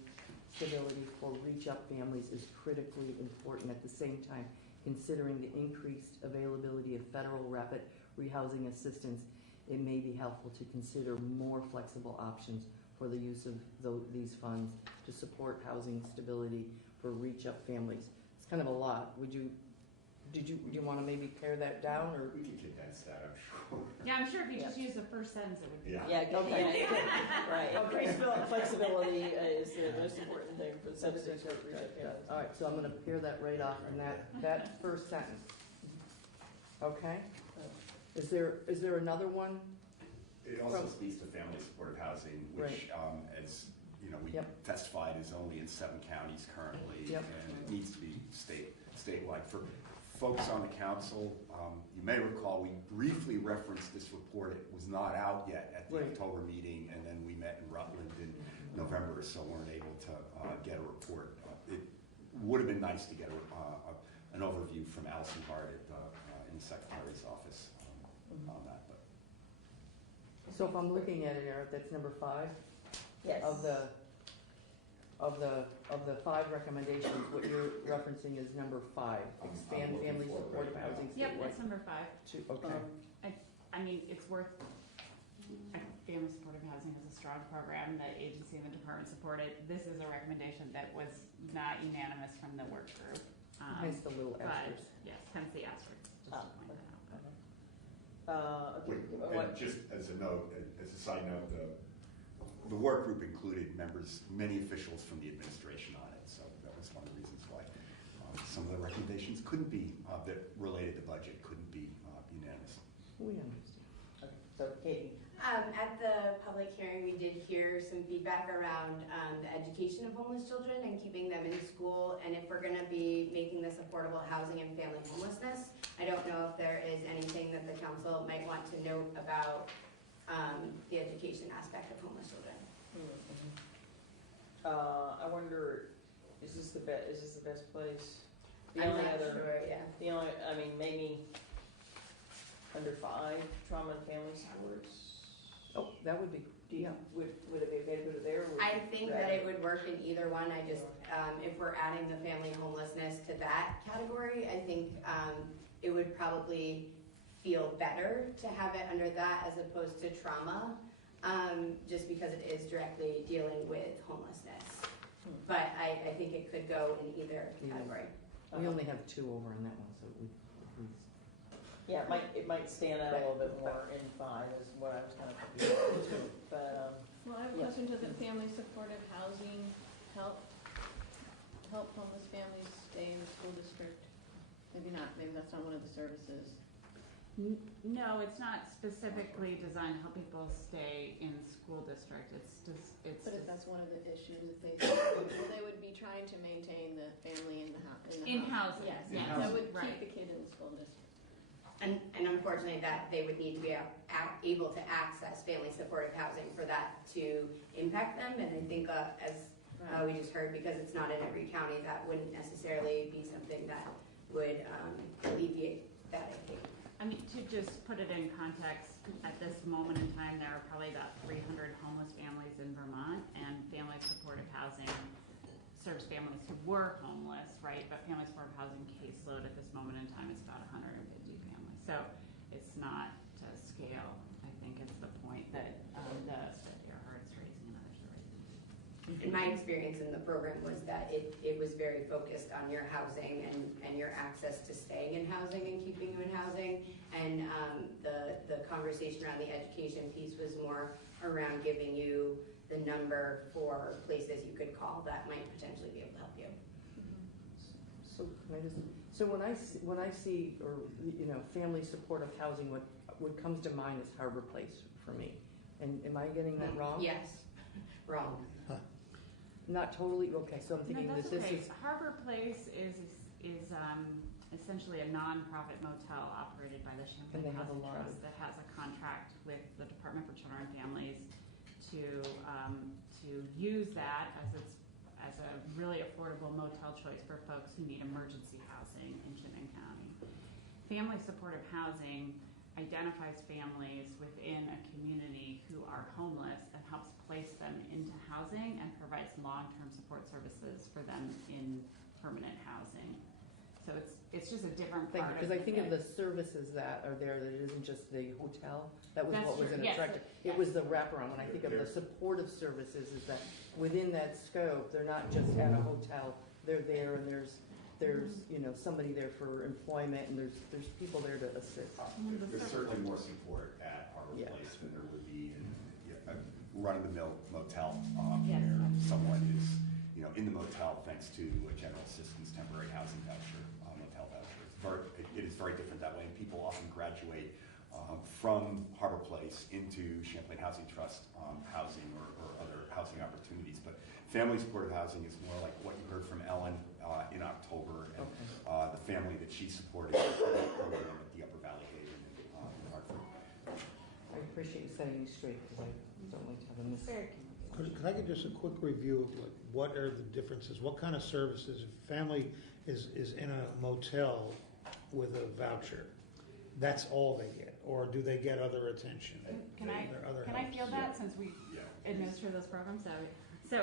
stability for reach-up families is critically important. At the same time, considering the increased availability of federal rapid rehousing assistance, it may be helpful to consider more flexible options for the use of these funds to support housing stability for reach-up families. It's kind of a lot. Do you want to maybe pare that down, or we can condense that? I'm sure. Yeah, I'm sure if you just use the first sentence, it would be. Yeah. Okay. Right. Increased flexibility is the most important thing for subsidy for reach-up families. All right, so I'm going to pare that right off in that first sentence. Okay. Is there another one? It also speaks to family supportive housing, which, as you know, we testified is only in 7 counties currently, and it needs to be statewide. For folks on the council, you may recall we briefly referenced this report. It was not out yet at the October meeting, and then we met in Rutland in November, so weren't able to get a report. It would have been nice to get an overview from Allison Hart in the Secretary's office on that. But. So if I'm looking at it, Eric, that's number 5? Yes. Of the 5 recommendations, what you're referencing is number 5. Expand family supportive housing statewide. Yep, that's number 5. Okay. I mean, it's worth. Family supportive housing is a strong program. The agency and the department supported. This is a recommendation that was not unanimous from the work group. Hence the little asterisk. Yes, hence the asterisk. Just to point that out. And just as a note, as a side note, the work group included many officials from the administration on it, so that was one of the reasons why some of the recommendations couldn't be, that related to budget, couldn't be unanimous. We understand. Okay. So Katie. At the public hearing, we did hear some feedback around the education of homeless children and keeping them in school, and if we're going to be making this affordable housing and family homelessness, I don't know if there is anything that the council might want to note about the education aspect of homeless children. I wonder is this the best place? The I'm only not other, sure, yeah. the only, I mean, maybe under 5, trauma and family supports. Oh, that would be, yeah. Would it be okay to go to there? Or would I you think rather- that it would work in either one. I just, if we're adding the family homelessness to that category, I think it would probably feel better to have it under that as opposed to trauma, just because it is directly dealing with homelessness. But I think it could go in either category. We only have 2 over on that one, so we. Yeah, it might stand out a little bit more in 5 is what I was kind of thinking. But, Well, I have a yeah. question, doesn't family supportive housing help homeless families stay in the school district? Maybe not, maybe that's not one of the services. No, it's not specifically designed to help people stay in school district. But if that's one of the issues, if they, they would be trying to maintain the family in the house. In housing, Yes, yes, that would right. keep the kid in the school district. And unfortunately, that they would need to be able to access family supportive housing for that to impact them. And I think as we just heard, because it's not in every county, that wouldn't necessarily be something that would alleviate that, I think. I mean, to just put it in context, at this moment in time, there are probably about 300 homeless families in Vermont, and family supportive housing serves families who were homeless, right? But family supportive housing caseload at this moment in time is about 150 families. So it's not to scale. I think it's the point that that Earhart's raising and others are raising. And my experience in the program was that it was very focused on your housing and your access to staying in housing and keeping you in housing. And the conversation around the education piece was more around giving you the number for places you could call that might potentially be able to help you. So can I just, so when I see, or, you know, family supportive housing, what comes to mind is Harbor Place for me. And am I getting that wrong? Yes, wrong. Not totally, okay, so I'm thinking No, that that's this okay. is, Harbor Place is essentially a nonprofit motel operated by the And they Champlain have a Housing lot Trust of- that has a contract with the Department for Children and Families to use that as a really affordable motel choice for folks who need emergency housing in Chittenden County. Family supportive housing identifies families within a community who are homeless and helps place them into housing and provides long-term support services for them in permanent housing. So it's just a different thank part you, of because I think of it. the services that are there, that it isn't just the hotel. That was That's what was true, an yes, attractive, yes. it was the wraparound. When I think of the supportive services, is that within that scope, they're not just at a hotel, they're there and there's, you know, somebody there for employment and there's people there to assist. There's certainly more support at Harbor Yeah. Place than there would be in a run-of-the-mill motel, Yes. where someone is, you know, in the motel thanks to a general assistance temporary housing voucher, motel voucher. It is very different that way, and people often graduate from Harbor Place into Champlain Housing Trust housing or other housing opportunities. But family supportive housing is more like what you heard from Ellen in October, and the family that she supported in the program at the Upper Valley Haven in Hartford. I appreciate you setting me straight, because I don't like to have a miss. Could I get just a quick review of like, what are the differences? What kind of services? If family is in a motel with a voucher, that's all they get? Or do they get other attention? Can I field that since we administer those programs? So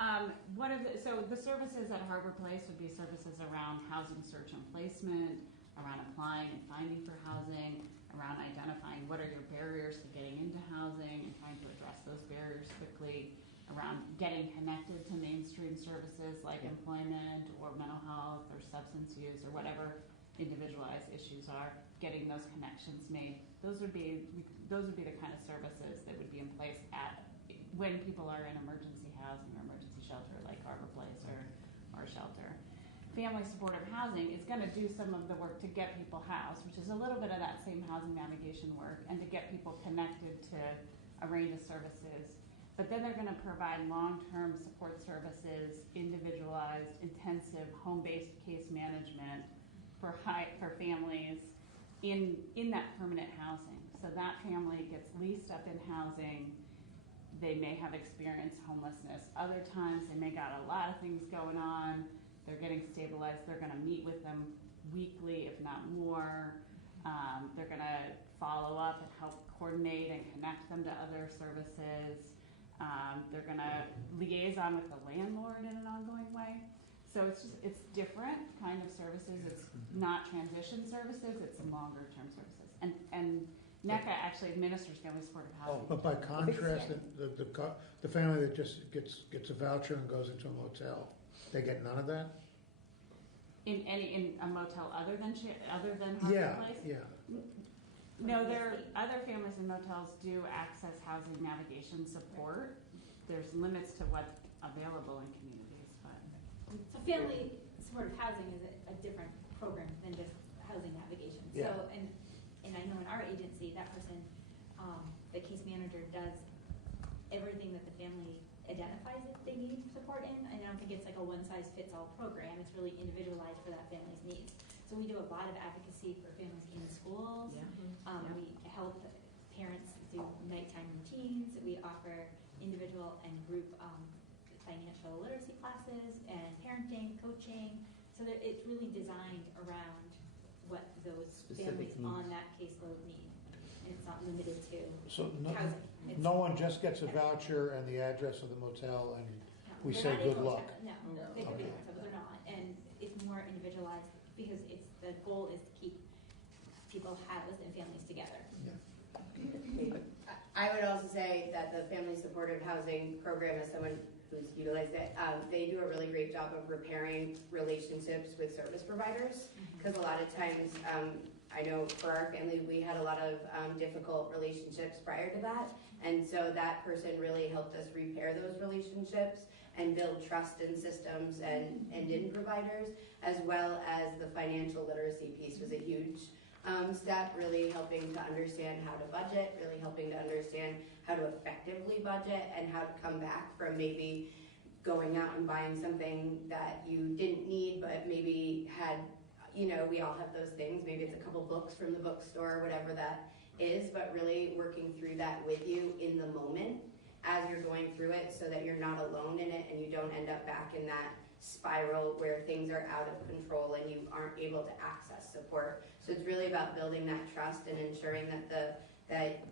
the services at Harbor Place would be services around housing search and placement, around applying and finding for housing, around identifying what are your barriers to getting into housing and trying to address those barriers quickly, around getting connected to mainstream services like employment or mental health or substance use or whatever individualized issues are, getting those connections made. Those would be the kind of services that would be in place when people are in emergency housing or emergency shelter like Harbor Place or shelter. Family supportive housing is going to do some of the work to get people housed, which is a little bit of that same housing navigation work, and to get people connected to a range of services. But then they're going to provide long-term support services, individualized, intensive, home-based case management for families in that permanent housing. So that family gets leased up in housing, they may have experienced homelessness. Other times, they may got a lot of things going on. They're getting stabilized. They're going to meet with them weekly, if not more. They're going to follow up and help coordinate and connect them to other services. They're going to liaison with the landlord in an ongoing way. So it's different kind of services. It's not transition services. It's longer term services. And NECA actually administers family supportive housing. But by contrast, the family that just gets a voucher and goes into a motel, they get none of that? In a motel other than Yeah, Place? yeah. No, there other families in motels do access housing navigation support. There's limits to what's available in communities, but so family supportive housing is a different program than just housing navigation. Yeah. So and I know in our agency that person, the case manager does everything that the family identifies that they need support in. And I don't think it's like a one-size-fits-all program. It's really individualized for that family's needs. So we do a lot of advocacy for families in schools. Yeah. We help parents do nighttime routines. We offer individual and group financial literacy classes and parenting, coaching. So that it's really designed around what those Specific families needs. on that caseload need. And it's not limited to So housing. It's- no one just gets a voucher and the address of the motel and we They're say not good able luck? to- No, they could be themselves, but they're not. And it's more individualized because the goal is to keep people housed and families together. I would also say that the family supportive housing program, as someone who's utilized it, they do a really great job of repairing relationships with service providers. Because a lot of times, I know for our family, we had a lot of difficult relationships prior to that. And so that person really helped us repair those relationships and build trust in systems and in providers, as well as the financial literacy piece was a huge step, really helping to understand how to budget, really helping to understand how to effectively budget and how to come back from maybe going out and buying something that you didn't need but maybe had, we all have those things. Maybe it's a couple books from the bookstore, whatever that is, but really working through that with you in the moment as you're going through it so that you're not alone in it and you don't end up back in that spiral where things are out of control and you aren't able to access support. So it's really about building that trust and ensuring that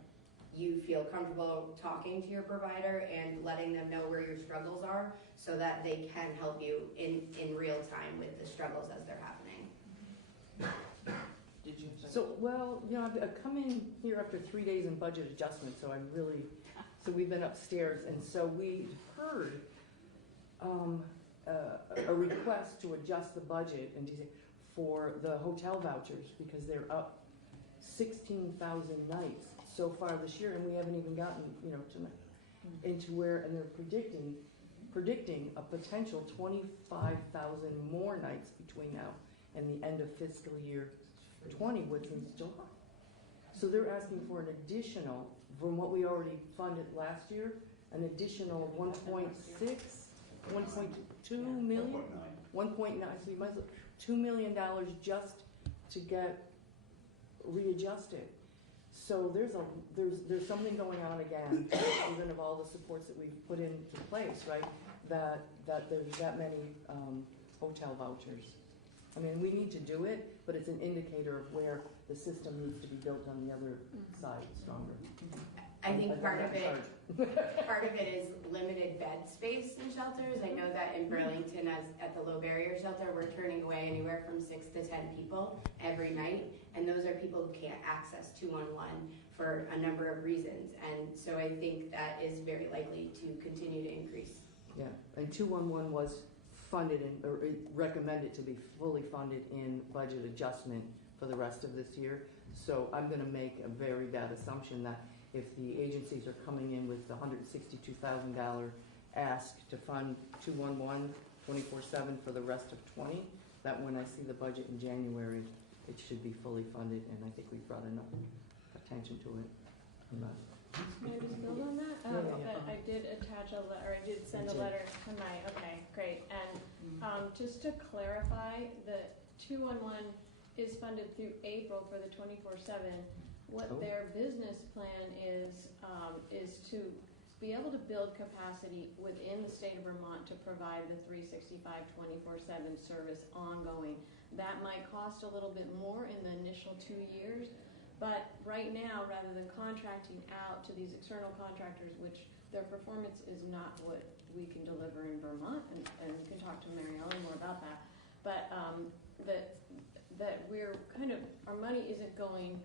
you feel comfortable talking to your provider and letting them know where your struggles are so that they can help you in real time with the struggles as they're happening. Did you? So, I've come in here after 3 days in budget adjustment, so we've been upstairs, and so we heard a request to adjust the budget and for the hotel vouchers because they're up 16,000 nights so far this year, and we haven't even gotten, into where, and they're predicting a potential 25,000 more nights between now and the end of fiscal year 20, which is July. So they're asking for an additional, from what we already funded last year, an additional 1.6, 1.2 million? 1.9, so you might as well, $2 million just to get readjusted. So there's something going on again, even of all the supports that we've put into place, right? That there's that many hotel vouchers. I mean, we need to do it, but it's an indicator of where the system needs to be built on the other side stronger. I think part of it is limited bed space in shelters. I know that in Burlington, at the low barrier shelter, we're turning away anywhere from 6 to 10 people every night, and those are people who can't access 211 for a number of reasons. And so I think that is very likely to continue to increase. Yeah, and 211 was funded or recommended to be fully funded in budget adjustment for the rest of this year. So I'm going to make a very bad assumption that if the agencies are coming in with the $162,000 ask to fund 211 24/7 for the rest of 20, that when I see the budget in January, it should be fully funded, and I think we've brought enough attention to it. May I just build on that? I did attach a letter, I did send a letter tonight. Okay, great. And just to clarify, the 211 is funded through April for the 24/7. What their business plan is to be able to build capacity within the state of Vermont to provide the 365 24/7 service ongoing. That might cost a little bit more in the initial 2 years, but right now, rather than contracting out to these external contractors, which their performance is not what we can deliver in Vermont, and we can talk to Mary Ellen more about that, but that we're kind of, our money isn't going,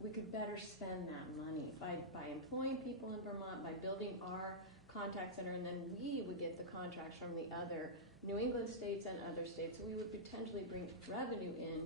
we could better spend that money by employing people in Vermont, by building our contact center, and then we would get the contracts from the other New England states and other states. So we would potentially bring revenue in,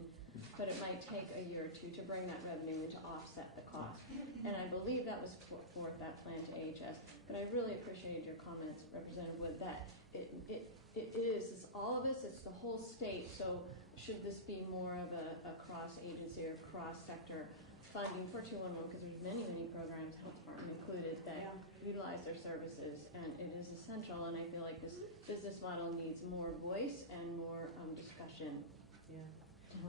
but it might take a year or two to bring that revenue in to offset the cost. And I believe that was put forth, that plan to AHS. But I really appreciated your comments, Representative Wood, that it's all of us, it's the whole state. So should this be more of a cross-agency or cross-sector funding for 211, because there's many programs, health department included, that utilize their services, and it is essential. And I feel like this business model needs more voice and more discussion. Yeah.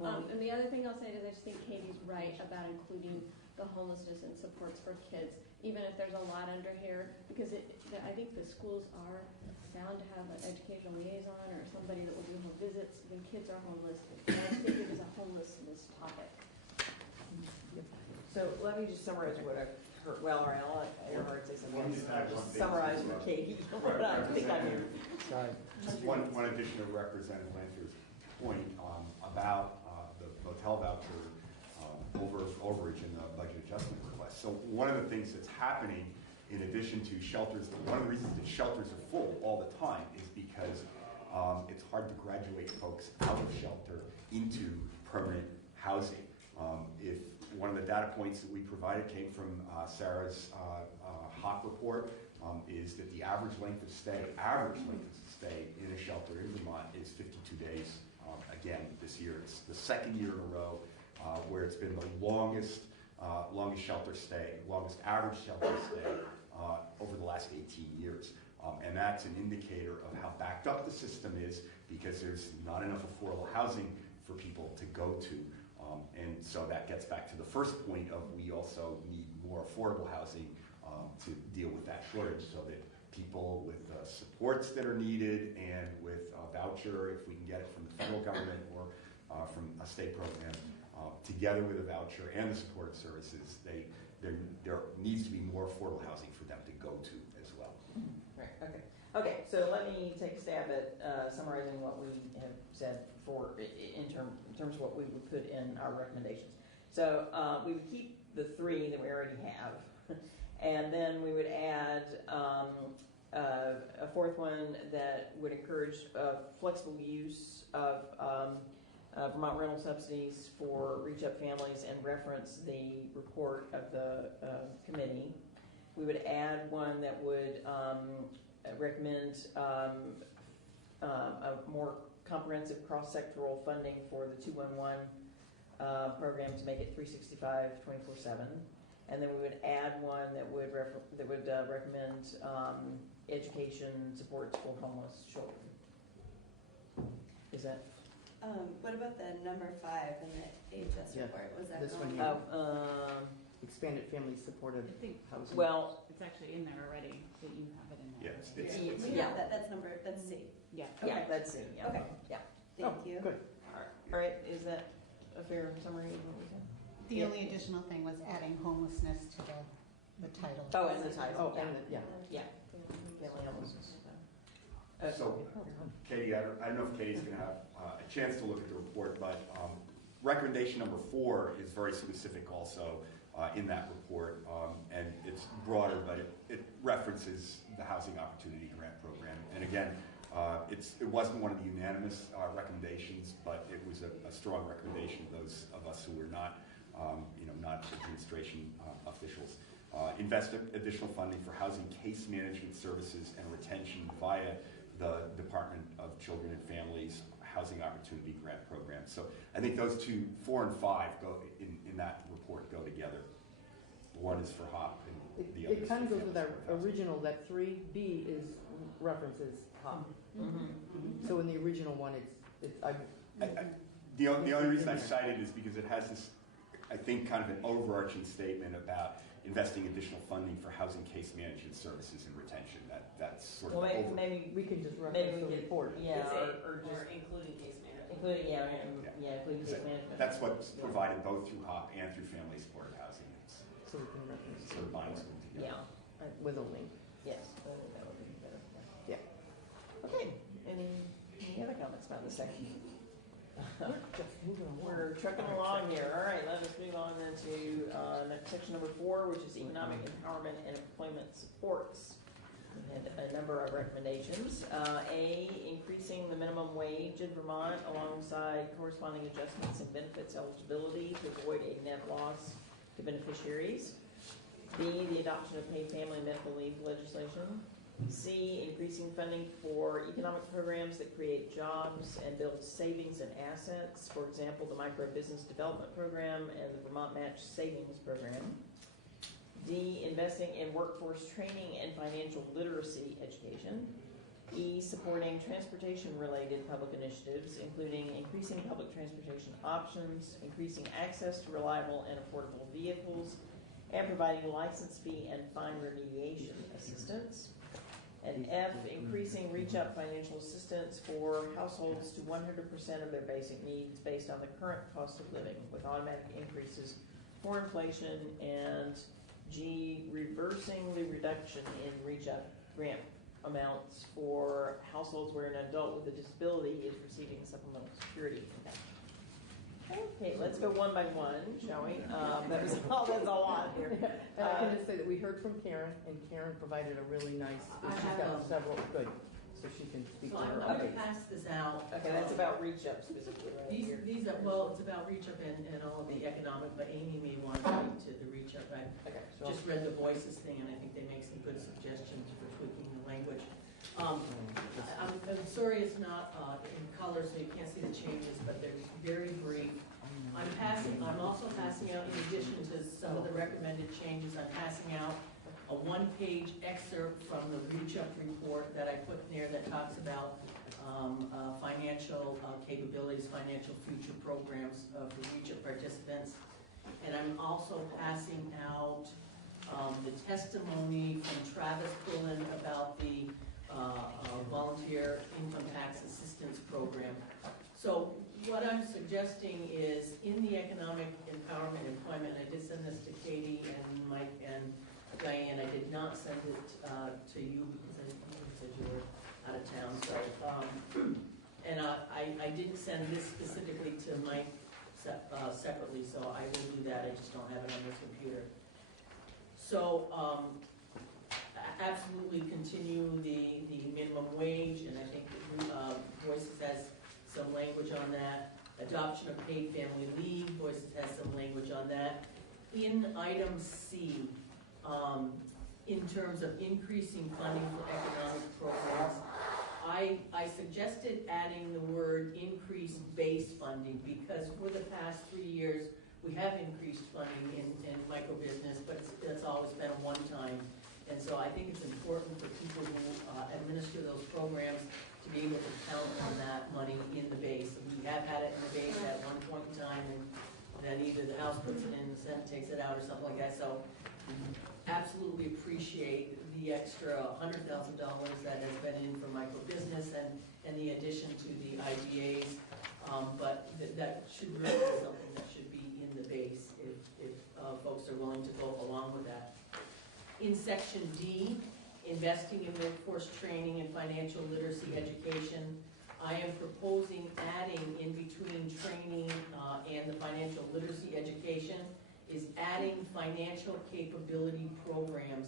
And the other thing I'll say is I just think Katie's right about including the homelessness and supports for kids, even if there's a lot under here, because I think the schools are bound to have an educational liaison or somebody that will do home visits when kids are homeless. And I think it is a homelessness topic. So let me just summarize what I've heard. Well, all right, I'll let Earhart say something. Let me just add one thing. Summarize for Katie. What I think I knew. Sorry. Just one addition to Representative Lanfear's point about the motel voucher overage in the budget adjustment request. So one of the things that's happening in addition to shelters, one of the reasons that shelters are full all the time is because it's hard to graduate folks out of shelter into permanent housing. If one of the data points that we provided came from Sarah's HOP report, is that the average length of stay in a shelter in Vermont is 52 days. Again, this year, it's the second year in a row where it's been the longest average shelter stay over the last 18 years. And that's an indicator of how backed up the system is, because there's not enough affordable housing for people to go to. And so that gets back to the first point of we also need more affordable housing to deal with that shortage, so that people with supports that are needed and with a voucher, if we can get it from the federal government or from a state program, together with a voucher and the supportive services, there needs to be more affordable housing for them to go to as well. Right, okay. Okay, so let me take a stab at summarizing what we have said in terms of what we would put in our recommendations. So we would keep the 3 that we already have, and then we would add a 4th one that would encourage flexible use of Vermont rental subsidies for reach-up families and reference the report of the committee. We would add one that would recommend a more comprehensive cross-sectoral funding for the 211 program to make it 365 24/7, and then we would add one that would recommend education supports for homeless children. Is that? What about the number 5 in the AHS report? Was that this one gone? here. Expanded family supported housing. Well, it's actually in there already, that you have it in there. Yes, Yeah, that's C. Yeah. Yeah, that's C. Yeah. Okay. Yeah. Thank you. Good. All right. Is that a fair summary of what we said? The only additional thing was adding homelessness to the title. Oh, and the title. Oh, and yeah. Family homelessness. So, Katie, I don't know if Katie's going to have a chance to look at the report, but recommendation number 4 is very specific also in that report, and it's broader, but it references the Housing Opportunity Grant Program. And again, it wasn't one of the unanimous recommendations, but it was a strong recommendation of those of us who were not administration officials. Invest additional funding for housing case management services and retention via the Department of Children and Families Housing Opportunity Grant Program. So I think those 2, 4 and 5, go in that report go together. One is for HOP, and the other. It kind of goes with our original. That 3B references HOP. Mm-hmm. So in the original one, the only reason I cited is because it has this, I think, kind of an overarching statement about investing additional funding for housing case management services and retention. That's sort of Well, over. maybe We can just maybe reference we the could, report. yeah, Or just including case management. including, including case management. That's what's provided both through HOP and through Family Supportive Housing. It's So we can reference. sort of binds them together. Yeah, With a link. yes, I think that would be better. Yeah. Okay, any other comments about this section? Just moving along. We're trucking along here. All right, let us move on then to section number 4, which is economic empowerment and employment supports. We had a number of recommendations. A, increasing the minimum wage in Vermont alongside corresponding adjustments in benefits eligibility to avoid a net loss to beneficiaries. B, the adoption of paid family and medical leave legislation. C, increasing funding for economic programs that create jobs and build savings and assets. For example, the Micro Business Development Program and the Vermont Match Savings Program. D, investing in workforce training and financial literacy education. E, supporting transportation-related public initiatives, including increasing public transportation options, increasing access to reliable and affordable vehicles, and providing license fee and fine remediation assistance. And F, increasing reach-up financial assistance for households to 100% of their basic needs based on the current cost of living, with automatic increases for inflation. And G, reversing the reduction in reach-up grant amounts for households where an adult with a disability is receiving supplemental security income. Okay, let's go one by one, shall we? That's a lot here. And I can just say that we heard from Karen, and Karen provided a really nice, she's got several, good, so she can speak So to her I'm going to updates. pass this out. Okay, that's about reach up specifically, right here. These are, well, it's about reach up and all of the economic, but Amy may want to speak to the reach up. I just read the voices thing, and I think they make some good suggestions for tweaking the language. I'm sorry it's not in color, so you can't see the changes, but they're very brief. I'm also passing out, in addition to some of the recommended changes, I'm passing out a one-page excerpt from the Reach Up report that I put in there that talks about financial capabilities, financial future programs for Reach Up participants. And I'm also passing out the testimony from Travis Pullen about the volunteer income tax assistance program. So what I'm suggesting is in the economic empowerment employment, I did send this to Katie and Mike and Diane. I did not send it to you because you said you were out of town. So, and I didn't send this specifically to Mike separately, so I will do that. I just don't have it on this computer. So absolutely continue the minimum wage, and I think Voices has some language on that. Adoption of paid family leave, Voices has some language on that. In item C, in terms of increasing funding for economic programs, I suggested adding the word increased base funding because for the past 3 years, we have increased funding in micro business, but it's always been a one-time. And so I think it's important for people who administer those programs to be able to count on that money in the base. And we have had it in the base at one point in time, and then either the House puts it in, the Senate takes it out, or something like that. So absolutely appreciate the extra $100,000 that has been in for micro business and the addition to the IGAs. But that should really be something that should be in the base if folks are willing to go along with that. In section D, investing in workforce training and financial literacy education, I am proposing adding in between training and the financial literacy education is adding financial capability programs.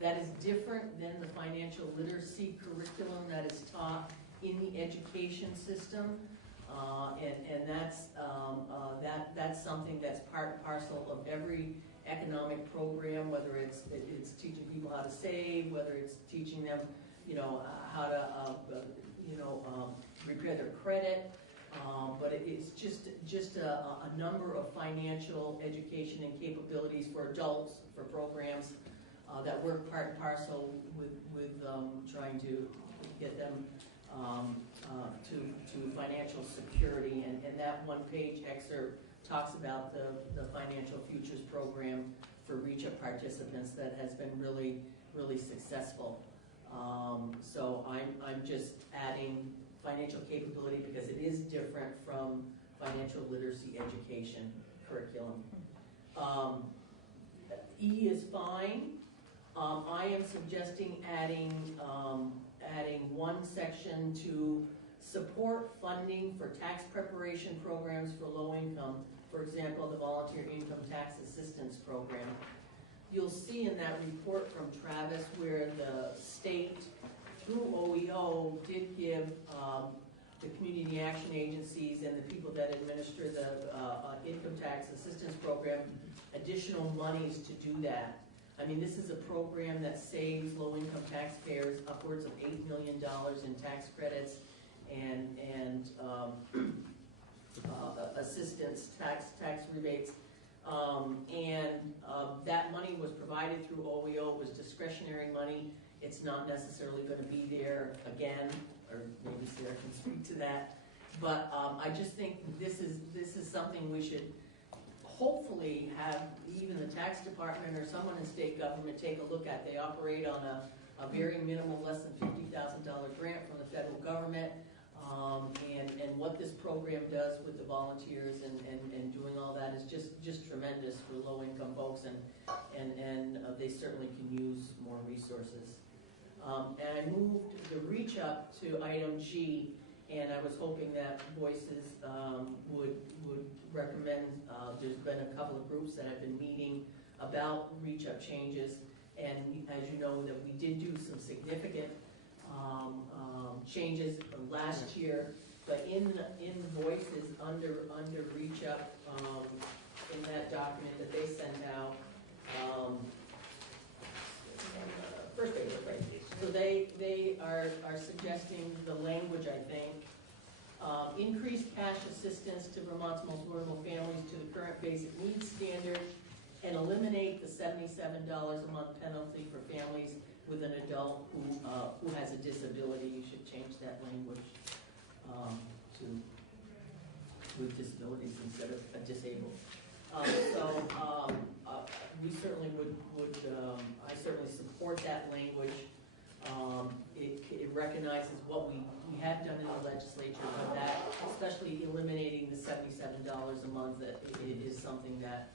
That is different than the financial literacy curriculum that is taught in the education system. And that's something that's part and parcel of every economic program, whether it's teaching people how to save, whether it's teaching them, how to, repair their credit. But it's just a number of financial education and capabilities for adults, for programs that work part and parcel with trying to get them to financial security. And that one-page excerpt talks about the Financial Futures Program for Reach Up participants that has been really, really successful. So I'm just adding financial capability because it is different from financial literacy education curriculum. E is fine. I am suggesting adding one section to support funding for tax preparation programs for low income. For example, the Volunteer Income Tax Assistance Program. You'll see in that report from Travis where the state, through OEO, did give the community action agencies and the people that administer the income tax assistance program additional monies to do that. I mean, this is a program that saves low-income taxpayers upwards of $8 million in tax credits and assistance, tax rebates. That money was provided through OEO. It was discretionary money. It's not necessarily going to be there again, or maybe Sarah can speak to that. But I just think this is something we should hopefully have even the tax department or someone in state government take a look at. They operate on a very minimal, less than $50,000 grant from the federal government. And what this program does with the volunteers and doing all that is just tremendous for low-income folks, and they certainly can use more resources. And I moved the Reach Up to item G, and I was hoping that Voices would recommend, there's been a couple of groups that have been meeting about Reach Up changes, and as you know, that we did do some significant changes last year, but in Voices under Reach Up, in that document that they sent out, first page, right? So they are suggesting the language, I think, increase cash assistance to Vermont's most vulnerable families to the current basic needs standard, and eliminate the $77 a month penalty for families with an adult who has a disability. You should change that language to with disabilities instead of a disabled. We certainly would I certainly support that language. It recognizes what we have done in the legislature, but that, especially eliminating the $77 a month, that it is something that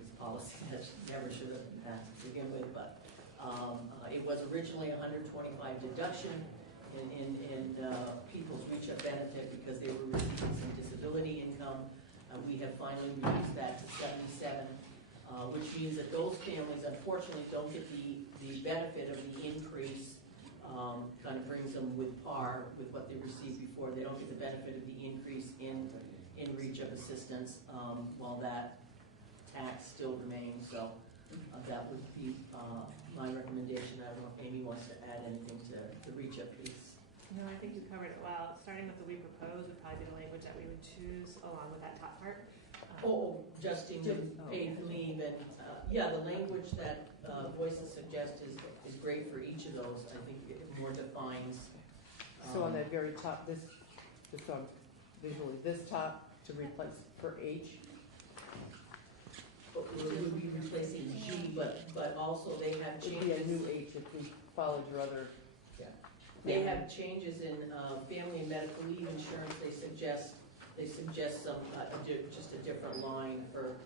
is policy that never should have been passed to begin with. But it was originally a $125 deduction in people's Reach Up benefit because they were receiving some disability income. We have finally reduced that to $77, which means that those families unfortunately don't get the benefit of the increase. Kind of brings them with par with what they received before. They don't get the benefit of the increase in Reach Up assistance while that tax still remains. So that would be my recommendation. I don't know if Amy wants to add anything to the Reach Up piece. No, I think you covered it well. Starting with the we propose would probably be the language that we would choose along with that top part. Adjusting paid leave and yeah, the language that Voices suggest is great for each of those. I think it more defines. So on that very top, this on visually, this top to replace for H. We'll be replacing G, but also they have changes. It would be a new H if we followed your other. Yeah. They have changes in family and medical leave insurance. They suggest some just a different line for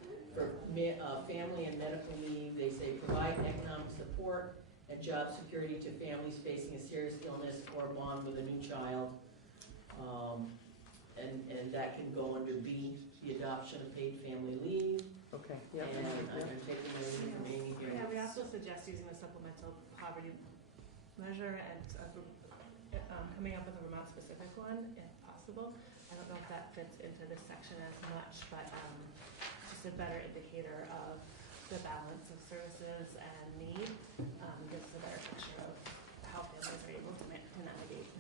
family and medical leave. They say provide economic support and job security to families facing a serious illness or bond with a new child. And that can go under B, the adoption of paid family leave. Okay. Yeah. And I'm taking the lead from Amy here. Yeah, we also suggest using a supplemental poverty measure and coming up with a Vermont specific one if possible. I don't know if that fits into this section as much, but just a better indicator of the balance of services and need gives us a better picture of how families are able to navigate.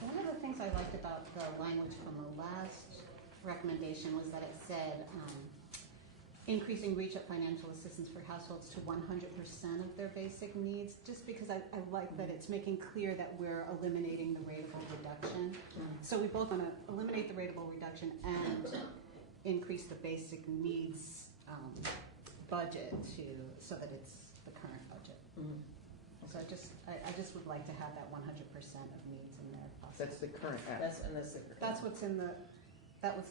One of the things I liked about the language from the last recommendation was that it said increasing Reach Up financial assistance for households to 100% of their basic needs, just because I like that it's making clear that we're eliminating the rateable reduction. So we both want to eliminate the rateable reduction and increase the basic needs budget so that it's the current budget. So I just would like to have that 100% of needs in there if possible. That's the current act. That's what's in the, that was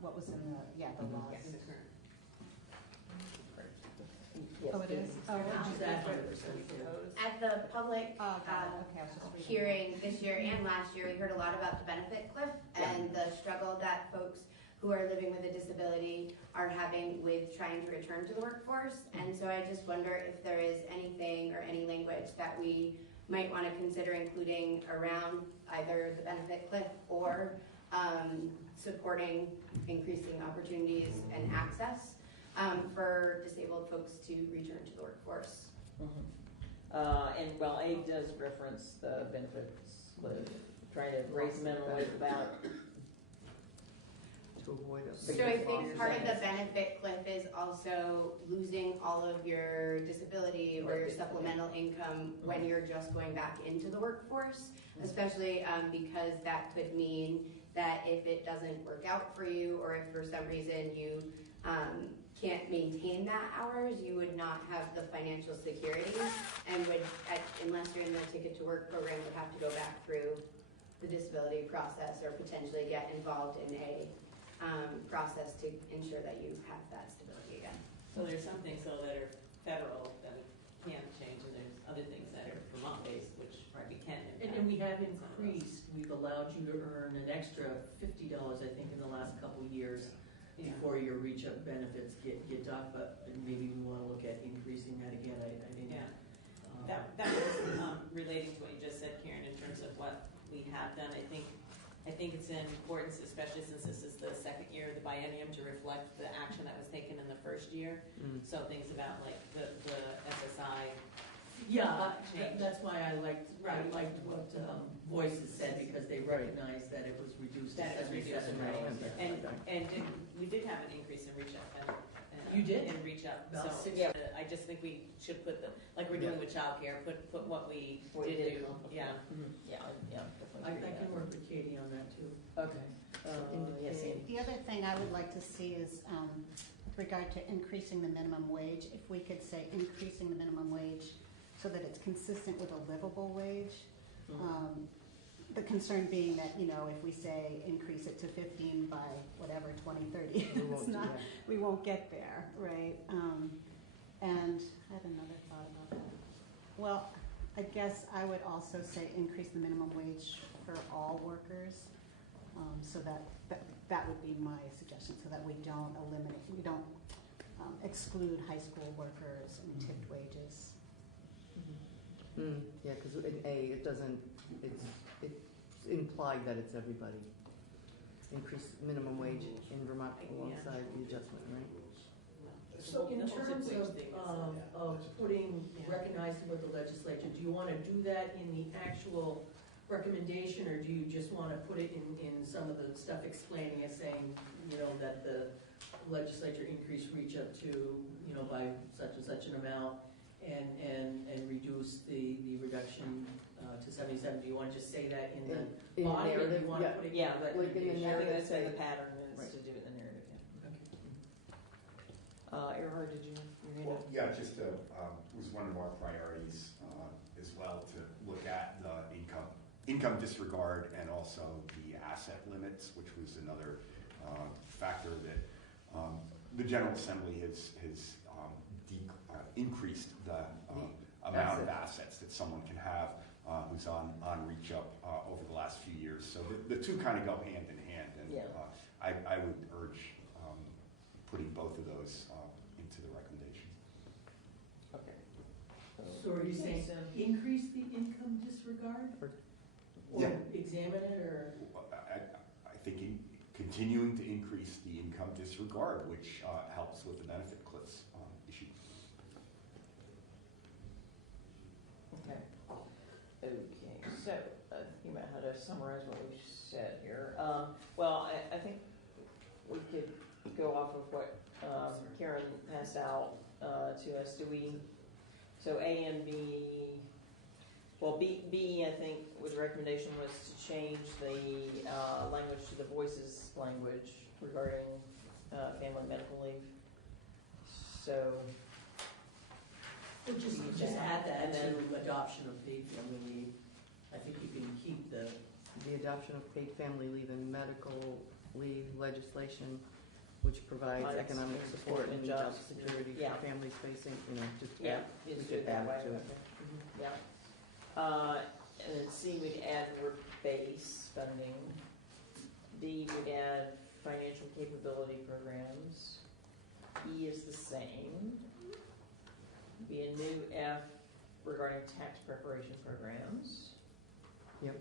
what was in the, the laws. Yes, the current. Oh, it is? Oh, Is that 100%? At the public okay, I was just reading. hearing this year and last year, we heard a lot about the benefit cliff and the struggle that folks who are living with a disability are having with trying to return to the workforce. And so I just wonder if there is anything or any language that we might want to consider including around either the benefit cliff or supporting increasing opportunities and access for disabled folks to return to the workforce. And while Abe does reference the benefits cliff, trying to raise the minimum wage about To avoid a So I think part of the benefit cliff is also losing all of your disability or your supplemental income when you're just going back into the workforce, especially because that could mean that if it doesn't work out for you or if for some reason you can't maintain that hours, you would not have the financial security and would, unless you're in the Ticket to Work program, would have to go back through the disability process or potentially get involved in a process to ensure that you have that stability again. So there's some things though that are federal that we can't change, and there's other things that are Vermont-based, which we can impact. And we have increased, we've allowed you to earn an extra $50, I think, in the last couple of years before your reach-up benefits get docked, but maybe we want to look at increasing that again. I think. Yeah. That was relating to what you just said, Karen, in terms of what we have done. I think it's in importance, especially since this is the second year of the biennium, to reflect the action that was taken in the first year. So things about like the SSI. Yeah, change. that's why I liked what Voices said, because they recognized that it was reduced to That is reduced, 77 right? hours. And we did have an increase in reach up. You did? In reach up. About So 6. I just think we should put like we're doing with childcare, put what we did do. Yeah. I can work with Katie on that too. Okay. Yes, Andy. The other thing I would like to see is with regard to increasing the minimum wage, if we could say increasing the minimum wage so that it's consistent with a livable wage. The concern being that, if we say increase it to 15 by whatever, 2030, we won't get there, right? And I had another thought about that. Well, I guess I would also say increase the minimum wage for all workers, so that would be my suggestion, so that we don't exclude high school workers and tipped wages. Yeah, because it doesn't, it's implied that it's everybody. Increase minimum wage in Vermont alongside the adjustment, right? So in terms of recognizing with the legislature, do you want to do that in the actual recommendation, or do you just want to put it in some of the stuff explaining it, saying, that the legislature increased reach up to, by such and such an amount, and reduce the reduction to 77? Do you want to just say that in the body, or do you want to put it in the like in the recommendation? narrative, I think that's been the pattern, is to do it in the narrative. Erhard, did you? Well, yeah, just was one of our priorities as well to look at the income disregard and also the asset limits, which was another factor that the General Assembly has increased the amount of assets that someone can have who's on reach up over the last few years. So the two kind of go hand in hand, and I would urge putting both of those into the recommendation. Okay. So are you saying increase the income disregard? Or examine it, or? I think continuing to increase the income disregard, which helps with the benefit cliffs issue. Okay. So think about how to summarize what we've said here. Well, I think we could go off of what Karen passed out to us. So A and B, well, B, I think, with the recommendation was to change the language to the voices language regarding family medical leave. So. We'll just, you just add that and then to adoption of paid family leave. I think you can keep the, adoption of paid family leave and medical leave legislation, which provides Provides economic support and job security Yeah. for families facing, just Yeah, we just could do it that add way. to it. Yeah. And then C, we'd add the word base funding. D, we'd add financial capability programs. E is the same. Be a new F regarding tax preparation programs. Yep.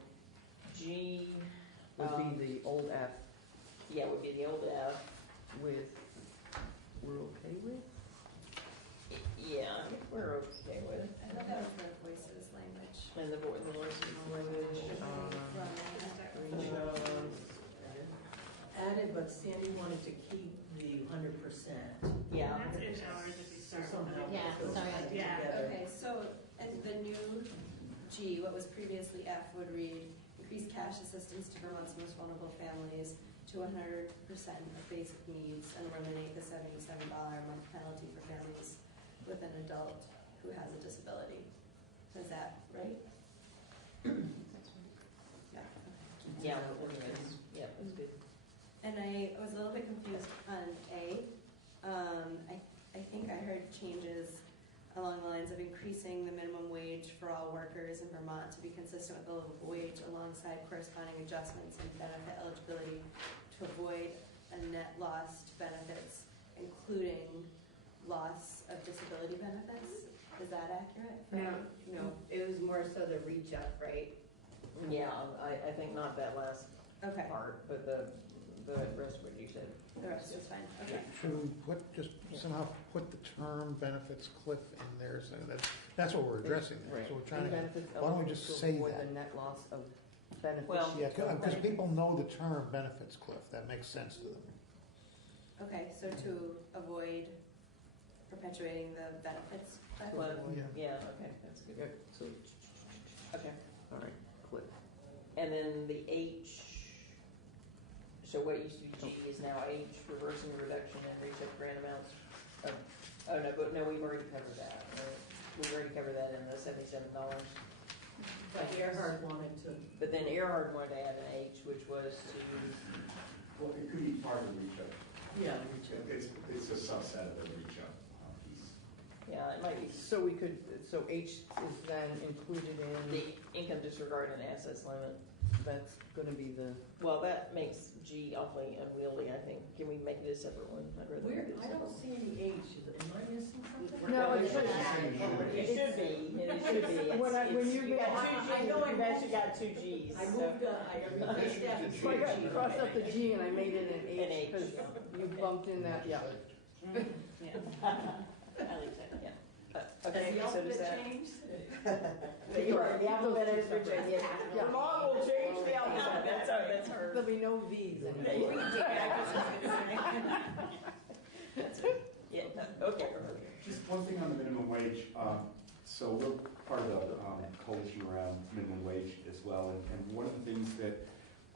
G. Would be the old F Yeah, would be the old F. with, we're okay with? Yeah, I think we're okay with. I thought that was the voices language. And the voices language. added, but Sandy wanted to keep the 100%. Yeah. That's in ours if you start. Somehow Yeah, those sorry. tied Yeah. together. Okay, so, and the new G, what was previously F, would read, increase cash assistance to Vermont's most vulnerable families to 100% of basic needs and eliminate the $77 a month penalty for families with an adult who has a disability. Is that right? Yeah. Yeah, that's good. And I was a little bit confused on A. I think I heard changes along the lines of increasing the minimum wage for all workers in Vermont to be consistent with the livable wage alongside corresponding adjustments in benefit eligibility to avoid a net loss to benefits, including loss of disability benefits. Is that accurate? No, it was more so the reach up, right? Yeah, I think not that last Okay, part, but the rest of what you said. the rest is fine. Okay. Should we somehow put the term benefits cliff in there, so that's what we're addressing there, so we're trying to, Benefits why don't we eligible just to say avoid that? the net loss of benefits. Well, Yeah, because people know the term benefits cliff, that makes sense to them. Okay, so to avoid perpetuating the benefits. Well, Yeah. yeah, okay, that's good. Good. So, Okay. all right, cliff. And then the H, so what used to be G is now H, reversing the reduction and reach up grant amounts. Oh, no, we've already covered that, right? We've already covered that in the $77. But Earhart wanted to, But then Earhart wanted to add an H, which was to, Well, it could be part of the reach up. yeah, reach up. It's a subset of the reach up piece. yeah, it might be So we could, so H is then included in, the income disregard and assets limit. that's gonna be the, Well, that makes G awfully unwieldy, I think. Can we make it a separate one? I'd rather Where, make it a I separate don't one. see any H, am I missing something? No, It it's should just- be. It should be. It should be. When you You got go- two G's, you've actually got two G's. I so- moved, I replaced that with so I got G. crossed up the G and I made it an An H, H. because you bumped in that, yeah. Yeah. I like that, yeah. Okay, Has the so does alphabet that? changed? You're right, the alphabet has been changed, yes. Yeah. Vermont will change the alphabet, that's her. There'll be no V's in Yeah, it. okay. Just one thing on the minimum wage. So we're part of the coalition around minimum wage as well. And one of the things that,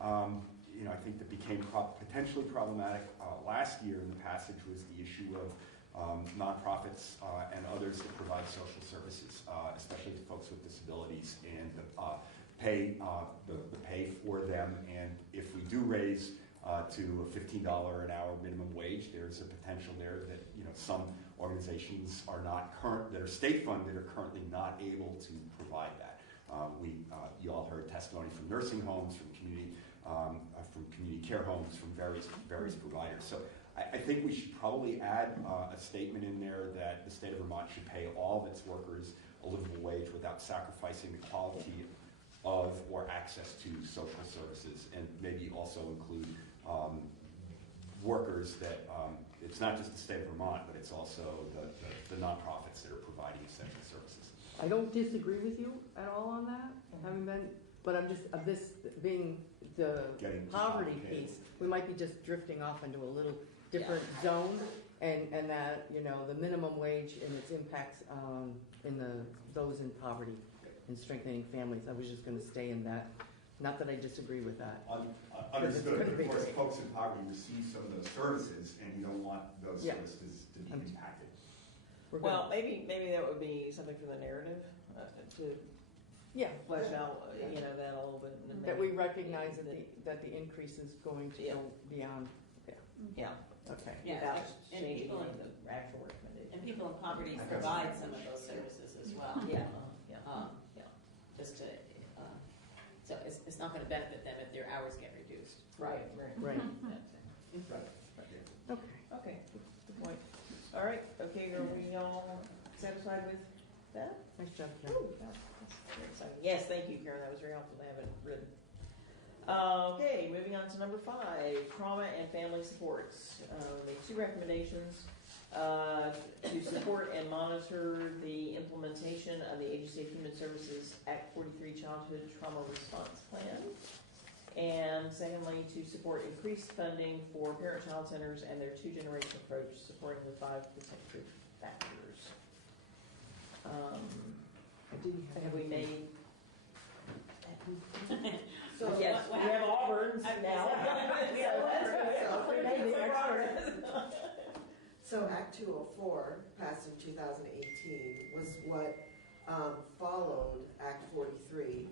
I think that became potentially problematic last year in the passage was the issue of nonprofits and others that provide social services, especially to folks with disabilities, and the pay for them. And if we do raise to a $15 an hour minimum wage, there's a potential there that some organizations are not that are state funded are currently not able to provide that. You all heard testimony from nursing homes, from community care homes, from various providers. So I think we should probably add a statement in there that the state of Vermont should pay all of its workers a livable wage without sacrificing the quality of or access to social services, and maybe also include workers that it's not just the state of Vermont, but it's also the nonprofits that are providing essential services. I don't disagree with you at all on that, having been, but I'm just, of this being the Getting poverty complicated. piece, we might be just drifting off into a little different zone, and that, the minimum wage and its impacts in those in poverty and strengthening families. I was just gonna stay in that Not that I disagree with that. Understood, Because it's of gonna course, be- folks in poverty receive some of those services, and you don't want those Yeah. services to be impacted. We're Well, good. maybe that would be something for the narrative, to Yeah. flesh out, that a little bit. And That we maybe- recognize that the increase is going to go beyond, Yeah. okay. Yeah, Without and changing people the actual recommendation. And people in poverty provide some of those services as well. Yeah. Just to, so it's not gonna benefit them if their hours get reduced. Right. Right. Okay. Okay, good point. All right, okay, are we all satisfied with that? Nice job, Karen. Ooh, that's very exciting. Yes, thank you, Karen, that was very helpful to have it written. Okay, moving on to number 5, trauma and family supports. We made 2 recommendations to support and monitor the implementation of the Agency of Human Services Act 43 Childhood Trauma Response Plan. And secondly, to support increased funding for parent-child centers and their 2-generation approach, supporting the 5 protective factors. Have we made? So Yes, what we have happened? Auburn's now. So Act 204, passed in 2018, was what followed Act 43,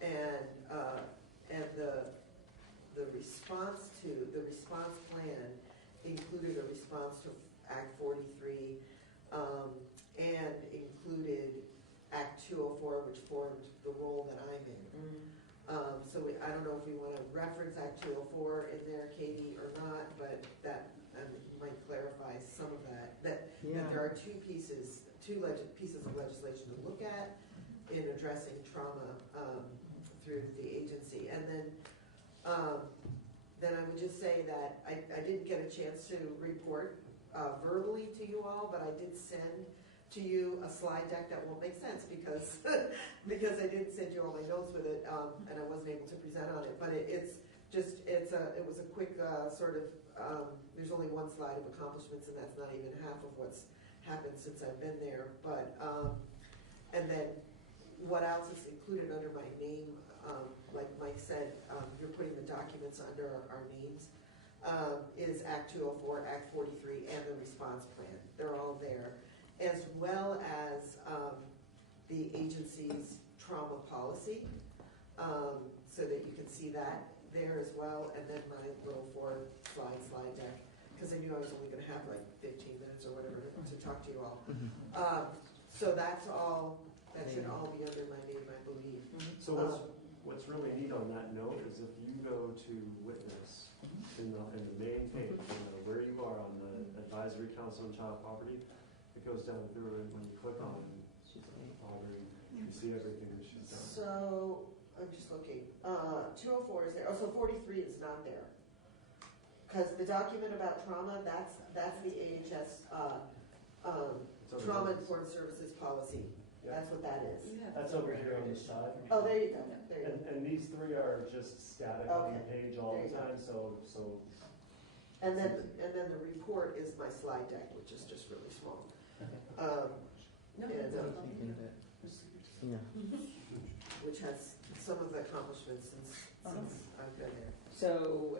and the response plan included a response to Act 43, and included Act 204, which formed the role that I'm in. I don't know if we want to reference Act 204 in there, Katie, or not, but that might clarify some of that. That there are two pieces of legislation to look at in addressing trauma through the agency. And then I would just say that I didn't get a chance to report verbally to you all, but I did send to you a slide deck that won't make sense because I didn't send you all my notes with it, and I wasn't able to present on it. But it was a quick sort of. There's only one slide of accomplishments, and that's not even half of what's happened since I've been there. But and then what else is included under my name? Like Mike said, you're putting the documents under our names. Is Act 204, Act 43, and the response plan. They're all there, as well as the agency's trauma policy, so that you can see that there as well, and then my little 4-slide deck, because I knew I was only going to have like 15 minutes or whatever to talk to you all. So that's all. That should all be under my name, I believe. So what's really neat on that note is if you go to witness in the main page, where you are on the Advisory Council on Child Poverty, it goes down through, and when you click on Aubrey, you see everything that she's done. So I'm just looking. 204 is there. Oh, so 43 is not there. Because the document about trauma, that's the AHS Trauma Informed Services Policy. That's what that is. That's over here on the side. Oh, there you go. There you go. And these 3 are just static on the page all the time, so. And then the report is my slide deck, which is just really small. Which has some of the accomplishments since I've been there. So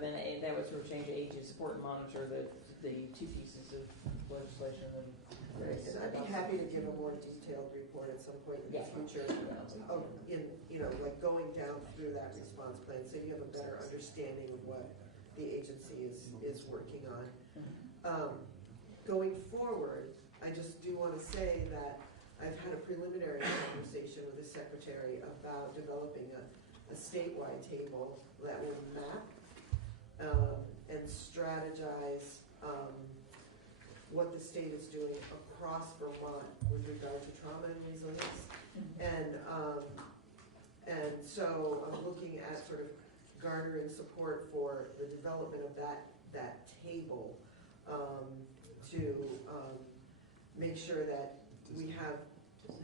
then that would sort of change age and support and monitor the 2 pieces of legislation. And I'd be happy to give a more detailed report at some point in the future. Like going down through that response plan, so you have a better understanding of what the agency is working on. Going forward, I just do want to say that I've had a preliminary conversation with the secretary about developing a statewide table that will map and strategize what the state is doing across Vermont with regard to trauma and resilience. And so I'm looking at sort of garnering support for the development of that table to make sure that we have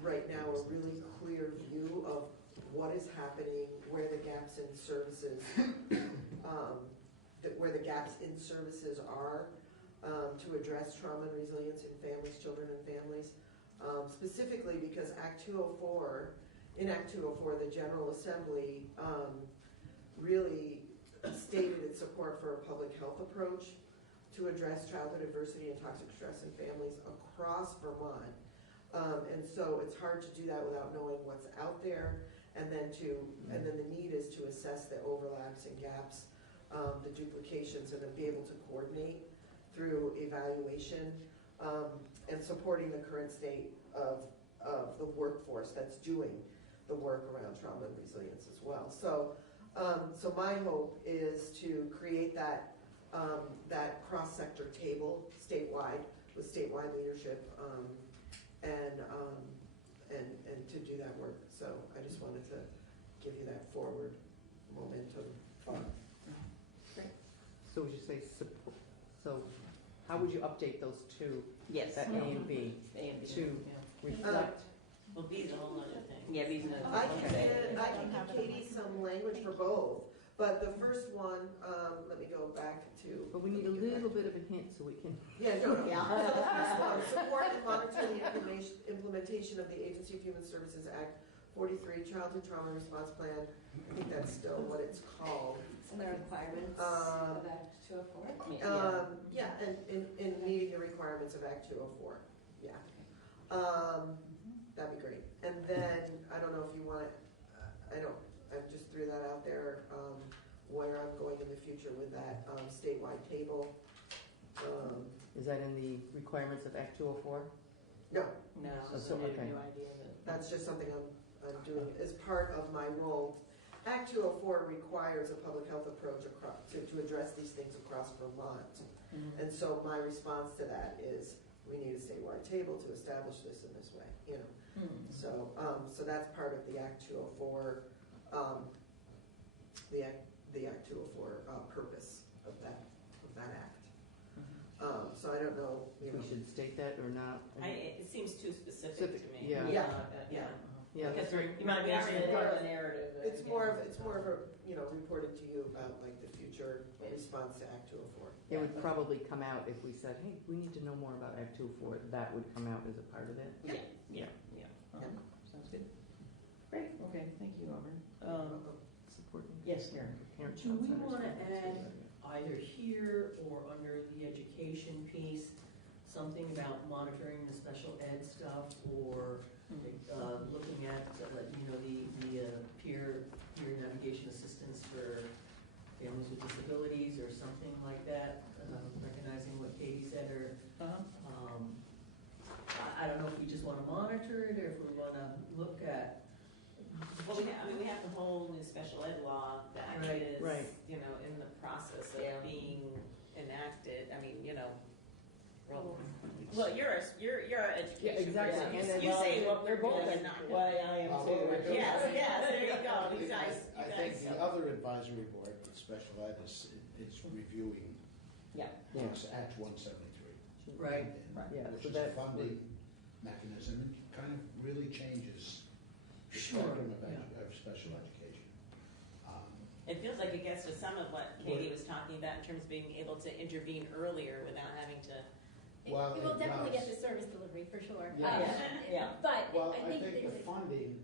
right now a really clear view of what is happening, where the gaps in services, are to address trauma and resilience in families, children and families. Specifically because Act 204 in Act 204, the General Assembly really stated its support for a public health approach to address childhood adversity and toxic stress in families across Vermont. And so it's hard to do that without knowing what's out there, and then the need is to assess the overlaps and gaps, the duplications, and then be able to coordinate through evaluation and supporting the current state of the workforce that's doing the work around trauma and resilience as well. So, so my hope is to create that cross-sector table statewide with statewide leadership, and to do that work. So I just wanted to give you that forward momentum thought. Great. So would you say support, so how would you update those two? Yes. That A and B to reflect? Well, B's a whole other thing. Yeah, B's another. I can give Katie some language for both, but the first one, let me go back to. But we need a little bit of a hint so we can. Yeah, no. So the first one, support and monitor the implementation of the Agency of Human Services Act 43 Childhood Trauma Response Plan. I think that's still what it's called. And the requirements of Act 204? Yeah, and in meeting the requirements of Act 204. Yeah. That'd be great. And then, I don't know if you want, I just threw that out there, where I'm going in the future with that statewide table. Is that in the requirements of Act 204? No. No, So, okay. no idea. That's just something I'm doing as part of my role. Act 204 requires a public health approach across, to address these things across Vermont. Mm-hmm. And so my response to that is, we need a statewide table to establish this in this way, you know. So, so that's part of the Act 204, the Act 204 purpose of that act. So I don't know. We should state that or not? It seems too specific to me. Yeah. Yeah. Yeah. Because you might might be be part part of the narrative. It's more of a, you know, reported to you about like the future response to Act 204. It would probably come out if we said, hey, we need to know more about Act 204. That would come out as a part of it. Yeah. Sounds good. Great. Okay. Thank you, Auburn. Supporting. Yes, Karen. Do we want to add either here or under the education piece something about monitoring the special ed stuff, or looking at the peer navigation assistance for families with disabilities or something like that, recognizing what Katie said, or I don't know if we just want to monitor it or if we want to look at. Well, we have the whole new special ed law that is, you know, in the process of being enacted. I mean, you know, well, you're an education exactly. person. You say what we're both doing, not what I am too. Yes, there you go. You guys. I think the other advisory board, the special ed, is reviewing. Act 173. Right. Which is a funding mechanism, and kind of really changes the spectrum of special education. It feels like it gets to some of what Katie was talking about in terms of being able to intervene earlier without having to. It will definitely get to service delivery for sure. But well, I think the funding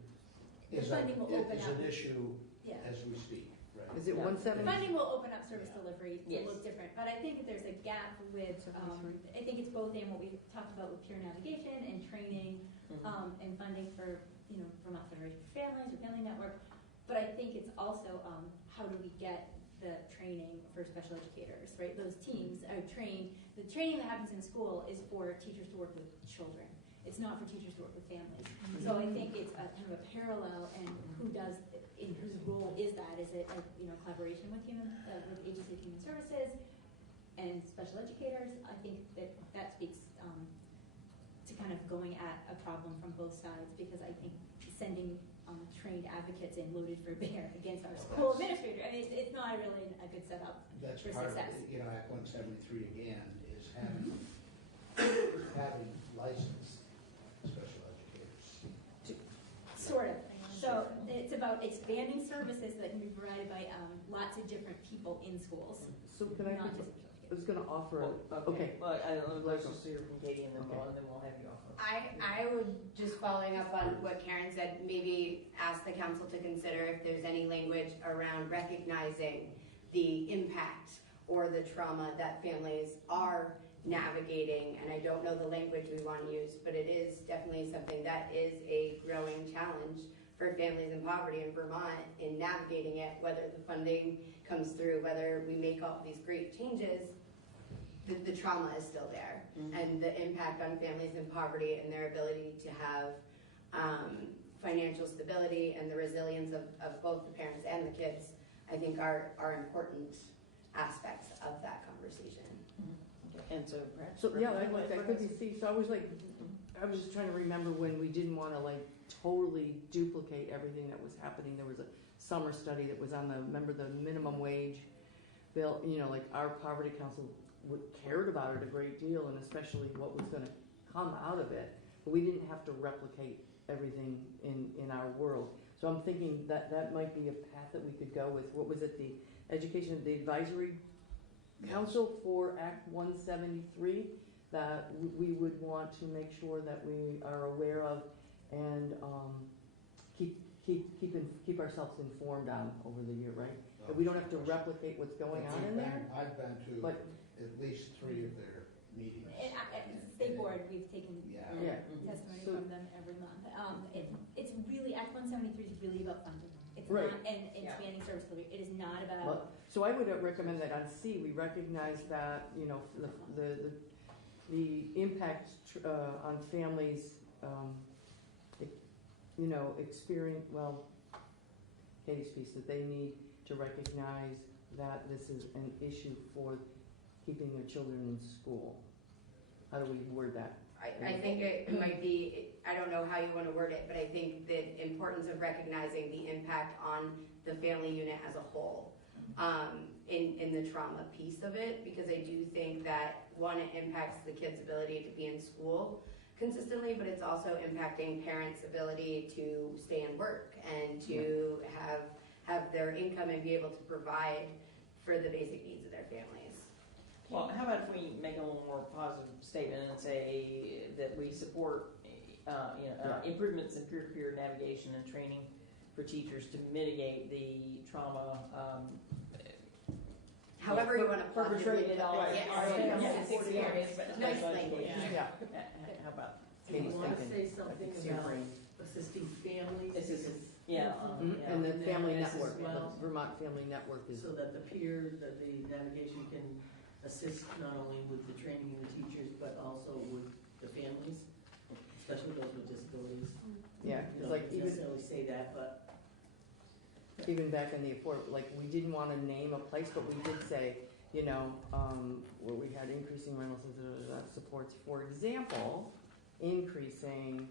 is funding will open an up. issue as we speak. Right? Is it 170? Funding will open up service delivery to look different, but I think there's a gap with, I think it's both in what we talked about with peer navigation and training, and funding for, you know, Vermont Federation for Families or Family Network. But I think it's also, how do we get the training for special educators, right? Those teams are trained, the training that happens in school is for teachers to work with children. It's not for teachers to work with families. So I think it's a kind of a parallel, and who does, in whose role is that? Is it a, you know, collaboration with with Agency of Human Services and special educators? I think that speaks to kind of going at a problem from both sides, because I think sending trained advocates in loaded for bear against our school administrator, I mean, it's not really a good setup for success. You know, Act 173 again is having licensed special educators. Sort of. So it's about expanding services that can be provided by lots of different people in schools. So can I not put just special educators. was gonna offer, okay. Well, let's just hear from Katie and then we'll have you offer. I would, just following up on what Karen said, maybe ask the council to consider if there's any language around recognizing the impact or the trauma that families are navigating. And I don't know the language we want to use, but it is definitely something that is a growing challenge for families in poverty in Vermont in navigating it, whether the funding comes through, whether we make all these great changes, the trauma is still there. And the impact on families in poverty and their ability to have financial stability and the resilience of both the parents and the kids, I think are important aspects of that conversation. And so, perhaps. So, yeah, that could be, see, so I was like, I was just trying to remember when we didn't want to like totally duplicate everything that was happening. There was a summer study that was on remember the minimum wage bill, you know, like our poverty council cared about it a great deal, and especially what was going to come out of it. But we didn't have to replicate everything in our world. So I'm thinking that might be a path that we could go with. What was it, the education, the advisory council for Act 173 that we would want to make sure that we are aware of and keep ourselves informed on over the year, right? That we don't have to replicate what's going on in there. I've been to But at least 3 of their meetings. At State Board, we've taken Yeah. testimony So- from them every month. It's really, Act 173 is really about funding. It's Right. not, and expanding service delivery. It is not about. Well, so I would recommend that on C, we recognize that, you know, the impact on families, you know, Katie's piece, that they need to recognize that this is an issue for keeping their children in school. How do we word that? I think it might be, I don't know how you want to word it, but I think the importance of recognizing the impact on the family unit as a whole in the trauma piece of it, because I do think that, one, it impacts the kid's ability to be in school consistently, but it's also impacting parents' ability to stay and work and to have their income and be able to provide for the basic needs of their families. Well, how about if we make a little more positive statement and say that we support, improvements in peer-to-peer navigation and training for teachers to mitigate the trauma. However you want to perpetrated on our experience. Nice language. Yeah. How about? Do you want to say something about assisting families? And the family as network, well, the Vermont Family Network is. so that the navigation can assist not only with the training of the teachers, but also with the families, especially those with disabilities. Yeah, You it's don't like even necessarily say that, but back in the affordable, like we didn't want to name a place, but we did say, you know, where we had increasing rentals and supports, for example, increasing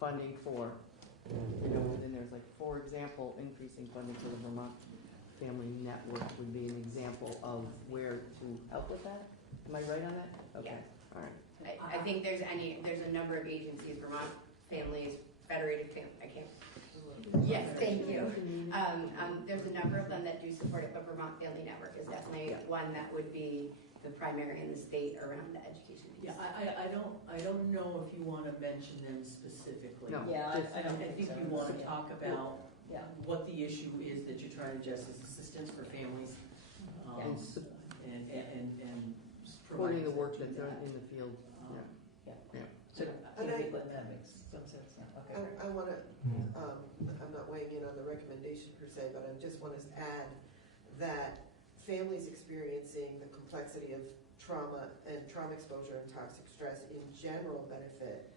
funding for, you know, within there's like, for example, increasing funding for the Vermont Family Network would be an example of where to help with that. Am I right on that? Okay. Yeah. All right. I think there's a number of agencies, Vermont Families, Federated Families, I can't. Yes, thank you. There's a number of them that do support it, but Vermont Family Network is definitely one that would be the primary in the state around the education piece. yeah, I don't know if you want to mention them specifically. No. Yeah, I don't I think so. you want to talk about Yeah. what the issue is that you're trying to adjust as assistance for families. And And supporting the work that's providing done in the field. So, And that makes some sense now. Okay. I want to, I'm not weighing in on the recommendation per se, but I just want to add that families experiencing the complexity of trauma and trauma exposure and toxic stress in general benefit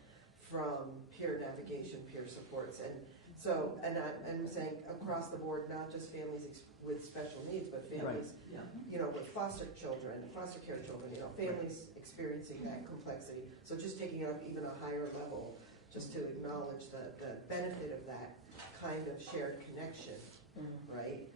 from peer navigation, peer supports. And so, and I'm saying across the board, not just families with special needs, but families, you know, with foster children, foster care children, you know, families experiencing that complexity. So just taking it up even a higher level, just to acknowledge the benefit of that kind of shared connection, right?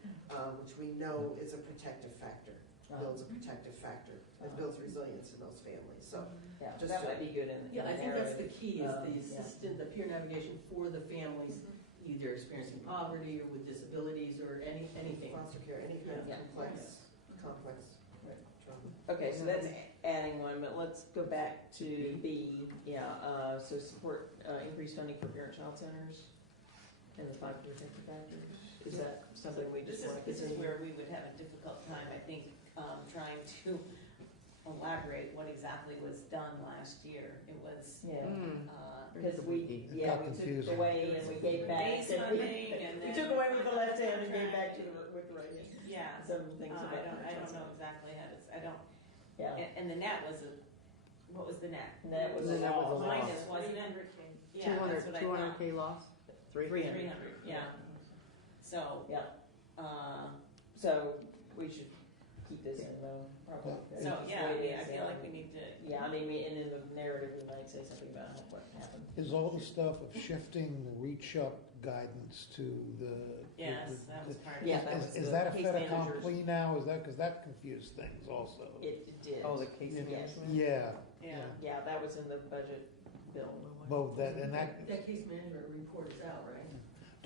Which we know is a protective factor, builds a protective factor, and builds resilience in those families. So Yeah, just that might be good in the I think that's the key, is the yeah. the peer navigation for the families, either experiencing poverty or with disabilities or anything. foster care, any kind of Yeah. complex trauma. Okay, so that's adding one, but let's go back to B. Yeah, so support increased funding for parent-child centers and the 5 protective factors. Is that something we just want to This is continue? where we would have a difficult time, I think, trying to elaborate what exactly was done last year. It was, Yeah. Mm. Because we got took confusing. away and we gave back. base funding and We then. took away with the left hand and gave back to with the right hand. Yeah. Some things about. I don't know exactly how to, I don't, Yeah. and the net was what was the net? Net was The net was a loss. Minus, wasn't it? Yeah, that's what I thought. 200K loss? 300, yeah. So, Yeah. So we should keep this in though, probably. so yeah, Just wait I and feel see. like we need to. Yeah, I mean, and in the narrative, we might say something about what happened. Is all the stuff of shifting the reach up guidance to the? Yes, that was part of Yeah, it. that was Is the that a case fait managers. accompli now? Is that, because that confused things also? It did. Oh, the case Yeah. management? Yeah. Yeah. Yeah, that was in the budget bill. Both that, and that, That case management report is out, right?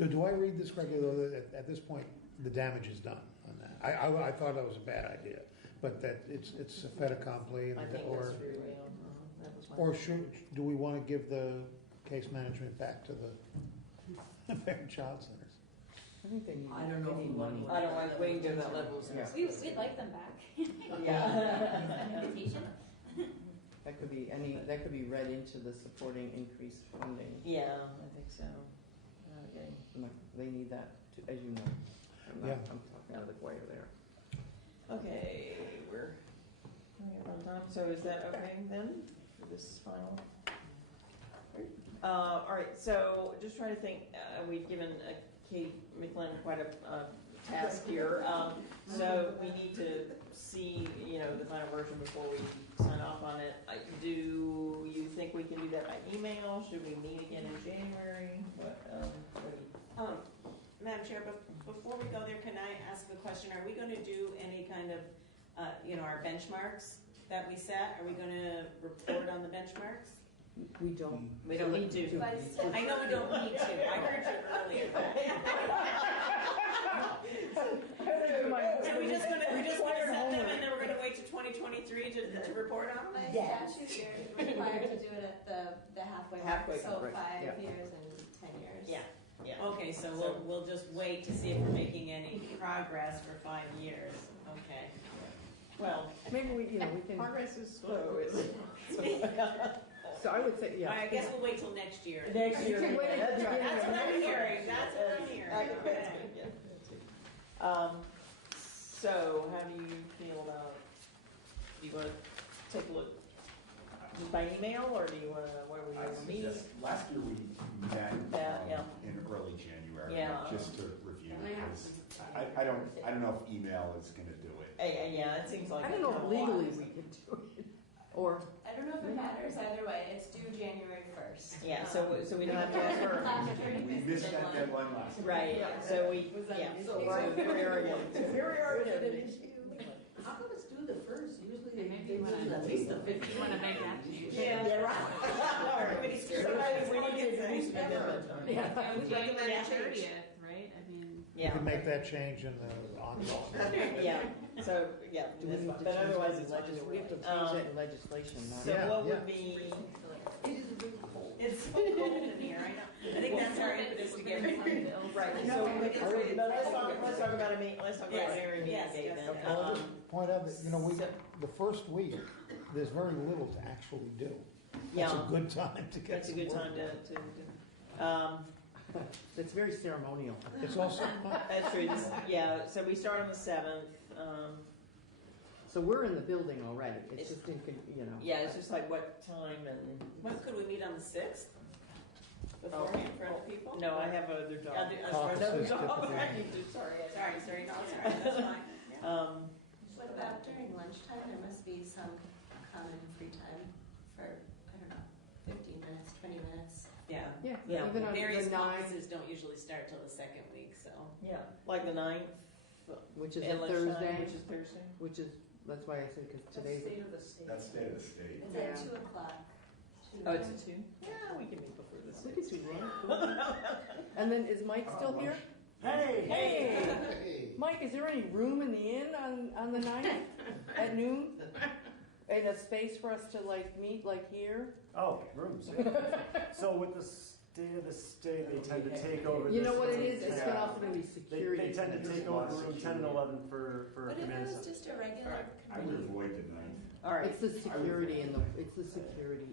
do I read this correctly, though, that at this point, the damage is done on that? I thought that was a bad idea, but that it's a fait accompli, and I think or, that's true, yeah. That was my. or do we want to give the case management back to the parent-child centers? I think they need, I don't know they if need we want money. I don't like waiting to that level. Yeah. We'd like them back. Yeah. Invitation. That could be read into the supporting increased funding. Yeah, I think so. Okay. They need that, as you know. Yeah. I'm talking out of the choir there. Okay, we're coming up on time, so is that okay then for this final? All right, so just trying to think, we've given Kate McLean quite a task here. So we need to see, the final version before we sign off on it. Do you think we can do that by email? Should we meet again in January? What do you? Madam Chair, before we go there, can I ask a question? Are we going to do any kind of, our benchmarks that we set? Are we going to report on the benchmarks? We don't. We don't need to. I know we don't need to. I heard you earlier. So we just gonna set them and then we're gonna wait to 2023 to report on them? By statute, you're required to do it at the halfway mark, Halfway so mark, 5 yeah. years and 10 years. Yeah. Okay, so we'll just wait to see if we're making any progress for 5 years. Okay. Well, Maybe we can. progress is slow. So I would say, yeah. I guess we'll wait till next year. Next year. Wait, That's right. That's what I'm hearing. That's what I'm hearing. That's good, Okay. yeah, that's good. So how do you feel about, do you want to take a look by email, or do you want to, what do we I want to meet? suggest, last year we met Yeah. in early January, Yeah. just to review. Because I don't know if email is going to do it. Yeah, it seems like. I don't know if legally we can do it. Or, I don't know if it matters either way, it's due January 1st. Yeah, so we don't have to ask for. We missed that deadline last year. Right, so we, yeah. So how come it's due the first? Usually they Maybe do you wanna- at least the 15th. You want to make that change? Yeah, right. Everybody's Sometimes we need to introduce an amendment. Yeah, we Recommend recommend a change. 30th, right? I mean. We Yeah. can make that change in the ongoing. Yeah, so, yeah, do we that's need fine, to but change otherwise that it's in not just. we have to change that in legislation, not. So Yeah, what yeah. would be, It's so cold in here, I know. I think that's our impetus to get rid of it. right, so, but let's talk about an area meeting Yes, date yes, then. yes. I'll just point out that, the first week, there's very little to actually do. That's Yeah. a good time to get That's a some good work time done. It's very ceremonial. It's also, That's true, yeah, so we start on the 7th, So we're in the building already. It's It's- just, yeah, it's just like what time and. When could we meet on the 6th? Beforehand for other people? No, I have other job. Other Caucuses job. typically. Sorry. Sorry, no, it's all right, that's fine. Yeah. What about during lunchtime? There must be some common free time for, I don't know, 15 minutes, 20 minutes. Yeah. yeah, Yeah. even on Various the 9th, conferences don't usually start till the second week, so. Yeah, like the 9th. which is at a lunchtime, Thursday, Which is Thursday. which is, that's why I said, because today's, State of the state. That's state of the state. It's at 2 o'clock. Oh, it's at 2? Yeah, we can meet before this. we could do that. And then is Mike still here? Hey! Hey! Mike, is there any room in the inn on the 9th at noon? And a space for us to like meet like here? Oh, rooms. So with the state of the state, they tend to take over. You know what it room is? It's 10. gonna also be security. They tend to take over room 10 and 11 for What if command it was center. just a regular I would avoid the ninth. All right. It's the security in the building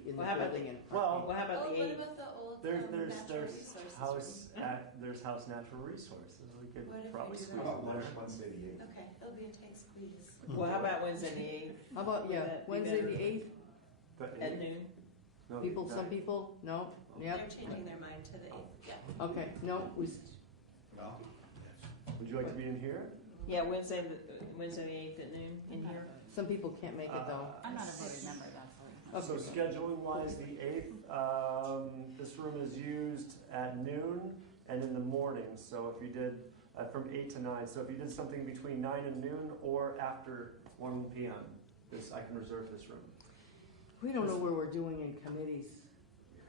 and Well, how about parking. Well, how about Oh, the what 8th? about the old There's natural resources there's house natural resources. We could What if we probably do squeeze that? in there. Wednesday the 8th. Okay, it'll be a tight squeeze. Well, how about Wednesday the 8th? How about, Would yeah, that be Wednesday better? the 8th? At noon? No, People, no. some people, no? They're Yep, changing their mind to the 8th, yeah. okay, no, we, Well, Would you like to be in here? Yeah, Wednesday the 8th at noon in here. some people can't make it though. I'm not a voting member, that's So scheduling wise, the 8th, this room is used at noon and in the morning. So if you did from 8 to 9, so if you did something between 9 and noon or after 1 p.m., I can reserve this room. We don't know where we're doing in committees.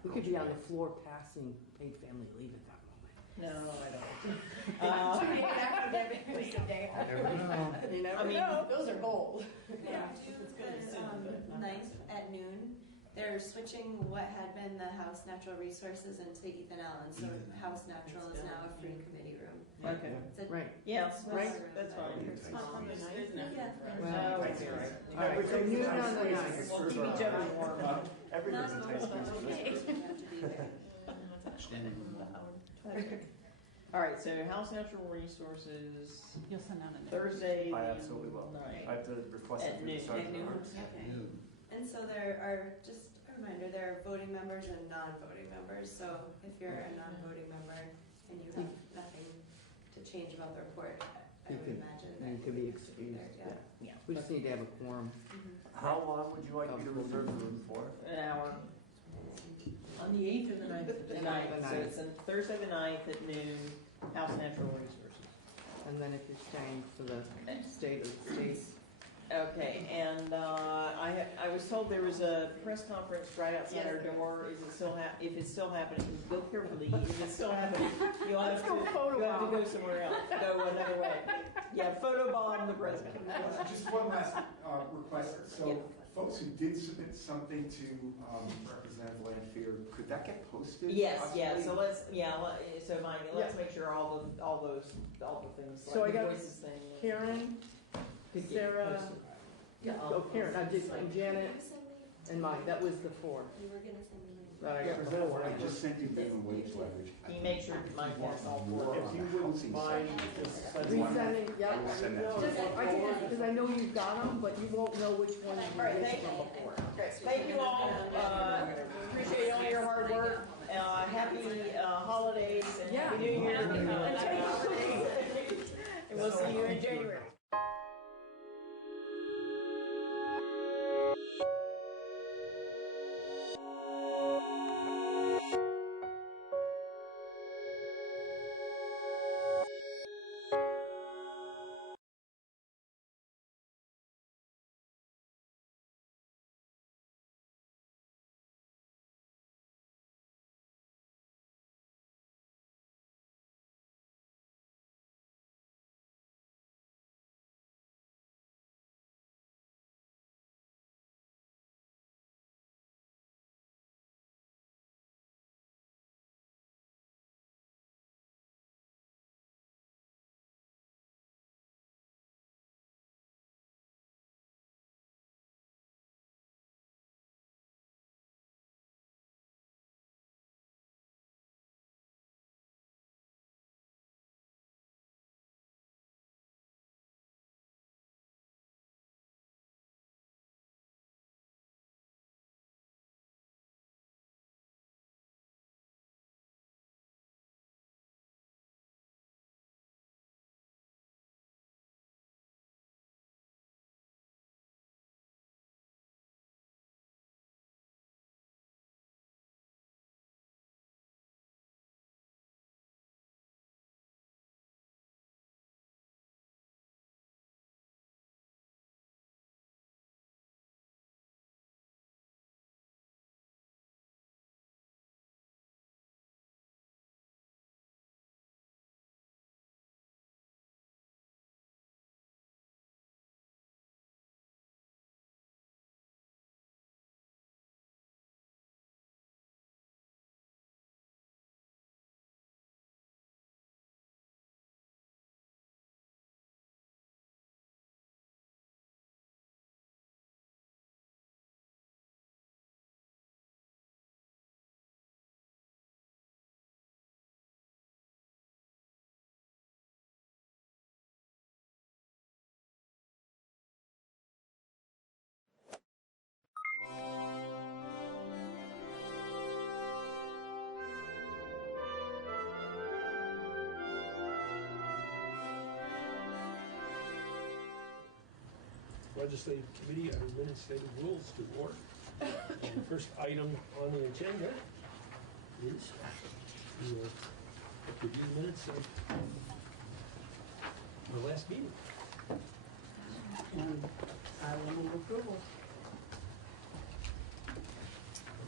We could be on the floor passing paid family leave at that moment. No, I don't. Maybe after their vacation day. Never know. You never I mean, know, those are gold. Yeah, do the 9th at noon. They're switching what had been the House Natural Resources into Ethan Allen, so House Natural is now a free committee room. Okay. It's a Right. Yeah, Right. that's fine. Yeah. Well, All right, so noon on the 9th. We'll keep each other warm. Everything's a tight squeeze. All right, so House Natural Resources, You'll send out a note. Thursday. I absolutely will. Night. I have to request it At through the noon. sergeant At noon. at arms. Okay. And so there are, just a reminder, there are voting members and non-voting members. So if you're a non-voting member and you have nothing to change about the report, I You would could- imagine You that could be you should be excused, there, yeah. Yeah. We just need to have a quorum. Mhm. How long would you like me to reserve the room for? An hour. On the 8th and the 9th. The 9th, so it's on Thursday the 9th at noon, House Natural Resources. And then if you're staying for the state of the state. Okay, and I was told there was a press conference right outside our door. Is it still if it's still happening? Go carefully. If it's still happening, you'll have to go somewhere else. Go another way. Yeah, photobomb the president. Just one last request. So folks who did submit something to Representative Lanfear, could that get posted? Yes, yeah. possibly? So so Mike, let's make sure all the things So like I got the voices thing. Karen, could get Sarah, posted. Yeah, oh, Karen, I did, and Janet, and Mike, that was the 4. You were gonna send me. Yeah, I just sent you minimum wage language. Can you make sure Mike has all four? If you wouldn't mind just sending Resending, yep. I will send that to you. I did, because I know you've got them, but you won't know which one you All right, missed thank from you. before. Thank you all. Appreciate all your hard work. Happy holidays and Yeah. Happy New Year. Happy holidays. And we'll see you in January. Legislative Committee on Administrative Rules to order. And the first item on the agenda is to review the minutes of the last meeting. And I will move approval.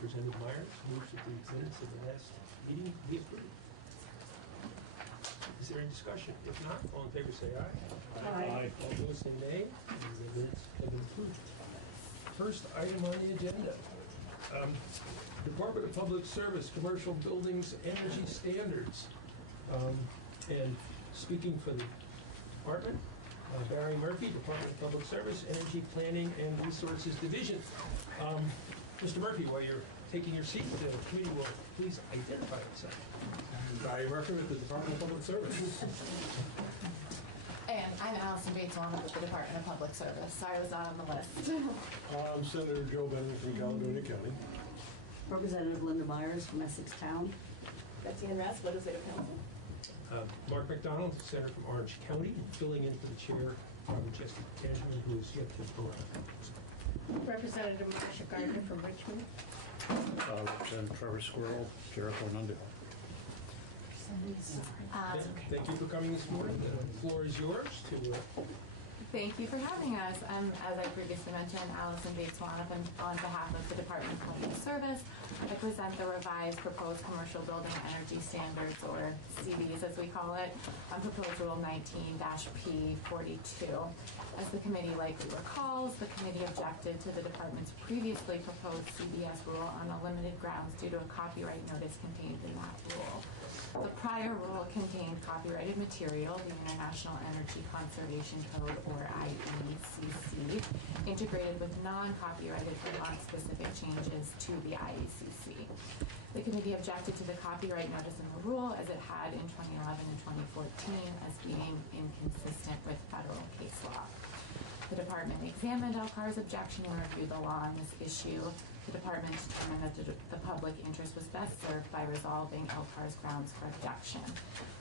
Representative Myers moves that the minutes of the last meeting be approved. Is there any discussion? If not, all in favor say aye. Aye. All opposed say nay. And the minutes have been approved. First item on the agenda. Department of Public Service, Commercial Buildings, Energy Standards. And speaking for the department, Barry Murphy, Department of Public Service, Energy Planning and Resources Division. Mr. Murphy, while you're taking your seat, the committee will please identify itself. Barry Murphy with the Department of Public Service. And I'm Allison Bates-Long with the Department of Public Service. Sorry I was not on the list. I'm Senator Joe Bennett from Caledonia County. Representative Linda Myers from Essex Town. Betsy and Russ, legislative council. Mark McDonald, Senator from Orange County, filling in for the chair, Jessica Tangeman, who is yet to arrive. Representative Marsha Gardner from Richmond. Representative Trevor Squirrel, Jericho and Underhill. Thank you for coming this morning. The floor is yours to Thank you for having us. As I previously mentioned, Allison Bates-Swan on behalf of the Department of Public Service. I present the revised proposed commercial building energy standards, or CBs as we call it, on proposed rule 19-P42. As the committee likely recalls, the committee objected to the department's previously proposed CBS rule on a limited grounds due to a copyright notice contained in that rule. The prior rule contained copyrighted material, the International Energy Conservation Code, or IECC, integrated with non-copyrighted Vermont-specific changes to the IECC. The committee objected to the copyright notice in the rule as it had in 2011 and 2014 as being inconsistent with federal case law. The department examined LCAR's objection and reviewed the law on this issue. The department determined that the public interest was best served by resolving LCAR's grounds for objection.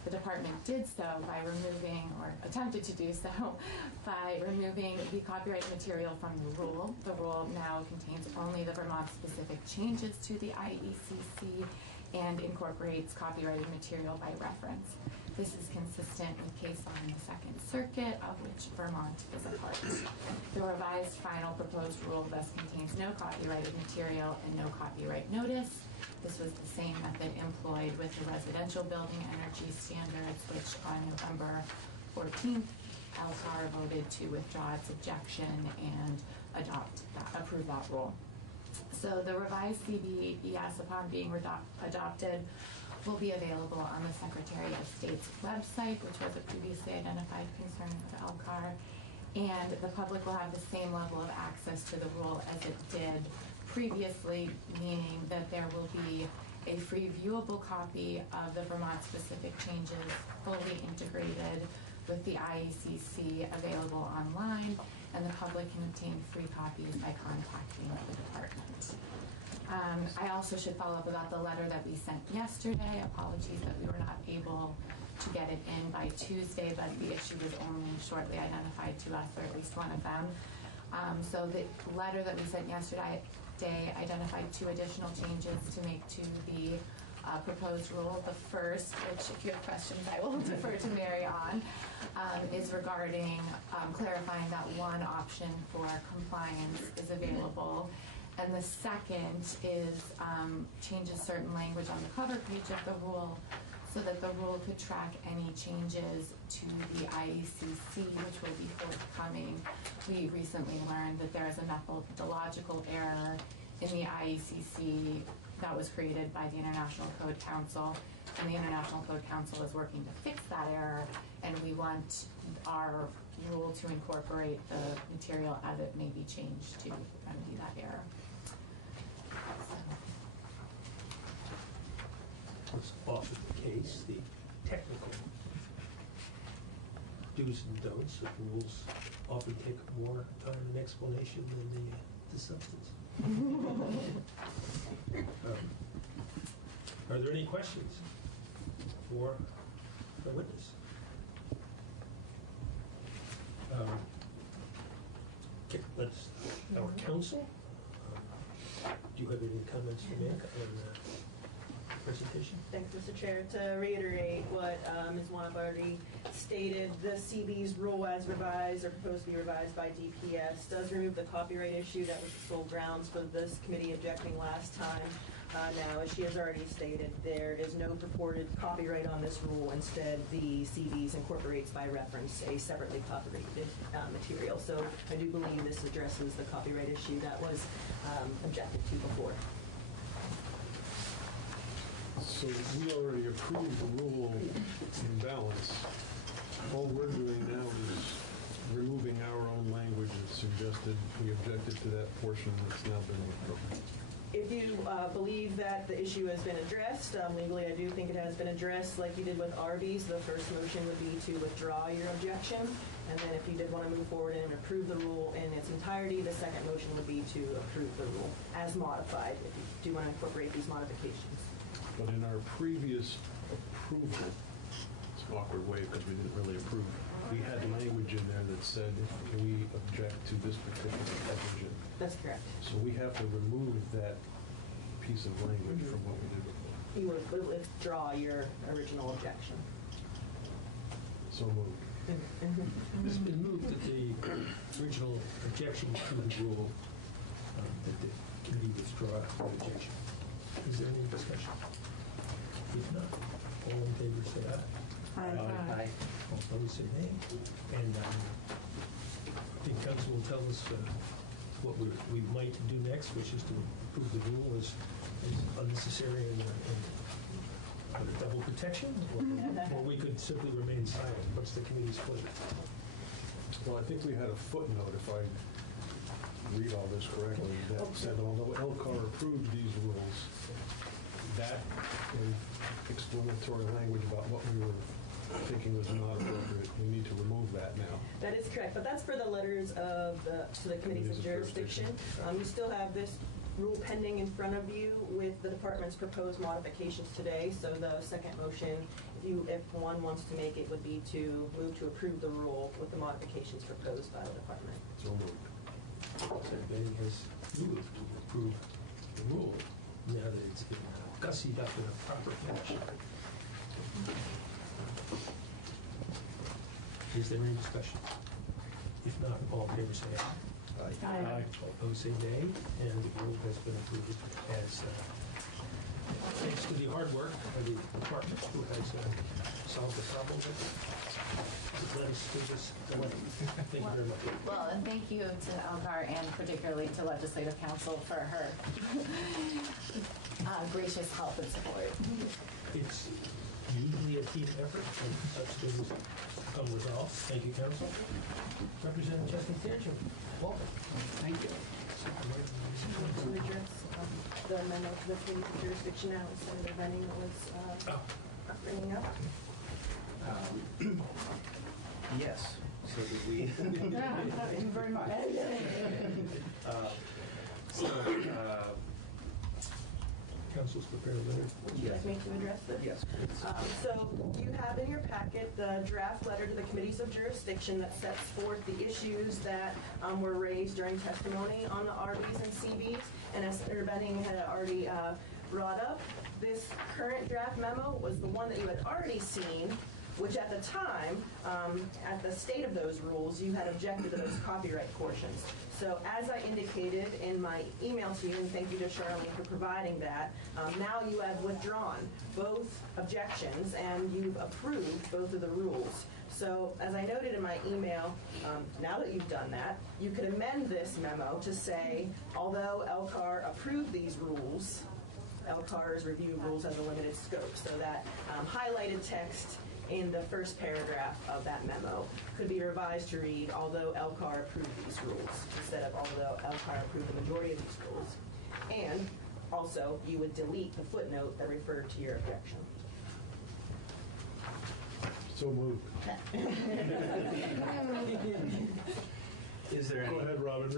The department did so by removing, or attempted to do so, by removing the copyright material from the rule. The rule now contains only the Vermont-specific changes to the IECC and incorporates copyrighted material by reference. This is consistent with case law in the Second Circuit, of which Vermont is a part. The revised final proposed rule thus contains no copyrighted material and no copyright notice. This was the same method employed with the residential building energy standards, which on November 14th, LCAR voted to withdraw its objection and approve that rule. So the revised CBES, upon being adopted, will be available on the Secretary of State's website, which was a previously identified concern of LCAR, and the public will have the same level of access to the rule as it did previously, meaning that there will be a free viewable copy of the Vermont-specific changes fully integrated with the IECC available online, and the public can obtain free copies by contacting the department. I also should follow up about the letter that we sent yesterday. Apologies that we were not able to get it in by Tuesday, but the issue was only shortly identified to us, or at least one of them. So the letter that we sent yesterday identified 2 additional changes to make to the proposed rule. The first, which if you have questions I will defer to Mary on, is regarding clarifying that one option for compliance is available. And the second is changes certain language on the cover page of the rule so that the rule could track any changes to the IECC, which will be forthcoming. We recently learned that there is a methodological error in the IECC that was created by the International Code Council, and the International Code Council is working to fix that error, and we want our rule to incorporate the material as it may be changed to remedy that error. It's often the case, the technical do's and don'ts of rules often take more time and explanation than the substance. Are there any questions for the witness? let's, our council, do you have any comments to make on the presentation? Thanks, Mr. Chair. To reiterate what Ms. Wanna already stated, the CB's rule as revised or proposed to be revised by DPS does remove the copyright issue that was the sole grounds for this committee objecting last time. Now, as she has already stated, there is no purported copyright on this rule. Instead, the CB's incorporates by reference a separately copyrighted material. So I do believe this addresses the copyright issue that was objected to before. So we already approved the rule in balance. All we're doing now is removing our own language that's suggested. We objected to that portion that's now been approved. If you believe that the issue has been addressed, legally I do think it has been addressed like you did with Arby's. The first motion would be to withdraw your objection. And then if you did want to move forward and approve the rule in its entirety, the second motion would be to approve the rule as modified, if you do want to incorporate these modifications. But in our previous approval, it's an awkward way because we didn't really approve, we had language in there that said we object to this particular provision. That's correct. So we have to remove that piece of language from what we did before. You would withdraw your original objection. So moved. It's been moved that the original objection to the rule, that the committee withdraw the objection. Is there any discussion? If not, all in favor say aye. Aye. All opposed say nay. And I think council will tell us what we might do next, which is to approve the rule as unnecessary and double protection, or we could simply remain silent. What's the committee's pleasure? Well, I think we had a footnote, if I read all this correctly, that said although LCAR approved these rules, that explanatory language about what we were thinking was not appropriate, we need to remove that now. That is correct, but that's for the letters of to the committees of jurisdiction. You still have this rule pending in front of you with the department's proposed modifications today. So the second motion, if one wants to make it, would be to move to approve the rule with the modifications proposed by the department. So moved. Everybody has moved to approve the rule now that it's been gussied up in a proper fashion. Is there any discussion? If not, all in favor say aye. Aye. All opposed say nay, and the rule has been approved as, thanks to the hard work of the department who has solved the problem. Let us do this. Thank you very much. Well, and thank you to Elgar and particularly to Legislative Council for her gracious help and support. It's usually a team effort, and such things come resolved. Thank you, Council. Representative Justin Tangent, welcome. Thank you. To address the memo to the committee of jurisdiction now, Senator Benning was bringing up. Yes, so did we. Thank you very much. Council's prepared a letter. Would you like me to address this? Yes, please. So you have in your packet the draft letter to the committees of jurisdiction that sets forth the issues that were raised during testimony on the RBs and CBs. And as Senator Benning had already brought up, this current draft memo was the one that you had already seen, which at the time, at the state of those rules, you had objected to those copyright portions. So as I indicated in my email to you, and thank you to Charlene for providing that, now you have withdrawn both objections and you've approved both of the rules. So as I noted in my email, now that you've done that, you could amend this memo to say, although LCAR approved these rules, LCAR's review rules has a limited scope. So that highlighted text in the first paragraph of that memo could be revised to read, although LCAR approved these rules, instead of although LCAR approved the majority of these rules. And also, you would delete the footnote that referred to your objection. So moved. Is there any? Go ahead, Robin.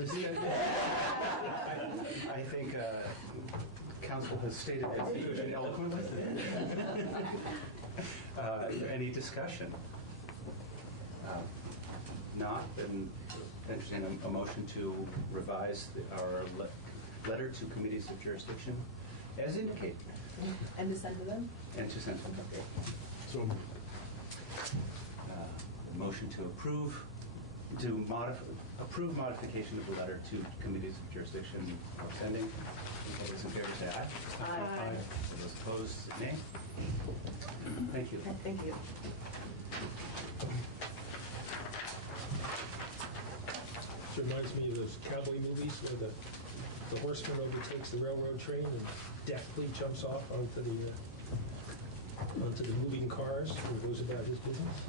I think council has stated its position eloquently. Any discussion? Not, then entertain a motion to revise our letter to committees of jurisdiction as indicated. And to send to them? And to send to them. So, Motion to approve modification of the letter to committees of jurisdiction of sending. All those in favor say aye. Aye. All those opposed, nay. Thank you. Thank you. It reminds me of those cowboy movies where the horseman overtakes the railroad train and deftly jumps off onto the moving cars and goes about his business.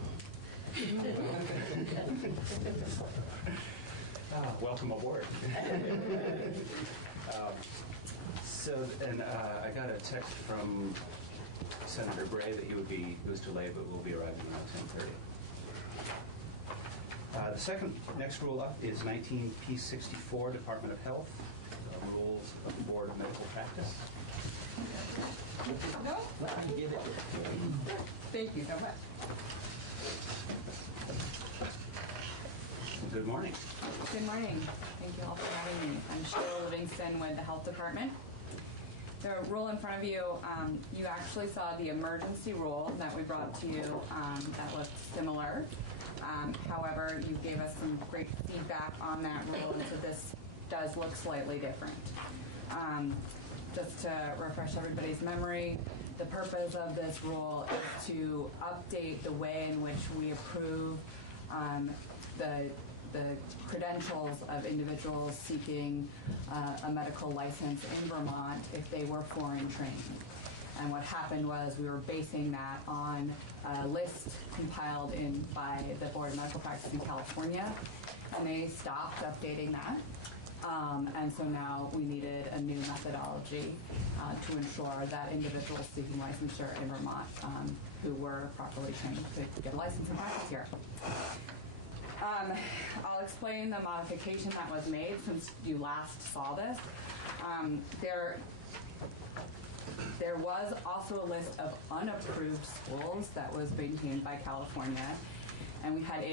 Welcome aboard. I got a text from Senator Bray that he was delayed, but will be arriving around 10:30. The next rule up is 19P64, Department of Health, rules of the Board of Medical Practice. No? Thank you so much. Good morning. Good morning. Thank you all for having me. I'm Sheila Livingston with the Health Department. The rule in front of you, you actually saw the emergency rule that we brought to you that looked similar. However, you gave us some great feedback on that rule, and so this does look slightly different. Just to refresh everybody's memory, the purpose of this rule is to update the way in which we approve the credentials of individuals seeking a medical license in Vermont if they were foreign trained. And what happened was we were basing that on a list compiled by the Board of Medical Practice in California, and they stopped updating that. And so now we needed a new methodology to ensure that individuals seeking licensure in Vermont who were properly trained could get a license and practice here. I'll explain the modification that was made since you last saw this. There was also a list of unapproved schools that was maintained by California, and we had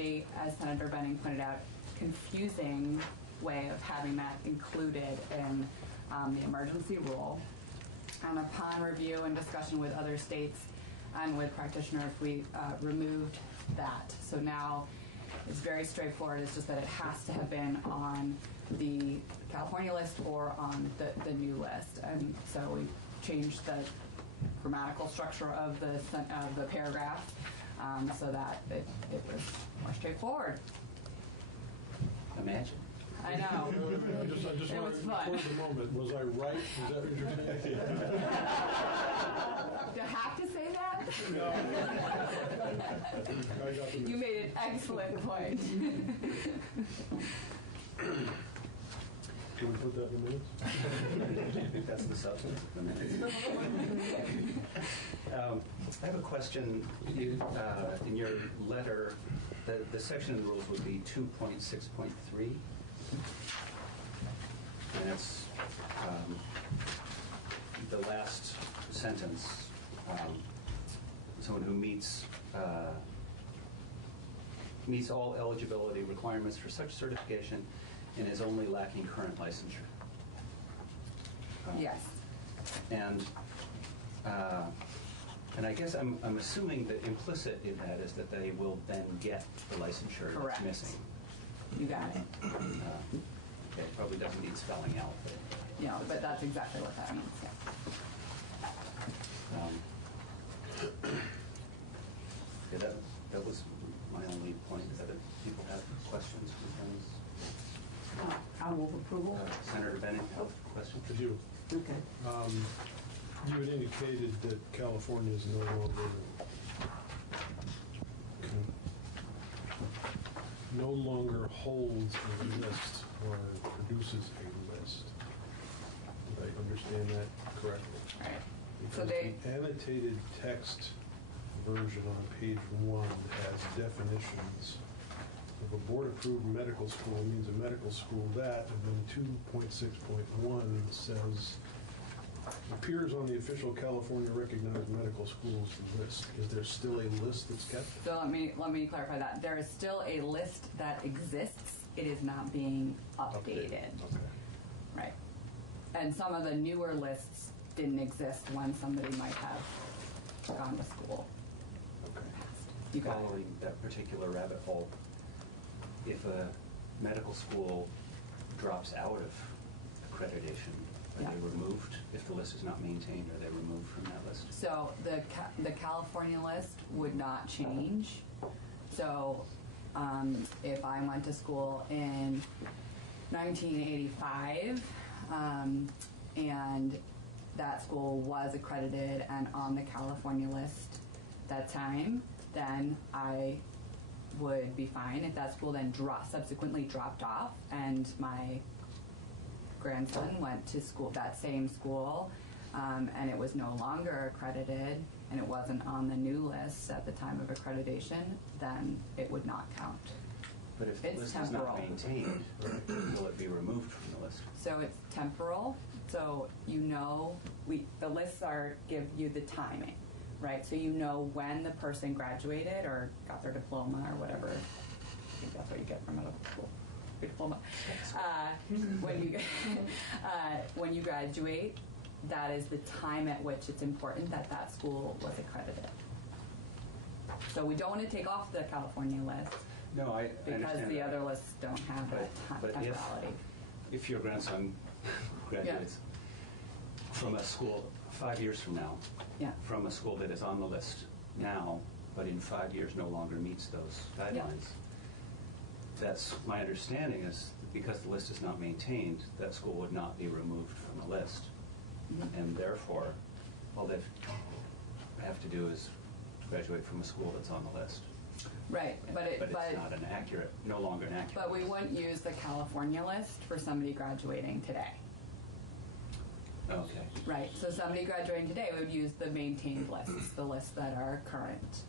as Senator Benning pointed out, confusing way of having that included in the emergency rule. Upon review and discussion with other states and with practitioners, we removed that. So now it's very straightforward. It's just that it has to have been on the California list or on the new list. And so we changed the grammatical structure of the paragraph so that it was more straightforward. Imagine. I know. I just it was fun. For the moment, was I right? Is that what you're saying? Do I have to say that? No. I got the You made an excellent point. Can we put that in the minutes? That's the substance of the minutes. I have a question. In your letter, the section of the rules would be 2.6.3. And it's the last sentence. Someone who meets all eligibility requirements for such certification and is only lacking current licensure. Yes. And I guess I'm assuming that implicit in that is that they will then get the licensure Correct. that's missing. You got it. It probably doesn't need spelling out. Yeah, but that's exactly what that means. Yeah. That was my only point. Is that if people have questions, concerns? I move approval. Senator Bennett, have questions? I do. Okay. You had indicated that California is no longer holds a list or produces a list. Did I understand that correctly? Right. Because So they. the annotated text version on page 1 has definitions of a board-approved medical school means a medical school that, and then 2.6.1 says appears on the official California recognized medical schools list. Is there still a list that's kept? So let me clarify that. There is still a list that exists. It is not being updated. Okay. Right. And some of the newer lists didn't exist when somebody might have gone to school. Okay. You got it. Following that particular rabbit hole, if a medical school drops out of accreditation, are they removed? If the list is not maintained, are they removed from that list? So the California list would not change. So if I went to school in 1985 and that school was accredited and on the California list that time, then I would be fine. If that school then subsequently dropped off and my grandson went to school, that same school, and it was no longer accredited and it wasn't on the new list at the time of accreditation, then it would not count. But if the list is not maintained, will it be removed from the list? So it's temporal. So the lists give you the timing, right? So you know when the person graduated or got their diploma or whatever. I think that's what you get from medical school. Your diploma. When you graduate, that is the time at which it's important that school was accredited. So we don't want to take off the California list. No, I because understand the that. other lists don't have that temporality. If your grandson graduates from a school 5 years from now, from a school that is on the list now, but in 5 years no longer meets those guidelines, that's my understanding is because the list is not maintained, that school would not be removed from the list. And therefore, all they have to do is graduate from a school that's on the list. Right, but it's not no longer an accurate. But we wouldn't use the California list for somebody graduating today. Okay. Right, so somebody graduating today would use the maintained lists, the lists that are current.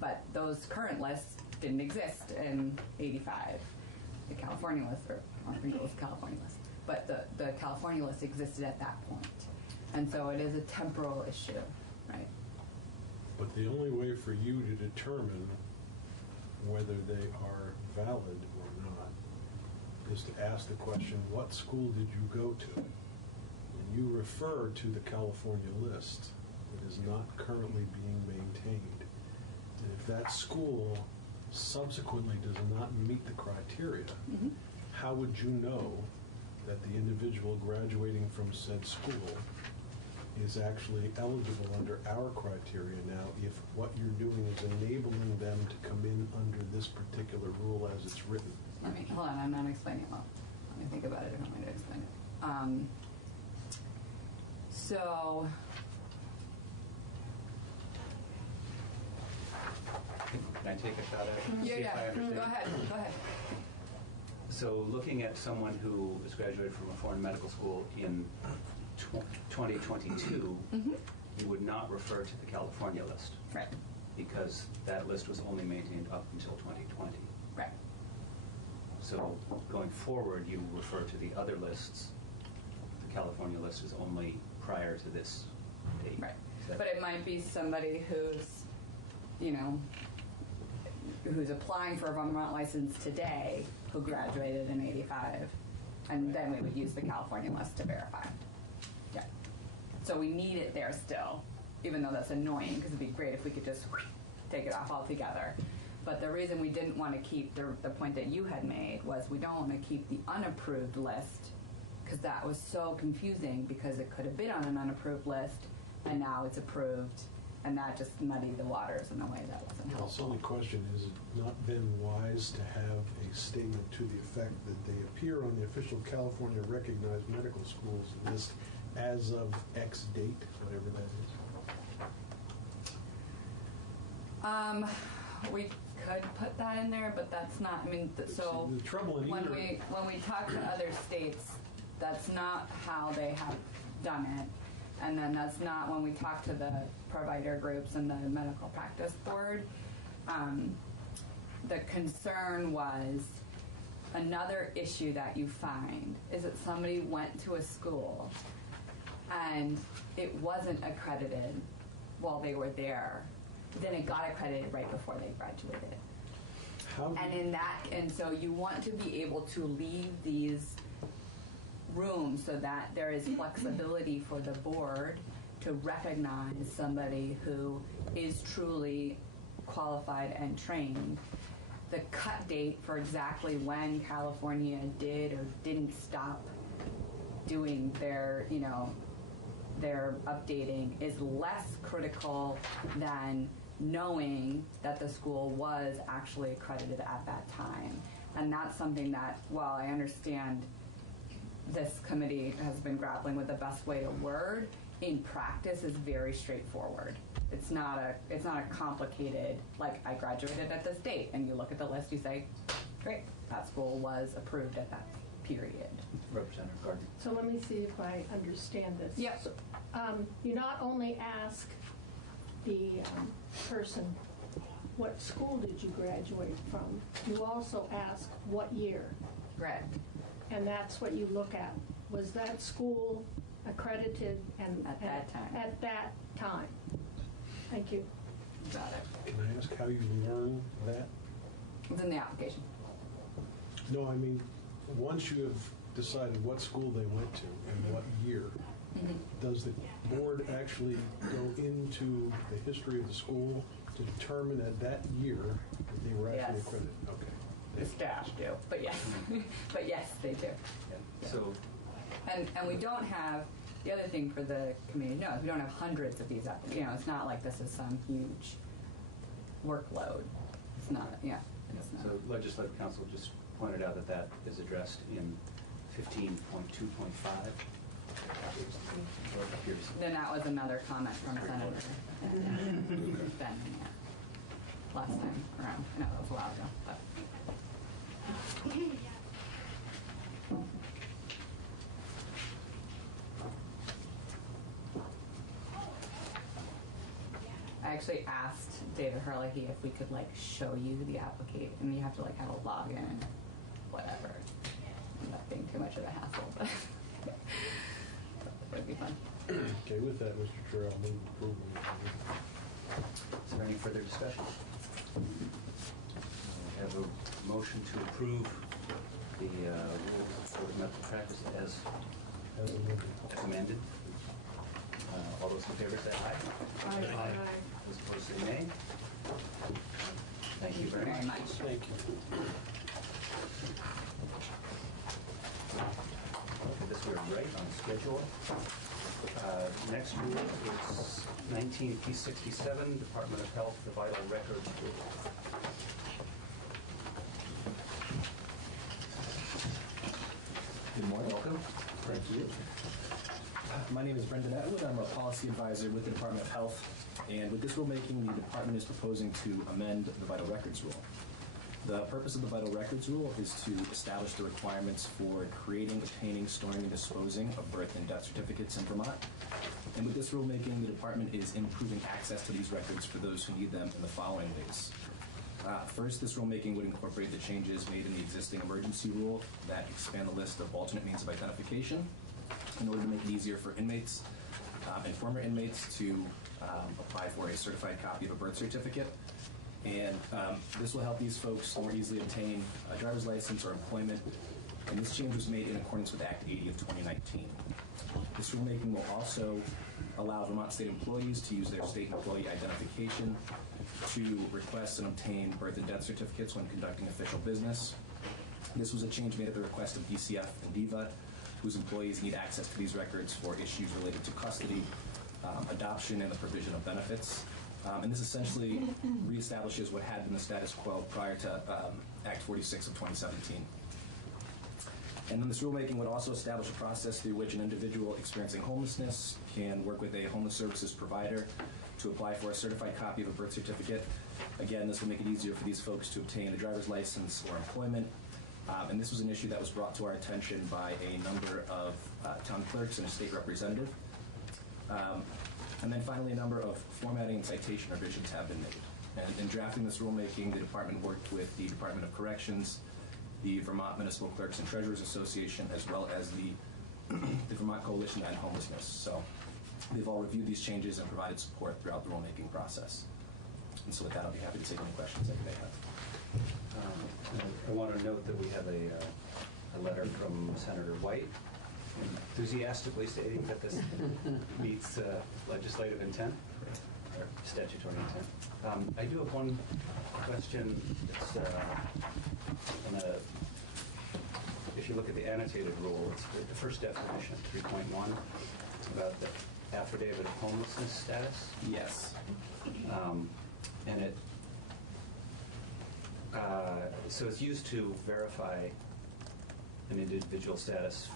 But those current lists didn't exist in '85. The California list, or I don't think it was the California list, but the California list existed at that point. And so it is a temporal issue, right? But the only way for you to determine whether they are valid or not is to ask the question, what school did you go to? And you refer to the California list. It is not currently being maintained. And if that school subsequently does not meet the criteria, how would you know that the individual graduating from said school is actually eligible under our criteria now if what you're doing is enabling them to come in under this particular rule as it's written? Hold on, I'm not explaining it well. Let me think about it. I don't want to explain it. So, Can I take a shot at it? See if I understand? Go ahead. So looking at someone who is graduated from a foreign medical school in 2022, you would not refer to the California list. Right. Because that list was only maintained up until 2020. Right. So going forward, you refer to the other lists. The California list is only prior to this date. Right. But it might be somebody who's, who's applying for a Vermont license today who graduated in '85, and then we would use the California list to verify. Yeah. So we need it there still, even though that's annoying because it'd be great if we could just take it off altogether. But the reason we didn't want to keep the point that you had made was we don't want to keep the unapproved list because that was so confusing because it could have been on an unapproved list and now it's approved, and that just muddied the waters in a way that wasn't helpful. The only question is, it not been wise to have a statement to the effect that they appear on the official California recognized medical schools list as of X date, whatever that is? We could put that in there, but that's not. So the trouble in when we talk to other states, that's not how they have done it, and then that's not when we talk to the provider groups and the medical practice board. The concern was another issue that you find is that somebody went to a school and it wasn't accredited while they were there, then it got accredited right before they graduated. And so you want to be able to leave these rooms so that there is flexibility for the board to recognize somebody who is truly qualified and trained. The cut date for exactly when California did or didn't stop doing their, their updating is less critical than knowing that the school was actually accredited at that time. And that's something that, while I understand this committee has been grappling with the best way to word, in practice is very straightforward. It's not a complicated, like, I graduated at this date, and you look at the list, you say, great, that school was approved at that period. Representative Gardner. So let me see if I understand this. Yep. So, you not only ask the person, what school did you graduate from? You also ask what year. Correct. And that's what you look at. Was that school accredited and at that time? At that time. Thank you. Got it. Can I ask how you learn that? It's in the application. No, I mean, once you have decided what school they went to and what year, does the board actually go into the history of the school to determine at that year that they were actually Yes. accredited? Okay. The staff do, but yes, but yes, they do. Yeah. So, and we don't have, the other thing for the community to know is we don't have hundreds of these up. It's not like this is some huge workload. It's not, it's not. so Legislative Council just pointed out that is addressed in 15.2.5. Then that was another comment from Senator Ben last time around. I know that was a while ago, but. I actually asked David Herlihy if we could show you the application, and you have to have a login and whatever. Not being too much of a hassle, but it would be fun. Okay, with that, Mr. Chair, I'll move approval. Is there any further discussion? We have a motion to approve the rules of board of medical practice as amended. All those in favor say aye. Aye. Those opposed say nay. Thank you very much. Thank you. Okay, this we're right on schedule. Next rule is 19P67, Department of Health, the Vital Records Rule. Good morning. Welcome. Thank you. My name is Brendan Atwood. I'm a policy advisor with the Department of Health. And with this rulemaking, the department is proposing to amend the Vital Records Rule. The purpose of the Vital Records Rule is to establish the requirements for creating, obtaining, storing, and disposing of birth and death certificates in Vermont. And with this rulemaking, the department is improving access to these records for those who need them in the following ways. First, this rulemaking would incorporate the changes made in the existing emergency rule that expand the list of alternate means of identification in order to make it easier for inmates and former inmates to apply for a certified copy of a birth certificate. And this will help these folks more easily obtain a driver's license or employment. And this change was made in accordance with Act 80 of 2019. This rulemaking will also allow Vermont state employees to use their state employee identification to request and obtain birth and death certificates when conducting official business. This was a change made at the request of DCF and DVA, whose employees need access to these records for issues related to custody, adoption, and the provision of benefits. And this essentially reestablishes what had been the status quo prior to Act 46 of 2017. And then this rulemaking would also establish a process through which an individual experiencing homelessness can work with a homeless services provider to apply for a certified copy of a birth certificate. Again, this will make it easier for these folks to obtain a driver's license or employment. And this was an issue that was brought to our attention by a number of town clerks and a state representative. And then finally, a number of formatting and citation revisions have been made. And in drafting this rulemaking, the department worked with the Department of Corrections, the Vermont Municipal Clerks and Treasurers Association, as well as the the Vermont Coalition to End Homelessness. So they've all reviewed these changes and provided support throughout the rulemaking process. And so with that, I'll be happy to take any questions that you may have. I want to note that we have a letter from Senator White enthusiastically stating that this meets legislative intent or statutory intent. I do have one question. It's if you look at the annotated rule, it's the first definition, 3.1, about the affidavit of homelessness status. Yes. And it so it's used to verify an individual status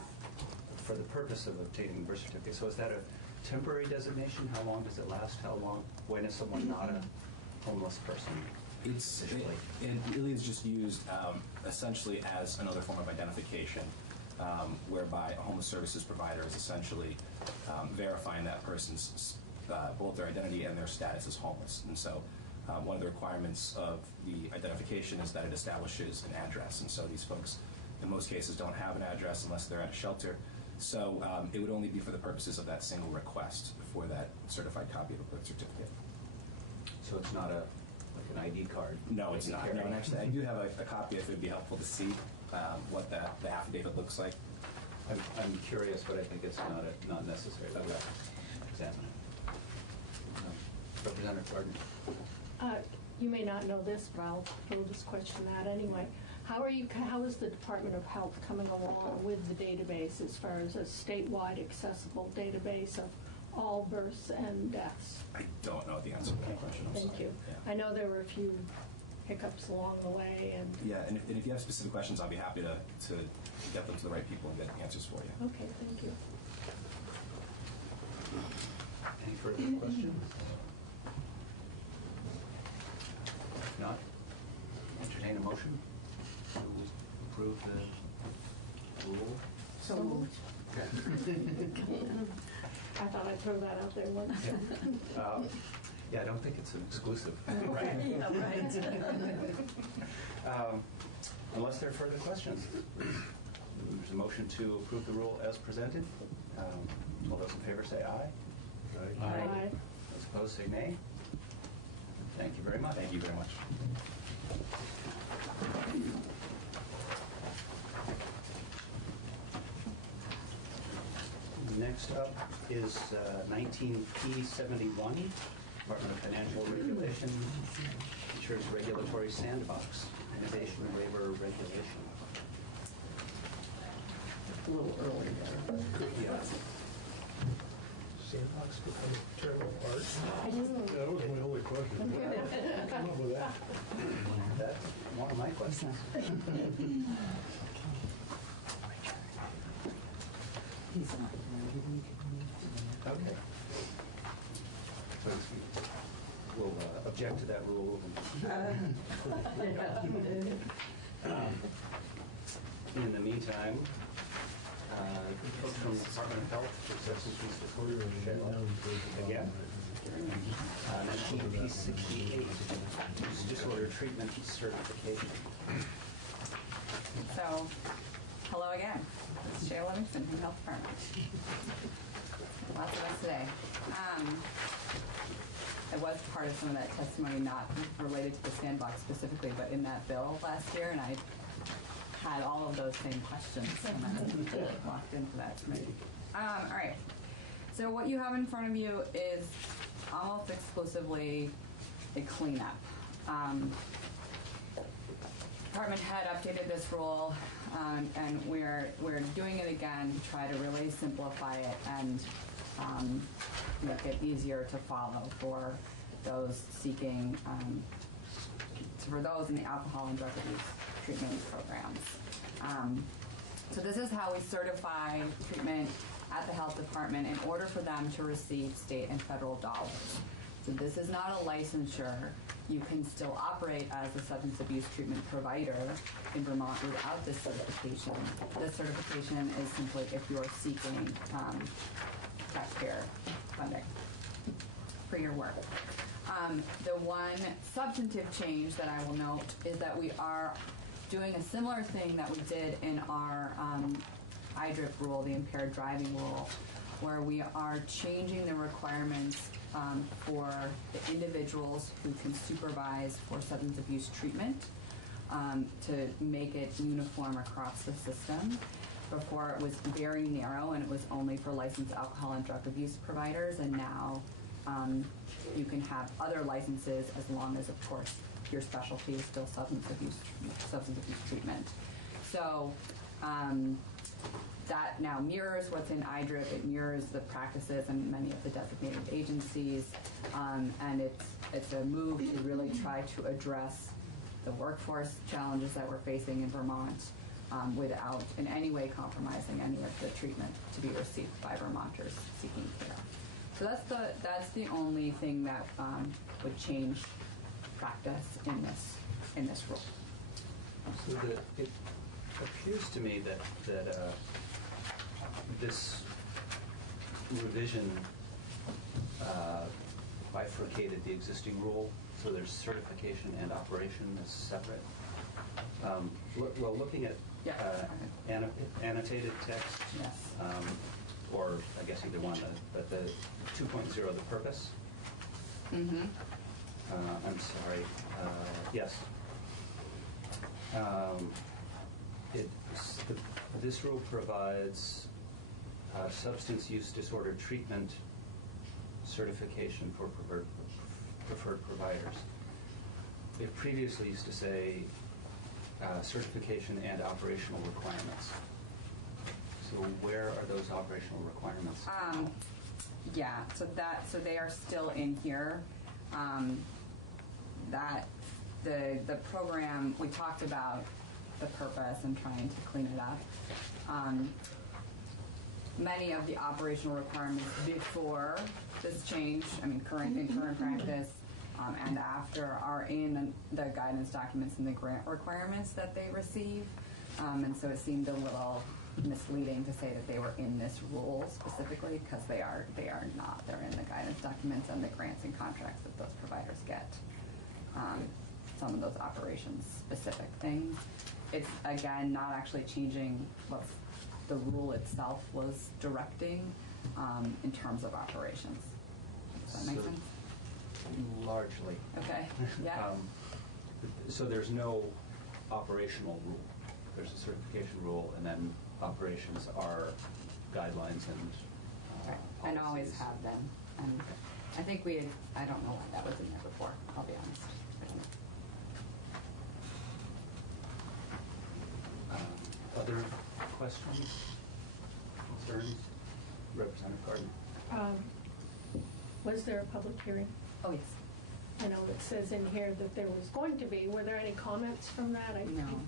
for the purpose of obtaining a birth certificate. So is that a temporary designation? How long does it last? How long? When is someone not a homeless person? It really is just used essentially as another form of identification, whereby a homeless services provider is essentially verifying that person's both their identity and their status as homeless. And so one of the requirements of the identification is that it establishes an address. And so these folks, in most cases, don't have an address unless they're at a shelter. So it would only be for the purposes of that single request for that certified copy of a birth certificate. So it's not an ID card? No, it's not. No, and actually, I do have a copy if it would be helpful to see what the affidavit looks like. I'm curious, but I think it's not necessary. I've got to examine it. Representative Gardner. You may not know this, but I'll just question that anyway. How is the Department of Health coming along with the database as far as a statewide accessible database of all births and deaths? I don't know the answer to that question. Thank you. Yeah. I know there were a few hiccups along the way, and yeah, and if you have specific questions, I'll be happy to get them to the right people and get answers for you. Okay, thank you. Any further questions? If not, entertain a motion to approve the rule. So moved. I thought I'd throw that out there once. Yeah, I don't think it's an exclusive. Right. Yeah, right. Unless there are further questions, there's a motion to approve the rule as presented. All those in favor say aye. Aye. Those opposed say nay. Thank you very much. Thank you very much. Next up is 19P71, Department of Financial Regulation, Insurance Regulatory Sandbox, Innovation Waiver Regulation. A little early there. Yeah. Sandbox become a term of art. That was my only question. Come up with that. That's one of my questions. Okay. So we'll object to that rule. In the meantime, folks from the Department of Health, Substance Use Disorder, again. 19P68, Use Disorder Treatment Certification. So, hello again. It's Shayla Livingston from Health Department. Lots of us today. I was part of some of that testimony, not related to the sandbox specifically, but in that bill last year, and I had all of those same questions when I walked into that committee. All right. So what you have in front of you is almost exclusively a cleanup. Department head updated this rule, and we're doing it again to try to really simplify it and make it easier to follow for those seeking, for those in the alcohol and drug abuse treatment programs. So this is how we certify treatment at the health department in order for them to receive state and federal dollars. So this is not a licensure. You can still operate as a substance abuse treatment provider in Vermont without this certification. This certification is simply if you're seeking taxpayer funding for your work. The one substantive change that I will note is that we are doing a similar thing that we did in our IDRIP rule, the impaired driving rule, where we are changing the requirements for the individuals who can supervise for substance abuse treatment to make it uniform across the system. Before it was very narrow and it was only for licensed alcohol and drug abuse providers, and now you can have other licenses as long as, of course, your specialty is still substance abuse treatment. So that now mirrors what's in IDRIP. It mirrors the practices in many of the designated agencies, and it's a move to really try to address the workforce challenges that we're facing in Vermont without in any way compromising any of the treatment to be received by Vermonters seeking care. So that's the only thing that would change practice in this rule. So it appears to me that this revision bifurcated the existing rule, so there's certification and operation as separate. Well, looking at annotated text, yes. Or I guess either one, but the 2.0, the purpose. Mm-hmm. I'm sorry. Yes. This rule provides substance use disorder treatment certification for preferred providers. It previously used to say certification and operational requirements. So where are those operational requirements? Yeah, so they are still in here. That the program, we talked about the purpose and trying to clean it up. Many of the operational requirements before this change, in current practice, and after are in the guidance documents and the grant requirements that they receive. And so it seemed a little misleading to say that they were in this rule specifically, because they are not. They're in the guidance documents and the grants and contracts that those providers get. Some of those operations specific things. It's again not actually changing what the rule itself was directing in terms of operations. Does that make sense? Largely. Okay. Yeah. So there's no operational rule. There's a certification rule, and then operations are guidelines and and always have been. And I think I don't know why that was in there before, I'll be honest. Other questions, concerns? Representative Gardner. Was there a public hearing? Oh, yes. I know it says in here that there was going to be. Were there any comments from that? No.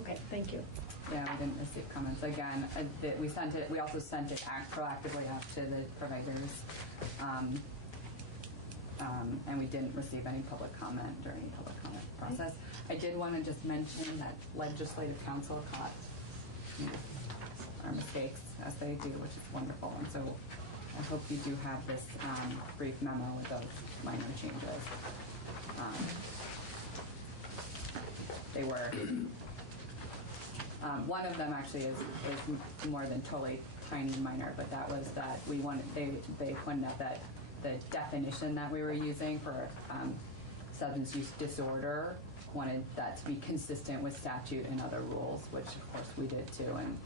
Okay, thank you. Yeah, we didn't receive comments. Again, we also sent it proactively out to the providers. And we didn't receive any public comment during the public comment process. I did want to just mention that legislative council caught our mistakes as they do, which is wonderful. And so I hope you do have this brief memo with those minor changes. They were, one of them actually is more than totally tiny minor, but that was that we wanted, they pointed out that the definition that we were using for substance use disorder, wanted that to be consistent with statute and other rules, which of course we did too, and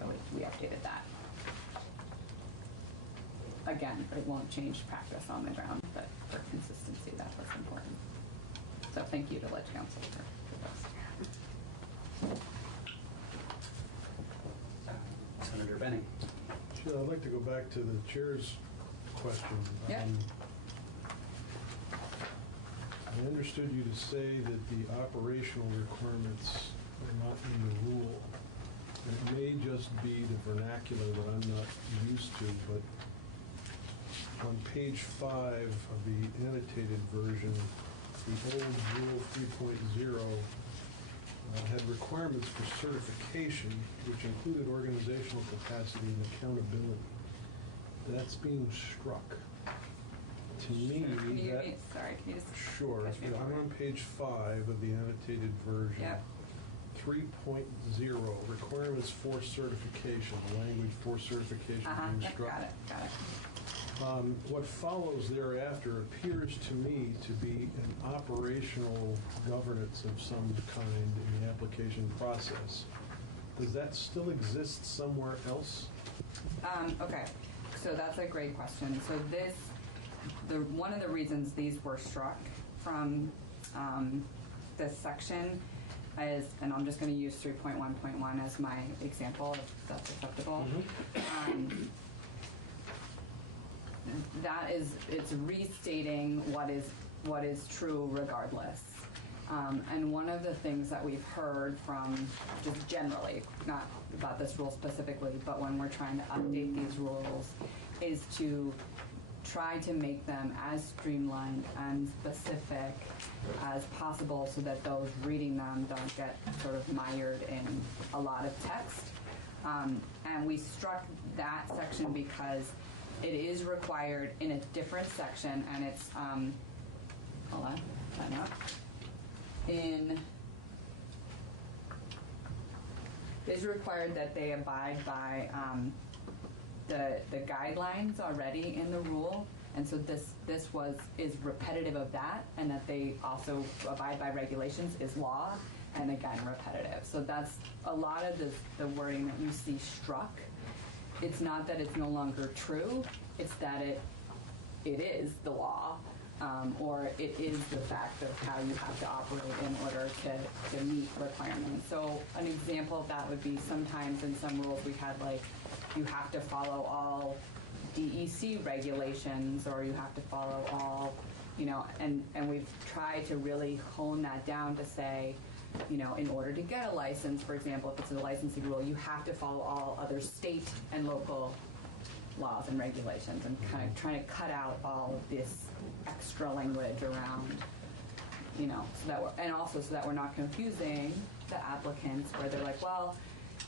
so we updated that. Again, it won't change practice on the ground, but for consistency, that's what's important. So thank you to Ledge Council for this. Senator Benning. Sure, I'd like to go back to the chair's question. Yeah. I understood you to say that the operational requirements are not in the rule. It may just be the vernacular that I'm not used to, but on page 5 of the annotated version, the old Rule 3.0 had requirements for certification, which included organizational capacity and accountability. That's being struck. To me, Can you just sure. I'm on page 5 of the annotated version. Yep. 3.0, requirements for certification, the language for certification being struck. Got it. What follows thereafter appears to me to be an operational governance of some kind in the application process. Does that still exist somewhere else? Okay, so that's a great question. So one of the reasons these were struck from this section is, and I'm just going to use 3.1.1 as my example, if that's acceptable. It's restating what is true regardless. And one of the things that we've heard from, just generally, not about this rule specifically, but when we're trying to update these rules, is to try to make them as streamlined and specific as possible so that those reading them don't get sort of mired in a lot of text. And we struck that section because it is required in a different section, and it's, hold on, sign up. It is required that they abide by the guidelines already in the rule, and so this is repetitive of that, and that they also abide by regulations is law, and again repetitive. So that's a lot of the wording that you see struck. It's not that it's no longer true, it's that it is the law, or it is the fact of how you have to operate in order to meet requirements. So an example of that would be sometimes in some rules we had like, you have to follow all DEC regulations, or you have to follow all, and we've tried to really hone that down to say, in order to get a license, for example, if it's a licensing rule, you have to follow all other state and local laws and regulations, and kind of trying to cut out all of this extra language around, so that we're not confusing the applicants where they're like, well,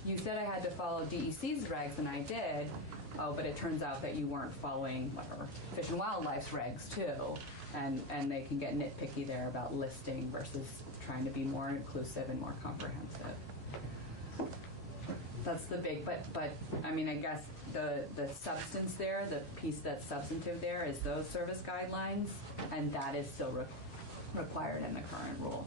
you said I had to follow DEC's regs and I did, but it turns out that you weren't following whatever Fish and Wildlife's regs too, and they can get nitpicky there about listing versus trying to be more inclusive and more comprehensive. That's the big, but I mean, I guess the substance there, the piece that's substantive there is those service guidelines, and that is still required in the current rule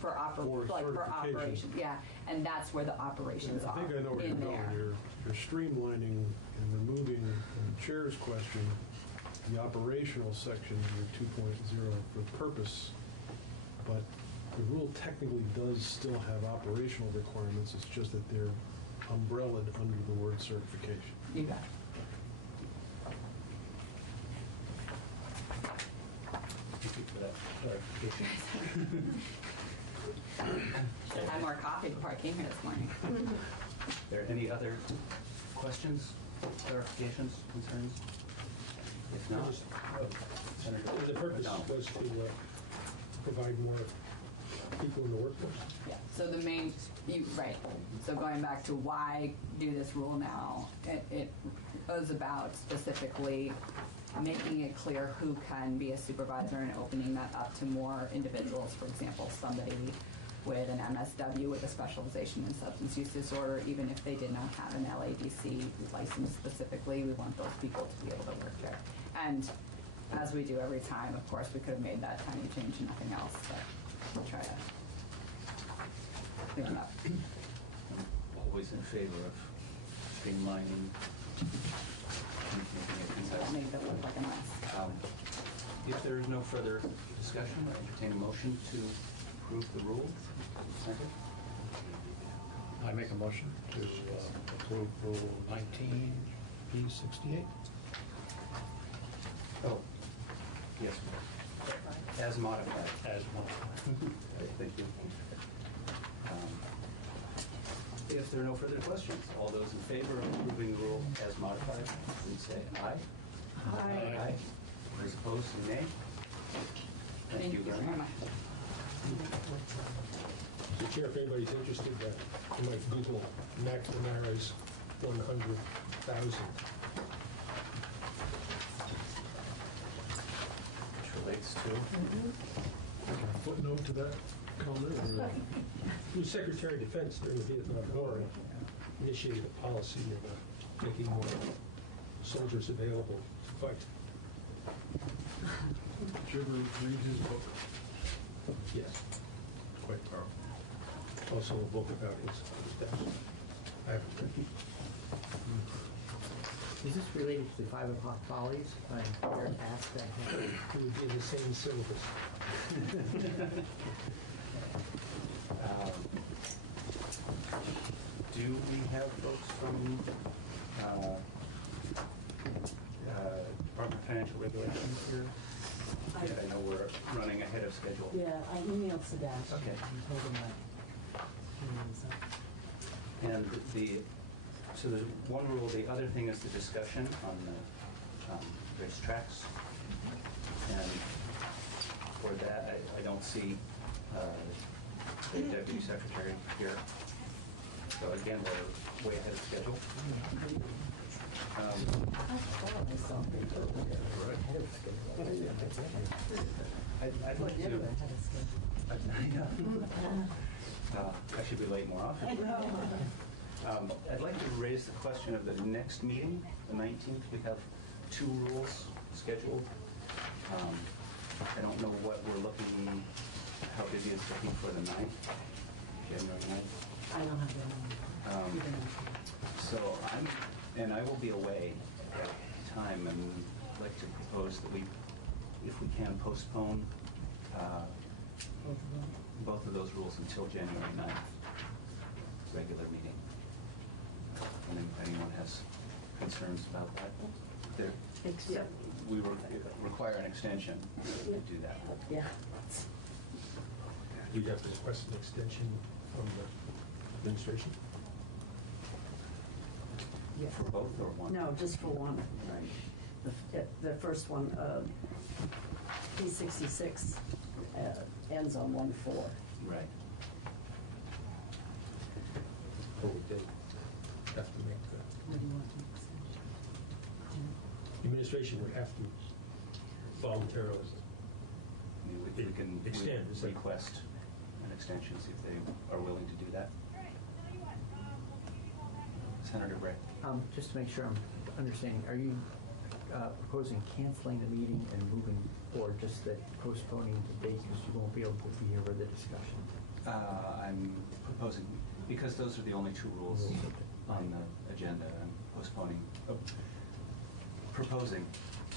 for operation. Yeah, and that's where the operations are. I think I know where you're going. You're streamlining and removing from the chair's question the operational section of your 2.0 for purpose, but the rule technically does still have operational requirements. It's just that they're umbrellaed under the word certification. You got it. Thank you for that clarification. Should have had more coffee before I came here this morning. Are there any other questions, clarifications, concerns? If not, Senator. The purpose was to provide more people in the workforce. Yeah. So the main, right. So going back to why do this rule now, it was about specifically making it clear who can be a supervisor and opening that up to more individuals. For example, somebody with an MSW with a specialization in substance use disorder, even if they did not have an LADC license specifically, we want those people to be able to work there. And as we do every time, of course, we could have made that tiny change and nothing else, but we'll try to clean it up. Always in favor of streamlining, making it concise. Make that look like a mess. If there is no further discussion, I entertain a motion to approve the rule. Second? I make a motion to approve Rule 19P68. Oh, yes. As modified. As modified. Thank you. If there are no further questions, all those in favor of approving the rule as modified, please say aye. Aye. Aye. Those opposed, say nay. Thank you very much. So Chair, if anybody's interested, you might Google McNamara's 100,000. Which relates to? Footnote to that. Coleman, who was Secretary of Defense during the Vietnam War, initiated a policy of making more soldiers available to fight. Did you ever read his book? Yes, quite powerful. Also a book about his death. I haven't read it. Is this related to the 5 o'clock follies? Their task that It would be in the same syllabus. Do we have folks from Department of Financial Regulations here? Yeah, I know we're running ahead of schedule. Yeah, I emailed Sebastian. Okay. And told him that. And so there's one rule. The other thing is the discussion on the racetracks. And for that, I don't see the Deputy Secretary here. So again, we're way ahead of schedule. I'd like to. I should be late more often. I'd like to raise the question of the next meeting, the 19th. We have 2 rules scheduled. I don't know what we're looking, how busy it's looking for the 9th, January 9th. I don't have that. So I will be away at that time, and I'd like to propose that we, if we can, postpone both of those rules until January 9th, regular meeting. And if anyone has concerns about that, we require an extension to do that. Yeah. You'd have to request an extension from the administration? Yeah. For both or one? No, just for one, right. The first one, P66 ends on 1/4. Right. Or we did have to make the... What do you want to extension? The administration would have to voluntarily We can extend. request an extension, see if they are willing to do that. Senator Bratt. Just to make sure I'm understanding, are you proposing canceling the meeting and moving, or just that postponing the date because you won't be able to be here for the discussion? I'm proposing, because those are the only 2 rules on the agenda, I'm postponing, proposing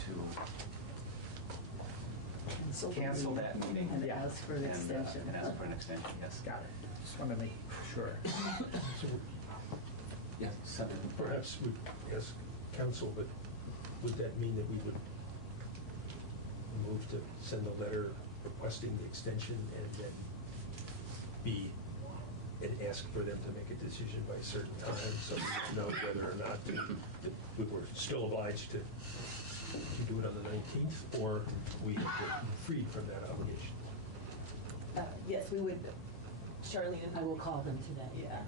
to cancel that meeting. And ask for an extension. And ask for an extension, yes. Got it. Just want to make sure. So Yes, Senator. perhaps we'd ask council, but would that mean that we would move to send a letter requesting the extension and then ask for them to make a decision by a certain time, so we know whether or not that we were still obliged to do it on the 19th, or we have been freed from that obligation? Yes, we would, Charlene. I will call them today. Yeah.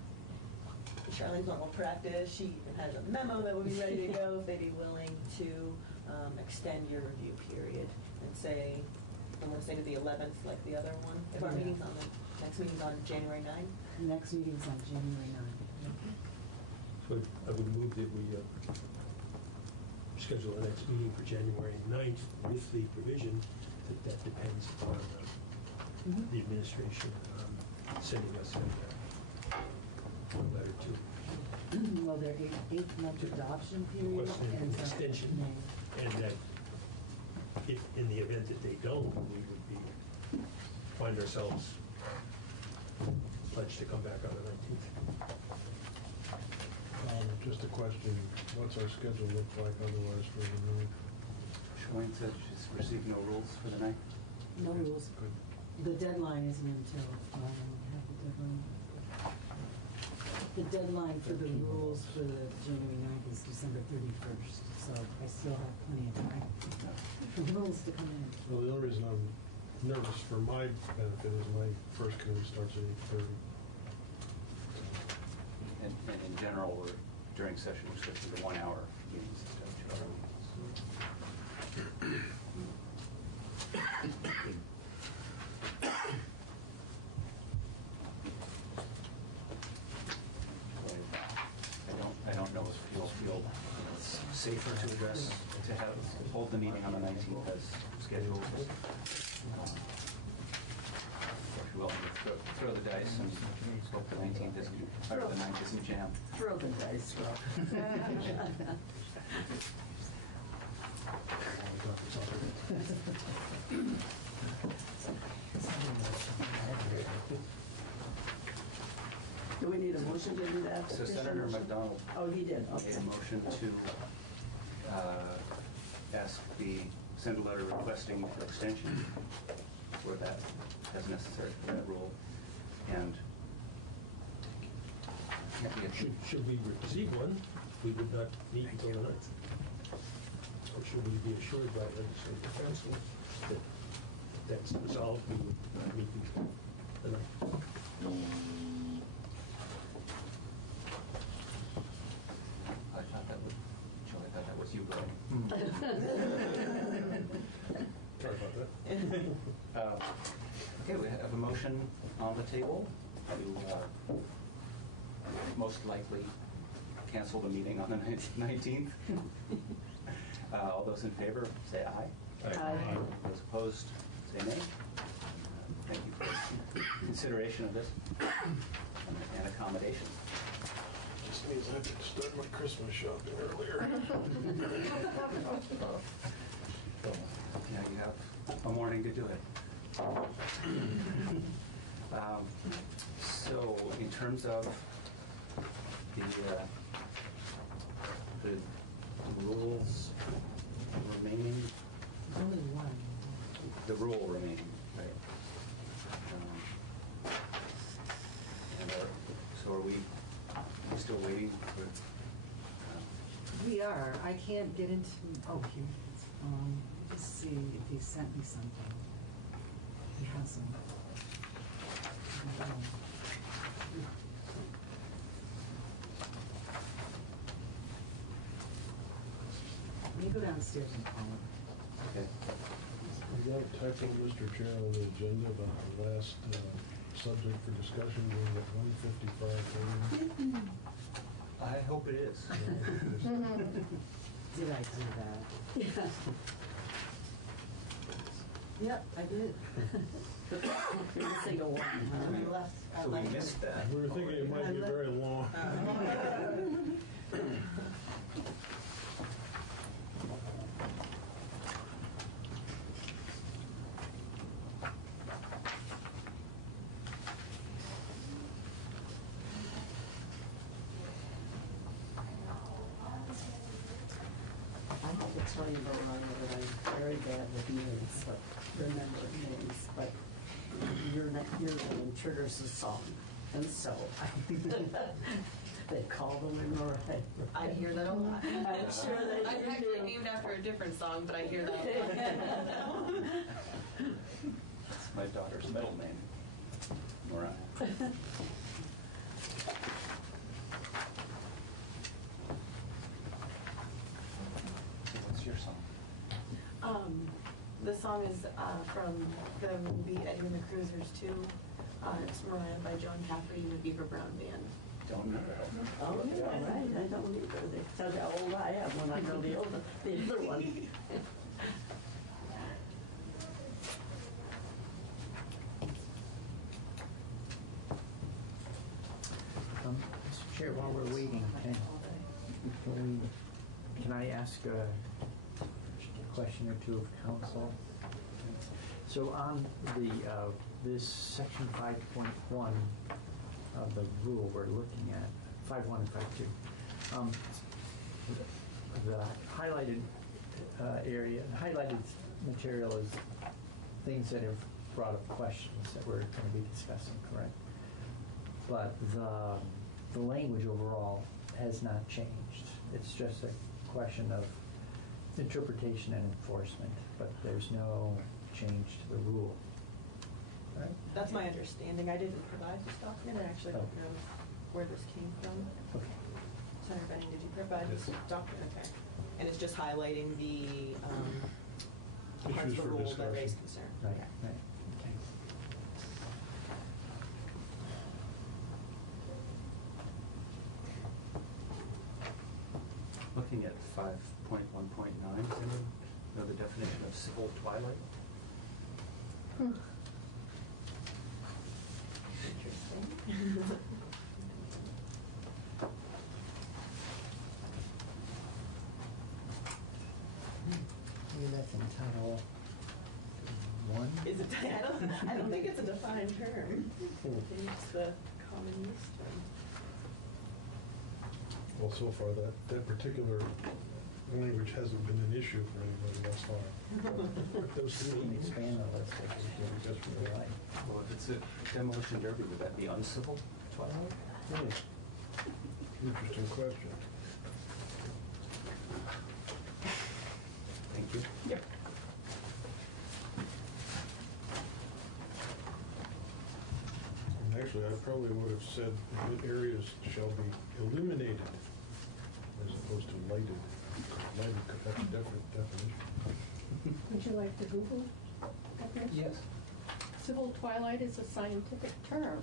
Charlene's normal practice, she has a memo that would be ready to go if they'd be willing to extend your review period and say, I'm going to say to the 11th like the other one. If our meeting's on the next meeting's on January 9th. The next meeting's on January 9th. So I would move that we schedule the next meeting for January 9th with the provision that depends upon the administration sending us a letter to Well, their 8-month adoption period requesting an ends up extension, in May. and that if, in the event that they don't, we would find ourselves pledged to come back on the 19th. Just a question, what's our schedule look like otherwise for the meeting? Showing said she's received no rules for the night. No rules. The deadline isn't until, we have the deadline. The deadline for the rules for the January 9th is December 31st, so I still have plenty of time for the rules to come in. Well, the only reason I'm nervous for my benefit is my first committee starts at 8:30. And in general, during session, we're switching to 1-hour meetings instead of 2-hour meetings. safer to address, to hold the meeting on the 19th as scheduled. If you're welcome to throw the dice and hope the 19th isn't, or the 9th isn't jammed. Throw the dice, Rob. Do we need a motion to do that? So Senator McDonald. Oh, he did, okay. Made a motion to send a letter requesting for extension for that, as necessary for that rule. And Should we receive one, we would not meet until the 9th. Or should we be assured by legislative council that that's resolved, we would meet before the 9th? I thought that was you, Greg. Sorry about that. Okay, we have a motion on the table to most likely cancel the meeting on the 19th. All those in favor, say aye. Aye. Those opposed, say nay. Thank you for consideration of this and accommodation. Just means I could start my Christmas shopping earlier. Yeah, you have a morning to do it. So, in terms of the rules remaining, Only one. the rule remaining, right? So are we still waiting for? We are. I can't get into, oh, here. Just see if he sent me something. He hasn't. Let me go downstairs and call him. Okay. We got a typo, Mr. Chair, on the agenda about the last subject for discussion being at 1:55 p.m. I hope it is. Did I do that? Yeah. Yep, I did. You're missing a one, huh? I left. So we missed that. We were thinking it might be very long. I have to tell you, Veronica, that I'm very bad with names, but remembering names, but your name triggers a song, and so they call the winner. I hear that a lot. I'm sure they I'm do. actually named after a different song, but I hear that a lot. It's my daughter's middle name, Mariah. What's your song? The song is from the movie Eddie and the Cruisers 2. It's Mariah by Joan Caffrey and the Beaver Brown Band. Don't know that. Oh, yeah, right, I don't either. They tell you how old I am when I know the other one. Mr. Chair, while we're waiting, can I ask a question or two of council? So on the this section 5.1 of the rule we're looking at, 5.1 and 5.2, the highlighted highlighted material is things that have brought up questions that we're going to be discussing, correct? But the language overall has not changed. It's just a question of interpretation and enforcement, but there's no change to the rule. Right? That's my understanding. I didn't provide this document. I actually don't know where this came from. Okay. Senator Benning, did you provide this document? Okay. And it's just highlighting the parts of the rule that raise concern. Right, Okay. right. Okay. Looking at 5. civil twilight? Interesting. Maybe that's in Title 1? Is it, I don't think it's a defined term. I think it's the common use term. Well, so far, that particular language hasn't been an issue for anybody thus far. Those We can two. expand on this if That's we like. Well, if it's a demolition derby, would that be uncivil twilight? Interesting question. Thank you. Yep. And actually, I probably would have said that areas shall be illuminated as opposed to lighted. Lighted, that's a different definition. Would you like to Google definition? Yes. Civil twilight is a scientific term,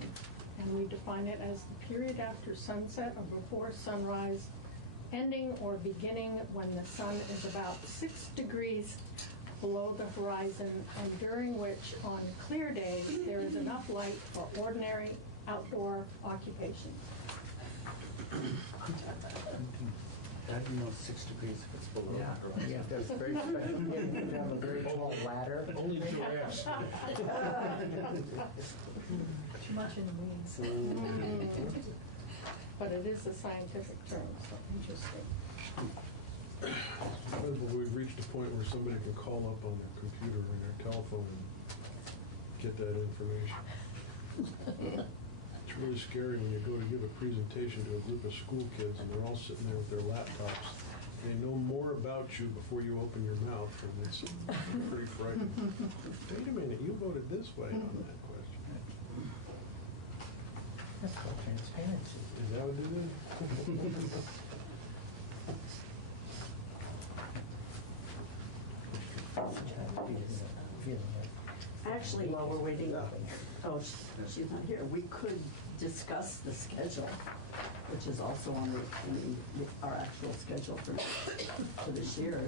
and we define it as the period after sunset or before sunrise, ending or beginning when the sun is about 6 degrees below the horizon, and during which, on clear days, there is enough light for ordinary outdoor occupation. How do you know 6 degrees if it's below Yeah, the horizon? yeah, there's very special, you have a very tall ladder. Only giraffes. Too much in the weeds. But it is a scientific term, so interesting. Well, we've reached a point where somebody can call up on their computer or their telephone and get that information. It's really scary when you go to give a presentation to a group of school kids and they're all sitting there with their laptops. They know more about you before you open your mouth, and it's pretty frightening. Wait a minute, you voted this way on that question. That's called transparency. Is that what it is? Actually, while we're waiting, she's not here, we could discuss the schedule, which is also on our actual schedule for this year.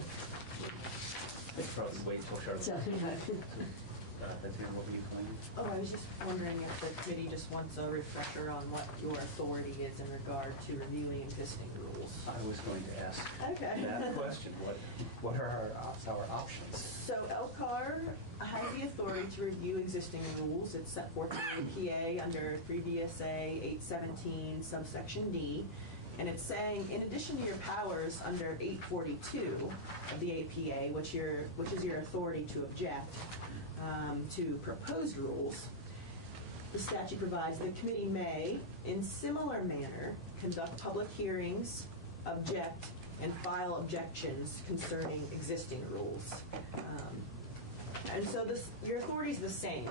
Probably wait till Charlotte. Bethany, what were you planning? Oh, I was just wondering if the committee just wants a refresher on what your authority is in regard to reviewing existing rules. I was going to ask Okay. that question. What are our options? So LCAR has the authority to review existing rules. It's set forth in the APA under 3 VSA 817 subsection D. And it's saying, in addition to your powers under 842 of the APA, which is your authority to object to proposed rules, the statute provides the committee may, in similar manner, conduct public hearings, object, and file objections concerning existing rules. And so your authority is the same.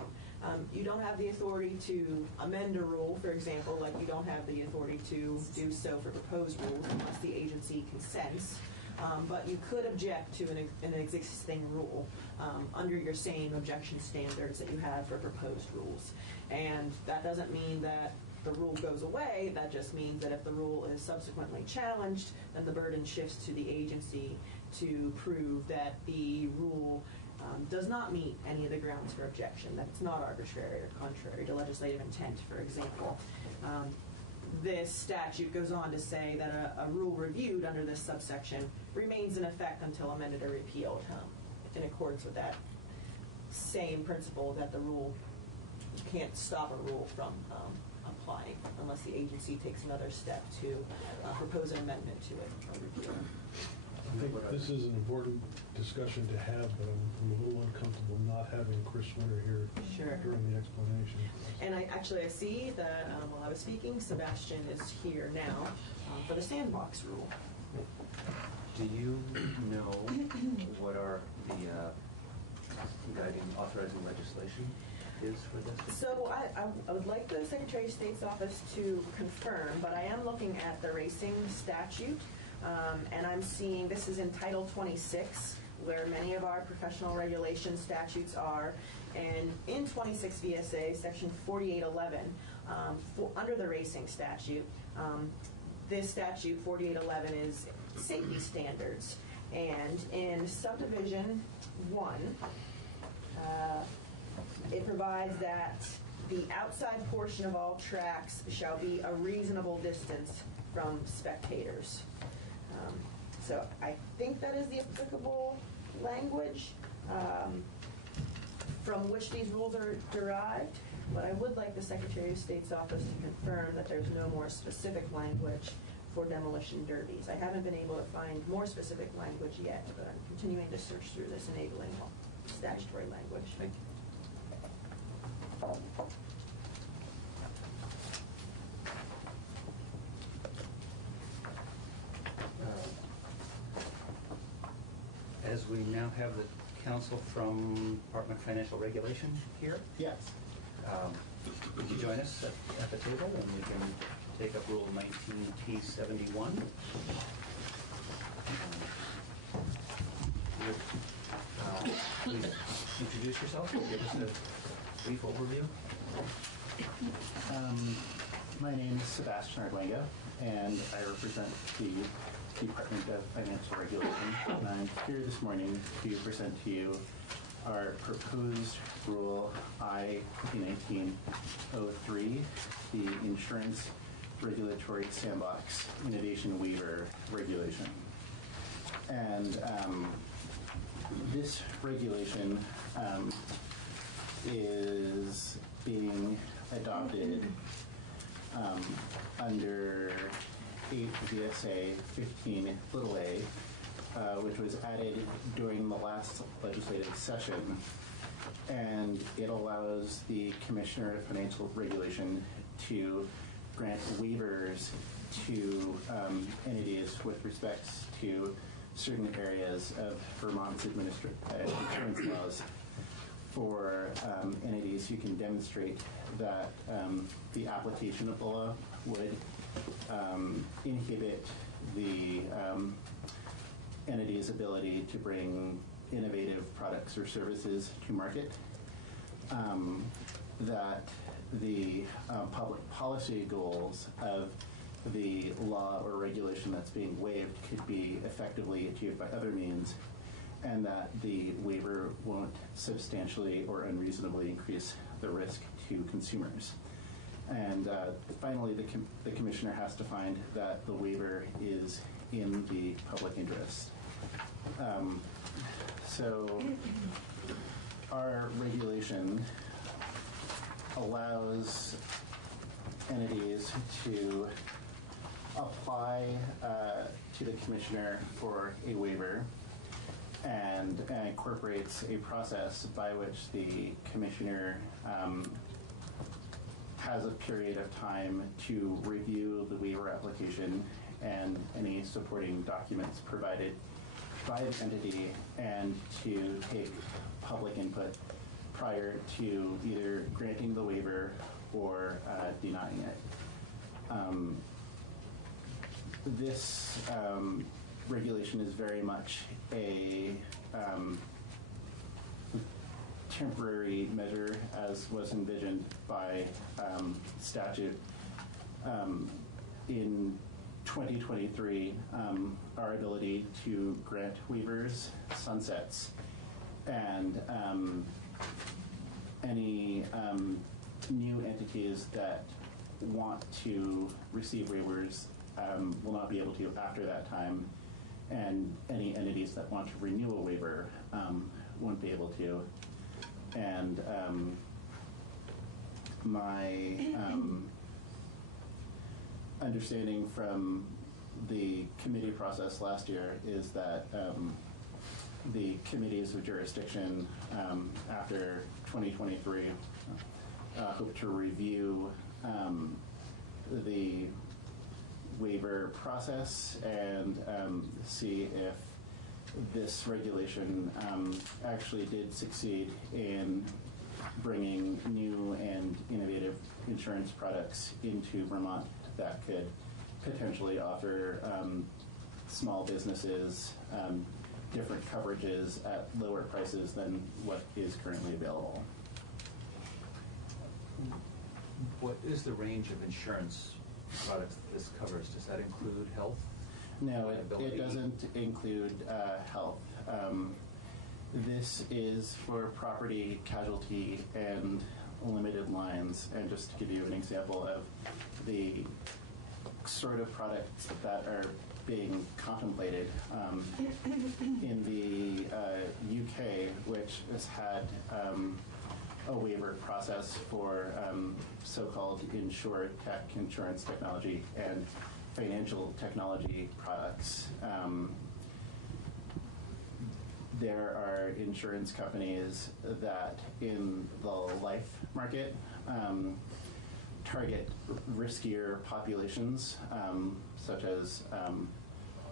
You don't have the authority to amend a rule, for example, like you don't have the authority to do so for proposed rules unless the agency consents. But you could object to an existing rule under your same objection standards that you have for proposed rules. And that doesn't mean that the rule goes away. That just means that if the rule is subsequently challenged, then the burden shifts to the agency to prove that the rule does not meet any of the grounds for objection, that it's not arbitrary or contrary to legislative intent, for example. This statute goes on to say that a rule reviewed under this subsection remains in effect until amended or repealed, in accordance with that same principle that the rule, you can't stop a rule from applying unless the agency takes another step to propose an amendment to it or repeal it. I think this is an important discussion to have, but I'm a little uncomfortable not having Chris Winter here during the explanation. And I see that while I was speaking, Sebastian is here now for the sandbox rule. Do you know what the guiding authorizing legislation is for this? So I would like the Secretary of State's office to confirm, but I am looking at the racing statute, and I'm seeing this is in Title 26, where many of our professional regulation statutes are. And in 26 VSA, Section 4811, under the racing statute, this statute, 4811, is safety standards. And in subdivision 1, it provides that the outside portion of all tracks shall be a reasonable distance from spectators. So I think that is the applicable language from which these rules are derived, but I would like the Secretary of State's office to confirm that there's no more specific language for demolition derbies. I haven't been able to find more specific language yet, but I'm continuing to search through this enabling statutory language. Thank you. As we now have the counsel from Department of Financial Regulation here. Yes. Would you join us at the table, and we can take up Rule 19T71? Please introduce yourself and give us a brief overview. My name is Sebastian Arguenga, and I represent the Department of Financial Regulation. And I'm here this morning to present to you our proposed Rule I-2019-03, the Insurance Regulatory Sandbox Innovation Waiver Regulation. And this regulation is being adopted under 8 VSA 15a, which was added during the last legislative session. And it allows the Commissioner of Financial Regulation to grant waivers to entities with respect to certain areas of Vermont's insurance laws for entities who can demonstrate that the application of the law would inhibit the entity's ability to bring innovative products or services to market, that the public policy goals of the law or regulation that's being waived could be effectively achieved by other means, and that the waiver won't substantially or unreasonably increase the risk to consumers. And finally, the Commissioner has to find that the waiver is in the public interest. So our regulation allows entities to apply to the Commissioner for a waiver, and incorporates a process by which the Commissioner has a period of time to review the waiver application and any supporting documents provided by the entity, and to take public input prior to either granting the waiver or denying it. This regulation is very much a temporary measure, as was envisioned by statute. In 2023, our ability to grant waivers sunsets, and any new entities that want to receive waivers will not be able to after that time, and any entities that want to renew a waiver won't be able to. And my understanding from the committee process last year is that the committees of jurisdiction after 2023 hope to review the waiver process and see if this regulation actually did succeed in bringing new and innovative insurance products into Vermont that could potentially offer small businesses different coverages at lower prices than what is currently available. What is the range of insurance products this covers? Does that include health? No, liability? it doesn't include health. This is for property, casualty, and limited lines. And just to give you an example of the sort of products that are being contemplated in the UK, which has had a waiver process for so-called insurance technology and financial technology products. There are insurance companies that in the life market target riskier populations, such as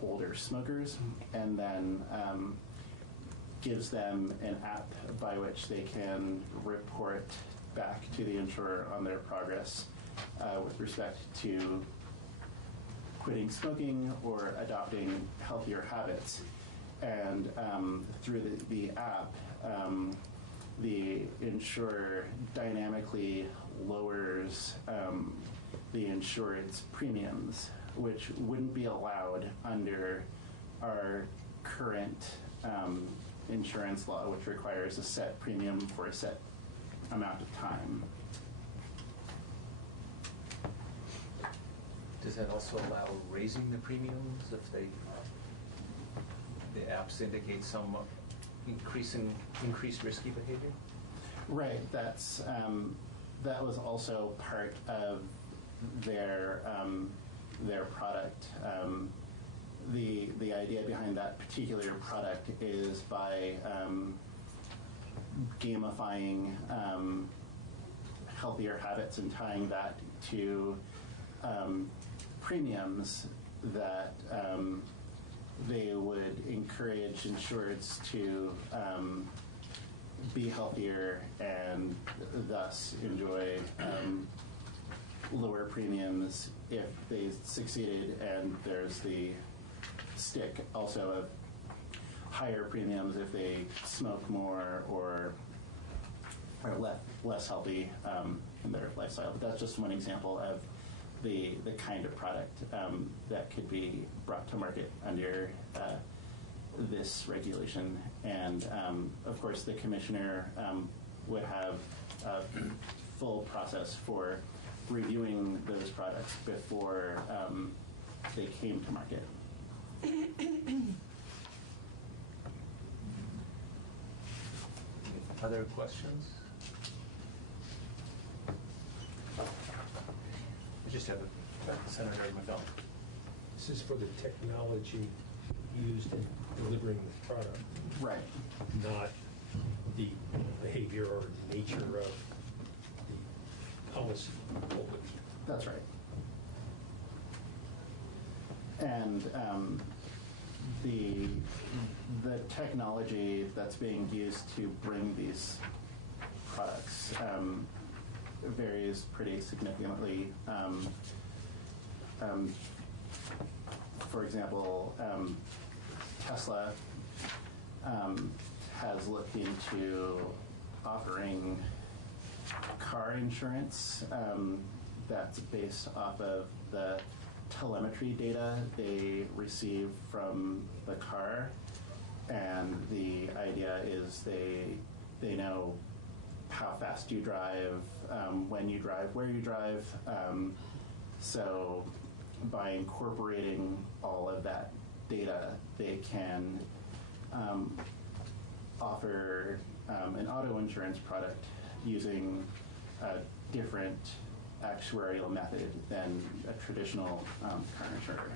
older smokers, and then gives them an app by which they can report back to the insurer on their progress with respect to quitting smoking or adopting healthier habits. And through the app, the insurer dynamically lowers the insured's premiums, which wouldn't be allowed under our current insurance law, which requires a set premium for a set amount of time. Does that also allow raising the premiums if the apps indicate some increased risky behavior? Right. That's that was also part of their product. The idea behind that particular product is by gamifying healthier habits and tying that to premiums, that they would encourage insureds to be healthier and thus enjoy lower premiums if they succeeded, and there's the stick also of higher premiums if they smoke more or are less healthy in their lifestyle. But that's just one example of the kind of product that could be brought to market under this regulation. And of course the commissioner would have a full process for reviewing those products before they came to market. Other questions? I just have Senator McDonald. This is for the technology used in delivering the product. Right. Not the behavior or nature of the policy holder. That's right. And the technology that's being used to bring these products varies pretty significantly. For example, Tesla has looked into offering car insurance that's based off of the telemetry data they receive from the car, and the idea is they know how fast you drive, when you drive, where you drive. So by incorporating all of that data, they can offer an auto insurance product using a different actuarial method than a traditional car insurer.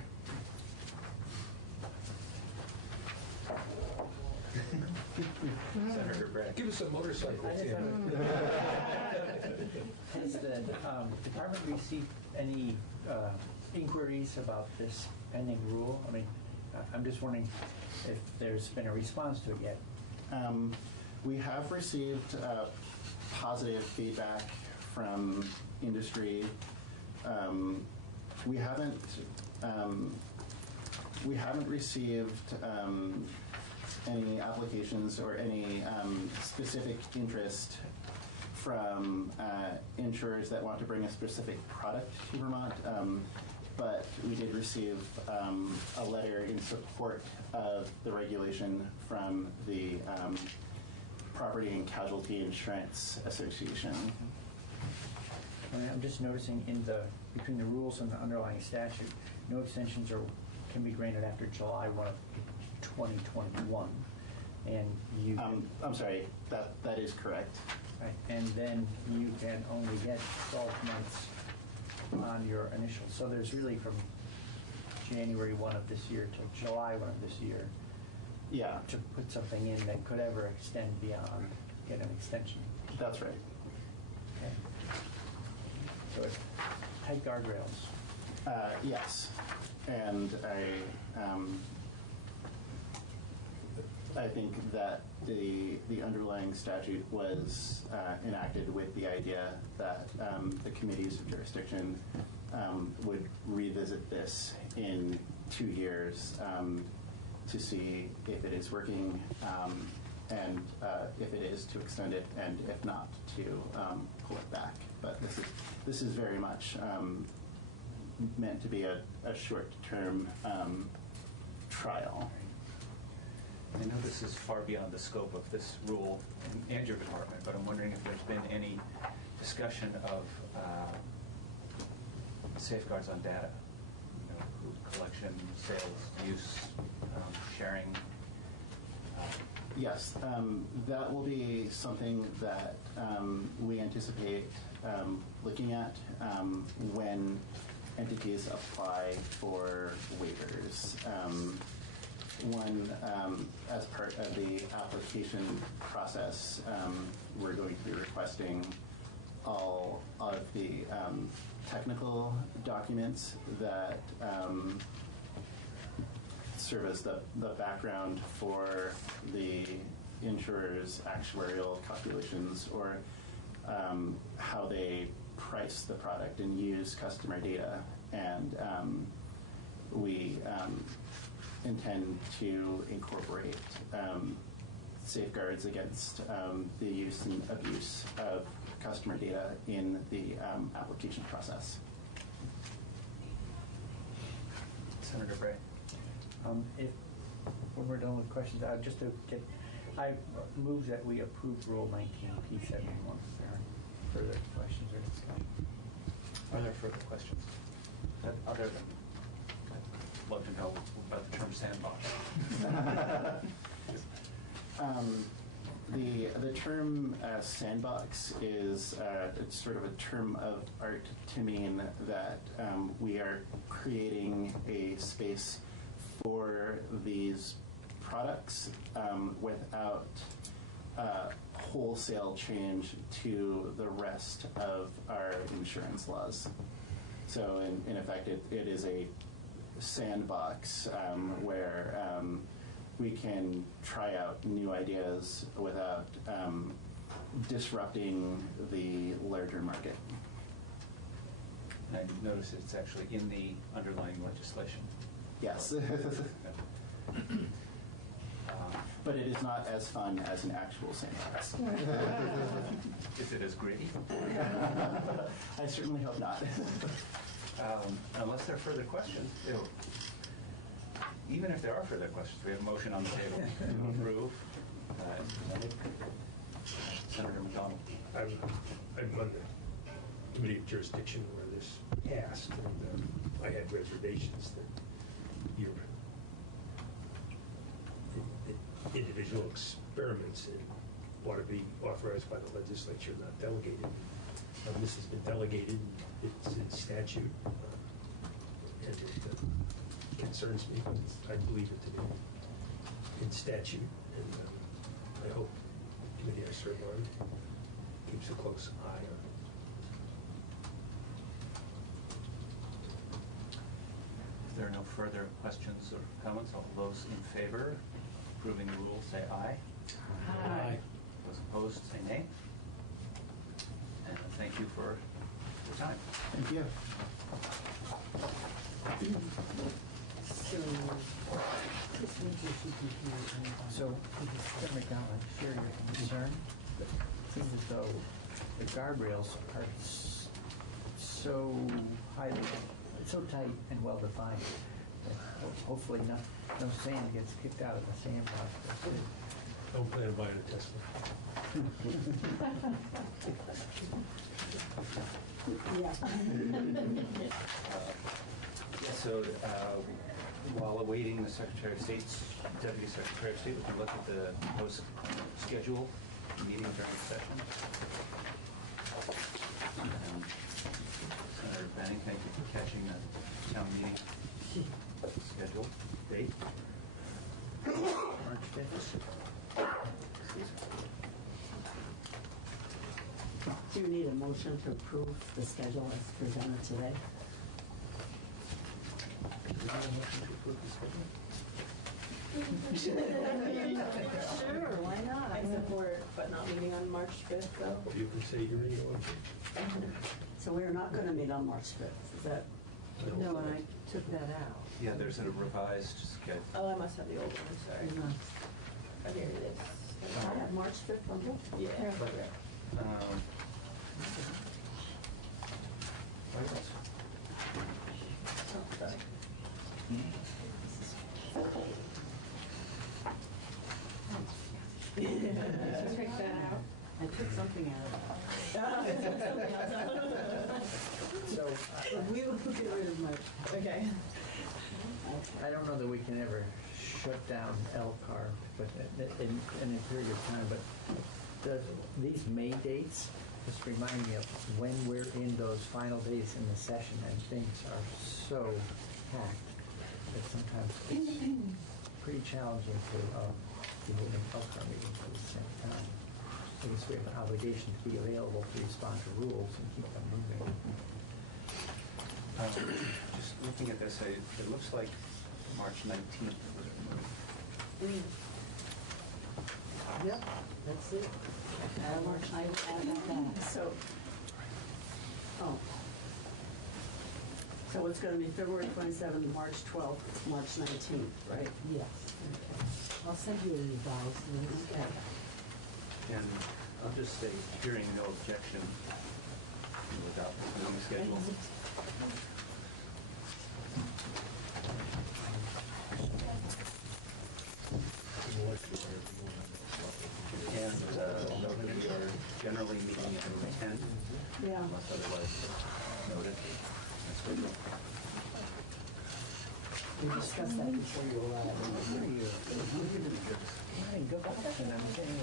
Senator Bratt, give us a motorcycle. Has the department received any inquiries about this pending rule? I mean, I'm just wondering if there's been a response to it yet. We have received positive feedback from industry. We haven't received any applications or any specific interest from insurers that want to bring a specific product to Vermont. but we did receive a letter in support of the regulation from the Property and Casualty Insurance Association. And I'm just noticing between the rules and the underlying statute, no extensions can be granted after July 1 of 2021. And you I'm sorry, that is correct. Right. And then you can only get 12 months on your initial. So there's really from January 1 of this year to July 1 of this year. Yeah. To put something in that could ever extend beyond, get an extension. That's right. Okay. So it's tight guardrails. Yes. And I think that the underlying statute was enacted with the idea that the committees of jurisdiction would revisit this in 2 years to see if it is working, and if it is, to extend it, and if not, to pull it back. But this is very much meant to be a short-term trial. I know this is far beyond the scope of this rule and your department, but I'm wondering if there's been any discussion of safeguards on data, collection, sales, use, sharing. Yes, that will be something that we anticipate looking at when entities apply for waivers. As part of the application process, we're going to be requesting all of the technical documents that serve as the background for the insurer's actuarial calculations, or how they price the product and use customer data. And we intend to incorporate safeguards against the use and abuse of customer data in the application process. Senator Bratt. If when we're done with questions, just to get, I move that we approve Rule 19P71. Are there further questions or discussion? Are there further questions? Other than, I'd love to know about the term sandbox. The term sandbox is it's sort of a term of art to mean that we are creating a space for these products without wholesale change to the rest of our insurance laws. So in effect, it is a sandbox where we can try out new ideas without disrupting the larger market. And I notice it's actually in the underlying legislation. Yes. But it is not as fun as an actual sandbox. Is it as gritty? I certainly hope not. Unless there are further questions. Even if there are further questions, we have a motion on the table to approve. Senator McDonald. I'm on the committee of jurisdiction where this passed, and I had reservations that your individual experiments ought to be authorized by the legislature, not delegated. This has been delegated. It's in statute, and it concerns me. I believe it to be in statute, and I hope the committee I serve on keeps a close eye on it. If there are no further questions or comments, all those in favor of approving the rule say aye. Aye. Those opposed say nay. And thank you for your time. Thank you. So, Senator McDonald, I share your concern. It seems as though the guardrails are so highly so tight and well-defined. that Hopefully no sand gets kicked out of the sandbox. Don't plan on buying a Tesla. So while awaiting the Secretary of State's, Deputy Secretary of State, we can look at the proposed schedule, meeting during session. Senator Benning, thank you for catching the town meeting schedule date. March 5th. Do you need a motion to approve the schedule as presented today? Sure, why not? I support, but not meeting on March 5th, though. You can say you're in one. So we're not going to meet on March 5th, is that? No, and I took that out. Yeah, there's a revised schedule. Oh, I must have the old one, sorry. No. Oh, here it is. I have March 5th on here? Yeah. Take that out. I took something out of So we will get rid of my. Okay. I don't know that we can ever shut down LCAR, but in a period of time, but these May dates just remind me of when we're in those final days in the session and things are so packed that sometimes it's pretty challenging to be holding LCAR meetings at the same time. I guess we have an obligation to be available to respond to rules and keep them moving. Just looking at this, it looks like March 19th was removed. Yep, that's it. March 19th. So, so it's going to be February 27th, March 12th, March 19th, right? Yes. Okay. I'll send you a revised list. Okay. And I'll just say, hearing no objection without the meeting schedule. And we are generally meeting at 10, Yeah. unless otherwise noted. That's good. We discussed that before you arrived. Go back and I'm saying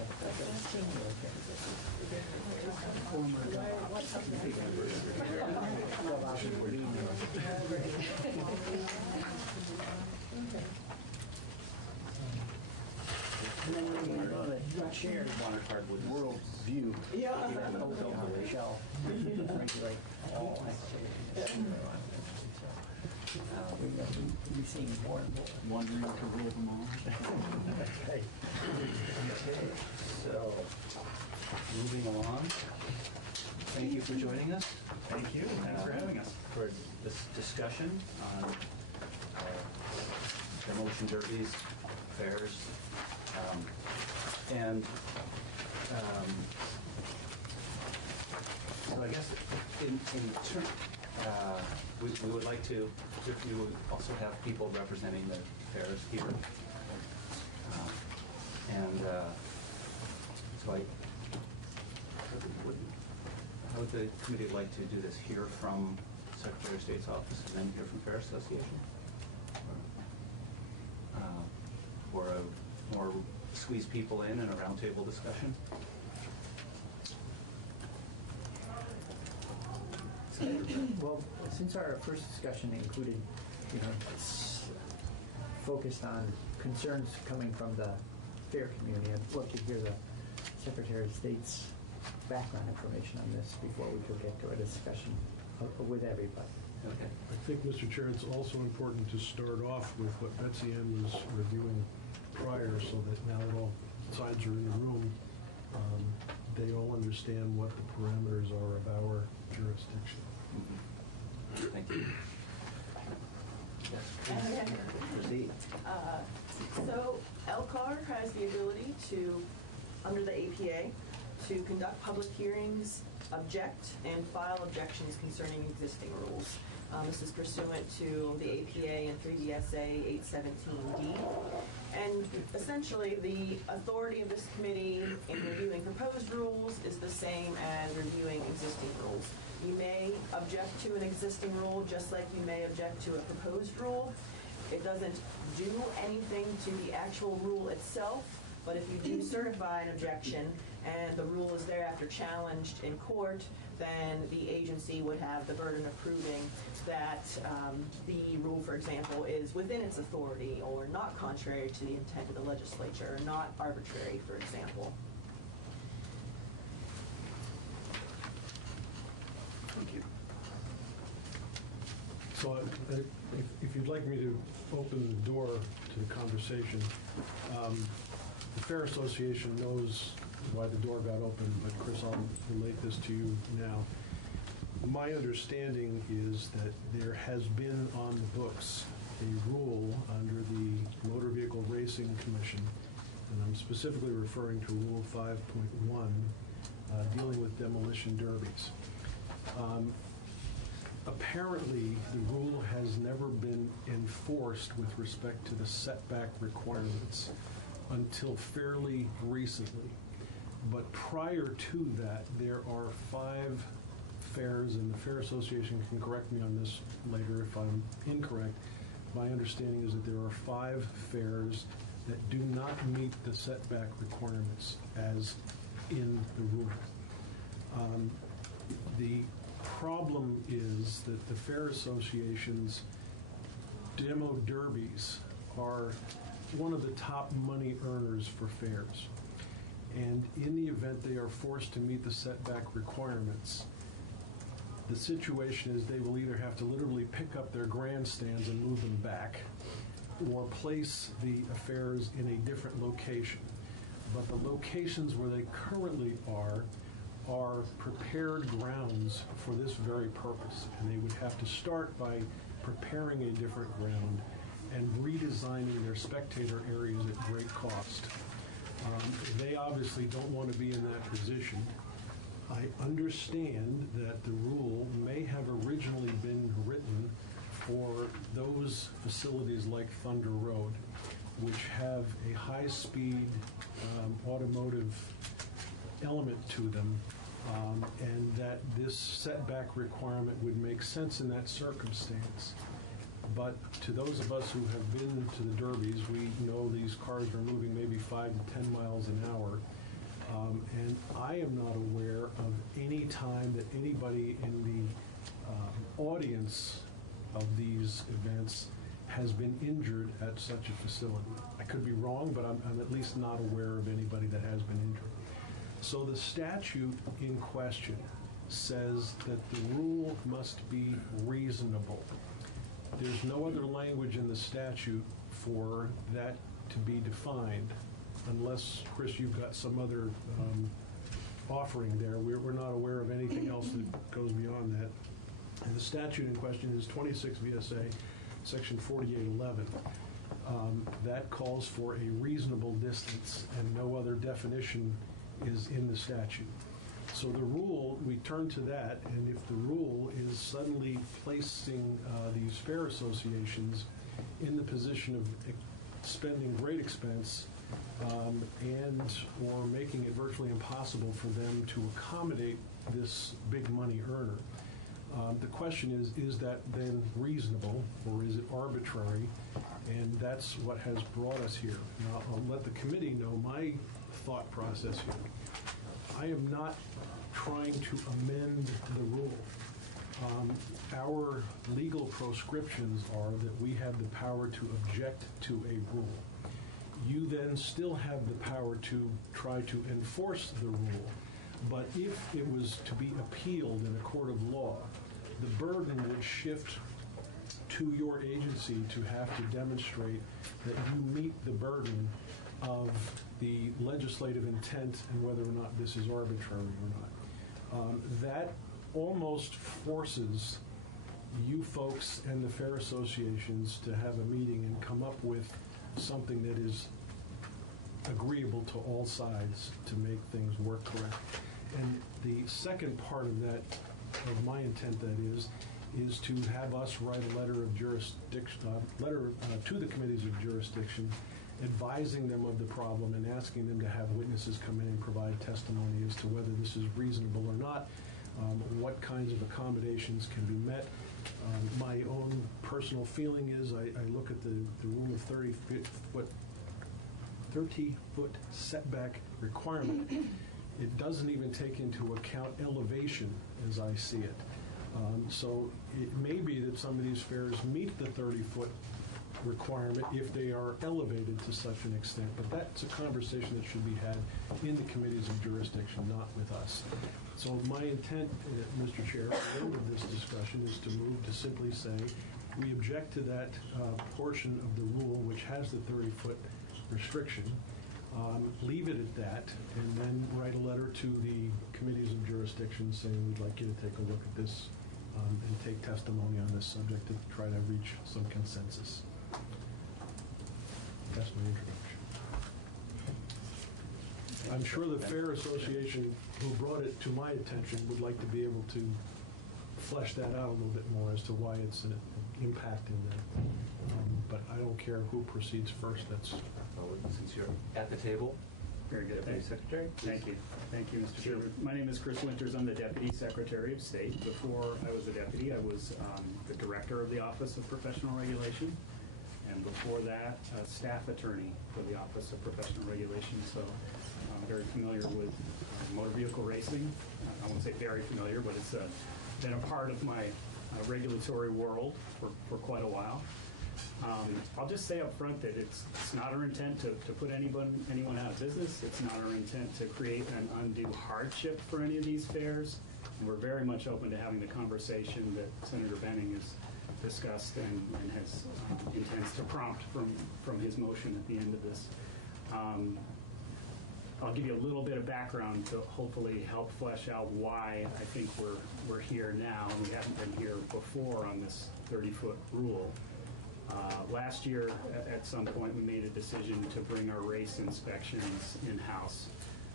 And then we're going to go to shared hardwood world view. Yeah. Shall regulate all we've seen more and more. Wondering to rule them all. Okay. So, moving along. Thank you for joining us. Thank you. Thanks for having us. For this discussion on demolition derbies, fairs, so I guess in turn, we would like to, if you would also have people representing the fairs here. So how would the committee like to do this? Hear from Secretary of State's office and then hear from Fair Association? Or a more squeeze people in a roundtable discussion? Well, since our first discussion included, focused on concerns coming from the fair community, I'd love to hear the Secretary of State's background information on this before we could get to a discussion with everybody. Okay. I think, Mr. Chair, it's also important to start off with what Betsy Ann was reviewing prior, so that now that all sides are in the room, they all understand what the parameters are of our jurisdiction. Mm-hmm. Thank you. Yes, Okay. proceed. So LCAR has the ability to, under the APA, to conduct public hearings, object, and file objections concerning existing rules. This is pursuant to the APA and 3DSA 817D. And essentially, the authority of this committee in reviewing proposed rules is the same as reviewing existing rules. You may object to an existing rule just like you may object to a proposed rule. It doesn't do anything to the actual rule itself, but if you do certify an objection and the rule is thereafter challenged in court, then the agency would have the burden of proving that the rule, for example, is within its authority or not contrary to the intent of the legislature, or not arbitrary, for example. Thank you. So if you'd like me to open the door to the conversation, the Fair Association knows why the door got open, but Chris, I'll relate this to you now. My understanding is that there has been on the books a rule under the Motor Vehicle Racing Commission, and I'm specifically referring to Rule 5.1, dealing with demolition derbies. Apparently, the rule has never been enforced with respect to the setback requirements until fairly recently. But prior to that, there are 5 fairs, and the Fair Association can correct me on this later if I'm incorrect. My understanding is that there are 5 fairs that do not meet the setback requirements as in the rule. The problem is that the Fair Association's demo derbies are one of the top money earners for fairs. And in the event they are forced to meet the setback requirements, the situation is they will either have to literally pick up their grandstands and move them back, or place the affairs in a different location. But the locations where they currently are prepared grounds for this very purpose, and they would have to start by preparing a different ground and redesigning their spectator areas at great cost. They obviously don't want to be in that position. I understand that the rule may have originally been written for those facilities like Thunder Road, which have a high-speed automotive element to them, and that this setback requirement would make sense in that circumstance. But to those of us who have been to the derbies, we know these cars are moving maybe 5 to 10 miles an hour. And I am not aware of any time that anybody in the audience of these events has been injured at such a facility. I could be wrong, but I'm at least not aware of anybody that has been injured. So the statute in question says that the rule must be reasonable. There's no other language in the statute for that to be defined, unless, Chris, you've got some other offering there. We're not aware of anything else that goes beyond that. And the statute in question is 26 VSA, Section 4811. That calls for a reasonable distance, and no other definition is in the statute. So the rule, we turn to that, and if the rule is suddenly placing these fair associations in the position of spending great expense and or making it virtually impossible for them to accommodate this big money earner, the question is that then reasonable, or is it arbitrary? And that's what has brought us here. Now, I'll let the committee know my thought process here. I am not trying to amend the rule. Our legal proscriptions are that we have the power to object to a rule. You then still have the power to try to enforce the rule, but if it was to be appealed in a court of law, the burden would shift to your agency to have to demonstrate that you meet the burden of the legislative intent and whether or not this is arbitrary or not. That almost forces you folks and the fair associations to have a meeting and come up with something that is agreeable to all sides to make things work correct. And the second part of that, of my intent that is is to have us write a letter of jurisdiction, to the committees of jurisdiction, advising them of the problem and asking them to have witnesses come in and provide testimony as to whether this is reasonable or not, what kinds of accommodations can be met. My own personal feeling is I look at the rule of 30-foot setback requirement. It doesn't even take into account elevation as I see it. So it may be that some of these fairs meet the 30-foot requirement if they are elevated to such an extent. But that's a conversation that should be had in the committees of jurisdiction, not with us. So my intent, Mr. Chair, at the end of this discussion is to move to simply say we object to that portion of the rule which has the 30-foot restriction. Leave it at that, and then write a letter to the committees of jurisdiction saying we'd like you to take a look at this and take testimony on this subject to try to reach some consensus. That's my introduction. I'm sure the Fair Association, who brought it to my attention, would like to be able to flesh that out a little bit more as to why it's an impact in that. But I don't care who proceeds first. That's since you're at the table. Very good. Thank you, Secretary. Thank you. Thank you, Mr. Chairman. My name is Chris Winters. I'm the Deputy Secretary of State. Before I was a deputy, I was the Director of the Office of Professional Regulation. And before that, a staff attorney for the Office of Professional Regulation. So I'm very familiar with motor vehicle racing. I won't say very familiar, but it's been a part of my regulatory world for quite a while. I'll just say up front that it's not our intent to put anyone out of business. It's not our intent to create an undue hardship for any of these fairs. And we're very much open to having the conversation that Senator Benning has discussed and has intends to prompt from his motion at the end of this. I'll give you a little bit of background to hopefully help flesh out why I think we're here now and we haven't been here before on this 30-foot rule. Last year, at some point, we made a decision to bring our race inspections in-house.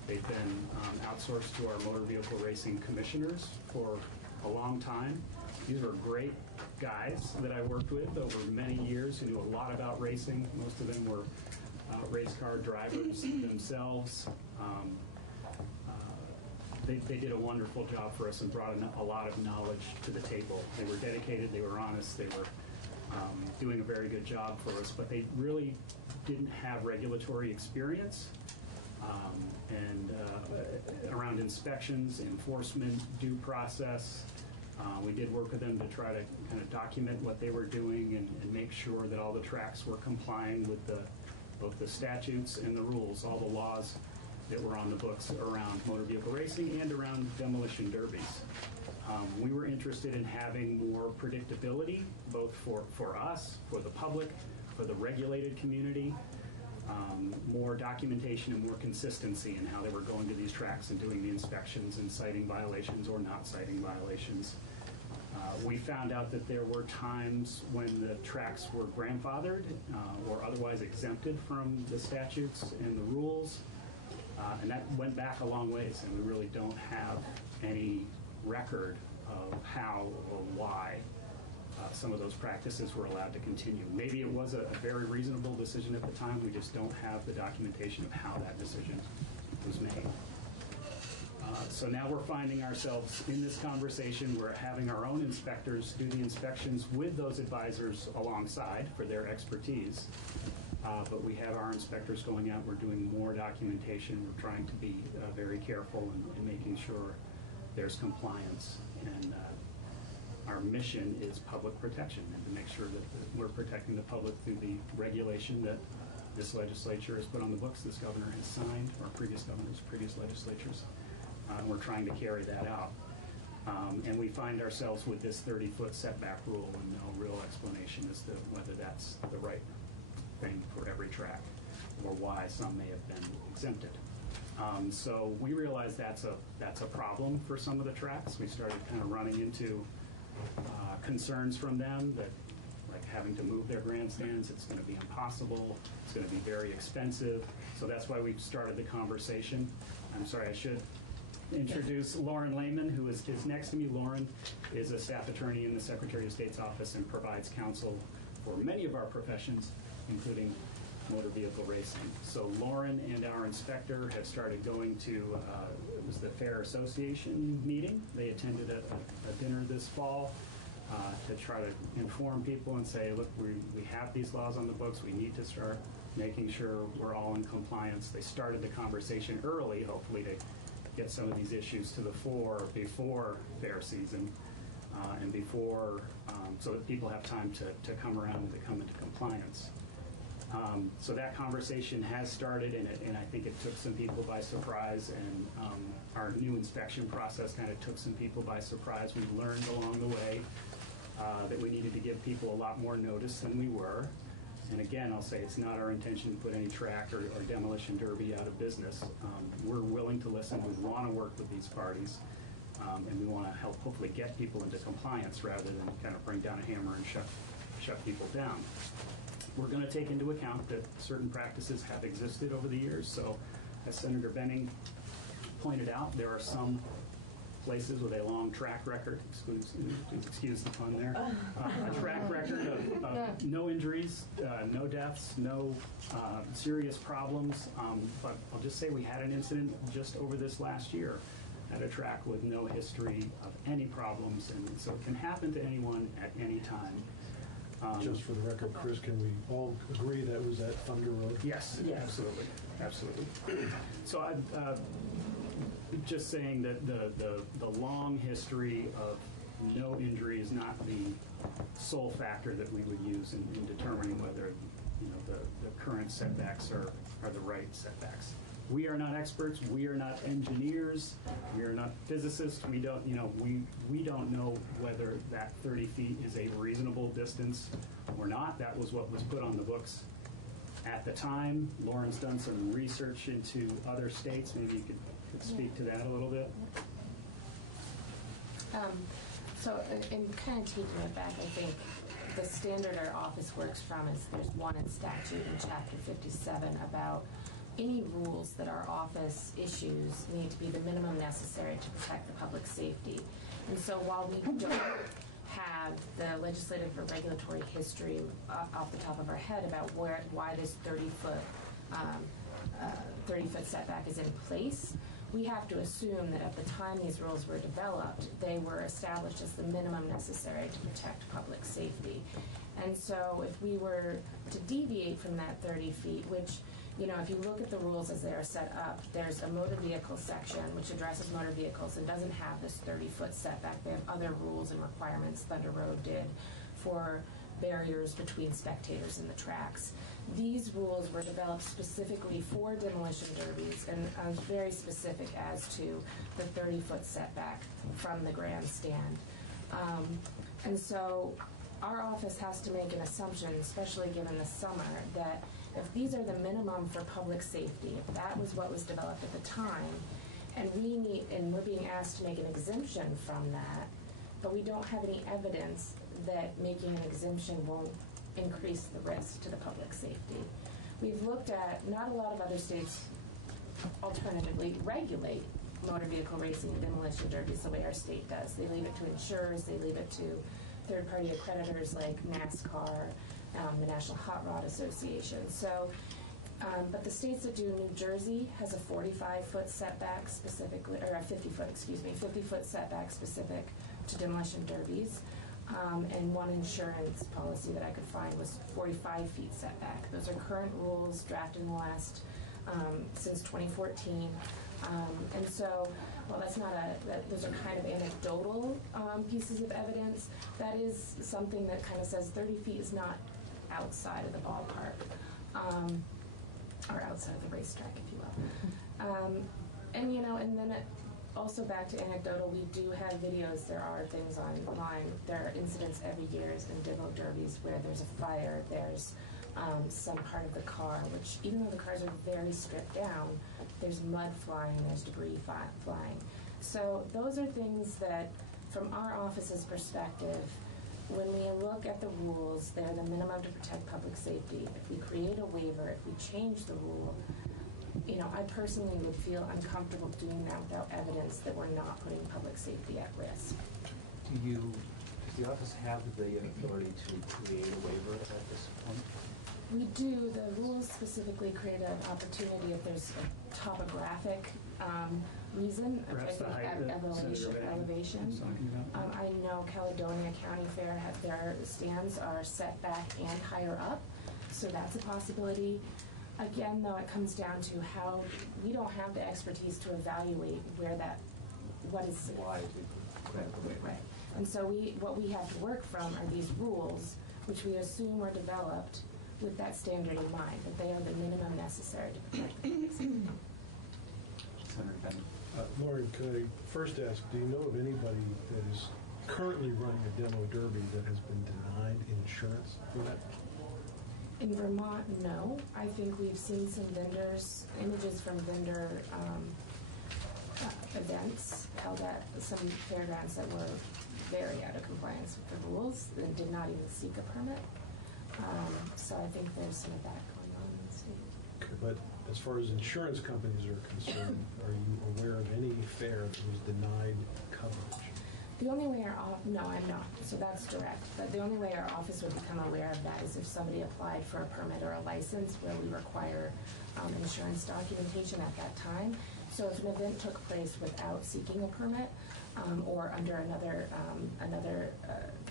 They've been outsourced to our motor vehicle racing commissioners for a long time. These were great guys that I worked with over many years who knew a lot about racing. Most of them were race car drivers themselves. They did a wonderful job for us and brought a lot of knowledge to the table. They were dedicated, they were honest, they were doing a very good job for us, but they really didn't have regulatory experience around inspections, enforcement, due process. We did work with them to try to kind of document what they were doing and make sure that all the tracks were complying with both the statutes and the rules, all the laws that were on the books around motor vehicle racing and around demolition derbies. We were interested in having more predictability, both for us, for the public, for the regulated community, more documentation and more consistency in how they were going to these tracks and doing the inspections and citing violations or not citing violations. We found out that there were times when the tracks were grandfathered or otherwise exempted from the statutes and the rules, and that went back a long ways, and we really don't have any record of how or why some of those practices were allowed to continue. Maybe it was a very reasonable decision at the time. We just don't have the documentation of how that decision was made. So now we're finding ourselves in this conversation. We're having our own inspectors do the inspections with those advisors alongside for their expertise. But we have our inspectors going out. We're doing more documentation. We're trying to be very careful in making sure there's compliance. And our mission is public protection and to make sure that we're protecting the public through the regulation that this legislature has put on the books, this governor has signed, or previous governors, previous legislatures. We're trying to carry that out. And we find ourselves with this 30-foot setback rule and no real explanation as to whether that's the right thing for every track or why some may have been exempted. So we realized that's a problem for some of the tracks. We started kind of running into concerns from them that, like having to move their grandstands, it's going to be impossible, it's going to be very expensive. So that's why we started the conversation. I'm sorry, I should introduce Lauren Lehman, who is next to me. Lauren is a staff attorney in the Secretary of State's office and provides counsel for many of our professions, including motor vehicle racing. So Lauren and our inspector have started going to, it was the Fair Association meeting. They attended a dinner this fall to try to inform people and say, look, we have these laws on the books. We need to start making sure we're all in compliance. They started the conversation early, hopefully to get some of these issues to the fore before fair season and before, so that people have time to come around and to come into compliance. So that conversation has started, and I think it took some people by surprise, and our new inspection process kind of took some people by surprise. We've learned along the way that we needed to give people a lot more notice than we were. And again, I'll say it's not our intention to put any track or demolition derby out of business. We're willing to listen. We want to work with these parties, and we want to help hopefully get people into compliance rather than kind of bring down a hammer and shut people down. We're going to take into account that certain practices have existed over the years. So as Senator Benning pointed out, there are some places with a long track record, excuse the pun there, a track record of no injuries, no deaths, no serious problems. But I'll just say we had an incident just over this last year at a track with no history of any problems, and so it can happen to anyone at any time. Just for the record, Chris, can we all agree that was at Thunder Road? Yes, absolutely, absolutely. So I'm just saying that the long history of no injury is not the sole factor that we would use in determining whether the current setbacks are the right setbacks. We are not experts. We are not engineers. We are not physicists. We don't, we don't know whether that 30 feet is a reasonable distance or not. That was what was put on the books at the time. Lauren's done some research into other states. Maybe you could speak to that a little bit. So in kind of taking it back, I think the standard our office works from is there's one in statute in Chapter 57 about any rules that our office issues need to be the minimum necessary to protect the public safety. And so while we don't have the legislative or regulatory history off the top of our head about why this 30-foot setback is in place, we have to assume that at the time these rules were developed, they were established as the minimum necessary to protect public safety. And so if we were to deviate from that 30 feet, which, if you look at the rules as they are set up, there's a motor vehicle section which addresses motor vehicles and doesn't have this 30-foot setback. They have other rules and requirements Thunder Road did for barriers between spectators and the tracks. These rules were developed specifically for demolition derbies and very specific as to the 30-foot setback from the grandstand. And so our office has to make an assumption, especially given the summer, that if these are the minimum for public safety, if that was what was developed at the time, and we're being asked to make an exemption from that, but we don't have any evidence that making an exemption won't increase the risk to the public safety. We've looked at, not a lot of other states alternatively regulate motor vehicle racing and demolition derbies the way our state does. They leave it to insurers, they leave it to third-party accreditors like NASCAR, the National Hot Rod Association. So, but the states that do, New Jersey has a 45-foot setback specifically, or a 50-foot setback specific to demolition derbies. And one insurance policy that I could find was 45 feet setback. Those are current rules drafted in the last, since 2014. And so, well, those are kind of anecdotal pieces of evidence. That is something that kind of says 30 feet is not outside of the ballpark, or outside of the racetrack, if you will. And then also back to anecdotal, we do have videos. There are things online. There are incidents every year in demo derbies where there's a fire, there's some part of the car, which even though the cars are very stripped down, there's mud flying, there's debris flying. So those are things that, from our office's perspective, when we look at the rules, they're the minimum to protect public safety. If we create a waiver, if we change the rule, I personally would feel uncomfortable doing that without evidence that we're not putting public safety at risk. Does the office have the authority to create a waiver at this point? We do. The rules specifically create an opportunity if there's a topographic reason. Perhaps the height that elevation. I know Caledonia County Fair, their stands are set back and higher up, so that's a possibility. Again, though, it comes down to how we don't have the expertise to evaluate what is why. Right. And so what we have to work from are these rules, which we assume were developed with that standard in mind, that they are the minimum necessary to protect the public safety. Senator Bennett. Lauren, could I first ask, do you know of anybody that is currently running a demo derby that has been denied insurance for that? In Vermont, no. I think we've seen some images from vendor events held at some fairgrounds that were very out of compliance with the rules and did not even seek a permit. So I think there's some of that going on in the state. Okay, but as far as insurance companies are concerned, are you aware of any fair that was denied coverage? The only way no, I'm not. So that's direct. But the only way our office would become aware of that is if somebody applied for a permit or a license where we require insurance documentation at that time. So if an event took place without seeking a permit or under another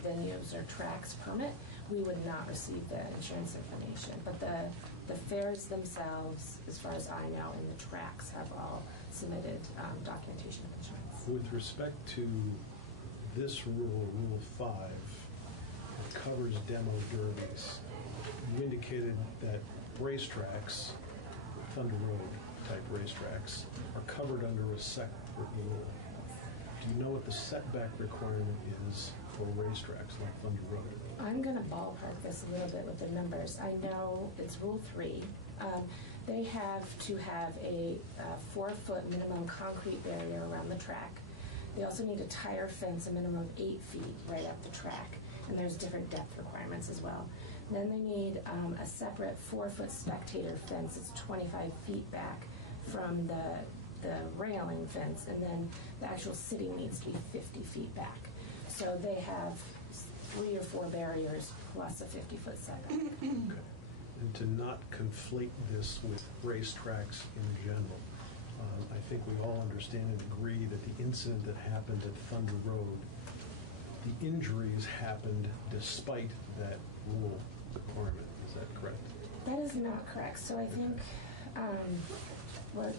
venues or tracks permit, we would not receive the insurance information. But the fairs themselves, as far as I know, and the tracks have all submitted documentation of insurance. With respect to this rule, Rule 5, it covers demo derbies. You indicated that racetracks, Thunder Road type racetracks, are covered under a separate rule. Do you know what the setback requirement is for racetracks like Thunder Road? I'm going to ballpark this a little bit with the numbers. I know it's Rule 3. They have to have a 4-foot minimum concrete barrier around the track. They also need a tire fence a minimum of 8 feet right up the track, and there's different depth requirements as well. And then they need a separate 4-foot spectator fence. It's 25 feet back from the railing fence, and then the actual sitting needs to be 50 feet back. So they have 3 or 4 barriers plus a 50-foot setback. Okay. And to not conflate this with racetracks in general, I think we all understand and agree that the incident that happened at Thunder Road, the injuries happened despite that rule requirement. Is that correct? That is not correct. So I think what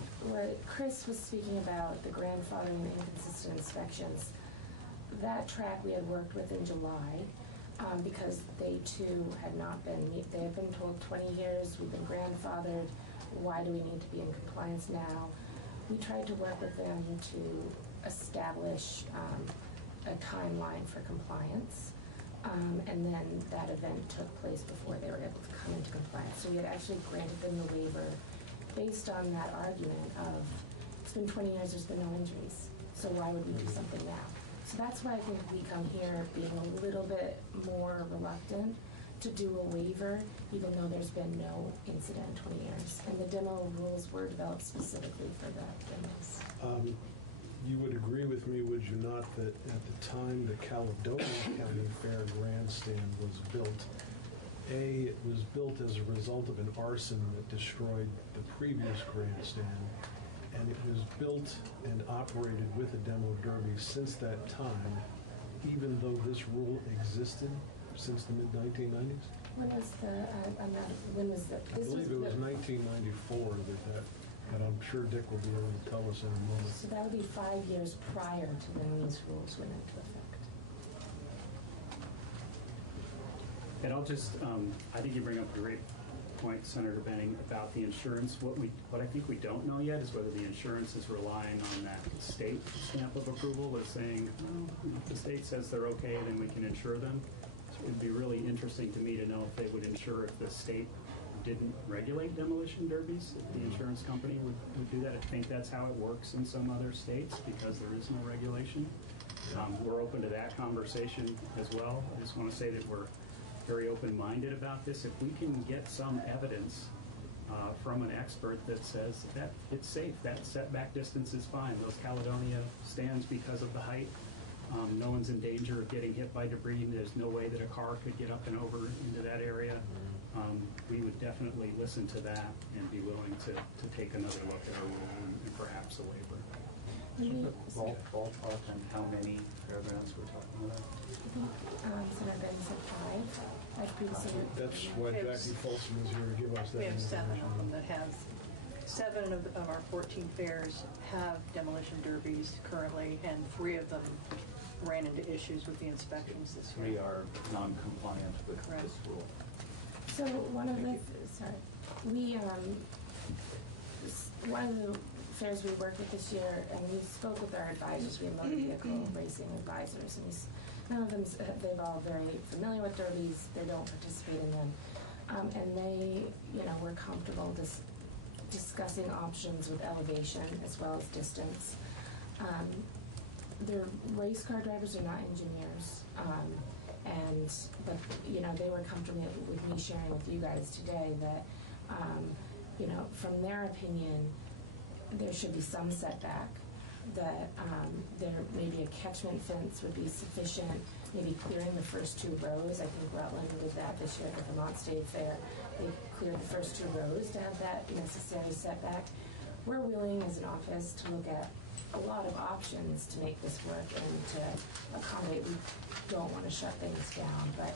Chris was speaking about, the grandfathering and inconsistent inspections, that track we had worked with in July because they too had not been, they had been told 20 years, we've been grandfathered, why do we need to be in compliance now? We tried to work with them to establish a timeline for compliance, and then that event took place before they were able to come into compliance. So we had actually granted them the waiver based on that argument of, it's been 20 years, there's been no injuries, so why would we do something now? So that's why I think we come here being a little bit more reluctant to do a waiver, even though there's been no incident in 20 years. And the demo rules were developed specifically for the demos. You would agree with me, would you not, that at the time the Caledonia County Fair grandstand was built, it was built as a result of an arson that destroyed the previous grandstand, and it was built and operated with a demo derby since that time, even though this rule existed since the mid-1990s? When was the, I believe it was 1994 but I'm sure Dick will be able to tell us in a moment. So that would be 5 years prior to when these rules went into effect. And I'll just, I think you bring up a great point, Senator Benning, about the insurance. What I think we don't know yet is whether the insurance is relying on that state stamp of approval of saying, oh, if the state says they're okay, then we can insure them. So it'd be really interesting to me to know if they would insure if the state didn't regulate demolition derbies, if the insurance company would do that. I think that's how it works in some other states because there is no regulation. We're open to that conversation as well. I just want to say that we're very open-minded about this. If we can get some evidence from an expert that says that it's safe, that setback distance is fine. Those Caledonia stands, because of the height, no one's in danger of getting hit by debris. There's no way that a car could get up and over into that area. We would definitely listen to that and be willing to take another look at our rule and perhaps a waiver. Ballpark on how many fairgrounds we're talking about? Senator Benton said 5. I've previously. That's why Jackie Folsom is here to give us that. We have 7 information. of them that have, 7 of our 14 fairs have demolition derbies currently, and 3 of them ran into issues with the inspections this year. 3 are non-compliant with this rule. So one of the, one of the fairs we worked with this year, and we spoke with our advisors, we have motor vehicle racing advisors, and none of them, they're all very familiar with derbies, they don't participate in them. And they, were comfortable discussing options with elevation as well as distance. The race car drivers are not engineers, but they were comfortable with me sharing with you guys today that, from their opinion, there should be some setback, that there maybe a catchment fence would be sufficient, maybe clearing the first 2 rows. I think Rutland did that this year at the Vermont State Fair. They cleared the first 2 rows to have that necessary setback. We're willing as an office to look at a lot of options to make this work and to accommodate. We don't want to shut things down, but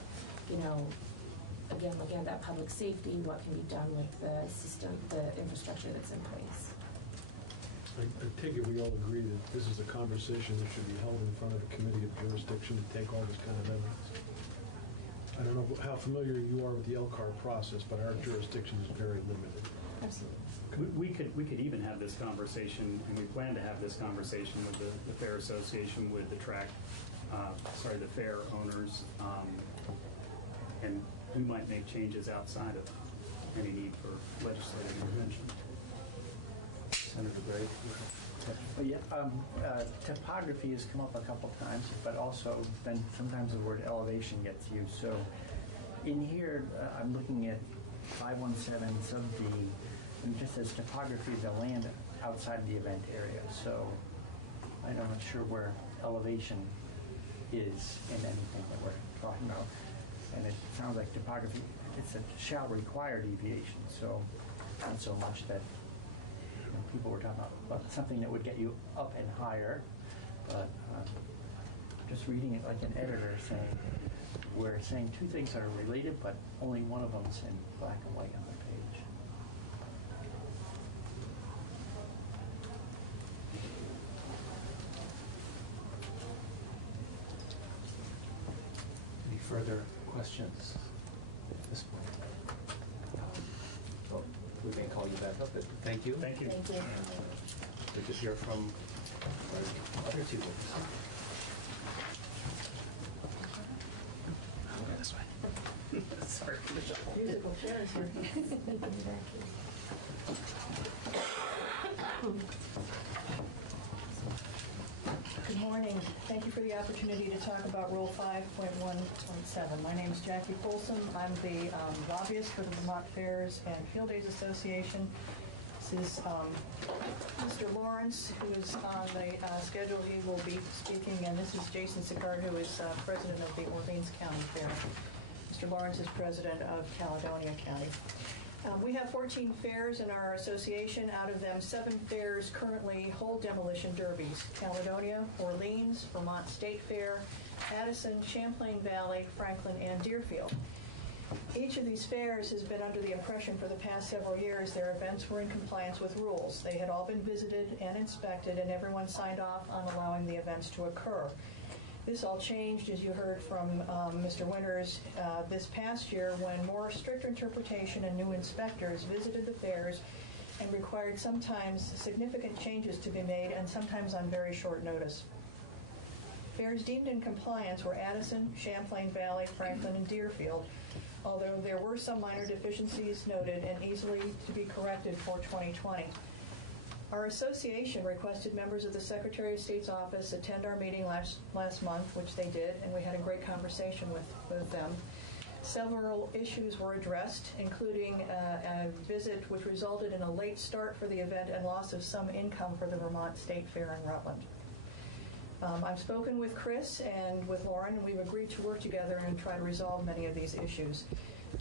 again, looking at that public safety, what can be done with the system, the infrastructure that's in place. I take it we all agree that this is a conversation that should be held in front of a committee of jurisdiction to take all this kind of evidence. I don't know how familiar you are with the LCAR process, but our jurisdiction is very limited. Absolutely. We could even have this conversation, and we plan to have this conversation with the Fair Association, with the the fair owners, and we might make changes outside of any need for legislative intervention. Senator Bratt? Well, yeah, topography has come up a couple times, but also then sometimes the word elevation gets used. So in here, I'm looking at 517 sub D, and it just says topography of the land outside the event area. So I'm not sure where elevation is in anything that we're talking about. And it sounds like topography, it's a shall require deviation. So not so much that people were talking about something that would get you up and higher, but just reading it like an editor saying, we're saying 2 things that are related, but only one of them's in black and white on the page. Any further questions at this point? Well, we may call you back up, but thank you. Thank you. Thank you. Good to hear from our other 2 witnesses. I'll go this way. Sorry. Musical chairs here. Good morning. Thank you for the opportunity to talk about Rule 5.1.7. My name is Jackie Folsom. I'm the lobbyist for the Vermont Fairs and Field Days Association. This is Mr. Lawrence, who is on the schedule. He will be speaking, and this is Jason Sigard, who is president of the Orleans County Fair. Mr. Lawrence is president of Caledonia County. We have 14 fairs in our association. Out of them, 7 fairs currently hold demolition derbies: Caledonia, Orleans, Vermont State Fair, Addison, Champlain Valley, Franklin, and Deerfield. Each of these fairs has been under the impression for the past several years their events were in compliance with rules. They had all been visited and inspected, and everyone signed off on allowing the events to occur. This all changed, as you heard from Mr. Winters, this past year when more strict interpretation and new inspectors visited the fairs and required sometimes significant changes to be made, and sometimes on very short notice. Fairs deemed in compliance were Addison, Champlain Valley, Franklin, and Deerfield, although there were some minor deficiencies noted and easily to be corrected for 2020. Our association requested members of the Secretary of State's office attend our meeting last month, which they did, and we had a great conversation with them. Several issues were addressed, including a visit which resulted in a late start for the event and loss of some income for the Vermont State Fair in Rutland. I've spoken with Chris and with Lauren, and we've agreed to work together and try to resolve many of these issues.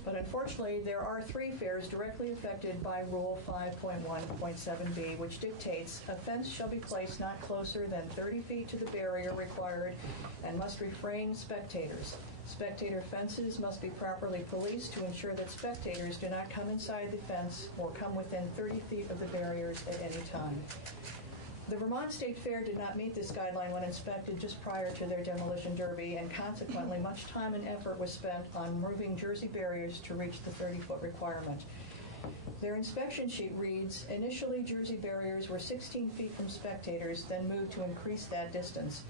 But unfortunately, there are 3 fairs directly affected by Rule 5.1.7b, which dictates a fence shall be placed not closer than 30 feet to the barrier required and must refrain spectators. Spectator fences must be properly policed to ensure that spectators do not come inside the fence or come within 30 feet of the barriers at any time. The Vermont State Fair did not meet this guideline when inspected just prior to their demolition derby, and consequently much time and effort was spent on moving Jersey barriers to reach the 30-foot requirement. Their inspection sheet reads, initially Jersey barriers were 16 feet from spectators, then moved to increase that distance.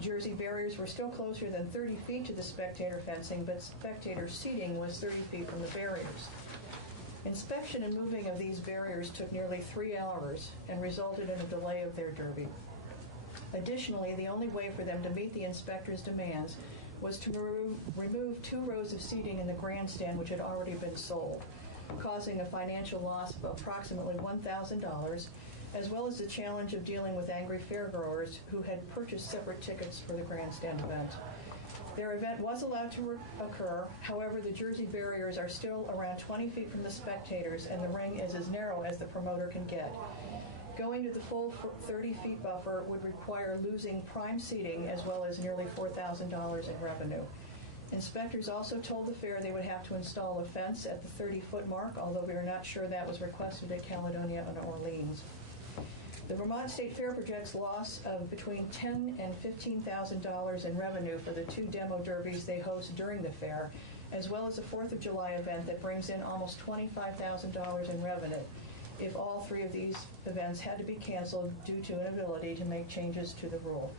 Jersey barriers were still closer than 30 feet to the spectator fencing, but spectator seating was 30 feet from the barriers. Inspection and moving of these barriers took nearly 3 hours and resulted in a delay of their derby. Additionally, the only way for them to meet the inspectors' demands was to remove 2 rows of seating in the grandstand, which had already been sold, causing a financial loss of approximately $1,000, as well as the challenge of dealing with angry fairgoers who had purchased separate tickets for the grandstand event. Their event was allowed to occur. However, the Jersey barriers are still around 20 feet from the spectators, and the ring is as narrow as the promoter can get. Going to the full 30 feet buffer would require losing prime seating as well as nearly $4,000 in revenue. Inspectors also told the fair they would have to install a fence at the 30-foot mark, although we are not sure that was requested at Caledonia and Orleans. The Vermont State Fair projects loss of between $10,000 and $15,000 in revenue for the 2 demo derbies they host during the fair, as well as a 4th of July event that brings in almost $25,000 in revenue if all 3 of these events had to be canceled due to inability to make changes to the rule.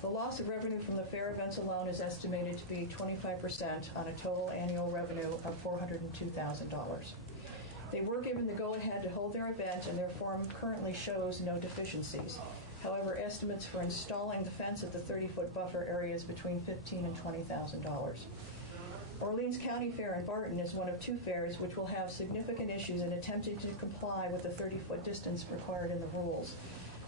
The loss of revenue from the fair events alone is estimated to be 25% on a total annual revenue of $402,000. They were given the go-ahead to hold their event, and their form currently shows no deficiencies. However, estimates for installing the fence at the 30-foot buffer area is between $15,000 and $20,000. Orleans County Fair in Barton is one of 2 fairs which will have significant issues in attempting to comply with the 30-foot distance required in the rules.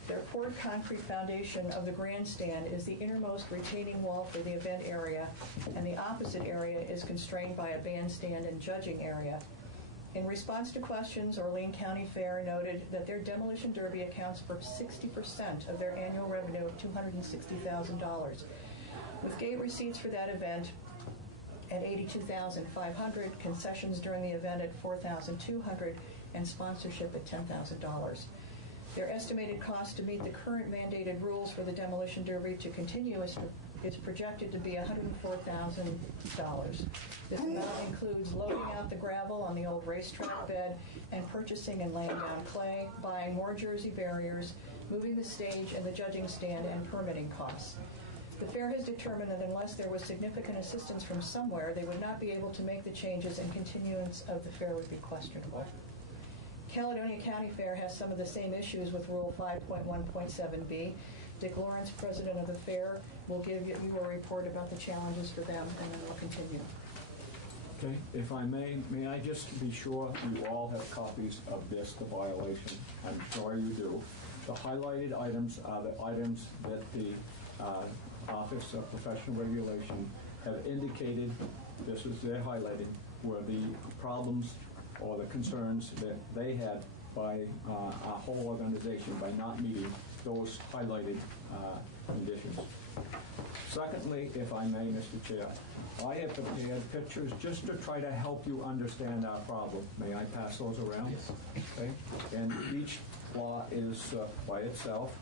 Their poured concrete foundation of the grandstand is the innermost retaining wall for the event area, and the opposite area is constrained by a bandstand and judging area. In response to questions, Orleans County Fair noted that their demolition derby accounts for 60% of their annual revenue of $260,000. With gate receipts for that event at $82,500, concessions during the event at $4,200, and sponsorship at $10,000. Their estimated cost to meet the current mandated rules for the demolition derby to continue is projected to be $104,000. This amount includes loading out the gravel on the old racetrack bed and purchasing and laying down clay, buying more Jersey barriers, moving the stage and the judging stand, and permitting costs. The fair has determined that unless there was significant assistance from somewhere, they would not be able to make the changes, and continuance of the fair would be questionable. Caledonia County Fair has some of the same issues with Rule 5.1.7b. Dick Lawrence, president of the fair, will give you a report about the challenges for them, and then we'll continue. Okay, if I may I just be sure you all have copies of this, the violation? I'm sure you do. The highlighted items are the items that the Office of Professional Regulation have indicated, this is their highlighting, were the problems or the concerns that they had by our whole organization by not meeting those highlighted conditions. Secondly, if I may, Mr. Chair, I have prepared pictures just to try to help you understand our problem. May I pass those around? Yes. Okay. And each lot is by itself,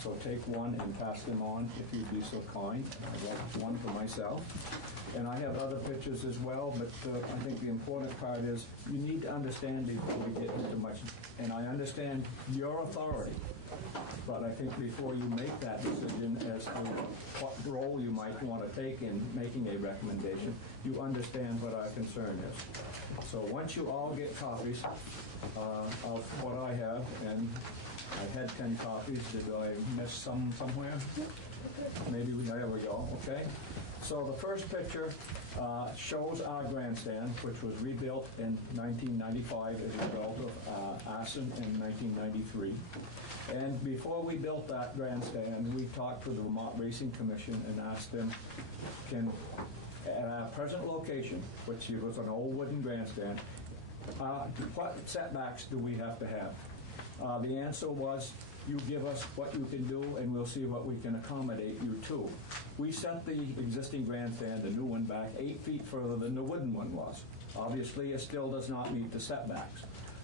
so take one and pass them on if you'd be so kind. I got one for myself. And I have other pictures as well, but I think the important part is you need to understand before we get into much, and I understand your authority, but I think before you make that decision as to what role you might want to take in making a recommendation, you understand what our concern is. So once you all get copies of what I have, and I had 10 copies, did I miss some somewhere? Maybe there we go, okay? So the first picture shows our grandstand, which was rebuilt in 1995 as a result of arson in 1993. And before we built that grandstand, we talked to the Vermont Racing Commission and asked them, at our present location, which was an old wooden grandstand, what setbacks do we have to have? The answer was, you give us what you can do and we'll see what we can accommodate you to. We set the existing grandstand, the new one, back 8 feet further than the wooden one was. Obviously, it still does not meet the setbacks.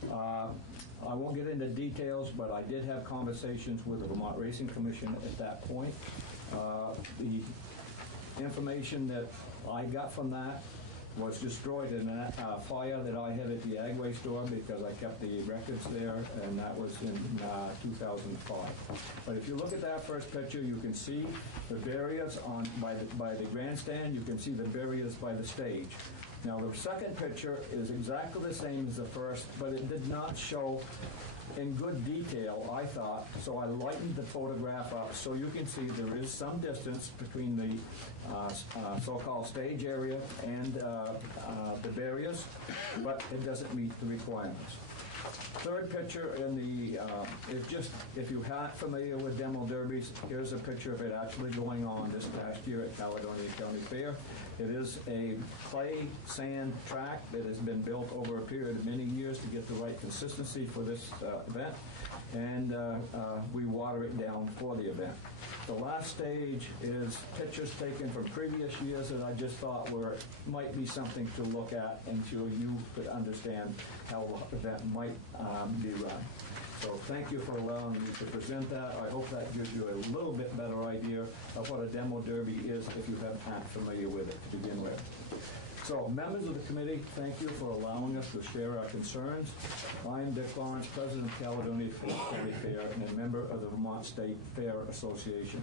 I won't get into details, but I did have conversations with the Vermont Racing Commission at that point. The information that I got from that was destroyed in a fire that I had at the Agway store because I kept the records there, and that was in 2005. But if you look at that first picture, you can see the barriers by the grandstand. You can see the barriers by the stage. Now, the second picture is exactly the same as the first, but it did not show in good detail, I thought, so I lightened the photograph up so you can see there is some distance between the so-called stage area and the barriers, but it doesn't meet the requirements. Third picture in the is just, if you're not familiar with demo derbies, here's a picture of it actually going on this past year at Caledonia County Fair. It is a clay sand track that has been built over a period of many years to get the right consistency for this event, and we water it down for the event. The last stage is pictures taken from previous years that I just thought might be something to look at until you could understand how the event might be run. So thank you for allowing me to present that. I hope that gives you a little bit better idea of what a demo derby is if you aren't familiar with it to begin with. So members of the committee, thank you for allowing us to share our concerns. I'm Dick Lawrence, President of Caledonia County Fair and a member of the Vermont State Fair Association.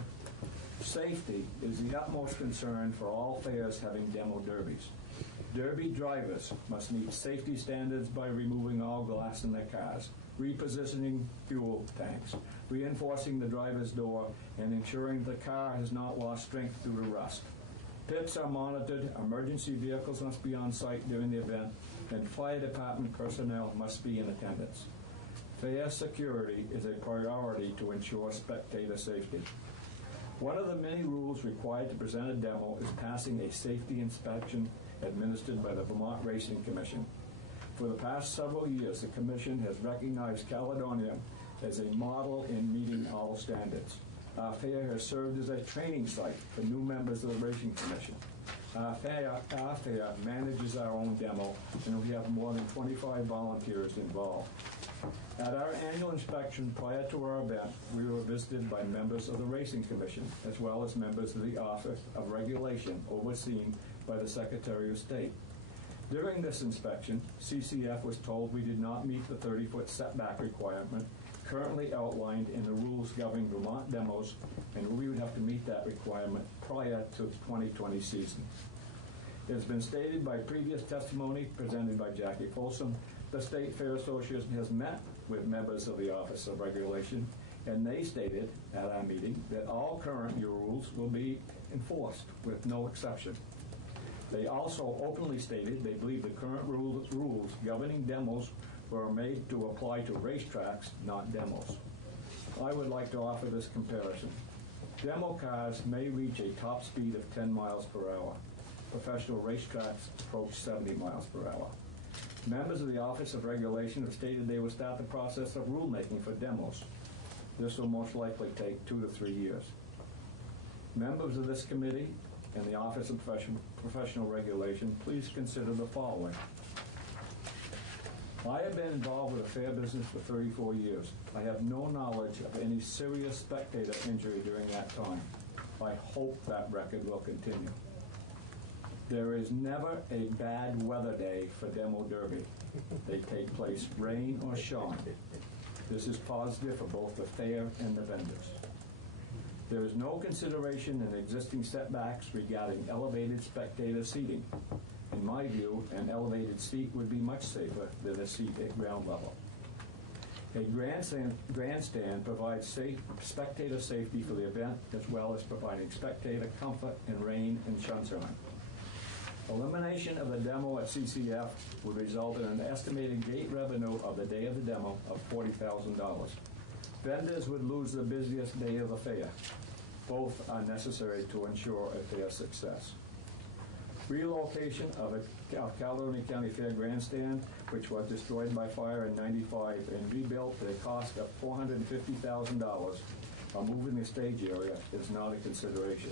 Safety is the utmost concern for all fairs having demo derbies. Derby drivers must meet safety standards by removing all glass in their cars, repositioning fuel tanks, reinforcing the driver's door, and ensuring the car has not lost strength due to rust. Pits are monitored, emergency vehicles must be on site during the event, and fire department personnel must be in attendance. Fair security is a priority to ensure spectator safety. One of the many rules required to present a demo is passing a safety inspection administered by the Vermont Racing Commission. For the past several years, the Commission has recognized Caledonia as a model in meeting all standards. Our fair has served as a training site for new members of the Racing Commission. Our fair manages our own demo, and we have more than 25 volunteers involved. At our annual inspection prior to our event, we were visited by members of the Racing Commission, as well as members of the Office of Regulation, overseen by the Secretary of State. During this inspection, CCF was told we did not meet the 30-foot setback requirement currently outlined in the rules governing Vermont demos, and we would have to meet that requirement prior to the 2020 season. It has been stated by previous testimony presented by Jackie Folsom, the State Fair Association has met with members of the Office of Regulation, and they stated at our meeting that all current rules will be enforced with no exception. They also openly stated they believe the current rules governing demos were made to apply to racetracks, not demos. I would like to offer this comparison. Demo cars may reach a top speed of 10 miles per hour. Professional racetracks approach 70 miles per hour. Members of the Office of Regulation have stated they will start the process of rulemaking for demos. This will most likely take 2 to 3 years. Members of this committee and the Office of Professional Regulation, please consider the following. I have been involved with the fair business for 34 years. I have no knowledge of any serious spectator injury during that time. I hope that record will continue. There is never a bad weather day for demo derby. They take place rain or shine. This is positive for both the fair and the vendors. There is no consideration in existing setbacks regarding elevated spectator seating. In my view, an elevated seat would be much safer than a seat at ground level. A grandstand provides spectator safety for the event, as well as providing spectator comfort in rain and sunshine. Elimination of the demo at CCF would result in an estimated gate revenue of the day of the demo of $40,000. Vendors would lose the busiest day of the fair. Both are necessary to ensure a fair success. Relocation of a Caledonia County Fair grandstand, which was destroyed by fire in '95 and rebuilt at a cost of $450,000, while moving the stage area is not a consideration.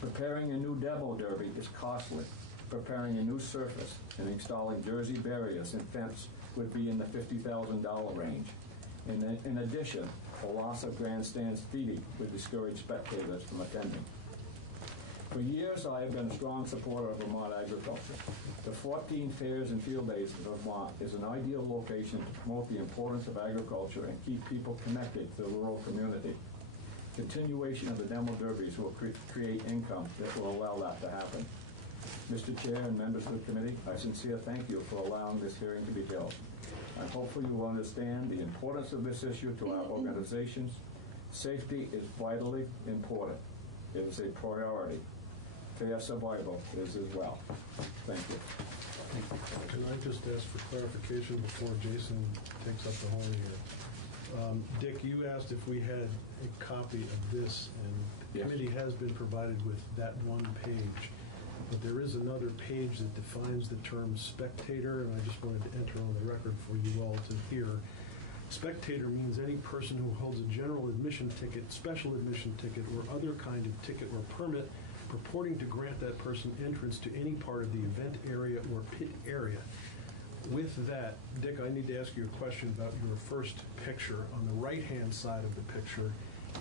Preparing a new demo derby is costly. Preparing a new surface and installing jersey barriers and fence would be in the $50,000 range. In addition, the loss of grandstand seating would discourage spectators from attending. For years, I have been a strong supporter of Vermont agriculture. The 14 fairs and field days of Vermont is an ideal location to promote the importance of agriculture and keep people connected to the rural community. Continuation of the demo derbies will create income that will allow that to happen. Mr. Chair and members of the committee, I sincerely thank you for allowing this hearing to be held. I hopefully you will understand the importance of this issue to our organizations. Safety is vitally important. It is a priority. Fair survival is as well. Thank you. Can I just ask for clarification before Jason takes up the whole here? Dick, you asked if we had a copy of this, and the committee has been provided with that one page. But there is another page that defines the term spectator, and I just wanted to enter on the record for you all to hear. Spectator means any person who holds a general admission ticket, special admission ticket, or other kind of ticket or permit purporting to grant that person entrance to any part of the event area or pit area. With that, Dick, I need to ask you a question about your first picture. On the right-hand side of the picture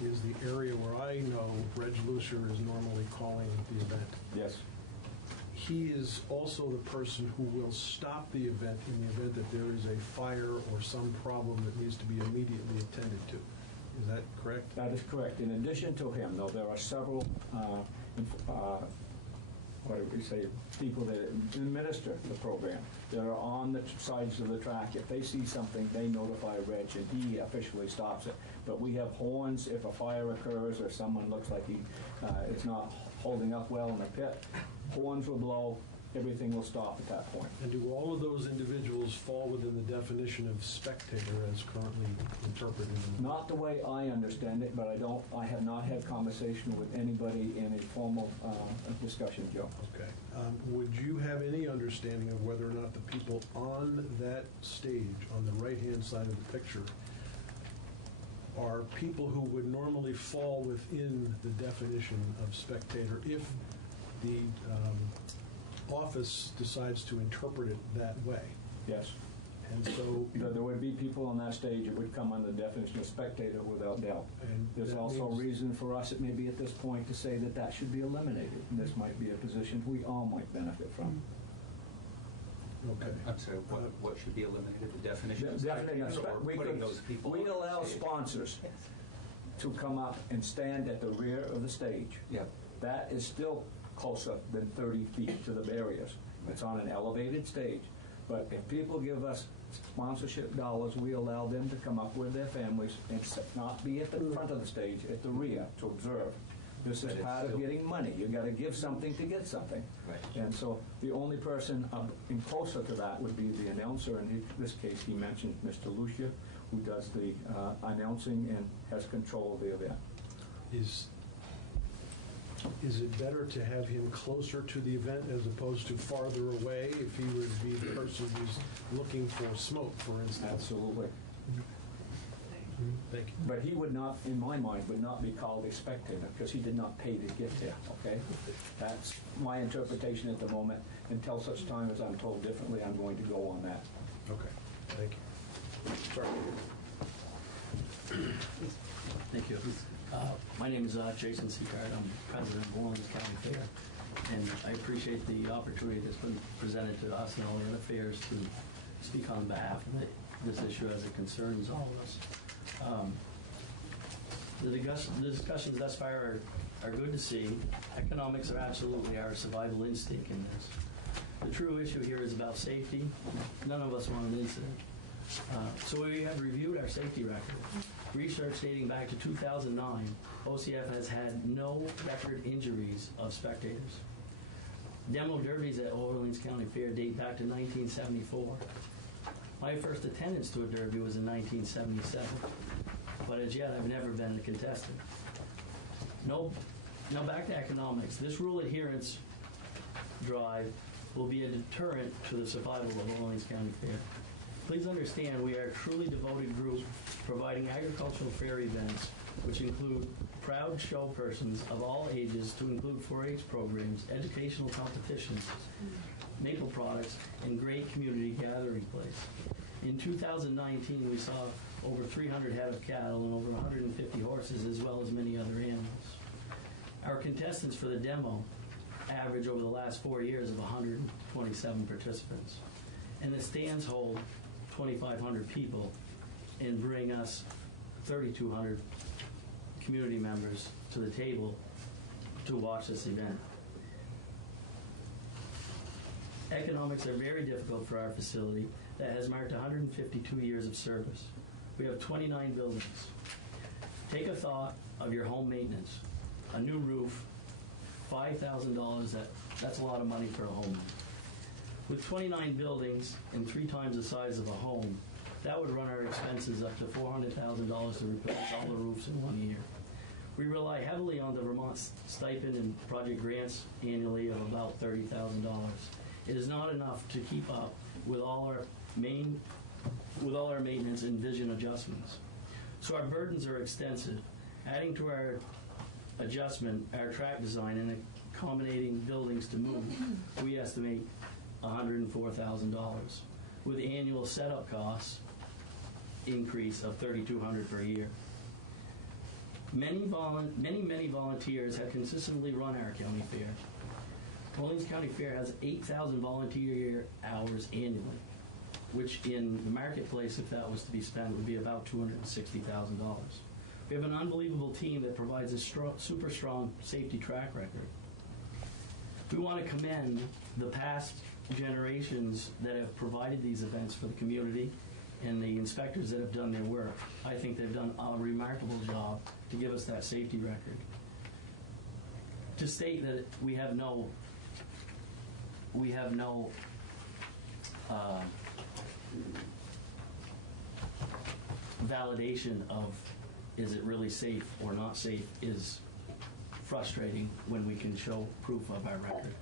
is the area where I know Reg Lucier is normally calling the event. Yes. He is also the person who will stop the event in the event that there is a fire or some problem that needs to be immediately attended to. Is that correct? That is correct. In addition to him, though, there are several what do we say, people that administer the program that are on the sides of the track. If they see something, they notify Reg, and he officially stops it. But we have horns if a fire occurs or someone looks like he is not holding up well in the pit. Horns will blow. Everything will stop at that point. And do all of those individuals fall within the definition of spectator as currently interpreted? Not the way I understand it, but I have not had conversation with anybody in a formal discussion, Joe. Okay. Would you have any understanding of whether or not the people on that stage, on the right-hand side of the picture, are people who would normally fall within the definition of spectator if the office decides to interpret it that way? Yes. And so there would be people on that stage that would come under the definition of spectator without doubt. And there's also a reason for us, it may be at this point, to say that that should be eliminated. And this might be a position we all might benefit from. Okay. I'm sorry, what should be eliminated? The definition of Definition spectator, or putting those people we on allow stage? sponsors to come up and stand at the rear of the stage. Yep. That is still closer than 30 feet to the barriers. It's on an elevated stage. But if people give us sponsorship dollars, we allow them to come up with their families and not be at the front of the stage, at the rear, to observe. This is part of getting money. You've got to give something to get something. Right. And so the only person in closer to that would be the announcer. In this case, he mentioned Mr. Lucia, who does the announcing and has control of the event. Is it better to have him closer to the event as opposed to farther away if he would be the person who's looking for smoke, for instance? Absolutely. Thank you. But he would not, in my mind, would not be called a spectator because he did not pay to get there, okay? That's my interpretation at the moment. Until such time as I'm told differently, I'm going to go on that. Okay. Thank you. Sorry. Thank you. My name is Jason Seacard. I'm president of Orleans County Fair, and I appreciate the opportunity that's been presented to us and all the other fairs to speak on behalf of this issue as it concerns all of us. The discussions thus far are good to see. Economics are absolutely our survival instinct in this. The true issue here is about safety. None of us want an incident. So we have reviewed our safety record. Research dating back to 2009, OCF has had no record injuries of spectators. Demo derbies at Orleans County Fair date back to 1974. My first attendance to a derby was in 1977, but as yet I've never been a contestant. Now back to economics. This rule adherence drive will be a deterrent to the survival of Orleans County Fair. Please understand we are a truly devoted group providing agricultural fair events which include proud show persons of all ages to include 4-H programs, educational competitions, maple products, and great community gathering place. In 2019, we saw over 300 head of cattle and over 150 horses, as well as many other animals. Our contestants for the demo average over the last 4 years of 127 participants. And the stands hold 2,500 people and bring us 3,200 community members to the table to watch this event. Economics are very difficult for our facility that has marked 152 years of service. We have 29 buildings. Take a thought of your home maintenance. A new roof, $5,000, that's a lot of money for a home. With 29 buildings and 3 times the size of a home, that would run our expenses up to $400,000 to replace all the roofs in 1 year. We rely heavily on the Vermont stipend and project grants annually of about $30,000. It is not enough to keep up with all our maintenance and vision adjustments. So our burdens are extensive. Adding to our adjustment, our track design and accommodating buildings to move, we estimate $104,000, with annual setup costs increase of $3,200 per year. Many volunteers have consistently run our county fair. Orleans County Fair has 8,000 volunteer year-hours annually, which in the marketplace, if that was to be spent, would be about $260,000. We have an unbelievable team that provides a super strong safety track record. We want to commend the past generations that have provided these events for the community and the inspectors that have done their work. I think they've done a remarkable job to give us that safety record. To state that we have no validation of is it really safe or not safe is frustrating when we can show proof of our record.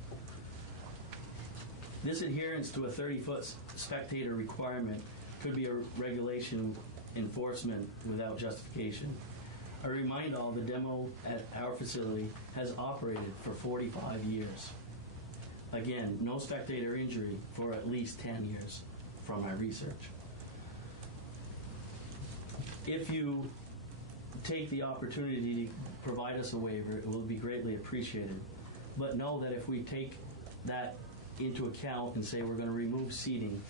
This adherence to a 30-foot spectator requirement could be a regulation enforcement without justification. I remind all the demo at our facility has operated for 45 years. Again, no spectator injury for at least 10 years from my research. If you take the opportunity to provide us a waiver, it will be greatly appreciated. But know that if we take that into account and say we're going to remove seating,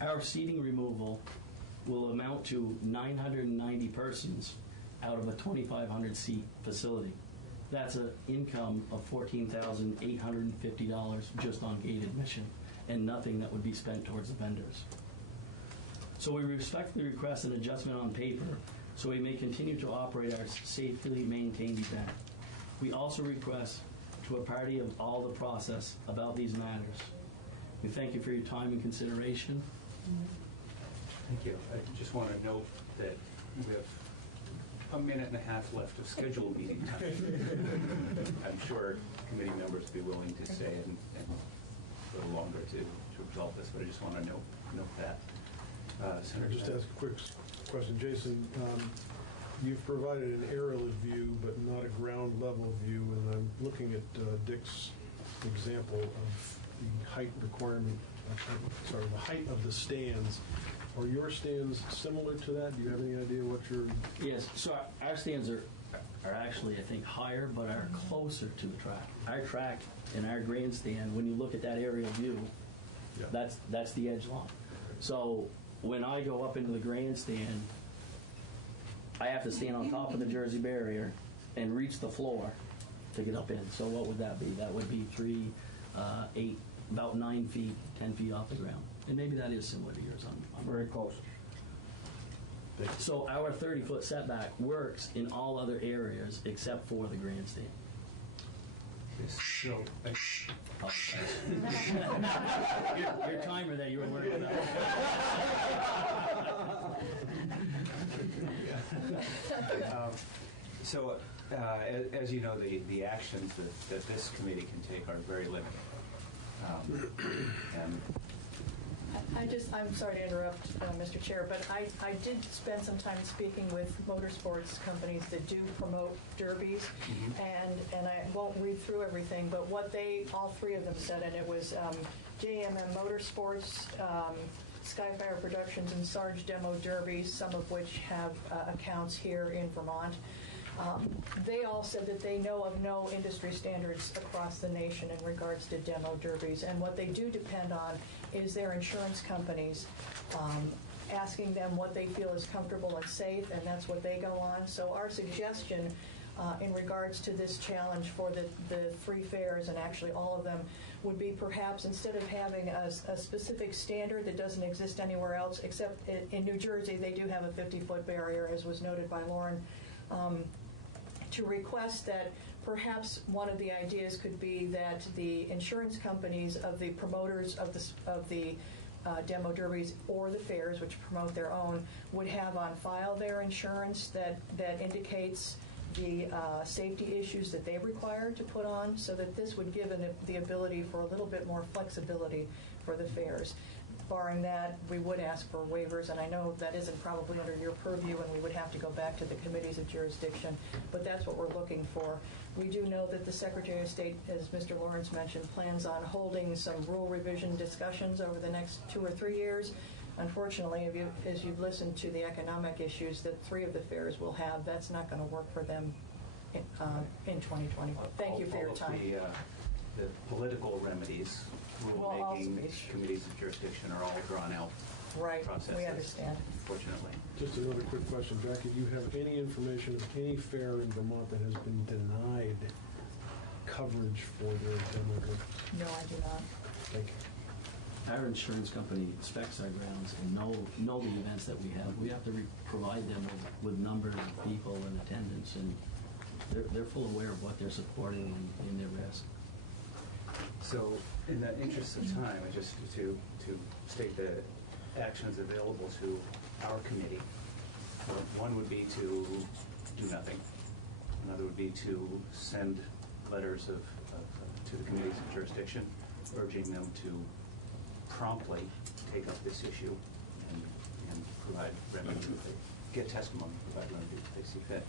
our seating removal will amount to 990 persons out of a 2,500 seat facility. That's an income of $14,850 just on gate admission, and nothing that would be spent towards the vendors. So we respectfully request an adjustment on paper so we may continue to operate our safely maintained event. We also request to a party of all the process about these matters. We thank you for your time and consideration. Thank you. I just want to note that we have a minute and a half left of scheduled meeting time. I'm sure committee members will be willing to stay and a little longer to resolve this, but I just want to note that. Senator, just ask a quick question. Jason, you've provided an aerial view but not a ground level view, and I'm looking at Dick's example of the height requirement, the height of the stands. Are your stands similar to that? Do you have any idea what your... Yes, so our stands are actually, I think, higher, but are closer to the track. Our track and our grandstand, when you look at that aerial view, that's the edge line. So when I go up into the grandstand, I have to stand on top of the Jersey barrier and reach the floor to get up in. So what would that be? That would be 3, 8, about 9 feet, 10 feet off the ground. And maybe that is similar to yours. Very close. So our 30-foot setback works in all other areas except for the grandstand. So, your timer that you were worried about. As you know, the actions that this committee can take are very limited. And I'm sorry to interrupt, Mr. Chair, but I did spend some time speaking with motorsports companies that do promote derbies, and I won't read through everything, but what all three of them said, and it was JMM Motorsports, Skyfire Productions, and Sarge Demo Derbies, some of which have accounts here in Vermont. They all said that they know of no industry standards across the nation in regards to demo derbies, and what they do depend on is their insurance companies asking them what they feel is comfortable and safe, and that's what they go on. So our suggestion in regards to this challenge for the three fairs, and actually all of them, would be perhaps instead of having a specific standard that doesn't exist anywhere else, except in New Jersey they do have a 50-foot barrier, as was noted by Lauren, to request that perhaps one of the ideas could be that the insurance companies of the promoters of the demo derbies or the fairs, which promote their own, would have on file their insurance that indicates the safety issues that they require to put on, so that this would give the ability for a little bit more flexibility for the fairs. Barring that, we would ask for waivers, and I know that isn't probably under your purview, and we would have to go back to the committees of jurisdiction, but that's what we're looking for. We do know that the Secretary of State, as Mr. Lawrence mentioned, plans on holding some rule revision discussions over the next 2 or 3 years. Unfortunately, as you've listened to the economic issues that 3 of the fairs will have, that's not going to work for them in 2020. Thank you for your time. The political remedies, rulemaking, committees of jurisdiction are all drawn out processes. We understand. Fortunately. Just another quick question, Jackie. Do you have any information of any fair in Vermont that has been denied coverage for their demo derbies? No, I do not. Thank you. Our insurance company inspects our grounds and know the events that we have. We have to provide them with numbers of people and attendance, and they're full aware of what they're supporting and their risk. So, in the interest of time, just to state the actions available to our committee, one would be to do nothing. Another would be to send letters to the committees of jurisdiction, urging them to promptly take up this issue and provide remedy if they get testimony, provide remedy if they see fit.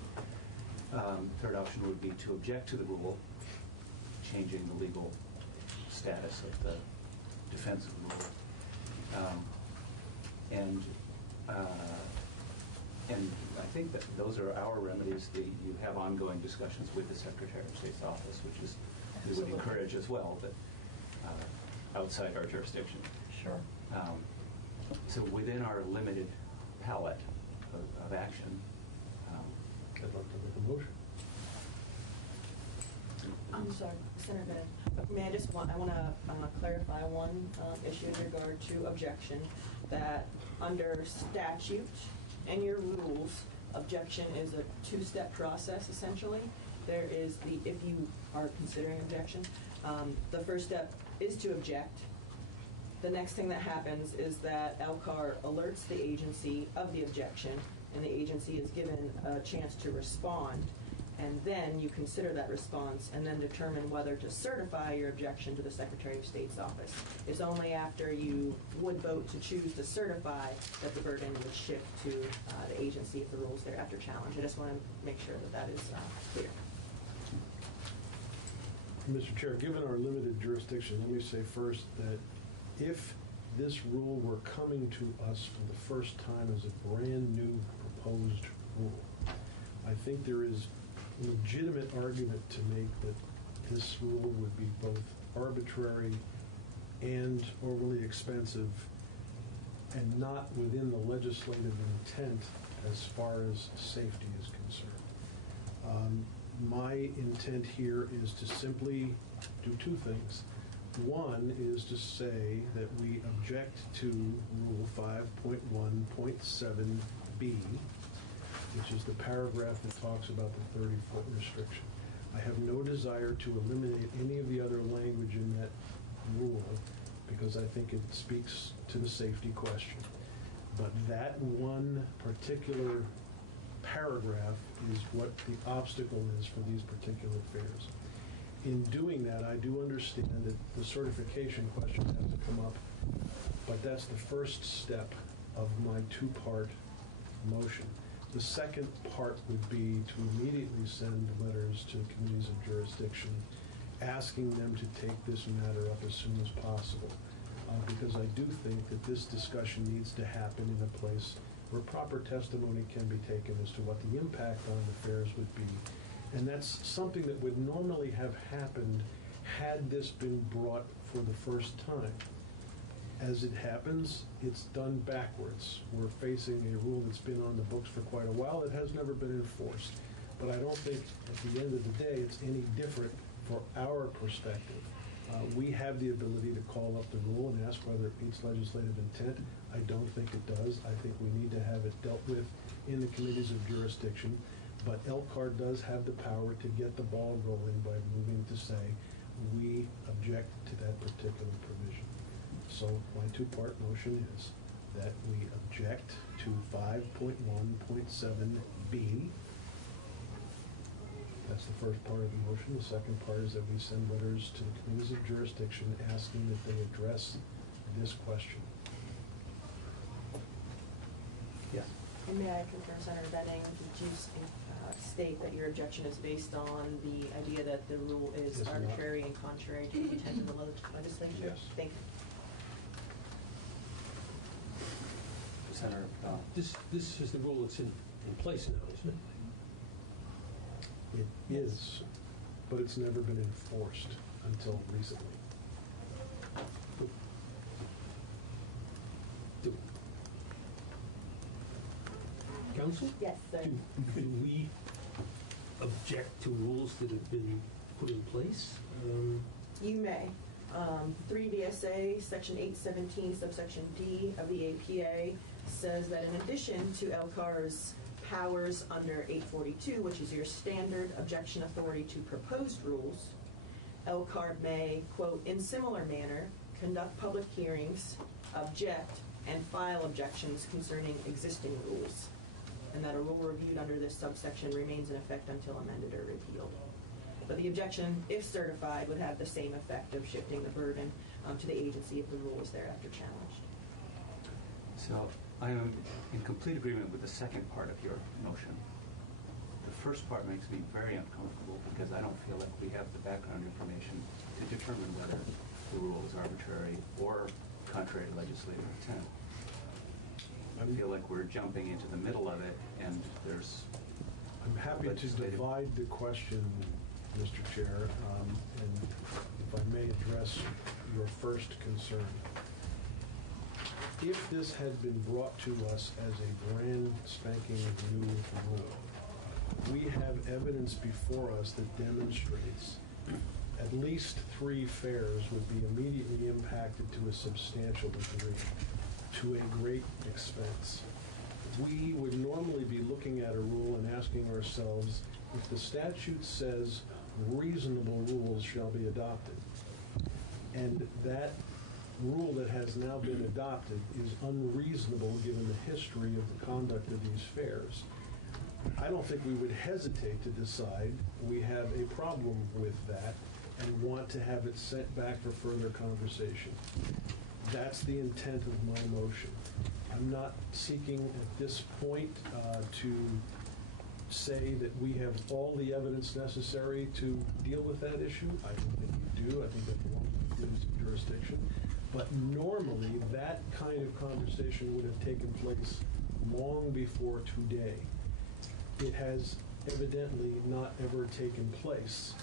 Third option would be to object to the rule, changing the legal status of the defense of the rule. And I think that those are our remedies. You have ongoing discussions with the Secretary of State's office, which is we would encourage as well, but outside our jurisdiction. Sure. So within our limited palette of action, I'd like to make a motion. I'm sorry, Senator Bennett. May I want to clarify one issue in regard to objection, that under statute and your rules, objection is a 2-step process, essentially. There is if you are considering objection, the first step is to object. The next thing that happens is that LCAR alerts the agency of the objection, and the agency is given a chance to respond. And then you consider that response and then determine whether to certify your objection to the Secretary of State's office. It's only after you would vote to choose to certify that the burden would shift to the agency if the rules thereafter challenge. I just want to make sure that is clear. Mr. Chair, given our limited jurisdiction, let me say first that if this rule were coming to us for the first time as a brand new proposed rule, I think there is a legitimate argument to make that this rule would be both arbitrary and overly expensive and not within the legislative intent as far as safety is concerned. My intent here is to simply do 2 things. One is to say that we object to Rule 5.1.7B, which is the paragraph that talks about the 30-foot restriction. I have no desire to eliminate any of the other language in that rule because I think it speaks to the safety question. But that one particular paragraph is what the obstacle is for these particular fairs. In doing that, I do understand that the certification question has to come up, but that's the first step of my two-part motion. The second part would be to immediately send letters to the committees of jurisdiction asking them to take this matter up as soon as possible, because I do think that this discussion needs to happen in a place where proper testimony can be taken as to what the impact on the fairs would be. And that's something that would normally have happened had this been brought for the first time. As it happens, it's done backwards. We're facing a rule that's been on the books for quite a while. It has never been enforced. But I don't think at the end of the day it's any different for our perspective. We have the ability to call up the rule and ask whether it meets legislative intent. I don't think it does. I think we need to have it dealt with in the committees of jurisdiction. But Elkhart does have the power to get the ball rolling by moving to say, we object to that particular provision. So my two-part motion is that we object to 5.1.7B. That's the first part of the motion. The second part is that we send letters to the committees of jurisdiction asking that they address this question. Yes. And may I confirm, Senator Benning, did you state that your objection is based on the idea that the rule is arbitrary and contrary to the intent of the legislature? Yes. Thank you. Senator, This is the rule that's in place now, isn't it? It is, but it's never been enforced until recently. Council? Yes, sir. Do we object to rules that have been put in place? You may. 3 VSA, Section 817, subsection D of the APA says that in addition to LCAR's powers under 842, which is your standard objection authority to proposed rules, LCAR may, quote, in similar manner, conduct public hearings, object, and file objections concerning existing rules, and that a rule reviewed under this subsection remains in effect until amended or repealed. But the objection, if certified, would have the same effect of shifting the burden to the agency if the rule is thereafter challenged. So I am in complete agreement with the second part of your motion. The first part makes me very uncomfortable because I don't feel like we have the background information to determine whether the rule is arbitrary or contrary to legislative intent. I feel like we're jumping into the middle of it and there's... I'm happy to divide the question, Mr. Chair, and if I may address your first concern. If this had been brought to us as a brand spanking new rule, we have evidence before us that demonstrates at least 3 fairs would be immediately impacted to a substantial degree, to a great expense. We would normally be looking at a rule and asking ourselves, if the statute says reasonable rules shall be adopted, and that rule that has now been adopted is unreasonable given the history of the conduct of these fairs, I don't think we would hesitate to decide we have a problem with that and want to have it sent back for further conversation. That's the intent of my motion. I'm not seeking at this point to say that we have all the evidence necessary to deal with that issue. I don't think we do. I think that belongs to the committees of jurisdiction. But normally, that kind of conversation would have taken place long before today. It has evidently not ever taken place,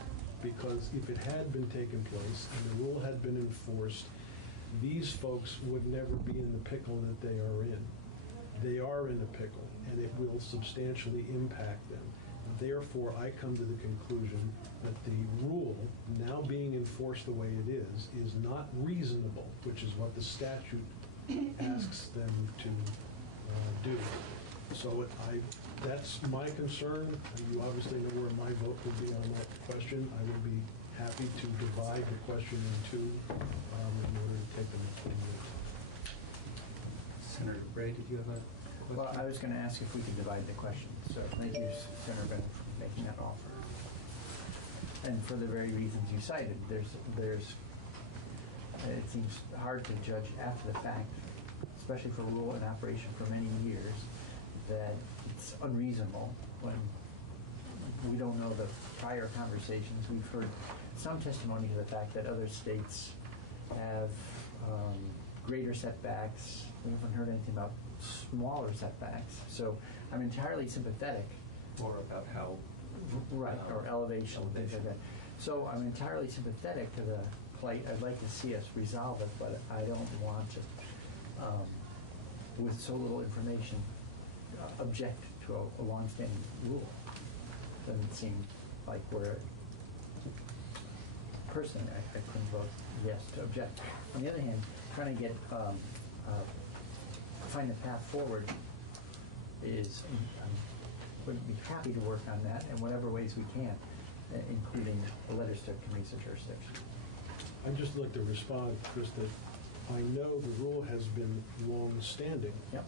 because if it had been taken place and the rule had been enforced, these folks would never be in the pickle that they are in. They are in a pickle, and it will substantially impact them. Therefore, I come to the conclusion that the rule, now being enforced the way it is not reasonable, which is what the statute asks them to do. So that's my concern. You obviously know where my vote will be on that question. I would be happy to divide the question in two in order to take them forward. Senator Bray, did you have a question? Well, I was going to ask if we could divide the question. So thank you, Senator Bennett, for making that offer. And for the very reasons you cited, it seems hard to judge after the fact, especially for a rule in operation for many years, that it's unreasonable when we don't know the prior conversations. We've heard some testimony to the fact that other states have greater setbacks. We haven't heard anything about smaller setbacks. So I'm entirely sympathetic. Or about how... Right, or elevation, things like that. So I'm entirely sympathetic to the plight. I'd like to see us resolve it, but I don't want to, with so little information, object to a longstanding rule. Doesn't seem like we're... Personally, I couldn't vote yes to object. On the other hand, trying to get find a path forward is, would be happy to work on that in whatever ways we can, including the letters to committees of jurisdiction. I'd just like to respond, Chris, that I know the rule has been long-standing. Yep.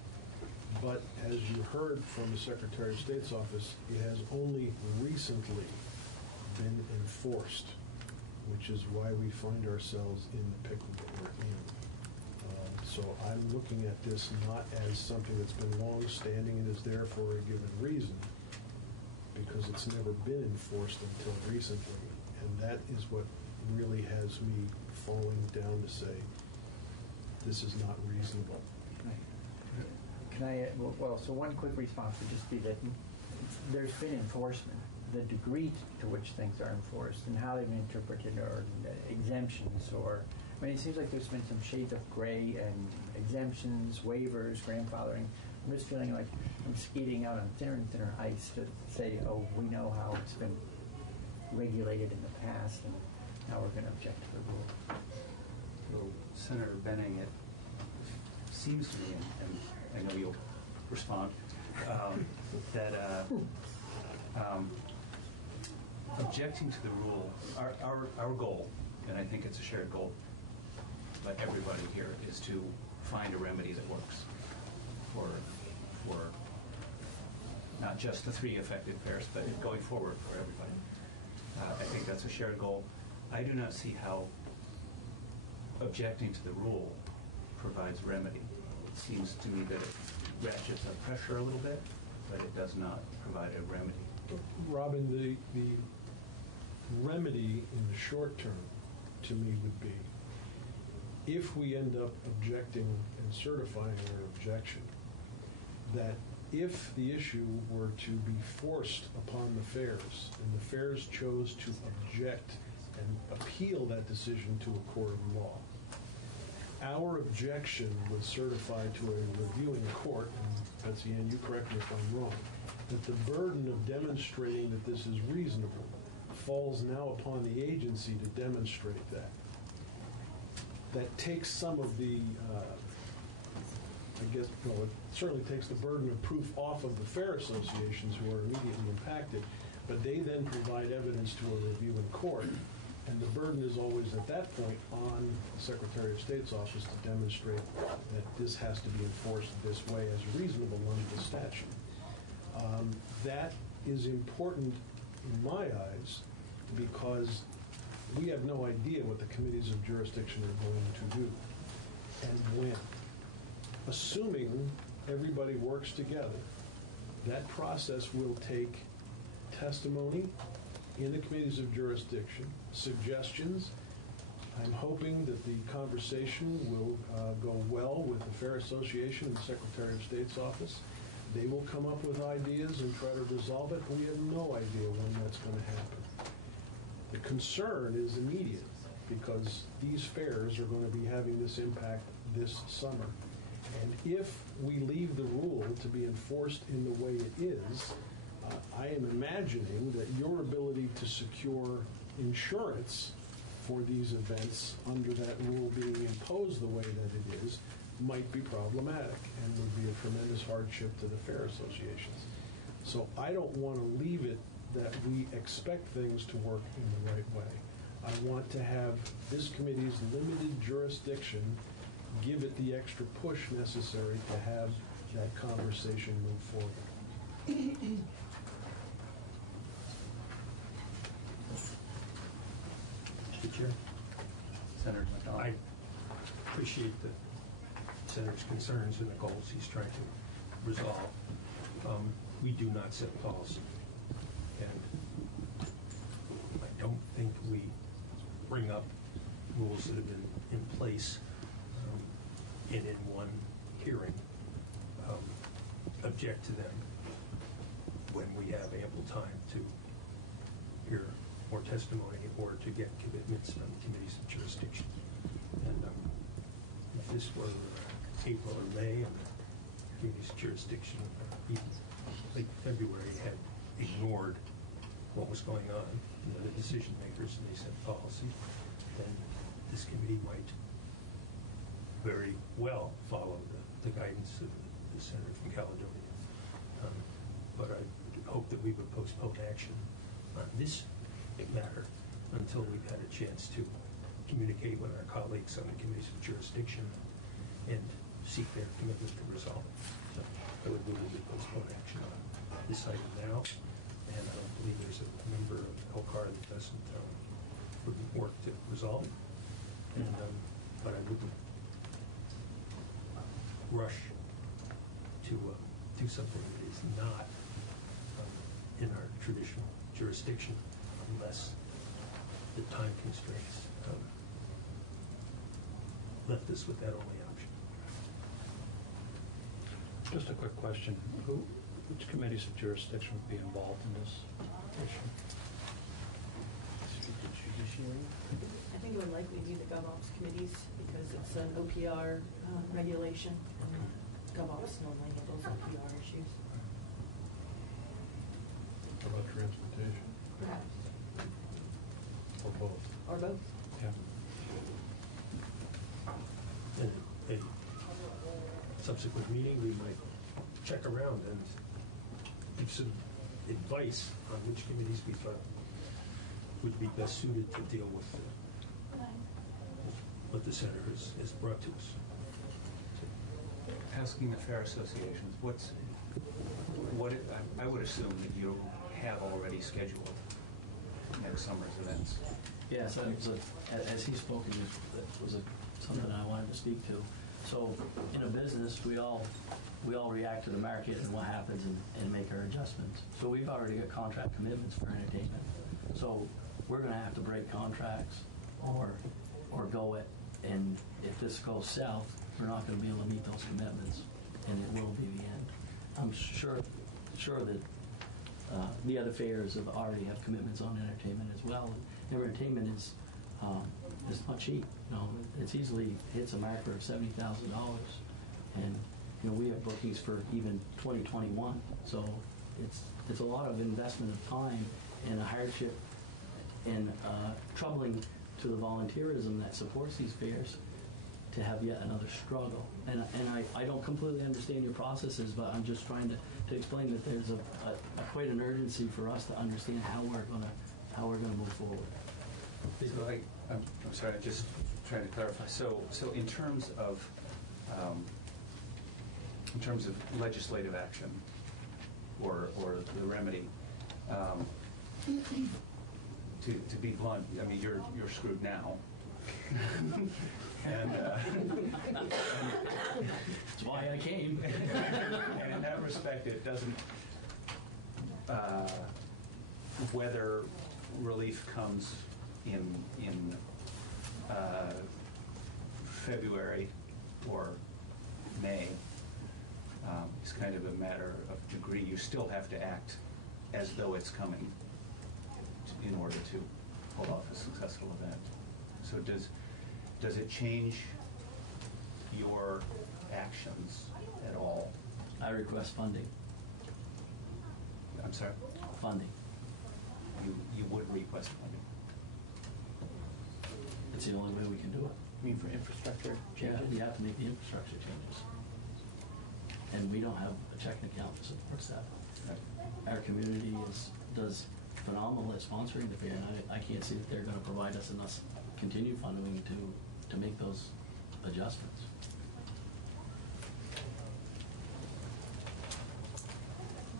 But as you heard from the Secretary of State's office, it has only recently been enforced, which is why we find ourselves in the pickle that we're in. So I'm looking at this not as something that's been long-standing and is there for a given reason, because it's never been enforced until recently. And that is what really has me falling down to say, this is not reasonable. Can I, well, so one quick response would just be that there's been enforcement. The degree to which things are enforced and how they've been interpreted, or exemptions, or, I mean, it seems like there's been some shades of gray and exemptions, waivers, grandfathering. I'm just feeling like I'm skating out on thinner and thinner ice to say, oh, we know how it's been regulated in the past, and now we're going to object to the rule. Well, Senator Benning, it seems to me, and I know you'll respond, that objecting to the rule, our goal, and I think it's a shared goal by everybody here, is to find a remedy that works for not just the 3 affected pairs, but going forward for everybody. I think that's a shared goal. I do not see how objecting to the rule provides remedy. It seems to me that it ratchets up pressure a little bit, but it does not provide a remedy. Robin, the remedy in the short term, to me, would be, if we end up objecting and certifying our objection, that if the issue were to be forced upon the fairs, and the fairs chose to object and appeal that decision to a court of law, our objection was certified to a reviewing court, and Betsy Ann, you correct me if I'm wrong, that the burden of demonstrating that this is reasonable falls now upon the agency to demonstrate that. That takes some of the, it certainly takes the burden of proof off of the fair associations who are immediately impacted, but they then provide evidence to a reviewing court, and the burden is always at that point on the Secretary of State's office to demonstrate that this has to be enforced this way as reasonable under the statute. That is important in my eyes because we have no idea what the committees of jurisdiction are going to do and when. Assuming everybody works together, that process will take testimony in the committees of jurisdiction, suggestions. I'm hoping that the conversation will go well with the Fair Association and the Secretary of State's office. They will come up with ideas and try to resolve it, but we have no idea when that's going to happen. The concern is immediate because these fairs are going to be having this impact this summer. And if we leave the rule to be enforced in the way it is, I am imagining that your ability to secure insurance for these events under that rule being imposed the way that it is might be problematic and would be a tremendous hardship to the fair associations. So I don't want to leave it that we expect things to work in the right way. I want to have this committee's limited jurisdiction give it the extra push necessary to have that conversation move forward. Mr. Chair. Senator McDonald. I appreciate the Senator's concerns and the goals he's trying to resolve. We do not set policy. And I don't think we bring up rules that have been in place and in one hearing object to them when we have ample time to hear more testimony or to get commitments from committees of jurisdiction. And if this were April or May and the committees of jurisdiction, even late February, had ignored what was going on, the decision makers, and they set policy, then this committee might very well follow the guidance of the Senator from Caledonia. But I hope that we would postpone action on this matter until we've had a chance to communicate with our colleagues on the committees of jurisdiction and seek their commitment to resolve it. So I would move that we postpone action on this item now, and I don't believe there's a member of LCAR that wouldn't work to resolve it. And but I wouldn't rush to do something that is not in our traditional jurisdiction unless the time constraints left us with that only option. Just a quick question. Which committees of jurisdiction would be involved in this issue? I think it would likely be the GovOps committees because it's an OPR regulation, and GovOps normally handles OPR issues. How about transportation? Perhaps. Or both? Or both. Yeah. In a subsequent meeting, we might check around and give some advice on which committees we thought would be best suited to deal with what the Senator has brought to us. Asking the fair associations, I would assume that you have already scheduled next summer's events. Yes, as he spoke, that was something I wanted to speak to. So in a business, we all react to the market and what happens and make our adjustments. So we've already got contract commitments for entertainment. So we're going to have to break contracts or go it. And if this goes south, we're not going to be able to meet those commitments, and it will be the end. I'm sure that the other fairs already have commitments on entertainment as well. And entertainment is not cheap. You know, it's easily hits a mark for $70,000, and we have bookings for even 2021. So it's a lot of investment of time and a hardship and troubling to the volunteerism that supports these fairs to have yet another struggle. And I don't completely understand your processes, but I'm just trying to explain that there's quite an urgency for us to understand how we're gonna move forward. So I'm sorry, I'm just trying to clarify. So in terms of legislative action or the remedy, to be blunt, I mean you're screwed now. And that's why I came. And in that respect, it doesn't. Whether relief comes in February or May is kind of a matter of degree. You still have to act as though it's coming in order to pull off a successful event. So does it change your actions at all? I request funding. I'm sorry? Funding. You would request funding. It's the only way we can do it. You mean for infrastructure Yeah, changes? we have to make the infrastructure changes. And we don't have a checking account that supports that. Our community does phenomenal at sponsoring the fair, and I can't see that they're gonna provide us enough continued funding to make those adjustments.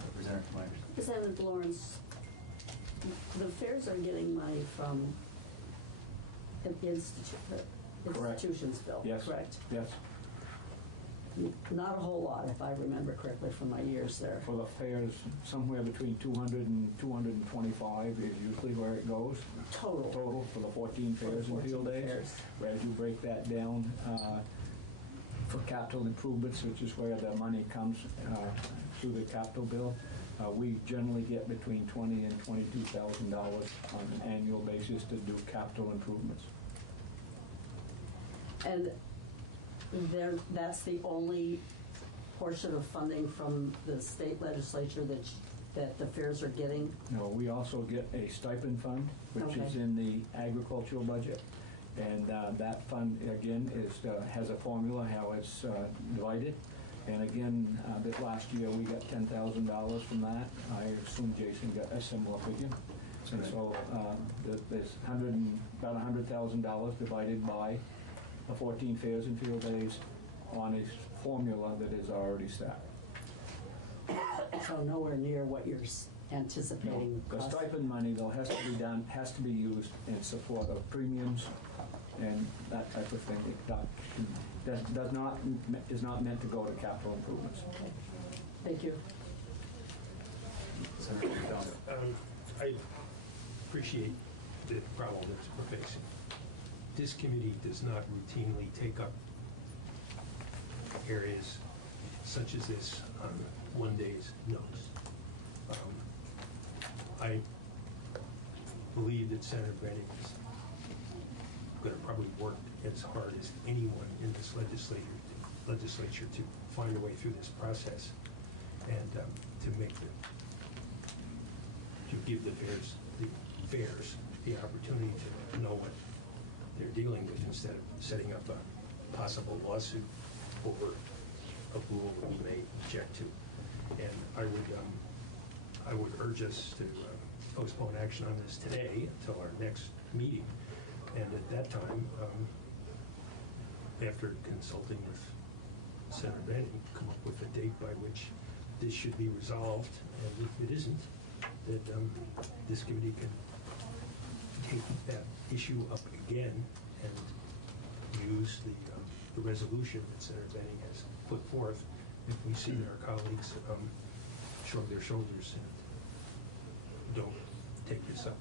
Representative Myers. Representative Lawrence, the fairs are getting money from institutions bill, Yes. correct? Yes. Not a whole lot, if I remember correctly from my years there. For the fairs, somewhere between 200 and 225 is usually where it goes. Total for the 14 fairs and field days. fairs. As you break that down for capital improvements, which is where the money comes through the capital bill, we generally get between $20,000 and $22,000 on an annual basis to do capital improvements. And that's the only portion of funding from the state legislature that the fairs are getting? No, we also get a stipend fund, which is Okay. in the agricultural budget. And that fund, again, has a formula how it's divided. And again, this last year, we got $10,000 from that. I assume Jason got a similar figure. And so there's about $100,000 divided by the 14 fairs and field days on a formula that is already set. So nowhere near what you're anticipating. The cost. stipend money, though, has to be used in support of premiums and that type of thing. It is not meant to go to capital improvements. Thank you. Senator McDonald. I appreciate the problem that we're facing. This committee does not routinely take up areas such as this on one day's notice. I believe that Senator Benning is going to probably work as hard as anyone in this legislature to find a way through this process and to give the fairs the opportunity to know what they're dealing with instead of setting up a possible lawsuit over a rule that we may object to. And I would urge us to postpone action on this today until our next meeting. And at that time, after consulting with Senator Benning, come up with a date by which this should be resolved. And if it isn't, that this committee can take that issue up again and use the resolution that Senator Benning has put forth if we see that our colleagues shrug their shoulders and don't take this up.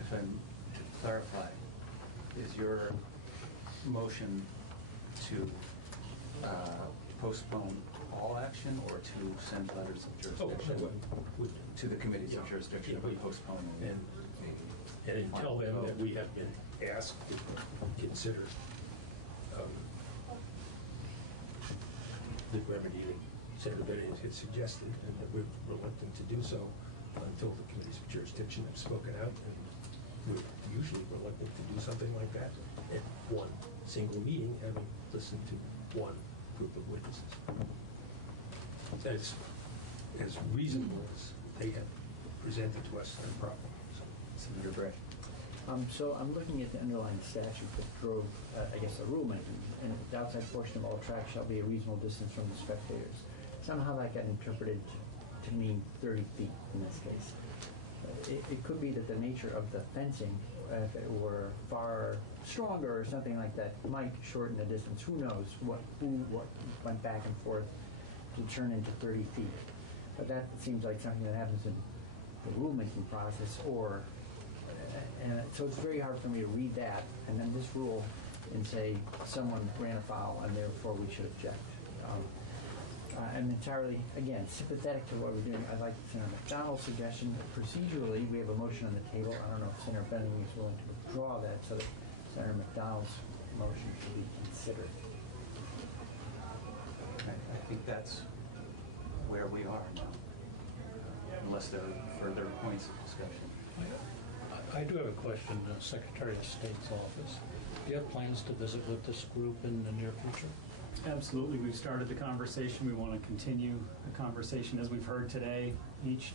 If I'm to clarify, is your motion to postpone all action or to send letters of jurisdiction to the committees of jurisdiction about postponing? And tell them that we have been asked to consider the remedy that Senator Benning has suggested, and that we're reluctant to do so until the committees of jurisdiction have spoken out. And we're usually reluctant to do something like that at one single meeting, having listened to one group of witnesses. As reasonable as they have presented to us their problem. Senator Bratt. So I'm looking at the underlying statute that drove, I guess, the rulemaking, and the outside portion of all tracks shall be a reasonable distance from the spectators. Somehow that got interpreted to mean 30 feet in this case. It could be that the nature of the fencing, if it were far stronger or something like that, might shorten the distance. Who knows what went back and forth to turn into 30 feet. But that seems like something that happens in the rulemaking process, and so it's very hard for me to read that and then this rule and say someone ran afoul and therefore we should object. I'm entirely, again, sympathetic to what we're doing. I like Senator McDonald's suggestion that procedurally we have a motion on the table. I don't know if Senator Benning is willing to withdraw that so that Senator McDonald's motion should be considered. I think that's where we are now, unless there are further points of discussion. I do have a question, Secretary of State's office. Do you have plans to visit with this group in the near future? Absolutely. We've started the conversation. We want to continue the conversation. As we've heard today, each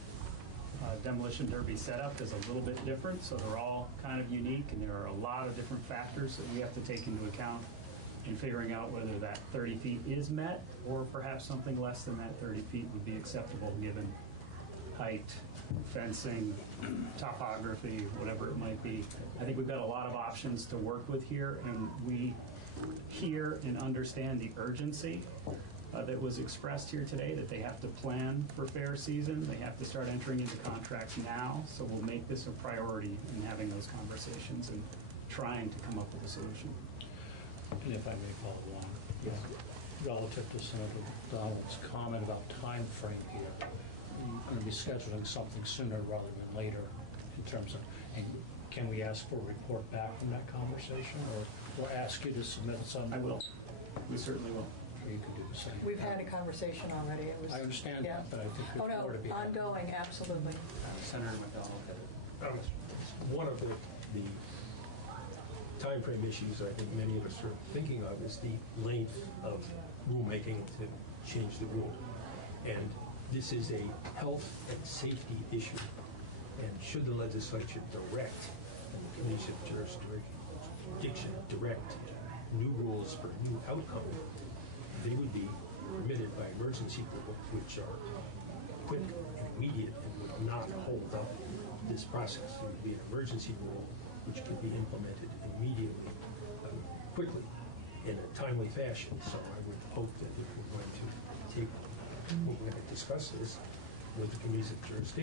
demolition derby setup is a little bit different, so they're all kind of unique, and there are a lot of different factors that we have to take into account in figuring out whether that 30 feet is met, or perhaps something less than that 30 feet would be acceptable given height, fencing, topography, whatever it might be. I think we've got a lot of options to work with here, and we hear and understand the urgency that was expressed here today, that they have to plan for fair season. They have to start entering into contracts now, so we'll make this a priority in having those conversations and trying to come up with a solution. And if I may follow along, relative to Senator Donald's comment about time frame here, you're going to be scheduling something sooner rather than later in terms of, and can we ask for a report back from that conversation, or ask you to submit some? I will. We certainly will. Or you could do the same. We've had a conversation already. It was, I understand yeah. that, but I think Oh, there's no, more to be had. ongoing, absolutely. Senator McDonald. One of the timeframe issues I think many of us are thinking of is the length of rulemaking to change the rule. And this is a health and safety issue. And should the legislature direct, and the committees of jurisdiction direct new rules for new outcome, they would be permitted by emergency rules, which are quick and immediate and would not hold up this process. It would be an emergency rule which could be implemented immediately, quickly, in a timely fashion. So I would hope that if we're going to take, we're going to discuss this with the committees of jurisdiction,